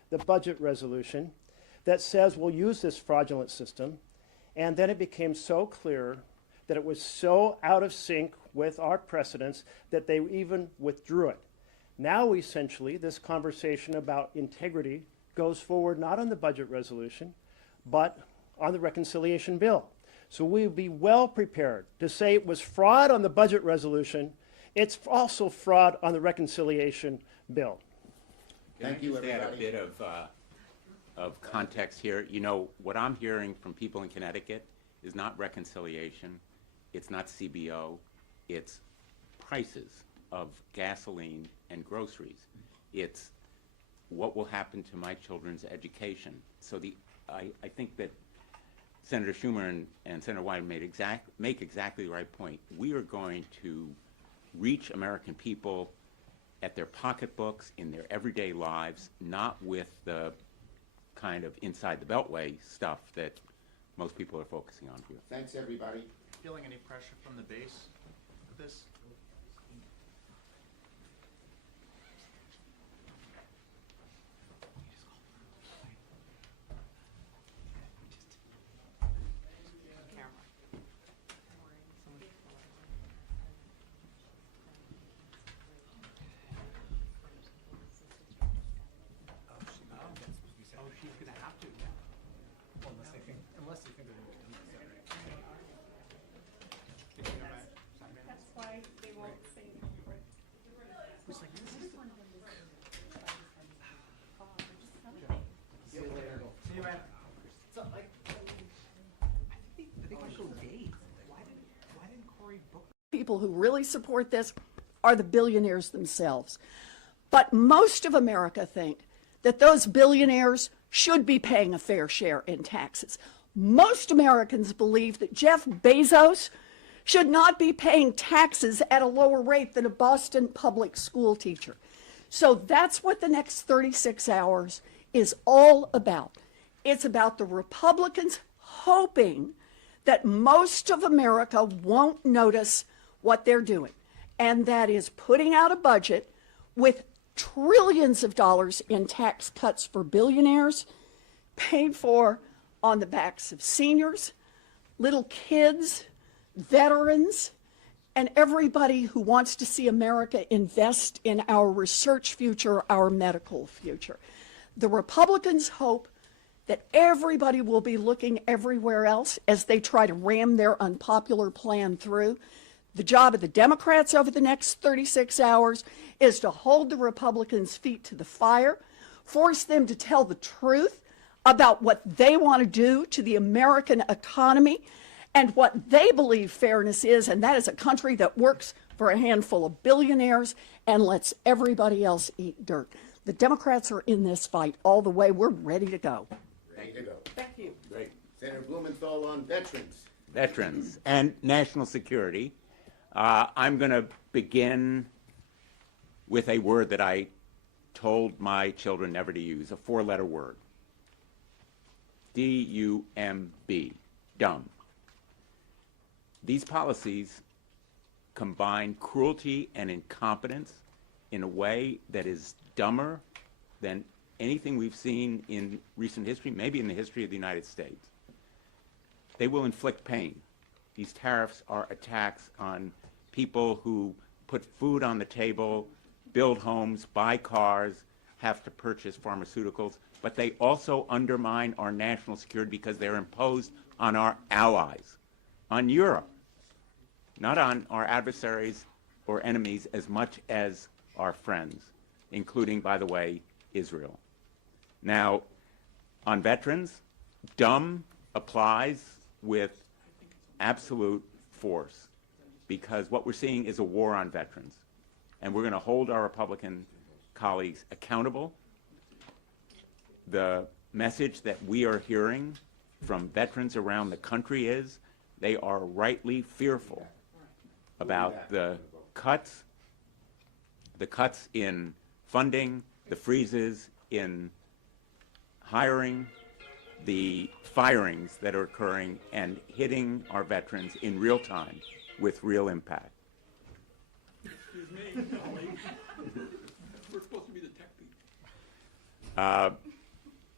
the budget resolution that says we'll use this fraudulent system. And then it became so clear that it was so out of sync with our precedents that they even withdrew it. Now, essentially, this conversation about integrity goes forward not on the budget resolution, but on the reconciliation bill. So we'll be well prepared to say it was fraud on the budget resolution. It's also fraud on the reconciliation bill. Thank you, Can I just add a everybody. bit of context here? You know, what I'm hearing from people in Connecticut is not reconciliation, it's not CBO, it's prices of gasoline and groceries. It's what will happen to my children's education. So I think that Senator Schumer and Senator Wyden make exactly the right point. We are going to reach American people at their pocketbooks, in their everyday lives, not with the kind of inside the beltway stuff that most people are focusing on here. Thanks, everybody. Feeling any pressure from the base with this? Oh, she's gonna have to now. Well, unless they think they're gonna be done with that. That's why they won't say See you later. See you, man. So, like, I think I showed days. Why didn't Cory book? people who really support this are the billionaires themselves. But most of America think that those billionaires should be paying a fair share in taxes. Most Americans believe that Jeff Bezos should not be paying taxes at a lower rate than a Boston public school teacher. So that's what the next 36 hours is all about. It's about the Republicans hoping that most of America won't notice what they're doing, and that is putting out a budget with trillions of dollars in tax cuts for billionaires, paid for on the backs of seniors, little kids, veterans, and everybody who wants to see America invest in our research future, our medical future. The Republicans hope that everybody will be looking everywhere else as they try to ram their unpopular plan through. The job of the Democrats over the next 36 hours is to hold the Republicans' feet to the fire, force them to tell the truth about what they want to do to the American economy and what they believe fairness is, and that is a country that works for a handful of billionaires and lets everybody else eat dirt. The Democrats are in this fight all the way. We're ready to go. Ready to go. Thank you. Great. Senator Blumenthal on veterans. Veterans and national security. I'm going to begin with a word that I told my children never to use, a four-letter word. D-U-M-B, dumb. These policies combine cruelty and incompetence in a way that is dumber than anything we've seen in recent history, maybe in the history of the United States. They will inflict pain. These tariffs are attacks on people who put food on the table, build homes, buy cars, have to purchase pharmaceuticals, but they also undermine our national security because they're imposed on our allies, on Europe, not on our adversaries or enemies as much as our friends, including, by the way, Israel. Now, on veterans, dumb applies with absolute force, because what we're seeing is a war on veterans. And we're going to hold our Republican colleagues accountable. The message that we are hearing from veterans around the country is they are rightly fearful about the cuts in funding, the freezes in hiring, the firings that are occurring and hitting our veterans in real time with real impact. Excuse me, colleague. We're supposed to be the tech people.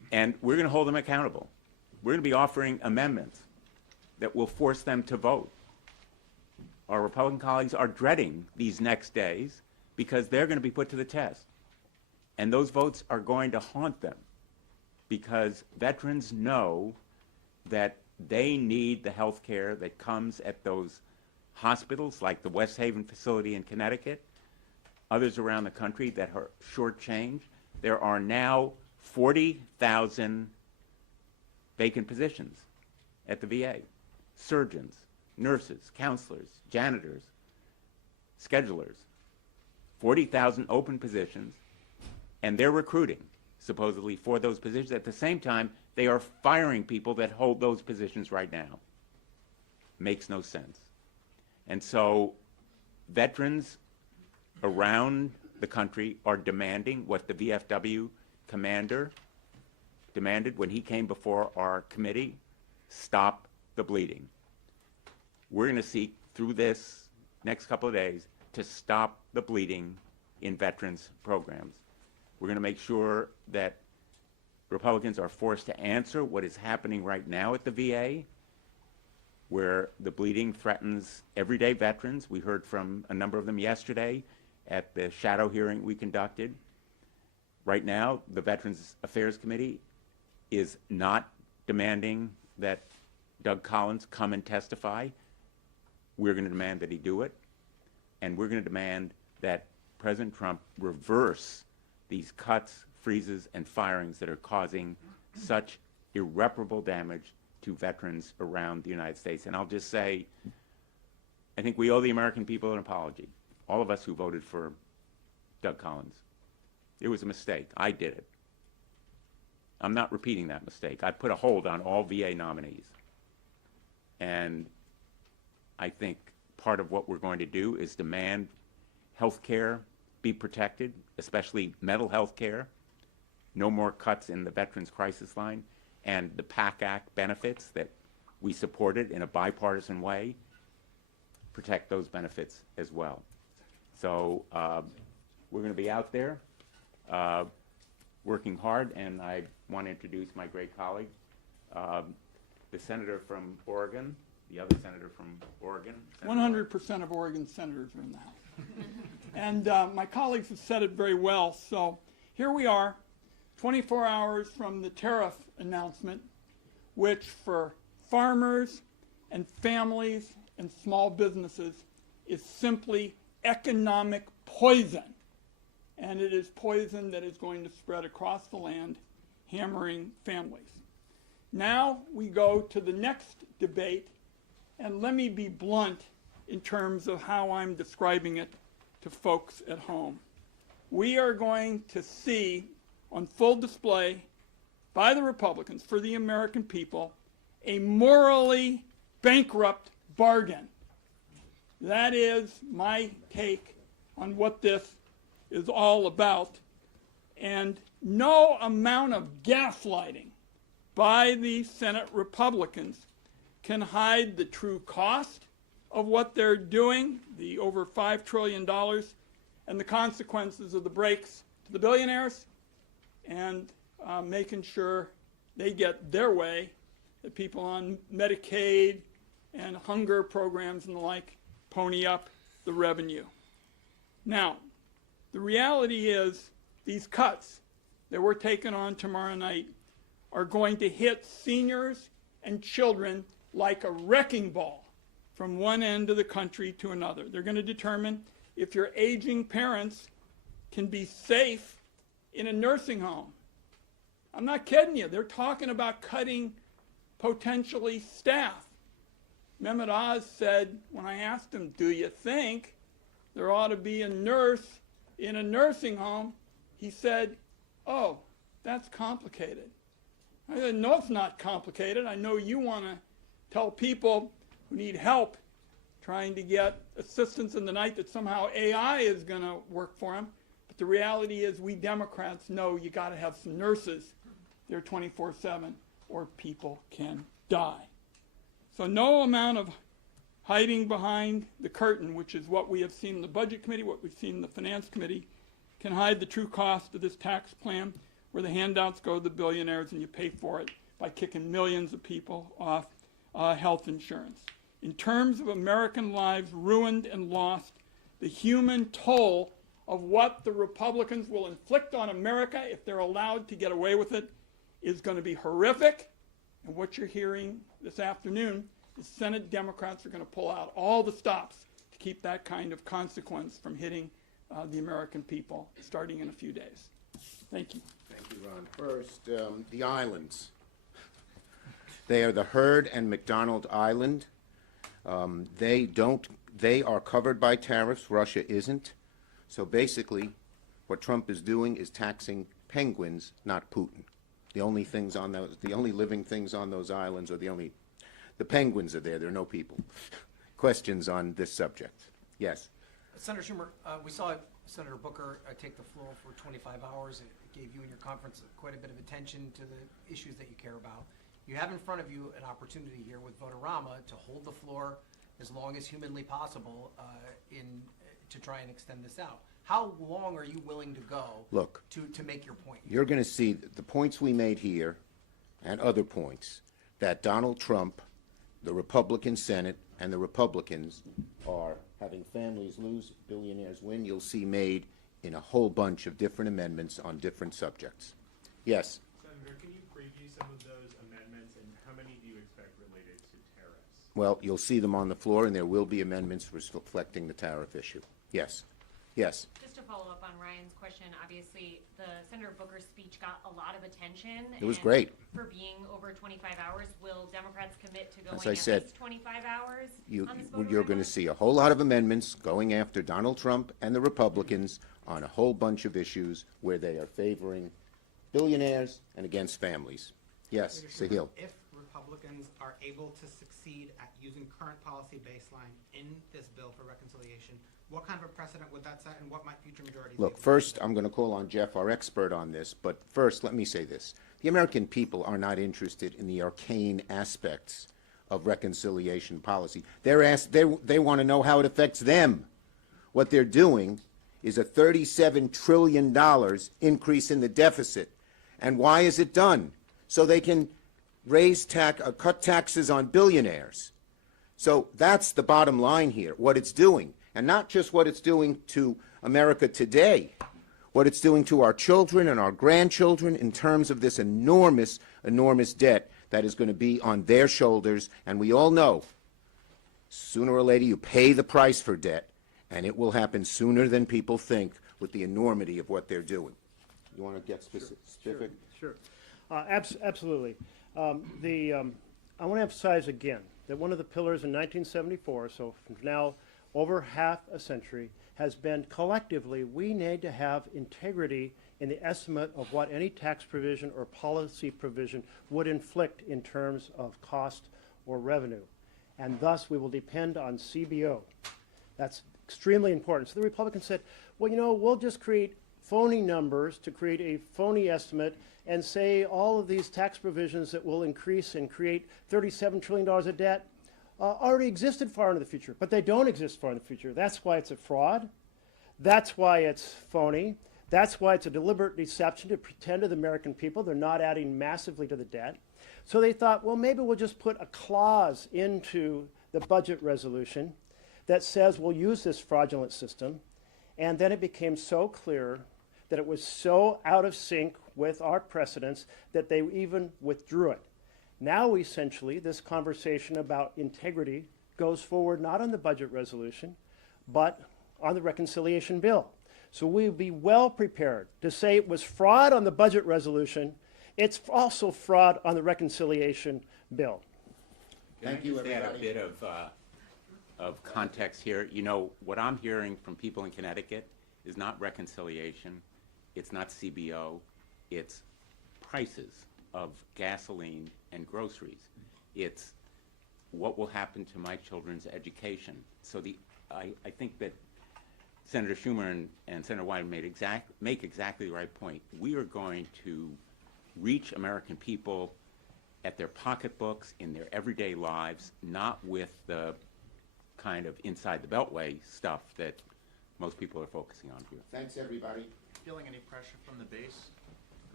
And we're going to hold them accountable. We're going to be offering amendments that will force them to vote. Our Republican colleagues are dreading these next days because they're going to be put to the test. And those votes are going to haunt them because veterans know that they need the health care that comes at those hospitals like the West Haven facility in Connecticut, others around the country that are shortchanged. There are now 40,000 vacant positions at the VA. Surgeons, nurses, counselors, janitors, schedulers. 40,000 open positions, and they're recruiting, supposedly, for those positions. At the same time, they are firing people that hold those positions right now. Makes no sense. And so veterans around the country are demanding what the VFW commander demanded when he came before our committee: stop the bleeding. We're going to seek through this next couple of days to stop the bleeding in veterans programs. We're going to make sure that Republicans are forced to answer what is happening right now at the VA, where the bleeding threatens everyday veterans. We heard from a number of them yesterday at the shadow hearing we conducted. Right now, the Veterans Affairs Committee is not demanding that Doug Collins come and testify. We're going to demand that he do it, and we're going to demand that President Trump reverse these cuts, freezes, and firings that are causing such irreparable damage to veterans around the United States. And I'll just say, I think we owe the American people an apology, all of us who voted for Doug Collins. It was a mistake. I did it. I'm not repeating that mistake. I put a hold on all VA nominees. And I think part of what we're going to do is demand health care be protected, especially mental health care. No more cuts in the Veterans Crisis Line, and the PAC Act benefits that we supported in a bipartisan way, protect those benefits as well. So we're going to be out there working hard, and I want to introduce my great colleague, the senator from Oregon, the other senator from Oregon. 100% of Oregon senators are in the House. And my colleagues have said it very well. So here we are, 24 hours from the tariff announcement, which for farmers and families and small businesses is simply economic poison. And it is poison that is going to spread across the land, hammering families. Now we go to the next debate, and let me be blunt in terms of how I'm describing it to folks at home. We are going to see on full display by the Republicans for the American people a morally bankrupt bargain. That is my take on what this is all about. And no amount of gaslighting by the Senate Republicans can hide the true cost of what they're doing, the over $5 trillion, and the consequences of the breaks to the billionaires, and making sure they get their way, that people on Medicaid and hunger programs and the like pony up the revenue. Now, the reality is these cuts that we're taking on tomorrow night are going to hit seniors and children like a wrecking ball from one end of the country to another. They're going to determine if your aging parents can be safe in a nursing home. I'm not kidding you. They're talking about cutting potentially staff. Mehmet Oz said, when I asked him, do you think there ought to be a nurse in a nursing home? He said, oh, that's complicated. I said, no, it's not complicated. I know you want to tell people who need help trying to get assistance in the night that somehow AI is going to work for them. But the reality is we Democrats know you got to have some nurses there 24/7 or people can die. So no amount of hiding behind the curtain, which is what we have seen in the Budget Committee, what we've seen in the Finance Committee, can hide the true cost of this tax plan. where the handouts go to the billionaires and you pay for it by kicking millions of people off health insurance. In terms of American lives ruined and lost, the human toll of what the Republicans will inflict on America if they're allowed to get away with it is going to be horrific. And what you're hearing this afternoon is Senate Democrats are going to pull out all the stops to keep that kind of consequence from hitting the American people starting in a few days. Thank you. Thank you, Ron. First, the islands. They are the Heard and McDonald Island. They are covered by tariffs. Russia isn't. So basically, what Trump is doing is taxing penguins, not Putin. The only living things on those islands are the penguins are there. There are no people. Questions on this subject? Yes. Senator Schumer, we saw Senator Booker take the floor for 25 hours. It gave you and your conference quite a bit of attention to the issues that you care about. You have in front of you an opportunity here with Votorama to hold the floor as long as humanly possible to try and extend this out. How long are you willing to go to make your point? You're going to see the points we made here and other points that Donald Trump, the Republican Senate, and the Republicans are having families lose, billionaires win. You'll see made in a whole bunch of different amendments on different subjects. Yes? Senator, can you preview some of those amendments, and how many do you expect related to tariffs? Well, you'll see them on the floor, and there will be amendments reflecting the tariff issue. Yes. Yes. Just to follow up on Ryan's question, obviously the Senator Booker's speech got a lot of attention. It was and great. For being over 25 hours, will Democrats commit to going As I at said, least 25 hours on this You're going to see a whole lot of amendments going after Donald Trump and the Republicans on a whole bunch of issues where they are favoring billionaires and against families. Yes, Sahil. If Republicans are able to succeed at using current policy baseline in this bill for reconciliation, what kind of a precedent would that set, and what might future majorities Look, do? first, I'm going to call on Jeff, our expert on this, but first, let me say this. The American people are not interested in the arcane aspects of reconciliation policy. They want to know how it affects them. What they're doing is a $37 trillion increase in the deficit. And why is it done? So they can cut taxes on billionaires. So that's the bottom line here, what it's doing. And not just what it's doing to America today, what it's doing to our children and our grandchildren in terms of this enormous, enormous debt that is going to be on their shoulders. And we all know, sooner or later, you pay the price for debt, and it will happen sooner than people think with the enormity of what they're doing. You want to get specific? Sure. Absolutely. I want to emphasize again that one of the pillars in 1974, so from now over half a century, has been collectively we need to have integrity in the estimate of what any tax provision or policy provision would inflict in terms of cost or revenue. And thus we will depend on CBO. That's extremely important. So the Republicans said, well, you know, we'll just create phony numbers to create a phony estimate and say all of these tax provisions that will increase and create $37 trillion of debt already existed far into the future, but they don't exist far in the future. That's why it's a fraud. That's why it's phony. That's why it's a deliberate deception to pretend to the American people they're not adding massively to the debt. So they thought, well, maybe we'll just put a clause into the budget resolution that says we'll use this fraudulent system. And then it became so clear that it was so out of sync with our precedents that they even withdrew it. Now, essentially, this conversation about integrity goes forward not on the budget resolution, but on the reconciliation bill. So we'll be well prepared to say it was fraud on the budget resolution. It's also fraud on the reconciliation bill. Thank you, Can I just add a everybody. bit of context here? You know, what I'm hearing from people in Connecticut is not reconciliation, it's not CBO, it's prices of gasoline and groceries. It's what will happen to my children's education. So I think that Senator Schumer and Senator Wyden make exactly the right point. We are going to reach American people at their pocketbooks, in their everyday lives, not with the kind of inside the beltway stuff that most people are focusing on here. Thanks, everybody. Feeling any pressure from the base for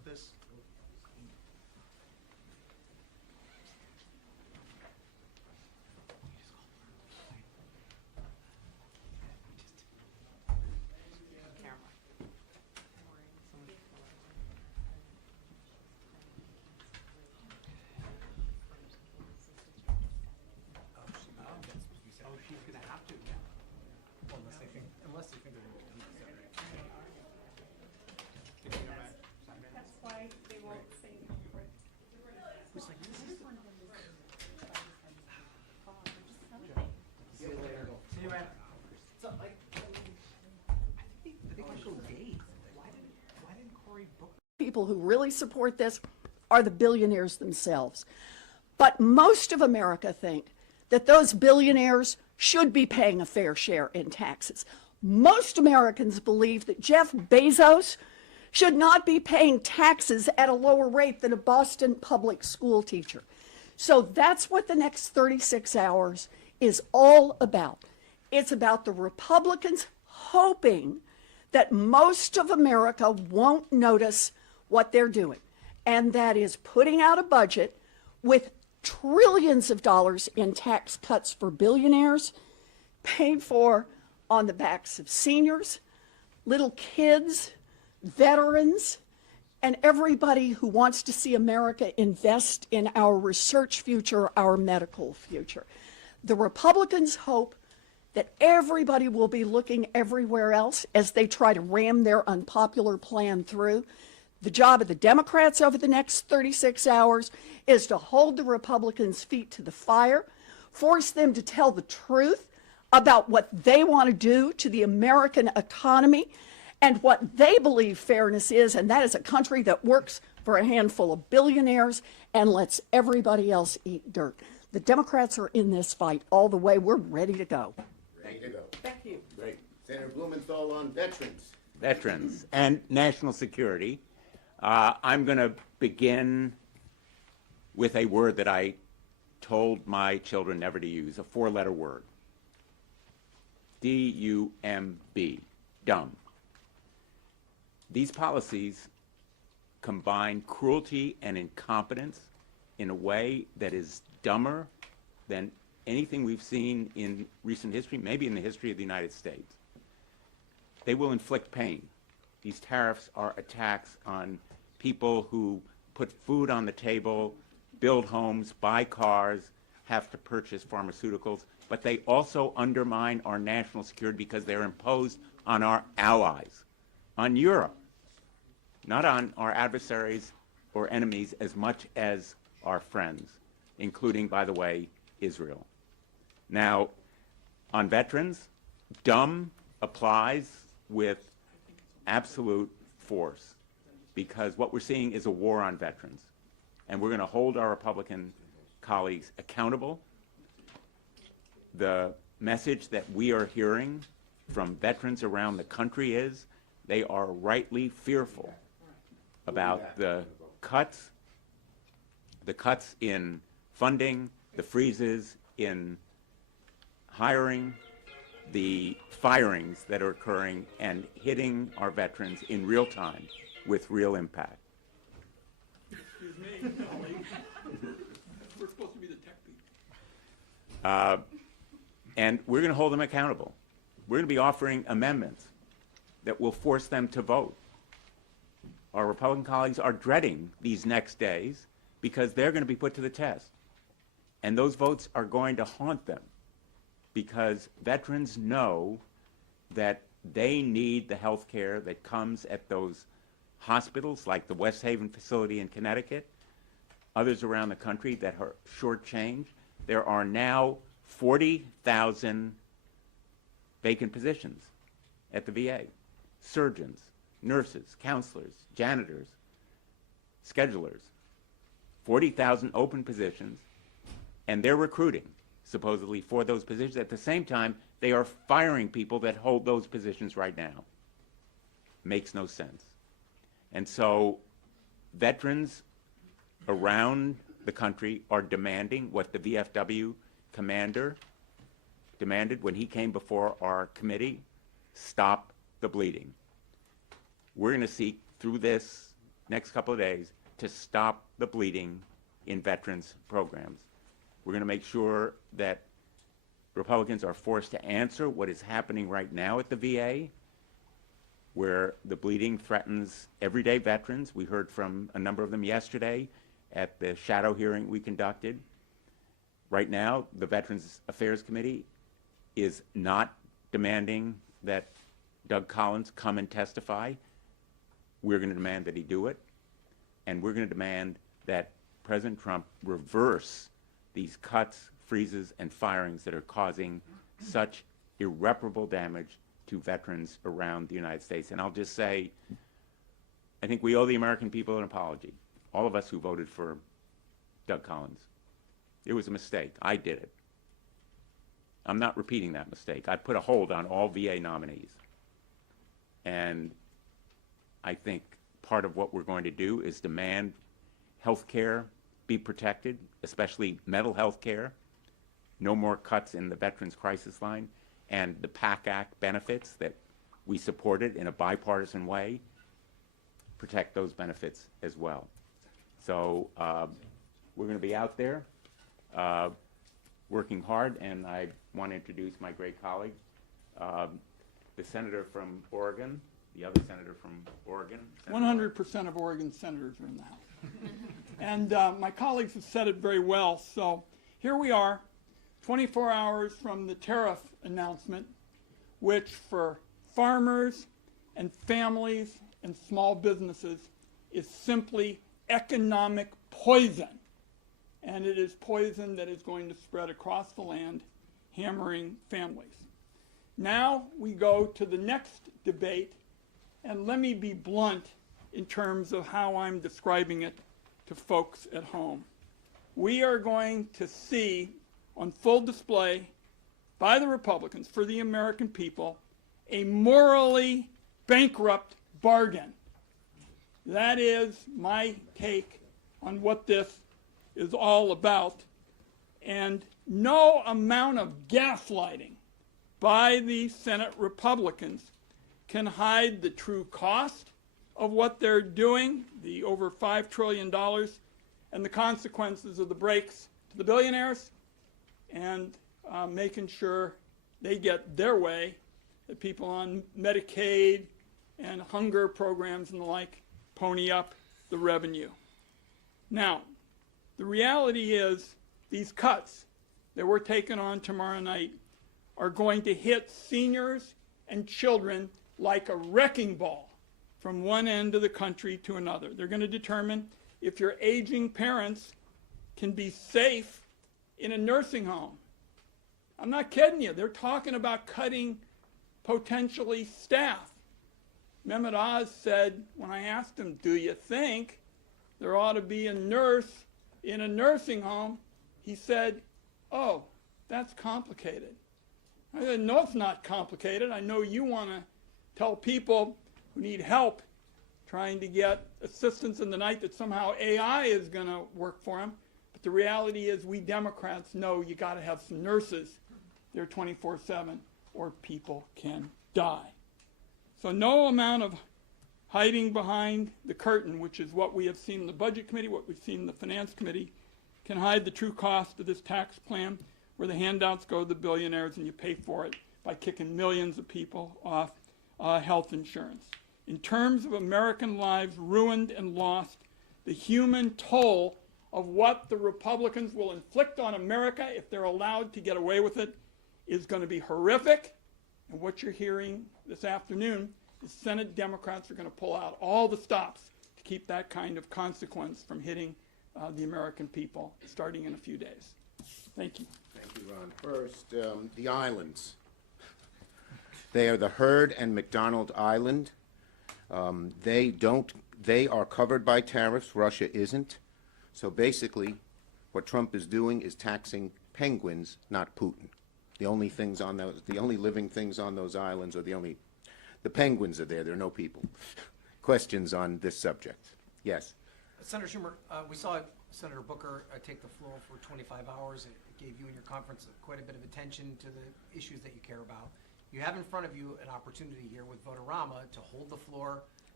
with this? Oh, she's gonna have to. Well, unless they think they're gonna do it. That's why they won't say. See you later. See you, man. So, like, I think I'm so dazed. Why didn't Cory Booker? People who really support this are the billionaires themselves. But most of America think that those billionaires should be paying a fair share in taxes. Most Americans believe that Jeff Bezos should not be paying taxes at a lower rate than a Boston public school teacher. So that's what the next 36 hours is all about. It's about the Republicans hoping that most of America won't notice what they're doing, and that is putting out a budget with trillions of dollars in tax cuts for billionaires, paid for on the backs of seniors, little kids, veterans, and everybody who wants to see America invest in our research future, our medical future. The Republicans hope that everybody will be looking everywhere else as they try to ram their unpopular plan through. The job of the Democrats over the next 36 hours is to hold the Republicans' feet to the fire, force them to tell the truth about what they want to do to the American economy and what they believe fairness is, and that is a country that works for a handful of billionaires and lets everybody else eat dirt. The Democrats are in this fight all the way. We're ready to go. Ready to go. Thank you. Great. Senator Blumenthal on veterans. Veterans and national security. I'm going to begin with a word that I told my children never to use, a four-letter word. D-U-M-B, dumb. These policies combine cruelty and incompetence in a way that is dumber than anything we've seen in recent history, maybe in the history of the United States. They will inflict pain. These tariffs are attacks on people who put food on the table, build homes, buy cars, have to purchase pharmaceuticals, but they also undermine our national security because they're imposed on our allies, on Europe, not on our adversaries or enemies as much as our friends, including, by the way, Israel. Now, on veterans, dumb applies with absolute force because what we're seeing is a war on veterans. And we're going to hold our Republican colleagues accountable. The message that we are hearing from veterans around the country is they are rightly fearful about the cuts in funding, the freezes in hiring, the firings that are occurring and hitting our veterans in real time with real impact. Excuse me, colleague. We're supposed to be the tech people. And we're going to hold them accountable. We're going to be offering amendments that will force them to vote. Our Republican colleagues are dreading these next days because they're going to be put to the test. And those votes are going to haunt them because veterans know that they need the health care that comes at those hospitals like the West Haven facility in Connecticut, others around the country that are shortchanged. There are now 40,000 vacant positions at the VA. Surgeons, nurses, counselors, janitors, schedulers. 40,000 open positions, and they're recruiting, supposedly, for those positions. At the same time, they are firing people that hold those positions right now. Makes no sense. And so veterans around the country are demanding what the VFW commander demanded when he came before our committee: stop the bleeding. We're going to seek through this next couple of days to stop the bleeding in veterans programs. We're going to make sure that Republicans are forced to answer what is happening right now at the VA, where the bleeding threatens everyday veterans. We heard from a number of them yesterday at the shadow hearing we conducted. Right now, the Veterans Affairs Committee is not demanding that Doug Collins come and testify. We're going to demand that he do it, and we're going to demand that President Trump reverse these cuts, freezes, and firings that are causing such irreparable damage to veterans around the United States. And I'll just say, I think we owe the American people an apology, all of us who voted for Doug Collins. It was a mistake. I did it. I'm not repeating that mistake. I put a hold on all VA nominees. And I think part of what we're going to do is demand health care be protected, especially mental health care. No more cuts in the Veterans Crisis Line, and the PAC Act benefits that we supported in a bipartisan way, protect those benefits as well. So we're going to be out there working hard, and I want to introduce my great colleague, the senator from Oregon, the other senator from Oregon. 100% of Oregon senators are in the House. And my colleagues have said it very well. So here we are, 24 hours from the tariff announcement, which for farmers and families and small businesses is simply economic poison. And it is poison that is going to spread across the land, hammering families. Now we go to the next debate, and let me be blunt in terms of how I'm describing it to folks at home. We are going to see on full display by the Republicans for the American people a morally bankrupt bargain. That is my take on what this is all about. And no amount of gaslighting by the Senate Republicans can hide the true cost of what they're doing, the over $5 trillion, and the consequences of the breaks to the billionaires, and making sure they get their way, that people on Medicaid and hunger programs and the like pony up the revenue. Now, the reality is these cuts that we're taking on tomorrow night are going to hit seniors and children like a wrecking ball from one end of the country to another. They're going to determine if your aging parents can be safe in a nursing home. I'm not kidding you. They're talking about cutting potentially staff. Mehmet Oz said, when I asked him, do you think there ought to be a nurse in a nursing home? He said, oh, that's complicated. I said, no, it's not complicated. I know you want to tell people who need help trying to get assistance in the night that somehow AI is going to work for them. But the reality is we Democrats know you got to have some nurses there 24/7 or people can die. So no amount of hiding behind the curtain, which is what we have seen in the Budget Committee, what we've seen in the Finance Committee, can hide the true cost of this tax plan where the handouts go to the billionaires and you pay for it by kicking millions of people off health insurance. In terms of American lives ruined and lost, the human toll of what the Republicans will inflict on America if they're allowed to get away with it is going to be horrific. And what you're hearing this afternoon is Senate Democrats are going to pull out all the stops to keep that kind of consequence from hitting the American people starting in a few days. Thank you. Thank you, Ron. First, the islands. They are the Heard and McDonald Island. They are covered by tariffs. Russia isn't. So basically, what Trump is doing is taxing penguins, not Putin. The only living things on those islands are the penguins are there. There are no people. Questions on this subject? Yes. Senator Schumer, we saw Senator Booker take the floor for 25 hours. It gave you and your conference quite a bit of attention to the issues that you care about. You have in front of you an opportunity here with Votorama to hold the floor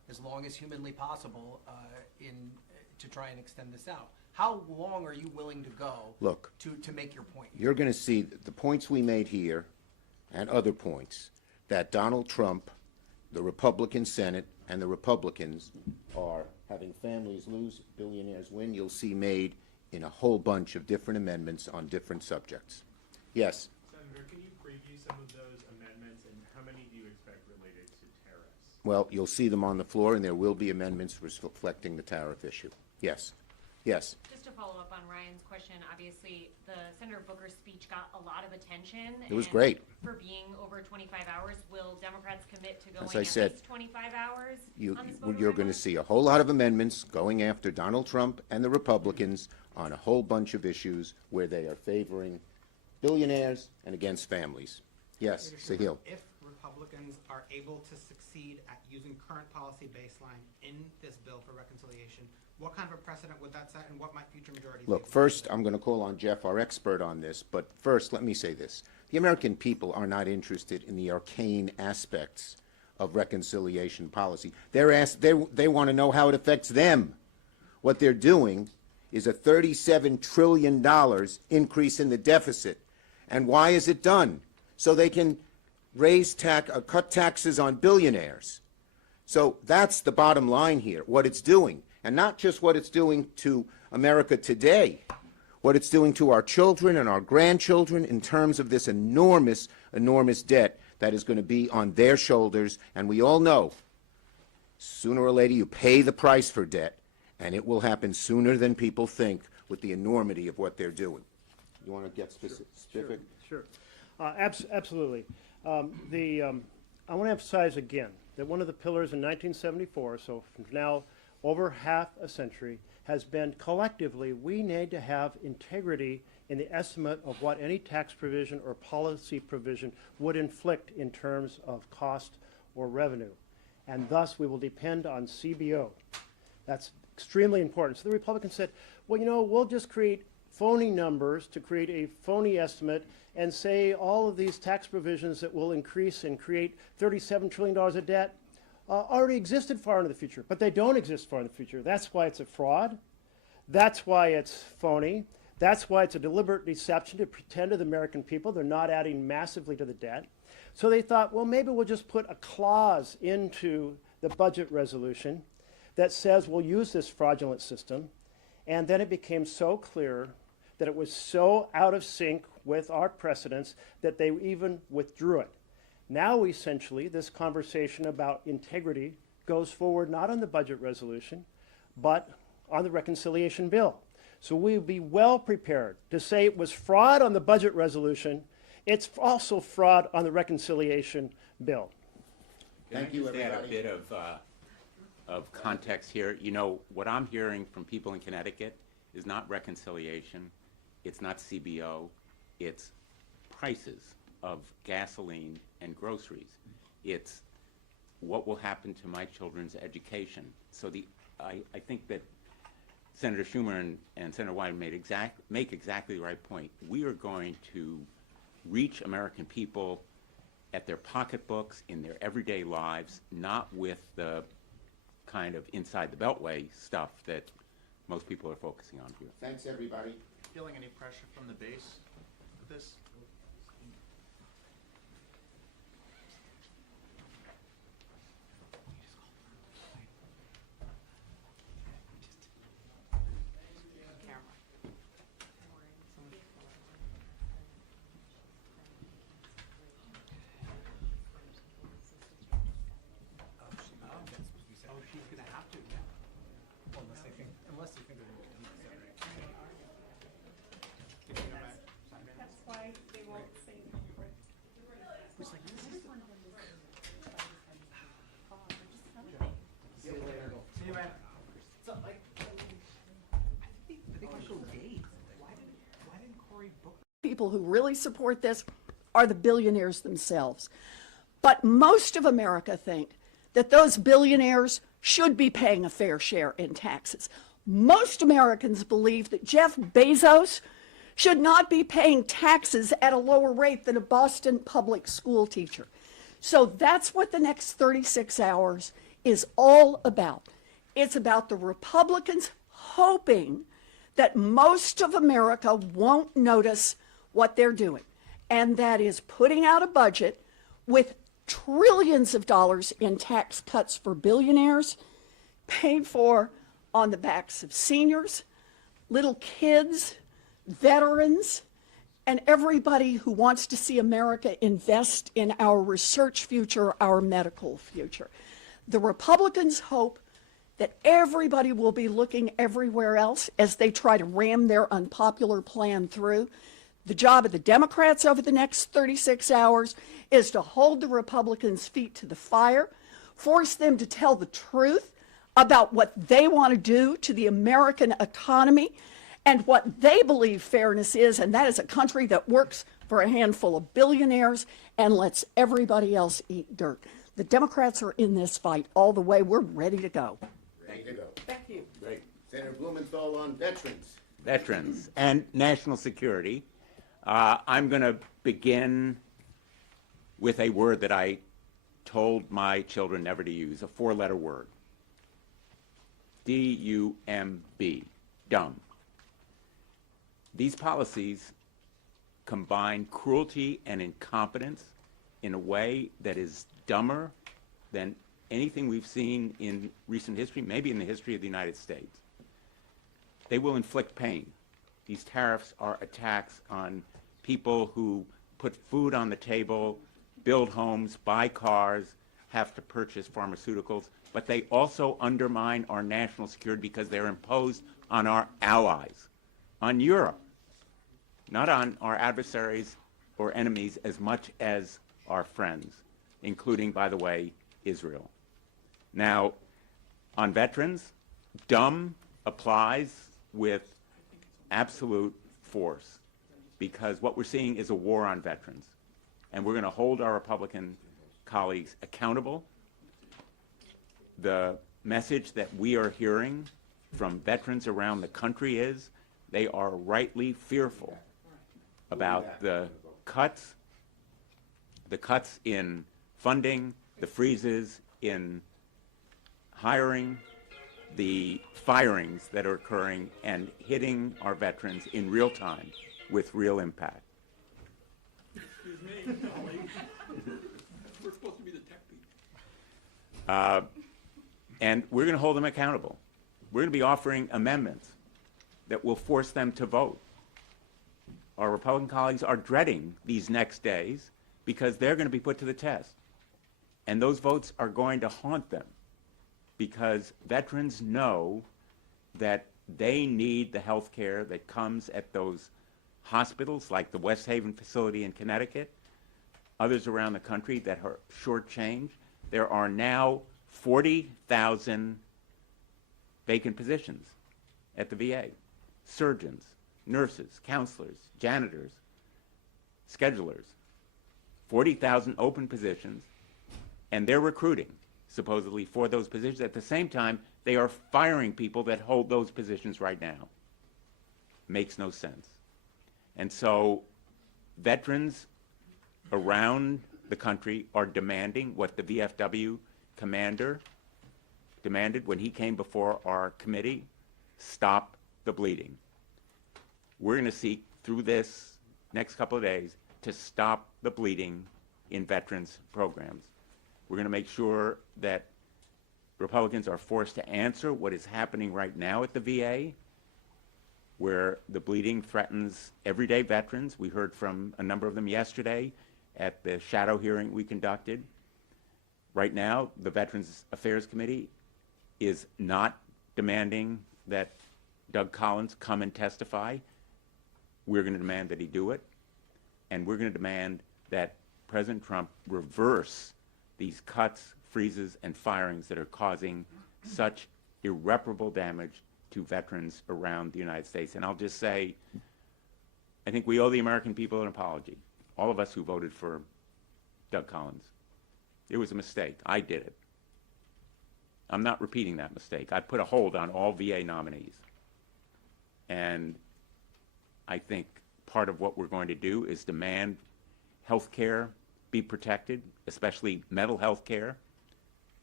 as long as humanly possible to try and extend this out. How long are you willing to go Look, to make your point? you're going to see the points we made here and other points that Donald Trump, the Republican Senate, and the Republicans are having families lose, billionaires win. You'll see made in a whole bunch of different amendments on different subjects. Yes? Senator, can you preview some of those amendments, and how many do you expect related to tariffs? Well, you'll see them on the floor, and there will be amendments reflecting the tariff issue. Yes. Yes. Just to follow up on Ryan's question, obviously, the Senator Booker's speech got a lot of attention. It was and great. For being over 25 hours, will Democrats commit to going As I at said, least 25 hours on this You're going to see a whole lot of amendments going after Donald Trump and the Republicans on a whole bunch of issues where they are favoring billionaires and against families. Yes, Senator Schumer, Sahil. if Republicans are able to succeed at using current policy baseline in this bill for reconciliation, what kind of a precedent would that set, and what might future majorities Look, do? first, I'm going to call on Jeff, our expert on this, but first, let me say this. The American people are not interested in the arcane aspects of reconciliation policy. They want to know how it affects them. What they're doing is a $37 trillion increase in the deficit. And why is it done? So they can cut taxes on billionaires. So that's the bottom line here, what it's doing. And not just what it's doing to America today, what it's doing to our children and our grandchildren in terms of this enormous, enormous debt that is going to be on their shoulders. And we all know, sooner or later, you pay the price for debt, and it will happen sooner than people think with the enormity of what they're doing. You want to get specific? Sure. Absolutely. I want to emphasize again that one of the pillars in 1974, so from now over half a century, has been collectively we need to have integrity in the estimate of what any tax provision or policy provision would inflict in terms of cost or revenue. And thus we will depend on CBO. That's extremely important. So the Republicans said, well, you know, we'll just create phony numbers to create a phony estimate and say all of these tax provisions that will increase and create $37 trillion of debt already existed far into the future, but they don't exist far in the future. That's why it's a fraud. That's why it's phony. That's why it's a deliberate deception to pretend to the American people they're not adding massively to the debt. So they thought, well, maybe we'll just put a clause into the budget resolution that says we'll use this fraudulent system. And then it became so clear that it was so out of sync with our precedents that they even withdrew it. Now, essentially, this conversation about integrity goes forward not on the budget resolution, but on the reconciliation bill. So we'll be well prepared to say it was fraud on the budget resolution. It's also fraud on the reconciliation bill. Thank you, Can I just add a everybody. bit of context here? You know, what I'm hearing from people in Connecticut is not reconciliation, it's not CBO, it's prices of gasoline and groceries. It's what will happen to my children's education. So I think that Senator Schumer and Senator Wyden make exactly the right point. We are going to reach American people at their pocketbooks, in their everyday lives, not with the kind of inside the beltway stuff that most people are focusing on here. Thanks, everybody. Feeling any pressure from the base with this? Oh, she's going to have to now. Well, unless they think they're going to do it. That's why they won't say See you later. See you, man. So, like, I think we're so dazed. Why didn't Cory Booker? people who really support this are the billionaires themselves. But most of America think that those billionaires should be paying a fair share in taxes. Most Americans believe that Jeff Bezos should not be paying taxes at a lower rate than a Boston public school teacher. So that's what the next 36 hours is all about. It's about the Republicans hoping that most of America won't notice what they're doing, and that is putting out a budget with trillions of dollars in tax cuts for billionaires, paid for on the backs of seniors, little kids, veterans, and everybody who wants to see America invest in our research future, our medical future. The Republicans hope that everybody will be looking everywhere else as they try to ram their unpopular plan through. The job of the Democrats over the next 36 hours is to hold the Republicans' feet to the fire, force them to tell the truth about what they want to do to the American economy and what they believe fairness is, and that is a country that works for a handful of billionaires and lets everybody else eat dirt. The Democrats are in this fight all the way. We're ready to go. Ready to go. Thank you. Great. Senator Blumenthal on veterans. Veterans and national security. I'm going to begin with a word that I told my children never to use, a four-letter word. D-U-M-B, dumb. These policies combine cruelty and incompetence in a way that is dumber than anything we've seen in recent history, maybe in the history of the United States. They will inflict pain. These tariffs are attacks on people who put food on the table, build homes, buy cars, have to purchase pharmaceuticals, but they also undermine our national security because they're imposed on our allies, on Europe, not on our adversaries or enemies as much as our friends, including, by the way, Israel. Now, on veterans, dumb applies with absolute force because what we're seeing is a war on veterans. And we're going to hold our Republican colleagues accountable. The message that we are hearing from veterans around the country is they are rightly fearful about the cuts in funding, the freezes in hiring, the firings that are occurring and hitting our veterans in real time with real impact. Excuse me, colleague. We're supposed to be the tech people. And we're going to hold them accountable. We're going to be offering amendments that will force them to vote. Our Republican colleagues are dreading these next days because they're going to be put to the test. And those votes are going to haunt them because veterans know that they need the health care that comes at those hospitals like the West Haven facility in Connecticut, others around the country that are shortchanged. There are now 40,000 vacant positions at the VA. Surgeons, nurses, counselors, janitors, schedulers. 40,000 open positions, and they're recruiting, supposedly, for those positions. At the same time, they are firing people that hold those positions right now. Makes no sense. And so veterans around the country are demanding what the VFW commander demanded when he came before our committee: stop the bleeding. We're going to seek through this next couple of days to stop the bleeding in veterans programs. We're going to make sure that Republicans are forced to answer what is happening right now at the VA, where the bleeding threatens everyday veterans. We heard from a number of them yesterday at the shadow hearing we conducted. Right now, the Veterans Affairs Committee is not demanding that Doug Collins come and testify. We're going to demand that he do it, and we're going to demand that President Trump reverse these cuts, freezes, and firings that are causing such irreparable damage to veterans around the United States. And I'll just say, I think we owe the American people an apology, all of us who voted for Doug Collins. It was a mistake. I did it. I'm not repeating that mistake. I put a hold on all VA nominees. And I think part of what we're going to do is demand health care be protected, especially mental health care.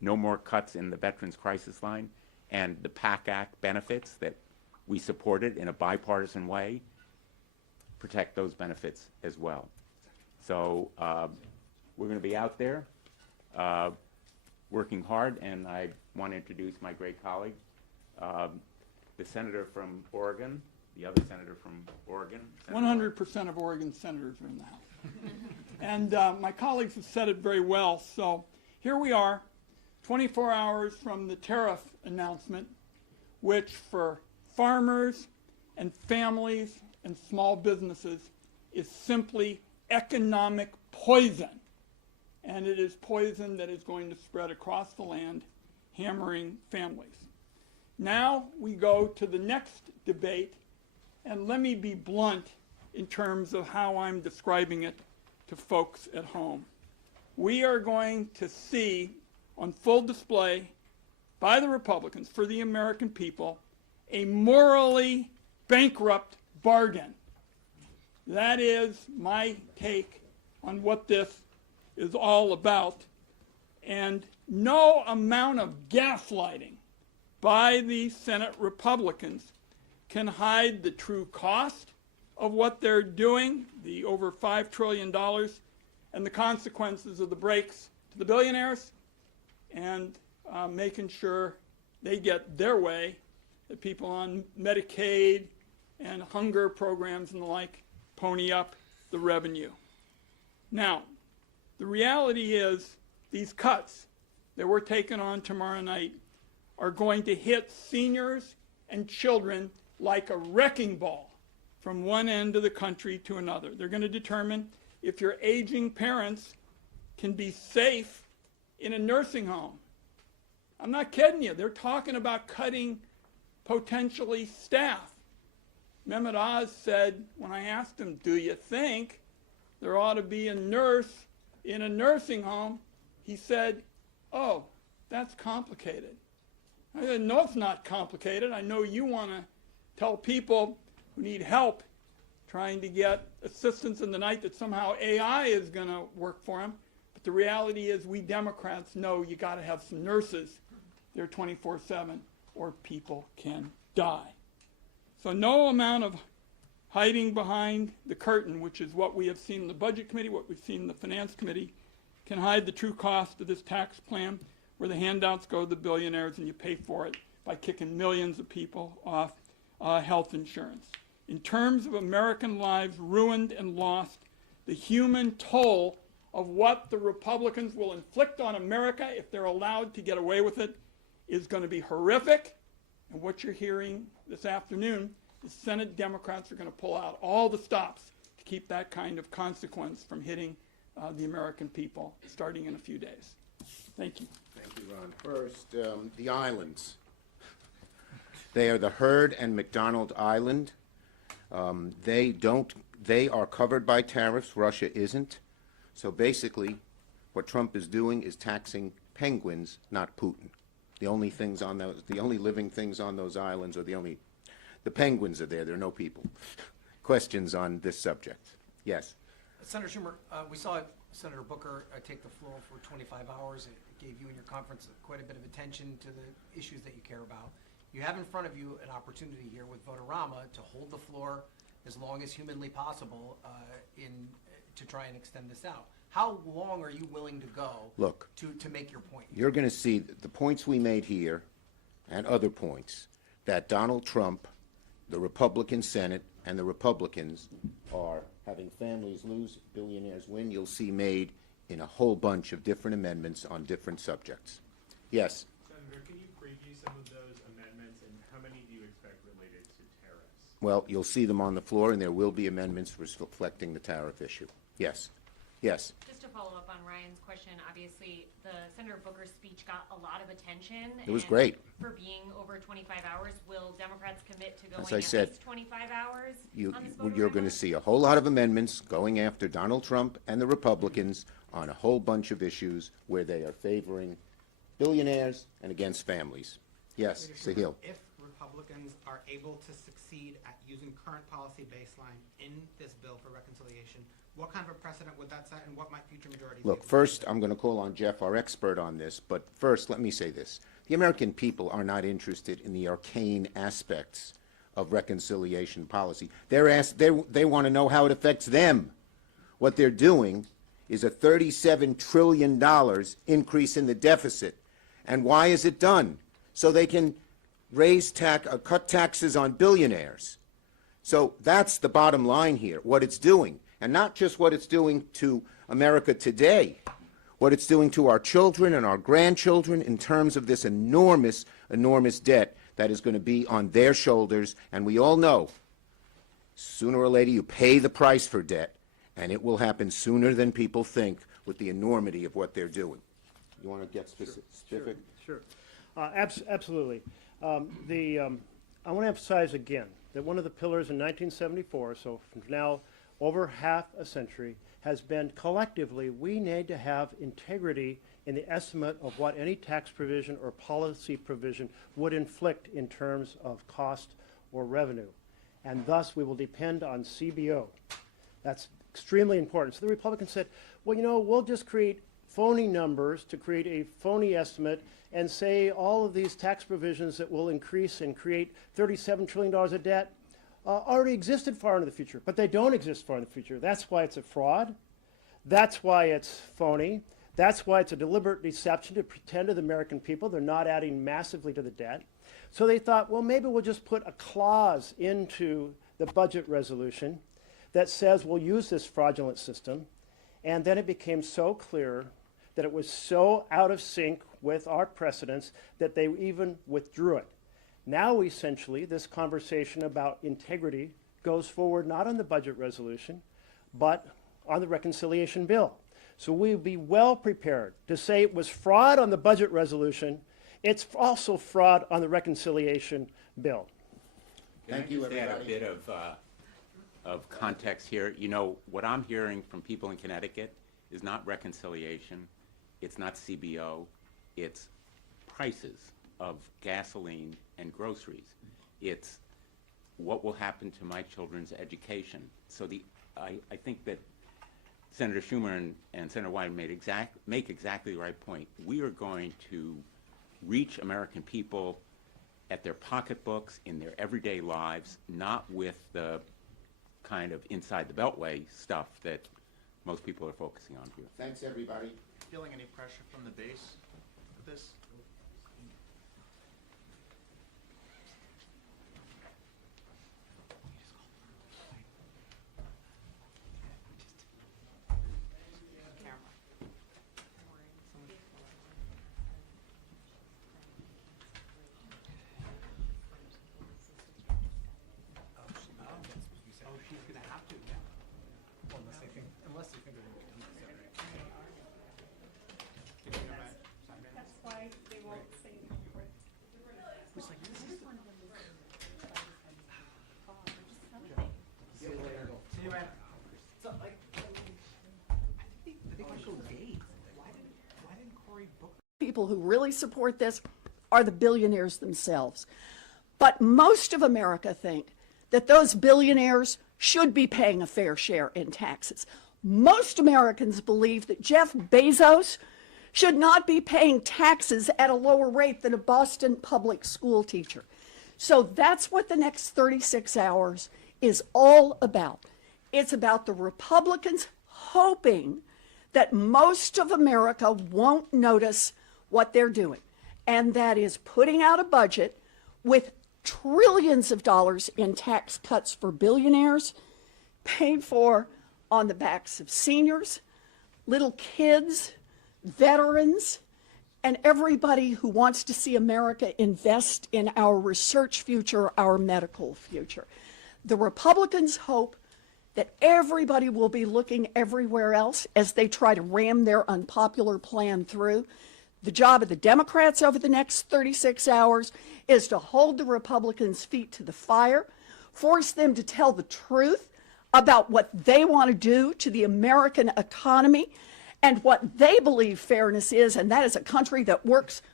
no more cuts in the Veterans Crisis Line, and the PAC Act benefits that we supported in a bipartisan way, protect those benefits as well. So we're going to be out there working hard, and I want to introduce my great colleague, the senator from Oregon, the other senator from Oregon. 100% of Oregon senators are in the House. And my colleagues have said it very well. So here we are, 24 hours from the tariff announcement, which for farmers and families and small businesses is simply economic poison. And it is poison that is going to spread across the land, hammering families. Now we go to the next debate, and let me be blunt in terms of how I'm describing it to folks at home. We are going to see on full display by the Republicans for the American people a morally bankrupt bargain. That is my take on what this is all about. And no amount of gaslighting by the Senate Republicans can hide the true cost of what they're doing, the over $5 trillion, and the consequences of the breaks to the billionaires, and making sure they get their way, that people on Medicaid and hunger programs and the like pony up the revenue. Now, the reality is these cuts that we're taking on tomorrow night are going to hit seniors and children like a wrecking ball from one end of the country to another. They're going to determine if your aging parents can be safe in a nursing home. I'm not kidding you. They're talking about cutting potentially staff. Mehmet Oz said, when I asked him, do you think there ought to be a nurse in a nursing home? He said, oh, that's complicated. I said, no, it's not complicated. I know you want to tell people who need help trying to get assistance in the night that somehow AI is going to work for them. But the reality is we Democrats know you got to have some nurses there 24/7 or people can die. So no amount of hiding behind the curtain, which is what we have seen in the Budget Committee, what we've seen in the Finance Committee, can hide the true cost of this tax plan where the handouts go to the billionaires and you pay for it by kicking millions of people off health insurance. In terms of American lives ruined and lost, the human toll of what the Republicans will inflict on America if they're allowed to get away with it is going to be horrific. And what you're hearing this afternoon is Senate Democrats are going to pull out all the stops to keep that kind of consequence from hitting the American people starting in a few days. Thank you. Thank you, Ron. First, the islands. They are the Heard and McDonald Island. They are covered by tariffs. Russia isn't. So basically, what Trump is doing is taxing penguins, not Putin. The only living things on those islands are the penguins are there. There are no people. Questions on this subject? Yes. Senator Schumer, we saw Senator Booker take the floor for 25 hours. It gave you and your conference quite a bit of attention to the issues that you care about. You have in front of you an opportunity here with Votorama to hold the floor as long as humanly possible to try and extend this out. How long are you willing to go to make your point? You're going to see the points we made here and other points that Donald Trump, the Republican Senate, and the Republicans are having families lose, billionaires win. You'll see made in a whole bunch of different amendments on different subjects. Yes? Senator, can you preview some of those amendments, and how many do you expect related to tariffs? Well, you'll see them on the floor, and there will be amendments reflecting the tariff issue. Yes? Yes? Just to follow up on Ryan's question, obviously, the Senator Booker's speech got a lot of attention. It was great. For being over 25 hours, will Democrats commit to going As I at said, least 25 hours on this you're going to see a whole lot of amendments going after Donald Trump and the Republicans on a whole bunch of issues where they are favoring billionaires and against families. Yes, Sahil. If Republicans are able to succeed at using current policy baseline in this bill for reconciliation, what kind of a precedent would that set, and what might future majorities Look, do? first, I'm going to call on Jeff, our expert on this, but first, let me say this. The American people are not interested in the arcane aspects of reconciliation policy. They want to know how it affects them. What they're doing is a $37 trillion increase in the deficit. And why is it done? So they can cut taxes on billionaires. So that's the bottom line here, what it's doing. And not just what it's doing to America today, what it's doing to our children and our grandchildren in terms of this enormous, enormous debt that is going to be on their shoulders. And we all know, sooner or later, you pay the price for debt, and it will happen sooner than people think with the enormity of what they're doing. You want to get specific? Sure. Absolutely. I want to emphasize again that one of the pillars in 1974, so from now over half a century, has been collectively we need to have integrity in the estimate of what any tax provision or policy provision would inflict in terms of cost or revenue. And thus we will depend on CBO. That's extremely important. So the Republicans said, well, you know, we'll just create phony numbers to create a phony estimate and say all of these tax provisions that will increase and create $37 trillion of debt already existed far into the future, but they don't exist far in the future. That's why it's a fraud. That's why it's phony. That's why it's a deliberate deception to pretend to the American people they're not adding massively to the debt. So they thought, well, maybe we'll just put a clause into the budget resolution that says we'll use this fraudulent system. And then it became so clear that it was so out of sync with our precedents that they even withdrew it. Now, essentially, this conversation about integrity goes forward not on the budget resolution, but on the reconciliation bill. So we'll be well prepared to say it was fraud on the budget resolution. It's also fraud on the reconciliation bill. Thank you, Can I just add a everybody. bit of context here? You know, what I'm hearing from people in Connecticut is not reconciliation, it's not CBO, it's prices of gasoline and groceries. It's what will happen to my children's education. So I think that Senator Schumer and Senator Wyden make exactly the right point. We are going to reach American people at their pocketbooks, in their everyday lives, not with the kind of inside the beltway stuff that most people are focusing on here. Thanks, everybody. Feeling any pressure from the base with this? Oh, she's gonna have to, yeah. Well, unless they think they're gonna do it. That's why they won't say See you later. See you, man. So, like, I think I showed Dave. Why didn't Cory book? people who really support this are the billionaires themselves. But most of America think that those billionaires should be paying a fair share in taxes. Most Americans believe that Jeff Bezos should not be paying taxes at a lower rate than a Boston public school teacher. So that's what the next 36 hours is all about. It's about the Republicans hoping that most of America won't notice what they're doing, and that is putting out a budget with trillions of dollars in tax cuts for billionaires, paid for on the backs of seniors, little kids, veterans, and everybody who wants to see America invest in our research future, our medical future. The Republicans hope that everybody will be looking everywhere else as they try to ram their unpopular plan through. The job of the Democrats over the next 36 hours is to hold the Republicans' feet to the fire, force them to tell the truth about what they want to do to the American economy and what they believe fairness is, and that is a country that works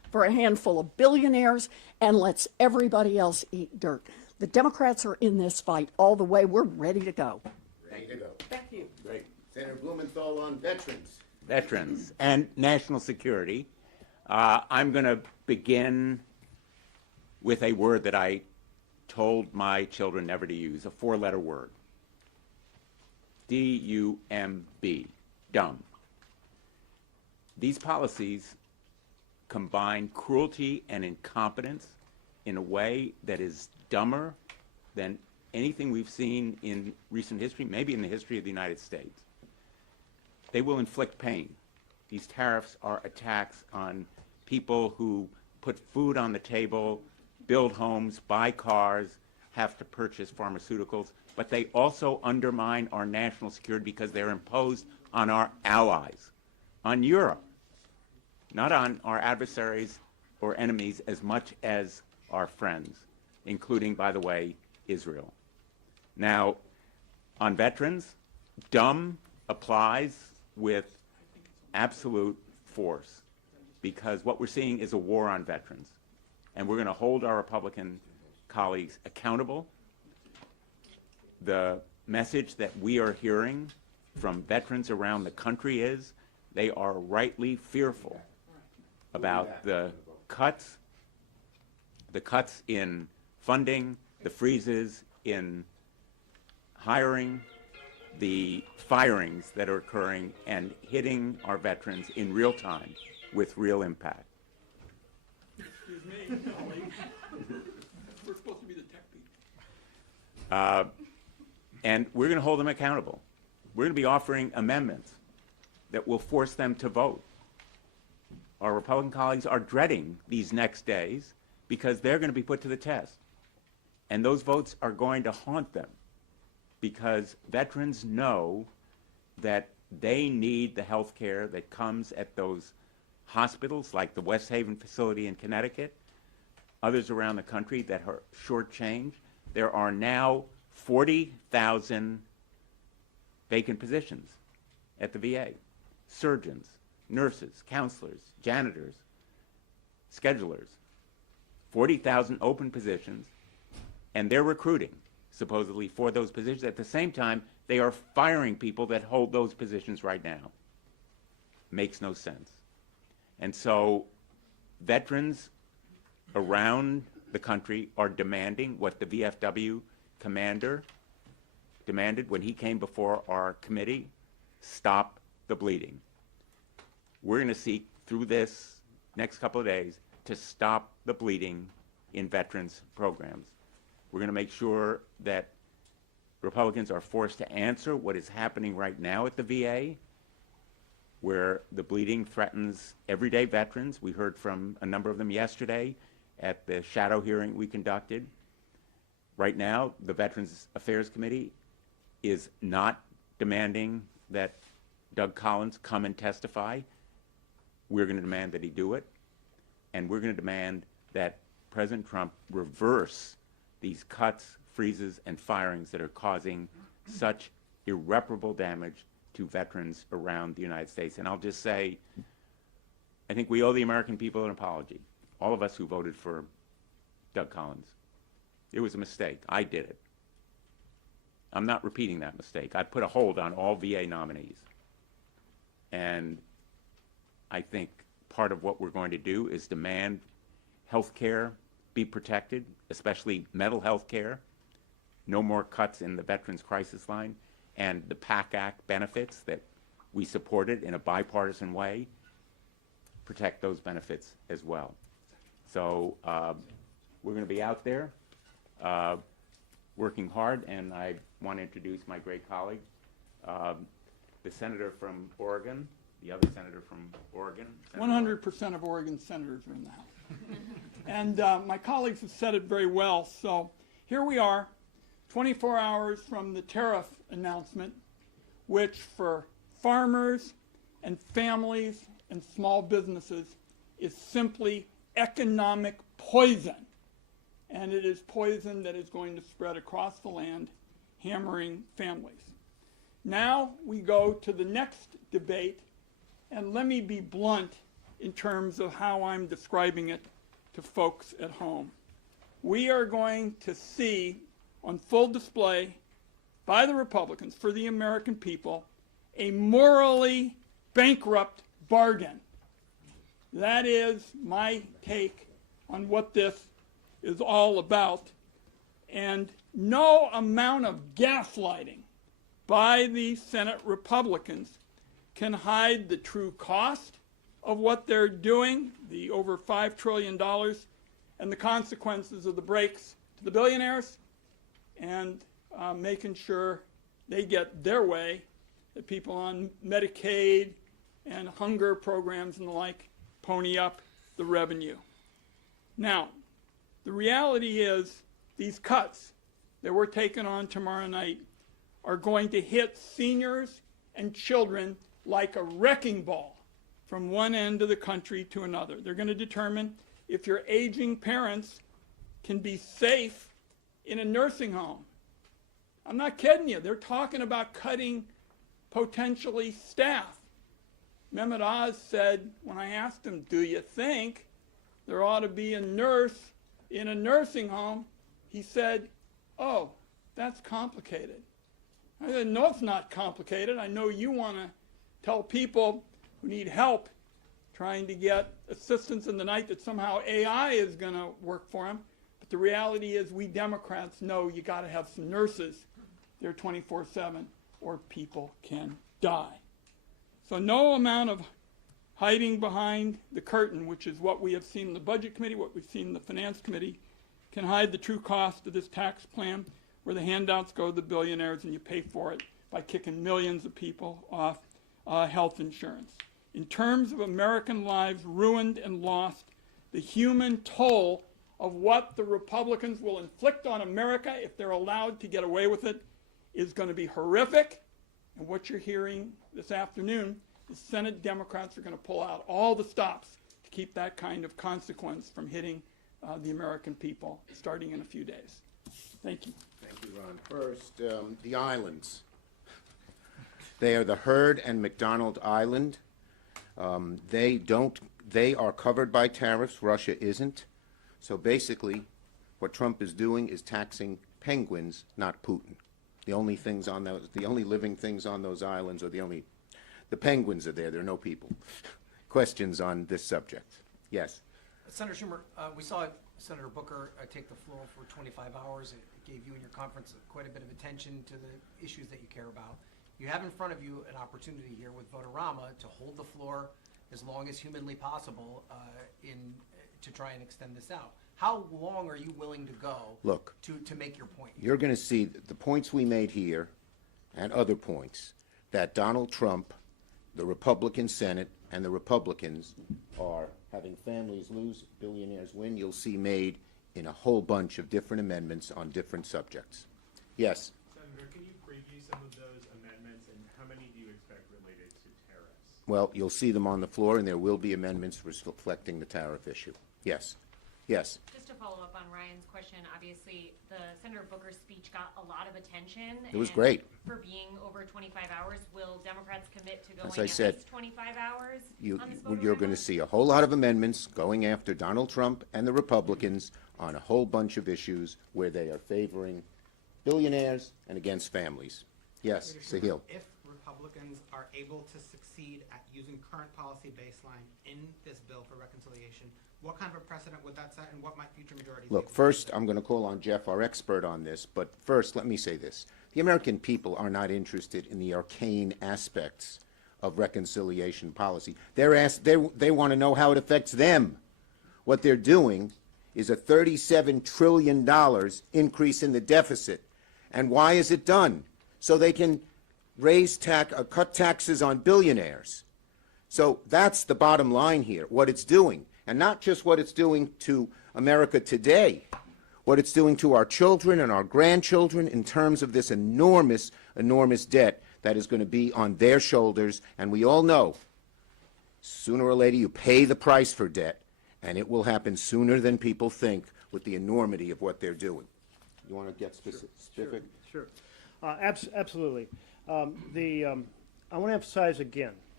for a handful of billionaires and lets everybody else eat dirt. The Democrats are in this fight all the way. We're ready to go. Ready to go. Thank you. Great. Senator Blumenthal on veterans. Veterans and national security. I'm going to begin with a word that I told my children never to use, a four-letter word. D-U-M-B, dumb. These policies combine cruelty and incompetence in a way that is dumber than anything we've seen in recent history, maybe in the history of the United States. They will inflict pain. These tariffs are attacks on people who put food on the table, build homes, buy cars, have to purchase pharmaceuticals, but they also undermine our national security because they're imposed on our allies, on Europe, not on our adversaries or enemies as much as our friends, including, by the way, Israel. Now, on veterans, dumb applies with absolute force because what we're seeing is a war on veterans. And we're going to hold our Republican colleagues accountable. The message that we are hearing from veterans around the country is they are rightly fearful about the cuts in funding, the freezes in hiring, the firings that are occurring and hitting our veterans in real time with real impact. Excuse me, colleague. We're supposed to be the tech people. And we're going to hold them accountable. We're going to be offering amendments that will force them to vote. Our Republican colleagues are dreading these next days because they're going to be put to the test. And those votes are going to haunt them because veterans know that they need the health care that comes at those hospitals like the West Haven facility in Connecticut, others around the country that are shortchanged. There are now 40,000 vacant positions at the VA. Surgeons, nurses, counselors, janitors, schedulers. 40,000 open positions, and they're recruiting, supposedly, for those positions. At the same time, they are firing people that hold those positions right now. Makes no sense. And so veterans around the country are demanding what the VFW commander demanded when he came before our committee: stop the bleeding. We're going to seek through this next couple of days to stop the bleeding in veterans programs. We're going to make sure that Republicans are forced to answer what is happening right now at the VA, where the bleeding threatens everyday veterans. We heard from a number of them yesterday at the shadow hearing we conducted. Right now, the Veterans Affairs Committee is not demanding that Doug Collins come and testify. We're going to demand that he do it, and we're going to demand that President Trump reverse these cuts, freezes, and firings that are causing such irreparable damage to veterans around the United States. And I'll just say, I think we owe the American people an apology, all of us who voted for Doug Collins. It was a mistake. I did it. I'm not repeating that mistake. I put a hold on all VA nominees. And I think part of what we're going to do is demand health care be protected, especially mental health care, no more cuts in the Veterans Crisis Line, and the PAC Act benefits that we supported in a bipartisan way, protect those benefits as well. So we're going to be out there working hard, and I want to introduce my great colleague, the senator from Oregon, the other senator from Oregon. 100% of Oregon senators are in the House. And my colleagues have said it very well. So here we are, 24 hours from the tariff announcement, which for farmers and families and small businesses is simply economic poison. And it is poison that is going to spread across the land, hammering families. Now we go to the next debate, and let me be blunt. in terms of how I'm describing it to folks at home. We are going to see on full display by the Republicans for the American people a morally bankrupt bargain. That is my take on what this is all about. And no amount of gaslighting by the Senate Republicans can hide the true cost of what they're doing, the over $5 trillion, and the consequences of the breaks to the billionaires, and making sure they get their way, that people on Medicaid and hunger programs and the like pony up the revenue. Now, the reality is these cuts that we're taking on tomorrow night are going to hit seniors and children like a wrecking ball from one end of the country to another. They're going to determine if your aging parents can be safe in a nursing home. I'm not kidding you. They're talking about cutting potentially staff. Mehmet Oz said, when I asked him, do you think there ought to be a nurse in a nursing home? He said, oh, that's complicated. I said, no, it's not complicated. I know you want to tell people who need help trying to get assistance in the night that somehow AI is going to work for them. But the reality is we Democrats know you got to have some nurses there 24/7 or people can die. So no amount of hiding behind the curtain, which is what we have seen in the Budget Committee, what we've seen in the Finance Committee, can hide the true cost of this tax plan where the handouts go to the billionaires and you pay for it by kicking millions of people off health insurance. In terms of American lives ruined and lost, the human toll of what the Republicans will inflict on America if they're allowed to get away with it is going to be horrific. And what you're hearing this afternoon is Senate Democrats are going to pull out all the stops to keep that kind of consequence from hitting the American people starting in a few days. Thank you. Thank you, Ron. First, the islands. They are the Heard and McDonald Island. They are covered by tariffs. Russia isn't. So basically, what Trump is doing is taxing penguins, not Putin. The only living things on those islands are the penguins are there. There are no people. Questions on this subject? Yes. Senator Schumer, we saw Senator Booker take the floor for 25 hours. It gave you and your conference quite a bit of attention to the issues that you care about. You have in front of you an opportunity here with Votorama to hold the floor as long as humanly possible to try and extend this out. How long are you willing to go to make your point? You're going to see the points we made here and other points that Donald Trump, the Republican Senate, and the Republicans are having families lose, billionaires win. You'll see made in a whole bunch of different amendments on different subjects. Yes? Senator, can you preview some of those amendments, and how many do you expect related to tariffs? Well, you'll see them on the floor, and there will be amendments reflecting the tariff issue. Yes. Yes. Just to follow up on Ryan's question, obviously the Senator Booker's speech got a lot of attention. It was and great. For being over 25 hours, will Democrats commit to going As I at said, least 25 hours on this you're going to see a whole lot of amendments going after Donald Trump and the Republicans on a whole bunch of issues where they are favoring billionaires and against families. Yes, Sahil. If Republicans are able to succeed at using current policy baseline in this bill for reconciliation, what kind of a precedent would that set, and what might future majorities Look, first, I'm going to call on Jeff, our expert on this, but first, let me say this. The American people are not interested in the arcane aspects of reconciliation policy. They want to know how it affects them. What they're doing is a $37 trillion increase in the deficit. And why is it done? So they can cut taxes on billionaires. So that's the bottom line here, what it's doing. And not just what it's doing to America today, what it's doing to our children and our grandchildren in terms of this enormous, enormous debt that is going to be on their shoulders. And we all know, sooner or later, you pay the price for debt, and it will happen sooner than people think with the enormity of what they're doing. You want to get specific? Sure. Absolutely. I want to emphasize again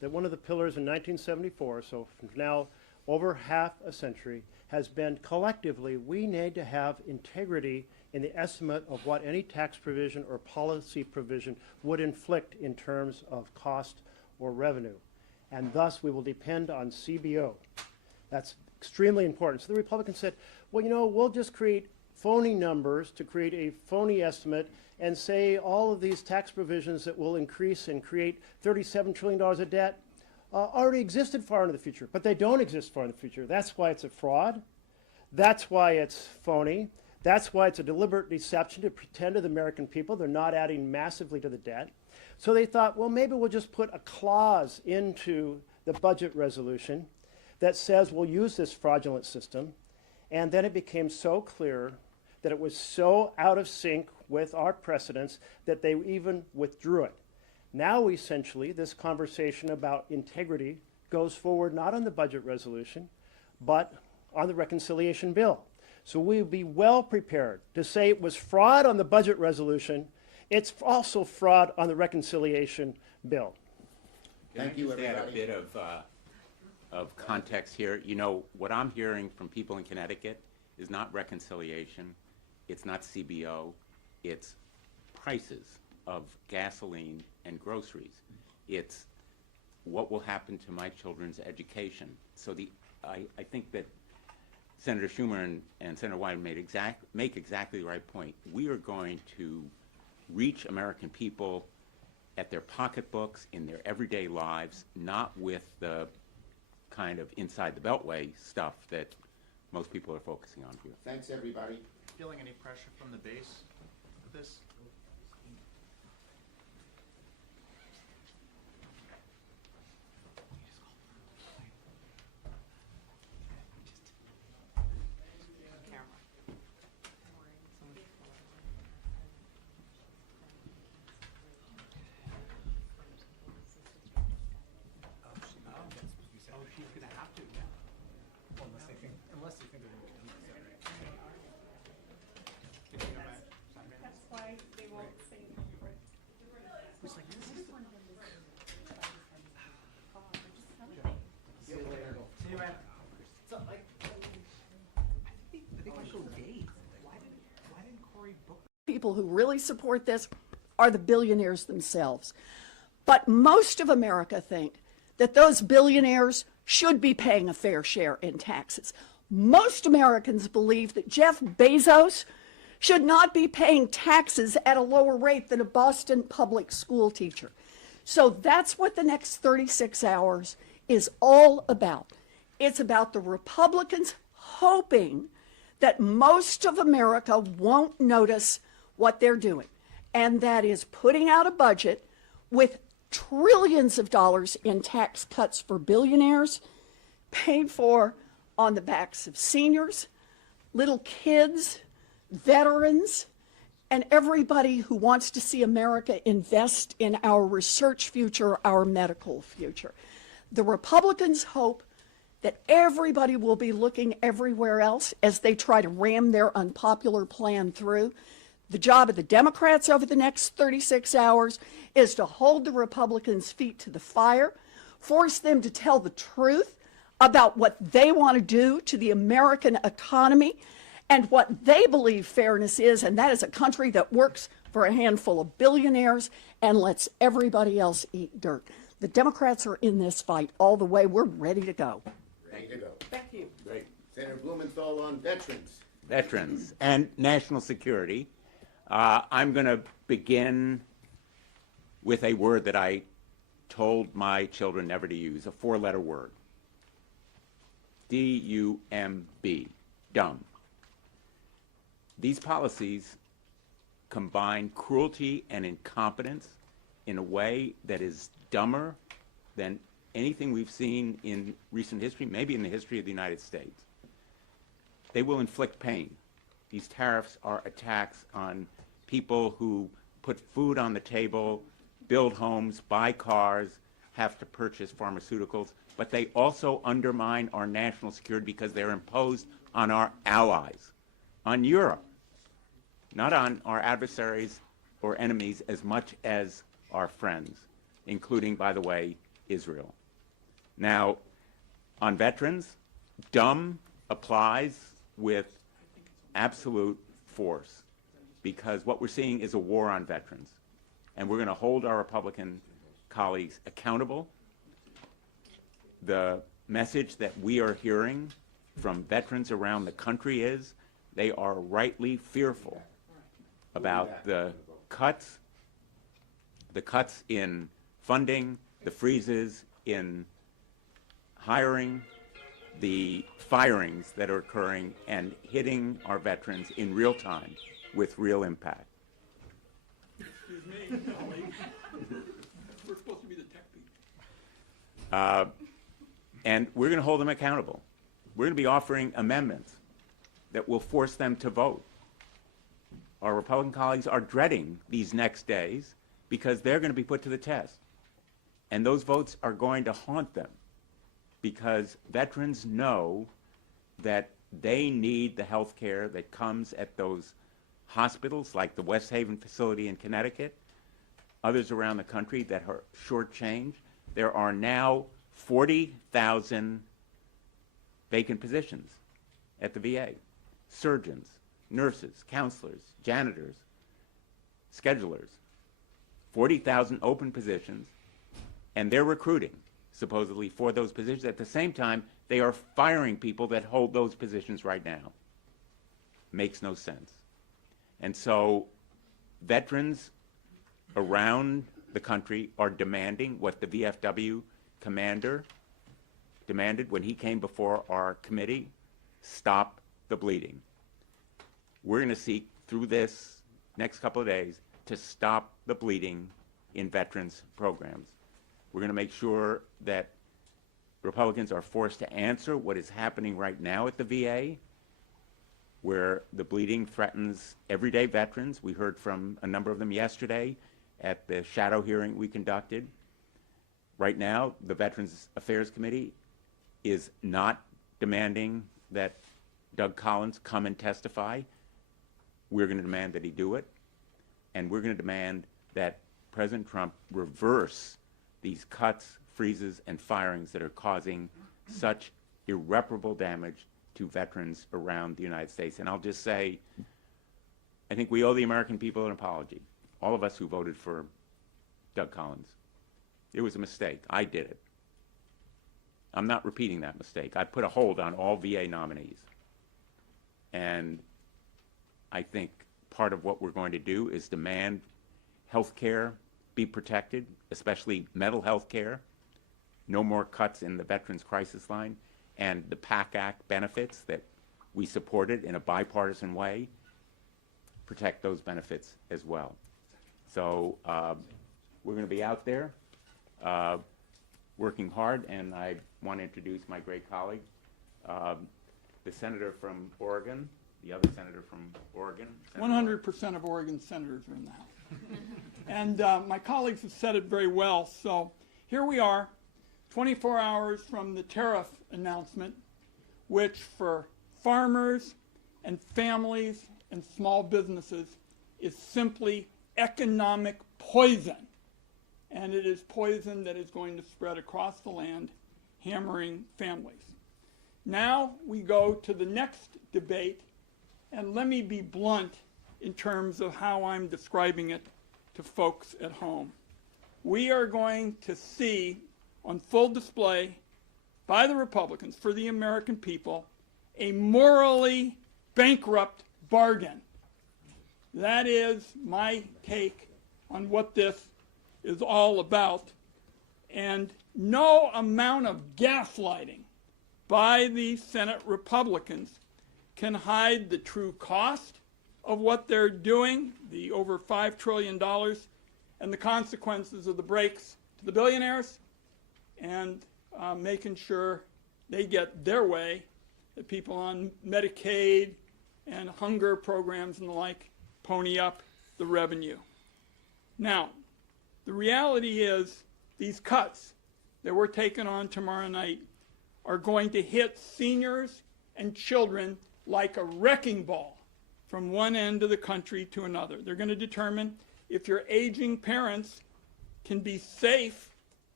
that one of the pillars in 1974, so from now over half a century, has been collectively we need to have integrity in the estimate of what any tax provision or policy provision would inflict in terms of cost or revenue. And thus we will depend on CBO. That's extremely important. So the Republicans said, well, you know, we'll just create phony numbers to create a phony estimate and say all of these tax provisions that will increase and create $37 trillion of debt already existed far into the future, but they don't exist far in the future. That's why it's a fraud. That's why it's phony. That's why it's a deliberate deception to pretend to the American people they're not adding massively to the debt. So they thought, well, maybe we'll just put a clause into the budget resolution that says we'll use this fraudulent system. And then it became so clear that it was so out of sync with our precedents that they even withdrew it. Now, essentially, this conversation about integrity goes forward not on the budget resolution, but on the reconciliation bill. So we'll be well prepared to say it was fraud on the budget resolution. It's also fraud on the reconciliation bill. Thank you, Can I just add a everybody. bit of context here? You know, what I'm hearing from people in Connecticut is not reconciliation, it's not CBO, it's prices of gasoline and groceries. It's what will happen to my children's education. So I think that Senator Schumer and Senator Wyden make exactly the right point. We are going to reach American people at their pocketbooks, in their everyday lives, not with the kind of inside the beltway stuff that most people are focusing on here. Thanks, everybody. Feeling any pressure from the base with this? Oh, she's gonna have to. Well, unless they think they're gonna be done with it. That's why they won't say It's like, this is See you later. See you, man. so, like, I think I showed Dave. Why didn't Cory book? people who really support this are the billionaires themselves. But most of America think that those billionaires should be paying a fair share in taxes. Most Americans believe that Jeff Bezos should not be paying taxes at a lower rate than a Boston public school teacher. So that's what the next 36 hours is all about. It's about the Republicans hoping that most of America won't notice what they're doing, and that is putting out a budget with trillions of dollars in tax cuts for billionaires, paid for on the backs of seniors, little kids, veterans, and everybody who wants to see America invest in our research future, our medical future. The Republicans hope that everybody will be looking everywhere else as they try to ram their unpopular plan through. The job of the Democrats over the next 36 hours is to hold the Republicans' feet to the fire, force them to tell the truth about what they want to do to the American economy and what they believe fairness is, and that is a country that works for a handful of billionaires and lets everybody else eat dirt. The Democrats are in this fight all the way. We're ready to go. Ready to go. Thank you. Great. Senator Blumenthal on veterans. Veterans and national security. I'm going to begin with a word that I told my children never to use, a four-letter word. D-U-M-B, dumb. These policies combine cruelty and incompetence in a way that is dumber than anything we've seen in recent history, maybe in the history of the United States. They will inflict pain. These tariffs are attacks on people who put food on the table, build homes, buy cars, have to purchase pharmaceuticals, but they also undermine our national security because they're imposed on our allies, on Europe, not on our adversaries or enemies as much as our friends, including, by the way, Israel. Now, on veterans, dumb applies with absolute force, because what we're seeing is a war on veterans. And we're going to hold our Republican colleagues accountable. The message that we are hearing from veterans around the country is they are rightly fearful about the cuts in funding, the freezes in hiring, the firings that are occurring and hitting our veterans in real time with real impact. Excuse me, colleague. We're supposed to be the tech people. And we're going to hold them accountable. We're going to be offering amendments that will force them to vote. Our Republican colleagues are dreading these next days because they're going to be put to the test. And those votes are going to haunt them because veterans know that they need the health care that comes at those hospitals like the West Haven facility in Connecticut, others around the country that are shortchanged. There are now 40,000 vacant positions at the VA. Surgeons, nurses, counselors, janitors, schedulers. 40,000 open positions, and they're recruiting, supposedly, for those positions. At the same time, they are firing people that hold those positions right now. Makes no sense. And so veterans around the country are demanding what the VFW commander demanded when he came before our committee: stop the bleeding. We're going to seek through this next couple of days to stop the bleeding in veterans programs. We're going to make sure that Republicans are forced to answer what is happening right now at the VA, where the bleeding threatens everyday veterans. We heard from a number of them yesterday at the shadow hearing we conducted. Right now, the Veterans Affairs Committee is not demanding that Doug Collins come and testify. We're going to demand that he do it, and we're going to demand that President Trump reverse these cuts, freezes, and firings that are causing such irreparable damage to veterans around the United States. And I'll just say, I think we owe the American people an apology, all of us who voted for Doug Collins. It was a mistake. I did it. I'm not repeating that mistake. I put a hold on all VA nominees. And I think part of what we're going to do is demand health care be protected, especially mental health care, no more cuts in the Veterans Crisis Line, and the PAC Act benefits that we supported in a bipartisan way, protect those benefits as well. So we're going to be out there working hard, and I want to introduce my great colleague, the senator from Oregon, the other senator from Oregon. 100% of Oregon senators are in the House. And my colleagues have said it very well. So here we are, 24 hours from the tariff announcement, which for farmers and families and small businesses is simply economic poison. And it is poison that is going to spread across the land, hammering families. Now we go to the next debate, and let me be blunt in terms of how I'm describing it to folks at home. We are going to see on full display by the Republicans for the American people a morally bankrupt bargain. That is my take on what this is all about. And no amount of gaslighting by the Senate Republicans can hide the true cost of what they're doing, the over $5 trillion, and the consequences of the breaks to the billionaires, and making sure they get their way, that people on Medicaid and hunger programs and the like pony up the revenue. Now, the reality is these cuts that we're taking on tomorrow night are going to hit seniors and children like a wrecking ball from one end of the country to another. They're going to determine if your aging parents can be safe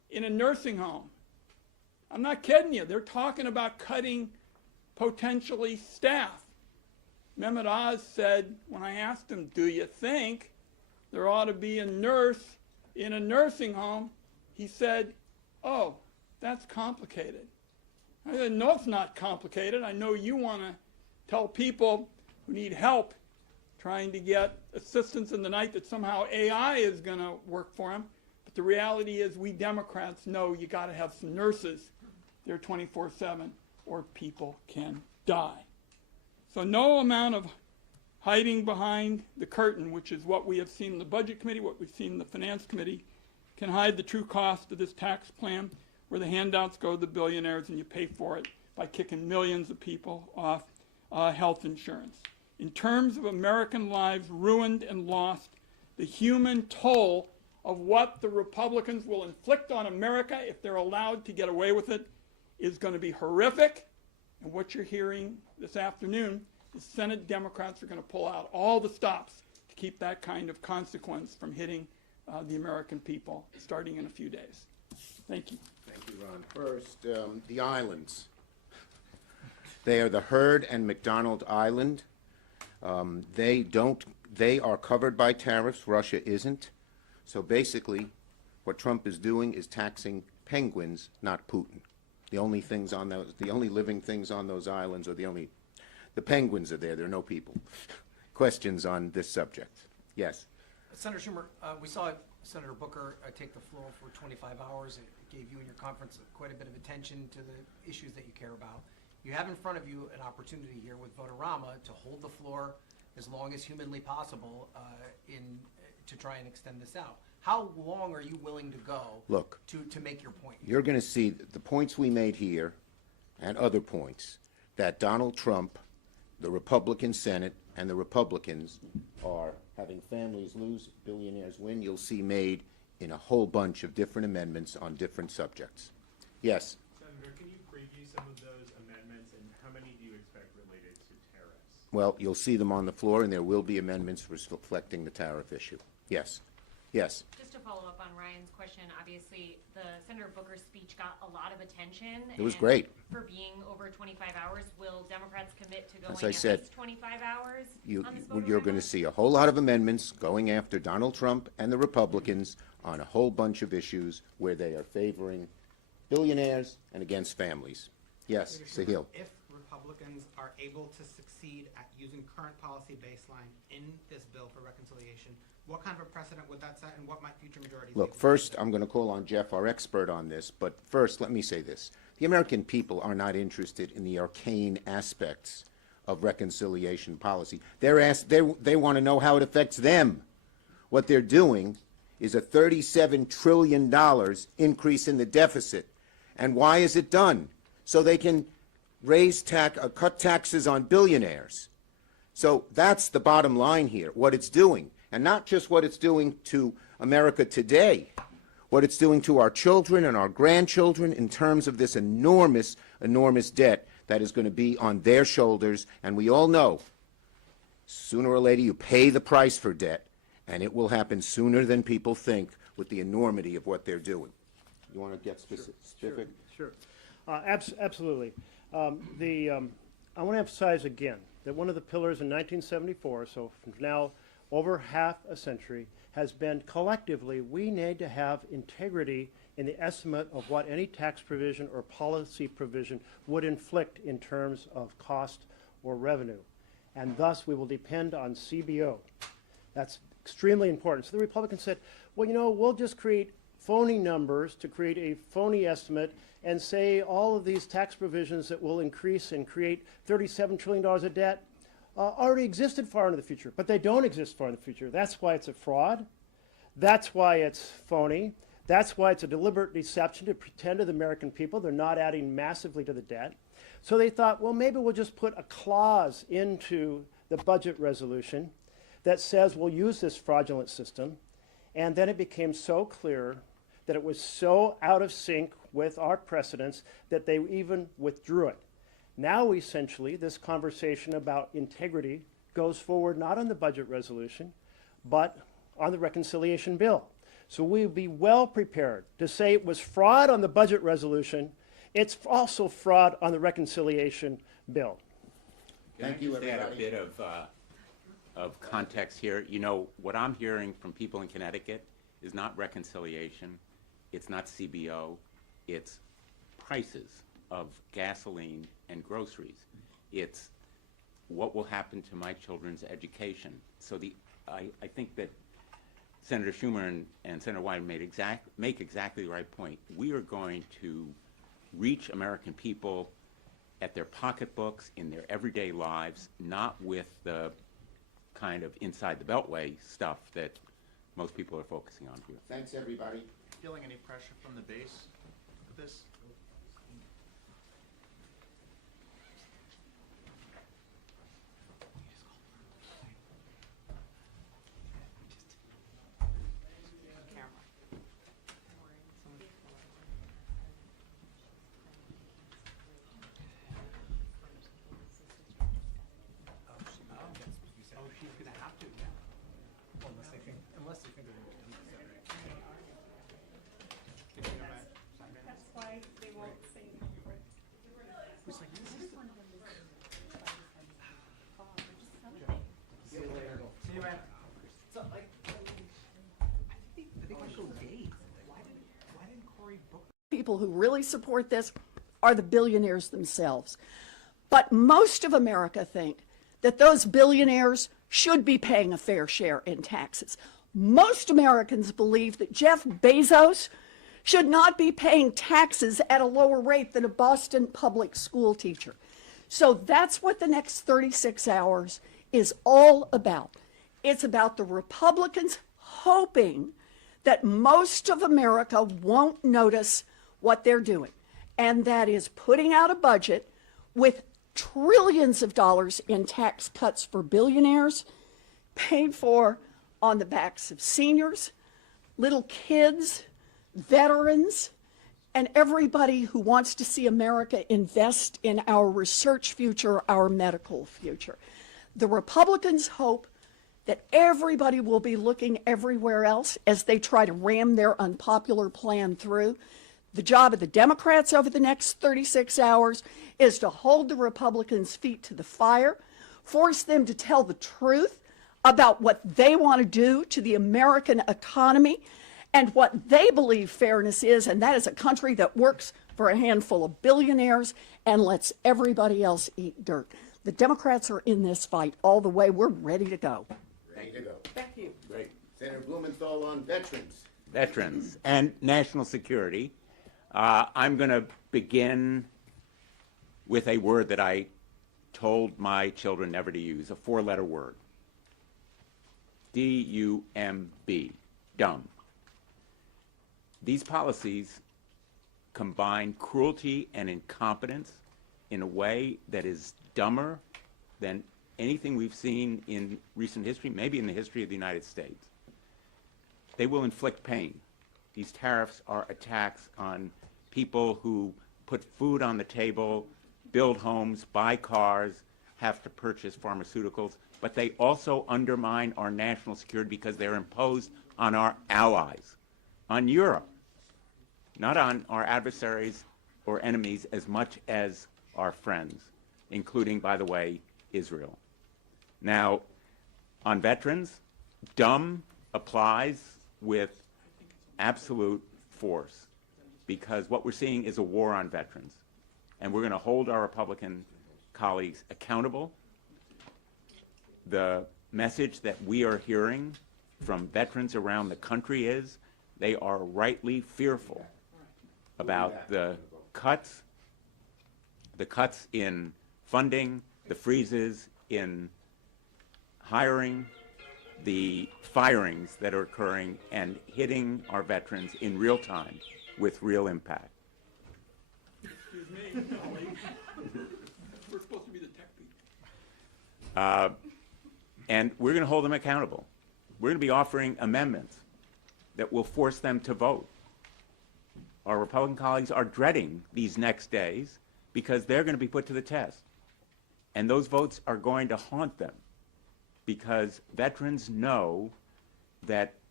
in a nursing home. I'm not kidding you. They're talking about cutting potentially staff. Mehmet Oz said, when I asked him, do you think there ought to be a nurse in a nursing home? He said, oh, that's complicated. I said, no, it's not complicated. I know you want to tell people who need help trying to get assistance in the night that somehow AI is going to work for them. But the reality is we Democrats know you got to have some nurses there 24/7 or people can die. So no amount of hiding behind the curtain, which is what we have seen in the Budget Committee, what we've seen in the Finance Committee, can hide the true cost of this tax plan where the handouts go to the billionaires and you pay for it by kicking millions of people off health insurance. In terms of American lives ruined and lost, the human toll of what the Republicans will inflict on America if they're allowed to get away with it is going to be horrific. And what you're hearing this afternoon is Senate Democrats are going to pull out all the stops to keep that kind of consequence from hitting the American people starting in a few days. Thank you. Thank you, Ron. First, the islands. They are the Heard and McDonald Island. They are covered by tariffs. Russia isn't. So basically, what Trump is doing is taxing penguins, not Putin. The only living things on those islands are the penguins are there. There are no people. Questions on this subject? Yes. Senator Schumer, we saw Senator Booker take the floor for 25 hours. It gave you and your conference quite a bit of attention to the issues that you care about. You have in front of you an opportunity here with Votorama to hold the floor as long as humanly possible to try and extend this out. How long are you willing to go to make your point? You're going to see the points we made here and other points that Donald Trump, the Republican Senate, and the Republicans are having families lose, billionaires win. You'll see made in a whole bunch of different amendments on different subjects. Yes? Senator, can you preview some of those amendments, and how many do you expect related to tariffs? Well, you'll see them on the floor, and there will be amendments reflecting the tariff issue. Yes? Yes? Just to follow up on Ryan's question, obviously, the Senator Booker's speech got a lot of attention. It was and great. For being over 25 hours, will Democrats commit to going As I at said, least 25 hours on this You're going to see a whole lot of amendments going after Donald Trump and the Republicans on a whole bunch of issues where they are favoring billionaires and against families. Yes, Sahil. If Republicans are able to succeed at using current policy baseline in this bill for reconciliation, what kind of a precedent would that set, and what might future majorities Look, first, I'm going to call on Jeff, our expert on this, but first, let me say this. The American people are not interested in the arcane aspects of reconciliation policy. They want to know how it affects them. What they're doing is a $37 trillion increase in the deficit. And why is it done? So they can cut taxes on billionaires. So that's the bottom line here, what it's doing. And not just what it's doing to America today, what it's doing to our children and our grandchildren in terms of this enormous, enormous debt that is going to be on their shoulders. And we all know, sooner or later, you pay the price for debt, and it will happen sooner than people think with the enormity of what they're doing. You want to get specific? Sure. Absolutely. I want to emphasize again that one of the pillars in 1974, so from now over half a century, has been collectively we need to have integrity in the estimate of what any tax provision or policy provision would inflict in terms of cost or revenue. And thus we will depend on CBO. That's extremely important. So the Republicans said, well, you know, we'll just create phony numbers to create a phony estimate and say all of these tax provisions that will increase and create $37 trillion of debt already existed far into the future, but they don't exist far in the future. That's why it's a fraud. That's why it's phony. That's why it's a deliberate deception to pretend to the American people they're not adding massively to the debt. So they thought, well, maybe we'll just put a clause into the budget resolution that says we'll use this fraudulent system. And then it became so clear that it was so out of sync with our precedents that they even withdrew it. Now, essentially, this conversation about integrity goes forward not on the budget resolution, but on the reconciliation bill. So we would be well prepared to say it was fraud on the budget resolution. It's also fraud on the reconciliation bill. Thank you, Can I just add a everybody. bit of context here? You know, what I'm hearing from people in Connecticut is not reconciliation, it's not CBO, it's prices of gasoline and groceries. It's what will happen to my children's education. So I think that Senator Schumer and Senator Wyden make exactly the right point. We are going to reach American people at their pocketbooks, in their everyday lives, not with the kind of inside the beltway stuff that most people are focusing on here. Thanks, everybody. Feeling any pressure from the base of this? Oh, she's gonna have to now. Well, unless they think they're gonna do it. That's why they won't say See you later. See you, man. So, like, I think I showed days. Why didn't Cory book? people who really support this are the billionaires themselves. But most of America think that those billionaires should be paying a fair share in taxes. Most Americans believe that Jeff Bezos should not be paying taxes at a lower rate than a Boston public school teacher. So that's what the next 36 hours is all about. It's about the Republicans hoping that most of America won't notice what they're doing, and that is putting out a budget with trillions of dollars in tax cuts for billionaires, paid for on the backs of seniors, little kids, veterans, and everybody who wants to see America invest in our research future, our medical future. The Republicans hope that everybody will be looking everywhere else as they try to ram their unpopular plan through. The job of the Democrats over the next 36 hours is to hold the Republicans' feet to the fire, force them to tell the truth about what they want to do to the American economy and what they believe fairness is, and that is a country that works for a handful of billionaires and lets everybody else eat dirt. The Democrats are in this fight all the way. We're ready to go. Ready to go. Thank you. Great. Senator Blumenthal on veterans. Veterans and national security. I'm going to begin with a word that I told my children never to use, a four-letter word. D-U-M-B, dumb. These policies combine cruelty and incompetence in a way that is dumber than anything we've seen in recent history, maybe in the history of the United States. They will inflict pain. These tariffs are attacks on people who put food on the table, build homes, buy cars, have to purchase pharmaceuticals, but they also undermine our national security because they're imposed on our allies, on Europe, not on our adversaries or enemies as much as our friends, including, by the way, Israel. Now, on veterans, dumb applies with absolute force because what we're seeing is a war on veterans. And we're going to hold our Republican colleagues accountable. The message that we are hearing from veterans around the country is they are rightly fearful about the cuts in funding, the freezes in hiring, the firings that are occurring and hitting our veterans in real time with real impact. Excuse me, colleague. We're supposed to be the tech people. And we're going to hold them accountable. We're going to be offering amendments that will force them to vote. Our Republican colleagues are dreading these next days because they're going to be put to the test. And those votes are going to haunt them because veterans know that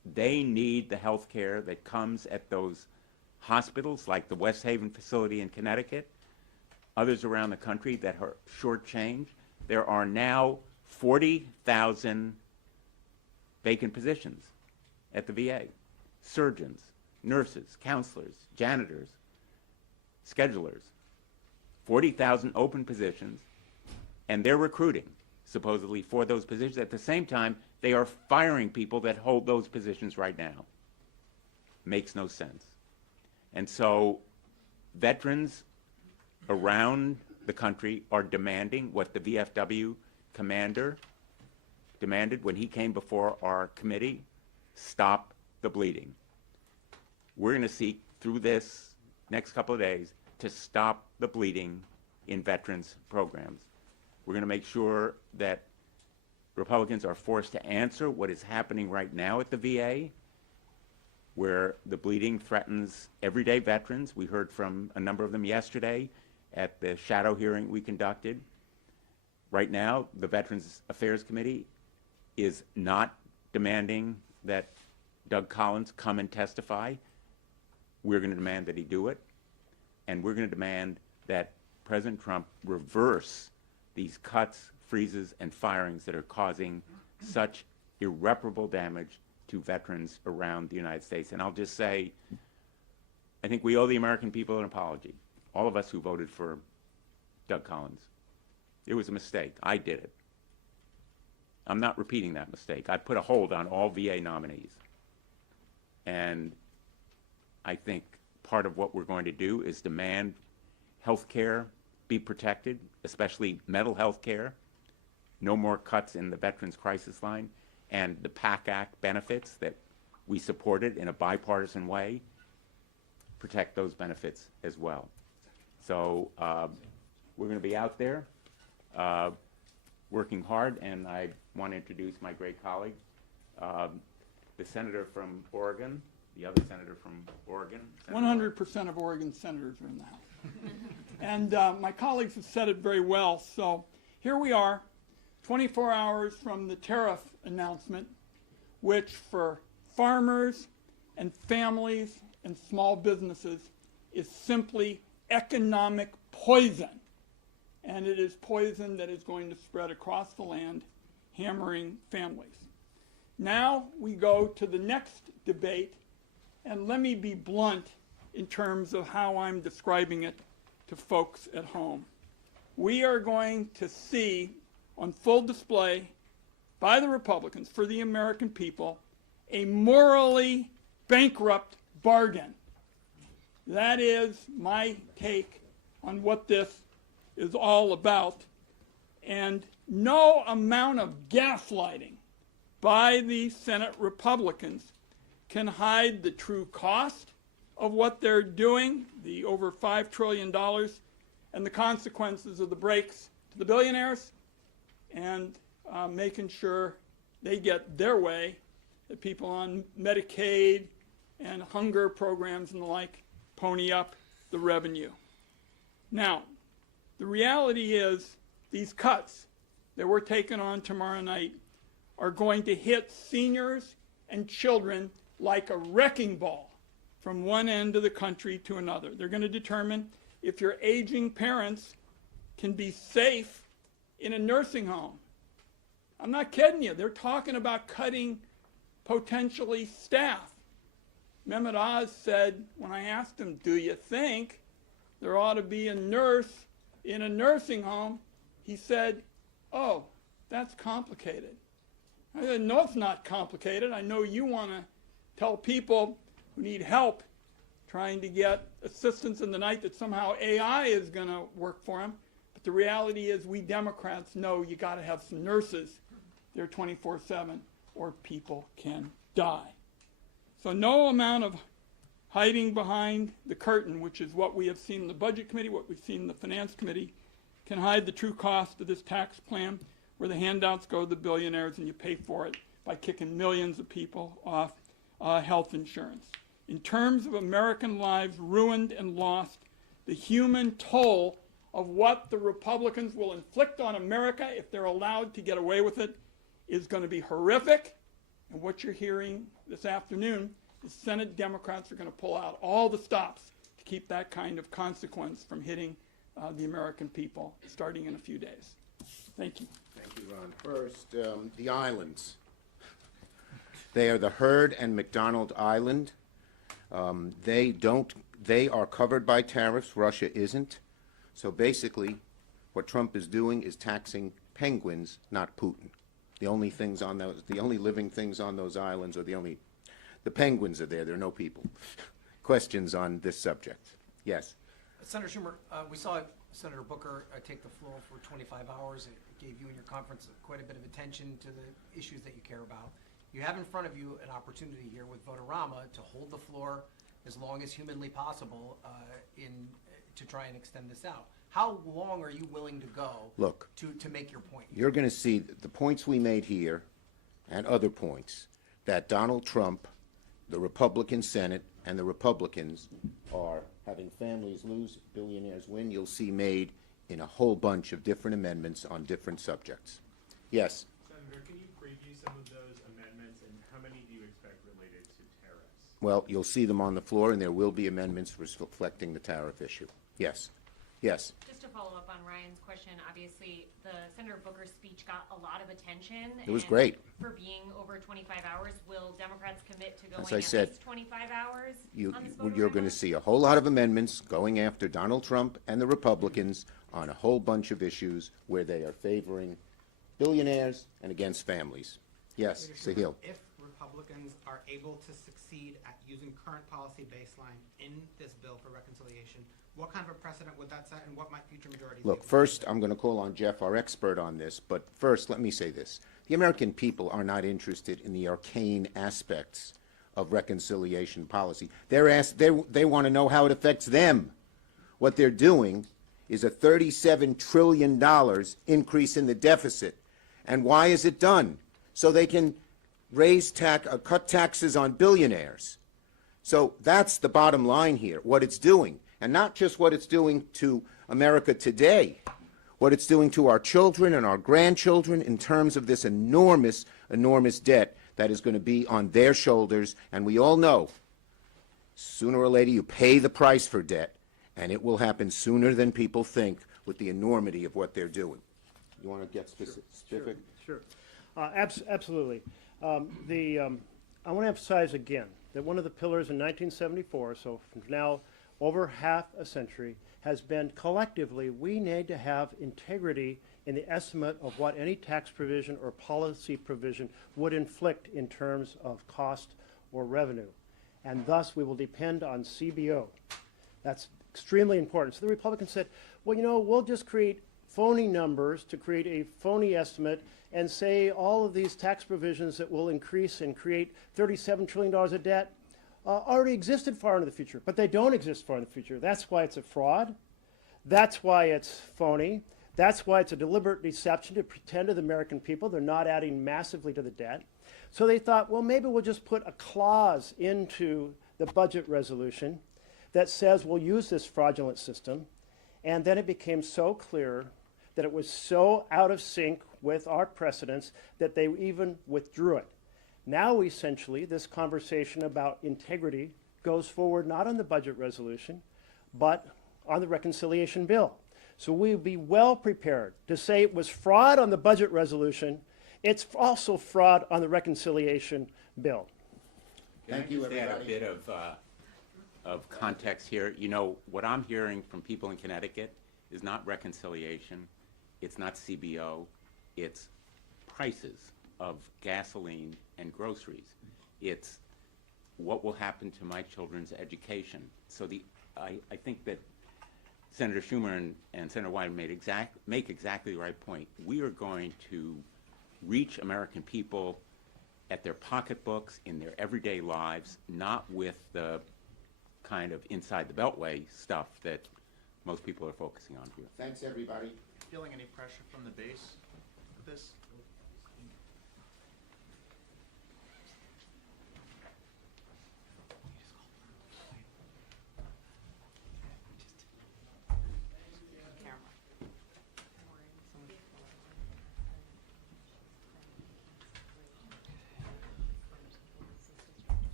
they need the health care that comes at those hospitals, like the West Haven facility in Connecticut, others around the country that are shortchanged. There are now 40,000 vacant positions at the VA. Surgeons, nurses, counselors, janitors, schedulers. 40,000 open positions, and they're recruiting, supposedly, for those positions. At the same time, they are firing people that hold those positions right now. Makes no sense. And so veterans around the country are demanding what the VFW commander demanded when he came before our committee: stop the bleeding. We're going to seek through this next couple of days to stop the bleeding in veterans programs. We're going to make sure that Republicans are forced to answer what is happening right now at the VA, where the bleeding threatens everyday veterans. We heard from a number of them yesterday at the shadow hearing we conducted. Right now, the Veterans Affairs Committee is not demanding that Doug Collins come and testify. We're going to demand that he do it, and we're going to demand that President Trump reverse these cuts, freezes, and firings that are causing such irreparable damage to veterans around the United States. And I'll just say, I think we owe the American people an apology, all of us who voted for Doug Collins. It was a mistake. I did it. I'm not repeating that mistake. I put a hold on all VA nominees. And I think part of what we're going to do is demand health care be protected, especially mental health care. No more cuts in the Veterans Crisis Line, and the PAC Act benefits that we supported in a bipartisan way, protect those benefits as well. So we're going to be out there working hard, and I want to introduce my great colleague, the senator from Oregon, the other senator from Oregon. 100% of Oregon senators are in the House. And my colleagues have said it very well. So here we are, 24 hours from the tariff announcement, which for farmers and families and small businesses is simply economic poison. And it is poison that is going to spread across the land, hammering families. Now we go to the next debate, and let me be blunt in terms of how I'm describing it to folks at home. We are going to see on full display by the Republicans for the American people a morally bankrupt bargain. That is my take on what this is all about. And no amount of gaslighting by the Senate Republicans can hide the true cost of what they're doing, the over $5 trillion, and the consequences of the breaks to the billionaires, and making sure they get their way, that people on Medicaid and hunger programs and the like pony up the revenue. Now, the reality is these cuts that we're taking on tomorrow night are going to hit seniors and children like a wrecking ball from one end of the country to another. They're going to determine if your aging parents can be safe in a nursing home. I'm not kidding you. They're talking about cutting potentially staff. Mehmet Oz said, when I asked him, do you think there ought to be a nurse in a nursing home? He said, oh, that's complicated. I said, no, it's not complicated. I know you want to tell people who need help trying to get assistance in the night that somehow AI is going to work for them. But the reality is we Democrats know you got to have some nurses there 24/7 or people can die. So no amount of hiding behind the curtain, which is what we have seen in the Budget Committee, what we've seen in the Finance Committee, can hide the true cost of this tax plan where the handouts go to the billionaires and you pay for it by kicking millions of people off health insurance. In terms of American lives ruined and lost, the human toll of what the Republicans will inflict on America if they're allowed to get away with it is going to be horrific, And what you're hearing this afternoon is Senate Democrats are going to pull out all the stops to keep that kind of consequence from hitting the American people starting in a few days. Thank you. Thank you, Ron. First, the islands. They are the Heard and McDonald Island. They are covered by tariffs. Russia isn't. So basically, what Trump is doing is taxing penguins, not Putin. The only living things on those islands are the penguins are there. There are no people. Questions on this subject? Yes. Senator Schumer, we saw Senator Booker take the floor for 25 hours. It gave you and your conference quite a bit of attention to the issues that you care about. You have in front of you an opportunity here with Votorama to hold the floor as long as humanly possible to try and extend this out. How long are you willing to go to make your point? You're going to see the points we made here and other points that Donald Trump, the Republican Senate, and the Republicans are having families lose, billionaires win. You'll see made in a whole bunch of different amendments on different subjects. Yes? Senator, can you preview some of those amendments, and how many do you expect related to tariffs? Well, you'll see them on the floor, and there will be amendments reflecting the tariff issue. Yes. Yes. Just to follow up on Ryan's question, obviously, the Senator Booker's speech got a lot of attention. It was and great. For being over 25 hours, will Democrats commit to going As I at said, least 25 hours on this You're going to see a whole lot of amendments going after Donald Trump and the Republicans on a whole bunch of issues where they are favoring billionaires and against families. Yes, Sahil. If Republicans are able to succeed at using current policy baseline in this bill for reconciliation, what kind of a precedent would that set, and what might future majorities Look, do? first, I'm going to call on Jeff, our expert on this, but first, let me say this. The American people are not interested in the arcane aspects of reconciliation policy. They want to know how it affects them. What they're doing is a $37 trillion increase in the deficit. And why is it done? So they can cut taxes on billionaires. So that's the bottom line here, what it's doing. And not just what it's doing to America today, what it's doing to our children and our grandchildren in terms of this enormous, enormous debt that is going to be on their shoulders. And we all know, sooner or later, you pay the price for debt, and it will happen sooner than people think with the enormity of what they're doing. You want to get specific? Sure. Absolutely. I want to emphasize again that one of the pillars in 1974, so from now over half a century, has been collectively we need to have integrity in the estimate of what any tax provision or policy provision would inflict in terms of cost or revenue. And thus we will depend on CBO. That's extremely important. So the Republicans said, well, you know, we'll just create phony numbers to create a phony estimate and say all of these tax provisions that will increase and create $37 trillion of debt already existed far into the future, but they don't exist far in the future. That's why it's a fraud. That's why it's phony. That's why it's a deliberate deception to pretend to the American people they're not adding massively to the debt. So they thought, well, maybe we'll just put a clause into the budget resolution that says we'll use this fraudulent system. And then it became so clear that it was so out of sync with our precedents that they even withdrew it. Now, essentially, this conversation about integrity goes forward not on the budget resolution, but on the reconciliation bill. So we'll be well prepared to say it was fraud on the budget resolution. It's also fraud on the reconciliation bill. Thank you, Can I just add a everybody. bit of context here? You know, what I'm hearing from people in Connecticut is not reconciliation, it's not CBO, it's prices of gasoline and groceries. It's what will happen to my children's education. So I think that Senator Schumer and Senator Wyden make exactly the right point. We are going to reach American people at their pocketbooks, in their everyday lives, not with the kind of inside the beltway stuff that most people are focusing on here. Thanks, everybody. Feeling any pressure from the base with this?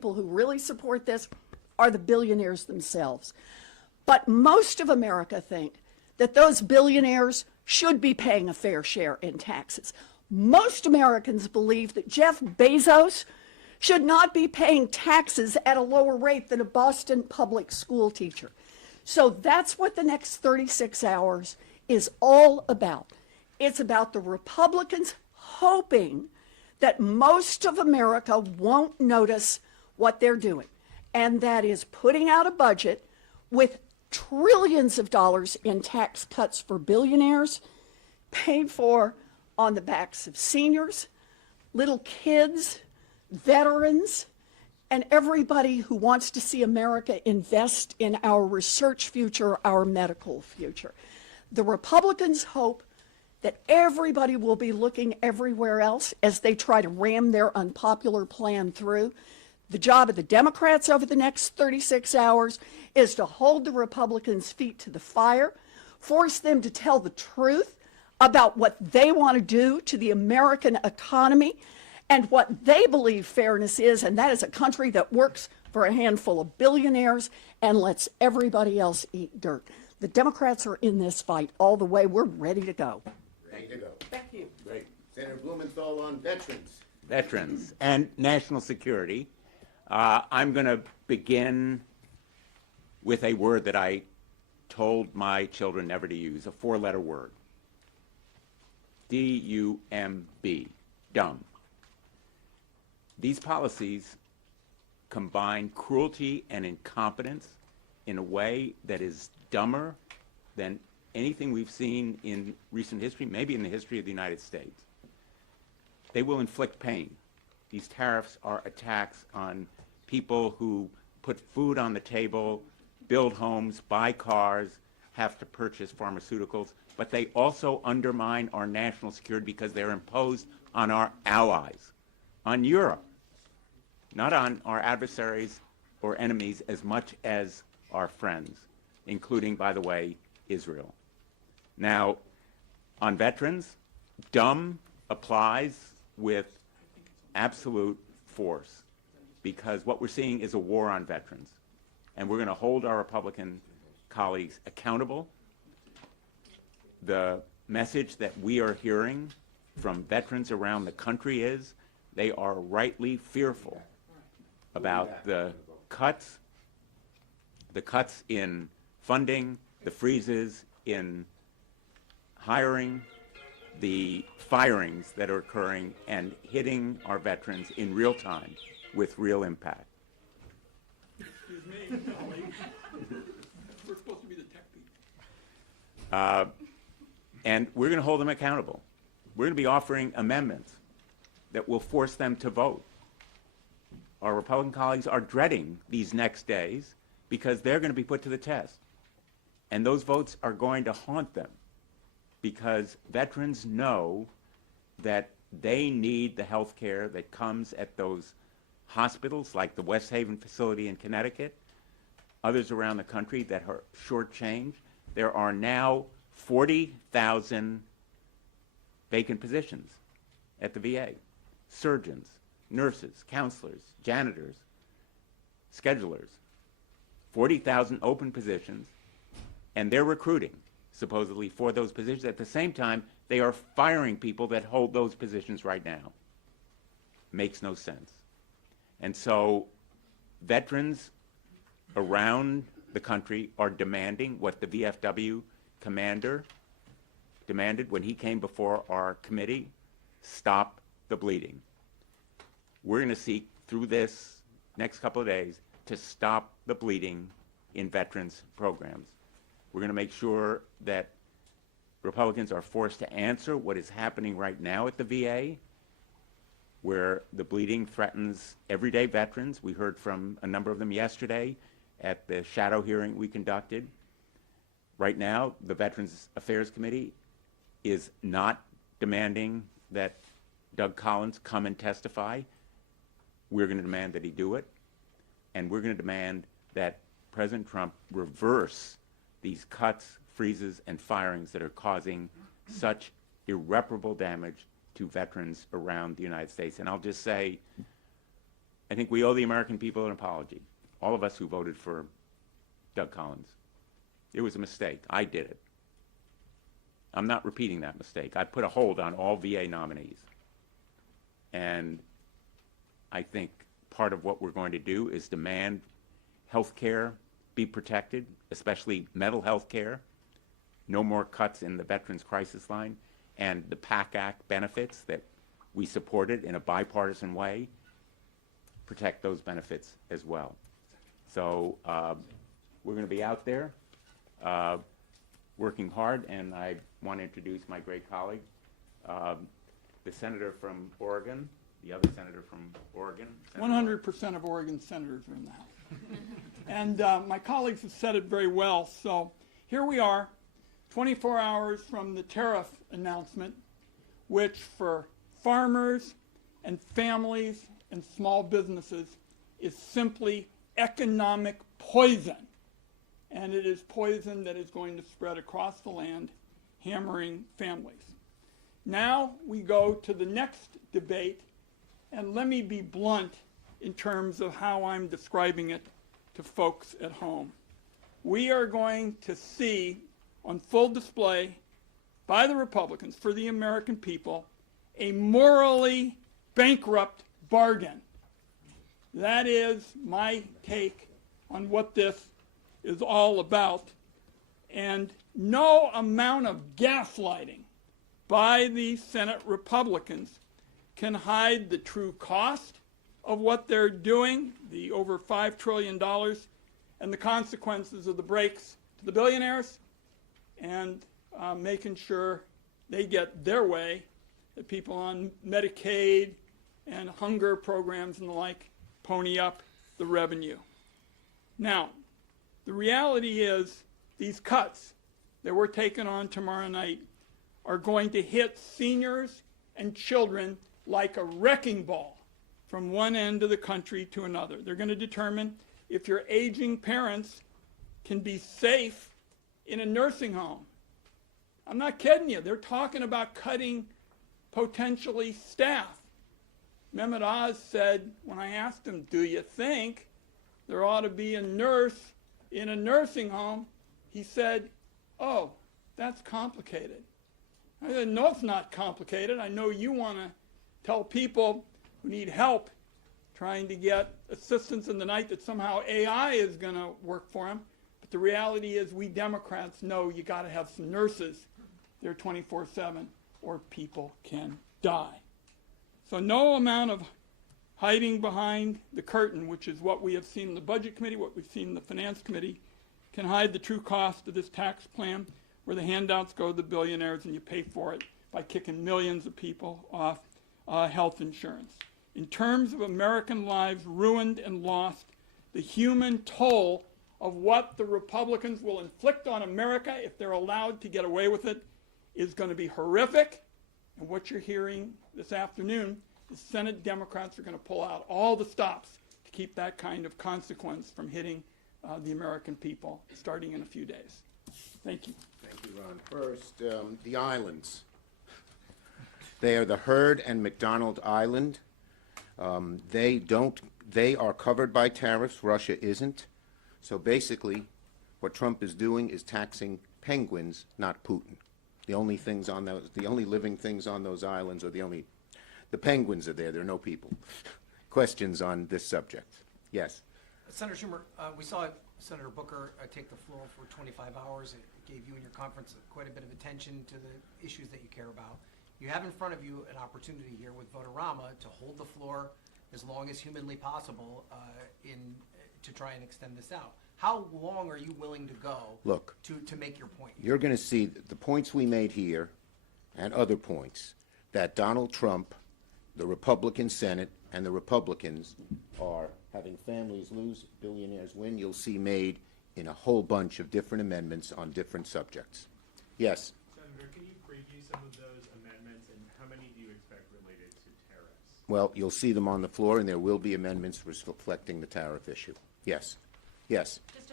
people who really support this are the billionaires themselves. But most of America think that those billionaires should be paying a fair share in taxes. Most Americans believe that Jeff Bezos should not be paying taxes at a lower rate than a Boston public school teacher. So that's what the next 36 hours is all about. It's about the Republicans hoping that most of America won't notice what they're doing, and that is putting out a budget with trillions of dollars in tax cuts for billionaires, paid for on the backs of seniors, little kids, veterans, and everybody who wants to see America invest in our research future, our medical future. The Republicans hope that everybody will be looking everywhere else as they try to ram their unpopular plan through. The job of the Democrats over the next 36 hours is to hold the Republicans' feet to the fire, force them to tell the truth about what they want to do to the American economy and what they believe fairness is, and that is a country that works for a handful of billionaires and lets everybody else eat dirt. The Democrats are in this fight all the way. We're ready to go. Ready to go. Thank you. Great. Senator Blumenthal on veterans. Veterans and national security. I'm going to begin with a word that I told my children never to use, a four-letter word. D-U-M-B, dumb. These policies combine cruelty and incompetence in a way that is dumber than anything we've seen in recent history, maybe in the history of the United States. They will inflict pain. These tariffs are attacks on people who put food on the table, build homes, buy cars, have to purchase pharmaceuticals, but they also undermine our national security because they're imposed on our allies, on Europe, not on our adversaries or enemies as much as our friends, including, by the way, Israel. Now, on veterans, dumb applies with absolute force because what we're seeing is a war on veterans. And we're going to hold our Republican colleagues accountable. The message that we are hearing from veterans around the country is they are rightly fearful about the cuts in funding, the freezes in hiring, the firings that are occurring and hitting our veterans in real time with real impact. Excuse me, colleague. We're supposed to be the tech people. And we're going to hold them accountable. We're going to be offering amendments that will force them to vote. Our Republican colleagues are dreading these next days because they're going to be put to the test. And those votes are going to haunt them because veterans know that they need the health care that comes at those hospitals like the West Haven facility in Connecticut, others around the country that are shortchanged. There are now 40,000 vacant positions at the VA. Surgeons, nurses, counselors, janitors, schedulers. 40,000 open positions, and they're recruiting, supposedly, for those positions. At the same time, they are firing people that hold those positions right now. Makes no sense. And so veterans around the country are demanding what the VFW commander demanded when he came before our committee: stop the bleeding. We're going to seek through this next couple of days to stop the bleeding in veterans programs. We're going to make sure that Republicans are forced to answer what is happening right now at the VA, where the bleeding threatens everyday veterans. We heard from a number of them yesterday at the shadow hearing we conducted. Right now, the Veterans Affairs Committee is not demanding that Doug Collins come and testify. We're going to demand that he do it, and we're going to demand that President Trump reverse these cuts, freezes, and firings that are causing such irreparable damage to veterans around the United States. And I'll just say, I think we owe the American people an apology. All of us who voted for Doug Collins. It was a mistake. I did it. I'm not repeating that mistake. I put a hold on all VA nominees. And I think part of what we're going to do is demand health care be protected, especially mental health care. No more cuts in the Veterans Crisis Line, and the PAC Act benefits that we supported in a bipartisan way, protect those benefits as well. So we're going to be out there working hard, and I want to introduce my great colleague, the senator from Oregon, the other senator from Oregon. 100% of Oregon senators are in the House. And my colleagues have said it very well. So here we are, 24 hours from the tariff announcement, which for farmers and families and small businesses is simply economic poison. And it is poison that is going to spread across the land, hammering families. Now we go to the next debate, and let me be blunt in terms of how I'm describing it to folks at home. We are going to see on full display by the Republicans for the American people a morally bankrupt bargain. That is my take on what this is all about. And no amount of gaslighting by the Senate Republicans can hide the true cost of what they're doing, the over $5 trillion, and the consequences of the breaks to the billionaires, and making sure they get their way, that people on Medicaid and hunger programs and the like pony up the revenue. Now, the reality is these cuts that we're taking on tomorrow night are going to hit seniors and children like a wrecking ball from one end of the country to another. They're going to determine if your aging parents can be safe in a nursing home. I'm not kidding you. They're talking about cutting potentially staff. Mehmet Oz said, when I asked him, do you think there ought to be a nurse in a nursing home? He said, oh, that's complicated. I said, no, it's not complicated. I know you want to tell people who need help trying to get assistance in the night that somehow AI is going to work for them. But the reality is we Democrats know you got to have some nurses there 24/7 or people can die. So no amount of hiding behind the curtain, which is what we have seen in the Budget Committee, what we've seen in the Finance Committee, can hide the true cost of this tax plan where the handouts go to the billionaires and you pay for it by kicking millions of people off health insurance. In terms of American lives ruined and lost, the human toll of what the Republicans will inflict on America if they're allowed to get away with it is going to be horrific. And what you're hearing this afternoon is Senate Democrats are going to pull out all the stops to keep that kind of consequence from hitting the American people starting in a few days. Thank you. Thank you, Ron. First, the islands. They are the Heard and McDonald Island. They are covered by tariffs. Russia isn't. So basically, what Trump is doing is taxing penguins, not Putin. The only living things on those islands are the penguins are there. There are no people. Questions on this subject? Yes. Senator Schumer, we saw Senator Booker take the floor for 25 hours. It gave you and your conference quite a bit of attention to the issues that you care about. You have in front of you an opportunity here with Votorama to hold the floor as long as humanly possible to try and extend this out. How long are you willing to go to make your point? You're going to see the points we made here and other points that Donald Trump, the Republican Senate, and the Republicans are having families lose, billionaires win. You'll see made in a whole bunch of different amendments on different subjects. Yes? Senator, can you preview some of those amendments, and how many do you expect related to tariffs? Well, you'll see them on the floor, and there will be amendments reflecting the tariff issue. Yes. Yes. Just to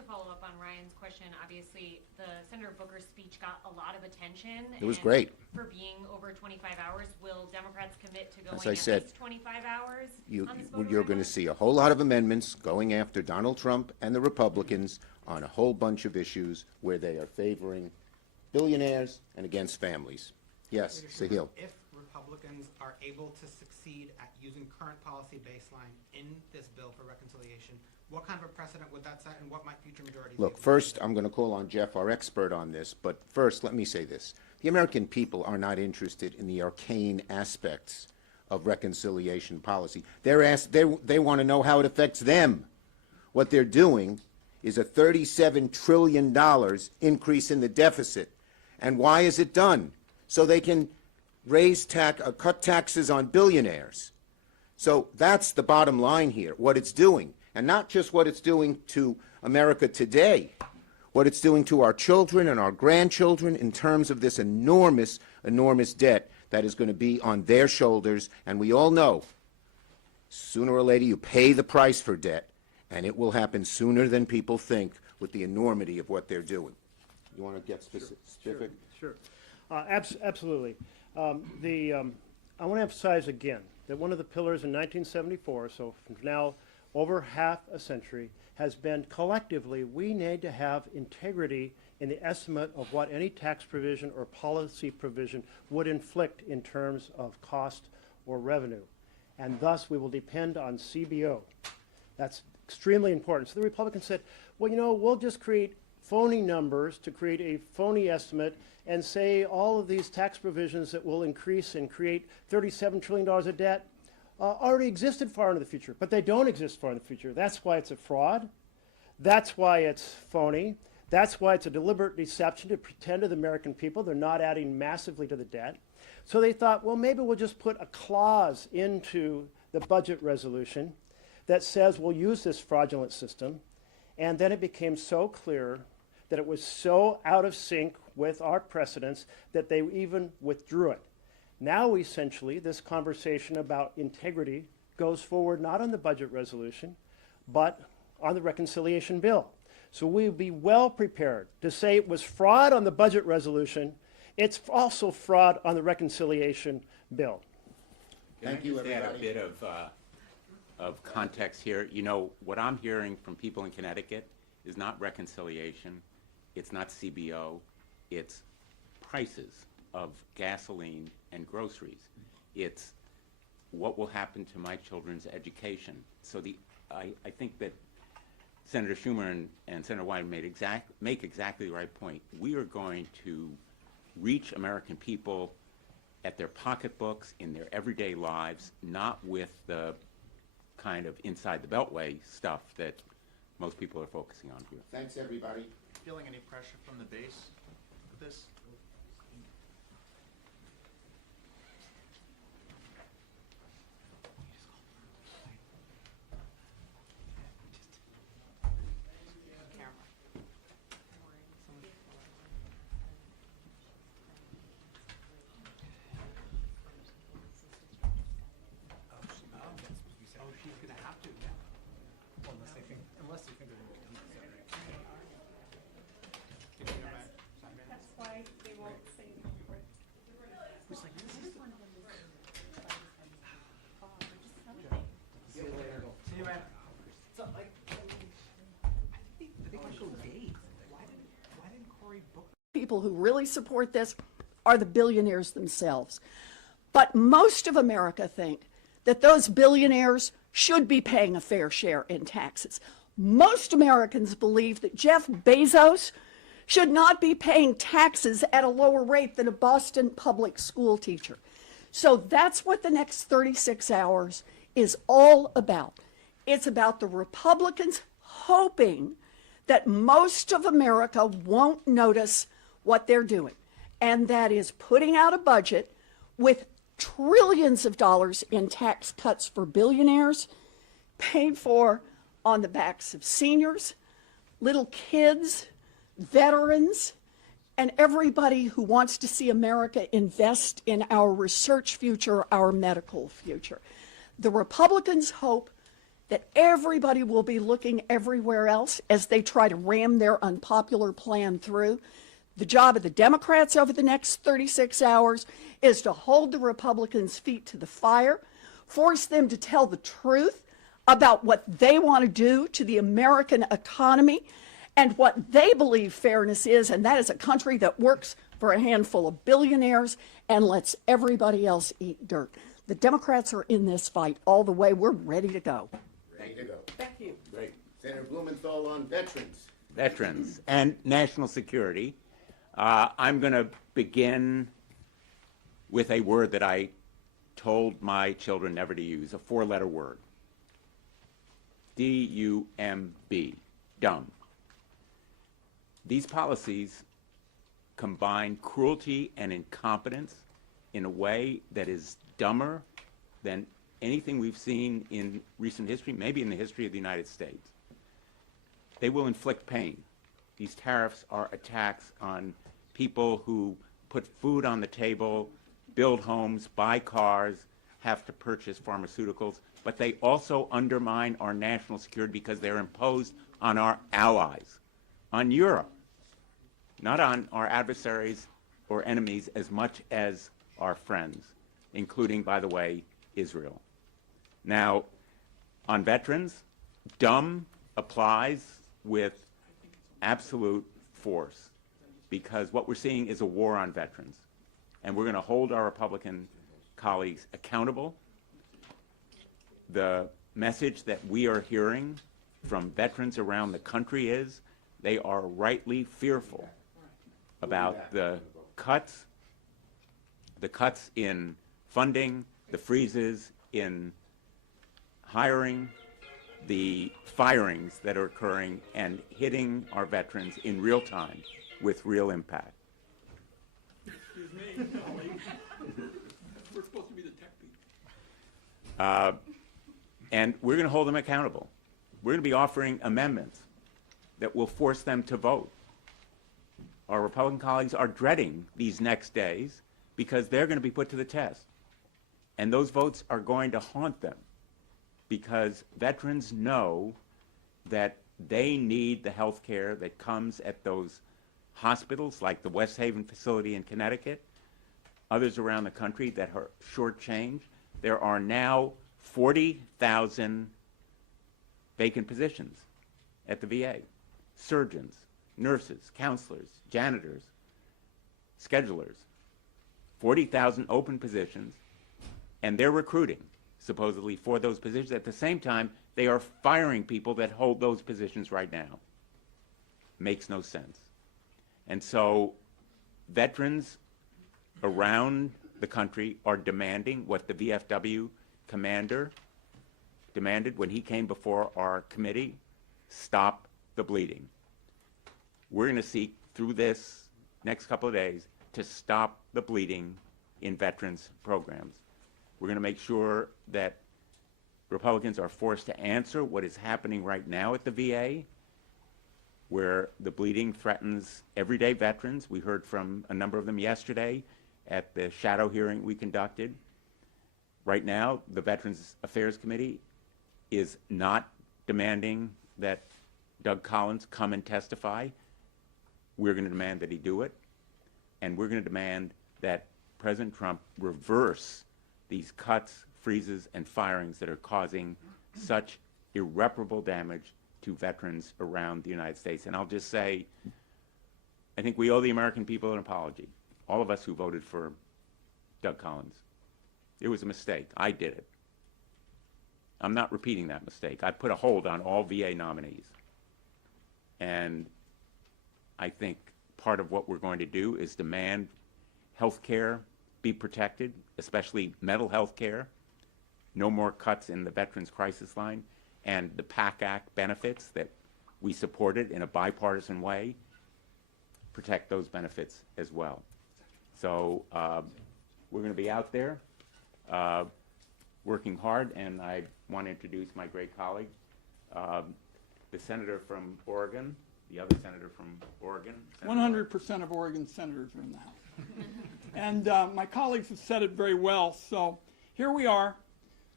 follow up on Ryan's question. Obviously, the Senator Booker's speech got a lot of attention. It was and great. For being over 25 hours, will Democrats commit to going As I at said, least 25 hours You, on this voter you're going to timeline? see a whole lot of amendments going after Donald Trump and the Republicans on a whole bunch of issues where they are favoring billionaires and against families. Yes, Senator Sahil. Schumer, if Republicans are able to succeed at using current policy baseline in this bill for reconciliation, what kind of a precedent would that set, and what might future majorities Look, do? first, I'm going to call on Jeff, our expert on this, but first, let me say this. The American people are not interested in the arcane aspects of reconciliation policy. They want to know how it affects them. What they're doing is a $37 trillion increase in the deficit. And why is it done? So they can cut taxes on billionaires. So that's the bottom line here, what it's doing. And not just what it's doing to America today, what it's doing to our children and our grandchildren in terms of this enormous, enormous debt that is going to be on their shoulders. And we all know, sooner or later, you pay the price for debt, and it will happen sooner than people think with the enormity of what they're doing. You want to get specific? Sure. Absolutely. I want to emphasize again that one of the pillars in 1974, so from now over half a century, has been collectively we need to have integrity in the estimate of what any tax provision or policy provision would inflict in terms of cost or revenue. And thus we will depend on CBO. That's extremely important. So the Republicans said, well, you know, we'll just create phony numbers to create a phony estimate and say all of these tax provisions that will increase and create $37 trillion of debt already existed far into the future, but they don't exist far in the future. That's why it's a fraud. That's why it's phony. That's why it's a deliberate deception to pretend to the American people they're not adding massively to the debt. So they thought, well, maybe we'll just put a clause into the budget resolution that says we'll use this fraudulent system. And then it became so clear that it was so out of sync with our precedents that they even withdrew it. Now, essentially, this conversation about integrity goes forward not on the budget resolution, but on the reconciliation bill. So we'll be well prepared to say it was fraud on the budget resolution. It's also fraud on the reconciliation bill. Thank you, Can I just add a everybody. bit of context here? You know, what I'm hearing from people in Connecticut is not reconciliation, it's not CBO, it's prices of gasoline and groceries. It's what will happen to my children's education. So I think that Senator Schumer and Senator Wyden make exactly the right point. We are going to reach American people at their pocketbooks, in their everyday lives, not with the kind of inside the beltway stuff that most people are focusing on here. Thanks, everybody. Feeling any pressure from the base with this? Oh, she's gonna have to. Well, unless they think they're gonna be done. That's why they won't say See you later. See you, man. So, like, I think I'm so dazed. Why didn't Cory Booker? people who really support this are the billionaires themselves. But most of America think that those billionaires should be paying a fair share in taxes. Most Americans believe that Jeff Bezos should not be paying taxes at a lower rate than a Boston public school teacher. So that's what the next 36 hours is all about. It's about the Republicans hoping that most of America won't notice what they're doing, and that is putting out a budget with trillions of dollars in tax cuts for billionaires, paid for on the backs of seniors, little kids, veterans, and everybody who wants to see America invest in our research future, our medical future. The Republicans hope that everybody will be looking everywhere else as they try to ram their unpopular plan through. The job of the Democrats over the next 36 hours is to hold the Republicans' feet to the fire, force them to tell the truth about what they want to do to the American economy and what they believe fairness is, and that is a country that works for a handful of billionaires and lets everybody else eat dirt. The Democrats are in this fight all the way. We're ready to go. Ready to go. Thank you. Great. Senator Blumenthal on veterans. Veterans and national security. I'm going to begin with a word that I told my children never to use, a four-letter word. D-U-M-B, dumb. These policies combine cruelty and incompetence in a way that is dumber than anything we've seen in recent history, maybe in the history of the United States. They will inflict pain. These tariffs are attacks on people who put food on the table, build homes, buy cars, have to purchase pharmaceuticals, but they also undermine our national security because they're imposed on our allies, on Europe, not on our adversaries or enemies as much as our friends, including, by the way, Israel. Now, on veterans, dumb applies with absolute force because what we're seeing is a war on veterans. And we're going to hold our Republican colleagues accountable. The message that we are hearing from veterans around the country is they are rightly fearful about the cuts in funding, the freezes in hiring, the firings that are occurring and hitting our veterans in real time with real impact. Excuse me, colleague. We're supposed to be the tech people. And we're going to hold them accountable. We're going to be offering amendments that will force them to vote. Our Republican colleagues are dreading these next days because they're going to be put to the test. And those votes are going to haunt them because veterans know that they need the health care that comes at those hospitals like the West Haven facility in Connecticut, others around the country that are shortchanged. There are now 40,000 vacant positions at the VA. Surgeons, nurses, counselors, janitors, schedulers. 40,000 open positions, and they're recruiting, supposedly, for those positions. At the same time, they are firing people that hold those positions right now. Makes no sense. And so veterans around the country are demanding what the VFW commander demanded when he came before our committee: stop the bleeding. We're going to seek through this next couple of days to stop the bleeding in veterans programs. We're going to make sure that Republicans are forced to answer what is happening right now at the VA, where the bleeding threatens everyday veterans. We heard from a number of them yesterday at the shadow hearing we conducted. Right now, the Veterans Affairs Committee is not demanding that Doug Collins come and testify. We're going to demand that he do it. And we're going to demand that President Trump reverse these cuts, freezes, and firings that are causing such irreparable damage to veterans around the United States. And I'll just say, I think we owe the American people an apology, all of us who voted for Doug Collins. It was a mistake. I did it. I'm not repeating that mistake. I put a hold on all VA nominees. And I think part of what we're going to do is demand health care be protected, especially mental health care, no more cuts in the Veterans Crisis Line, and the PAC Act benefits that we supported in a bipartisan way, protect those benefits as well. So we're going to be out there working hard, and I want to introduce my great colleague, the senator from Oregon, the other senator from Oregon. 100% of Oregon senators are in the House. And my colleagues have said it very well. So here we are,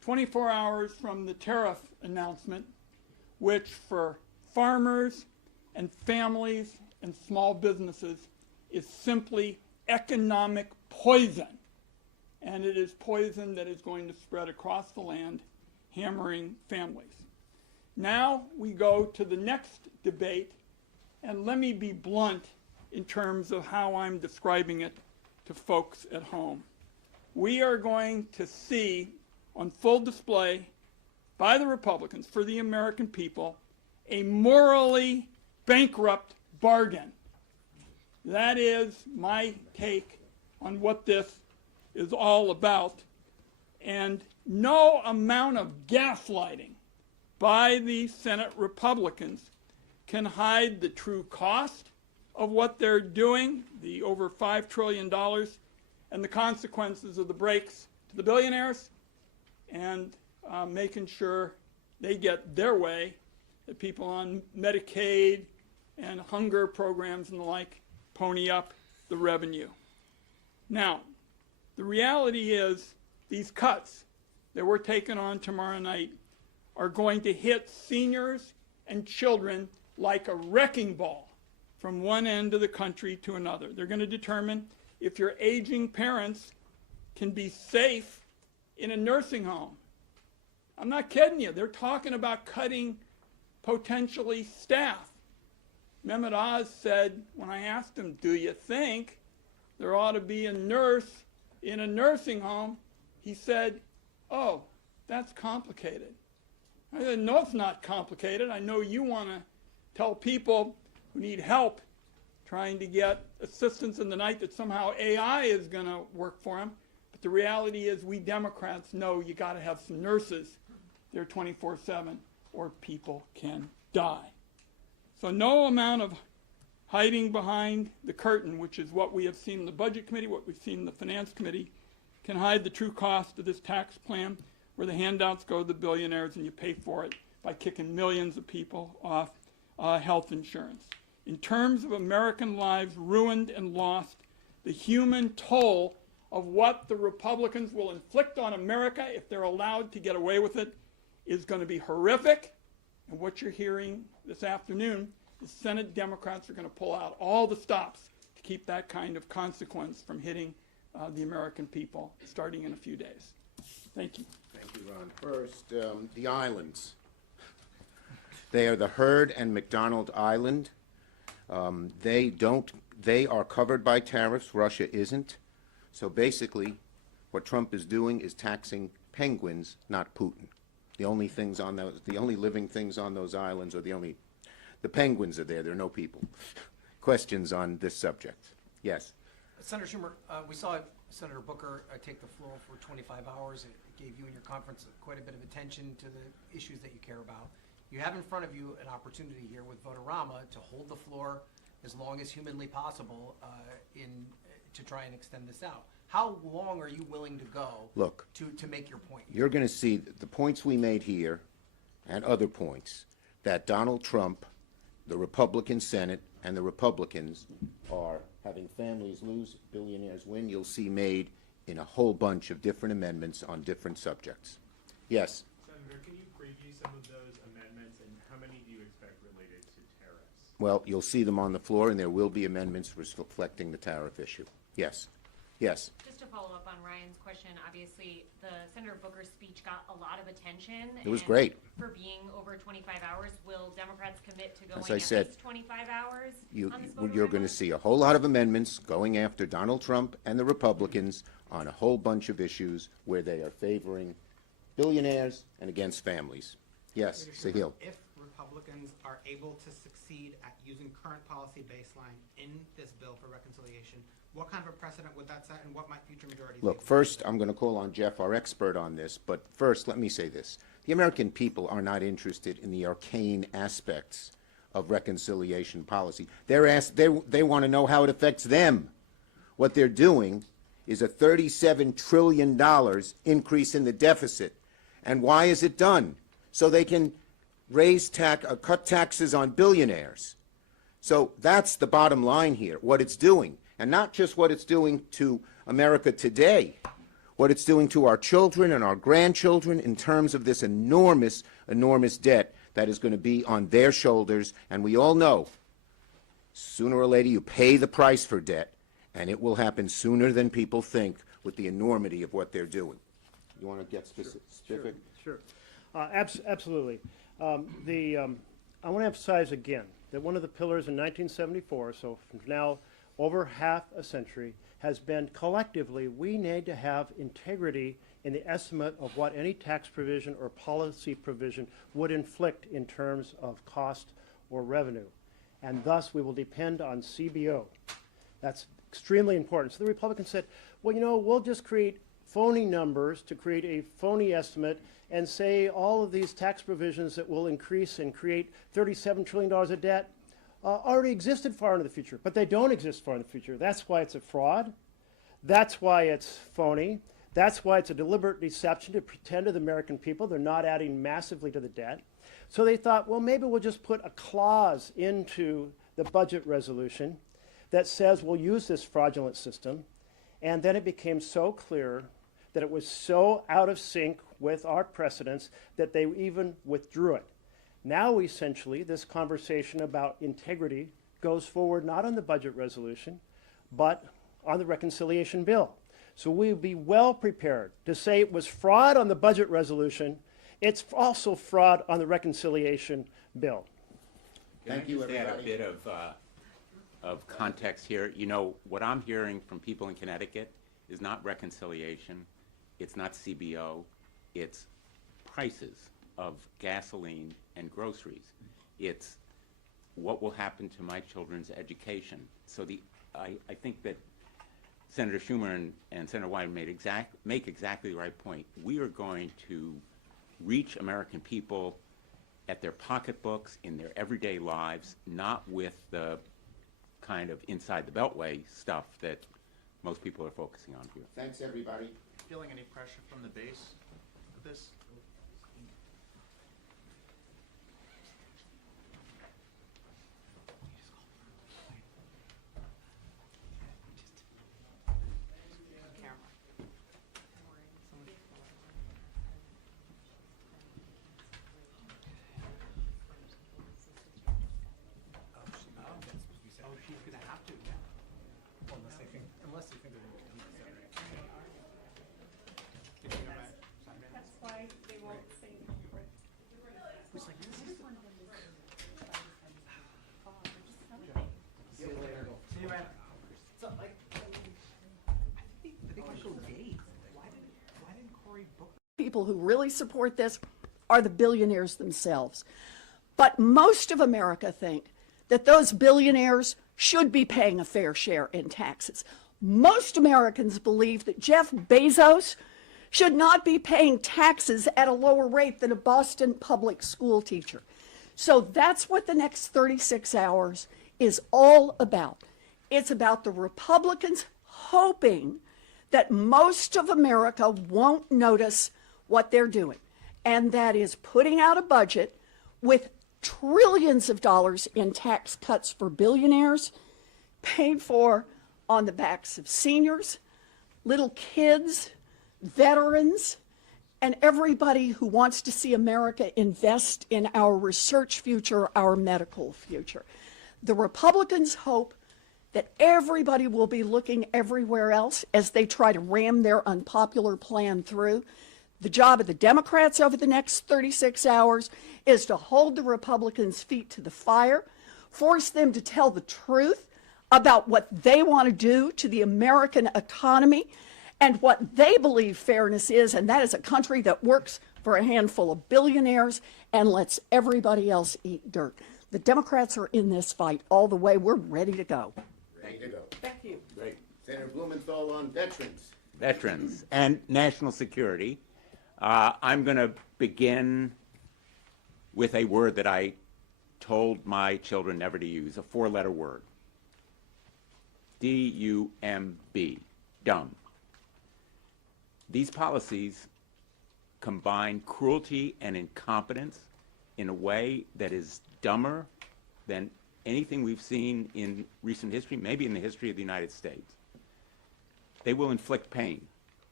24 hours from the tariff announcement, which for farmers and families and small businesses is simply economic poison. And it is poison that is going to spread across the land, hammering families. Now we go to the next debate, and let me be blunt in terms of how I'm describing it to folks at home. We are going to see on full display by the Republicans for the American people a morally bankrupt bargain. That is my take on what this is all about. And no amount of gaslighting by the Senate Republicans can hide the true cost of what they're doing, the over $5 trillion, and the consequences of the breaks to the billionaires, and making sure they get their way, that people on Medicaid and hunger programs and the like pony up the revenue. Now, the reality is these cuts that we're taking on tomorrow night are going to hit seniors and children like a wrecking ball from one end of the country to another. They're going to determine if your aging parents can be safe in a nursing home. I'm not kidding you. They're talking about cutting potentially staff. Mehmet Oz said, when I asked him, do you think there ought to be a nurse in a nursing home? He said, oh, that's complicated. I said, no, it's not complicated. I know you want to tell people who need help trying to get assistance in the night that somehow AI is going to work for them. But the reality is we Democrats know you got to have some nurses there 24/7 or people can die. So no amount of hiding behind the curtain, which is what we have seen in the Budget Committee, what we've seen in the Finance Committee, can hide the true cost of this tax plan where the handouts go to the billionaires and you pay for it by kicking millions of people off health insurance. In terms of American lives ruined and lost, the human toll of what the Republicans will inflict on America if they're allowed to get away with it is going to be horrific. And what you're hearing this afternoon is Senate Democrats are going to pull out all the stops to keep that kind of consequence from hitting the American people starting in a few days. Thank you. Thank you, Ron. First, the islands. They are the Heard and McDonald Island. They are covered by tariffs. Russia isn't. So basically, what Trump is doing is taxing penguins, not Putin. The only living things on those islands are the penguins are there. There are no people. Questions on this subject? Yes. Senator Schumer, we saw Senator Booker take the floor for 25 hours. It gave you and your conference quite a bit of attention to the issues that you care about. You have in front of you an opportunity here with Votorama to hold the floor as long as humanly possible to try and extend this out. How long are you willing to go to make your point? You're going to see the points we made here and other points that Donald Trump, the Republican Senate, and the Republicans are having families lose, billionaires win. You'll see made in a whole bunch of different amendments on different subjects. Yes? Senator, can you preview some of those amendments, and how many do you expect related to tariffs? Well, you'll see them on the floor, and there will be amendments reflecting the tariff issue. Yes. Yes. Just to follow up on Ryan's question, obviously the Senator Booker's speech got a lot of attention. It was and great. For being over 25 hours, will Democrats commit to going As I at said, least 25 hours on this you're going to see a whole lot of amendments going after Donald Trump and the Republicans on a whole bunch of issues where they are favoring billionaires and against families. Yes, Sahil. If Republicans are able to succeed at using current policy baseline in this bill for reconciliation, what kind of a precedent would that set, and what might future majorities Look, first, I'm going to call on Jeff, our expert on this, but first, let me say this. The American people are not interested in the arcane aspects of reconciliation policy. They want to know how it affects them. What they're doing is a $37 trillion increase in the deficit. And why is it done? So they can cut taxes on billionaires. So that's the bottom line here, what it's doing. And not just what it's doing to America today. what it's doing to our children and our grandchildren in terms of this enormous, enormous debt that is going to be on their shoulders. And we all know, sooner or later, you pay the price for debt, and it will happen sooner than people think with the enormity of what they're doing. You want to get specific? Sure. Absolutely. I want to emphasize again that one of the pillars in 1974, so from now over half a century, has been collectively we need to have integrity in the estimate of what any tax provision or policy provision would inflict in terms of cost or revenue. And thus we will depend on CBO. That's extremely important. So the Republicans said, well, you know, we'll just create phony numbers to create a phony estimate and say all of these tax provisions that will increase and create $37 trillion of debt already existed far into the future, but they don't exist far in the future. That's why it's a fraud. That's why it's phony. That's why it's a deliberate deception to pretend to the American people they're not adding massively to the debt. So they thought, well, maybe we'll just put a clause into the budget resolution that says we'll use this fraudulent system. And then it became so clear that it was so out of sync with our precedents that they even withdrew it. Now, essentially, this conversation about integrity goes forward not on the budget resolution, but on the reconciliation bill. So we'll be well prepared to say it was fraud on the budget resolution. It's also fraud on the reconciliation bill. Thank you, Can I just add a everybody. bit of context here? You know, what I'm hearing from people in Connecticut is not reconciliation, it's not CBO, it's prices of gasoline and groceries. It's what will happen to my children's education. So I think that Senator Schumer and Senator Wyden make exactly the right point. We are going to reach American people at their pocketbooks, in their everyday lives, not with the kind of inside the beltway stuff that most people are focusing on here. Thanks, everybody. Feeling any pressure from the base with this? Oh, she's gonna have to. Well, unless they think they're gonna do That's why they won't say. See you later. See you, man. So, like, I think I'm so dazed. Why didn't Cory book? People who really support this are the billionaires themselves. But most of America think that those billionaires should be paying a fair share in taxes. Most Americans believe that Jeff Bezos should not be paying taxes at a lower rate than a Boston public school teacher. So that's what the next 36 hours is all about. It's about the Republicans hoping that most of America won't notice what they're doing, and that is putting out a budget with trillions of dollars in tax cuts for billionaires, paid for on the backs of seniors, little kids, veterans, and everybody who wants to see America invest in our research future, our medical future. The Republicans hope that everybody will be looking everywhere else as they try to ram their unpopular plan through. The job of the Democrats over the next 36 hours is to hold the Republicans' feet to the fire, force them to tell the truth about what they want to do to the American economy and what they believe fairness is, and that is a country that works for a handful of billionaires and lets everybody else eat dirt. The Democrats are in this fight all the way. We're ready to go. Ready to go. Thank you. Great. Senator Blumenthal on veterans. Veterans and national security. I'm going to begin with a word that I told my children never to use, a four-letter word. D-U-M-B, dumb. These policies combine cruelty and incompetence in a way that is dumber than anything we've seen in recent history, maybe in the history of the United States. They will inflict pain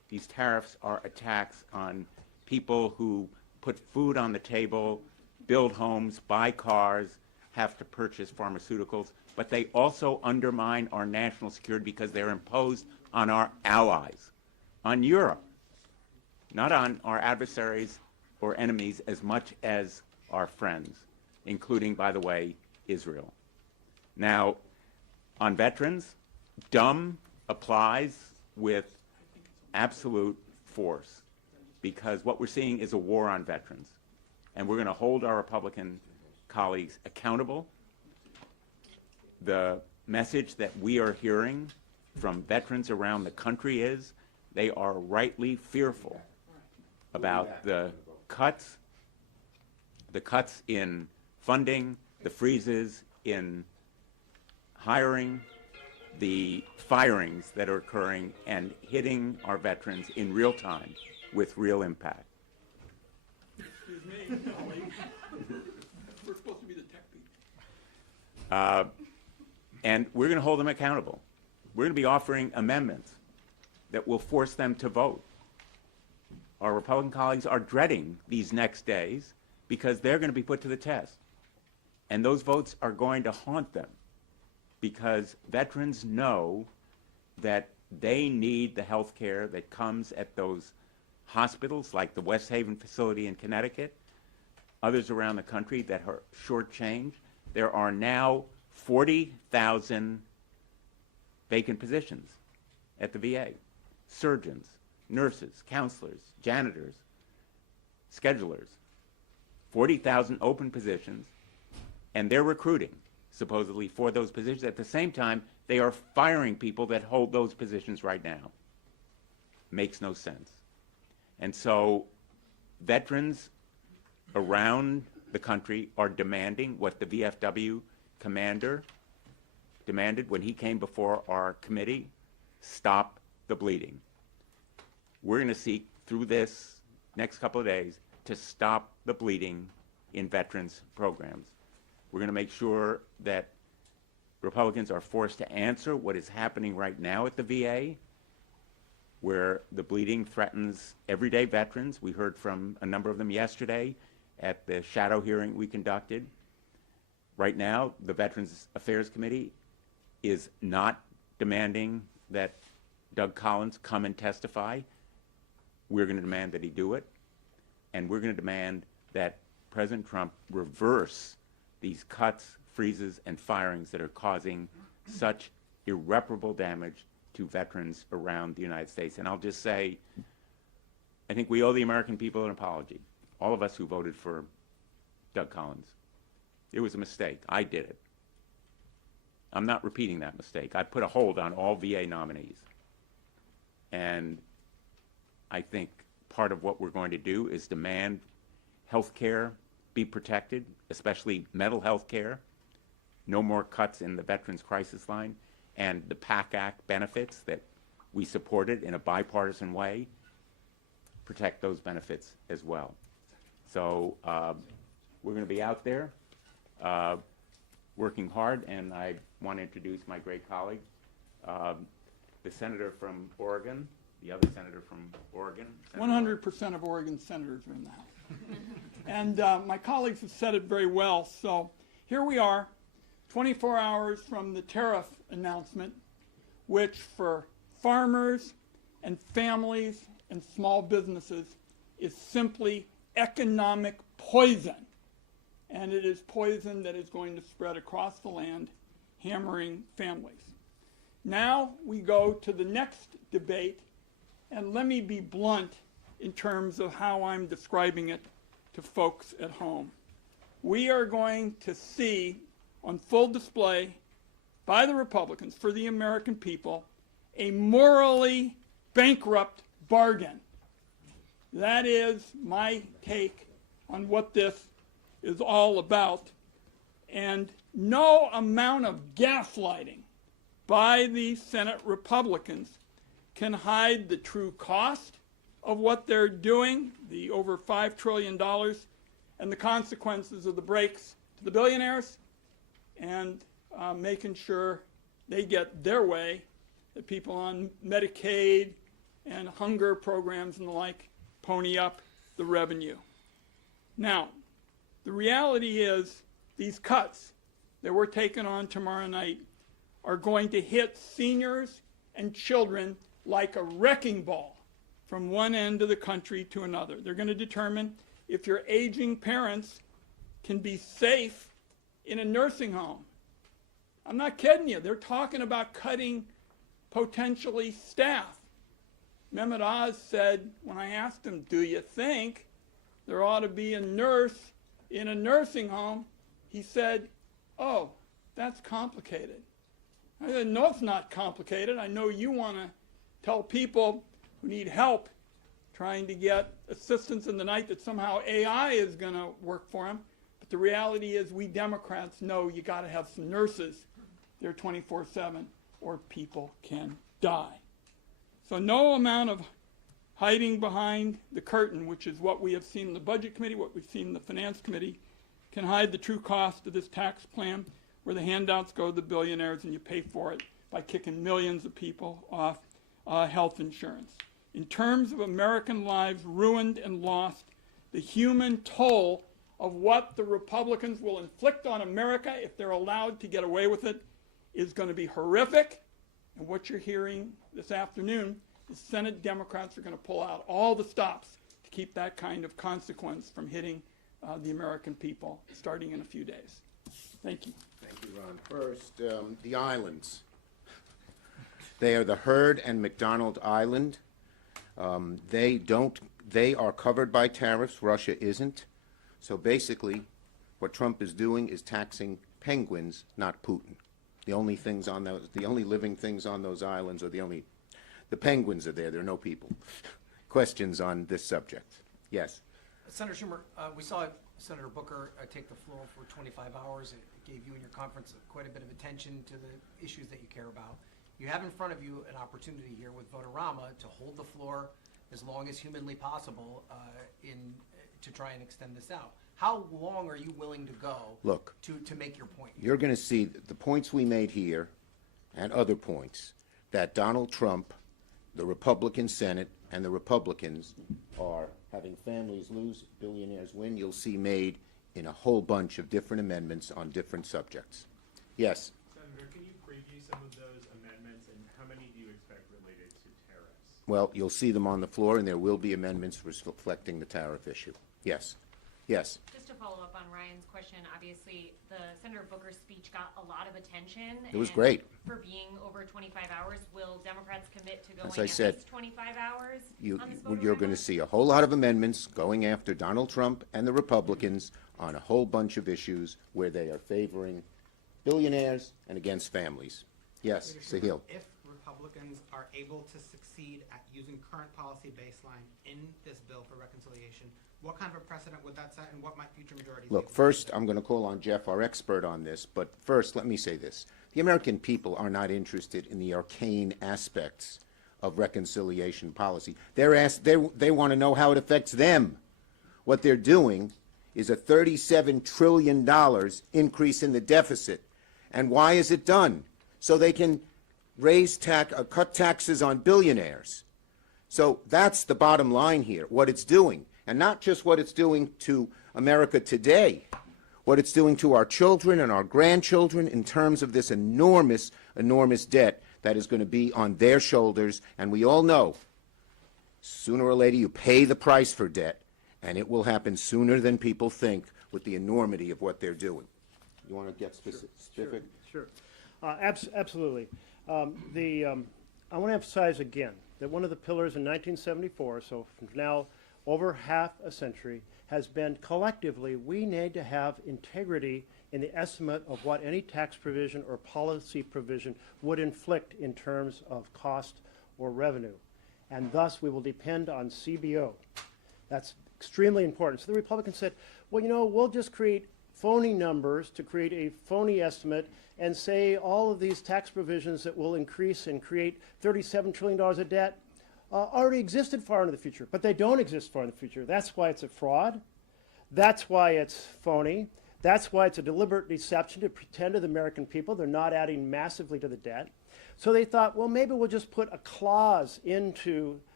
these tariffs are attacks on people who put food on the table, build homes, buy cars, have to purchase pharmaceuticals, but they also undermine our national security because they're imposed on our allies, on Europe, not on our adversaries or enemies as much as our friends, including, by the way, Israel. Now, on veterans, dumb applies with absolute force because what we're seeing is a war on veterans. And we're going to hold our Republican colleagues accountable. The message that we are hearing from veterans around the country is they are rightly fearful about the cuts in funding, the freezes in hiring, the firings that are occurring and hitting our veterans in real time with real impact. Excuse me, colleague. We're supposed to be the tech people. And we're going to hold them accountable. We're going to be offering amendments that will force them to vote. Our Republican colleagues are dreading these next days because they're going to be put to the test. And those votes are going to haunt them because veterans know that they need the health care that comes at those hospitals like the West Haven facility in Connecticut, others around the country that are shortchanged. There are now 40,000 vacant positions at the VA. Surgeons, nurses, counselors, janitors, schedulers. 40,000 open positions, and they're recruiting, supposedly, for those positions. At the same time, they are firing people that hold those positions right now. Makes no sense. And so veterans around the country are demanding what the VFW commander demanded when he came before our committee: stop the bleeding. We're going to seek through this next couple of days to stop the bleeding in veterans programs. We're going to make sure that Republicans are forced to answer what is happening right now at the VA, where the bleeding threatens everyday veterans. We heard from a number of them yesterday at the shadow hearing we conducted. Right now, the Veterans Affairs Committee is not demanding that Doug Collins come and testify. We're going to demand that he do it, and we're going to demand that President Trump reverse these cuts, freezes, and firings that are causing such irreparable damage to veterans around the United States. And I'll just say, I think we owe the American people an apology, all of us who voted for Doug Collins. It was a mistake. I did it. I'm not repeating that mistake. I put a hold on all VA nominees. And I think part of what we're going to do is demand health care be protected, especially mental health care, no more cuts in the Veterans Crisis Line, and the PAC Act benefits that we supported in a bipartisan way, protect those benefits as well. So we're going to be out there working hard, and I want to introduce my great colleague, the senator from Oregon, the other senator from Oregon. 100% of Oregon senators are in the House. And my colleagues have said it very well. So here we are, 24 hours from the tariff announcement, which for farmers and families and small businesses is simply economic poison. And it is poison that is going to spread across the land, hammering families. Now we go to the next debate, and let me be blunt in terms of how I'm describing it to folks at home. We are going to see on full display by the Republicans for the American people a morally bankrupt bargain. That is my take on what this is all about. And no amount of gaslighting by the Senate Republicans can hide the true cost of what they're doing, the over $5 trillion, and the consequences of the breaks to the billionaires, and making sure they get their way, that people on Medicaid and hunger programs and the like pony up the revenue. Now, the reality is these cuts that we're taking on tomorrow night are going to hit seniors and children like a wrecking ball from one end of the country to another. They're going to determine if your aging parents can be safe in a nursing home. I'm not kidding you. They're talking about cutting potentially staff. Mehmet Oz said, when I asked him, do you think there ought to be a nurse in a nursing home? He said, oh, that's complicated. I said, no, it's not complicated. I know you want to tell people who need help trying to get assistance in the night that somehow AI is going to work for them. But the reality is we Democrats know you got to have some nurses there 24/7 or people can die. So no amount of hiding behind the curtain, which is what we have seen in the Budget Committee, what we've seen in the Finance Committee, can hide the true cost of this tax plan where the handouts go to the billionaires and you pay for it by kicking millions of people off health insurance. In terms of American lives ruined and lost, the human toll of what the Republicans will inflict on America if they're allowed to get away with it is going to be horrific. And what you're hearing this afternoon is Senate Democrats are going to pull out all the stops to keep that kind of consequence from hitting the American people starting in a few days. Thank you. Thank you, Ron. First, the islands. They are the Heard and McDonald Island. They are covered by tariffs. Russia isn't. So basically, what Trump is doing is taxing penguins, not Putin. The only living things on those islands are the penguins are there. There are no people. Questions on this subject? Yes. Senator Schumer, we saw Senator Booker take the floor for 25 hours. It gave you and your conference quite a bit of attention to the issues that you care about. You have in front of you an opportunity here with Votorama to hold the floor as long as humanly possible to try and extend this out. How long are you willing to go to make your point? You're going to see the points we made here and other points that Donald Trump, the Republican Senate, and the Republicans are having families lose, billionaires win. You'll see made in a whole bunch of different amendments on different subjects. Yes? Senator, can you preview some of those amendments, and how many do you expect related to tariffs? Well, you'll see them on the floor, and there will be amendments reflecting the tariff issue. Yes. Yes. Just to follow up on Ryan's question, obviously the Senator Booker's speech got a lot of attention. It was great. For being over 25 hours, will Democrats commit to going As I at said, least 25 hours on this you're going to see a whole lot of amendments going after Donald Trump and the Republicans on a whole bunch of issues where they are favoring billionaires and against families. Yes, Sahil. If Republicans are able to succeed at using current policy baseline in this bill for reconciliation, what kind of a precedent would that set, and what might future majorities Look, first, I'm going to call on Jeff, our expert on this, but first, let me say this. The American people are not interested in the arcane aspects of reconciliation policy. They want to know how it affects them. What they're doing is a $37 trillion increase in the deficit. And why is it done? So they can cut taxes on billionaires. So that's the bottom line here, what it's doing. And not just what it's doing to America today, what it's doing to our children and our grandchildren in terms of this enormous, enormous debt that is going to be on their shoulders. And we all know, sooner or later you pay the price for debt, and it will happen sooner than people think with the enormity of what they're doing. You want to get specific? Sure. Absolutely. I want to emphasize again that one of the pillars in 1974, so from now over half a century, has been collectively we need to have integrity in the estimate of what any tax provision or policy provision would inflict in terms of cost or revenue. And thus we will depend on CBO. That's extremely important. So the Republicans said, well, you know, we'll just create phony numbers to create a phony estimate and say all of these tax provisions that will increase and create $37 trillion of debt already existed far into the future, but they don't exist far in the future. That's why it's a fraud. That's why it's phony. That's why it's a deliberate deception to pretend to the American people they're not adding massively to the debt. So they thought, well, maybe we'll just put a clause into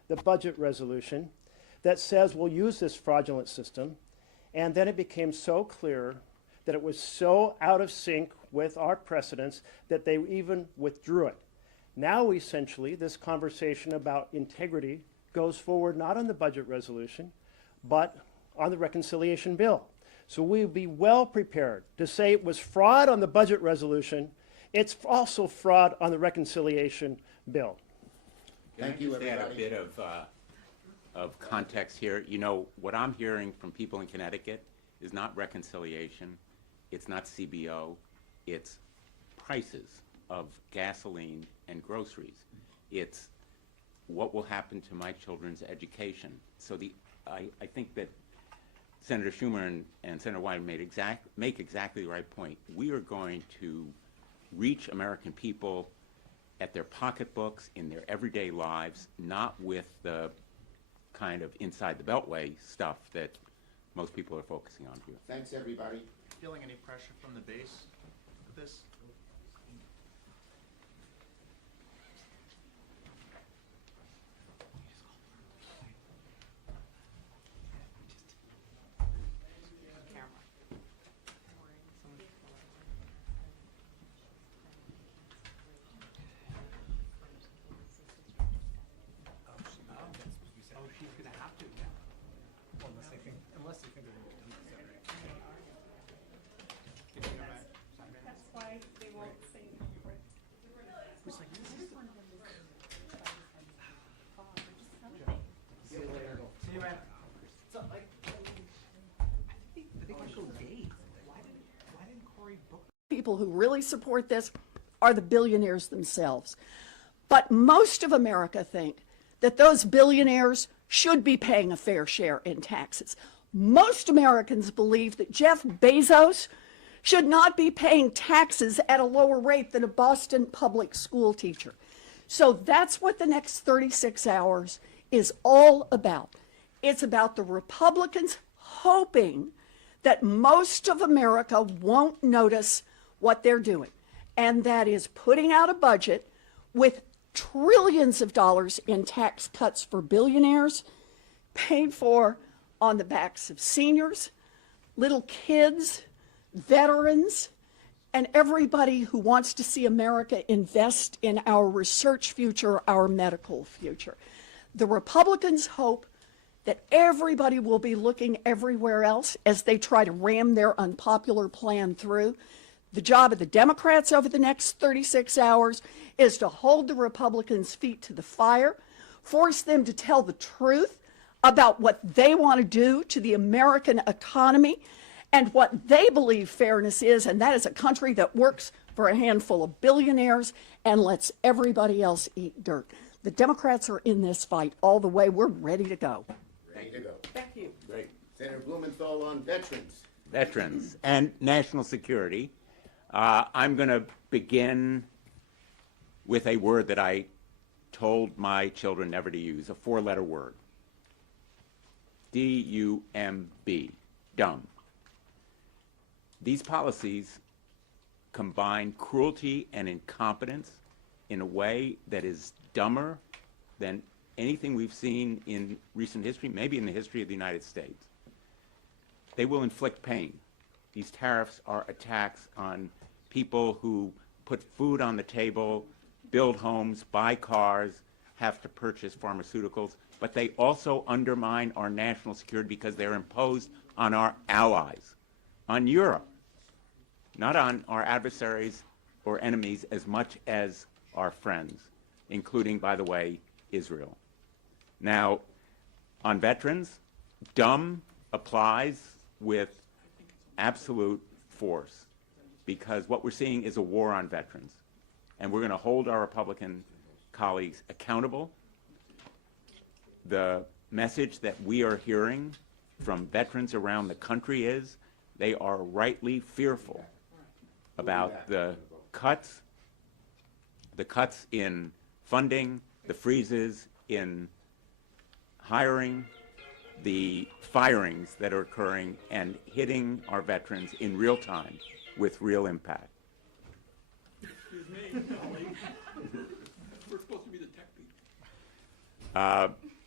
the budget resolution that says we'll use this fraudulent system. And then it became so clear that it was so out of sync with our precedents that they even withdrew it. Now, essentially, this conversation about integrity goes forward not on the budget resolution, but on the reconciliation bill. So we'll be well prepared to say it was fraud on the budget resolution. It's also fraud on the reconciliation bill. Thank you, Can I just add a everybody. bit of context here? You know, what I'm hearing from people in Connecticut is not reconciliation, it's not CBO, it's prices of gasoline and groceries. It's what will happen to my children's education. So I think that Senator Schumer and Senator Wyden make exactly the right point. We are going to reach American people at their pocketbooks, in their everyday lives, not with the kind of inside the beltway stuff that most people are focusing on here. Thanks, everybody. Feeling any pressure from the base with this? Oh, she's gonna have to now. Well, unless they think they're gonna do it. That's why they won't say. See you later. See you, man. So, like, I think I showed Dave. Why didn't Cory book? People who really support this are the billionaires themselves. But most of America think that those billionaires should be paying a fair share in taxes. Most Americans believe that Jeff Bezos should not be paying taxes at a lower rate than a Boston public school teacher. So that's what the next 36 hours is all about. It's about the Republicans hoping that most of America won't notice what they're doing, and that is putting out a budget with trillions of dollars in tax cuts for billionaires, paid for on the backs of seniors, little kids, veterans, and everybody who wants to see America invest in our research future, our medical future. The Republicans hope that everybody will be looking everywhere else as they try to ram their unpopular plan through. The job of the Democrats over the next 36 hours is to hold the Republicans' feet to the fire, force them to tell the truth about what they want to do to the American economy and what they believe fairness is, and that is a country that works for a handful of billionaires and lets everybody else eat dirt. The Democrats are in this fight all the way. We're ready to go. Ready to go. Thank you. Great. Senator Blumenthal on veterans. Veterans and national security. I'm going to begin with a word that I told my children never to use, a four-letter word. D-U-M-B, dumb. These policies combine cruelty and incompetence in a way that is dumber than anything we've seen in recent history, maybe in the history of the United States. They will inflict pain. These tariffs are attacks on people who put food on the table, build homes, buy cars, have to purchase pharmaceuticals, but they also undermine our national security because they're imposed on our allies, on Europe, not on our adversaries or enemies as much as our friends, including, by the way, Israel. Now, on veterans, dumb applies with absolute force because what we're seeing is a war on veterans. And we're going to hold our Republican colleagues accountable. The message that we are hearing from veterans around the country is they are rightly fearful about the cuts in funding, the freezes in hiring, the firings that are occurring and hitting our veterans in real time with real impact. Excuse me, colleague. We're supposed to be the tech people.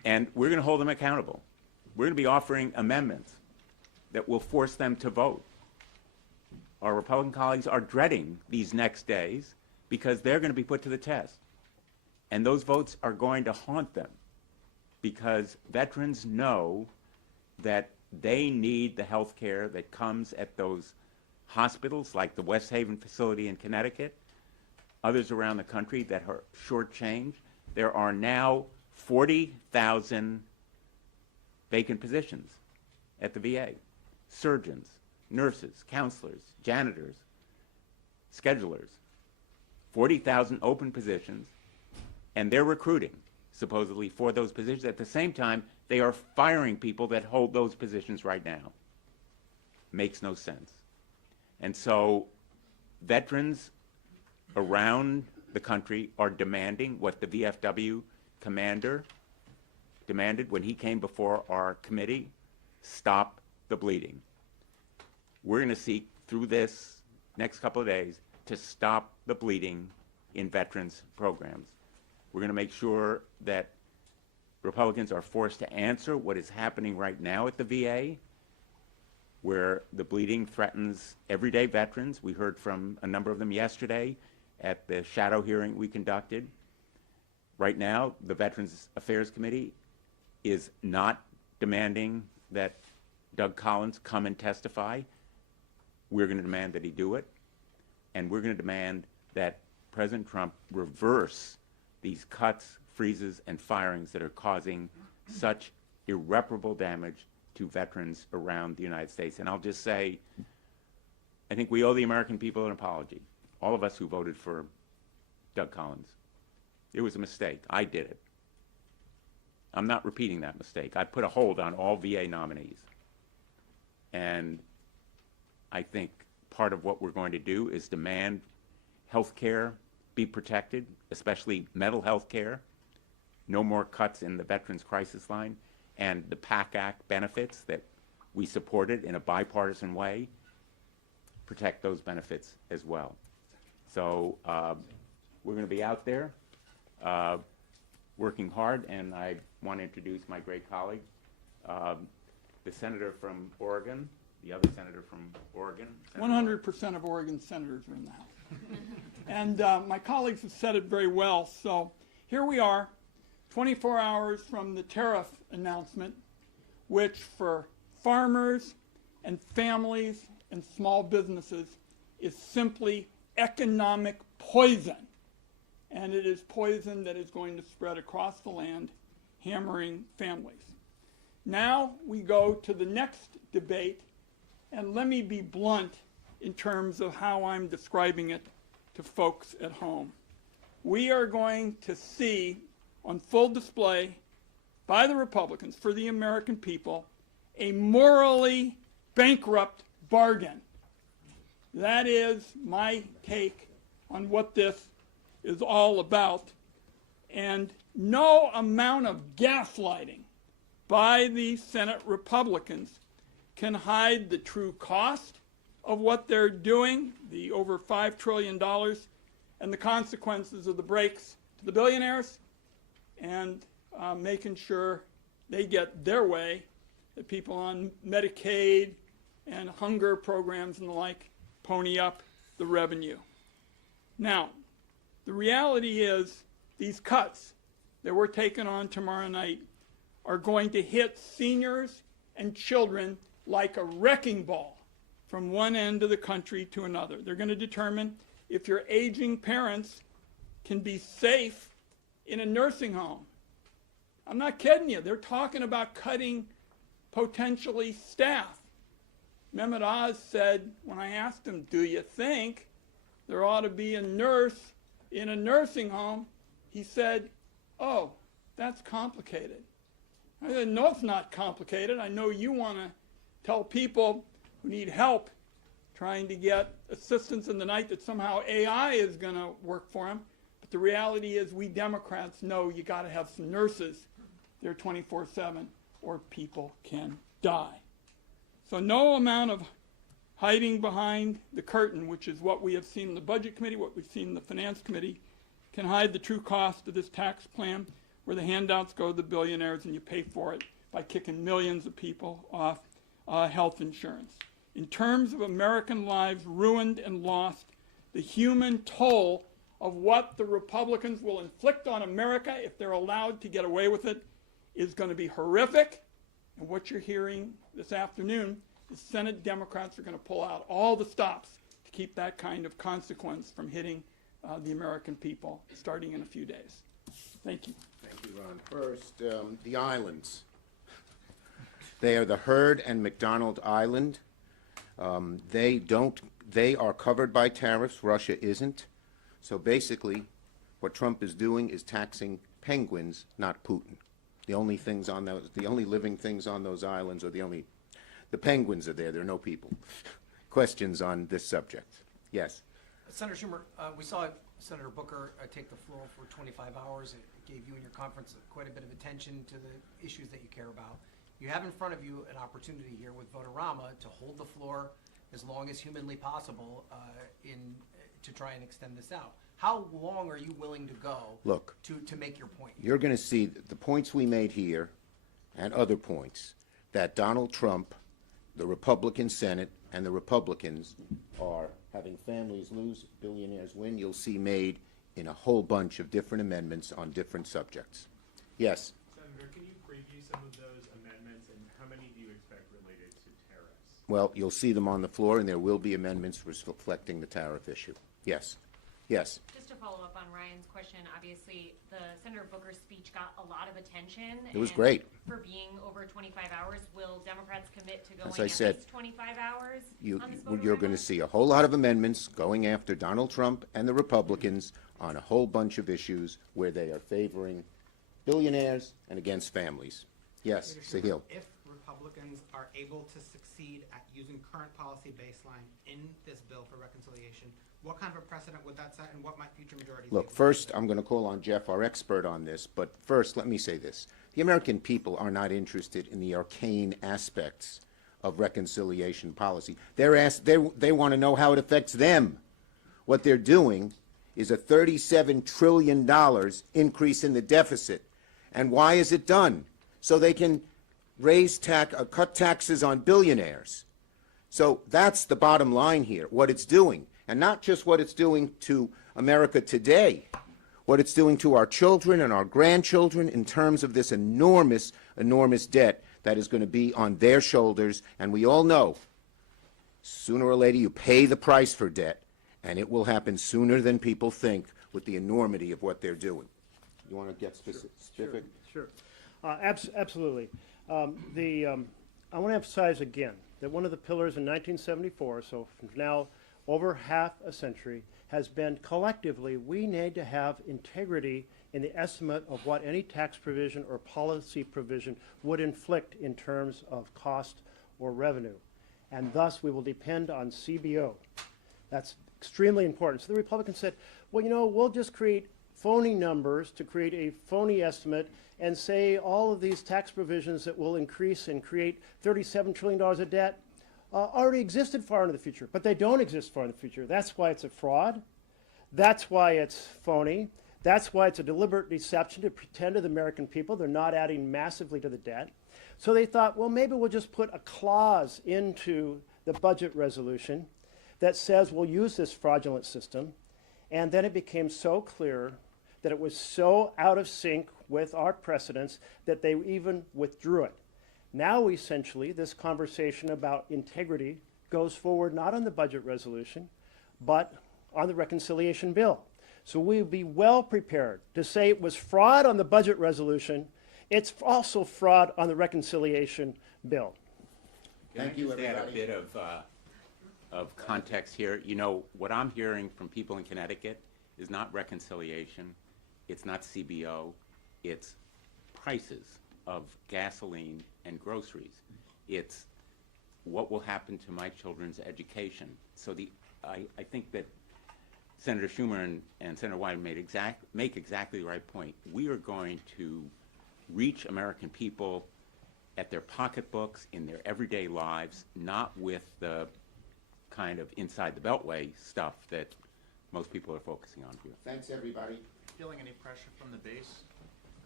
And we're going to hold them accountable. We're going to be offering amendments that will force them to vote. Our Republican colleagues are dreading these next days because they're going to be put to the test. And those votes are going to haunt them because veterans know that they need the health care that comes at those hospitals like the West Haven facility in Connecticut, others around the country that are shortchanged. There are now 40,000 vacant positions at the VA. Surgeons, nurses, counselors, janitors, schedulers. 40,000 open positions, and they're recruiting, supposedly, for those positions. At the same time, they are firing people that hold those positions right now. Makes no sense. And so veterans around the country are demanding what the VFW commander demanded when he came before our committee: stop the bleeding. We're going to seek through this next couple of days to stop the bleeding in veterans programs. We're going to make sure that Republicans are forced to answer what is happening right now at the VA, where the bleeding threatens everyday veterans. We heard from a number of them yesterday at the shadow hearing we conducted. Right now, the Veterans Affairs Committee is not demanding that Doug Collins come and testify. We're going to demand that he do it, and we're going to demand that President Trump reverse these cuts, freezes, and firings that are causing such irreparable damage to veterans around the United States. And I'll just say, I think we owe the American people an apology, all of us who voted for Doug Collins. It was a mistake. I did it. I'm not repeating that mistake. I put a hold on all VA nominees. And I think part of what we're going to do is demand health care be protected, especially mental health care. No more cuts in the Veterans Crisis Line, and the PAC Act benefits that we supported in a bipartisan way, protect those benefits as well. So we're going to be out there working hard, and I want to introduce my great colleague, the senator from Oregon, the other senator from Oregon. 100% of Oregon senators are in the House. And my colleagues have said it very well. So here we are, 24 hours from the tariff announcement, which for farmers and families and small businesses is simply economic poison. And it is poison that is going to spread across the land, hammering families. Now we go to the next debate, and let me be blunt in terms of how I'm describing it to folks at home. We are going to see on full display by the Republicans for the American people a morally bankrupt bargain. That is my take on what this is all about. And no amount of gaslighting by the Senate Republicans can hide the true cost of what they're doing, the over $5 trillion, and the consequences of the breaks to the billionaires, and making sure they get their way, that people on Medicaid and hunger programs and the like pony up the revenue. Now, the reality is these cuts that we're taking on tomorrow night are going to hit seniors and children like a wrecking ball from one end of the country to another. They're going to determine if your aging parents can be safe in a nursing home. I'm not kidding you. They're talking about cutting potentially staff. Mehmet Oz said, when I asked him, do you think there ought to be a nurse in a nursing home? He said, oh, that's complicated. I said, no, it's not complicated. I know you want to tell people who need help trying to get assistance in the night that somehow AI is going to work for them. But the reality is we Democrats know you got to have some nurses there 24/7 or people can die. So no amount of hiding behind the curtain, which is what we have seen in the Budget Committee, what we've seen in the Finance Committee, can hide the true cost of this tax plan. where the handouts go to the billionaires and you pay for it by kicking millions of people off health insurance. In terms of American lives ruined and lost, the human toll of what the Republicans will inflict on America if they're allowed to get away with it is going to be horrific. And what you're hearing this afternoon is Senate Democrats are going to pull out all the stops to keep that kind of consequence from hitting the American people starting in a few days. Thank you. Thank you, Ron. First, the islands. They are the Heard and McDonald Island. They are covered by tariffs. Russia isn't. So basically, what Trump is doing is taxing penguins, not Putin. The only living things on those islands are the penguins are there. There are no people. Questions on this subject? Yes. Senator Schumer, we saw Senator Booker take the floor for 25 hours. It gave you and your conference quite a bit of attention to the issues that you care about. You have in front of you an opportunity here with Votorama to hold the floor as long as humanly possible to try and extend this out. How long are you willing to go to make your point? You're going to see the points we made here and other points that Donald Trump, the Republican Senate, and the Republicans are having families lose, billionaires win. You'll see made in a whole bunch of different amendments on different subjects. Yes? Senator, can you preview some of those amendments, and how many do you expect related to tariffs? Well, you'll see them on the floor, and there will be amendments reflecting the tariff issue. Yes. Yes. Just to follow up on Ryan's question, obviously the Senator Booker's speech got a lot of attention. It was and great. For being over 25 hours, will Democrats commit to going As I at said, least 25 hours on this You're going to see a whole lot of amendments going after Donald Trump and the Republicans on a whole bunch of issues where they are favoring billionaires and against families. Yes, Sahil. If Republicans are able to succeed at using current policy baseline in this bill for reconciliation, what kind of a precedent would that set, and what might future majorities Look, first, I'm going to call on Jeff, our expert on this, but first, let me say this. The American people are not interested in the arcane aspects of reconciliation policy. They want to know how it affects them. What they're doing is a $37 trillion increase in the deficit. And why is it done? So they can cut taxes on billionaires. So that's the bottom line here, what it's doing. And not just what it's doing to America today, what it's doing to our children and our grandchildren in terms of this enormous, enormous debt that is going to be on their shoulders. And we all know, sooner or later, you pay the price for debt, and it will happen sooner than people think with the enormity of what they're doing. You want to get specific? Sure. Absolutely. I want to emphasize again that one of the pillars in 1974, so from now over half a century, has been collectively we need to have integrity in the estimate of what any tax provision or policy provision would inflict in terms of cost or revenue. And thus we will depend on CBO. That's extremely important. So the Republicans said, well, you know, we'll just create phony numbers to create a phony estimate and say all of these tax provisions that will increase and create $37 trillion of debt already existed far into the future, but they don't exist far in the future. That's why it's a fraud. That's why it's phony. That's why it's a deliberate deception to pretend to the American people they're not adding massively to the debt. So they thought, well, maybe we'll just put a clause into the budget resolution that says we'll use this fraudulent system. And then it became so clear that it was so out of sync with our precedents that they even withdrew it. Now, essentially, this conversation about integrity goes forward not on the budget resolution, but on the reconciliation bill. So we'll be well prepared to say it was fraud on the budget resolution. It's also fraud on the reconciliation bill. Thank you, Can I just add a everybody. bit of context here? You know, what I'm hearing from people in Connecticut is not reconciliation, it's not CBO, it's prices of gasoline and groceries. It's what will happen to my children's education. So I think that Senator Schumer and Senator Wyden make exactly the right point. We are going to reach American people at their pocketbooks, in their everyday lives, not with the kind of inside the beltway stuff that most people are focusing on here. Thanks, everybody. Feeling any pressure from the base for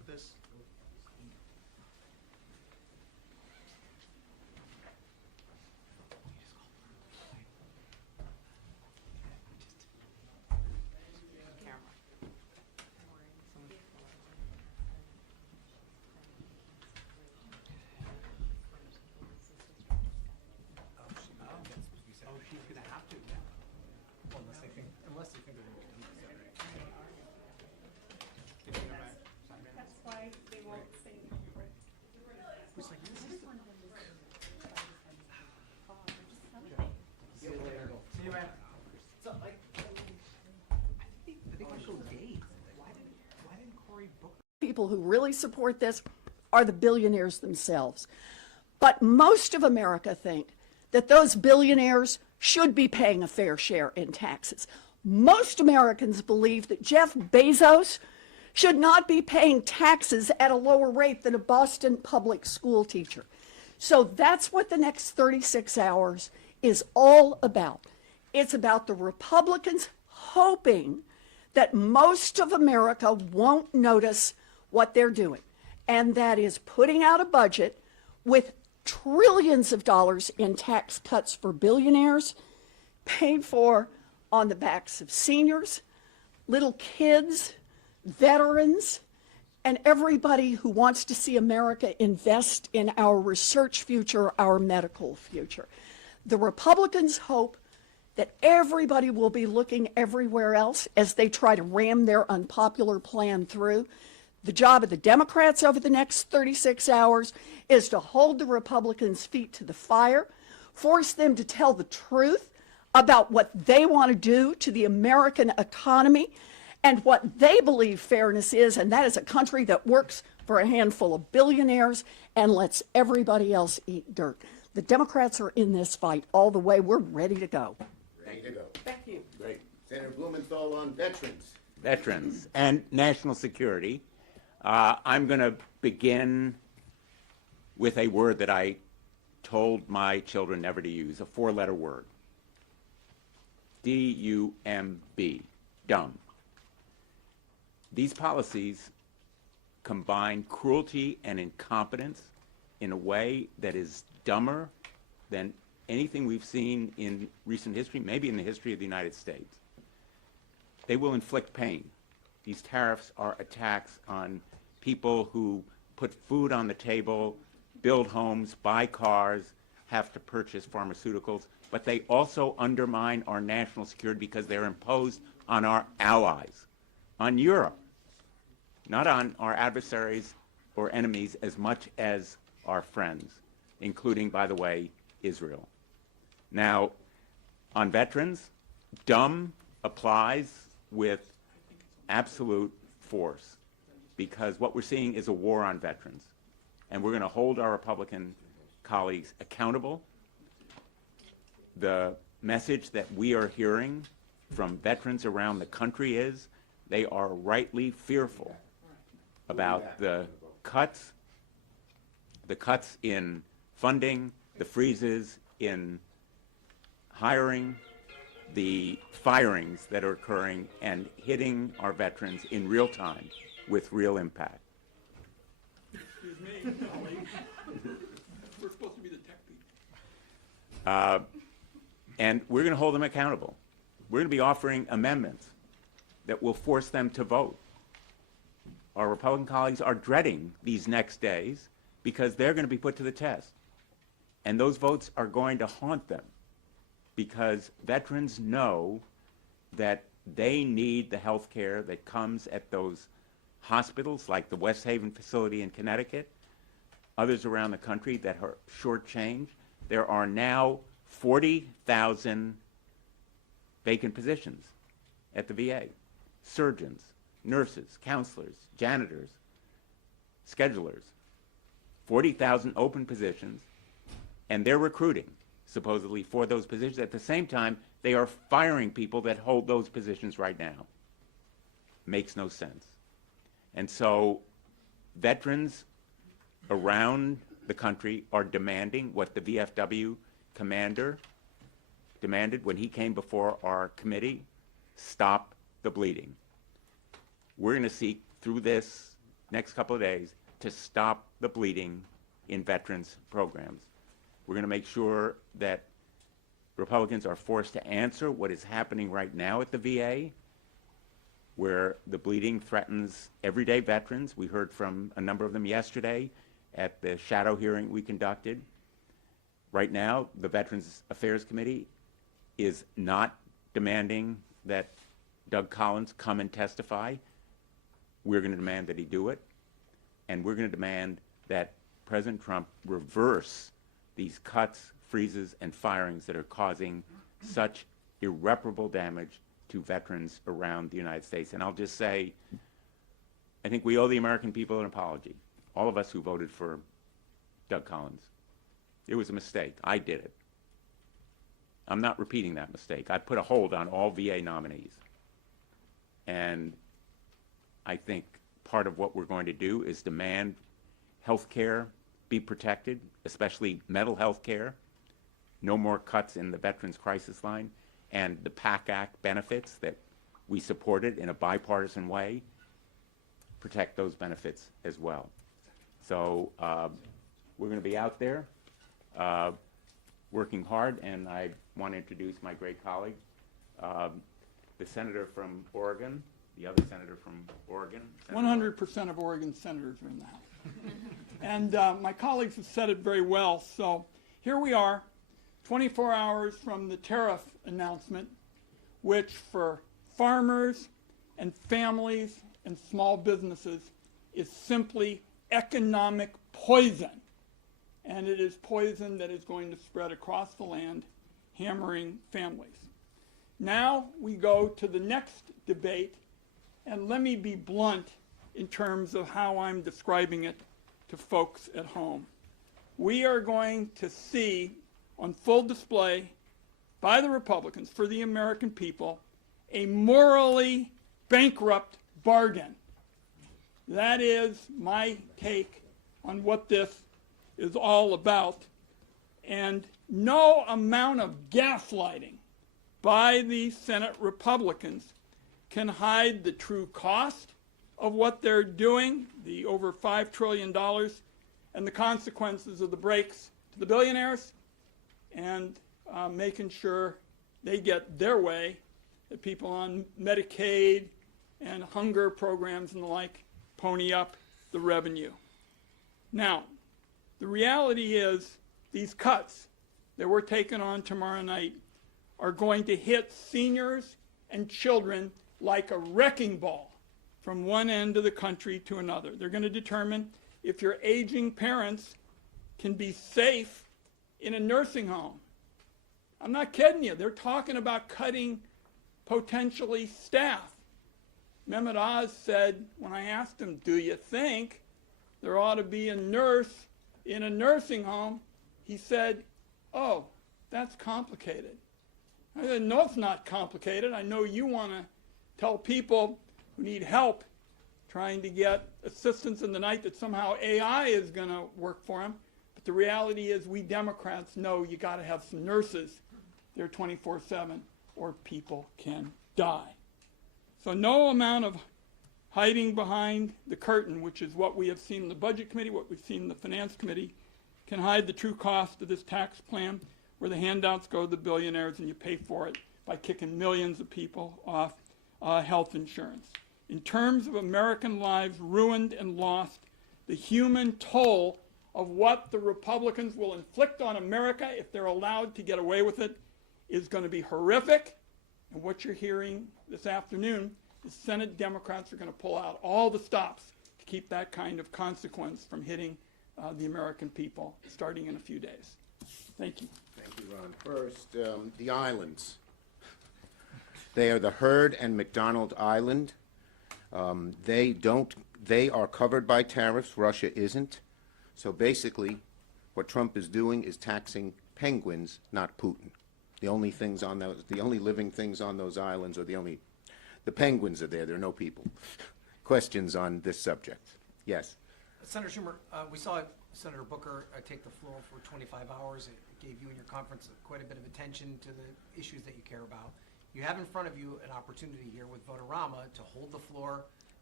with this? Oh, she's gonna have to now. Well, unless they think they're gonna do That's why they won't say. See you later. See you, man. So, like, I think I'm so dazed. Why didn't Cory book? People who really support this are the billionaires themselves. But most of America think that those billionaires should be paying a fair share in taxes. Most Americans believe that Jeff Bezos should not be paying taxes at a lower rate than a Boston public school teacher. So that's what the next 36 hours is all about. It's about the Republicans hoping that most of America won't notice what they're doing, and that is putting out a budget with trillions of dollars in tax cuts for billionaires, paid for on the backs of seniors, little kids, veterans, and everybody who wants to see America invest in our research future, our medical future. The Republicans hope that everybody will be looking everywhere else as they try to ram their unpopular plan through. The job of the Democrats over the next 36 hours is to hold the Republicans' feet to the fire, force them to tell the truth about what they want to do to the American economy and what they believe fairness is, and that is a country that works for a handful of billionaires and lets everybody else eat dirt. The Democrats are in this fight all the way. We're ready to go. Ready to go. Thank you. Great. Senator Blumenthal on veterans. Veterans and national security. I'm going to begin with a word that I told my children never to use, a four-letter word. D-U-M-B, dumb. These policies combine cruelty and incompetence in a way that is dumber than anything we've seen in recent history, maybe in the history of the United States. They will inflict pain. These tariffs are attacks on people who put food on the table, build homes, buy cars, have to purchase pharmaceuticals, but they also undermine our national security because they're imposed on our allies, on Europe, not on our adversaries or enemies as much as our friends, including, by the way, Israel. Now, on veterans, dumb applies with absolute force, because what we're seeing is a war on veterans, and we're going to hold our Republican colleagues accountable. The message that we are hearing from veterans around the country is they are rightly fearful about the cuts in funding, the freezes in hiring, the firings that are occurring and hitting our veterans in real time with real impact. Excuse me, colleague. We're supposed to be the tech people. And we're going to hold them accountable. We're going to be offering amendments that will force them to vote. Our Republican colleagues are dreading these next days because they're going to be put to the test. And those votes are going to haunt them because veterans know that they need the health care that comes at those hospitals like the West Haven facility in Connecticut, others around the country that are shortchanged. There are now 40,000 vacant positions at the VA. Surgeons, nurses, counselors, janitors, schedulers. 40,000 open positions, and they're recruiting, supposedly, for those positions. At the same time, they are firing people that hold those positions right now. Makes no sense. And so veterans around the country are demanding what the VFW commander demanded when he came before our committee: stop the bleeding. We're going to seek through this next couple of days to stop the bleeding in veterans programs. We're going to make sure that Republicans are forced to answer what is happening right now at the VA, where the bleeding threatens everyday veterans. We heard from a number of them yesterday at the shadow hearing we conducted. Right now, the Veterans Affairs Committee is not demanding that Doug Collins come and testify. We're going to demand that he do it, and we're going to demand that President Trump reverse these cuts, freezes, and firings that are causing such irreparable damage to veterans around the United States. And I'll just say, I think we owe the American people an apology, all of us who voted for Doug Collins. It was a mistake. I did it. I'm not repeating that mistake. I put a hold on all VA nominees. And I think part of what we're going to do is demand health care be protected, especially mental health care. No more cuts in the Veterans Crisis Line, and the PAC Act benefits that we supported in a bipartisan way, protect those benefits as well. So we're going to be out there working hard, and I want to introduce my great colleague, the senator from Oregon, the other senator from Oregon. 100% of Oregon senators are in the House. And my colleagues have said it very well. So here we are, 24 hours from the tariff announcement, which for farmers and families and small businesses is simply economic poison. And it is poison that is going to spread across the land, hammering families. Now we go to the next debate, and let me be blunt in terms of how I'm describing it to folks at home. We are going to see on full display by the Republicans for the American people a morally bankrupt bargain. That is my take on what this is all about. And no amount of gaslighting by the Senate Republicans can hide the true cost of what they're doing, the over $5 trillion, and the consequences of the breaks to the billionaires, and making sure they get their way, that people on Medicaid and hunger programs and the like pony up the revenue. Now, the reality is these cuts that we're taking on tomorrow night are going to hit seniors and children like a wrecking ball from one end of the country to another. They're going to determine if your aging parents can be safe in a nursing home. I'm not kidding you. They're talking about cutting potentially staff. Mehmet Oz said, when I asked him, do you think there ought to be a nurse in a nursing home? He said, oh, that's complicated. I said, no, it's not complicated. I know you want to tell people who need help trying to get assistance in the night that somehow AI is going to work for them. But the reality is we Democrats know you got to have some nurses there 24/7 or people can die. So no amount of hiding behind the curtain, which is what we have seen in the Budget Committee, what we've seen in the Finance Committee, can hide the true cost of this tax plan where the handouts go to the billionaires and you pay for it by kicking millions of people off health insurance. In terms of American lives ruined and lost, the human toll of what the Republicans will inflict on America if they're allowed to get away with it is going to be horrific. And what you're hearing this afternoon is Senate Democrats are going to pull out all the stops to keep that kind of consequence from hitting the American people starting in a few days. Thank you. Thank you, Ron. First, the islands. They are the Heard and McDonald Island. They are covered by tariffs. Russia isn't. So basically, what Trump is doing is taxing penguins, not Putin. The only living things on those islands are the penguins are there. There are no people. Questions on this subject? Yes. Senator Schumer, we saw Senator Booker take the floor for 25 hours. It gave you and your conference quite a bit of attention to the issues that you care about. You have in front of you an opportunity here with Votorama to hold the floor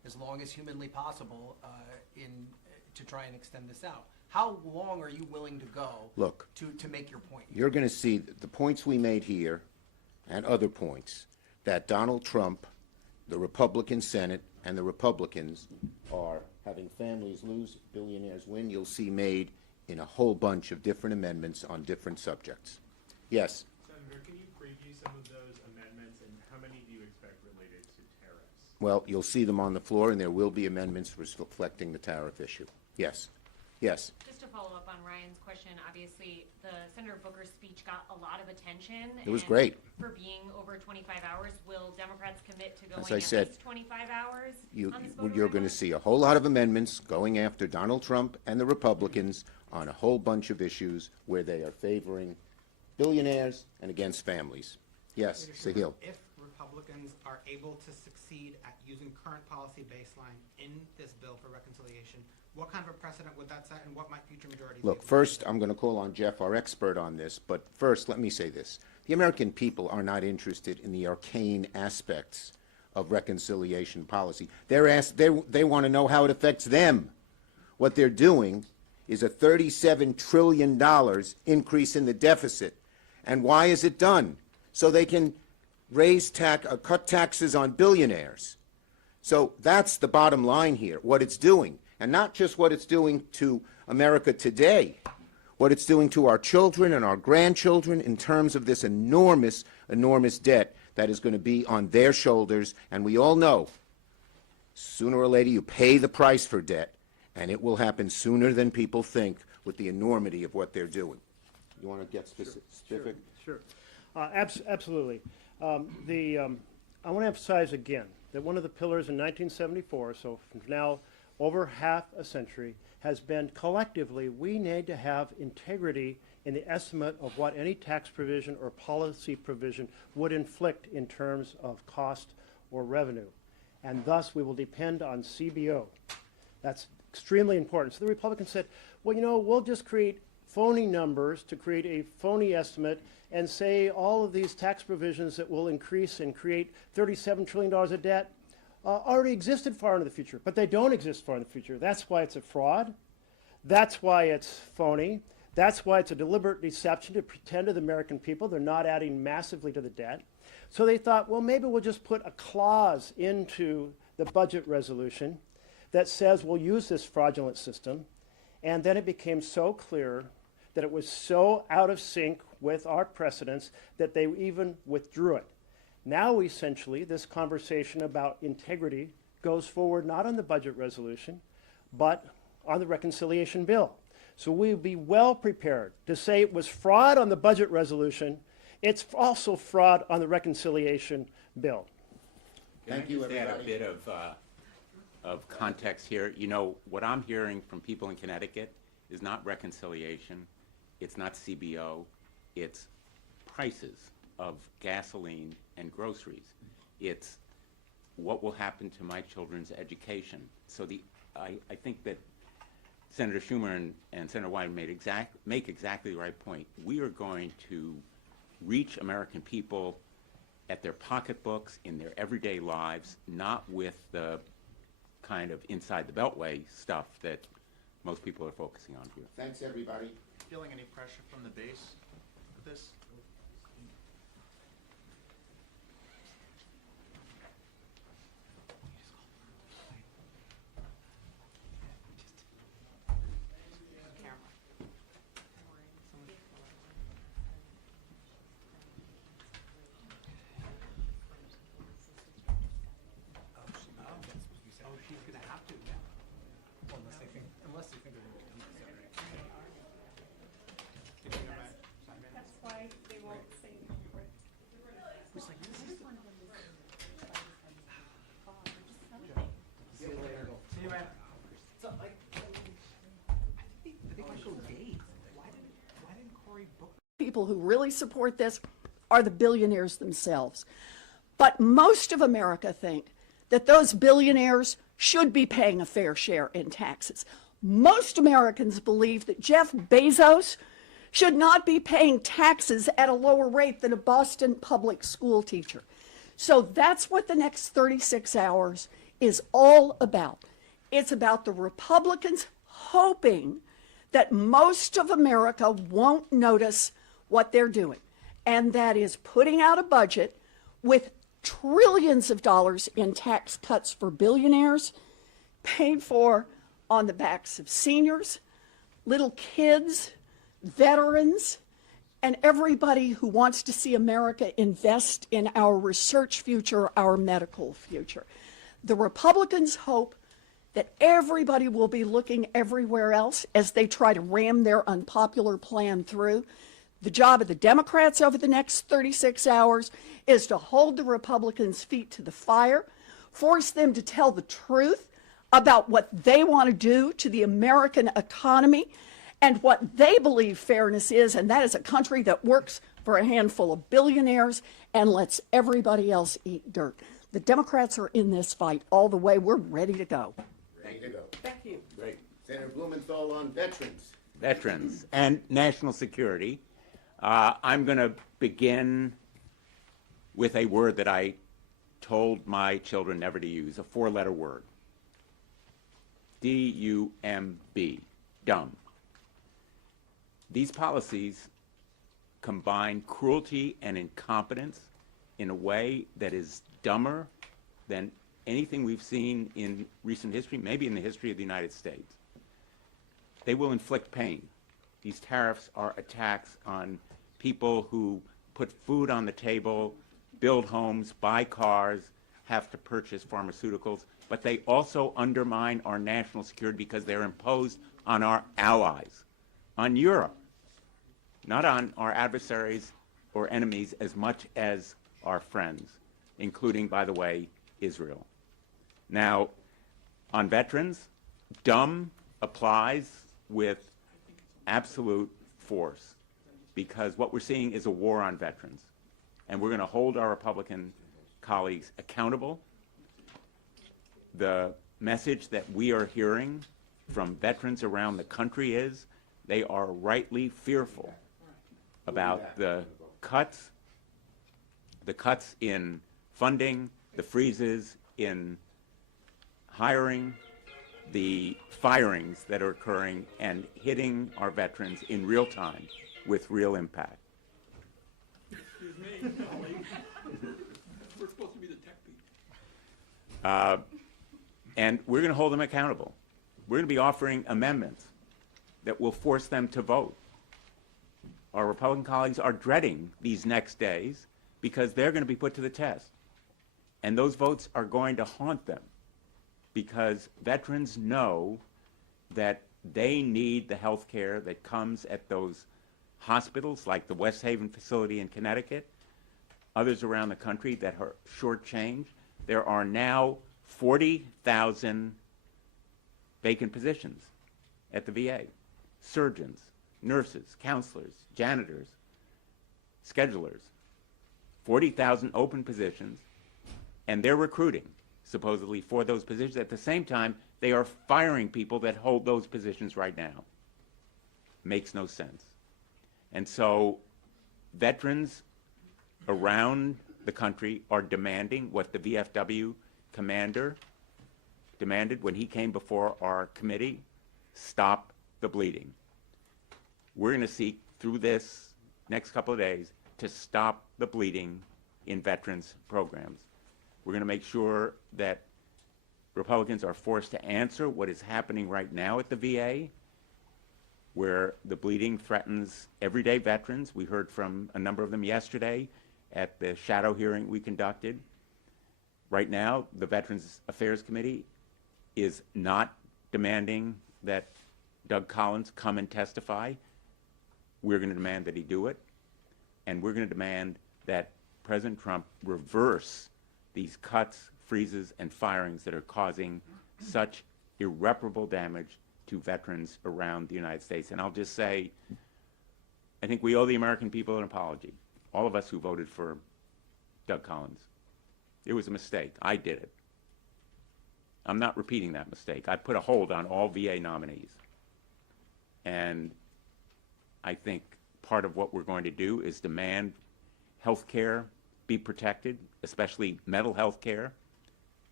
as long as humanly possible to try and extend this out. How long are you willing to go Look, to make your point? you're going to see the points we made here and other points that Donald Trump, the Republican Senate, and the Republicans are having families lose, billionaires win. You'll see made in a whole bunch of different amendments on different subjects. Yes? Senator, can you preview some of those amendments, and how many do you expect related to tariffs? Well, you'll see them on the floor, and there will be amendments reflecting the tariff issue. Yes. Yes. Just to follow up on Ryan's question, obviously, the Senator Booker's speech got a lot of attention. It was and great. For being over 25 hours, will Democrats commit to going As I at said, least 25 hours on this voter You're going to timeline? see a whole lot of amendments going after Donald Trump and the Republicans on a whole bunch of issues where they are favoring billionaires and against families. Yes, Sahil. If Republicans are able to succeed at using current policy baseline in this bill for reconciliation, what kind of a precedent would that set, and what might future majorities Look, do? first, I'm going to call on Jeff, our expert on this, but first, let me say this. The American people are not interested in the arcane aspects of reconciliation policy. They want to know how it affects them. What they're doing is a $37 trillion increase in the deficit. And why is it done? So they can cut taxes on billionaires. So that's the bottom line here, what it's doing. And not just what it's doing to America today, what it's doing to our children and our grandchildren in terms of this enormous, enormous debt that is going to be on their shoulders. And we all know, sooner or later, you pay the price for debt, and it will happen sooner than people think with the enormity of what they're doing. You want to get specific? Sure. Absolutely. I want to emphasize again that one of the pillars in 1974, so from now over half a century, has been collectively we need to have integrity in the estimate of what any tax provision or policy provision would inflict in terms of cost or revenue. And thus we will depend on CBO. That's extremely important. So the Republicans said, well, you know, we'll just create phony numbers to create a phony estimate and say all of these tax provisions that will increase and create $37 trillion of debt already existed far into the future, but they don't exist far in the future. That's why it's a fraud. That's why it's phony. That's why it's a deliberate deception to pretend to the American people they're not adding massively to the debt. So they thought, well, maybe we'll just put a clause into the budget resolution that says we'll use this fraudulent system. And then it became so clear that it was so out of sync with our precedents that they even withdrew it. Now, essentially, this conversation about integrity goes forward not on the budget resolution, but on the reconciliation bill. So we'll be well prepared to say it was fraud on the budget resolution. It's also fraud on the reconciliation bill. Thank you, Can I just add a everybody. bit of context here? You know, what I'm hearing from people in Connecticut is not reconciliation, it's not CBO, it's prices of gasoline and groceries. It's what will happen to my children's education. So I think that Senator Schumer and Senator Wyden make exactly the right point. We are going to reach American people at their pocketbooks, in their everyday lives, not with the kind of inside the beltway stuff that most people are focusing on here. Thanks, everybody. Feeling any pressure from the base with this? Oh, she's going to have to now. Well, unless they think they're going to do it. That's why they won't say It's like, this is see you later. See you, man. So, like, I think I showed Dave. Why didn't Cory book? people who really support this are the billionaires themselves. But most of America think that those billionaires should be paying a fair share in taxes. Most Americans believe that Jeff Bezos should not be paying taxes at a lower rate than a Boston public school teacher. So that's what the next 36 hours is all about. It's about the Republicans hoping that most of America won't notice what they're doing, and that is putting out a budget with trillions of dollars in tax cuts for billionaires, paid for on the backs of seniors, little kids, veterans, and everybody who wants to see America invest in our research future, our medical future. The Republicans hope that everybody will be looking everywhere else as they try to ram their unpopular plan through. The job of the Democrats over the next 36 hours is to hold the Republicans' feet to the fire, force them to tell the truth about what they want to do to the American economy and what they believe fairness is, and that is a country that works for a handful of billionaires and lets everybody else eat dirt. The Democrats are in this fight all the way. We're ready to go. Ready to go. Thank you. Great. Senator Blumenthal on veterans. Veterans and national security. I'm going to begin with a word that I told my children never to use, a four-letter word. D-U-M-B, dumb. These policies combine cruelty and incompetence in a way that is dumber than anything we've seen in recent history, maybe in the history of the United States. They will inflict pain. These tariffs are attacks on people who put food on the table, build homes, buy cars, have to purchase pharmaceuticals, but they also undermine our national security because they're imposed on our allies, on Europe, not on our adversaries or enemies as much as our friends, including, by the way, Israel. Now, on veterans, dumb applies with absolute force because what we're seeing is a war on veterans. And we're going to hold our Republican colleagues accountable. The message that we are hearing from veterans around the country is they are rightly fearful about the cuts in funding, the freezes in hiring, the firings that are occurring and hitting our veterans in real time with real impact. Excuse me, colleague. We're supposed to be the tech people. And we're going to hold them accountable. We're going to be offering amendments that will force them to vote. Our Republican colleagues are dreading these next days because they're going to be put to the test. And those votes are going to haunt them because veterans know that they need the health care that comes at those hospitals like the West Haven facility in Connecticut, others around the country that are shortchanged. There are now 40,000 vacant positions at the VA. Surgeons, nurses, counselors, janitors, schedulers. 40,000 open positions, and they're recruiting, supposedly, for those positions. At the same time, they are firing people that hold those positions right now. Makes no sense. And so veterans around the country are demanding what the VFW commander demanded when he came before our committee: stop the bleeding. We're going to seek through this next couple of days to stop the bleeding in veterans programs. We're going to make sure that Republicans are forced to answer what is happening right now at the VA, where the bleeding threatens everyday veterans. We heard from a number of them yesterday at the shadow hearing we conducted. Right now, the Veterans Affairs Committee is not demanding that Doug Collins come and testify. We're going to demand that he do it. And we're going to demand that President Trump reverse these cuts, freezes, and firings that are causing such irreparable damage to veterans around the United States. And I'll just say, I think we owe the American people an apology, all of us who voted for Doug Collins. It was a mistake. I did it. I'm not repeating that mistake. I put a hold on all VA nominees. And I think part of what we're going to do is demand health care be protected, especially mental health care,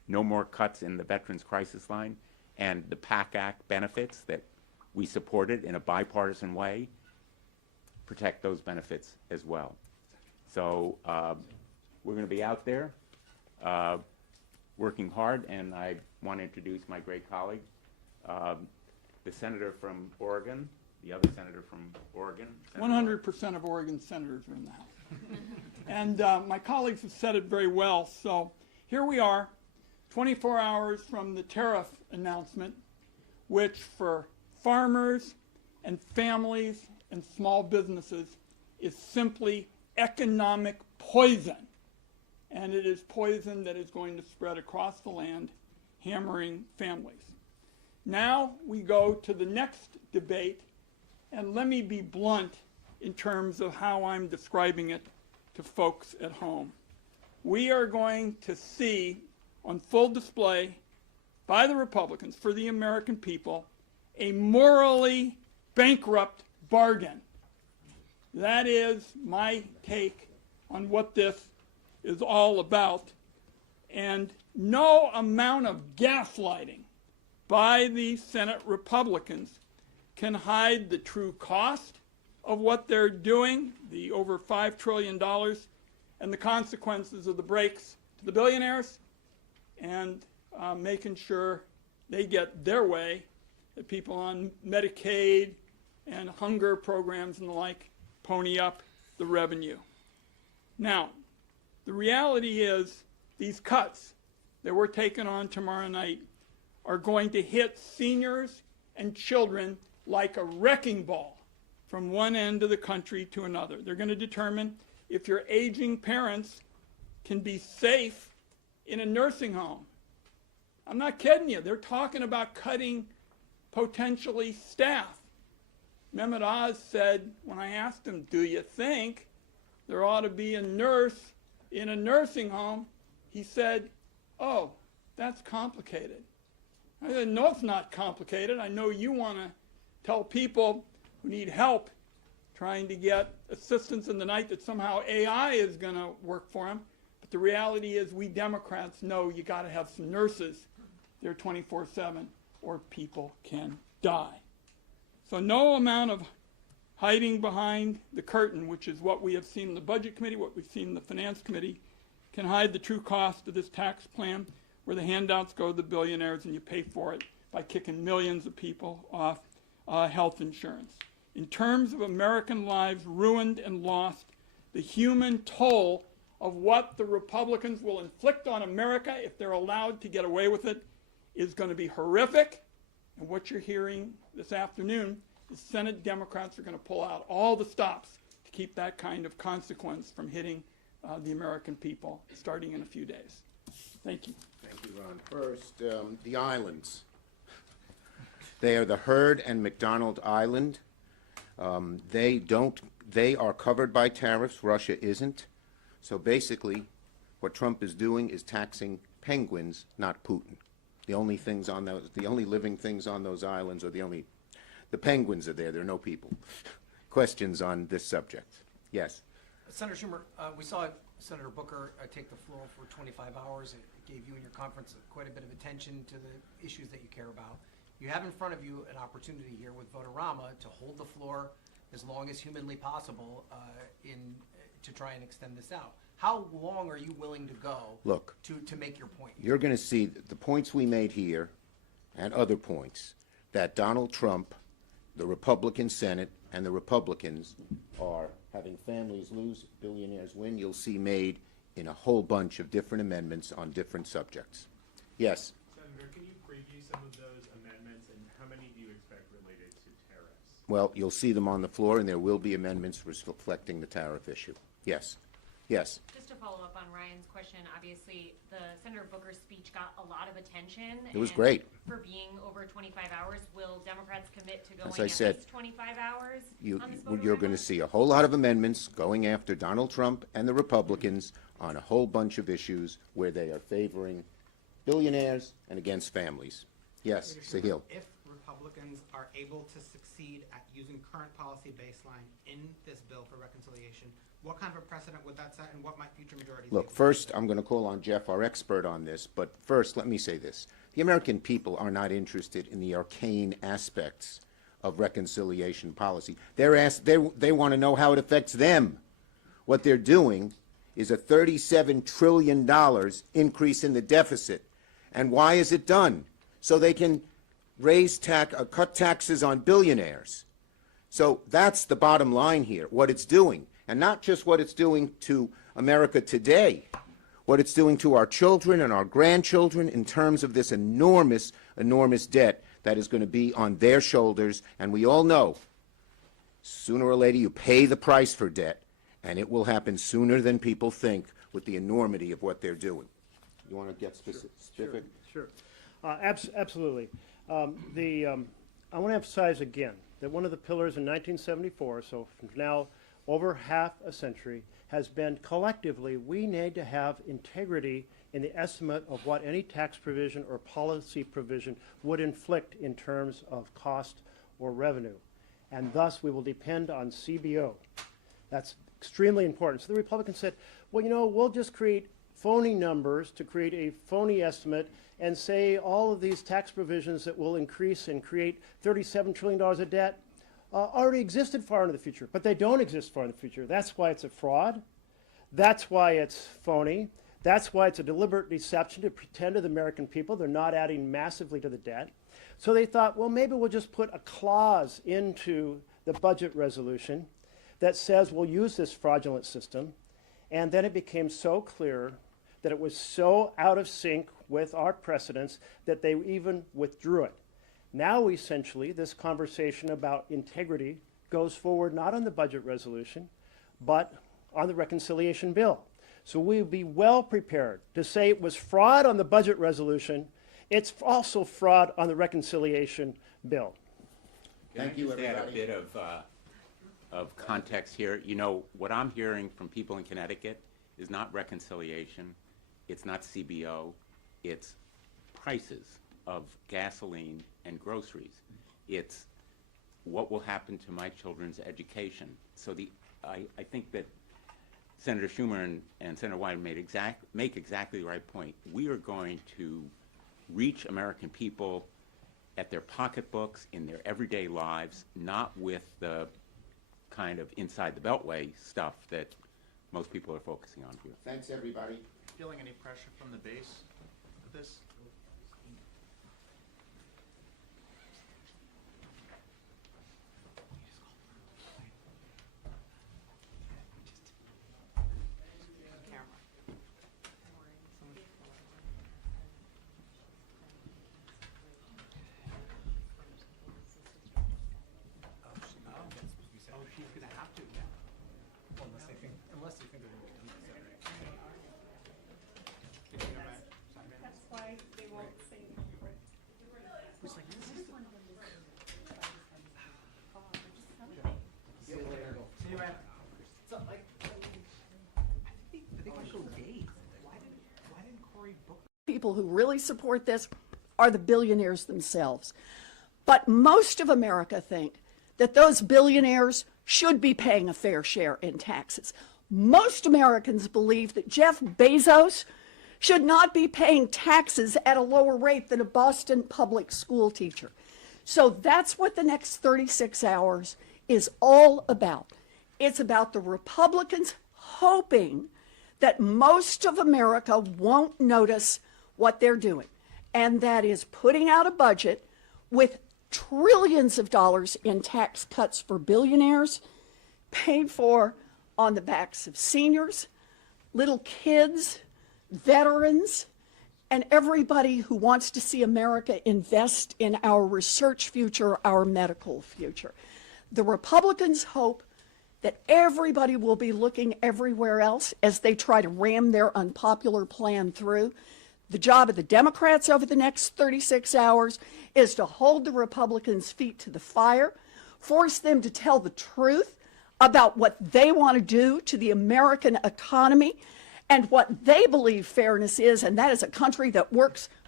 no more cuts in the Veterans Crisis Line, and the PAC Act benefits that we supported in a bipartisan way, protect those benefits as well. So we're going to be out there working hard, and I want to introduce my great colleague, the senator from Oregon, the other senator from Oregon. 100% of Oregon senators are in the House. And my colleagues have said it very well. So here we are, 24 hours from the tariff announcement, which for farmers and families and small businesses is simply economic poison. And it is poison that is going to spread across the land, hammering families. Now we go to the next debate, and let me be blunt in terms of how I'm describing it to folks at home. We are going to see on full display by the Republicans for the American people a morally bankrupt bargain. That is my take on what this is all about. And no amount of gaslighting by the Senate Republicans can hide the true cost of what they're doing, the over $5 trillion, and the consequences of the breaks to the billionaires, and making sure they get their way, that people on Medicaid and hunger programs and the like pony up the revenue. Now, the reality is these cuts that we're taking on tomorrow night are going to hit seniors and children like a wrecking ball from one end of the country to another. They're going to determine if your aging parents can be safe in a nursing home. I'm not kidding you. They're talking about cutting potentially staff. Mehmet Oz said, when I asked him, do you think there ought to be a nurse in a nursing home? He said, oh, that's complicated. I said, no, it's not complicated. I know you want to tell people who need help trying to get assistance in the night that somehow AI is going to work for them. But the reality is we Democrats know you got to have some nurses there 24/7 or people can die. So no amount of hiding behind the curtain, which is what we have seen in the Budget Committee, what we've seen in the Finance Committee, can hide the true cost of this tax plan where the handouts go to the billionaires and you pay for it by kicking millions of people off health insurance. In terms of American lives ruined and lost, the human toll of what the Republicans will inflict on America if they're allowed to get away with it is going to be horrific. And what you're hearing this afternoon is Senate Democrats are going to pull out all the stops to keep that kind of consequence from hitting the American people starting in a few days. Thank you. Thank you, Ron. First, the islands. They are the Heard and McDonald Island. They are covered by tariffs. Russia isn't. So basically, what Trump is doing is taxing penguins, not Putin. The only living things on those islands are the penguins are there. There are no people. Questions on this subject? Yes. Senator Schumer, we saw Senator Booker take the floor for 25 hours. It gave you and your conference quite a bit of attention to the issues that you care about. You have in front of you an opportunity here with Votorama to hold the floor as long as humanly possible to try and extend this out. How long are you willing to go to make your point? You're going to see the points we made here and other points that Donald Trump, the Republican Senate, and the Republicans are having families lose, billionaires win. You'll see made in a whole bunch of different amendments on different subjects. Yes? Senator, can you preview some of those amendments, and how many do you expect related to tariffs? Well, you'll see them on the floor, and there will be amendments reflecting the tariff issue. Yes. Yes. Just to follow up on Ryan's question, obviously the Senator Booker's speech got a lot of attention. It was great. For being over 25 hours, will Democrats commit to going As I at said, least 25 hours? You're going to see a whole lot of amendments going after Donald Trump and the Republicans on a whole bunch of issues where they are favoring billionaires and against families. Yes, Sahil. If Republicans Republicans are able to succeed at using current policy baseline in this bill for reconciliation, what kind of a precedent would that set, and what might future majorities Look, do? first, I'm going to call on Jeff, our expert on this, but first, let me say this. The American people are not interested in the arcane aspects of reconciliation policy. They want to know how it affects them. What they're doing is a $37 trillion increase in the deficit. And why is it done? So they can cut taxes on billionaires. So that's the bottom line here, what it's doing. And not just what it's doing to America today, what it's doing to our children and our grandchildren in terms of this enormous, enormous debt that is going to be on their shoulders. And we all know, sooner or later, you pay the price for debt, and it will happen sooner than people think with the enormity of what they're doing. You want to get specific? Sure. Absolutely. I want to emphasize again that one of the pillars in 1974, so from now over half a century, has been collectively we need to have integrity in the estimate of what any tax provision or policy provision would inflict in terms of cost or revenue. And thus we will depend on CBO. That's extremely important. So the Republicans said, well, you know, we'll just create phony numbers to create a phony estimate and say all of these tax provisions that will increase and create $37 trillion of debt already existed far into the future, but they don't exist far in the future. That's why it's a fraud. That's why it's phony. That's why it's a deliberate deception to pretend to the American people they're not adding massively to the debt. So they thought, well, maybe we'll just put a clause into the budget resolution that says we'll use this fraudulent system. And then it became so clear that it was so out of sync with our precedents that they even withdrew it. Now, essentially, this conversation about integrity goes forward not on the budget resolution, but on the reconciliation bill. So we'll be well prepared to say it was fraud on the budget resolution. It's also fraud on the reconciliation bill. Thank you, Can I just add a everybody. bit of context here? You know, what I'm hearing from people in Connecticut is not reconciliation, it's not CBO, it's prices of gasoline and groceries. It's what will happen to my children's education. So I think that Senator Schumer and Senator Wyden make exactly the right point. We are going to reach American people at their pocketbooks, in their everyday lives, not with the kind of inside the beltway stuff that most people are focusing on here. Thanks, everybody. Feeling any pressure from the base with this? Oh, she's gonna have to, yeah. Well, unless they think they're gonna be done by Saturday. That's why they won't say. It's like, this is See you later. See you, man. so, like, I think we show days. Why didn't Cory Booker? People who really support this are the billionaires themselves. But most of America think that those billionaires should be paying a fair share in taxes. Most Americans believe that Jeff Bezos should not be paying taxes at a lower rate than a Boston public school teacher. So that's what the next 36 hours is all about. It's about the Republicans hoping that most of America won't notice what they're doing, and that is putting out a budget with trillions of dollars in tax cuts for billionaires, paid for on the backs of seniors, little kids, veterans, and everybody who wants to see America invest in our research future, our medical future. The Republicans hope that everybody will be looking everywhere else as they try to ram their unpopular plan through. The job of the Democrats over the next 36 hours is to hold the Republicans' feet to the fire, force them to tell the truth about what they want to do to the American economy and what they believe fairness is, and that is a country that works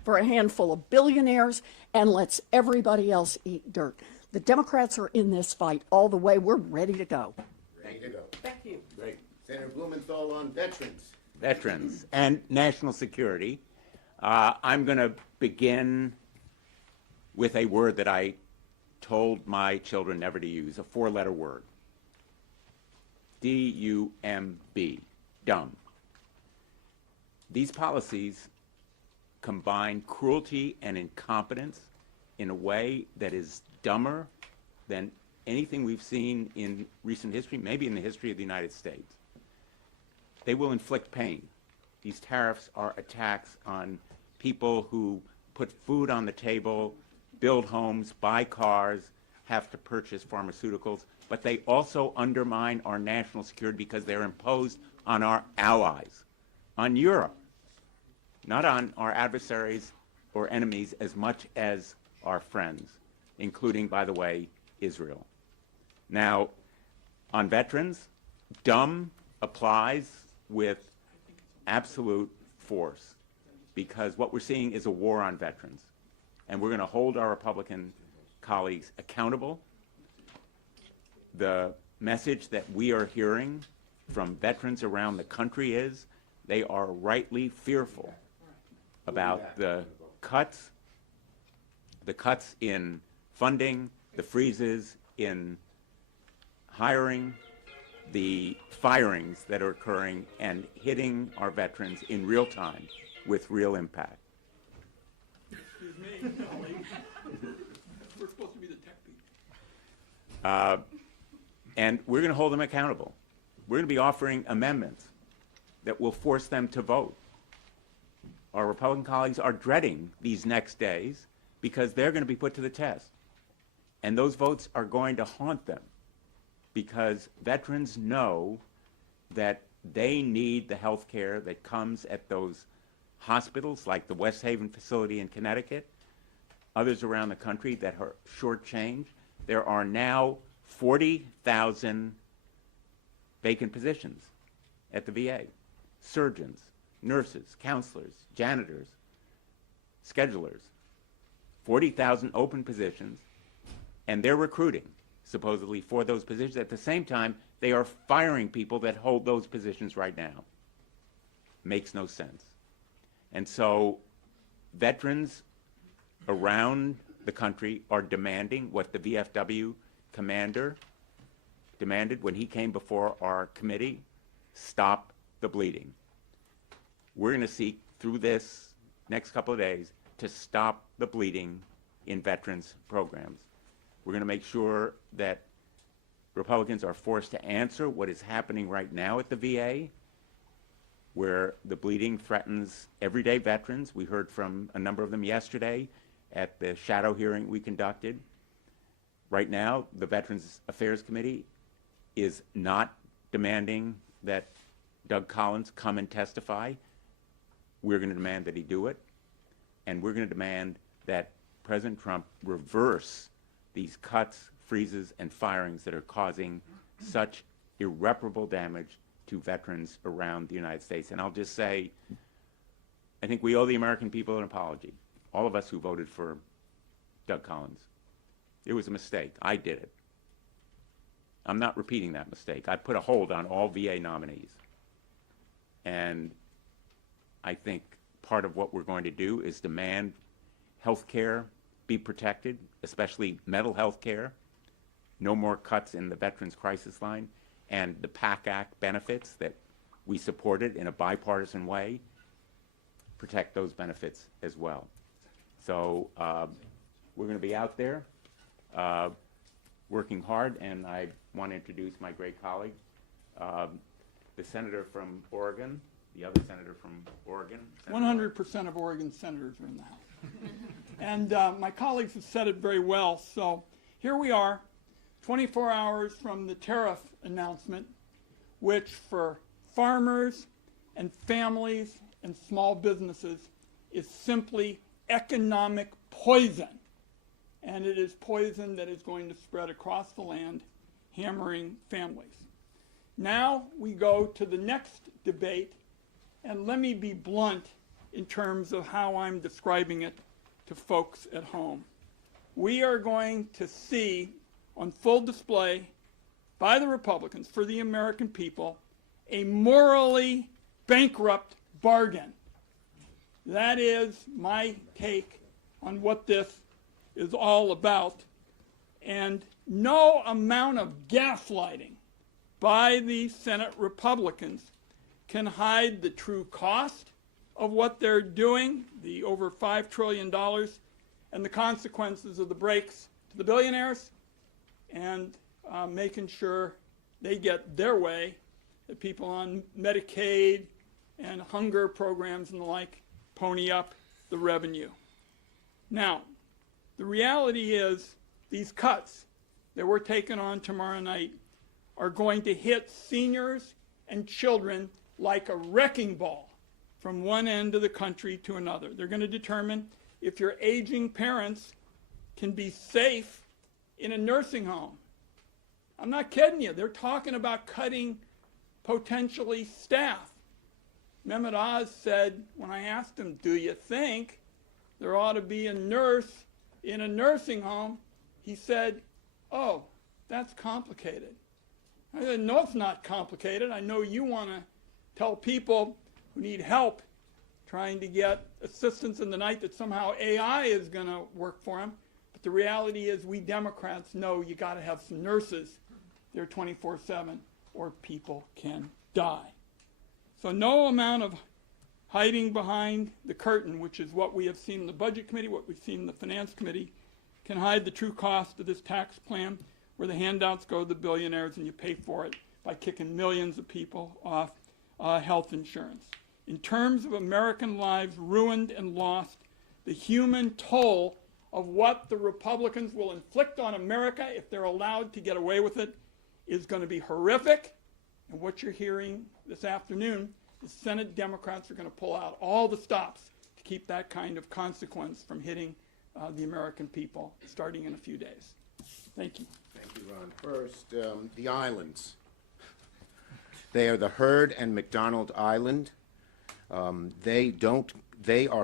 for a handful of billionaires and lets everybody else eat dirt. The Democrats are in this fight all the way. We're ready to go. Ready to go. Thank you. Great. Senator Blumenthal on veterans. Veterans and national security. I'm going to begin with a word that I told my children never to use, a four-letter word. D-U-M-B, dumb. These policies combine cruelty and incompetence in a way that is dumber than anything we've seen in recent history, maybe in the history of the United States. They will inflict pain. These tariffs are attacks on people who put food on the table, build homes, buy cars, have to purchase pharmaceuticals, but they also undermine our national security because they're imposed on our allies, on Europe, not on our adversaries or enemies as much as our friends, including, by the way, Israel. Now, on veterans, dumb applies with absolute force because what we're seeing is a war on veterans. And we're going to hold our Republican colleagues accountable. The message that we are hearing from veterans around the country is they are rightly fearful about the cuts in funding, the freezes in hiring, the firings that are occurring and hitting our veterans in real time with real impact. Excuse me, colleague. We're supposed to be the tech people. And we're going to hold them accountable. We're going to be offering amendments that will force them to vote. Our Republican colleagues are dreading these next days because they're going to be put to the test. And those votes are going to haunt them because veterans know that they need the health care that comes at those hospitals like the West Haven facility in Connecticut, others around the country that are shortchanged. There are now 40,000 vacant positions at the VA. Surgeons, nurses, counselors, janitors, schedulers. 40,000 open positions, and they're recruiting, supposedly, for those positions. At the same time, they are firing people that hold those positions right now. Makes no sense. And so veterans around the country are demanding what the VFW commander demanded when he came before our committee: stop the bleeding. We're going to seek through this next couple of days to stop the bleeding in veterans programs. We're going to make sure that Republicans are forced to answer what is happening right now at the VA, where the bleeding threatens everyday veterans. We heard from a number of them yesterday at the shadow hearing we conducted. Right now, the Veterans Affairs Committee is not demanding that Doug Collins come and testify. We're going to demand that he do it, and we're going to demand that President Trump reverse these cuts, freezes, and firings that are causing such irreparable damage to veterans around the United States. And I'll just say, I think we owe the American people an apology, all of us who voted for Doug Collins. It was a mistake. I did it. I'm not repeating that mistake. I put a hold on all VA nominees. And I think part of what we're going to do is demand health care be protected, especially mental health care, no more cuts in the Veterans Crisis Line, and the PAC Act benefits that we supported in a bipartisan way, protect those benefits as well. So we're going to be out there working hard, and I want to introduce my great colleague, the senator from Oregon, the other senator from Oregon. 100% of Oregon senators are in the House. And my colleagues have said it very well. So here we are, 24 hours from the tariff announcement, which for farmers and families and small businesses is simply economic poison. And it is poison that is going to spread across the land, hammering families. Now we go to the next debate, and let me be blunt. in terms of how I'm describing it to folks at home. We are going to see on full display by the Republicans for the American people a morally bankrupt bargain. That is my take on what this is all about. And no amount of gaslighting by the Senate Republicans can hide the true cost of what they're doing, the over $5 trillion, and the consequences of the breaks to the billionaires, and making sure they get their way, that people on Medicaid and hunger programs and the like pony up the revenue. Now, the reality is these cuts that we're taking on tomorrow night are going to hit seniors and children like a wrecking ball from one end of the country to another. They're going to determine if your aging parents can be safe in a nursing home. I'm not kidding you. They're talking about cutting potentially staff. Mehmet Oz said, when I asked him, do you think there ought to be a nurse in a nursing home? He said, oh, that's complicated. I said, no, it's not complicated. I know you want to tell people who need help trying to get assistance in the night that somehow AI is going to work for them. But the reality is we Democrats know you got to have some nurses there 24/7 or people can die. So no amount of hiding behind the curtain, which is what we have seen in the Budget Committee, what we've seen in the Finance Committee, can hide the true cost of this tax plan where the handouts go to the billionaires and you pay for it by kicking millions of people off health insurance. In terms of American lives ruined and lost, the human toll of what the Republicans will inflict on America if they're allowed to get away with it is going to be horrific. And what you're hearing this afternoon is Senate Democrats are going to pull out all the stops to keep that kind of consequence from hitting the American people starting in a few days. Thank you. Thank you, Ron. First, the islands. They are the Heard and McDonald Island. They are